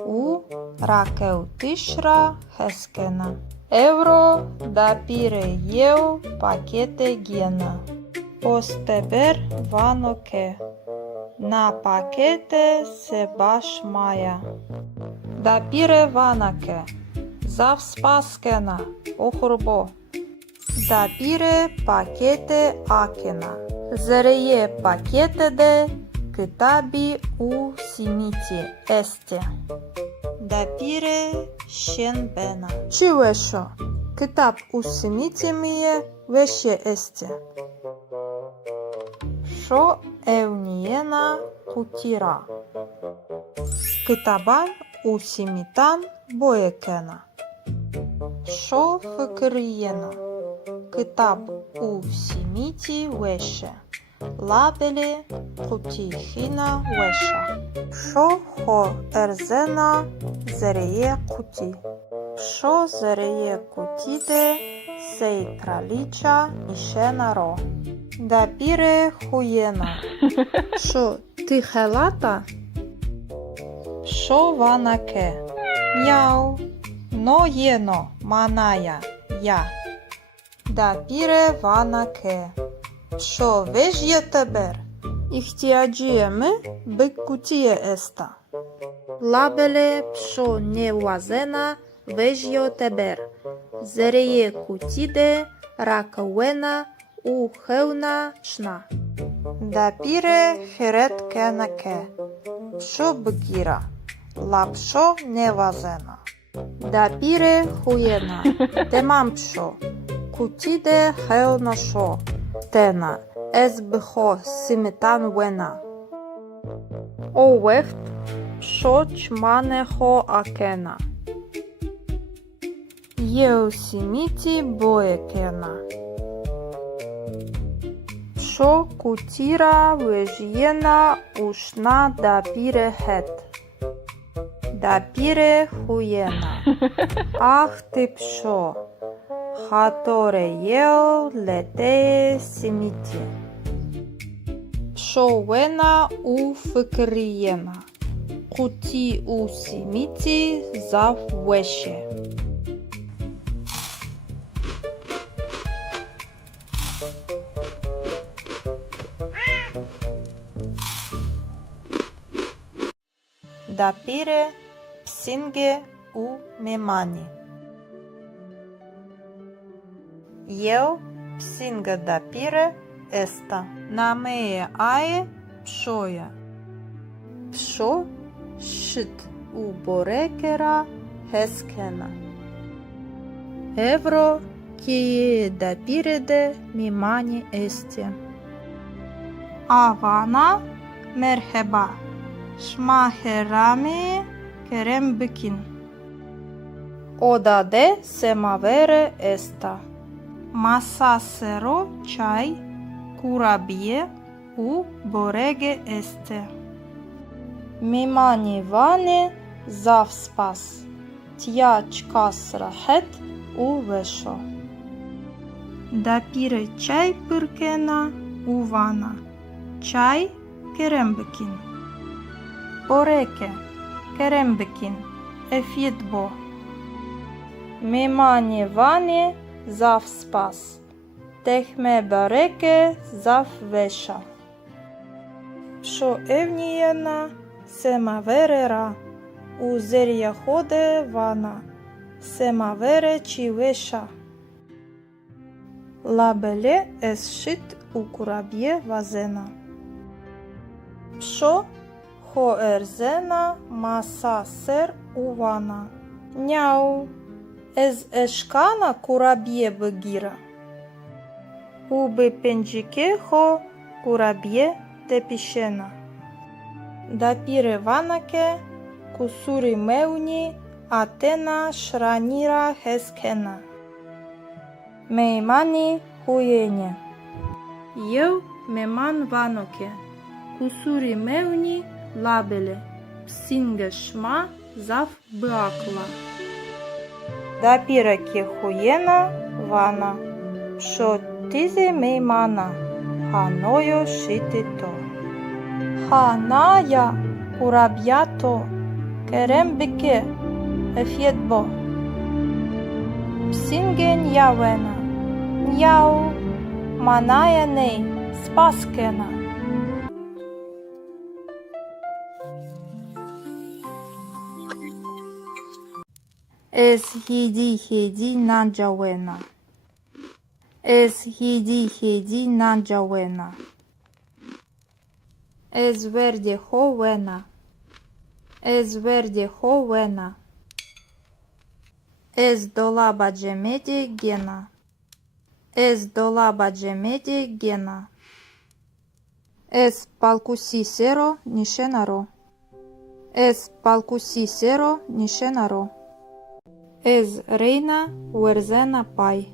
u rakeutishra heskena. Euro dapire eu pakete gena. Posteber vanoke. Na pakete se baš maja. Dapire vanake. Zav spaskena. Ohurbo. Dapire pakete akena. Zereye pakete de kitabi u simiti este. Dapire şenbena. Ci veşo? Kitap u simiti miye veşe este. Şo evniyena kutira. Kitaban u simitan boyekena. Şo fıkriyena. Kitap u simiti veşe. Labele kutihina veşa. Şo ho erzena zereye kuti. Şo zereye kutide sej kraliça nişena ro. Dapire хуєна. Шо ти хелата? Шо ванаке? Няу. Но єно маная я. Dapire ванаке. Шо веж є тебер? Іхтіаджієми биккутіє еста. Лабеле пшо не вазена веж йо тебер. Зереє кутіде ракауена u heuna шна. Dapire heret kenake. Pşo bgira. Lapşo nevazena. Dapire huyena. Temam pşo. Kutide heuna şo. Tena. Ez bho simitan vena. O veht pşo çmane ho akena. Yeu simiti boekena. Şo kutira vejyena uşna dapire het. Dapire huyena. Ah ti pşo. Hatore yeo leteye simiti. Pşo vena u fıkriyena. Kuti u simiti zav veşe. Dapire psinge u memani. Eu psinga dapire esta. Nameje aje pšoja. Pšo šit u borekera heskena. Evro kije dapire de mimani este. Avana merheba. Şmaherami kerem bikin. Oda de semavere esta. Masa sero çay, kurabiye u borege este. Mimani vani zav spas. Tya çkas rahet u veşo. Dapire çay pırkena u vana. Çay kerem bikin. Boreke, kerembikin, efidbo. Mimani vani zav spas. Tehme bareke zav veša. Pšo evnijena semavere ra. U zerja hode vana. Semavere či veša. Labele es šit u kurabje vazena. Pšo ho erzena masa ser uvana. Няу. Ez eşkana kurabiye bıgira. Ubi pencike ho kurabiye tepişena. Dapire vanake kusuri mevni atena şranira heskena. Meimani huyene. Eu meman vanoke. Kusuri mevni labele. Psinge shma zaf bıakla. Dapire ki huyena vana. Pşo tize meymana. Hanoyo şitito. Hanaya kurabyato. Kerem bike. Efyetbo. Psinge njavena. Njau. Manaya nei. Spaskena. Ez hidi nanjawena. Ez hidi nanjawena. Ez verde hovena. Ez verde hovena. Ez dolaba cemedi gena. Ez dolaba cemedi gena. Ez palkusisero nishenaro. Ez palkusisero nishenaro. Ez reina uerzena pai.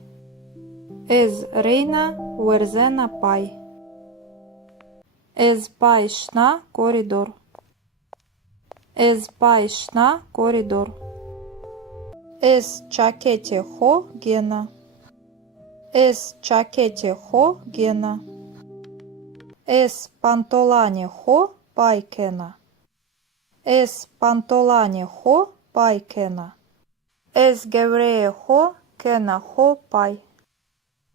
Ez reina uerzena pai. Ez pai shna koridor. Ez pai shna koridor. Ez çakete ho gena. Ez çakete ho gena. Ez pantolane ho paikena. Ez pantolane ho paikena. Ez gevreye ho kena ho pai.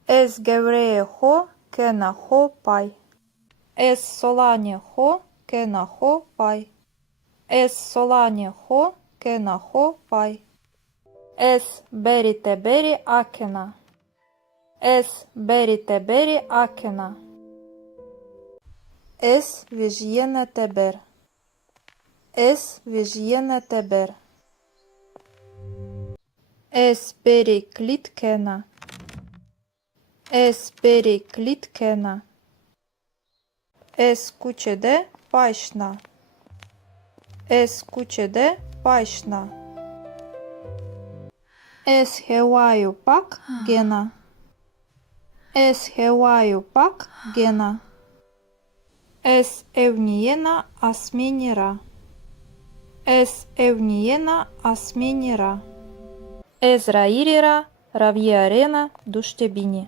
Ez gevreye ho kena ho pai. Ez solane ho kena ho pai. Ez solane ho kena ho pai. Ez berite beri akena. Ez berite beri akena. Ez vijyene teber. Ez vijyene teber. Ez beri klitkena. Ez beri klitkena. Ez kuçede paşna. Ez kuçede paşna. Ez hevaju pak gena. Ez hevaju pak gena. Ez evniyena asmenira. Ez evniyena asmenira. Ez rairira ravierena duştebini.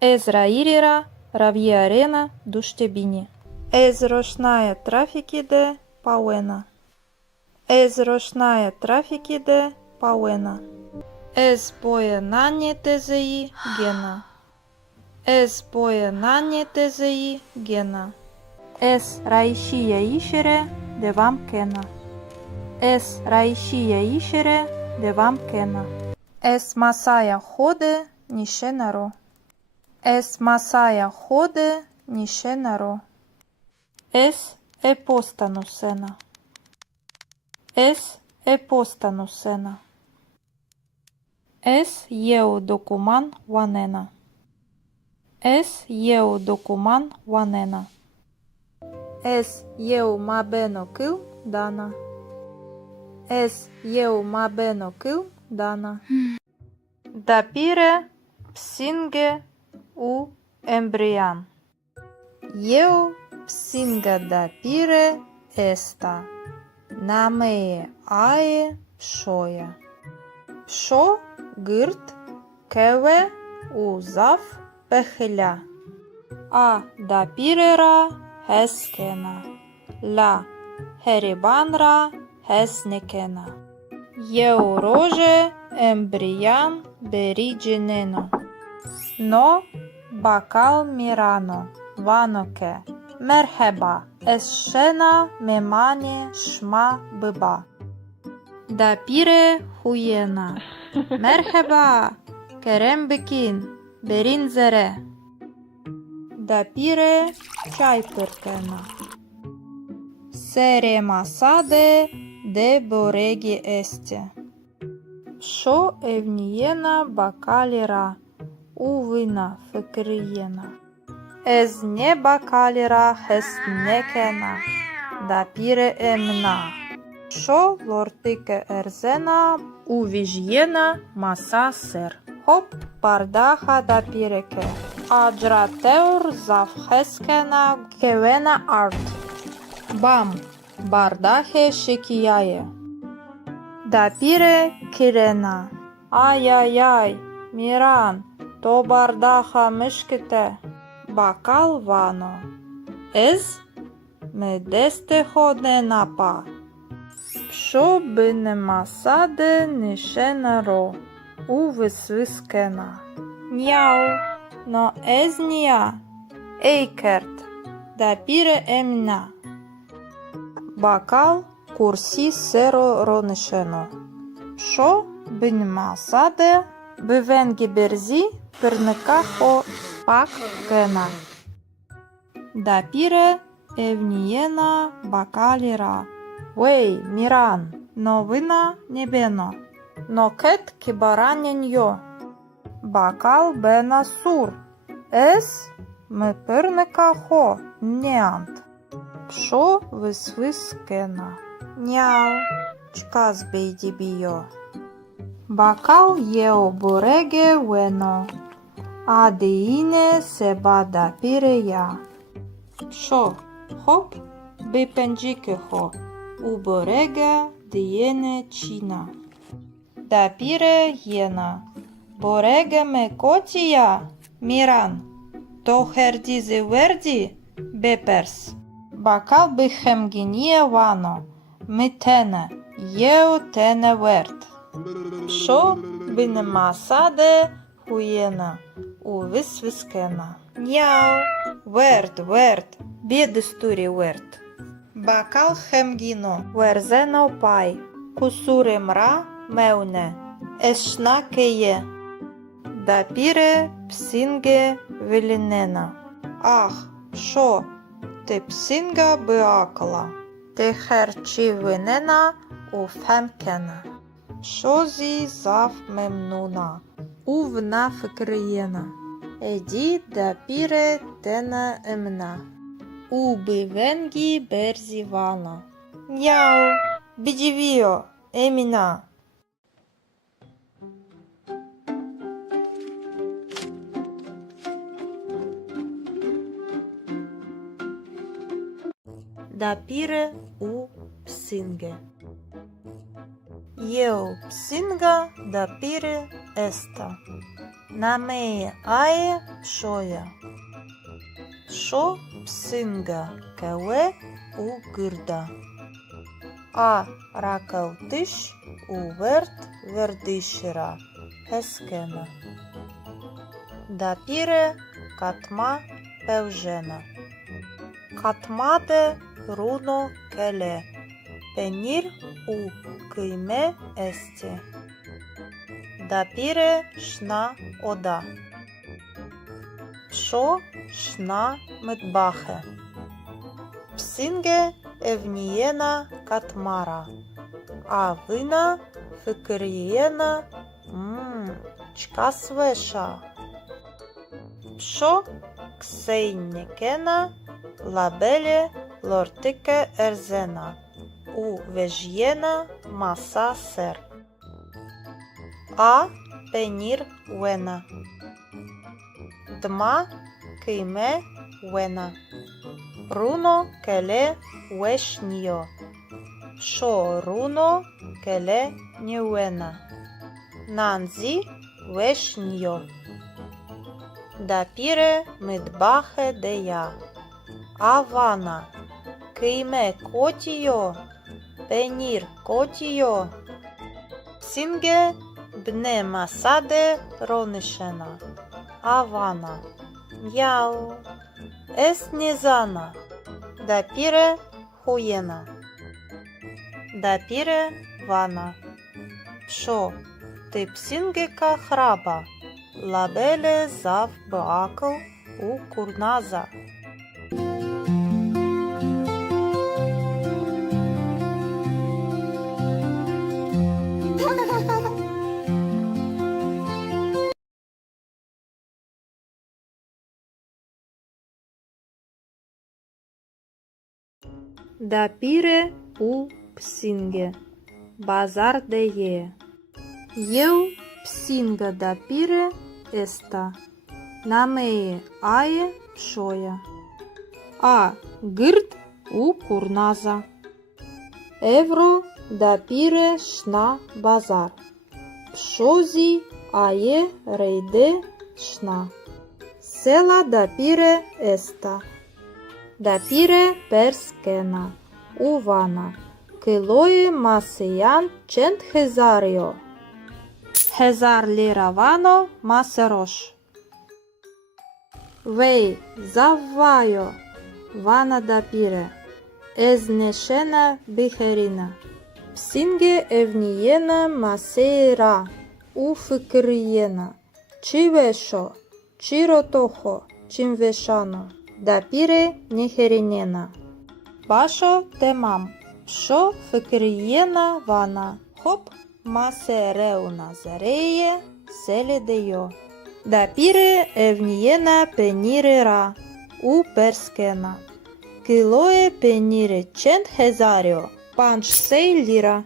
Ez rairira ravierena duştebini. Ez roşnaya trafikide pawena. Ez roşnaya trafikide pawena. Ez pojenanje tezeji gena. Ez pojenanje tezeji gena. Ez raişiye işere devam kena. Ez raişiye işere devam kena. Ez masaya hode nişenaro. Ez masaya hode nişenaro. Ez epostanusena. Ez epostanusena. Ez jeu dokuman vanena. Ez jeu dokuman vanena. Ez jeu mabeno kıl dana. Ez jeu mabeno kıl dana. Dapire psinge u embrian. Eu psinga dapire esta. Nameye ae pşoya. Pşo gırt keve u zaf pehля. A dapirera heskena. La heribanra hesnekena. Eu roje embrian berigeneno. No bakal mirano vanoke. Merheba eşena memani şma bıba. Dapire huyena. Merheba kerem bikin berin zere. Dapire çay pırkena. Sere masade de boregi este. Şo evniyena bakalira uvina fikriyena. Ez ne bakalira hesnekena. Dapire emna. Şo lortike erzena uvijyena masa ser. Hop pardaha dapireke. Ajrateur zaf heskena kevena art. Bam Бардахе шикияє. Дапіре кірена. Ай-яй-яй, Міран, то бардаха мишките. Бакал вано. Ез ми десте ходне напа. Що би нема саде нише ро. У висвискена. Няу, но ез нія. Ейкерт. Дапіре емна. Бакал курсі серо ронишено. Що би нема саде, би венгі берзі перника хо пак кена. Дапіре евнієна бакаліра. Вей, Міран, новина небено. Нокет кібаранен йо. Бакал бена сур. Ес ми перника хо неант. Що висвискена. Няу, чказ бейді біо. Бакал є обореге вено. А деїне себа дапіре я. Що, хоп, би пенджіке хо. Уборега дієне чіна. Дапіре єна. Бореге ме котія, Міран. То хердізи верді, беперс. Бакал би хемгініє вано. Ми тене, єо тене верт. Що би нема саде, хуєна, у висвискена. Няу, верт, бєдестурі верт. Бакал хемгіно, верзено пай, кусури мра меуне, ешна кеє. Дапіре псінге велінена. Ах, що, ти псінга биакла, ти херчі винена у фемкена. Що зі зав мемнуна, у вна фикриєна. Еді дапіре тена емна. У бивенгі берзі вана. Няу, бідівіо, еміна. Дапіре у псинге. Єу псинга дапіре еста. Намеє ае пшоя. Шо псинга кеве у гирда. А ракалтиш у верт вердишира. Хескена. Дапіре катма певжена. Катмаде руно келе. Пенір у кийме есте. Дапіре шна ода. Шо шна медбахе. Псинге евнієна катмара. А вина фикирієна чка свеша. Шо ксейнікена лабеле лортике ерзена. У вежєна маса сер. А пенір вена. Дма кийме вена. Руно келе вешньо. Шо руно келе ньюена. Нанзі вешньо. Дапіре мидбахе дея. Авана кийме котіо. Пенір котіо. Псінге бне масаде ронишена. Авана. Няу. Ес незана. Дапіре хуєна. Дапіре вана. Шо, ти псінгека храба. Лабеле зав бакл у курназа. Дапіре у псінге. Базар де є. Єу псінга дапіре еста. Намеє ає пшоя. А гирд у курназа. Евро дапіре шна базар. Пшозі ає рейде шна. Села дапіре еста. Дапіре перскена. Увана. Килоє масиян чент хезаріо. Хезар ліравано масерош. Вей, заввайо. Вана дапіре. Езнешена бихерина. Псінге евнієна масейра. Уфикриєна. Чивешо. Чиротохо. Чимвешано. Дапіре нехерінєна. Башо темам. Шо фикриєна вана. Хоп. Масереуна зареє. Селедеyo. Дапіре евнієна пенірера. У перскена. Килоє пеніре чент хезаріо. Панч сей ліра.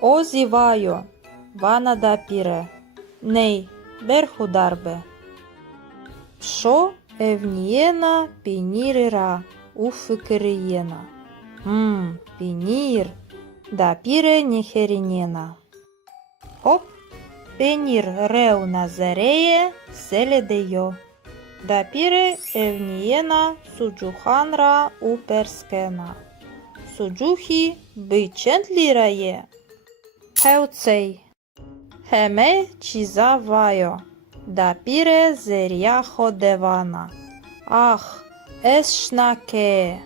Озівайо. Вана дапіре. Ней. Берхударбе. Шо евнієна пенірера. У фикриєна. Пенір. Дапіре нехерінєна. Хоп. Пенір реуна зареє. Селедеyo. Дапіре евнієна суджуханра у перскена. Суджухі бичент лірає. Хеуцей. Хеме чізавайо. Дапіре зеряхо девана. Ах, ешнаке.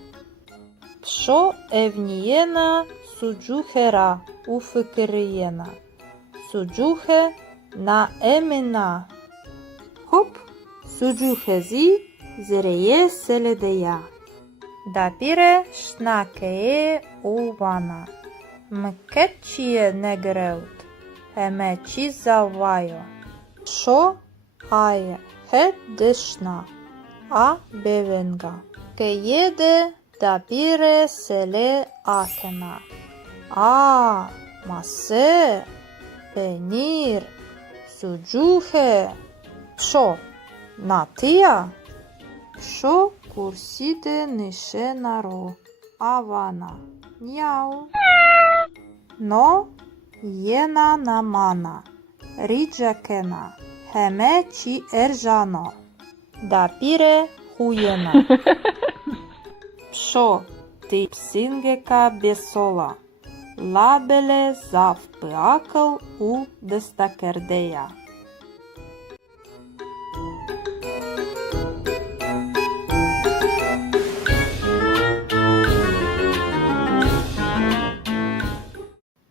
Пшо евнієна суджухера у фикриєна. Суджухе на еміна. Хоп. Суджухезі зереє селедея. Дапіре шнакеє увана. Мкетчіє негреут. Хемечі завайо. Шо ає хет дешна. А бевенга. Кеєде дапіре селе акена. А масе. Пенір. Суджухе. Шо? Натия? Шо курсіде нишенаро. Авана. Няу. Но єна намана. Ріджакена. Хеме чи ержано. Дапіре хуєна. Пшо ти псингека бесола. Лабеле завпиакл у дестакердея.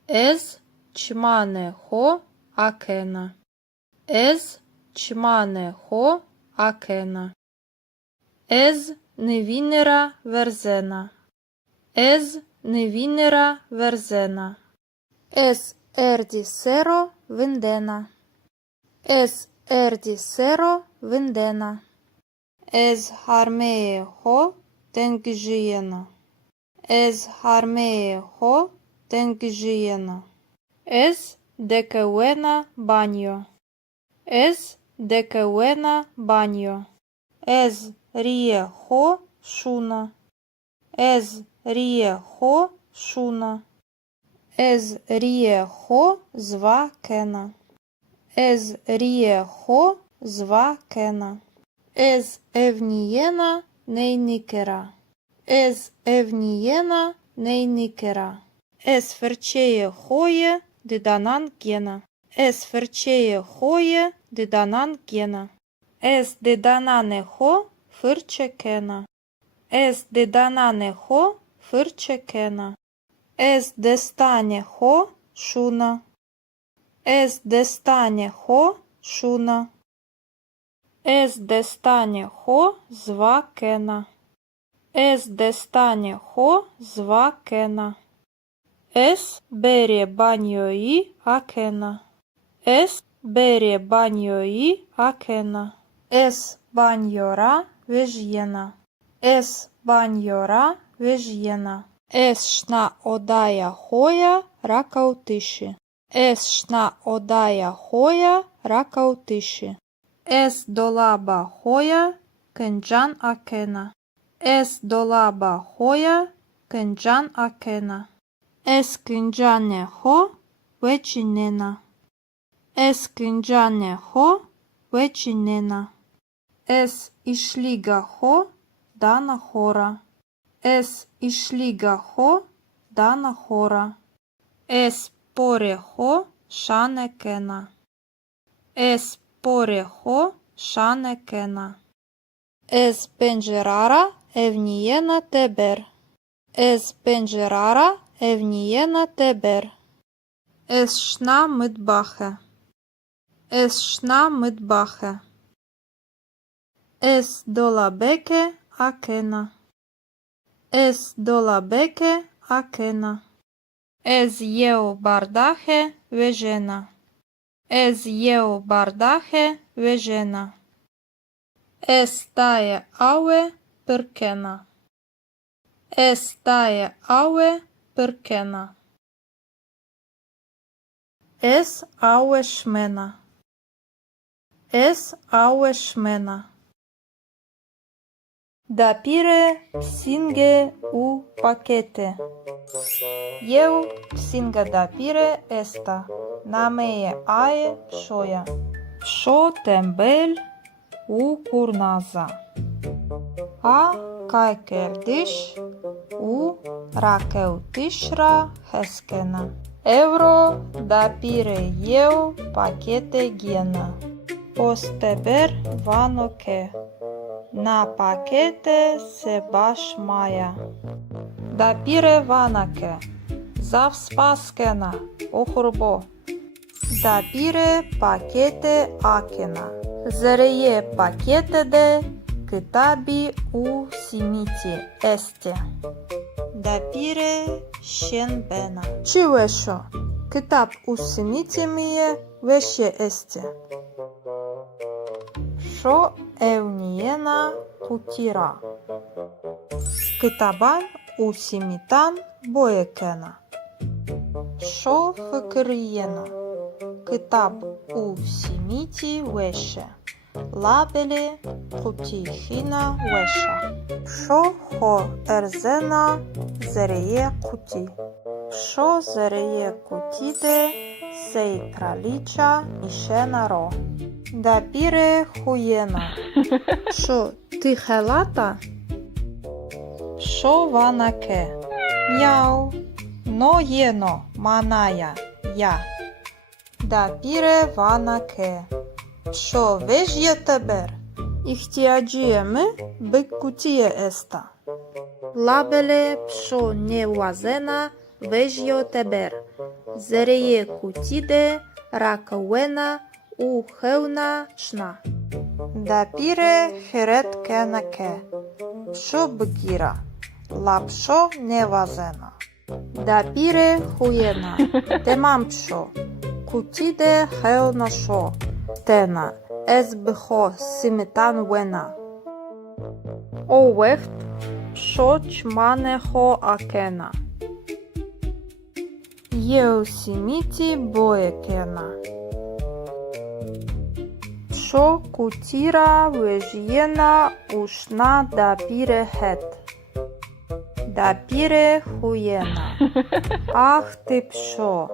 Ез чмане хо акена. Ез чмане хо акена. Ез невінера верзена. Ез невінера верзена. Ес ерді серо виндена. Ес ерді серо виндена. Ез хармеє хо тенгжієна. Ез хармеє хо тенгжієна. Ез декеуена баньо. Ез декеуена баньо. Ез ріє хо шуна. Ез ріє хо шуна. Ез ріє хо зва кена. Ез ріє хо зва кена. Ез евнієна нейникера. Ез евнієна нейникера. Ез ферчеє хоє диданан гена. Ез ферчеє хоє диданан гена. Ез диданане хо фирче кена. Ез диданане хо фирче кена. Ез дестане хо шуна. Ез дестане хо шуна. Ез дестане хо зва кена. Ез дестане хо зва кена. Ес бере баньої акена. Ес бере баньої акена. Ес баньора вежєна. Ес баньора вежєна. Ес шна одая хоя ракаутиші. Ес шна одая хоя ракаутиші. Ес долаба хоя кенджан акена. Ес долаба хоя кенджан акена. Eskıncaneho vecinena. Eskıncaneho vecinena. Es išlygaho dana hora. Es išlygaho dana hora. Es poreho šanekena. Es poreho šanekena. Es pencerara evniyena teber. Es pencerara evniyena teber. Es şna mıtbahe. Es şna mıtbahe. Es dolabeke akena. Es dolabeke akena. Ez yeu bardahe vejena. Ez yeu bardahe vejena. Es taye aue pırkena. Es taye aue pırkena. Es aue shmena. Es aue shmena. Dapire psinge u pakete. Eu psinga dapire esta. Nameye aye pshoya. Psho tembel u kurnaza. A kajkerdish u rakeutishra heskena. Euro dapire eu pakete gena. Posteber vanoke. Na pakete se baš maja. Dapire vanake. Zav spaskena. Ohurbo. Dapire pakete akena. Zereye pakete de kitabi u simiti este. Dapire şenbena. Çiveşo. Kitap u simiti miye veşe este. Şo evniyena kutira. Kitaban u simitan boyekena. Şo fıkıriyena. Kitap u simiti veşe. Labeli kutihina veşa. Şo ho erzena zereye kuti. Şo zereye kutide sej kraliça işena ro. Dapire хуєна. Шо ти хелата? Шо ванаке? Мяу. Но єно маная я. Dapire vanaке. Шо вежє тебер? Ихтиаджиеме бик кутие еста. Лабеле пшо не вазена вежьо тебер. Зерeye kutide rakawena u хевна шна. Dapire херет кенаке. Пшо бгира. Лапшо невазена. Dapire хуена. Темам пшо. Кутиде хевна шо. Тена. Ez bho simitan wena. O wecht pşo çmane ho akena. Yeu simiti boyekena. Pşo kutira vejyena ushna dapire het. Dapire huyena. Ah ti pşo.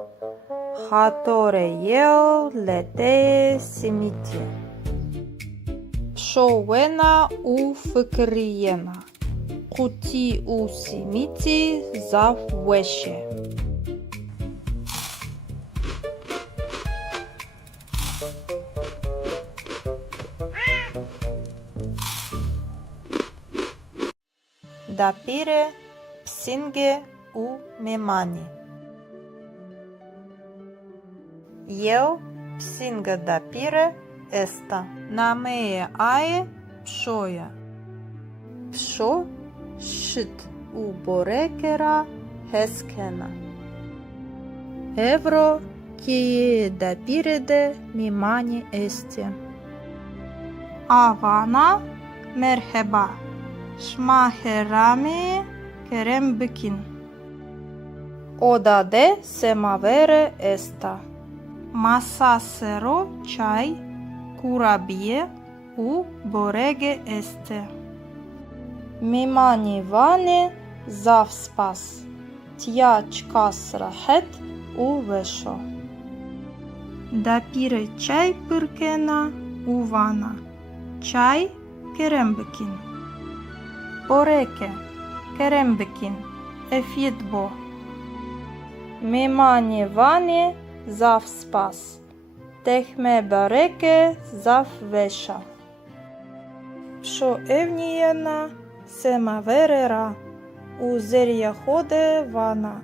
Hatore yeo lete simiti. Pşo wena u fıkriyena. Kuti u simiti zav veşe. Dapire psinge u memani. Eu psinga dapire esta. Nameye aye pşoya. Pşo şit u borekera heskena. Evro kiye dapire de mimani esti. Avana merheba. Şmaherami kerem bikin. Odade semavere esta. Masasero çay, kurabiye u borege este. Mimani vane zav spas. tja çkas rahet u veşo. Dapire çay pırkena u vana. Çay kerem bikin. Poreke kerem bikin. Efyetbo. Memane vane zav spas. Tehme bareke zav veşa. Що евнієна семаверера, у зер'яходе вана,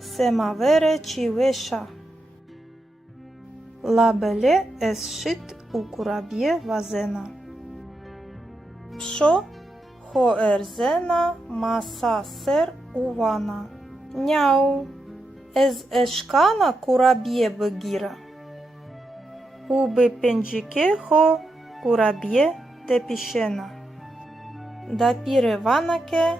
семавере чівеша. Лабеле есшит у кураб'є вазена. Пшо хоерзена маса сер увана. Няу, ез ешкана кураб'є бегіра. Уби пенджіке хо кураб'є тепішена. Дапіре ванаке,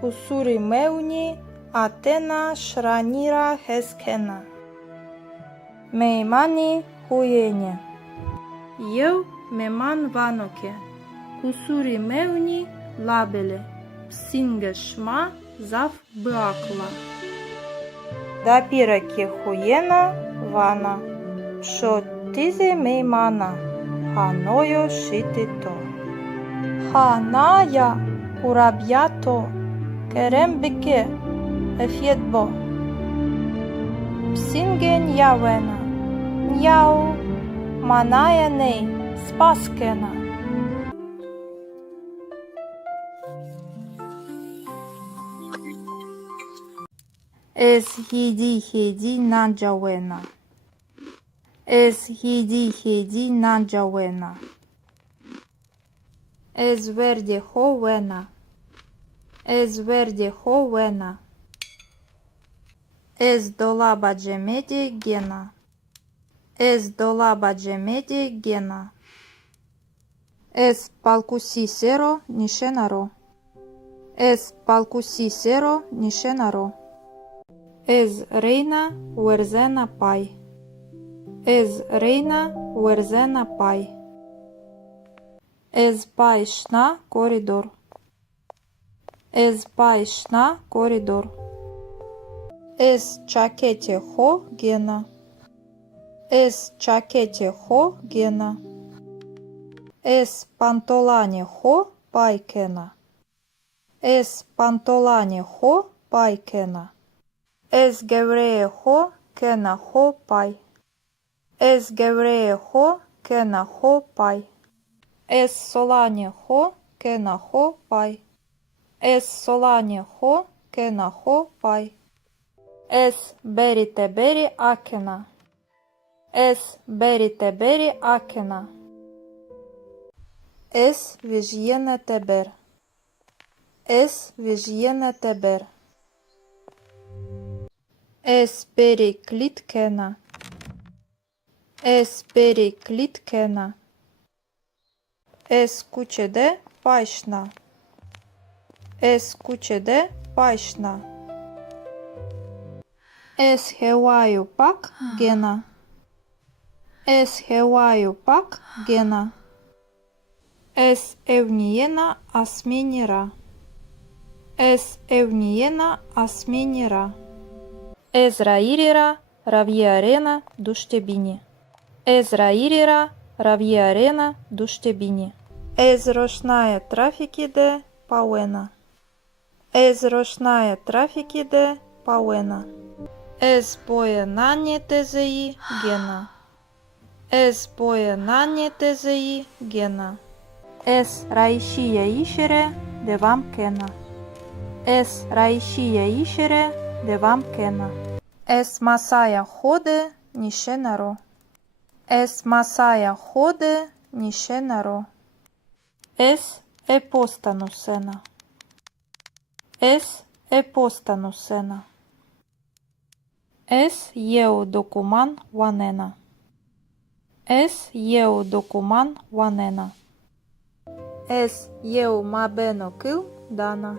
кусури меуні, атена шраніра хескена. Меймані хуєнє. Єв меман ваноке, кусури меуні лабеле, псінге шма зав бакла. Дапіре ке хуєна вана, шо тізе меймана. Ханою шитито. Ханая кураб'ято. Керембике ефєтбо. Псінге нявена. Няу. Маная ней спаскена. Ез хіді наджавена. Ез хіді наджавена. Ез верді ховена. Ез верді ховена. Ез долаба джемеді гена. Ез долаба джемеді гена. Ез палкусі серо нішенаро. Ез палкусі серо нішенаро. Ез рейна уерзена пай. Ез рейна уерзена пай. Ез пайшна коридор. Ез пайшна коридор. Ез чакете хо гена. Ез чакете хо гена. Ез пантолане хо пайкена. Ез пантолане хо пайкена. Ез гевреє хо кена хо пай. Ез гевреє хо кена хо пай. Ез солане хо кена хо пай. Ез солане хо кена хо пай. Ез берите бери акена. Ез берите бери акена. Ез вижєне тебер. Ез вижєне тебер. Ез бери кліткена. Ез бери кліткена. Ез кучеде пайшна. Ез кучеде пайшна. Ез хеваю пак гена. Ез хеваю пак гена. Ез евнієна асмініра. Ез евнієна асмініра. Ез раїріра рав'єарена душтебіні. Ез раїріра рав'єарена душтебіні. Ез рошная трафікіде пауена. Ез рошная трафікіде пауена. Ез поєнання тезеї гена. Ез поєнання тезеї гена. Ез раїшія ішере девам кена. Ез раїшія ішере девам кена. Ез масая ходе нішенаро. Ез масая ходе нішенаро. Ез епостанусена. Ез епостанусена. Ез єу докуман ванена. Ез єу докуман ванена. Ез єу мабено кил дана.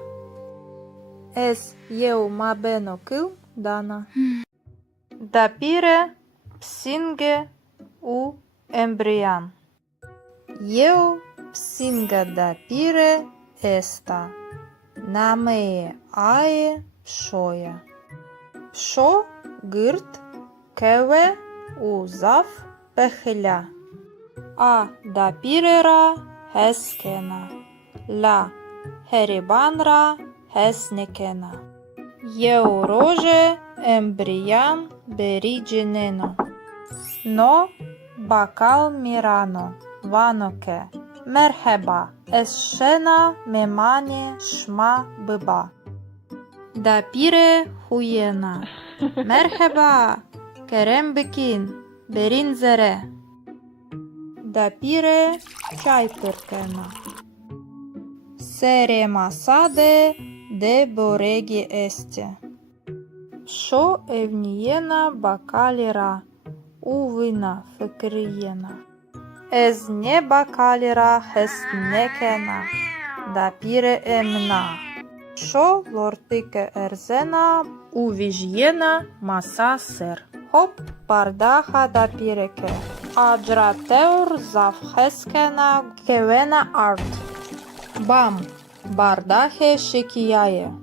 Ез єу мабено кил дана. Дапіре псінге у ембріян. Єу псінга дапіре еста. Намеє ае пшоя. Шо гирт кеве узав пехля. А дапірера хескена. Ла херібанра хеснекена. Єуроже ембріян берідженено. Но бакал мірано ваноке. Мерхеба есшена мемані шма биба. Дапіре хуєна. Мерхеба керем бекін берін зере. Дапіре чай пиркена. Сере масаде де бореги есте. Шо евнієна бакаліра увина фекрієна. Ез не бакаліра хеснекена. Дапіре емна. Шо лортике ерзена увіж'єна маса сер. Хоп пардаха дапіреке. Аджратеур завхескена кевена арт. Бам бардахе шикіяє.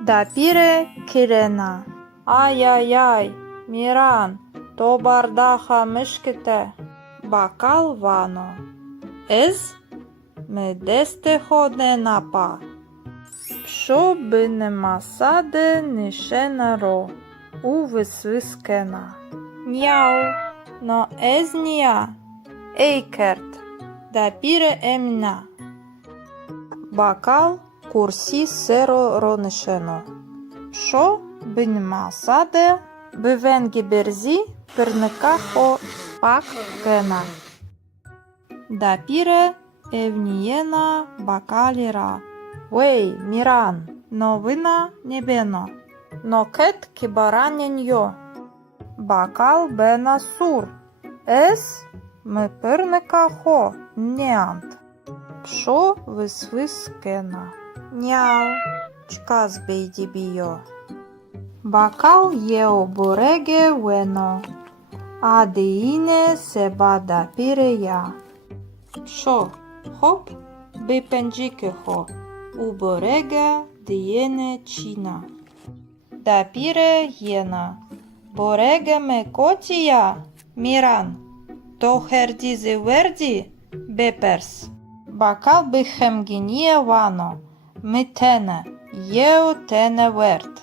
Дапіре кірена. Ай-яй-яй, міран, то бардаха мишките. Бакал вано. Ез медесте ходне напа. Шо би нема саде нишена ро. У висвискена. Няу, но ез нія. Ейкерт. Дапіре емна. Бакал курсі серо ронишено. Шо би нема саде бивенгі берзі перникахо пак кена. Дапіре евнієна бакаліра. Вей, міран, новина небено. Нокет кібараняньо. Бакал бена сур. Ес ми перникахо неант. Шо висвискена. Няу, чказ бейдібіо. Бакал єо бореге вено. Адеїне себа дапіре я. Шо, хоп, бипенджіке хо. У борега дієне чіна. Дапіре єна. Бореге ме котія, міран. То хердізи верді, беперс. Бакал бихемгініє вано. Ми тене, єо тене верт.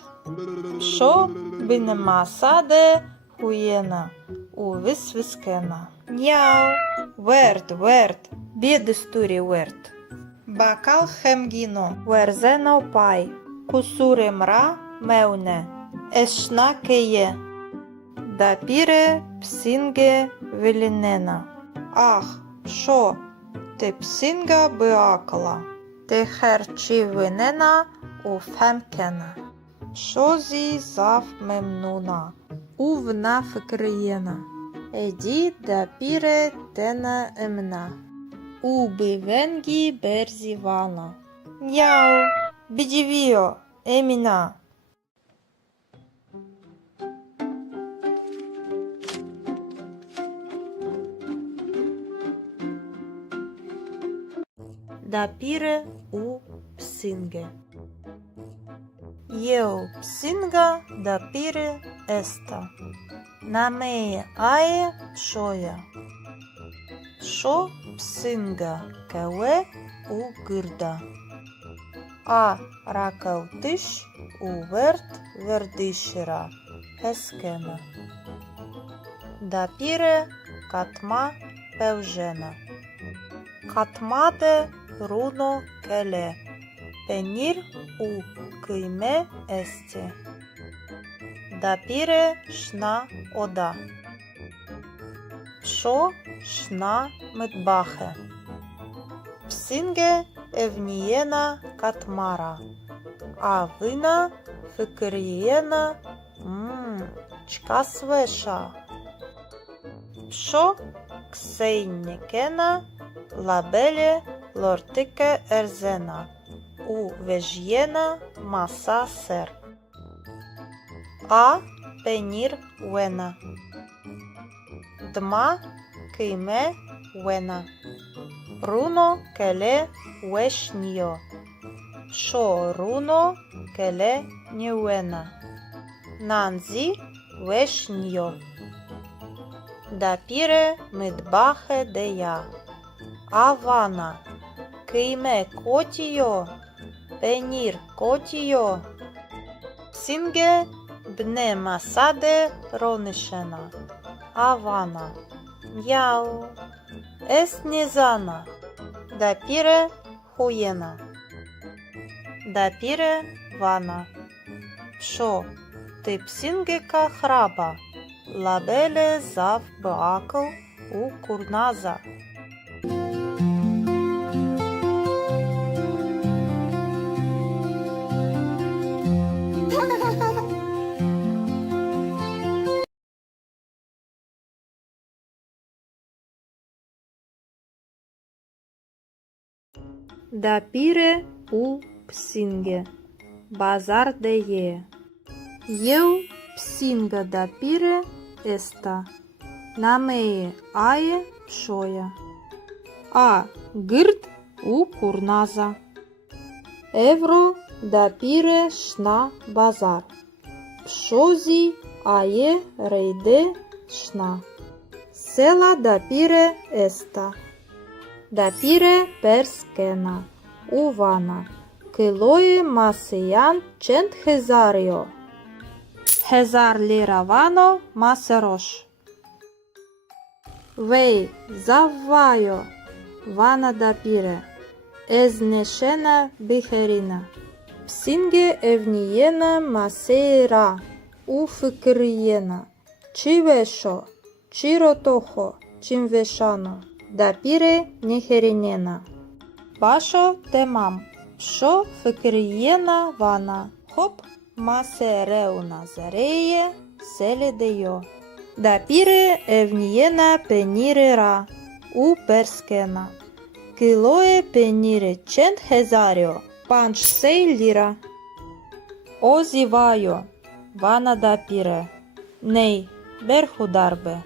Шо би нема саде хуєна. У висвискена. Няу, верт, бєдестурі верт. Бакал хемгіно, верзено пай. Кусури мра меуне. Ешна кеє. Дапіре псінге велінена. Ах, шо, те псінга биакла. Те херчі винена у фемкена. Шо зі зав мемнуна. Увна фекриєна. Еді дапіре тена емна. У бивенгі берзі вана. Няу, бідівіо, еміна. Дапіре у псинге. Єо псинга дапіре еста. Намеє ае шоя. Шо псинга кеве у гирда. А ракалтиш у верт вердишера. Хескена. Дапіре катма певжена. Катмаде руно келе. Пенір у кийме есте. Дапіре шна ода. Шо шна митбахе. Псинге евнієна катмара. А вина фикирієна чка свеша. Шо ксейнікена лабеле лортике ерзена. У вежєна маса сер. А пенір вена. Дма кийме вена. Руно келе вешньо. Шо руно келе ньюена. ננזי ושניו. דפירה מטבחה דיה. אבנה, קיימה קוטיו, פניר קוטיו. פסינגה בני מסדה ронишена. Авана. Яу. Эс незана. Дапире хуена. Дапире вана. Пшо. Ти псингека храба. Лабеле зав бакл у курназа. Дапире у псинге. Базар де е. Ел псинга дапире еста. Намее ае пшоя. А гырт у курназа. Евро дапире шна базар. Пшози ае рейде шна. Села дапире еста. Дапире перскена. Увана. Килое масеян чент хезарио. Хезар лиравано масерош. Вей заввайо. Вана дапире. Езнешена бихерина. Псинге евниена масейра. Уфикриена. Чивешо. Чиротохо. Чимвешано. Дапире нехеринена. Башо темам. Пшо фикриена вана. Хоп масереуна зареє селедеyo. Дапире евниена пенирера. У перскена. Килое пенире чент хезарио. Панч сей лира. Озивайо. Вана дапире. Ней берхударбе.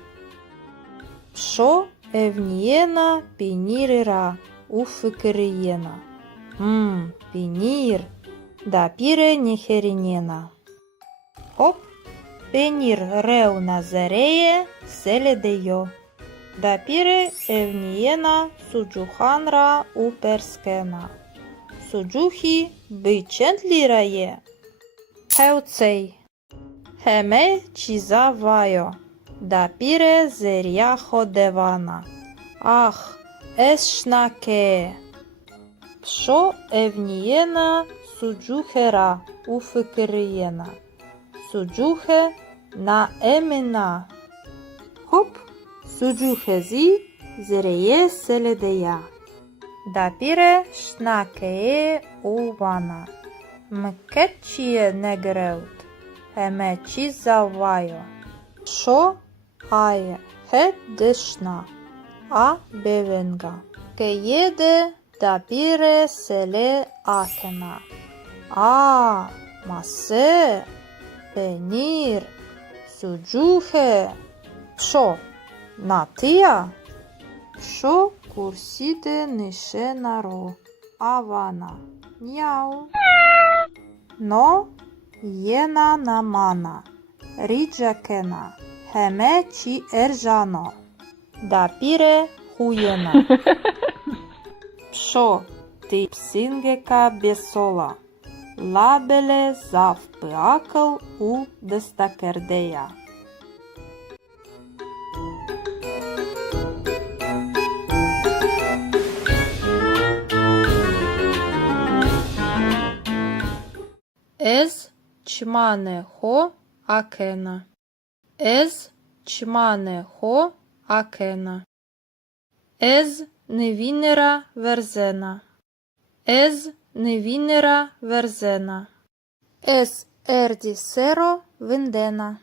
Пшо евниена пенирера. Уфикриена. Пенир. Дапире нехеринена. Хоп. Пенир реуна зареє селедеyo. Дапире евниена суджуханра у перскена. Суджухи бичент лирає. Хеуцей. Хеме чизавайо. Дапире зеряхо девана. Ах, ешнаке. Пшо евнієна суджухера уфикриєна. Суджухе на емена. Хоп, суджухези зреє селедея. Дапире шнакее увана. Мкетчіє негреут. Хеме чизавайо. Пшо ає хет дешна. А бевенга. Кеєде дапире селе акена. А масе. Пенір. Суджухе. Пшо натия. Пшо курсіде нишенаро. Авана. Няу. Но єна намана. Ріджакена. Хеме чи ержано. Дапире хуєна. Пшо ти псингека бесола. Лабеле зав пиакл у дестакердея. Ез чмане хо акена. Ез чмане хо акена. Ез невінера верзена. Ез невінера верзена. Ес ерді серо виндена.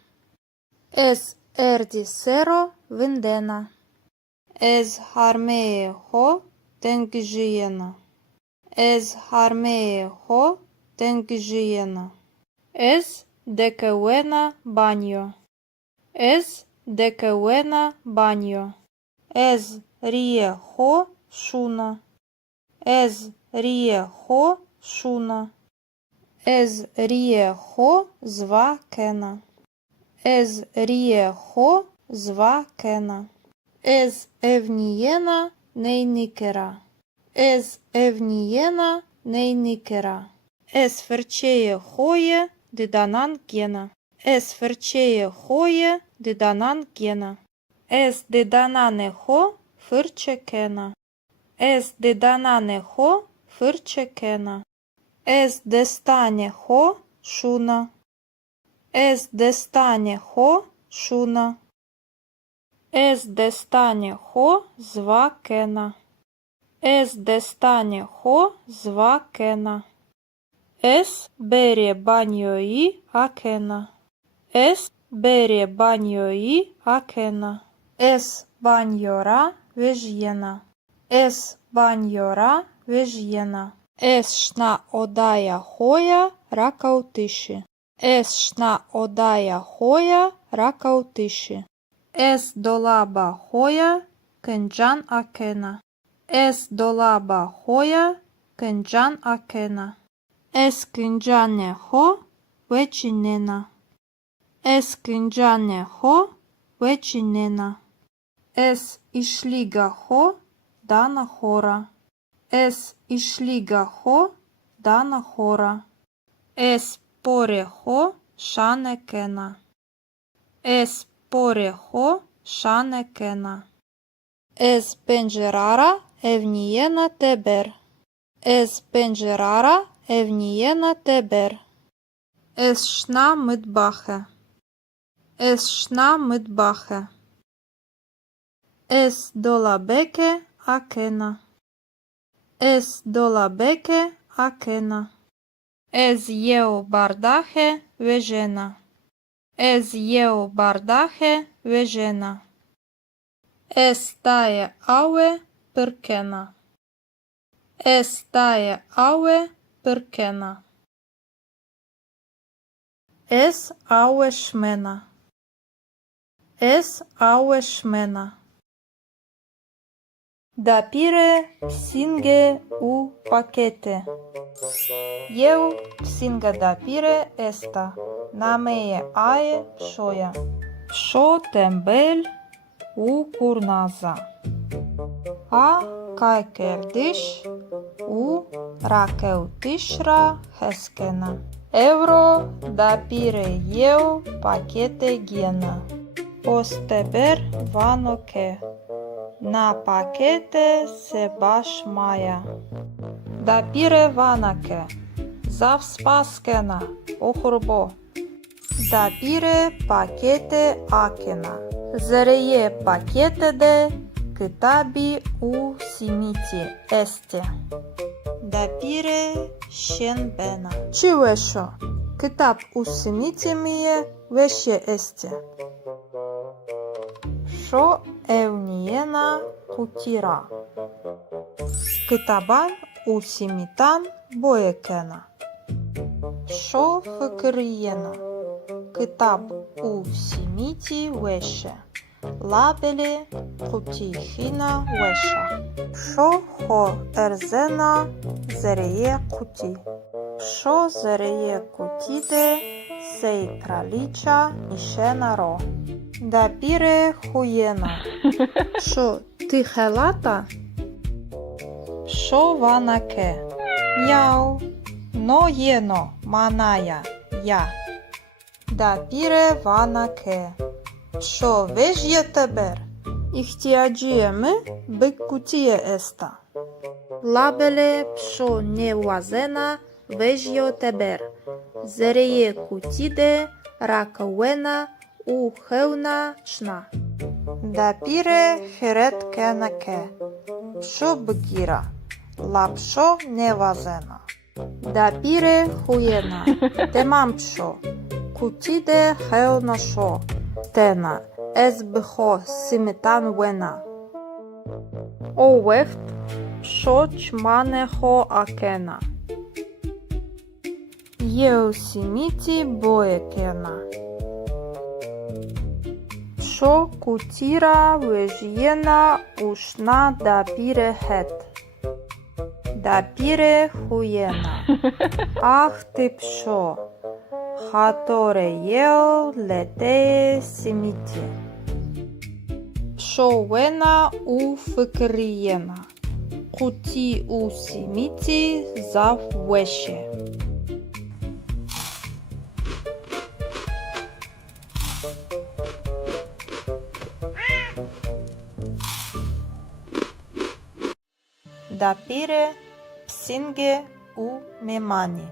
Ес ерді серо виндена. Ез хармеє хо тенгжієна. Ез хармеє хо тенгжієна. Ез декевена баньо. Ез декевена баньо. Ез ріє хо шуна. Ез ріє хо шуна. Ez rieho zva kena. Ez rieho zva kena. Ez evniena neinikera. Ez evniena neinikera. Ez ferceie hoie didanan gena. Ez ferceie hoie didanan gena. Ez didanane ho fırçe kena. Ez didanane ho fırçe kena. Ez destane ho şuna. Ez destane ho şuna. Ez destane ho zva kena. Ez destane ho zva kena. Es bere banjoi akena. Es bere banjoi akena. Es banjora vežjena. Es banjora vežjena. Es šna odaja hoja rakautiši. Es šna odaja hoja rakautiši. Es dolaba hoja këngjan akena. Es dolaba hoja këngjan akena. Es këngjane ho veçinena. Es këngjane ho veçinena. Es išliga ho dana hora. Es išliga ho dana hora. Es pore ho šane kena. Es pore ho šane kena. Es pencerara evnijena teber. Es pencerara evnijena teber. Es šna mıtbahe. Es šna mıtbahe. Es dolabeke akena. Es dolabeke akena. Ez jeu bardahe vežena. Ez jeu bardahe vežena. Es taje aue pırkena. Es taje aue pırkena. Es aue șmena. Es aue șmena. Dapire psinge u pachete. Eu psinga dapire esta. Nameie aie șoia. Șo tembel u curnaza. A kaikerdiș u rakeutișra heskena. Euro dapire eu pachete gena. Osteber vanoke. Na pachete se baš maja. Dapire vanake. Zav spaskena. Ohurbo. Dapire pachete akena. Zereye pachete de kitabi u simiti este. Dapire şenbena. Ci veșo? Kitap u simiti mie veșe este. Şo evniyena kutira. Kitaban u simitan boyekena. Şo fıkıriyena. Kitap u simiti veșe. Labele kutihina veșa. Şo ho erzena zereye kuti. Şo zereye kutide sei kralica nişena ro. Dapire huiena. Şo tihelata? Şo vanake. Miau. No jeno manaya ja. Dapire vanake. Şo vežje teber. İhtiyacıyemi byk kutiye esta. Labele pşo nevazena vežjo teber. Zereye kutide rakawena u heuna çna. Dapire heret kenake. Pşo bgira. La pşo nevazena. Dapire huiena. Temam pşo. Kutide heuna şo. Tena. Ez bho simitan wena. O weft pşo çmane ho akena. Eu simiti boekena. Pşo kutira vežjena ušna dapire het. Дапіре хуєна. Ах ти пшо. Хаторе єо летеє сіміті. Пшо вена у фикрієна. Куті у сіміті зав веше. Дапіре псінге у мемані.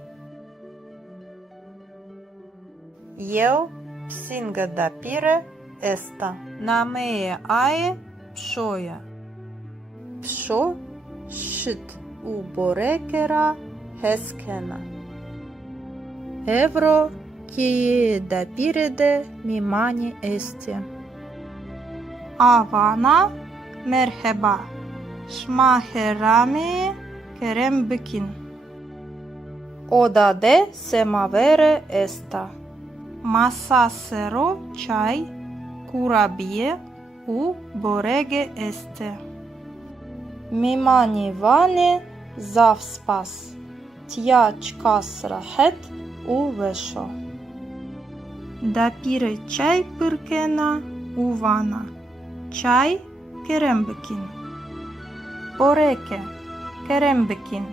Єо псінге дапіре еста. Намеє ае пшоя. Пшо шит у борекера хескена. Евро кіє дапіреде мімані есті. Авана мерхеба. Шмахерами керембикін. Одаде семавере еста. Масасеро чай курабіє у бореге есте. Мімані ване завспас. Тя чкас рахет у вешо. Дапіре чай пиркена у вана. Чай керембикін. Бореке, керембикін,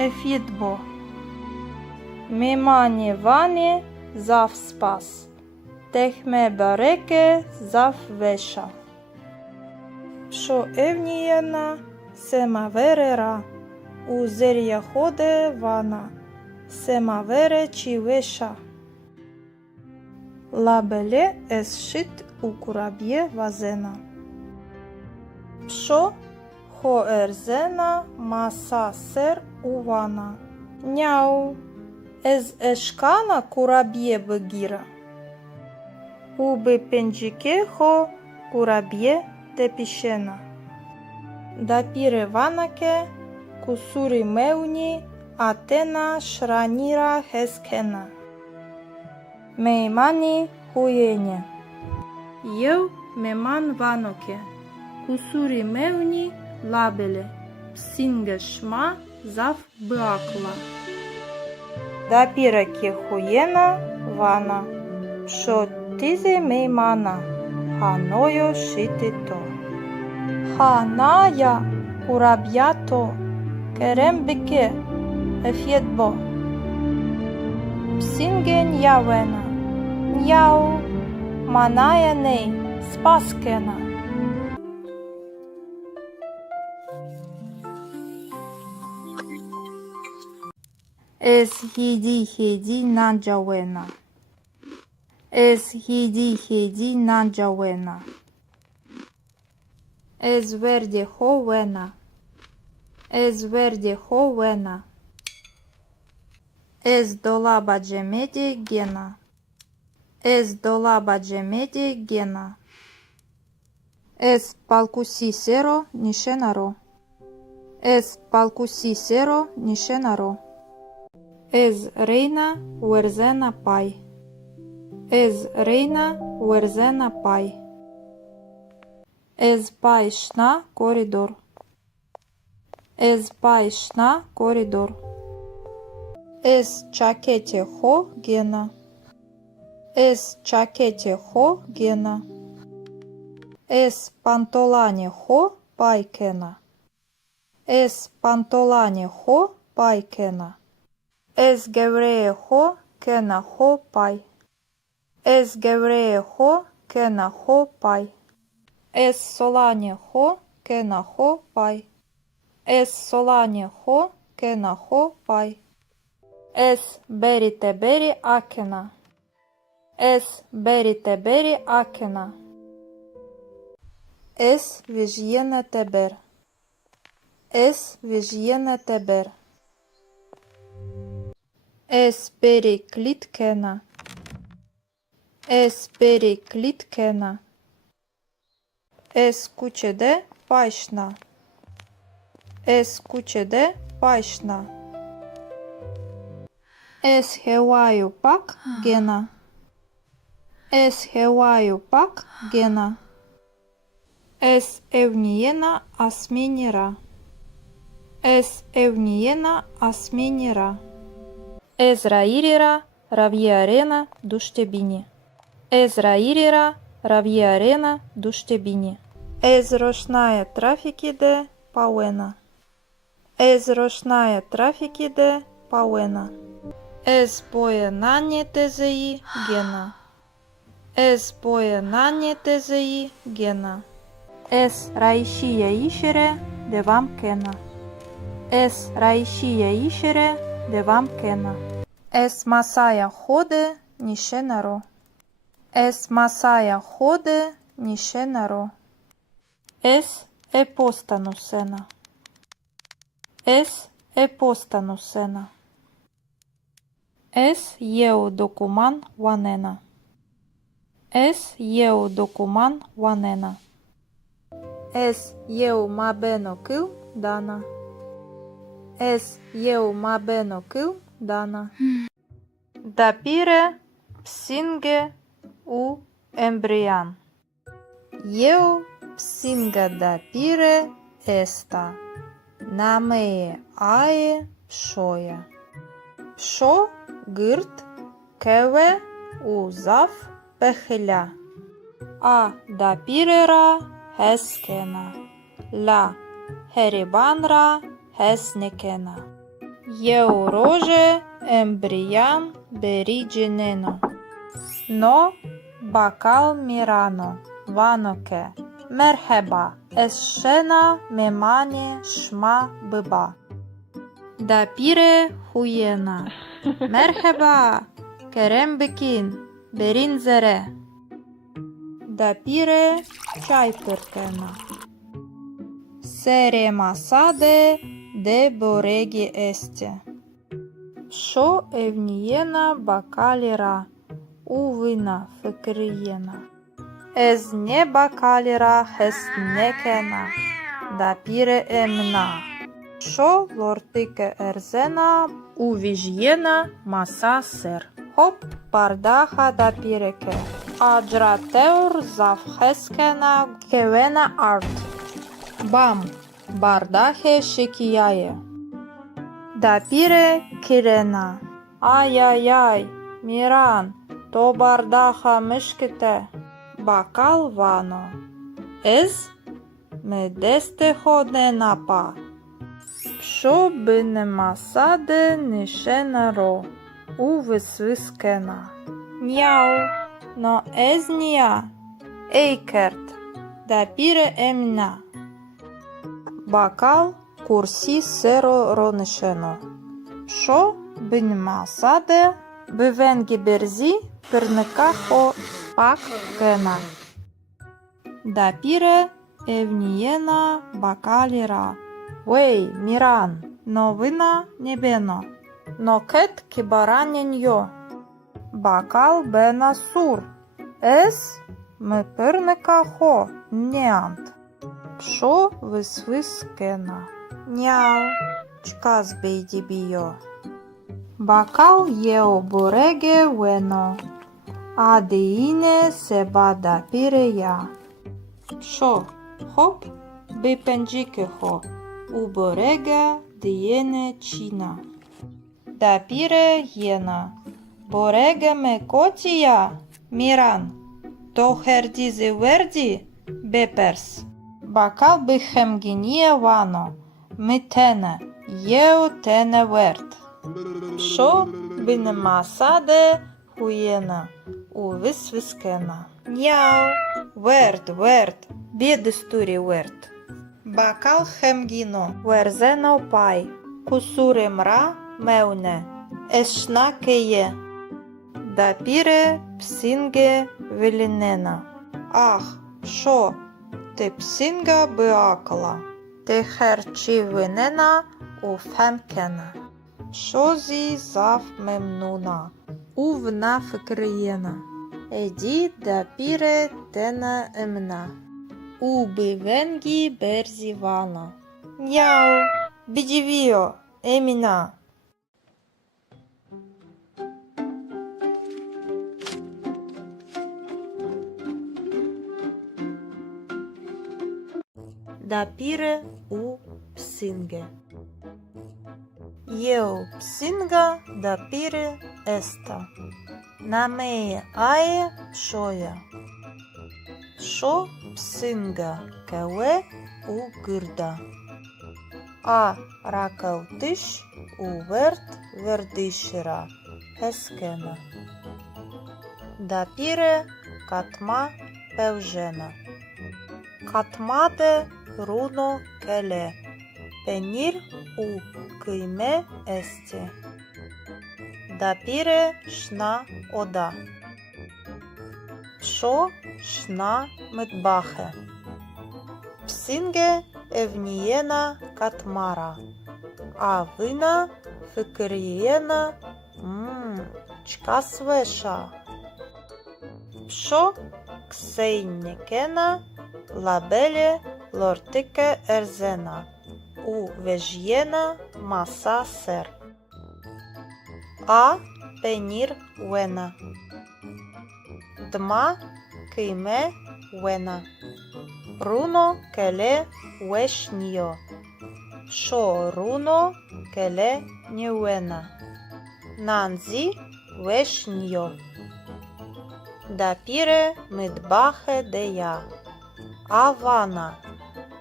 ефідбо. Мемані вані зав спас. Техме бареке зав веша. Пшо евнієна семаверера. У зер'я ходе вана. Семавере чи веша. Лабеле ес шит у кураб'є вазена. Пшо хоерзена маса сер увана. Няу. Ез ешкана кураб'є бегіра. Уби пенджіке хо кураб'є тепішена. Дапіре ванаке кусури меуні атена шраніра хескена. Меймані хуєнє. Єв меман ваноке. Кусури мевні лабеле, псінге шма зав бакла. Дапіре ке хуєна вана, шо тізе меймана, ханою шити то. Ханая кураб'ято, керембике, ефєдбо. Псінге нявена, няу, маная ней, спаскена. Ez hidi nanjawena. Ez hidi nanjawena. Ez verde hovena. Ez verde hovena. Ez dolaba cemedi gena. Ez dolaba cemedi gena. Ez palkusi sero nishenaro. Ez palkusi sero nishenaro. Ez reina uerzena pai. Ez reina uerzena pai. Ez pai шна коридор. Ez pai шна коридор. Ez чакете хо гена. Ez чакете хо гена. Ez пантолане хо пайкена. Ez пантолане хо пайкена. Ez gevreje ho kena ho pai. Ez gevreje ho kena ho pai. Ez solane ho kena ho pai. Ez solane ho kena ho pai. Ez berite beri akena. Ez berite beri akena. Ez vijyene teber. Ez vijyene teber. Ez beri klitkena. Ez beri klitkena. Ez kuçede paşna. Ez kuçede paşna. Ez hevaju pak gena. Ez hevaju pak gena. Ez evnijena asminira. Es evniena asmenira. Es rairira ravierena duštebini. Es rairira ravierena duštebini. Es rošnaja trafiki de pauena. Es rošnaja trafiki de pauena. Es pojenanje tezei gena. Es pojenanje tezei gena. Es raishia išere de vam kena. Es raishia išere de vam kena. Es masaya ходе нішенаро. Es masaya ходе нішенаро. Es epostanusena. Es epostanusena. Es eu documan wanena. Es eu documan wanena. Es eu mabeno kil dana. Es eu mabeno kil dana. Dapire psinge u embrian. Eu psinga dapire esta. Namee ae pšoja. Pšo gırt keve u zaf pehля. A dapirera heskena. La heribanra hesnekena. Eu roje embrian berigeneno. No bakal mirano vanoke. Merheba esşena memane şma bıba. Dapire huyena. Merheba kerem bikin berin zere. Dapire çay pırkena. Sere masade de boregi este. Şo evniyena bakalira uvina fikriyena. Ez ne bakalira hesnekena. Dapire emna. Şo lortike erzena uvijyena masa ser. Hop bardaha dapireke. Ajrateur zafheskena kevena art. Bam bardahe şekiyaye. Dapire kirena. Ay ay ay Miran to bardaha mışkite. Bakal vano. Ez me deste hodne napa. Pšo bine masade nişenaro. U vysviskena. Njau. No ez nia. Eikert. Dapire emna. Bakal kursi sero ronişeno. Pšo bine masade bivengi berzi pırnikaho pak kena. Dapire evniyena bakalira. Wey Miran, novina nebeno. Noket kibaranenyo. Bakal bena sur. Es mi pırnikaho neant. Pšo vysviskena. Njau, čkas bejdibijo. Bakal eu borege bueno. Adeine seba dapire ya. Pšo, hop, bipenjikeho. U borega diene čina. Dapire jena. Borega me kotia, Miran. To herdizi verdi, bepers. Bakal bihem ginie vano. Mi tene, eu tene vert. Pšo bine masade huyena. U visviskena. Njau, vert, biedisturi vert. Bakal hemgino, verzeno pai. Kusurim ra meune. Ešnakeye. Dapire psinge vilinena. Ah, pšo, te psinga biakala. Te herči vinena u femkena. Pšozi zaf memnuna. Uvna fikriyena. Edi dapire tena emna. U bivengi berzi vana. Njau, bidivio, emina. Dapire u psinge. Eu psinga da pire esta. Na meye aye pshoya. Şo psinga kewe u gırda. A rakavtiş u vert verdişira. Heskena. Da pire katma pevjena. Katmade runo kele. Penir u kıyme esti. Da pire şna oda. Pşo şna mıtbahe. Psinge evniyena katmara. A vina fıkriyena çka sveša. Pşo ksejnikena labele lortike erzena. U vežjena masa ser. A penir wena. Dma kıyme wena. Runo kele wešnjo. Pşo runo kele njwena. Nanzi wešnjo. Da pire mıtbahe deya. Avana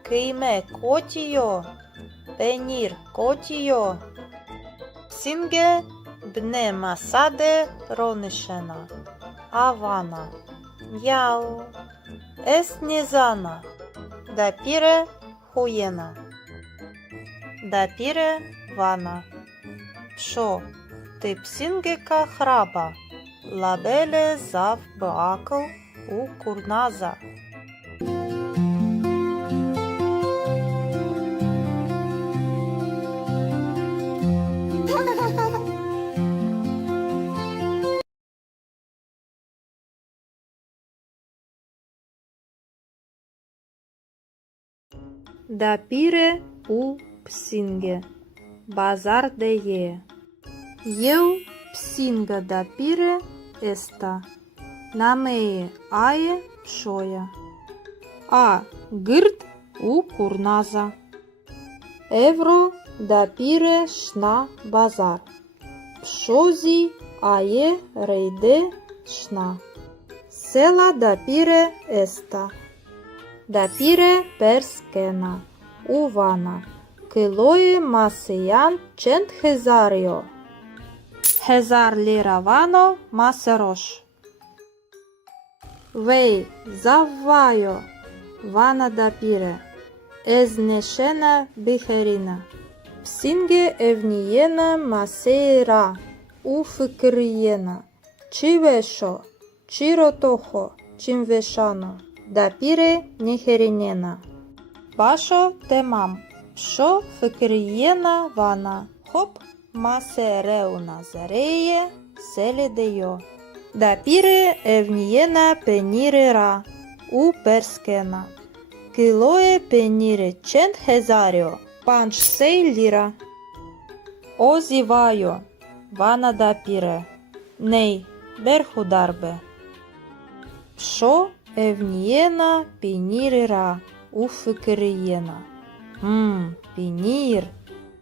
kıyme kotiyo. Penir kotiyo. Psinge bne masade ronişena. Avana. Яу. Ес незана. Да пире хуена. Да пире вана. Пшо ти псингека храба. Лабеле зав бакл у курназа. Da pire u psinge. Bazar de je. Eu psinga da pire esta. Na meye aye pšoja. A gırd u kurnaza. Evro da pire şna bazar. Pšozi aye reyde şna. Sela da pire esta. Da pire perskena. Uvana. Килої масиян чент хезаріо. Хезар ліра вано масерош. Вей, заввайо. Вана да піре. Езнешена бихеріна. Псінге евнієна масейра. У фикрієна. Чи вешо, чи ротохо, чим вешано. Да піре нехерінєна. Башо темам. Пшо фикрієна вана. Хоп масереуна зареє селедейо. Да піре евнієна пенірера. У перскена. Килое пеніре чент хезаріо. Панч сей ліра. Озівайо. Вана да піре. Ней берхударбе. Пшо евнієна пенірера. У фикрієна. Пенир.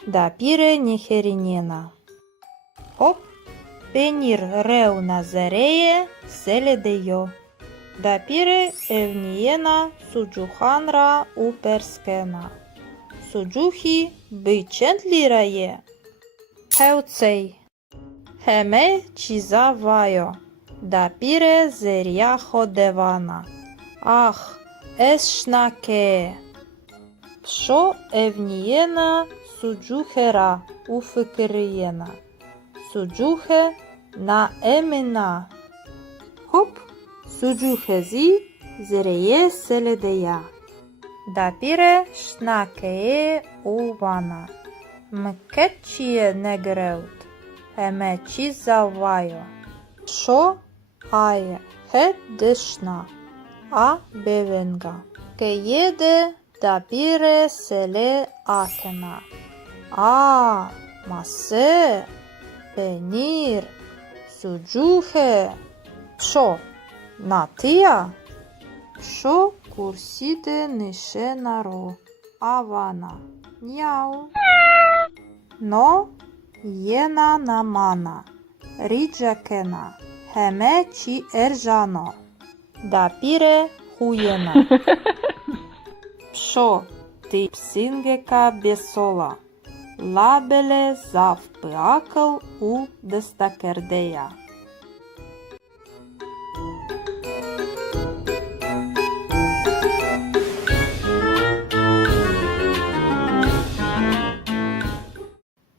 Да пире нехеринена. Хоп, пенир реуна зареє селедейо. Да пире евнієна суджуханра у перскена. Суджухі бичент лірає. Хеуцей. Хеме чіза вайо. Да пире зеряхо девана. Ах, ешнаке. Пшо евнієна суджухера у фикрієна. Суджухе на емена. Хоп, суджухезі зреє селедея. Да піре шнакеє у вана. Мкетчіє негреут. Емечі завайо. Пшо ає хе дешна. А бевенга. Кеєде da pire sele akena. A, mase, penir, sucuhe. Pşo, natia. Pşo kurside nişenaro. Avana. Njau. No, Єна намана. Ріджакена. Хеме чи ержано. Дапіре хуєна. Пшо ти псингека бесола. Лабеле завпиакъл у дестакердея.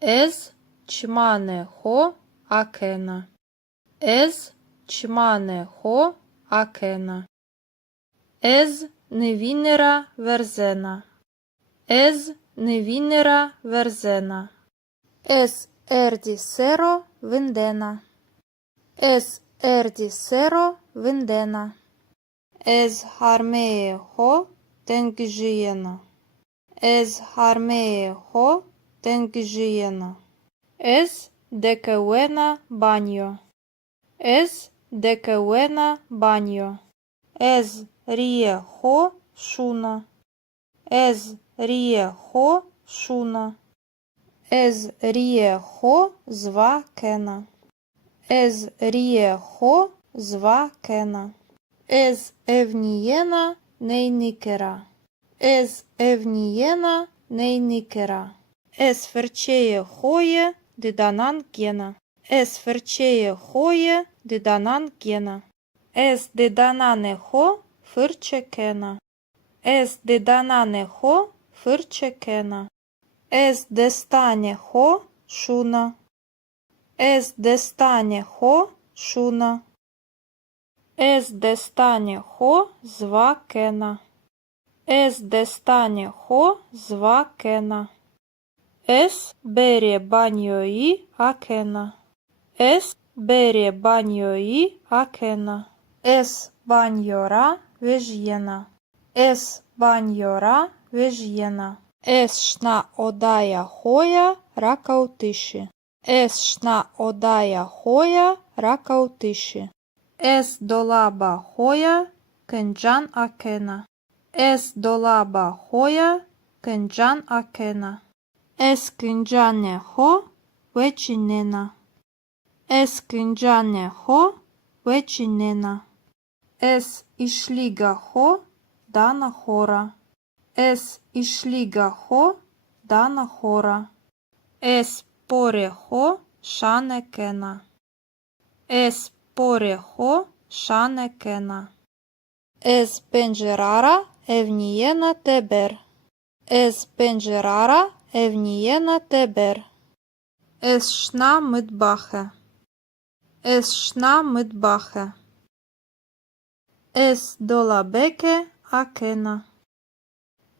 Ез чмане хо акена. Ез чмане хо акена. Ез невінера верзена. Ез невінера верзена. Ес ердісеро виндена. Ес ердісеро виндена. Ез хармеє хо тенгжієна. Ез хармеє хо тенгжієна. Ез декеуена баньо. Ез декеуена баньо. Ез ріє хо шуна. Ез ріє хо шуна. Ез ріє хо зва кена. Ез ріє хо зва кена. Ез евнієна нейникера. Ез евнієна нейникера. Ез ферчеє хоє диданан гена. Ез ферчеє хоє диданан гена. Ез диданане хо фирче кена. Ез диданане хо фирче кена. Ез дестане хо шуна. Ез дестане хо шуна. Ез дестане хо зва кена. Ез дестане хо зва кена. Ес бере баньої акена. Ес бере баньої акена. Ес баньора вежєна. Ес баньора вежєна. Ес шна одая хоя ракаутиші. Ес шна одая хоя ракаутиші. Ес долаба хоя кенджан акена. Ес долаба хоя кенджан акена. Ес кенджане хо вечінена. Ес кенджане хо вечінена. Ес ішліга хо дана хора. Ес ішліга хо дана хора. Ес поре хо шане кена. Ес поре хо шане кена. Ес пенджерара евнієна тебер. Ес пенджерара евнієна тебер. Ес шна мидбахе. Ес шна мидбахе. Ес долабеке акена.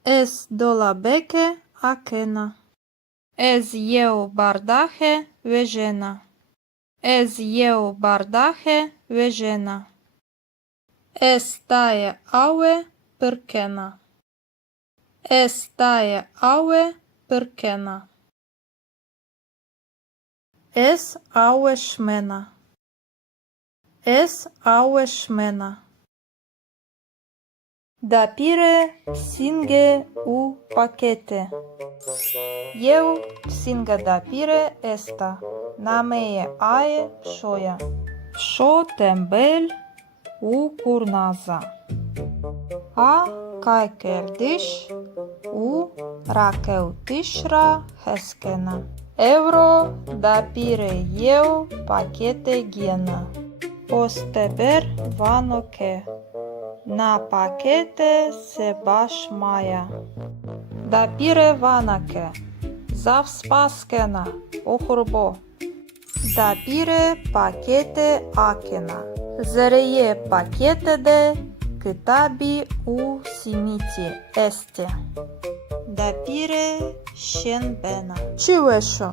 Ес долабеке акена. Ез єо бардахе вежена. Ез єо бардахе вежена. Ес тає ауе пиркена. Ес тає ауе пиркена. Ес ауе шмена. Ес ауе шмена. Дапіре псінге у пакете. Єу псінга дапіре еста. Намеє ае пшоя. Пшо тембель у курназа. А кайкердиш у ракеутишра хескена. Евро дапіре єу пакете гена. Постебер ваноке. На пакете се баш мая. Дапіре ванаке. Завспаскена. Охурбо. Дапіре пакете акена. Зереє пакете де китабі у сіміті есте. Дапіре щенбена. Чи вешо?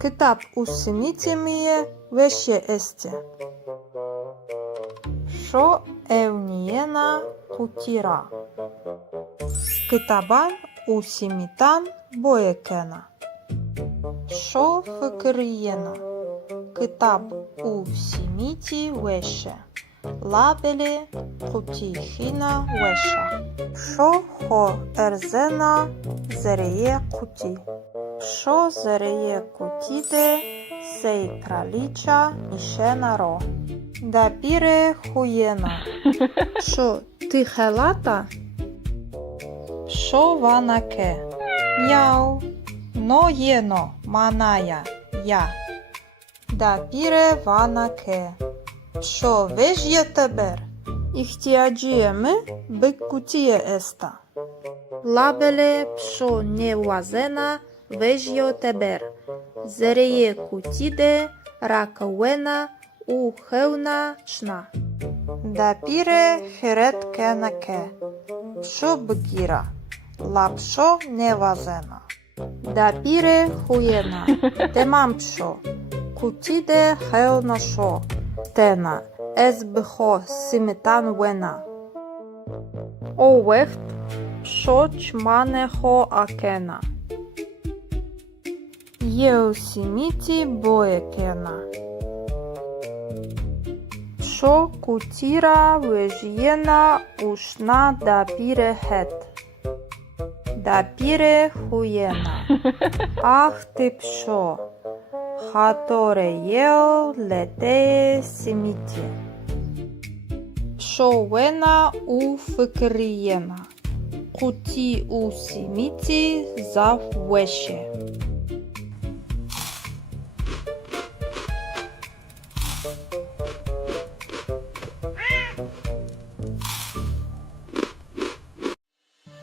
Китаб у сіміті міє веше есте. Шо евнієна кутіра. Китабан у сімітан боєкена. Шо фикрієна. Китаб у сіміті веше. Лабеле кутіхіна веша. Шо хо ерзена зереє куті. pso zereje kutide, sei kraliča nishena ro. Da pire хуєна. Що, ти хелата? Що ванаке? Няу. Но єно, маная, я. Да піре ванаке. Що вежє тебер? Іхтіаджієми биккутіє еста. Лабеле пшо не вазена вежьо тебер. Зереє кутіде ракауена у хевна чна. Да піре херет кенаке. Пшо бгіра. Лапшо не вазена. Да піре хуєна. Темам пшо. Кутіде хевна шо. Тена. Ez bho simitan wena. O wecht pso chmaneho akena. Yeo simiti boekena. Pso kutira vejjena ushna da pire het. Da pire huyena. Ах ти pso. Хатore yeo lete simiti. Пшовена у фикрієна. Куті у сіміті заввеще.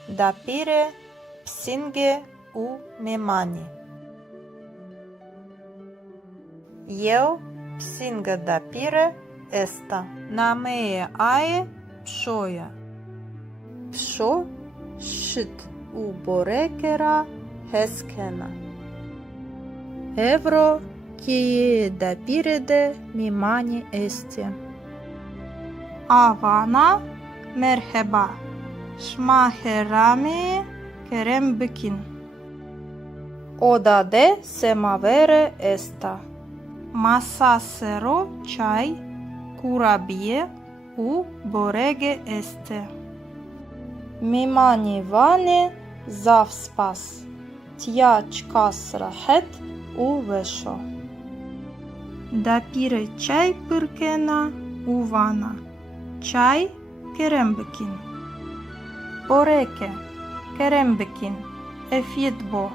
Да піре псінге у мемані. Єо псінге да піре еста. Намеє ае пшоя. Пшо шит у борекера хескена. Евро кіє да піреде мімані есті. Авана мерхеба. Шмахерами керем бикін. Одаде семавере еста. Масасеро чай курабие у бореге есте. Мимани ване зав спас. Тя чкас рахет у вешо. Да пире чай пиркена у вана. Чай керембекин. Бореке керембекин. Ефідбо.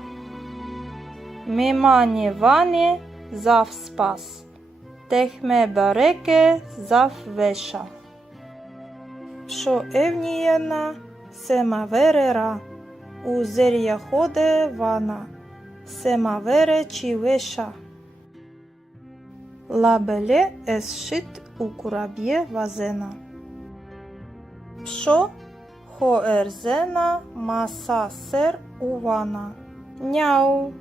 Мимани ване зав спас. Техме бареке зав веша. Пшо евнієна семаверера. У зер'я ходе вана. Семавере чи веша. Лабеле есшит у кураб'є вазена. Пшо хоерзена маса сер у вана. Няу.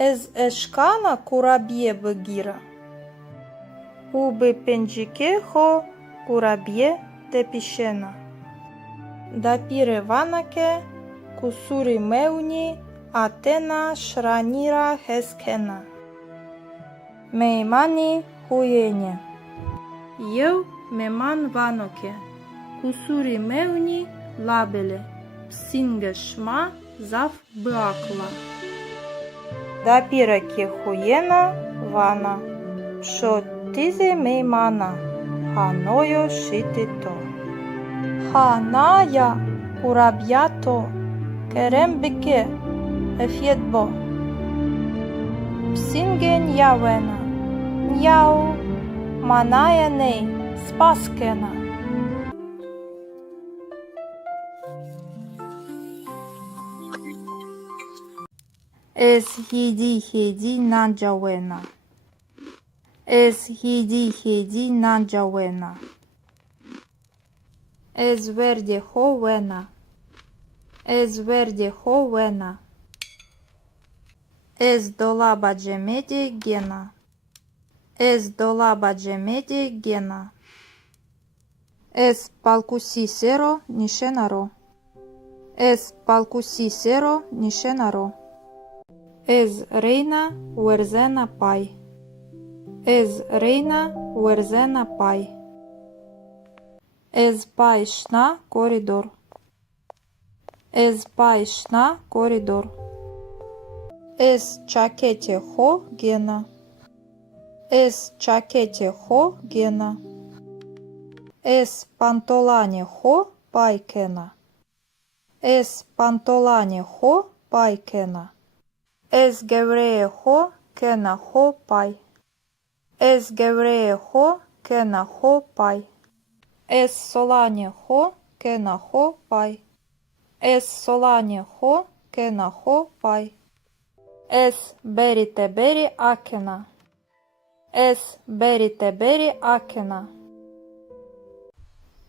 Ез ешкана кураб'є бегіра. Уби пенджике хо кураб'є тепішена. Да піре ванаке кусури меуні атена шраніра хескена. Меймані хуєнє. Єв меман ваноке кусури меуні лабеле псінге шма зав бакла. Да піре ке хуєна вана. Шо тізе меймана, ханою шити то. Ханая кураб'ято, керембике, ефєдбо. Псінге нявена, няу, маная ней, спаскена. Ез хіді наджавена. Ez hidi nanjawena. Ez verde hovena. Ez verde hovena. Ez dolaba cemedi gena. Ez dolaba cemedi gena. Ez palkusi sero nishenaro. Ez palkusi sero nishenaro. Ez reina uerzena pai. Ez reina uerzena pai. Ez pai шна коридор. Ez pai шна коридор. Es чакете хо гена. Es чакете хо гена. Es пантолане хо пайкена. Es пантолане хо пайкена. Es геврее хо кена хо пай. Es геврее хо кена хо пай. Es солане хо кена хо пай. Es солане хо кена хо пай. Es берите бери акена. Es берите бери акена.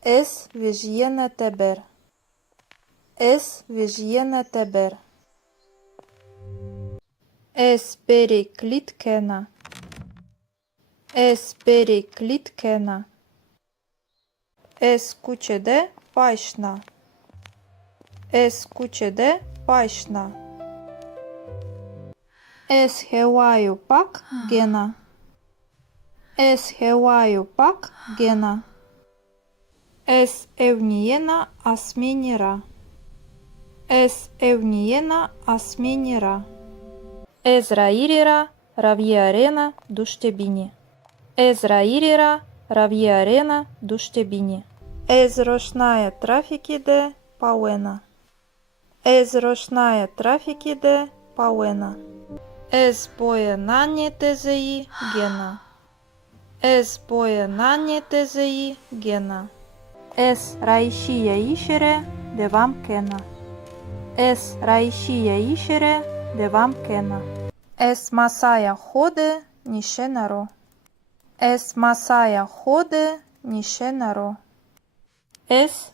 Es вижиене тебер. Es вижиене тебер. Es бери клиткена. Es бери клиткена. Es кучеде пайшна. Es кучеде пайшна. Es хеваю пак гена. Es хеваю пак гена. Es евниена асменира. Es евниена асменира. Es раирира равиарена душтебини. Es раирира равиарена душтебини. Es рошная трафики де пауена. Es рошная трафики де пауена. Es бое нане тезеи гена. Es бое нане тезеи гена. Es раишия ишере де вам кена. Es раишия ишере де вам кена. Es масая ходе нишенаро. Es масая ходе нишенаро. Es